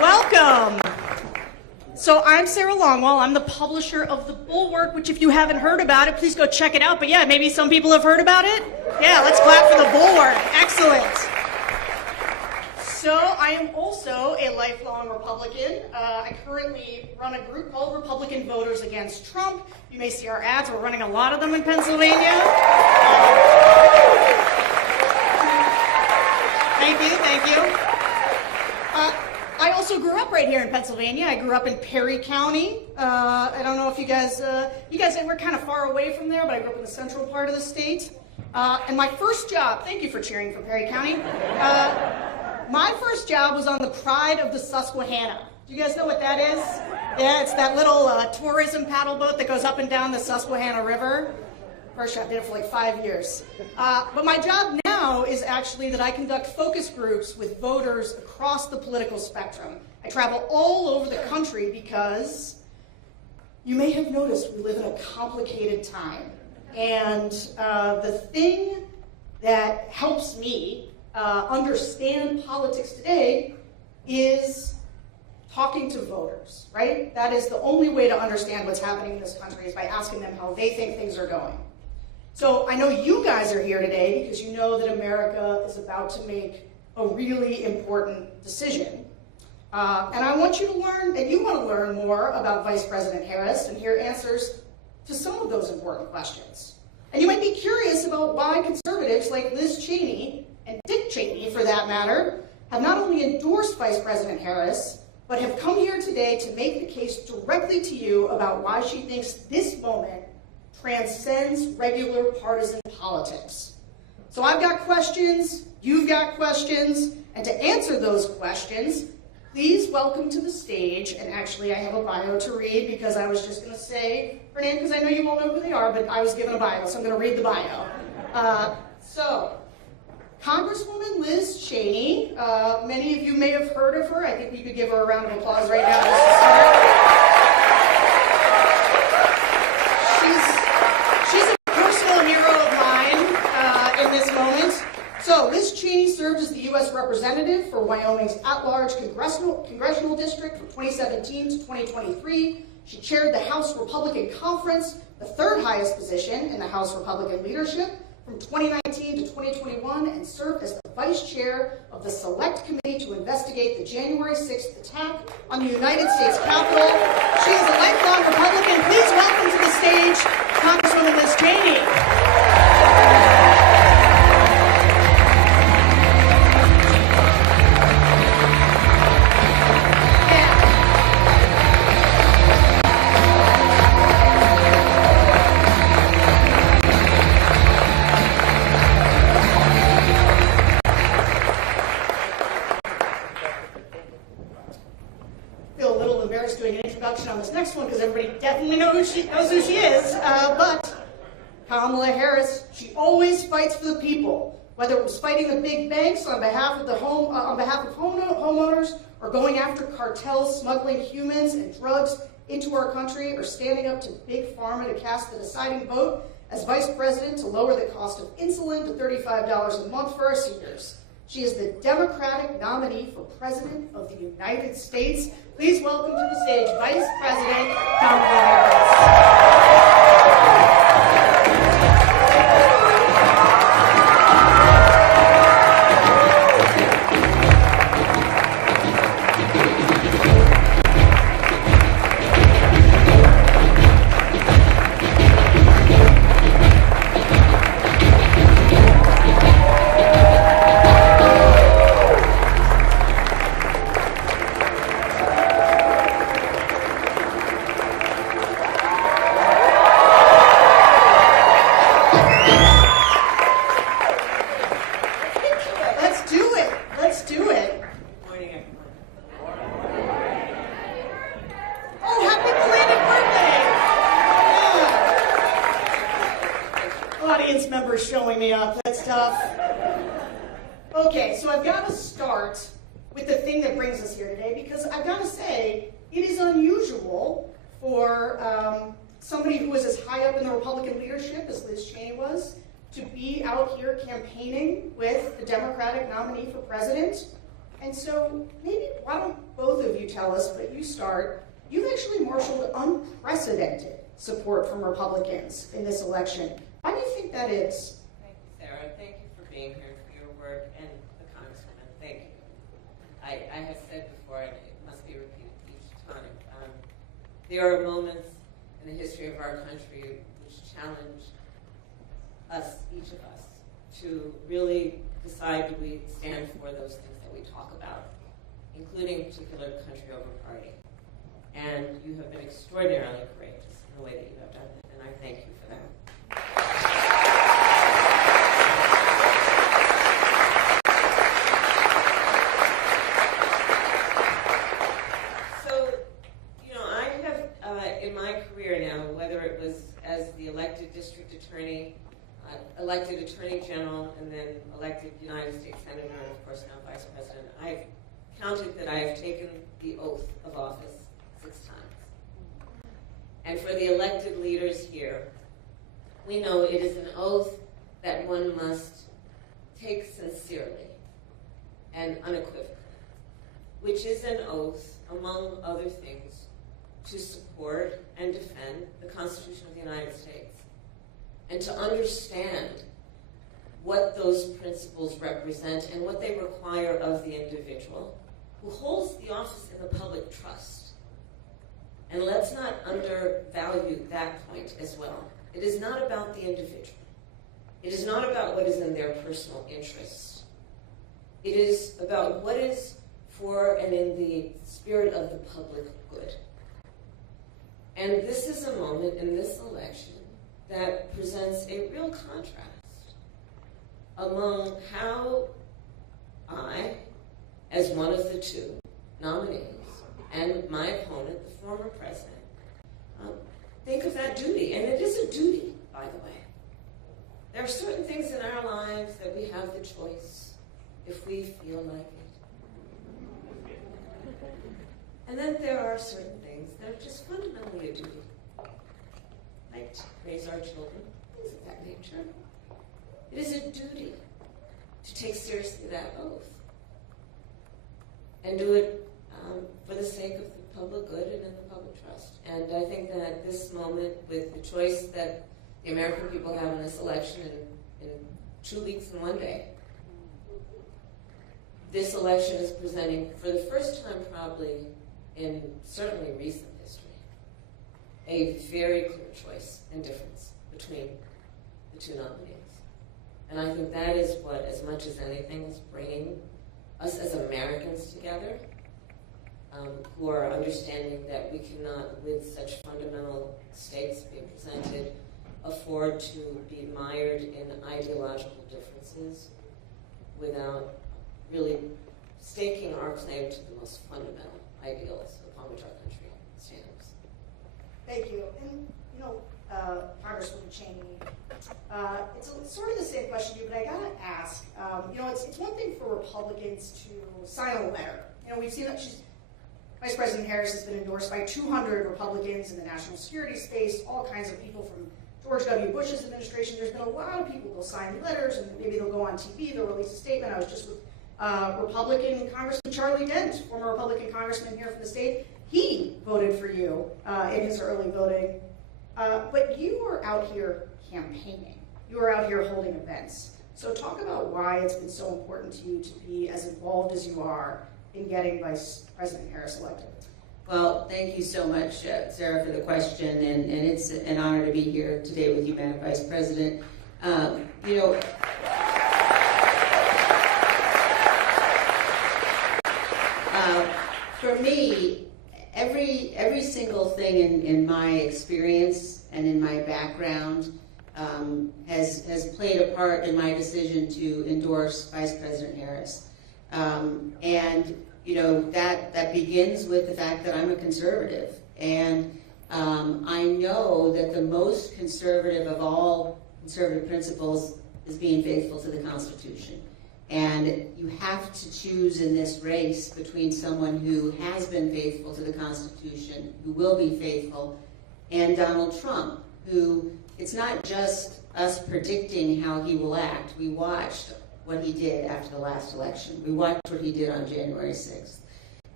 I'm Sarah Longwell. I'm the publisher of The Bulwark, which if you haven't heard about it, please go check it out. But yeah, maybe some people have heard about it. Yeah, let's clap for The Bulwark. Excellent. So I am also a lifelong Republican. I currently run a group called Republican Voters Against Trump. You may see our ads. We're running a lot of them in Pennsylvania. Thank you. I also grew up right here in Pennsylvania. I grew up in Perry County. I don't know if you guys we're kind of far away from there, but I grew up in the central part of the state. And my first job, thank you for cheering for Perry County. My first job was on the Pride of the Susquehanna. Do you guys know what that is? Yeah, it's that little tourism paddle boat that goes up and down the Susquehanna River. First job, did it for like 5 years. But my job now is actually that I conduct focus groups with voters across the political spectrum. I travel all over the country because you may have noticed we live in a complicated time. And the thing that helps me understand politics today is talking to voters, right? That is the only way to understand what's happening in this country is by asking them how they think things are going. So I know you guys are here today because you know that America is about to make a really important decision. And I want you to learn, and you want to learn more about Vice President Harris and hear answers to some of those important questions. And you might be curious about why conservatives like Liz Cheney, and Dick Cheney for that matter, have not only endorsed Vice President Harris, but have come here today to make the case directly to you about why she thinks this moment transcends regular partisan politics. So I've got questions, you've got questions, and to answer those questions, please welcome to the stage, and actually I have a bio to read because I was just going to say her name because I know you all know who they are, but I was given a bio, so I'm going to read the bio. So, Congresswoman Liz Cheney, many of you may have heard of her. I think we could give her a round of applause right now just to start. She's a personal hero of mine in this moment. So Liz Cheney served as the U.S. Representative for Wyoming's at-large congressional district from 2017 to 2023. She chaired the House Republican Conference, the third highest position in the House Republican leadership, from 2019 to 2021, and served as the Vice Chair of the Select Committee to investigate the January 6th attack on the United States Capitol. She is a lifelong Republican. Please welcome to the stage Congresswoman Liz Cheney. On this next one because everybody definitely knows who she is. But Kamala Harris, she always fights for the people, whether it was fighting the big banks on behalf of homeowners, or going after cartels smuggling humans and drugs into our country, or standing up to big pharma to cast the deciding vote as vice president to lower the cost of insulin to $35 a month for our seniors. She is the Democratic nominee for President of the United States. Please welcome to the stage Vice President Kamala Harris. Okay, so I've got to start with the thing that brings us here today, because I've got to say, it is unusual for somebody who was as high up in the Republican leadership as Liz Cheney was to be out here campaigning with the Democratic nominee for president. And so maybe, why don't both of you tell us, but you start, You've actually marshaled unprecedented support from Republicans in this election. Why do you think that is? Thank you, Sarah. Thank you for being here, for your work, and the Congresswoman. Thank you. I have said before, and it must be repeated each time, there are moments in the history of our country which challenge us, each of us, to really decide, do we stand for those things that we talk about, including particular country over party. And you have been extraordinarily courageous in the way that you have done it, and I thank you for that. So, you know, I have, in my career now, whether it was as the elected district attorney, elected attorney general, and then elected United States Senator, and of course now Vice President, I've counted that I have taken the oath of office 6 times. And for the elected leaders here, we know it is an oath that one must take sincerely and unequivocally, which is an oath, among other things, to support and defend the Constitution of the United States, and to understand what those principles represent and what they require of the individual who holds the office in the public trust. And let's not undervalue that point as well. It is not about the individual. It is not about what is in their personal interest. It is about what is for and in the spirit of the public good. And this is a moment in this election that presents a real contrast among how I, as one of the 2 nominees, and my opponent, the former president, think of that duty. And it is a duty, by the way. There are certain things in our lives that we have the choice if we feel like it. And then there are certain things that are just fundamentally a duty, like to raise our children, things of that nature. It is a duty to take seriously that oath and do it for the sake of the public good and in the public trust. And I think that this moment, with the choice that the American people have in this election in 2 weeks and 1 day, this election is presenting, for the first time probably in certainly recent history, a very clear choice and difference between the 2 nominees. And I think that is what, as much as anything, is bringing us as Americans together, who are understanding that we cannot, with such fundamental stakes being presented, afford to be mired in ideological differences without really staking our claim to the most fundamental ideals upon which our country stands. Thank you. And, you know, Congresswoman Cheney, it's sort of the same question to you, but I gotta ask, you know, it's one thing for Republicans to sign a letter. You know, we've seen that Vice President Harris has been endorsed by 200 Republicans in the national security space, all kinds of people from George W. Bush's administration. There's been a lot of people who'll sign letters, and maybe they'll go on TV, they'll release a statement. I was just with Republican Congressman Charlie Dent, former Republican congressman here from the state. He voted for you in his early voting. But you are out here campaigning. You are out here holding events. So talk about why it's been so important to you to be as involved as you are in getting Vice President Harris elected. Well, thank you so much, Sarah, for the question, and it's an honor to be here today with you, Madam Vice President. You know, for me, every single thing in my experience and in my background has played a part in my decision to endorse Vice President Harris. And you know, that begins with the fact that I'm a conservative. And I know that the most conservative of all conservative principles is being faithful to the Constitution. And you have to choose in this race between someone who has been faithful to the Constitution, who will be faithful, and Donald Trump, who, it's not just us predicting how he will act. We watched what he did after the last election. We watched what he did on January 6th.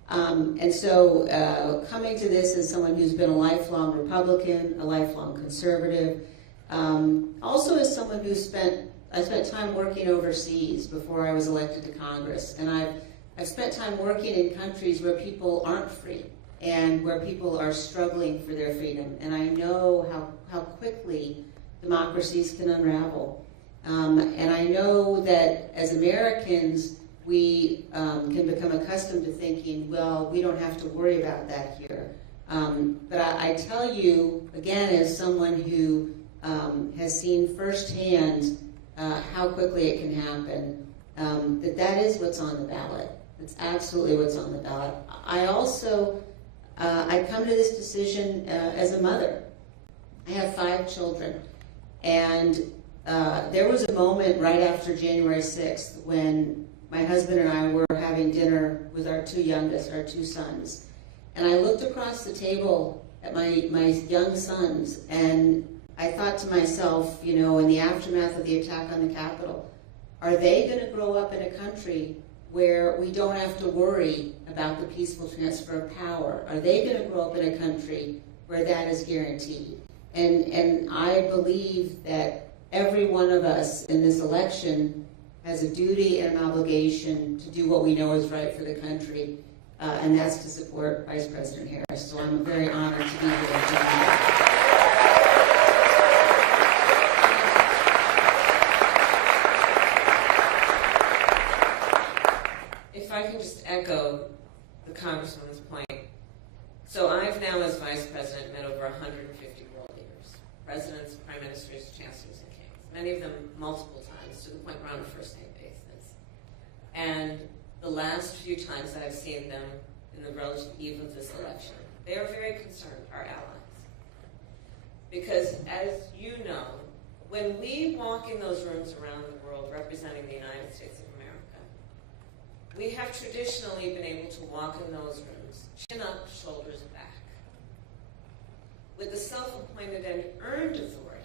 And so coming to this as someone who's been a lifelong Republican, a lifelong conservative, also as someone I spent time working overseas before I was elected to Congress, and I've spent time working in countries where people aren't free and where people are struggling for their freedom, and I know how quickly democracies can unravel. And I know that as Americans, we can become accustomed to thinking, well, we don't have to worry about that here. But I tell you, again, as someone who has seen firsthand how quickly it can happen, that is what's on the ballot. That's absolutely what's on the ballot. I also, I come to this decision as a mother. I have 5 children. And there was a moment right after January 6th when my husband and I were having dinner with our 2 youngest, our 2 sons. And I looked across the table at my young sons, and I thought to myself, you know, in the aftermath of the attack on the Capitol, are they going to grow up in a country where we don't have to worry about the peaceful transfer of power? Are they going to grow up in a country where that is guaranteed? And I believe that every one of us in this election has a duty and an obligation to do what we know is right for the country, and that's to support Vice President Harris. So I'm very honored to be here. If I can just echo the Congresswoman's point. So I've now, as Vice President, met over 150 world leaders, presidents, prime ministers, chancellors, and kings, many of them multiple times, to the point we're on a first-name basis. And the last few times that I've seen them in the relative eve of this election, they are very concerned, our allies. Because as you know, when we walk in those rooms around the world representing the United States of America, we have traditionally been able to walk in those rooms, chin up, shoulders back, with the self-appointed and earned authority